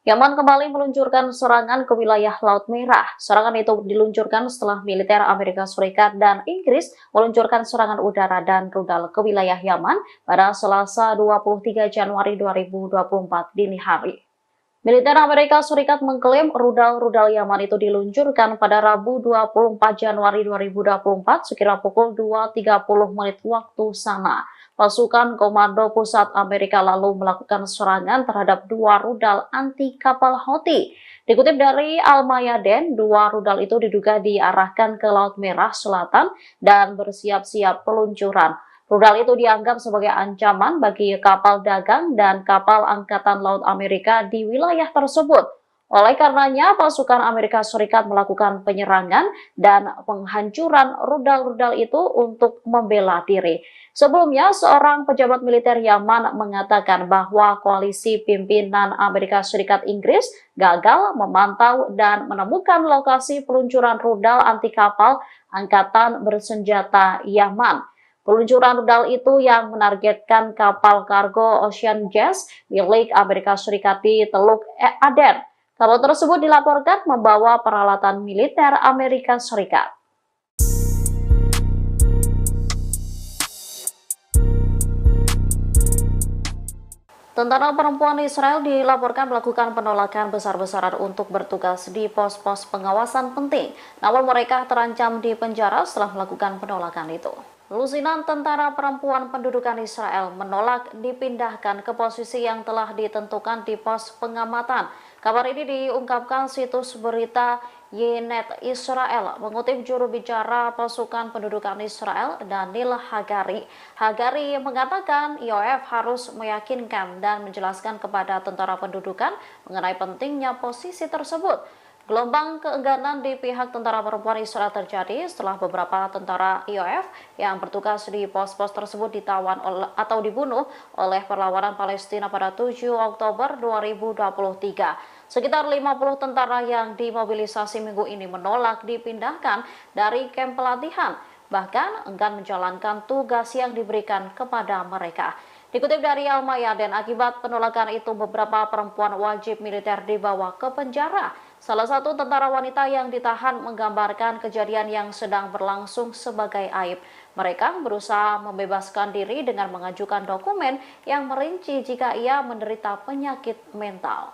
Yaman kembali meluncurkan serangan ke wilayah Laut Merah. Serangan itu diluncurkan setelah militer Amerika Serikat dan Inggris meluncurkan serangan udara dan rudal ke wilayah Yaman pada Selasa 23 Januari 2024 dini hari. Militer Amerika Serikat mengklaim rudal-rudal Yaman itu diluncurkan pada Rabu 24 Januari 2024 sekira pukul 2.30 menit waktu sana. Pasukan Komando Pusat Amerika lalu melakukan serangan terhadap 2 rudal anti kapal Houthi. Dikutip dari Al-Mayadeen, 2 rudal itu diduga diarahkan ke Laut Merah Selatan dan bersiap-siap peluncuran. Rudal itu dianggap sebagai ancaman bagi kapal dagang dan kapal Angkatan Laut Amerika di wilayah tersebut. Oleh karenanya, pasukan Amerika Serikat melakukan penyerangan dan penghancuran rudal-rudal itu untuk membela diri. Sebelumnya, seorang pejabat militer Yaman mengatakan bahwa koalisi pimpinan Amerika Serikat Inggris gagal memantau dan menemukan lokasi peluncuran rudal anti kapal Angkatan Bersenjata Yaman. Peluncuran rudal itu yang menargetkan kapal kargo Ocean Jazz milik Amerika Serikat di Teluk Aden. Kapal tersebut dilaporkan membawa peralatan militer Amerika Serikat. Tentara perempuan Israel dilaporkan melakukan penolakan besar-besaran untuk bertugas di pos-pos pengawasan penting. Namun mereka terancam di penjara setelah melakukan penolakan itu. Lusinan tentara perempuan pendudukan Israel menolak dipindahkan ke posisi yang telah ditentukan di pos pengamatan. Kabar ini diungkapkan situs berita Ynet Israel mengutip juru bicara pasukan pendudukan Israel Daniel Hagari. Hagari mengatakan IOF harus meyakinkan dan menjelaskan kepada tentara pendudukan mengenai pentingnya posisi tersebut. Gelombang keengganan di pihak tentara perempuan Israel terjadi setelah beberapa tentara IOF yang bertugas di pos-pos tersebut ditawan atau dibunuh oleh perlawanan Palestina pada 7 Oktober 2023. Sekitar 50 tentara yang dimobilisasi minggu ini menolak dipindahkan dari kamp pelatihan, bahkan enggan menjalankan tugas yang diberikan kepada mereka. Dikutip dari Al-Mayadeen, akibat penolakan itu beberapa perempuan wajib militer dibawa ke penjara. Salah satu tentara wanita yang ditahan menggambarkan kejadian yang sedang berlangsung sebagai aib. Mereka berusaha membebaskan diri dengan mengajukan dokumen yang merinci jika ia menderita penyakit mental.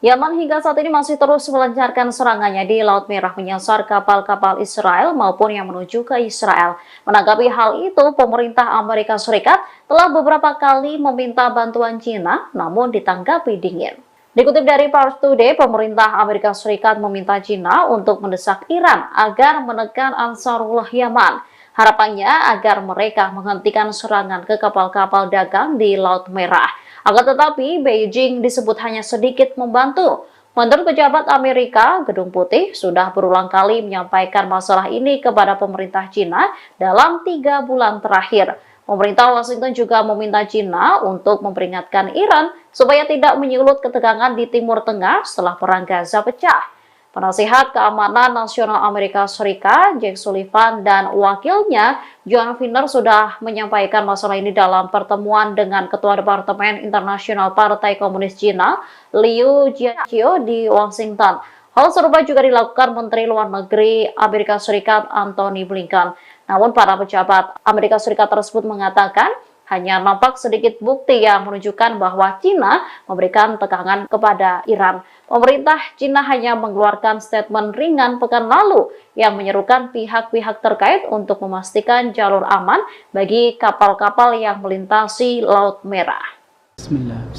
Yaman hingga saat ini masih terus melancarkan serangannya di Laut Merah menyasar kapal-kapal Israel maupun yang menuju ke Israel. Menanggapi hal itu, pemerintah Amerika Serikat telah beberapa kali meminta bantuan China, namun ditanggapi dingin. Dikutip dari Pars Today, pemerintah Amerika Serikat meminta China untuk mendesak Iran agar menekan Ansarullah Yaman. Harapannya agar mereka menghentikan serangan ke kapal-kapal dagang di Laut Merah. Akan tetapi, Beijing disebut hanya sedikit membantu. Menurut pejabat Amerika, Gedung Putih sudah berulang kali menyampaikan masalah ini kepada pemerintah China dalam 3 bulan terakhir. Pemerintah Washington juga meminta China untuk memperingatkan Iran supaya tidak menyulut ketegangan di Timur Tengah setelah Perang Gaza pecah. Penasihat Keamanan Nasional Amerika Serikat, Jake Sullivan, dan wakilnya, John Finner, sudah menyampaikan masalah ini dalam pertemuan dengan Ketua Departemen Internasional Partai Komunis Cina, Liu Jiaqi, di Washington. Hal serupa juga dilakukan Menteri Luar Negeri Amerika Serikat, Antony Blinken. Namun, para pejabat Amerika Serikat tersebut mengatakan, hanya nampak sedikit bukti yang menunjukkan bahwa China memberikan tekanan kepada Iran. Pemerintah China hanya mengeluarkan statement ringan pekan lalu yang menyerukan pihak-pihak terkait untuk memastikan jalur aman bagi kapal-kapal yang melintasi Laut Merah. Bismillah.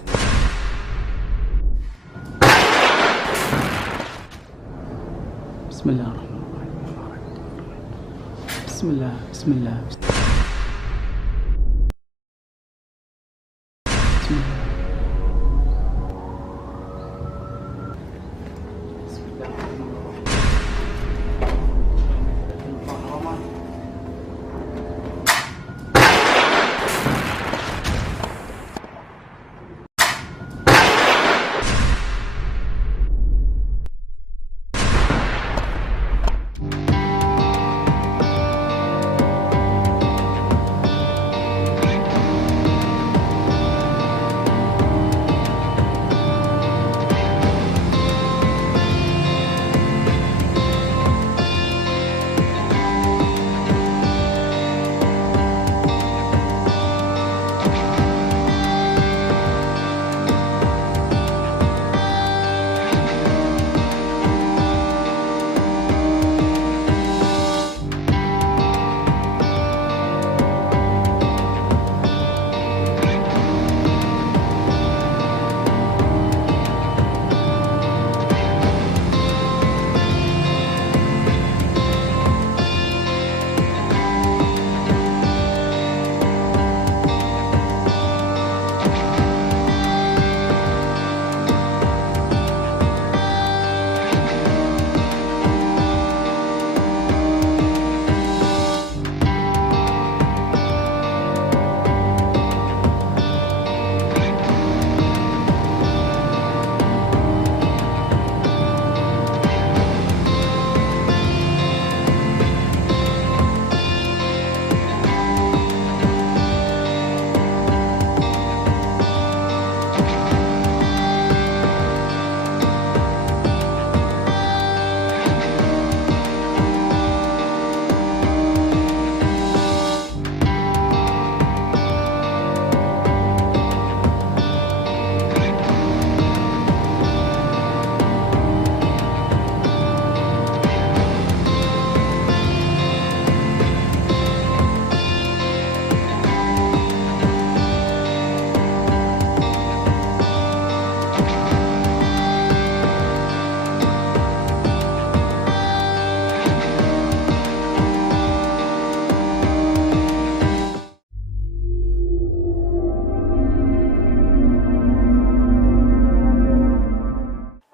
Bismillahirrahmanirrahim. Bismillah. Bismillah.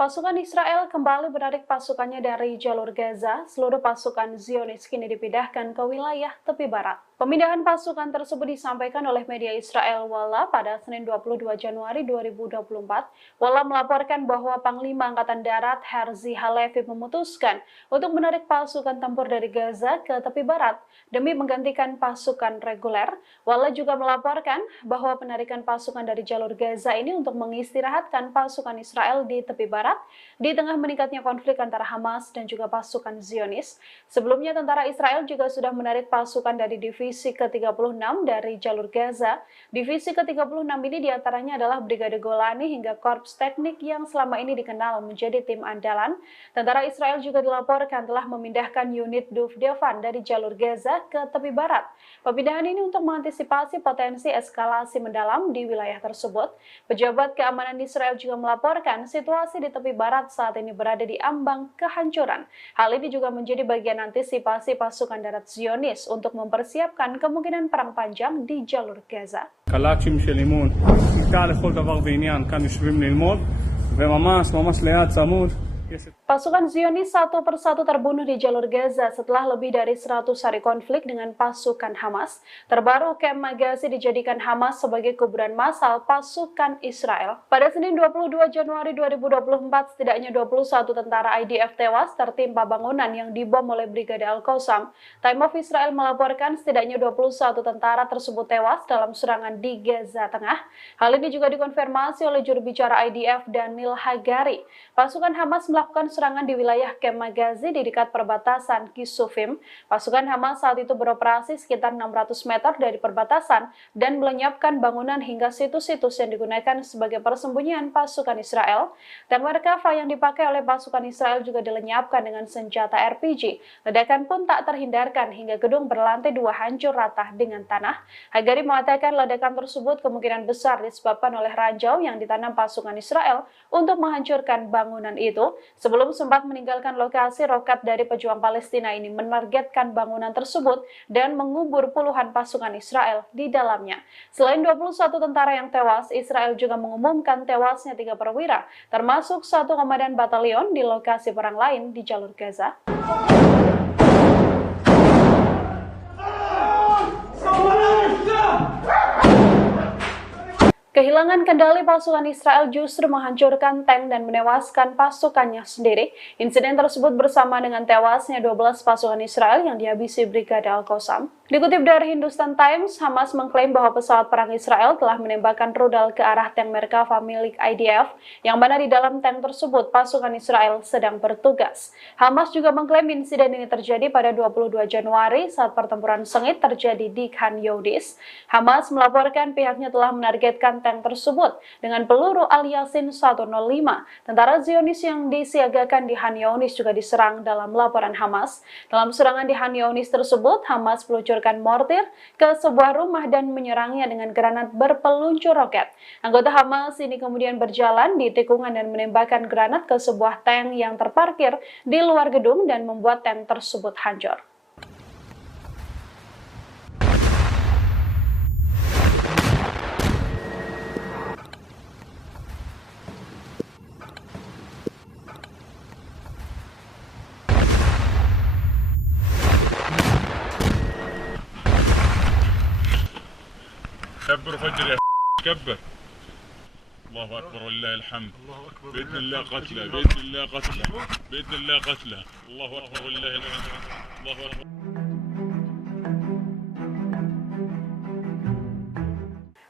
Pasukan Israel kembali menarik pasukannya dari jalur Gaza. Seluruh pasukan Zionis kini dipindahkan ke wilayah tepi barat. Pemindahan pasukan tersebut disampaikan oleh media Israel Walla pada Senin 22 Januari 2024. Walla melaporkan bahwa Panglima Angkatan Darat Herzi Halevi memutuskan untuk menarik pasukan tempur dari Gaza ke tepi barat demi menggantikan pasukan reguler. Walla juga melaporkan bahwa penarikan pasukan dari jalur Gaza ini untuk mengistirahatkan pasukan Israel di tepi barat di tengah meningkatnya konflik antara Hamas dan juga pasukan Zionis. Sebelumnya tentara Israel juga sudah menarik pasukan dari divisi ke-36 dari jalur Gaza. Divisi ke-36 ini diantaranya adalah Brigade Golani hingga Korps Teknik yang selama ini dikenal menjadi tim andalan. Tentara Israel juga dilaporkan telah memindahkan unit Duvdevan dari jalur Gaza ke tepi barat. Pemindahan ini untuk mengantisipasi potensi eskalasi mendalam di wilayah tersebut. Pejabat keamanan Israel juga melaporkan situasi di tepi barat saat ini berada di ambang kehancuran. Hal ini juga menjadi bagian antisipasi pasukan darat Zionis untuk mempersiapkan kemungkinan perang panjang di jalur Gaza. קלאצ'ים של אימון, כיתה לכל דבר ועניין, כאן יושבים ללמוד, וממש ליד צמוד. Pasukan Zionis satu persatu terbunuh di jalur Gaza setelah lebih dari 100 hari konflik dengan pasukan Hamas. Terbaru, Kem Magazi dijadikan Hamas sebagai kuburan massal pasukan Israel. Pada Senin 22 Januari 2024, setidaknya 21 tentara IDF tewas tertimpa bangunan yang dibom oleh Brigade Al-Qassam. Time of Israel melaporkan setidaknya 21 tentara tersebut tewas dalam serangan di Gaza Tengah. Hal ini juga dikonfirmasi oleh juru bicara IDF Daniel Hagari. Pasukan Hamas melakukan serangan di wilayah Kem Magazi di dekat perbatasan Kisufim. Pasukan Hamas saat itu beroperasi sekitar 600 meter dari perbatasan dan melenyapkan bangunan hingga situs-situs yang digunakan sebagai persembunyian pasukan Israel. Dan Merkava yang dipakai oleh pasukan Israel juga dilenyapkan dengan senjata RPG. Ledakan pun tak terhindarkan hingga gedung berlantai 2 hancur rata dengan tanah. Hagari mengatakan ledakan tersebut kemungkinan besar disebabkan oleh ranjau yang ditanam pasukan Israel untuk menghancurkan bangunan itu. Sebelum sempat meninggalkan lokasi, roket dari pejuang Palestina ini menargetkan bangunan tersebut dan mengubur puluhan pasukan Israel di dalamnya. Selain 21 tentara yang tewas, Israel juga mengumumkan tewasnya 3 perwira, termasuk 1 komandan batalion di lokasi perang lain di jalur Gaza. Kehilangan kendali pasukan Israel justru menghancurkan tank dan menewaskan pasukannya sendiri. Insiden tersebut bersama dengan tewasnya 12 pasukan Israel yang dihabisi Brigade Al-Qassam. Dikutip dari Hindustan Times, Hamas mengklaim bahwa pesawat perang Israel telah menembakkan rudal ke arah tank Merkava milik IDF, yang mana di dalam tank tersebut pasukan Israel sedang bertugas. Hamas juga mengklaim insiden ini terjadi pada 22 Januari saat pertempuran sengit terjadi di Khan Younis. Hamas melaporkan pihaknya telah menargetkan tank tersebut dengan peluru Al-Yasin 105. Tentara Zionis yang disiagakan di Khan Younis juga diserang dalam laporan Hamas. Dalam serangan di Khan Younis tersebut, Hamas meluncurkan mortir ke sebuah rumah dan menyerangnya dengan granat berpeluncur roket. Anggota Hamas ini kemudian berjalan di tikungan dan menembakkan granat ke sebuah tank yang terparkir di luar gedung dan membuat tank tersebut hancur. كبر فجر يا كبر. الله اكبر ولله الحمد. باذن الله قتله باذن الله قتله باذن الله قتله. الله اكبر ولله الحمد. الله اكبر.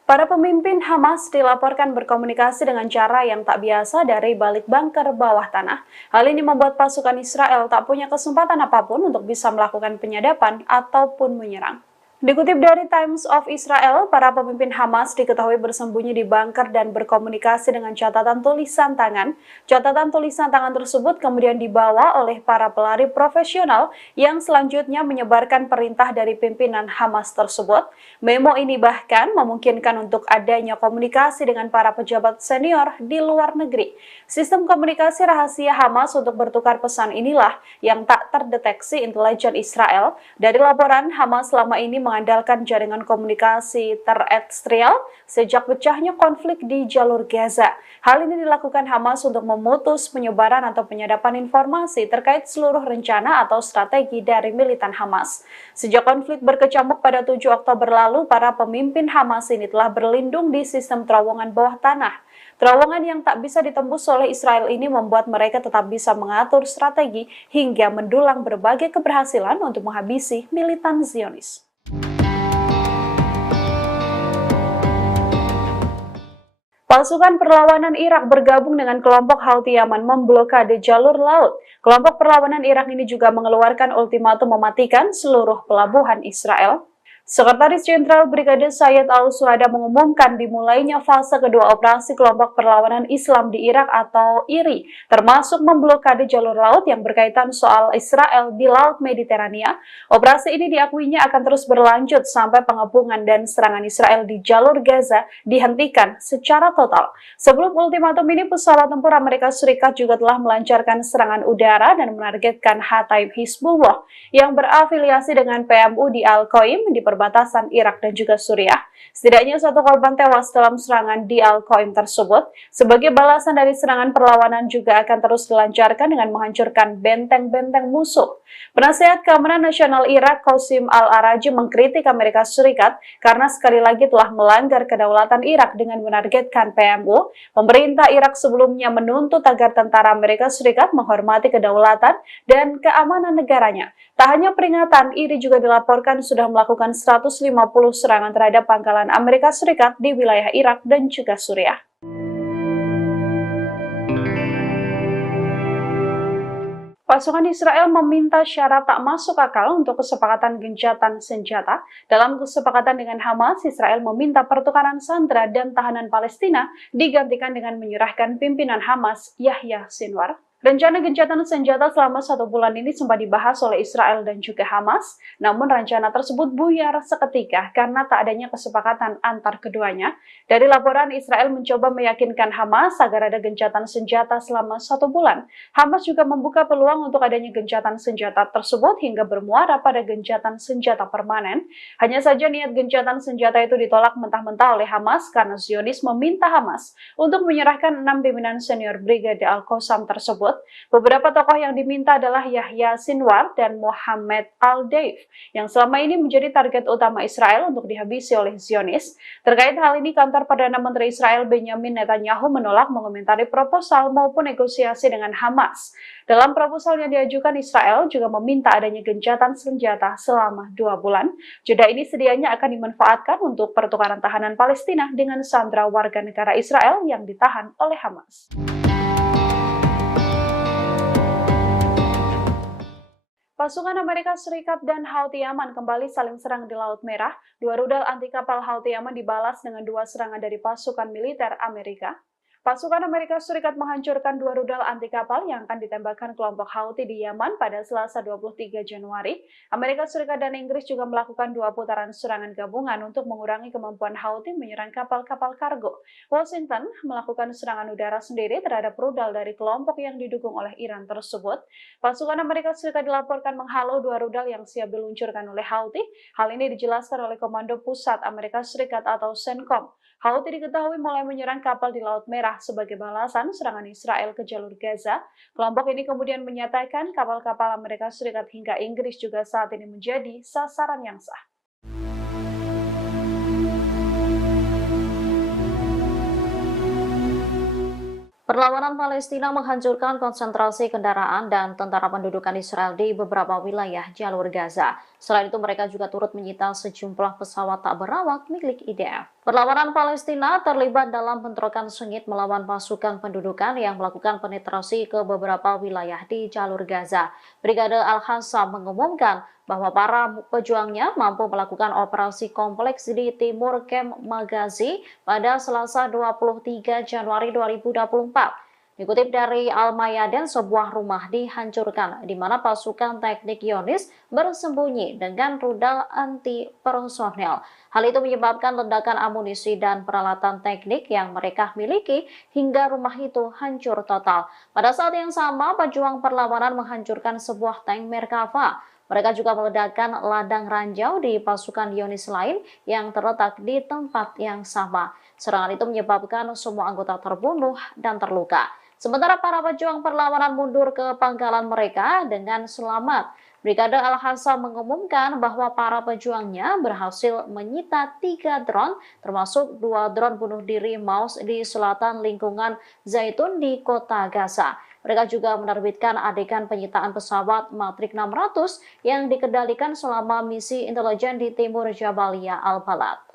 Para pemimpin Hamas dilaporkan berkomunikasi dengan cara yang tak biasa dari balik bunker bawah tanah. Hal ini membuat pasukan Israel tak punya kesempatan apapun untuk bisa melakukan penyadapan ataupun menyerang. Dikutip dari Times of Israel, para pemimpin Hamas diketahui bersembunyi di bunker dan berkomunikasi dengan catatan tulisan tangan. Catatan tulisan tangan tersebut kemudian dibawa oleh para pelari profesional yang selanjutnya menyebarkan perintah dari pimpinan Hamas tersebut. Memo ini bahkan memungkinkan untuk adanya komunikasi dengan para pejabat senior di luar negeri. Sistem komunikasi rahasia Hamas untuk bertukar pesan inilah yang tak terdeteksi intelijen Israel. Dari laporan, Hamas selama ini mengandalkan jaringan komunikasi terestrial sejak pecahnya konflik di jalur Gaza. Hal ini dilakukan Hamas untuk memutus penyebaran atau penyadapan informasi terkait seluruh rencana atau strategi dari militan Hamas. Sejak konflik berkecamuk pada 7 Oktober lalu, para pemimpin Hamas ini telah berlindung di sistem terowongan bawah tanah. Terowongan yang tak bisa ditembus oleh Israel ini membuat mereka tetap bisa mengatur strategi hingga mendulang berbagai keberhasilan untuk menghabisi militan Zionis. Pasukan perlawanan Irak bergabung dengan kelompok Houthi Yaman memblokade jalur laut. Kelompok perlawanan Irak ini juga mengeluarkan ultimatum mematikan seluruh pelabuhan Israel. Sekretaris Jenderal Brigade Sayyid Al-Suhada mengumumkan dimulainya fase kedua operasi kelompok perlawanan Islam di Irak atau IRI, termasuk memblokade jalur laut yang berkaitan soal Israel di Laut Mediterania. Operasi ini diakuinya akan terus berlanjut sampai pengepungan dan serangan Israel di jalur Gaza dihentikan secara total. Sebelum ultimatum ini, pesawat tempur Amerika Serikat juga telah melancarkan serangan udara dan menargetkan Hataib Hizbullah yang berafiliasi dengan PMU di Al-Qaim di perbatasan Irak dan juga Suriah. Setidaknya 1 korban tewas dalam serangan di Al-Qaim tersebut. Sebagai balasan dari serangan, perlawanan juga akan terus dilancarkan dengan menghancurkan benteng-benteng musuh. Penasehat Keamanan Nasional Irak, Qasim Al-Araji, mengkritik Amerika Serikat karena sekali lagi telah melanggar kedaulatan Irak dengan menargetkan PMU. Pemerintah Irak sebelumnya menuntut agar tentara Amerika Serikat menghormati kedaulatan dan keamanan negaranya. Tak hanya peringatan, IRI juga dilaporkan sudah melakukan 150 serangan terhadap pangkalan Amerika Serikat di wilayah Irak dan juga Suriah. Pasukan Israel meminta syarat tak masuk akal untuk kesepakatan gencatan senjata. Dalam kesepakatan dengan Hamas, Israel meminta pertukaran sandera dan tahanan Palestina digantikan dengan menyerahkan pimpinan Hamas, Yahya Sinwar. Rencana gencatan senjata selama 1 bulan ini sempat dibahas oleh Israel dan juga Hamas, namun rencana tersebut buyar seketika karena tak adanya kesepakatan antar keduanya. Dari laporan, Israel mencoba meyakinkan Hamas agar ada gencatan senjata selama 1 bulan. Hamas juga membuka peluang untuk adanya gencatan senjata tersebut hingga bermuara pada gencatan senjata permanen. Hanya saja niat gencatan senjata itu ditolak mentah-mentah oleh Hamas karena Zionis meminta Hamas untuk menyerahkan 6 pimpinan senior Brigade Al-Qassam tersebut. Beberapa tokoh yang diminta adalah Yahya Sinwar dan Mohammed Al-Deif, yang selama ini menjadi target utama Israel untuk dihabisi oleh Zionis. Terkait hal ini, kantor Perdana Menteri Israel Benjamin Netanyahu menolak mengomentari proposal maupun negosiasi dengan Hamas. Dalam proposal yang diajukan, Israel juga meminta adanya gencatan senjata selama 2 bulan. Jeda ini sedianya akan dimanfaatkan untuk pertukaran tahanan Palestina dengan sandera warga negara Israel yang ditahan oleh Hamas. Pasukan Amerika Serikat dan Houthi Yaman kembali saling serang di Laut Merah. 2 rudal anti kapal Houthi Yaman dibalas dengan 2 serangan dari pasukan militer Amerika. Pasukan Amerika Serikat menghancurkan 2 rudal anti kapal yang akan ditembakkan kelompok Houthi di Yaman pada Selasa 23 Januari. Amerika Serikat dan Inggris juga melakukan 2 putaran serangan gabungan untuk mengurangi kemampuan Houthi menyerang kapal-kapal kargo. Washington melakukan serangan udara sendiri terhadap rudal dari kelompok yang didukung oleh Iran tersebut. Pasukan Amerika Serikat dilaporkan menghalau 2 rudal yang siap diluncurkan oleh Houthi. Hal ini dijelaskan oleh Komando Pusat Amerika Serikat atau CENTCOM. Houthi diketahui mulai menyerang kapal di Laut Merah sebagai balasan serangan Israel ke jalur Gaza. Kelompok ini kemudian menyatakan kapal-kapal Amerika Serikat hingga Inggris juga saat ini menjadi sasaran yang sah. Perlawanan Palestina menghancurkan konsentrasi kendaraan dan tentara pendudukan Israel di beberapa wilayah jalur Gaza. Selain itu, mereka juga turut menyita sejumlah pesawat tak berawak milik IDF. Perlawanan Palestina terlibat dalam bentrokan sengit melawan pasukan pendudukan yang melakukan penetrasi ke beberapa wilayah di jalur Gaza. Brigade Al-Qassam mengumumkan bahwa para pejuangnya mampu melakukan operasi kompleks di timur Kem Magazi pada Selasa 23 Januari 2024. Dikutip dari Al-Mayadin, sebuah rumah dihancurkan di mana pasukan teknik Zionis bersembunyi dengan rudal anti-personel. Hal itu menyebabkan ledakan amunisi dan peralatan teknik yang mereka miliki hingga rumah itu hancur total. Pada saat yang sama, pejuang perlawanan menghancurkan sebuah tank Merkava. Mereka juga meledakkan ladang ranjau di pasukan Zionis lain yang terletak di tempat yang sama. Serangan itu menyebabkan semua anggota terbunuh dan terluka. Sementara para pejuang perlawanan mundur ke pangkalan mereka dengan selamat. Brigade Al-Hassam mengumumkan bahwa para pejuangnya berhasil menyita 3 drone, termasuk 2 drone bunuh diri Maus di selatan lingkungan Zaitun di kota Gaza. Mereka juga menerbitkan adegan penyitaan pesawat Matrix 600 yang dikendalikan selama misi intelijen di timur Jabalia Al-Balad.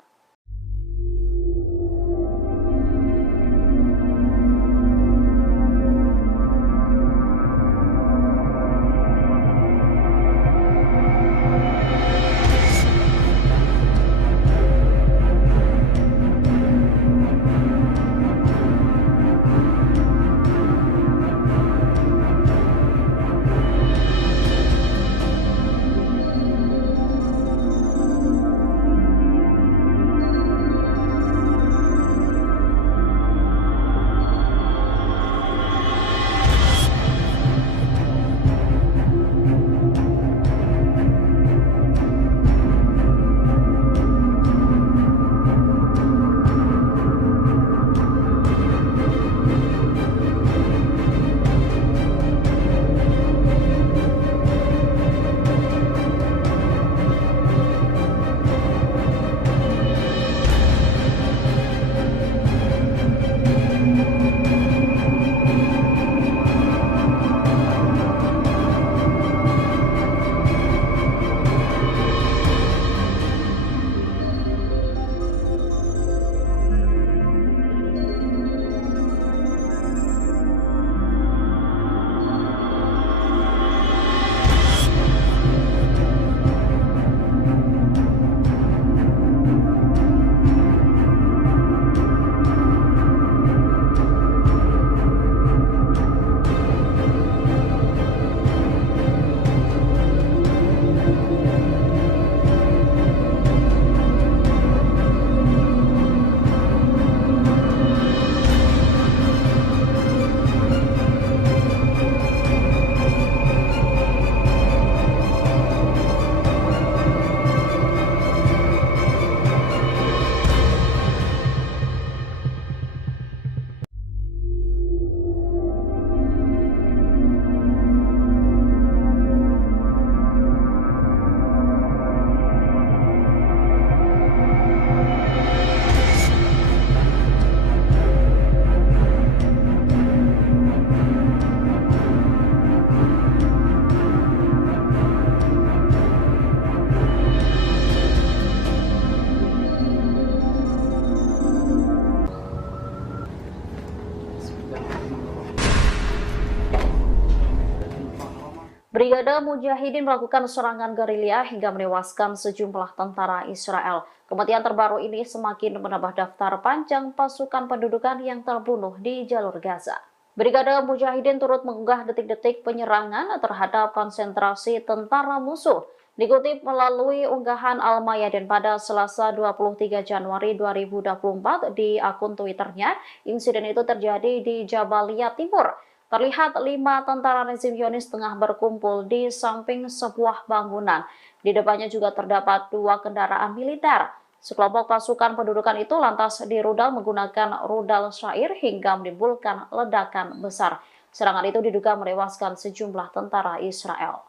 Brigade Mujahidin melakukan serangan gerilya hingga menewaskan sejumlah tentara Israel. Kematian terbaru ini semakin menambah daftar panjang pasukan pendudukan yang terbunuh di jalur Gaza. Brigade Mujahidin turut mengunggah detik-detik penyerangan terhadap konsentrasi tentara musuh. Dikutip melalui unggahan Al-Mayadin pada Selasa 23 Januari 2024 di akun Twitternya, insiden itu terjadi di Jabalia Timur. Terlihat 5 tentara rezim Zionis tengah berkumpul di samping sebuah bangunan. Di depannya juga terdapat 2 kendaraan militer. Sekelompok pasukan pendudukan itu lantas dirudal menggunakan rudal syair hingga menimbulkan ledakan besar. Serangan itu diduga menewaskan sejumlah tentara Israel.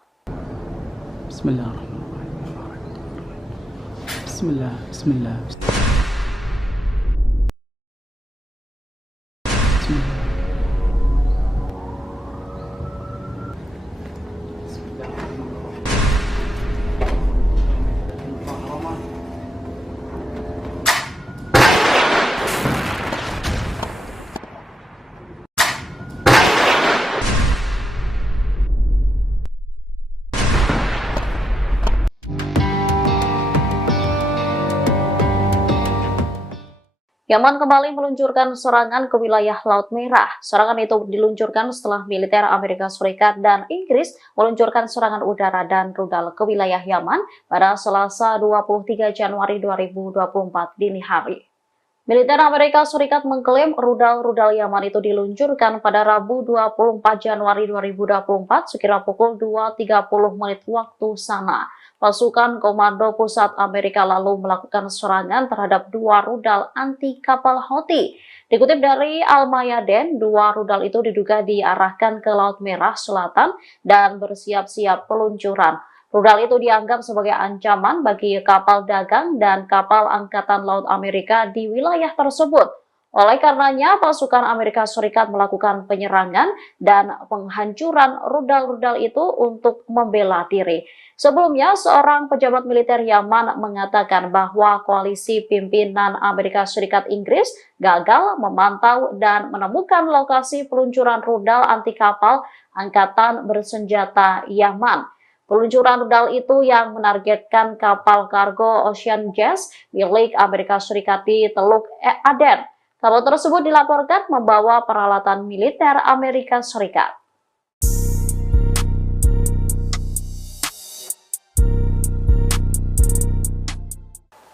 Bismillahirrahmanirrahim. Bismillah. Bismillah. Yaman kembali meluncurkan serangan ke wilayah Laut Merah. Serangan itu diluncurkan setelah militer Amerika Serikat dan Inggris meluncurkan serangan udara dan rudal ke wilayah Yaman pada Selasa 23 Januari 2024 dini hari. Militer Amerika Serikat mengklaim rudal-rudal Yaman itu diluncurkan pada Rabu 24 Januari 2024 sekira pukul 2.30 menit waktu sana. Pasukan Komando Pusat Amerika lalu melakukan serangan terhadap 2 rudal anti kapal Houthi. Dikutip dari Al-Mayadeen, 2 rudal itu diduga diarahkan ke Laut Merah Selatan dan bersiap-siap peluncuran. Rudal itu dianggap sebagai ancaman bagi kapal dagang dan kapal Angkatan Laut Amerika di wilayah tersebut. Oleh karenanya, pasukan Amerika Serikat melakukan penyerangan dan penghancuran rudal-rudal itu untuk membela diri. Sebelumnya, seorang pejabat militer Yaman mengatakan bahwa koalisi pimpinan Amerika Serikat Inggris gagal memantau dan menemukan lokasi peluncuran rudal anti kapal Angkatan Bersenjata Yaman. Peluncuran rudal itu yang menargetkan kapal kargo Ocean Jazz milik Amerika Serikat di Teluk Aden. Kapal tersebut dilaporkan membawa peralatan militer Amerika Serikat.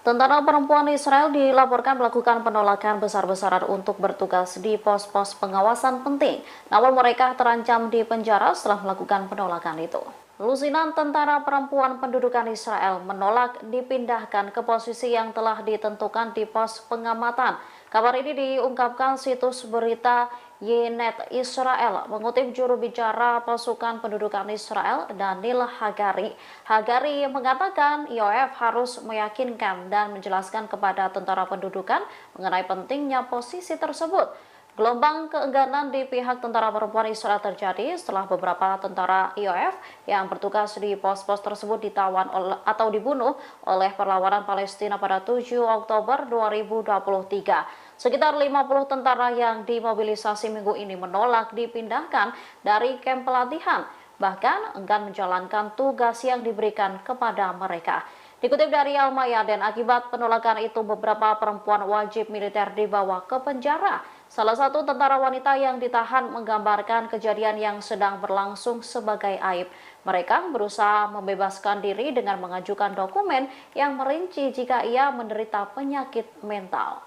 Tentara perempuan Israel dilaporkan melakukan penolakan besar-besaran untuk bertugas di pos-pos pengawasan penting. Namun mereka terancam dipenjara setelah melakukan penolakan itu. Lusinan tentara perempuan pendudukan Israel menolak dipindahkan ke posisi yang telah ditentukan di pos pengamatan. Kabar ini diungkapkan situs berita Ynet Israel mengutip juru bicara pasukan pendudukan Israel Daniel Hagari. Hagari mengatakan IOF harus meyakinkan dan menjelaskan kepada tentara pendudukan mengenai pentingnya posisi tersebut. Gelombang keengganan di pihak tentara perempuan Israel terjadi setelah beberapa tentara IOF yang bertugas di pos-pos tersebut ditawan atau dibunuh oleh perlawanan Palestina pada 7 Oktober 2023. Sekitar 50 tentara yang dimobilisasi minggu ini menolak dipindahkan dari kamp pelatihan, bahkan enggan menjalankan tugas yang diberikan kepada mereka. Dikutip dari Al-Mayadeen, akibat penolakan itu beberapa perempuan wajib militer dibawa ke penjara. Salah satu tentara wanita yang ditahan menggambarkan kejadian yang sedang berlangsung sebagai aib. Mereka berusaha membebaskan diri dengan mengajukan dokumen yang merinci jika ia menderita penyakit mental.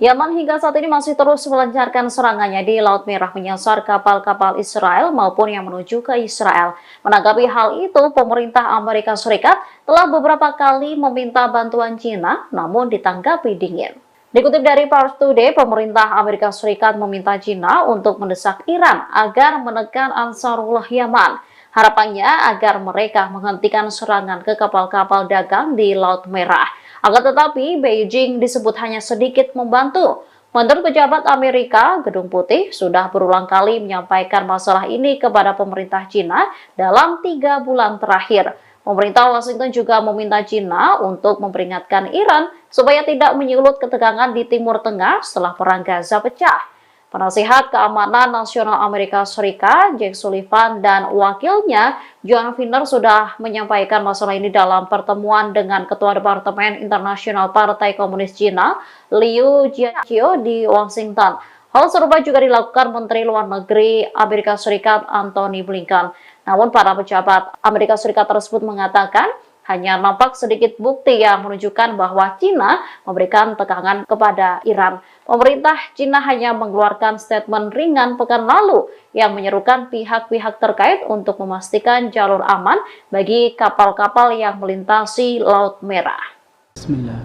Yaman hingga saat ini masih terus melancarkan serangannya di Laut Merah menyasar kapal-kapal Israel maupun yang menuju ke Israel. Menanggapi hal itu, pemerintah Amerika Serikat telah beberapa kali meminta bantuan China, namun ditanggapi dingin. Dikutip dari Pars Today, pemerintah Amerika Serikat meminta China untuk mendesak Iran agar menekan Ansarullah Yaman. Harapannya agar mereka menghentikan serangan ke kapal-kapal dagang di Laut Merah. Akan tetapi, Beijing disebut hanya sedikit membantu. Menurut pejabat Amerika, Gedung Putih sudah berulang kali menyampaikan masalah ini kepada pemerintah China dalam 3 bulan terakhir. Pemerintah Washington juga meminta China untuk memperingatkan Iran supaya tidak menyulut ketegangan di Timur Tengah setelah perang Gaza pecah. Penasihat Keamanan Nasional Amerika Serikat, Jake Sullivan, dan wakilnya, John Finner, sudah menyampaikan masalah ini dalam pertemuan dengan Ketua Departemen Internasional Partai Komunis Cina, Liu Jiaqi di Washington. Hal serupa juga dilakukan Menteri Luar Negeri Amerika Serikat, Antony Blinken. Namun, para pejabat Amerika Serikat tersebut mengatakan, hanya nampak sedikit bukti yang menunjukkan bahwa China memberikan tekanan kepada Iran. Pemerintah China hanya mengeluarkan statement ringan pekan lalu yang menyerukan pihak-pihak terkait untuk memastikan jalur aman bagi kapal-kapal yang melintasi Laut Merah. Bismillah.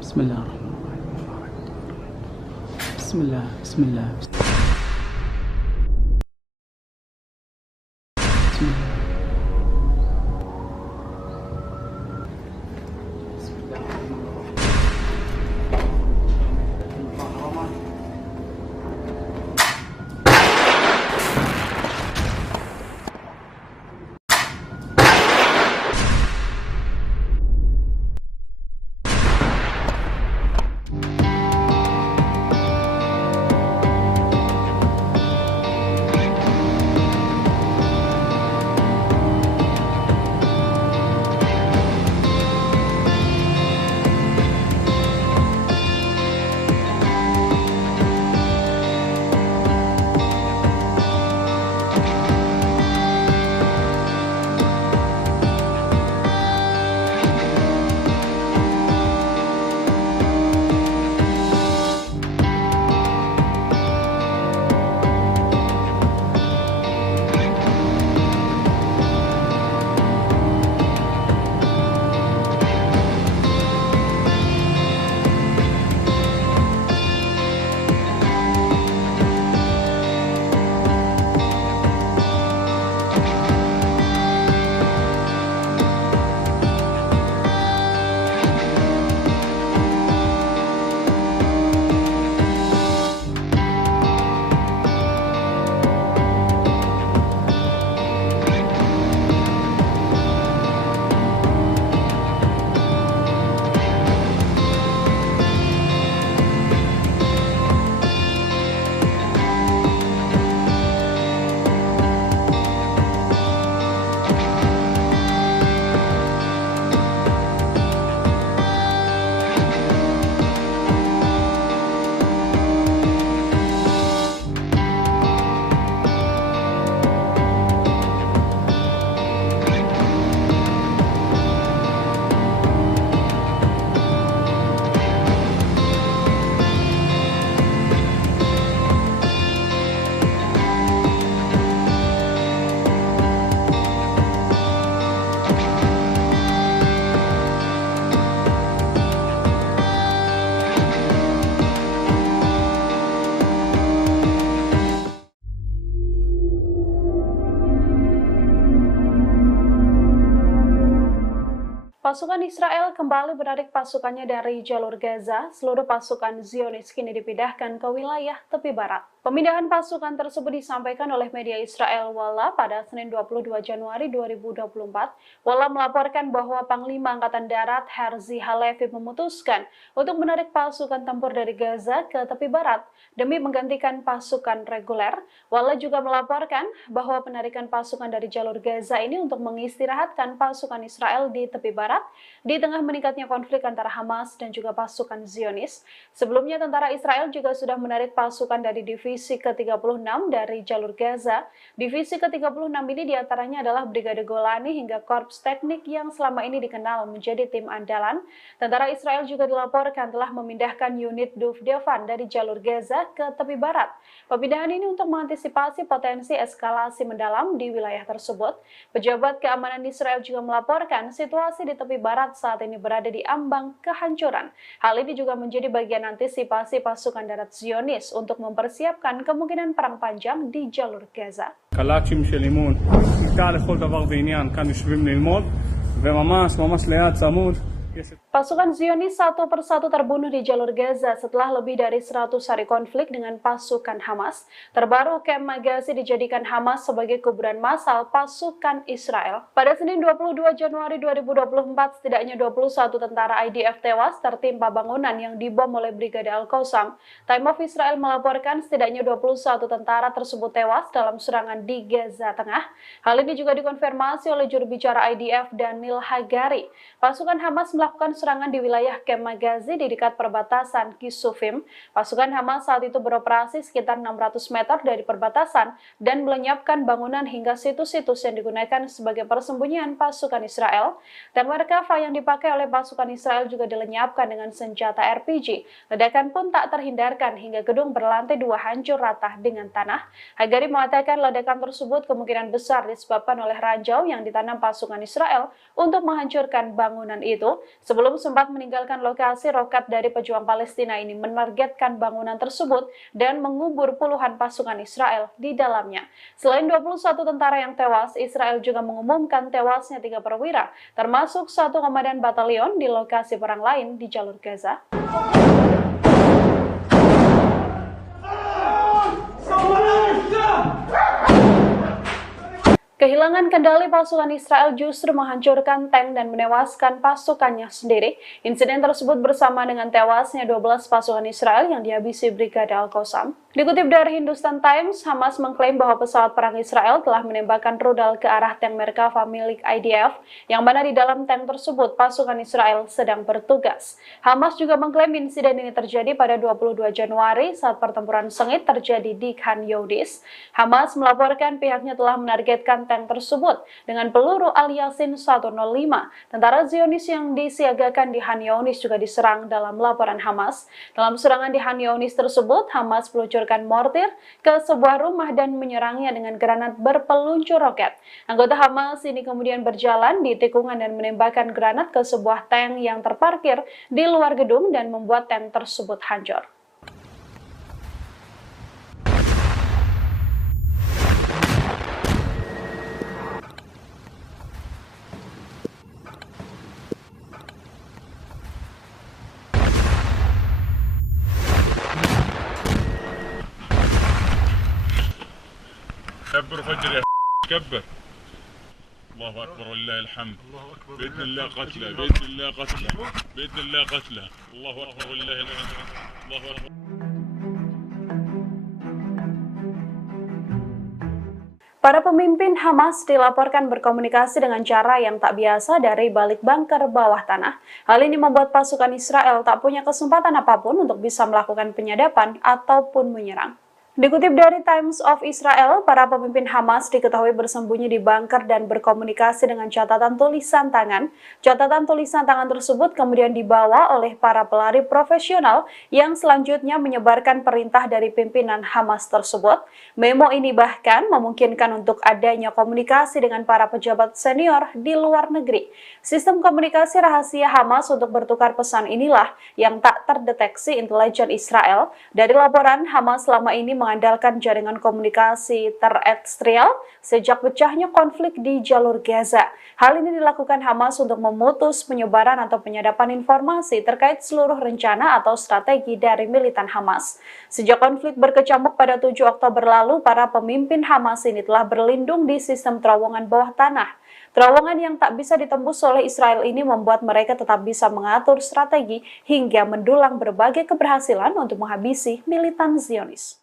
Bismillahirrahmanirrahim. Bismillah. Bismillah. Pasukan Israel kembali menarik pasukannya dari jalur Gaza. Seluruh pasukan Zionis kini dipindahkan ke wilayah tepi barat. Pemindahan pasukan tersebut disampaikan oleh media Israel Walla pada Senin 22 Januari 2024. Walla melaporkan bahwa Panglima Angkatan Darat Herzi Halevi memutuskan untuk menarik pasukan tempur dari Gaza ke tepi barat demi menggantikan pasukan reguler. Walla juga melaporkan bahwa penarikan pasukan dari jalur Gaza ini untuk mengistirahatkan pasukan Israel di tepi barat di tengah meningkatnya konflik antara Hamas dan juga pasukan Zionis. Sebelumnya tentara Israel juga sudah menarik pasukan dari divisi ke-36 dari jalur Gaza. Divisi ke-36 ini diantaranya adalah Brigade Golani hingga Korps Teknik yang selama ini dikenal menjadi tim andalan. Tentara Israel juga dilaporkan telah memindahkan unit Duvdevan dari jalur Gaza ke tepi barat. Pemindahan ini untuk mengantisipasi potensi eskalasi mendalam di wilayah tersebut. Pejabat keamanan Israel juga melaporkan situasi di tepi barat saat ini berada di ambang kehancuran. Hal ini juga menjadi bagian antisipasi pasukan darat Zionis untuk mempersiapkan kemungkinan perang panjang di jalur Gaza. קלאצ'ים של אימון, איתה לכל דבר ועניין, כאן יושבים ללמוד, וממש ליד צמוד. Pasukan Zionis satu persatu terbunuh di jalur Gaza setelah lebih dari 100 hari konflik dengan pasukan Hamas. Terbaru, Kem Magazi dijadikan Hamas sebagai kuburan massal pasukan Israel. Pada Senin 22 Januari 2024, setidaknya 21 tentara IDF tewas tertimpa bangunan yang dibom oleh Brigade Al-Qassam. Time of Israel melaporkan setidaknya 21 tentara tersebut tewas dalam serangan di Gaza Tengah. Hal ini juga dikonfirmasi oleh juru bicara IDF Daniel Hagari. Pasukan Hamas melakukan serangan di wilayah Kem Magazi di dekat perbatasan Kisufim. Pasukan Hamas saat itu beroperasi sekitar 600 meter dari perbatasan dan melenyapkan bangunan hingga situs-situs yang digunakan sebagai persembunyian pasukan Israel. Dan Merkava yang dipakai oleh pasukan Israel juga dilenyapkan dengan senjata RPG. Ledakan pun tak terhindarkan hingga gedung berlantai 2 hancur rata dengan tanah. Hagari mengatakan ledakan tersebut kemungkinan besar disebabkan oleh ranjau yang ditanam pasukan Israel untuk menghancurkan bangunan itu. Sebelum sempat meninggalkan lokasi, roket dari pejuang Palestina ini menargetkan bangunan tersebut dan mengubur puluhan pasukan Israel di dalamnya. Selain 21 tentara yang tewas, Israel juga mengumumkan tewasnya 3 perwira, termasuk 1 komandan batalion di lokasi perang lain di jalur Gaza. Kehilangan kendali pasukan Israel justru menghancurkan tank dan menewaskan pasukannya sendiri. Insiden tersebut bersama dengan tewasnya 12 pasukan Israel yang dihabisi Brigade Al-Qassam. Dikutip dari Hindustan Times, Hamas mengklaim bahwa pesawat perang Israel telah menembakkan rudal ke arah tank Merkava milik IDF, yang mana di dalam tank tersebut pasukan Israel sedang bertugas. Hamas juga mengklaim insiden ini terjadi pada 22 Januari saat pertempuran sengit terjadi di Khan Younis. Hamas melaporkan pihaknya telah menargetkan tank tersebut dengan peluru Al-Yasin 105. Tentara Zionis yang disiagakan di Khan Younis juga diserang dalam laporan Hamas. Dalam serangan di Khan Younis tersebut, Hamas meluncurkan mortir ke sebuah rumah dan menyerangnya dengan granat berpeluncur roket. Anggota Hamas ini kemudian berjalan di tikungan dan menembakkan granat ke sebuah tank yang terparkir di luar gedung dan membuat tank tersebut hancur. كبر فجر يا كبر. الله اكبر ولله الحمد. باذن الله قتله، باذن الله قتله، باذن الله قتله. الله اكبر ولله الحمد. الله اكبر. Para pemimpin Hamas dilaporkan berkomunikasi dengan cara yang tak biasa dari balik bunker bawah tanah. Hal ini membuat pasukan Israel tak punya kesempatan apapun untuk bisa melakukan penyadapan ataupun menyerang. Dikutip dari Times of Israel, para pemimpin Hamas diketahui bersembunyi di bunker dan berkomunikasi dengan catatan tulisan tangan. Catatan tulisan tangan tersebut kemudian dibawa oleh para pelari profesional yang selanjutnya menyebarkan perintah dari pimpinan Hamas tersebut. Memo ini bahkan memungkinkan untuk adanya komunikasi dengan para pejabat senior di luar negeri. Sistem komunikasi rahasia Hamas untuk bertukar pesan inilah yang tak terdeteksi intelijen Israel. Dari laporan, Hamas selama ini mengandalkan jaringan komunikasi terestrial sejak pecahnya konflik di jalur Gaza. Hal ini dilakukan Hamas untuk memutus penyebaran atau penyadapan informasi terkait seluruh rencana atau strategi dari militan Hamas. Sejak konflik berkecamuk pada 7 Oktober lalu, para pemimpin Hamas ini telah berlindung di sistem terowongan bawah tanah. Terowongan yang tak bisa ditembus oleh Israel ini membuat mereka tetap bisa mengatur strategi hingga mendulang berbagai keberhasilan untuk menghabisi militan Zionis.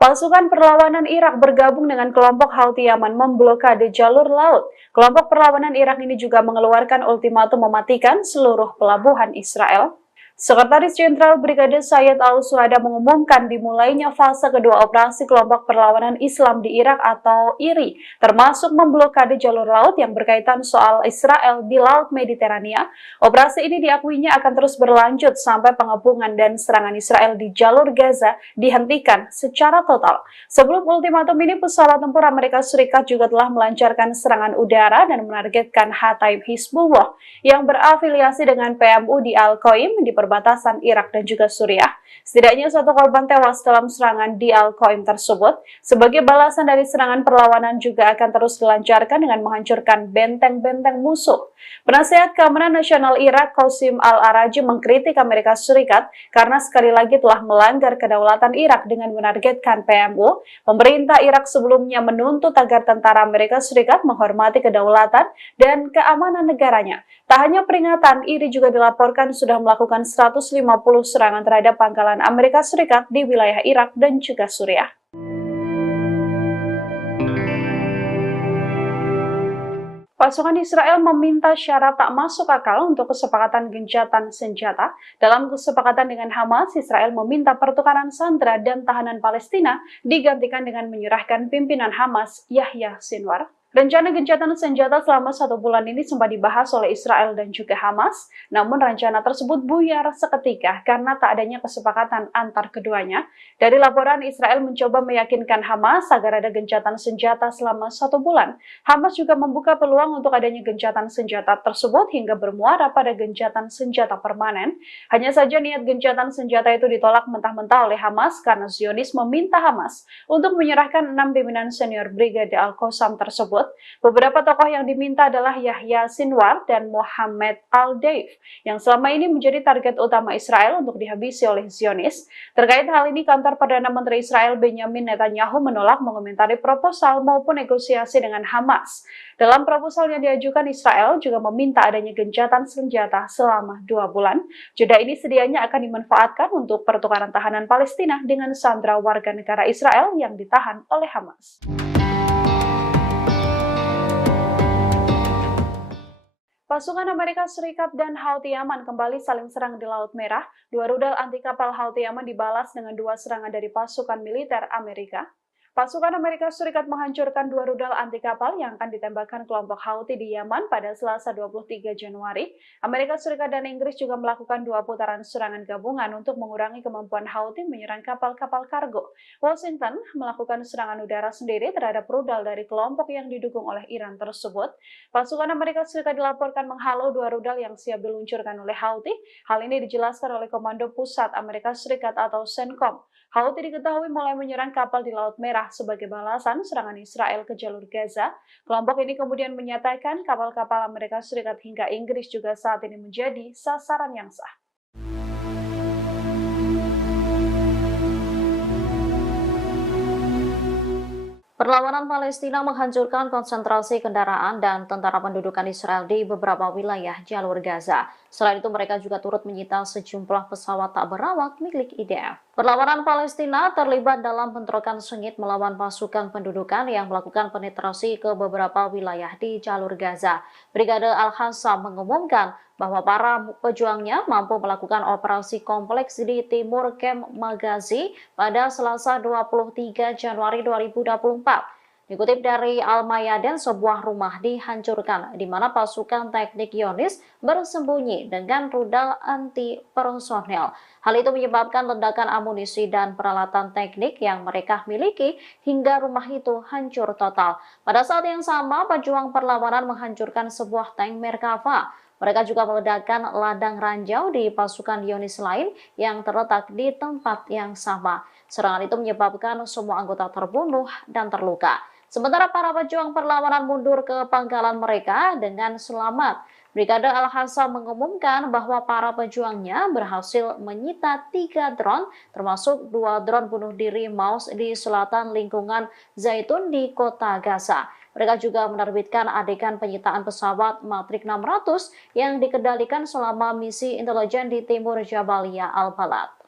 Pasukan perlawanan Irak bergabung dengan kelompok Houthi Yaman memblokade jalur laut. Kelompok perlawanan Irak ini juga mengeluarkan ultimatum mematikan seluruh pelabuhan Israel. Sekretaris Jenderal Brigade Sayyid Al-Suhada mengumumkan dimulainya fase kedua operasi kelompok perlawanan Islam di Irak atau IRI, termasuk memblokade jalur laut yang berkaitan soal Israel di Laut Mediterania. Operasi ini diakuinya akan terus berlanjut sampai pengepungan dan serangan Israel di jalur Gaza dihentikan secara total. Sebelum ultimatum ini, pesawat tempur Amerika Serikat juga telah melancarkan serangan udara dan menargetkan Hataib Hizbullah yang berafiliasi dengan PMU di Al-Qaim di perbatasan Irak dan juga Suriah. Setidaknya 1 korban tewas dalam serangan di Al-Qaim tersebut. Sebagai balasan dari serangan, perlawanan juga akan terus dilancarkan dengan menghancurkan benteng-benteng musuh. Penasehat Keamanan Nasional Irak, Qasim Al-Araji, mengkritik Amerika Serikat karena sekali lagi telah melanggar kedaulatan Irak dengan menargetkan PMU. Pemerintah Irak sebelumnya menuntut agar tentara Amerika Serikat menghormati kedaulatan dan keamanan negaranya. Tak hanya peringatan, IRI juga dilaporkan sudah melakukan 150 serangan terhadap pangkalan Amerika Serikat di wilayah Irak dan juga Suriah. Pasukan Israel meminta syarat tak masuk akal untuk kesepakatan gencatan senjata. Dalam kesepakatan dengan Hamas, Israel meminta pertukaran sandera dan tahanan Palestina digantikan dengan menyerahkan pimpinan Hamas, Yahya Sinwar. Rencana gencatan senjata selama 1 bulan ini sempat dibahas oleh Israel dan juga Hamas, namun rencana tersebut buyar seketika karena tak adanya kesepakatan antar keduanya. Dari laporan, Israel mencoba meyakinkan Hamas agar ada gencatan senjata selama 1 bulan. Hamas juga membuka peluang untuk adanya gencatan senjata tersebut hingga bermuara pada gencatan senjata permanen. Hanya saja niat gencatan senjata itu ditolak mentah-mentah oleh Hamas karena Zionis meminta Hamas untuk menyerahkan 6 pimpinan senior Brigade Al-Qassam tersebut. Beberapa tokoh yang diminta adalah Yahya Sinwar dan Mohammed Al-Deif, yang selama ini menjadi target utama Israel untuk dihabisi oleh Zionis. Terkait hal ini, kantor Perdana Menteri Israel Benjamin Netanyahu menolak mengomentari proposal maupun negosiasi dengan Hamas. Dalam proposal yang diajukan, Israel juga meminta adanya gencatan senjata selama 2 bulan. Jeda ini sedianya akan dimanfaatkan untuk pertukaran tahanan Palestina dengan sandera warga negara Israel yang ditahan oleh Hamas. Pasukan Amerika Serikat dan Houthi Yaman kembali saling serang di Laut Merah. 2 rudal anti kapal Houthi Yaman dibalas dengan 2 serangan dari pasukan militer Amerika. Pasukan Amerika Serikat menghancurkan 2 rudal anti kapal yang akan ditembakkan kelompok Houthi di Yaman pada Selasa 23 Januari. Amerika Serikat dan Inggris juga melakukan 2 putaran serangan gabungan untuk mengurangi kemampuan Houthi menyerang kapal-kapal kargo. Washington melakukan serangan udara sendiri terhadap rudal dari kelompok yang didukung oleh Iran tersebut. Pasukan Amerika Serikat dilaporkan menghalau 2 rudal yang siap diluncurkan oleh Houthi. Hal ini dijelaskan oleh Komando Pusat Amerika Serikat atau CENTCOM. Houthi diketahui mulai menyerang kapal di Laut Merah sebagai balasan serangan Israel ke jalur Gaza. Kelompok ini kemudian menyatakan kapal-kapal Amerika Serikat hingga Inggris juga saat ini menjadi sasaran yang sah. Perlawanan Palestina menghancurkan konsentrasi kendaraan dan tentara pendudukan Israel di beberapa wilayah jalur Gaza. Selain itu, mereka juga turut menyita sejumlah pesawat tak berawak milik IDF. Perlawanan Palestina terlibat dalam bentrokan sengit melawan pasukan pendudukan yang melakukan penetrasi ke beberapa wilayah di jalur Gaza. Brigade Al-Qassam mengumumkan bahwa para pejuangnya mampu melakukan operasi kompleks di timur Kem Magazi pada Selasa 23 Januari 2024. Dikutip dari Al-Mayadin, sebuah rumah dihancurkan di mana pasukan teknik Zionis bersembunyi dengan rudal anti personel. Hal itu menyebabkan ledakan amunisi dan peralatan teknik yang mereka miliki hingga rumah itu hancur total. Pada saat yang sama, pejuang perlawanan menghancurkan sebuah tank Merkava. Mereka juga meledakkan ladang ranjau di pasukan Zionis lain yang terletak di tempat yang sama. Serangan itu menyebabkan semua anggota terbunuh dan terluka. Sementara para pejuang perlawanan mundur ke pangkalan mereka dengan selamat. Brigade Al-Hassam mengumumkan bahwa para pejuangnya berhasil menyita 3 drone, termasuk 2 drone bunuh diri Maus di selatan lingkungan Zaitun di kota Gaza. Mereka juga menerbitkan adegan penyitaan pesawat Matrix 600 yang dikendalikan selama misi intelijen di timur Jabalia Al-Balad.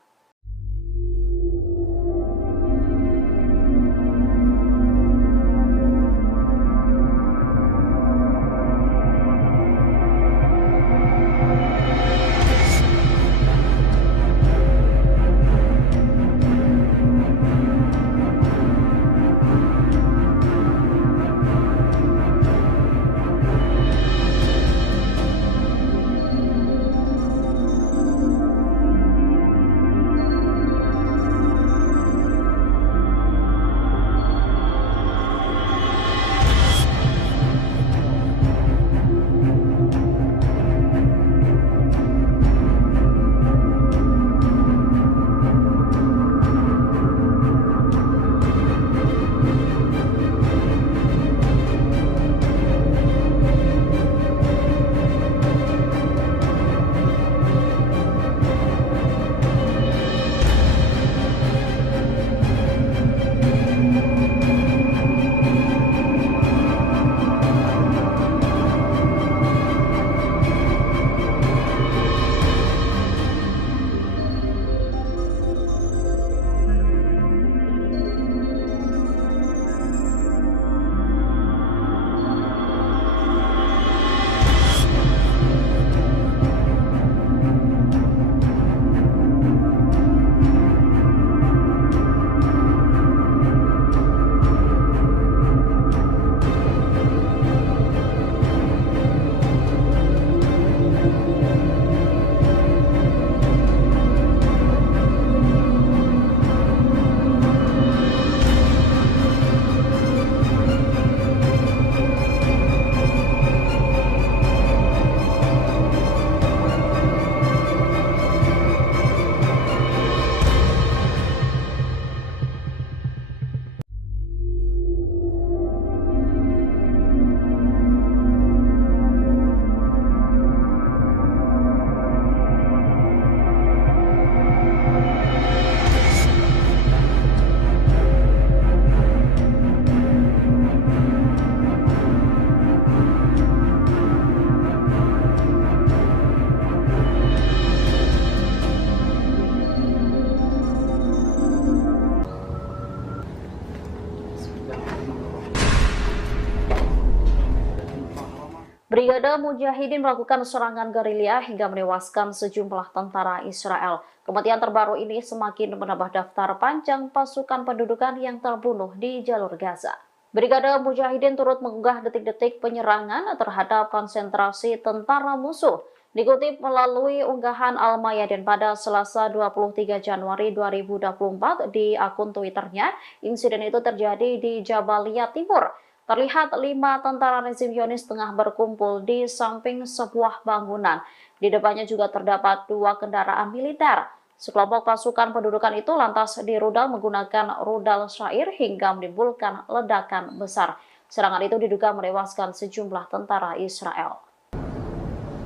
Brigade Mujahidin melakukan serangan gerilya hingga menewaskan sejumlah tentara Israel. Kematian terbaru ini semakin menambah daftar panjang pasukan pendudukan yang terbunuh di jalur Gaza. Brigade Mujahidin turut mengunggah detik-detik penyerangan terhadap konsentrasi tentara musuh. Dikutip melalui unggahan Al-Mayadin pada Selasa 23 Januari 2024 di akun Twitternya, insiden itu terjadi di Jabalia Timur. Terlihat 5 tentara rezim Zionis tengah berkumpul di samping sebuah bangunan. Di depannya juga terdapat 2 kendaraan militer. Sekelompok pasukan pendudukan itu lantas dirudal menggunakan rudal syair hingga menimbulkan ledakan besar. Serangan itu diduga menewaskan sejumlah tentara Israel.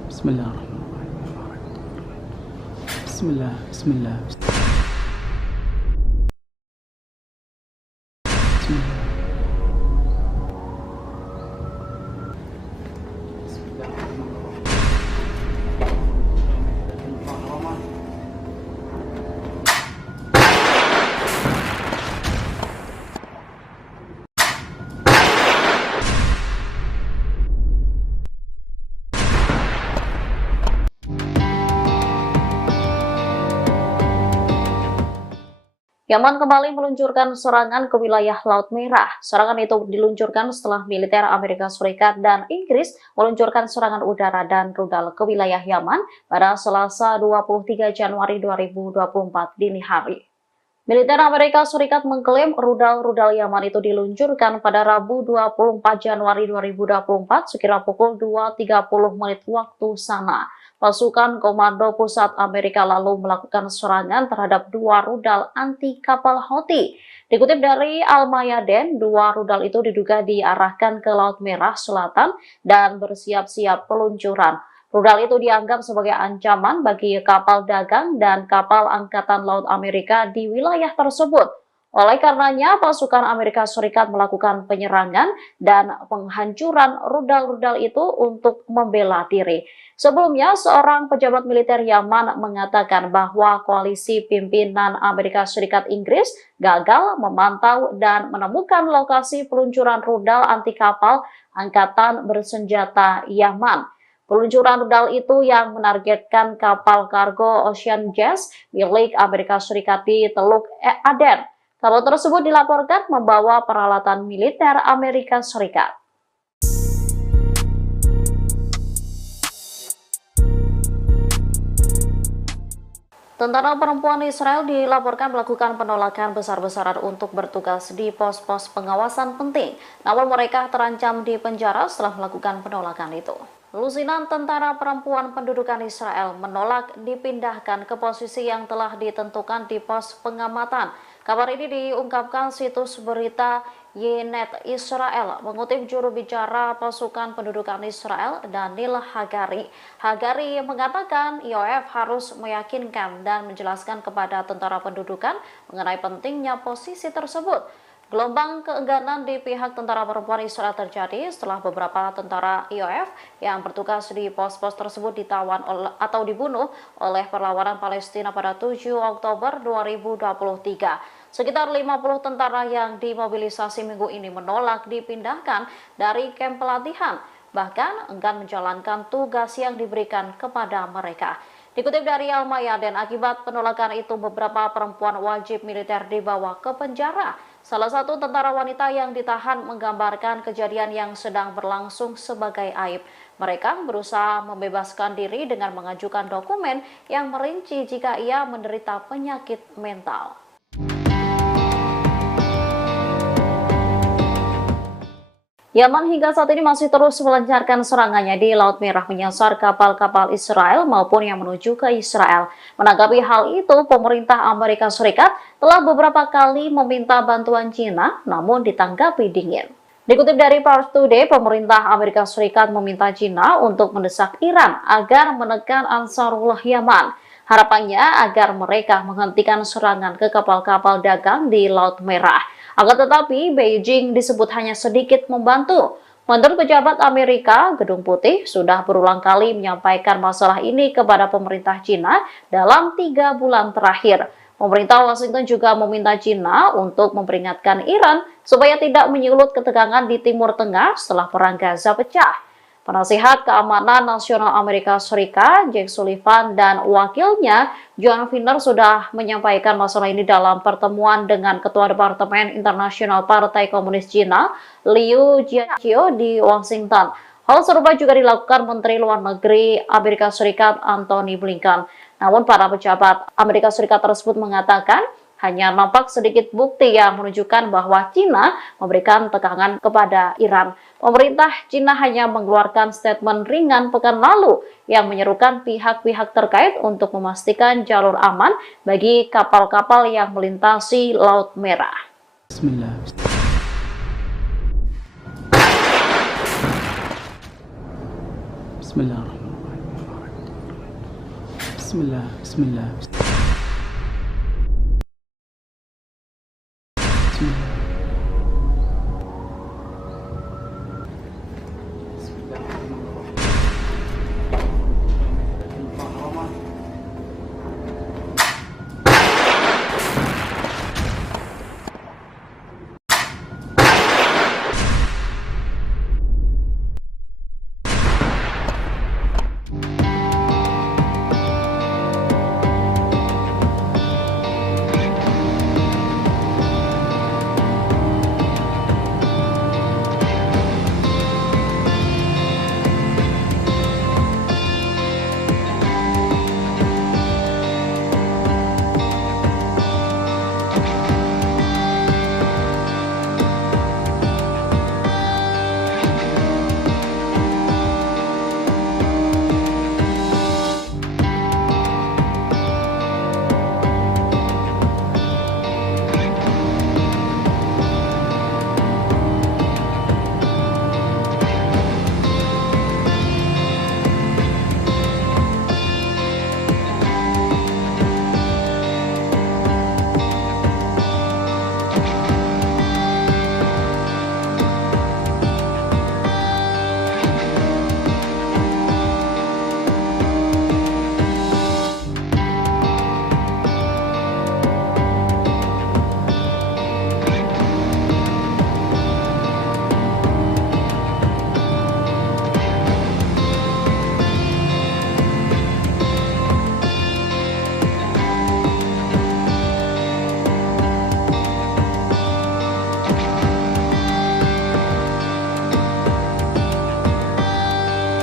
Bismillahirrahmanirrahim. Bismillah, bismillah. Yaman kembali meluncurkan serangan ke wilayah Laut Merah. Serangan itu diluncurkan setelah militer Amerika Serikat dan Inggris meluncurkan serangan udara dan rudal ke wilayah Yaman pada Selasa 23 Januari 2024 dini hari. Militer Amerika Serikat mengklaim rudal-rudal Yaman itu diluncurkan pada Rabu 24 Januari 2024 sekira pukul 2.30 menit waktu sana. Pasukan Komando Pusat Amerika lalu melakukan serangan terhadap 2 rudal anti kapal Houthi. Dikutip dari Al-Mayadeen, 2 rudal itu diduga diarahkan ke Laut Merah Selatan dan bersiap-siap peluncuran. Rudal itu dianggap sebagai ancaman bagi kapal dagang dan kapal Angkatan Laut Amerika di wilayah tersebut. Oleh karenanya, pasukan Amerika Serikat melakukan penyerangan dan penghancuran rudal-rudal itu untuk membela diri. Sebelumnya, seorang pejabat militer Yaman mengatakan bahwa koalisi pimpinan Amerika Serikat Inggris gagal memantau dan menemukan lokasi peluncuran rudal anti kapal Angkatan Bersenjata Yaman. Peluncuran rudal itu yang menargetkan kapal kargo Ocean Jazz milik Amerika Serikat di Teluk Aden. Kapal tersebut dilaporkan membawa peralatan militer Amerika Serikat. Tentara perempuan Israel dilaporkan melakukan penolakan besar-besaran untuk bertugas di pos-pos pengawasan penting. Namun mereka terancam di penjara setelah melakukan penolakan itu. Lusinan tentara perempuan pendudukan Israel menolak dipindahkan ke posisi yang telah ditentukan di pos pengamatan. Kabar ini diungkapkan situs berita Ynet Israel mengutip juru bicara pasukan pendudukan Israel Daniel Hagari. Hagari mengatakan IOF harus meyakinkan dan menjelaskan kepada tentara pendudukan mengenai pentingnya posisi tersebut. Gelombang keengganan di pihak tentara perempuan Israel terjadi setelah beberapa tentara IOF yang bertugas di pos-pos tersebut ditawan atau dibunuh oleh perlawanan Palestina pada 7 Oktober 2023. Sekitar 50 tentara yang dimobilisasi minggu ini menolak dipindahkan dari kamp pelatihan, bahkan enggan menjalankan tugas yang diberikan kepada mereka. Dikutip dari Al-Mayadeen, akibat penolakan itu beberapa perempuan wajib militer dibawa ke penjara. Salah satu tentara wanita yang ditahan menggambarkan kejadian yang sedang berlangsung sebagai aib. Mereka berusaha membebaskan diri dengan mengajukan dokumen yang merinci jika ia menderita penyakit mental. Yaman hingga saat ini masih terus melancarkan serangannya di Laut Merah menyasar kapal-kapal Israel maupun yang menuju ke Israel. Menanggapi hal itu, pemerintah Amerika Serikat telah beberapa kali meminta bantuan China, namun ditanggapi dingin. Dikutip dari Pars Today, pemerintah Amerika Serikat meminta China untuk mendesak Iran agar menekan Ansarullah Yaman. Harapannya agar mereka menghentikan serangan ke kapal-kapal dagang di Laut Merah. Akan tetapi, Beijing disebut hanya sedikit membantu. Menurut pejabat Amerika, Gedung Putih sudah berulang kali menyampaikan masalah ini kepada pemerintah China dalam 3 bulan terakhir. Pemerintah Washington juga meminta China untuk memperingatkan Iran supaya tidak menyulut ketegangan di Timur Tengah setelah Perang Gaza pecah. Penasihat Keamanan Nasional Amerika Serikat, Jake Sullivan, dan wakilnya, John Finner, sudah menyampaikan masalah ini dalam pertemuan dengan Ketua Departemen Internasional Partai Komunis Cina, Liu Jiaqi di Washington. Hal serupa juga dilakukan Menteri Luar Negeri Amerika Serikat, Antony Blinken. Namun, para pejabat Amerika Serikat tersebut mengatakan, hanya nampak sedikit bukti yang menunjukkan bahwa China memberikan tekangan kepada Iran. Pemerintah China hanya mengeluarkan statement ringan pekan lalu yang menyerukan pihak-pihak terkait untuk memastikan jalur aman bagi kapal-kapal yang melintasi Laut Merah. Bismillah. Bismillahirrahmanirrahim. Bismillah.